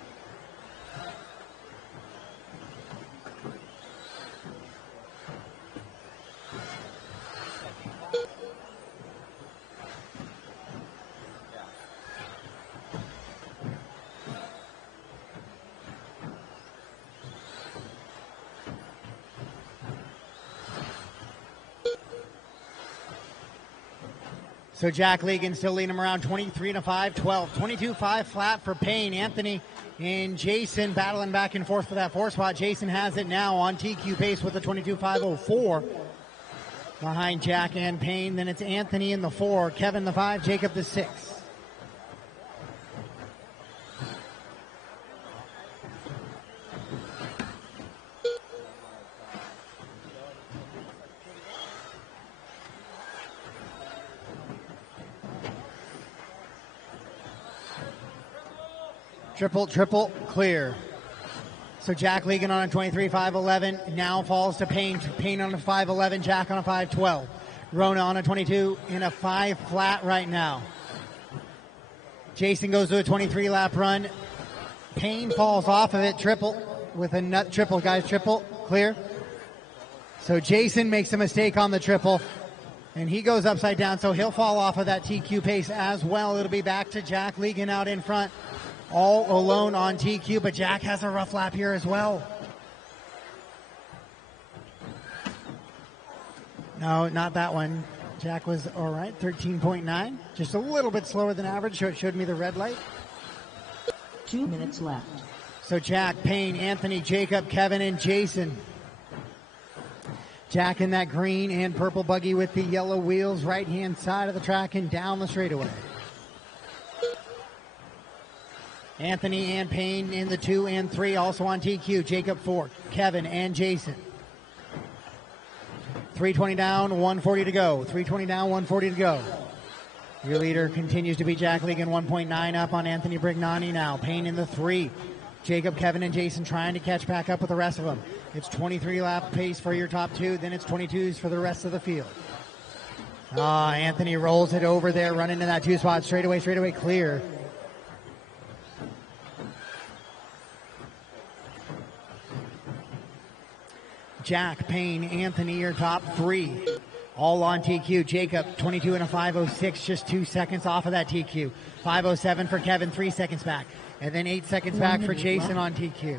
So Jack Legan still leading him around 23 and a 5, 12, 22-5 flat for Payne. Anthony and Jason battling back and forth for that 4 spot. Jason has it now on TQ pace with the 22.504 behind Jack and Payne. Then it's Anthony in the 4, Kevin the 5, Jacob the 6. Triple, triple, clear. So Jack Legan on a 23.511 now falls to Payne. Payne on a 5.11, Jack on a 5.12. Rona on a 22 in a 5 flat right now. Jason goes to a 23 lap run. Payne falls off of it, triple with a nut triple, guys, triple, clear. So Jason makes a mistake on the triple and he goes upside down, so he'll fall off of that TQ pace as well. It'll be back to Jack Legan out in front. All alone on TQ, but Jack has a rough lap here as well. No, not that one. Jack was all right, 13.9. Just a little bit slower than average, so it showed me the red light. 2 minutes left. So Jack, Payne, Anthony, Jacob, Kevin, and Jason. Jack in that green and purple buggy with the yellow wheels, right-hand side of the track and down the straightaway. Anthony and Payne in the 2 and 3, also on TQ. Jacob 4, Kevin and Jason. 320 down, 140 to go. 320 down, 140 to go. Your leader continues to be Jack Legan, 1.9 up on Anthony Brignani now. Payne in the 3. Jacob, Kevin, and Jason trying to catch back up with the rest of them. It's 23 lap pace for your top 2, then it's 22s for the rest of the field. Anthony rolls it over there, running into that 2 spot. Straightaway clear. Jack, Payne, Anthony, your top 3. All on TQ. Jacob, 22 and a 5.06, just 2 seconds off of that TQ. 5.07 for Kevin, 3 seconds back. And then 8 seconds back for Jason on TQ.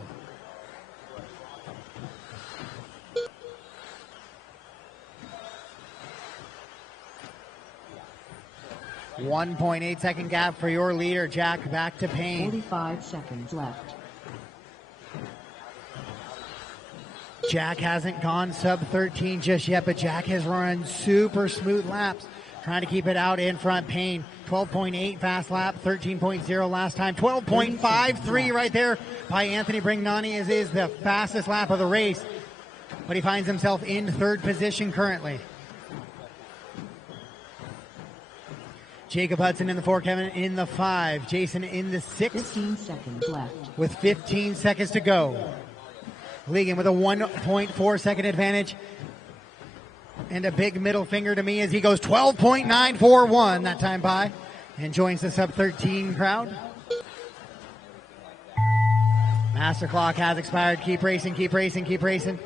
.8 gap for your leader, Jack, back to Payne. 45 seconds left. Jack hasn't gone sub 13 just yet, but Jack has run super smooth laps, trying to keep it out in front. Payne, 12.8 fast lap, 13.0 last time, 12.53 right there by Anthony Brignani is the fastest lap of the race, but he finds himself in 3rd position currently. Jacob Hudson in the 4, Kevin in the 5, Jason in the 6. 15 seconds left. With 15 seconds to go. Legan with a 1.4 second advantage. And a big middle finger to me as he goes 12.941 that time by. And joins the sub 13 crowd. Master clock has expired. Keep racing, keep racing, keep racing.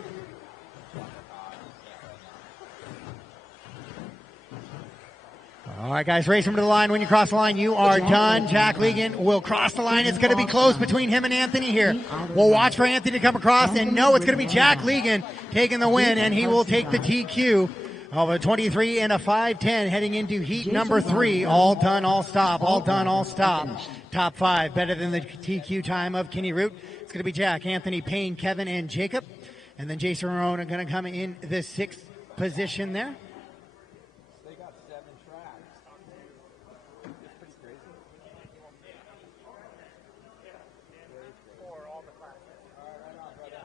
All right, guys, race him to the line. When you cross the line, you are done. Jack Legan will cross the line. It's going to be close between him and Anthony here. We'll watch for Anthony to come across, and no, it's going to be Jack Legan taking the win, and he will take the TQ of a 23 and a 5.10 heading into heat number 3. All done, all stop. All done, all stop. Top 5, better than the TQ time of Kenny Root. It's going to be Jack, Anthony, Payne, Kevin, and Jacob. And then Jason Rona going to come in the 6th position there.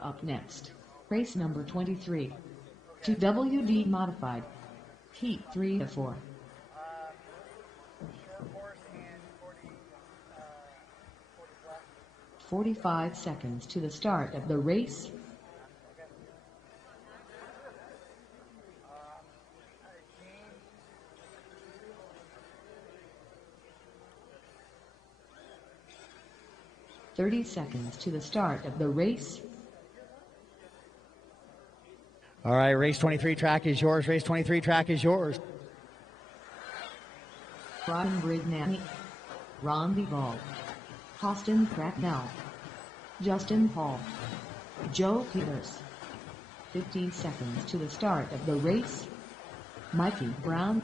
Up next, race number 23. To WD modified. Heat 3 to 4. .45 seconds to the start of the race. .30 seconds to the start of the race. All right, race 23 track is yours. Race 23 track is yours. Brian Brignani, Ron Duvall, Austin Cracknell, Justin Paul, Joe Peters. 15 seconds to the start of the race. Mikey Brown,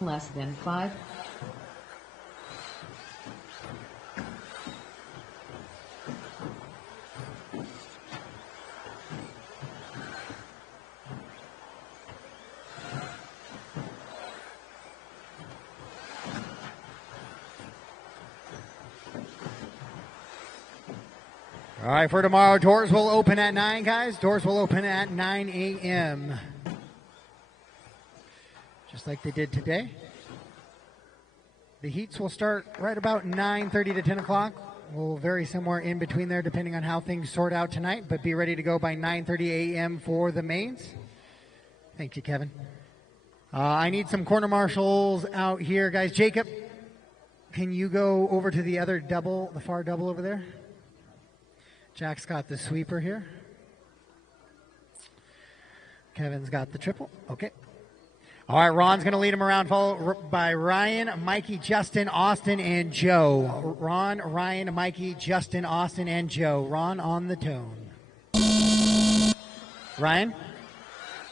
less than 5. All right, for tomorrow, doors will open at 9, guys. Doors will open at 9 a.m. Just like they did today. The heats will start right about 9:30 to 10 o'clock. We'll vary somewhere in between there depending on how things sort out tonight, but be ready to go by 9:30 a.m. for the mains. Thank you, Kevin. I need some corner marshals out here, guys. Jacob, can you go over to the other double, the far double over there? Jack's got the sweeper here. Kevin's got the triple. Okay. All right, Ron's going to lead him around, followed by Ryan, Mikey, Justin, Austin, and Joe. Ron, Ryan, Mikey, Justin, Austin, and Joe. Ron on the tone. Ryan,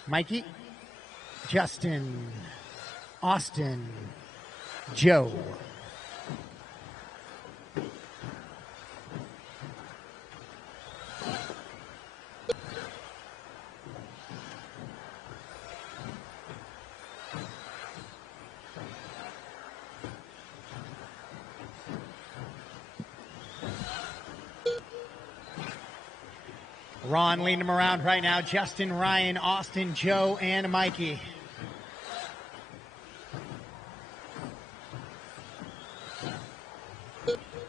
Mikey, Justin, Austin, Joe. Ron leading him around right now. Justin, Ryan, Austin, Joe, and Mikey.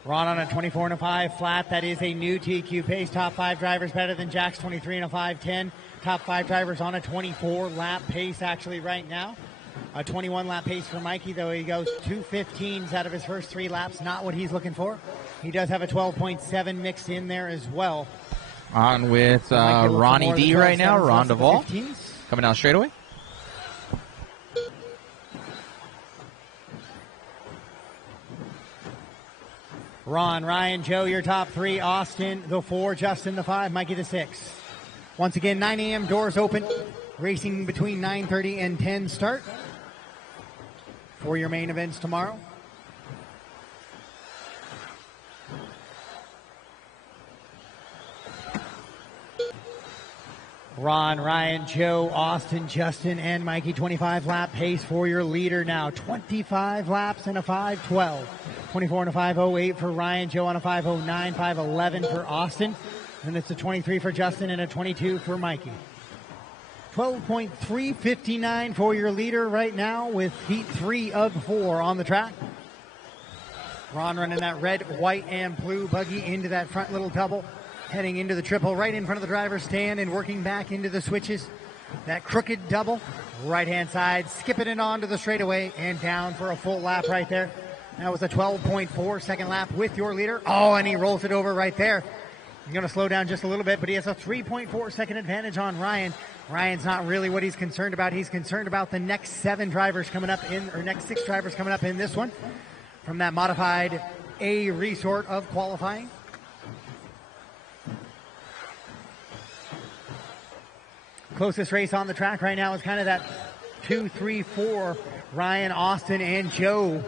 Ron on a 24 and a 5 flat. That is a new TQ pace. Top 5 drivers better than Jack's 23 and a 5.10. Top 5 drivers on a 24 lap pace actually right now. A 21 lap pace for Mikey, though he goes 2:15s out of his first 3 laps. Not what he's looking for. He does have a 12.7 mixed in there as well. On with Ronnie D right now, Ron Duvall, coming down straightaway. Ron, Ryan, Joe, your top 3. Austin, the 4. Justin, the 5. Mikey, the 6. Once again, 9 a.m. doors open. Racing between 9:30 and 10 start for your main events tomorrow. Ron, Ryan, Joe, Austin, Justin, and Mikey. 25 lap pace for your leader now. 25 laps and a 5:12. 24 and a 5:08 for Ryan, Joe on a 5:09, 5:11 for Austin. And it's a 23 for Justin and a 22 for Mikey. 12.359 for your leader right now with heat 3 of 4 on the track. Ron running that red, white, and blue buggy into that front little double. Heading into the triple right in front of the driver's stand and working back into the switches. That crooked double, right-hand side, skipping it onto the straightaway and down for a full lap right there. That was a 12.4 second lap with your leader. Oh, and he rolls it over right there. He's going to slow down just a little bit, but he has a 3.4 second advantage on Ryan. Ryan's not really what he's concerned about. He's concerned about the next 7 drivers coming up in, or next 6 drivers coming up in this one from that modified A resort of qualifying. Closest race on the track right now is kind of that 2, 3, 4, Ryan, Austin, and Joe.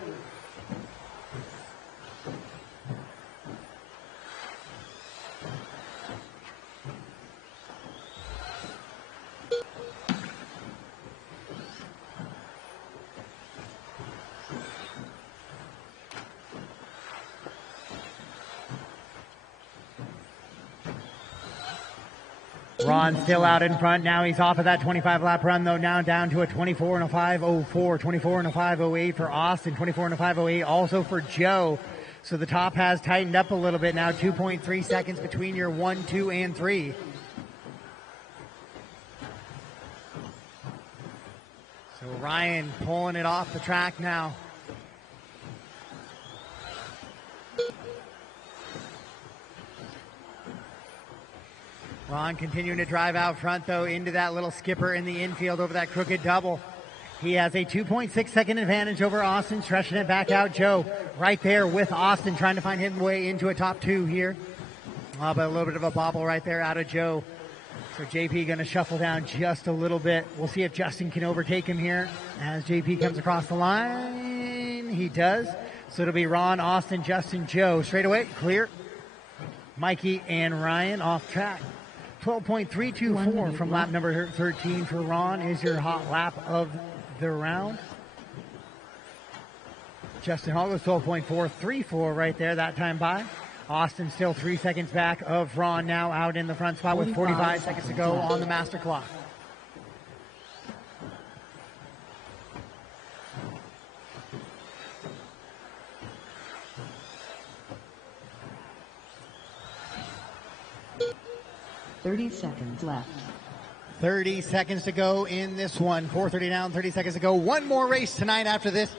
Ron still out in front. Now he's off of that 25-lap run, though, now down to a 24 and a 5:04, 24 and a 5:08 for Austin, 24 and a 5:08 also for Joe. So the top has tightened up a little bit now, 2.3 seconds between your 1, 2, and 3. So Ryan pulling it off the track now. Ron continuing to drive out front, though, into that little skipper in the infield over that crooked double. He has a 2.6 second advantage over Austin, stretching it back out. Joe right there with Austin, trying to find his way into a top 2 here. But a little bit of a bobble right there out of Joe. So JP going to shuffle down just a little bit. We'll see if Justin can overtake him here as JP comes across the line. He does. So it'll be Ron, Austin, Justin, Joe. Straight away, clear. Mikey and Ryan off track. 12.324 from lap number 13 for Ron is your hot lap of the round. Justin Hall goes 12.434 right there that time by. Austin still 3 seconds back of Ron, now out in the front spot with 45 seconds to go on the master clock. .30 seconds left. 30 seconds to go in this one. 4:30 down, 30 seconds to go. One more race tonight after this.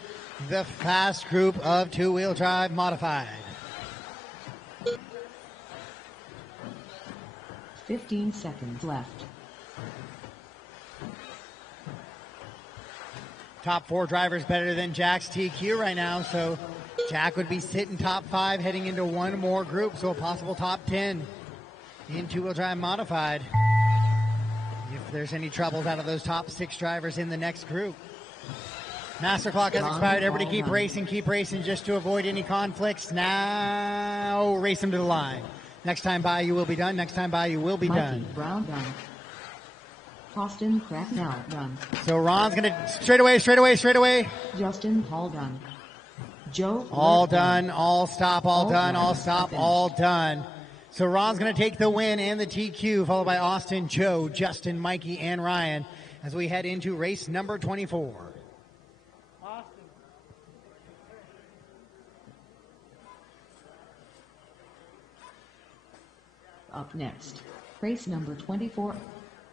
The fast group of two-wheel drive modified. 15 seconds left. Top 4 drivers better than Jack's TQ right now, so Jack would be sitting top 5 heading into one more group, so a possible top 10 in two-wheel drive modified. If there's any troubles out of those top 6 drivers in the next group. Master clock has expired. Everybody keep racing just to avoid any conflicts. Now race them to the line. Next time by you will be done. Next time by you will be done. Brown done. Austin Cracknell done. So Ron's going to straight away. Justin Hall done. Joe all done, all stop, all done, all stop, all done. So Ron's going to take the win and the TQ, followed by Austin, Joe, Justin, Mikey, and Ryan as we head into race number 24. Up next, race number 24,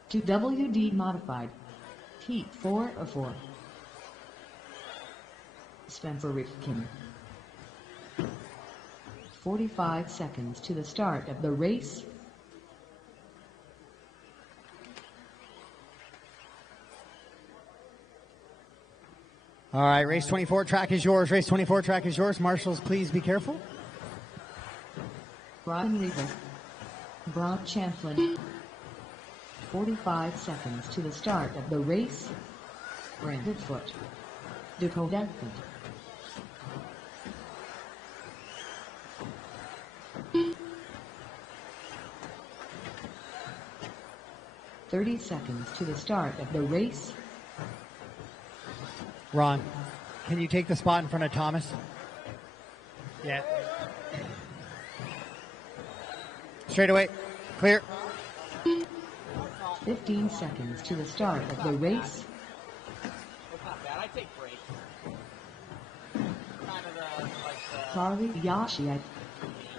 2WD modified, Heat 4 of 4. Spencer Rifkin. 45 seconds to the start of the race. All right, race 24, track is yours. Race 24, track is yours. Marshals, please be careful. Brian Rivas. Brock Champlin. 45 seconds to the start of the race. Brandon Foot. Dakota Foot. .30 seconds to the start of the race. Ron, can you take the spot in front of Thomas? Yeah. Straight away. Clear. 15 seconds to the start of the race. I take breaks. Charlie Yashi.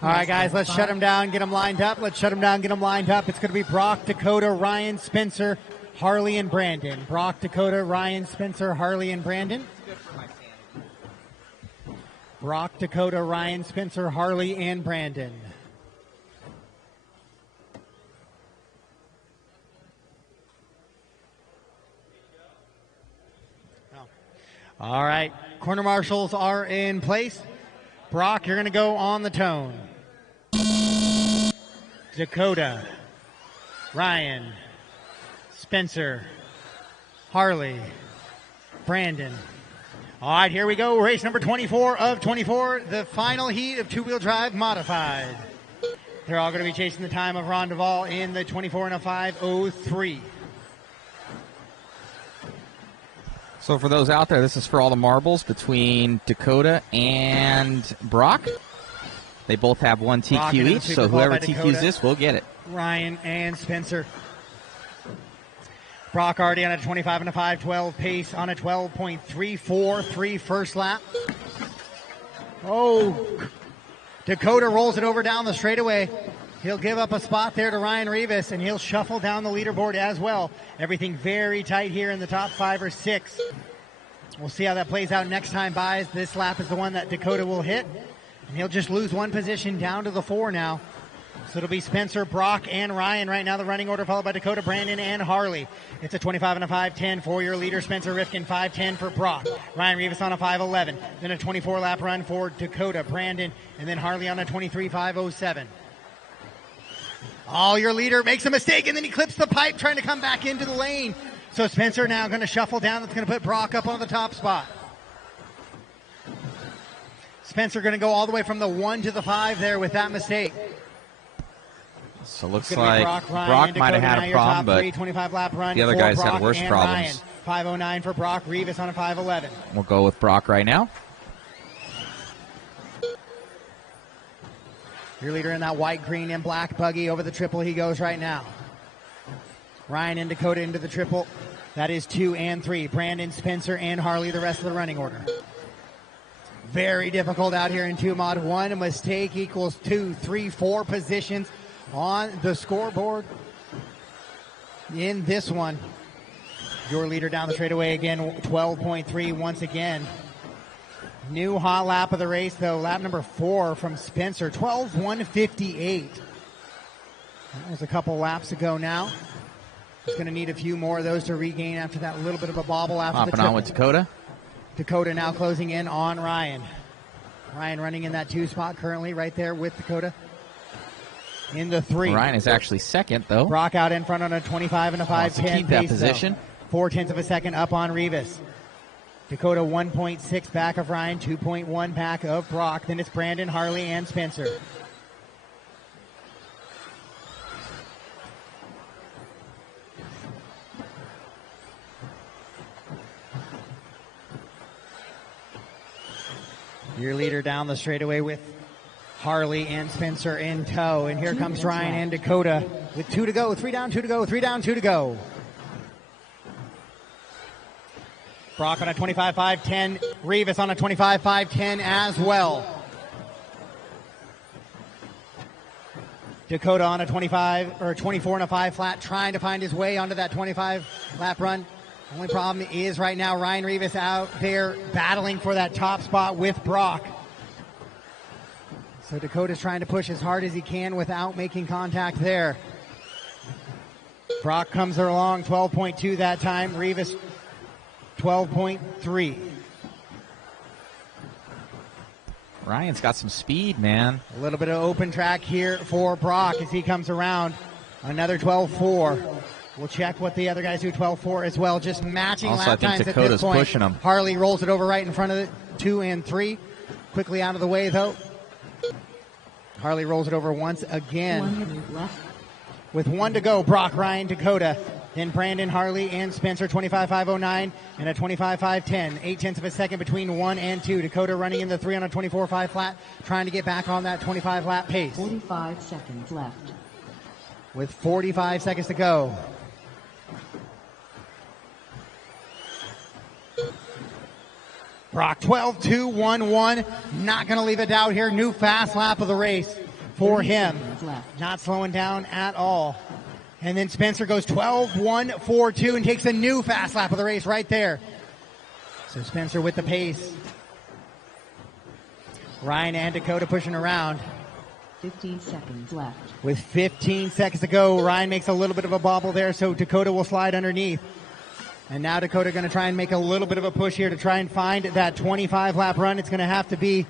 All right, guys, let's shut them down, get them lined up. Let's shut them down, get them lined up. It's going to be Brock, Dakota, Ryan, Spencer, Harley, and Brandon. Brock, Dakota, Ryan, Spencer, Harley, and Brandon. Brock, Dakota, Ryan, Spencer, Harley, and Brandon. All right, corner marshals are in place. Brock, you're going to go on the tone. Dakota, Ryan, Spencer, Harley, Brandon. All right, here we go. Race number 24 of 24, the final heat of two-wheel drive modified. They're all going to be chasing the time of Ron Duvall in the 24 and a 5:03. So for those out there, this is for all the marbles between Dakota and Brock. They both have one TQ each, so whoever TQs this will get it. Ryan and Spencer. Brock already on a 25 and a 5:12 pace on a 12.343 first lap. Oh, Dakota rolls it over down the straightaway. He'll give up a spot there to Ryan Rivas, and he'll shuffle down the leaderboard as well. Everything very tight here in the top 5 or 6. We'll see how that plays out next time by. This lap is the one that Dakota will hit, and he'll just lose one position down to the 4 now. So it'll be Spencer, Brock, and Ryan right now, the running order, followed by Dakota, Brandon, and Harley. It's a 25 and a 5:10 for your leader, Spencer Rifkin, 5:10 for Brock. Ryan Rivas on a 5:11. Then a 24-lap run for Dakota, Brandon, and then Harley on a 23.507. Oh, your leader makes a mistake, and then he clips the pipe trying to come back into the lane. So Spencer now going to shuffle down. That's going to put Brock up on the top spot. Spencer going to go all the way from the 1 to the 5 there with that mistake. So it looks like Brock might have had a problem, but the other guys had worse problems. 5:09 for Brock, Rivas on a 5:11. We'll go with Brock right now. Your leader in that white, green, and black buggy over the triple he goes right now. Ryan and Dakota into the triple. That is 2 and 3. Brandon, Spencer, and Harley, the rest of the running order. Very difficult out here in 2 mod. 1 mistake equals 2, 3, 4 positions on the scoreboard in this one. Your leader down the straightaway again, 12.3 once again. New hot lap of the race, though, lap number 4 from Spencer, 12:158. That was a couple laps ago now. He's going to need a few more of those to regain after that little bit of a bobble after the Hopping triple. on with Dakota. Dakota now closing in on Ryan. Ryan running in that 2 spot currently, right there with Dakota in the 3. Ryan is actually second, though. Brock out in front on a 25 and a 5:10 keep that pace, position. 0.4 of a second up on Rivas. Dakota 1.6 back of Ryan, 2.1 back of Brock. Then it's Brandon, Harley, and Spencer. Your leader down the straightaway with Harley and Spencer in tow. And here comes Ryan and Dakota with 2 to go. 3 down, 2 to go. 3 down, 2 to go. Brock on a 25.510. Rivas on a 25.510 as well. Dakota on a 24 and a 5 flat, trying to find his way onto that 25 lap run. Only problem is right now Ryan Rivas out there battling for that top spot with Brock. So Dakota's trying to push as hard as he can without making contact there. Brock comes along, 12.2 that time. Rivas 12.3. Ryan's got some speed, man. A little bit of open track here for Brock as he comes around. Another 12.4. We'll check what the other guys do, 12.4 as well. Just matching Also, lap I think times Dakota's at this point. pushing him. Harley rolls it over right in front of it, 2 and 3. Quickly out of the way, though. Harley rolls it over once again. 1 minute left. With 1 to go, Brock, Ryan, Dakota. Then Brandon, Harley, and Spencer, 25.509 and a 25.510. 0.8 of a second between 1 and 2. Dakota running in the 3 on a 24.5 flat, trying to get back on that 25 lap pace. 45 seconds left. With 45 seconds to go. Brock, 12.211. Not going to leave a doubt here. New fast lap of the race for him. Not slowing down at all. And then Spencer goes 12.142 and takes a new fast lap of the race right there. So Spencer with the pace. Ryan and Dakota pushing around. 15 seconds left. With 15 seconds to go, Ryan makes a little bit of a bobble there, so Dakota will slide underneath. And now Dakota going to try and make a little bit of a push here to try and find that 25 lap run. It's going to have to be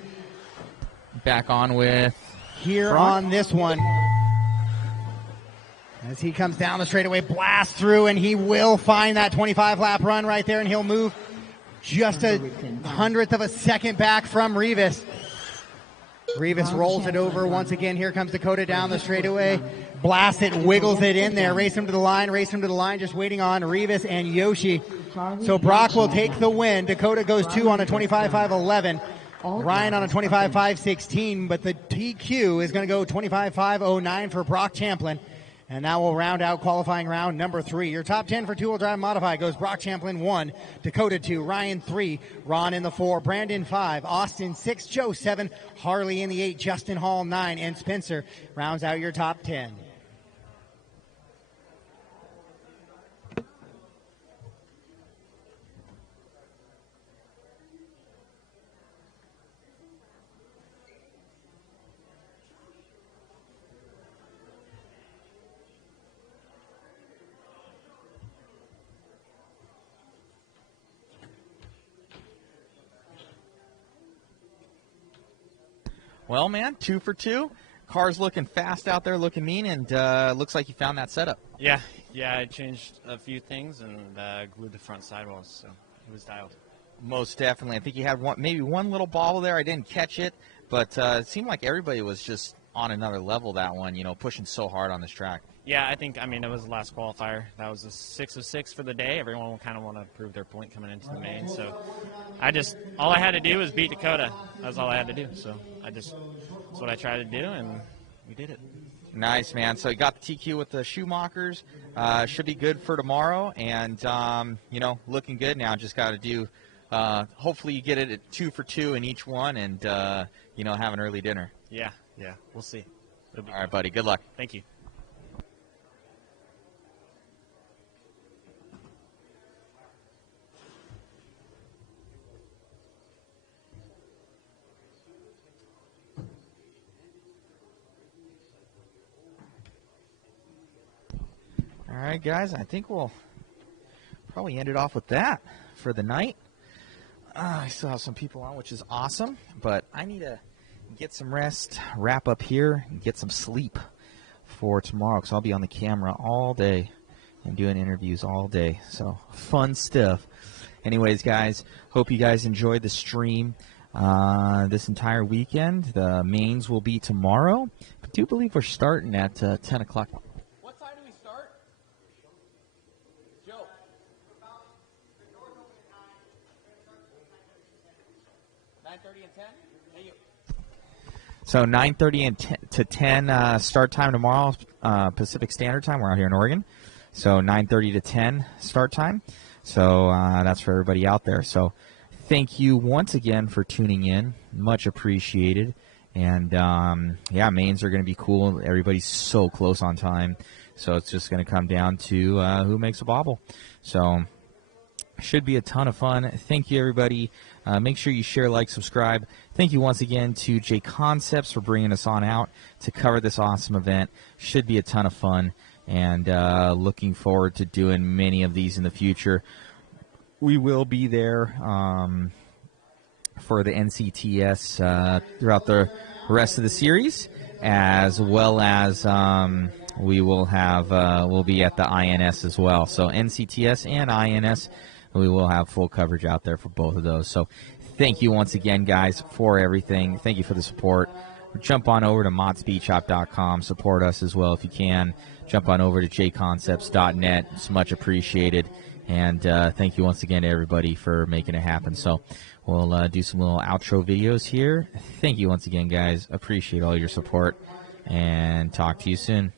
back on with here Brock on this one. As he comes down the straightaway, blasts through, and he will find that 25 lap run right there, and he'll move just a 100th of a second back from Rivas. Rivas rolls it over once again. Here comes Dakota down the straightaway. Blasts it, wiggles it in there. Race him to the line, just waiting on Rivas and Yoshi. So Brock will take the win. Dakota goes 2 on a 25.511. Ryan on a 25.516, but the TQ is going to go 25.509 for Brock Champlin. And that will round out qualifying round number 3. Your top 10 for two-wheel drive modified goes Brock Champlin 1, Dakota 2, Ryan 3, Ron in the 4, Brandon 5, Austin 6, Joe 7, Harley in the 8, Justin Hall 9, and Spencer rounds out your top 10. Well, man, 2 for 2. Car's looking fast out there, looking mean, and looks like you found that setup. Yeah, I changed a few things and glued the front sidewalls, so it was dialed. Most definitely. I think you had maybe one little bobble there. I didn't catch it, but it seemed like everybody was just on another level that one, pushing so hard on this track. Yeah, it was the last qualifier. That was a 6 of 6 for the day. Everyone will kind of want to prove their point coming into the main. So all I had to do was beat Dakota. That was all I had to do. So that's what I tried to do, and we did it. Nice, man. So you got the TQ with the Schumachers. Should be good for tomorrow. And, looking good now. Just got to do, hopefully you get it at 2 for 2 in each one and, have an early dinner. Yeah, we'll see. All right, buddy. Good luck. Thank you. All right, guys, I think we'll probably end it off with that for the night. I still have some people on, which is awesome, but I need to get some rest, wrap up here, and get some sleep for tomorrow because I'll be on the camera all day and doing interviews all day. So fun stuff. Anyways, guys, hope you guys enjoyed the stream this entire weekend. The mains will be tomorrow. I do believe we're starting at 10 o'clock. What time do we start? Joe. 9:30 and 10? Hey, you. So 9:30 and to 10 start time tomorrow, Pacific Standard Time. We're out here in Oregon. So 9:30 to 10 start time. So that's for everybody out there. So thank you once again for tuning in. Much appreciated. And, mains are going to be cool. Everybody's so close on time. So it's just going to come down to who makes a bobble. So should be a ton of fun. Thank you, everybody. Make sure you share, like, subscribe. Thank you once again to JConcepts for bringing us on out to cover this awesome event. Should be a ton of fun. And looking forward to doing many of these in the future. We will be there for the NCTS throughout the rest of the series, as well as we will have we'll be at the INS as well. So NCTS and INS, we will have full coverage out there for both of those. So thank you once again, guys, for everything. Thank you for the support. Jump on over to modspeedshop.com. Support us as well if you can. Jump on over to jconcepts.net. It's much appreciated. And thank you once again to everybody for making it happen. So we'll do some little outro videos here. Thank you once again, guys. Appreciate all your support. And talk to you soon.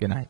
Good night.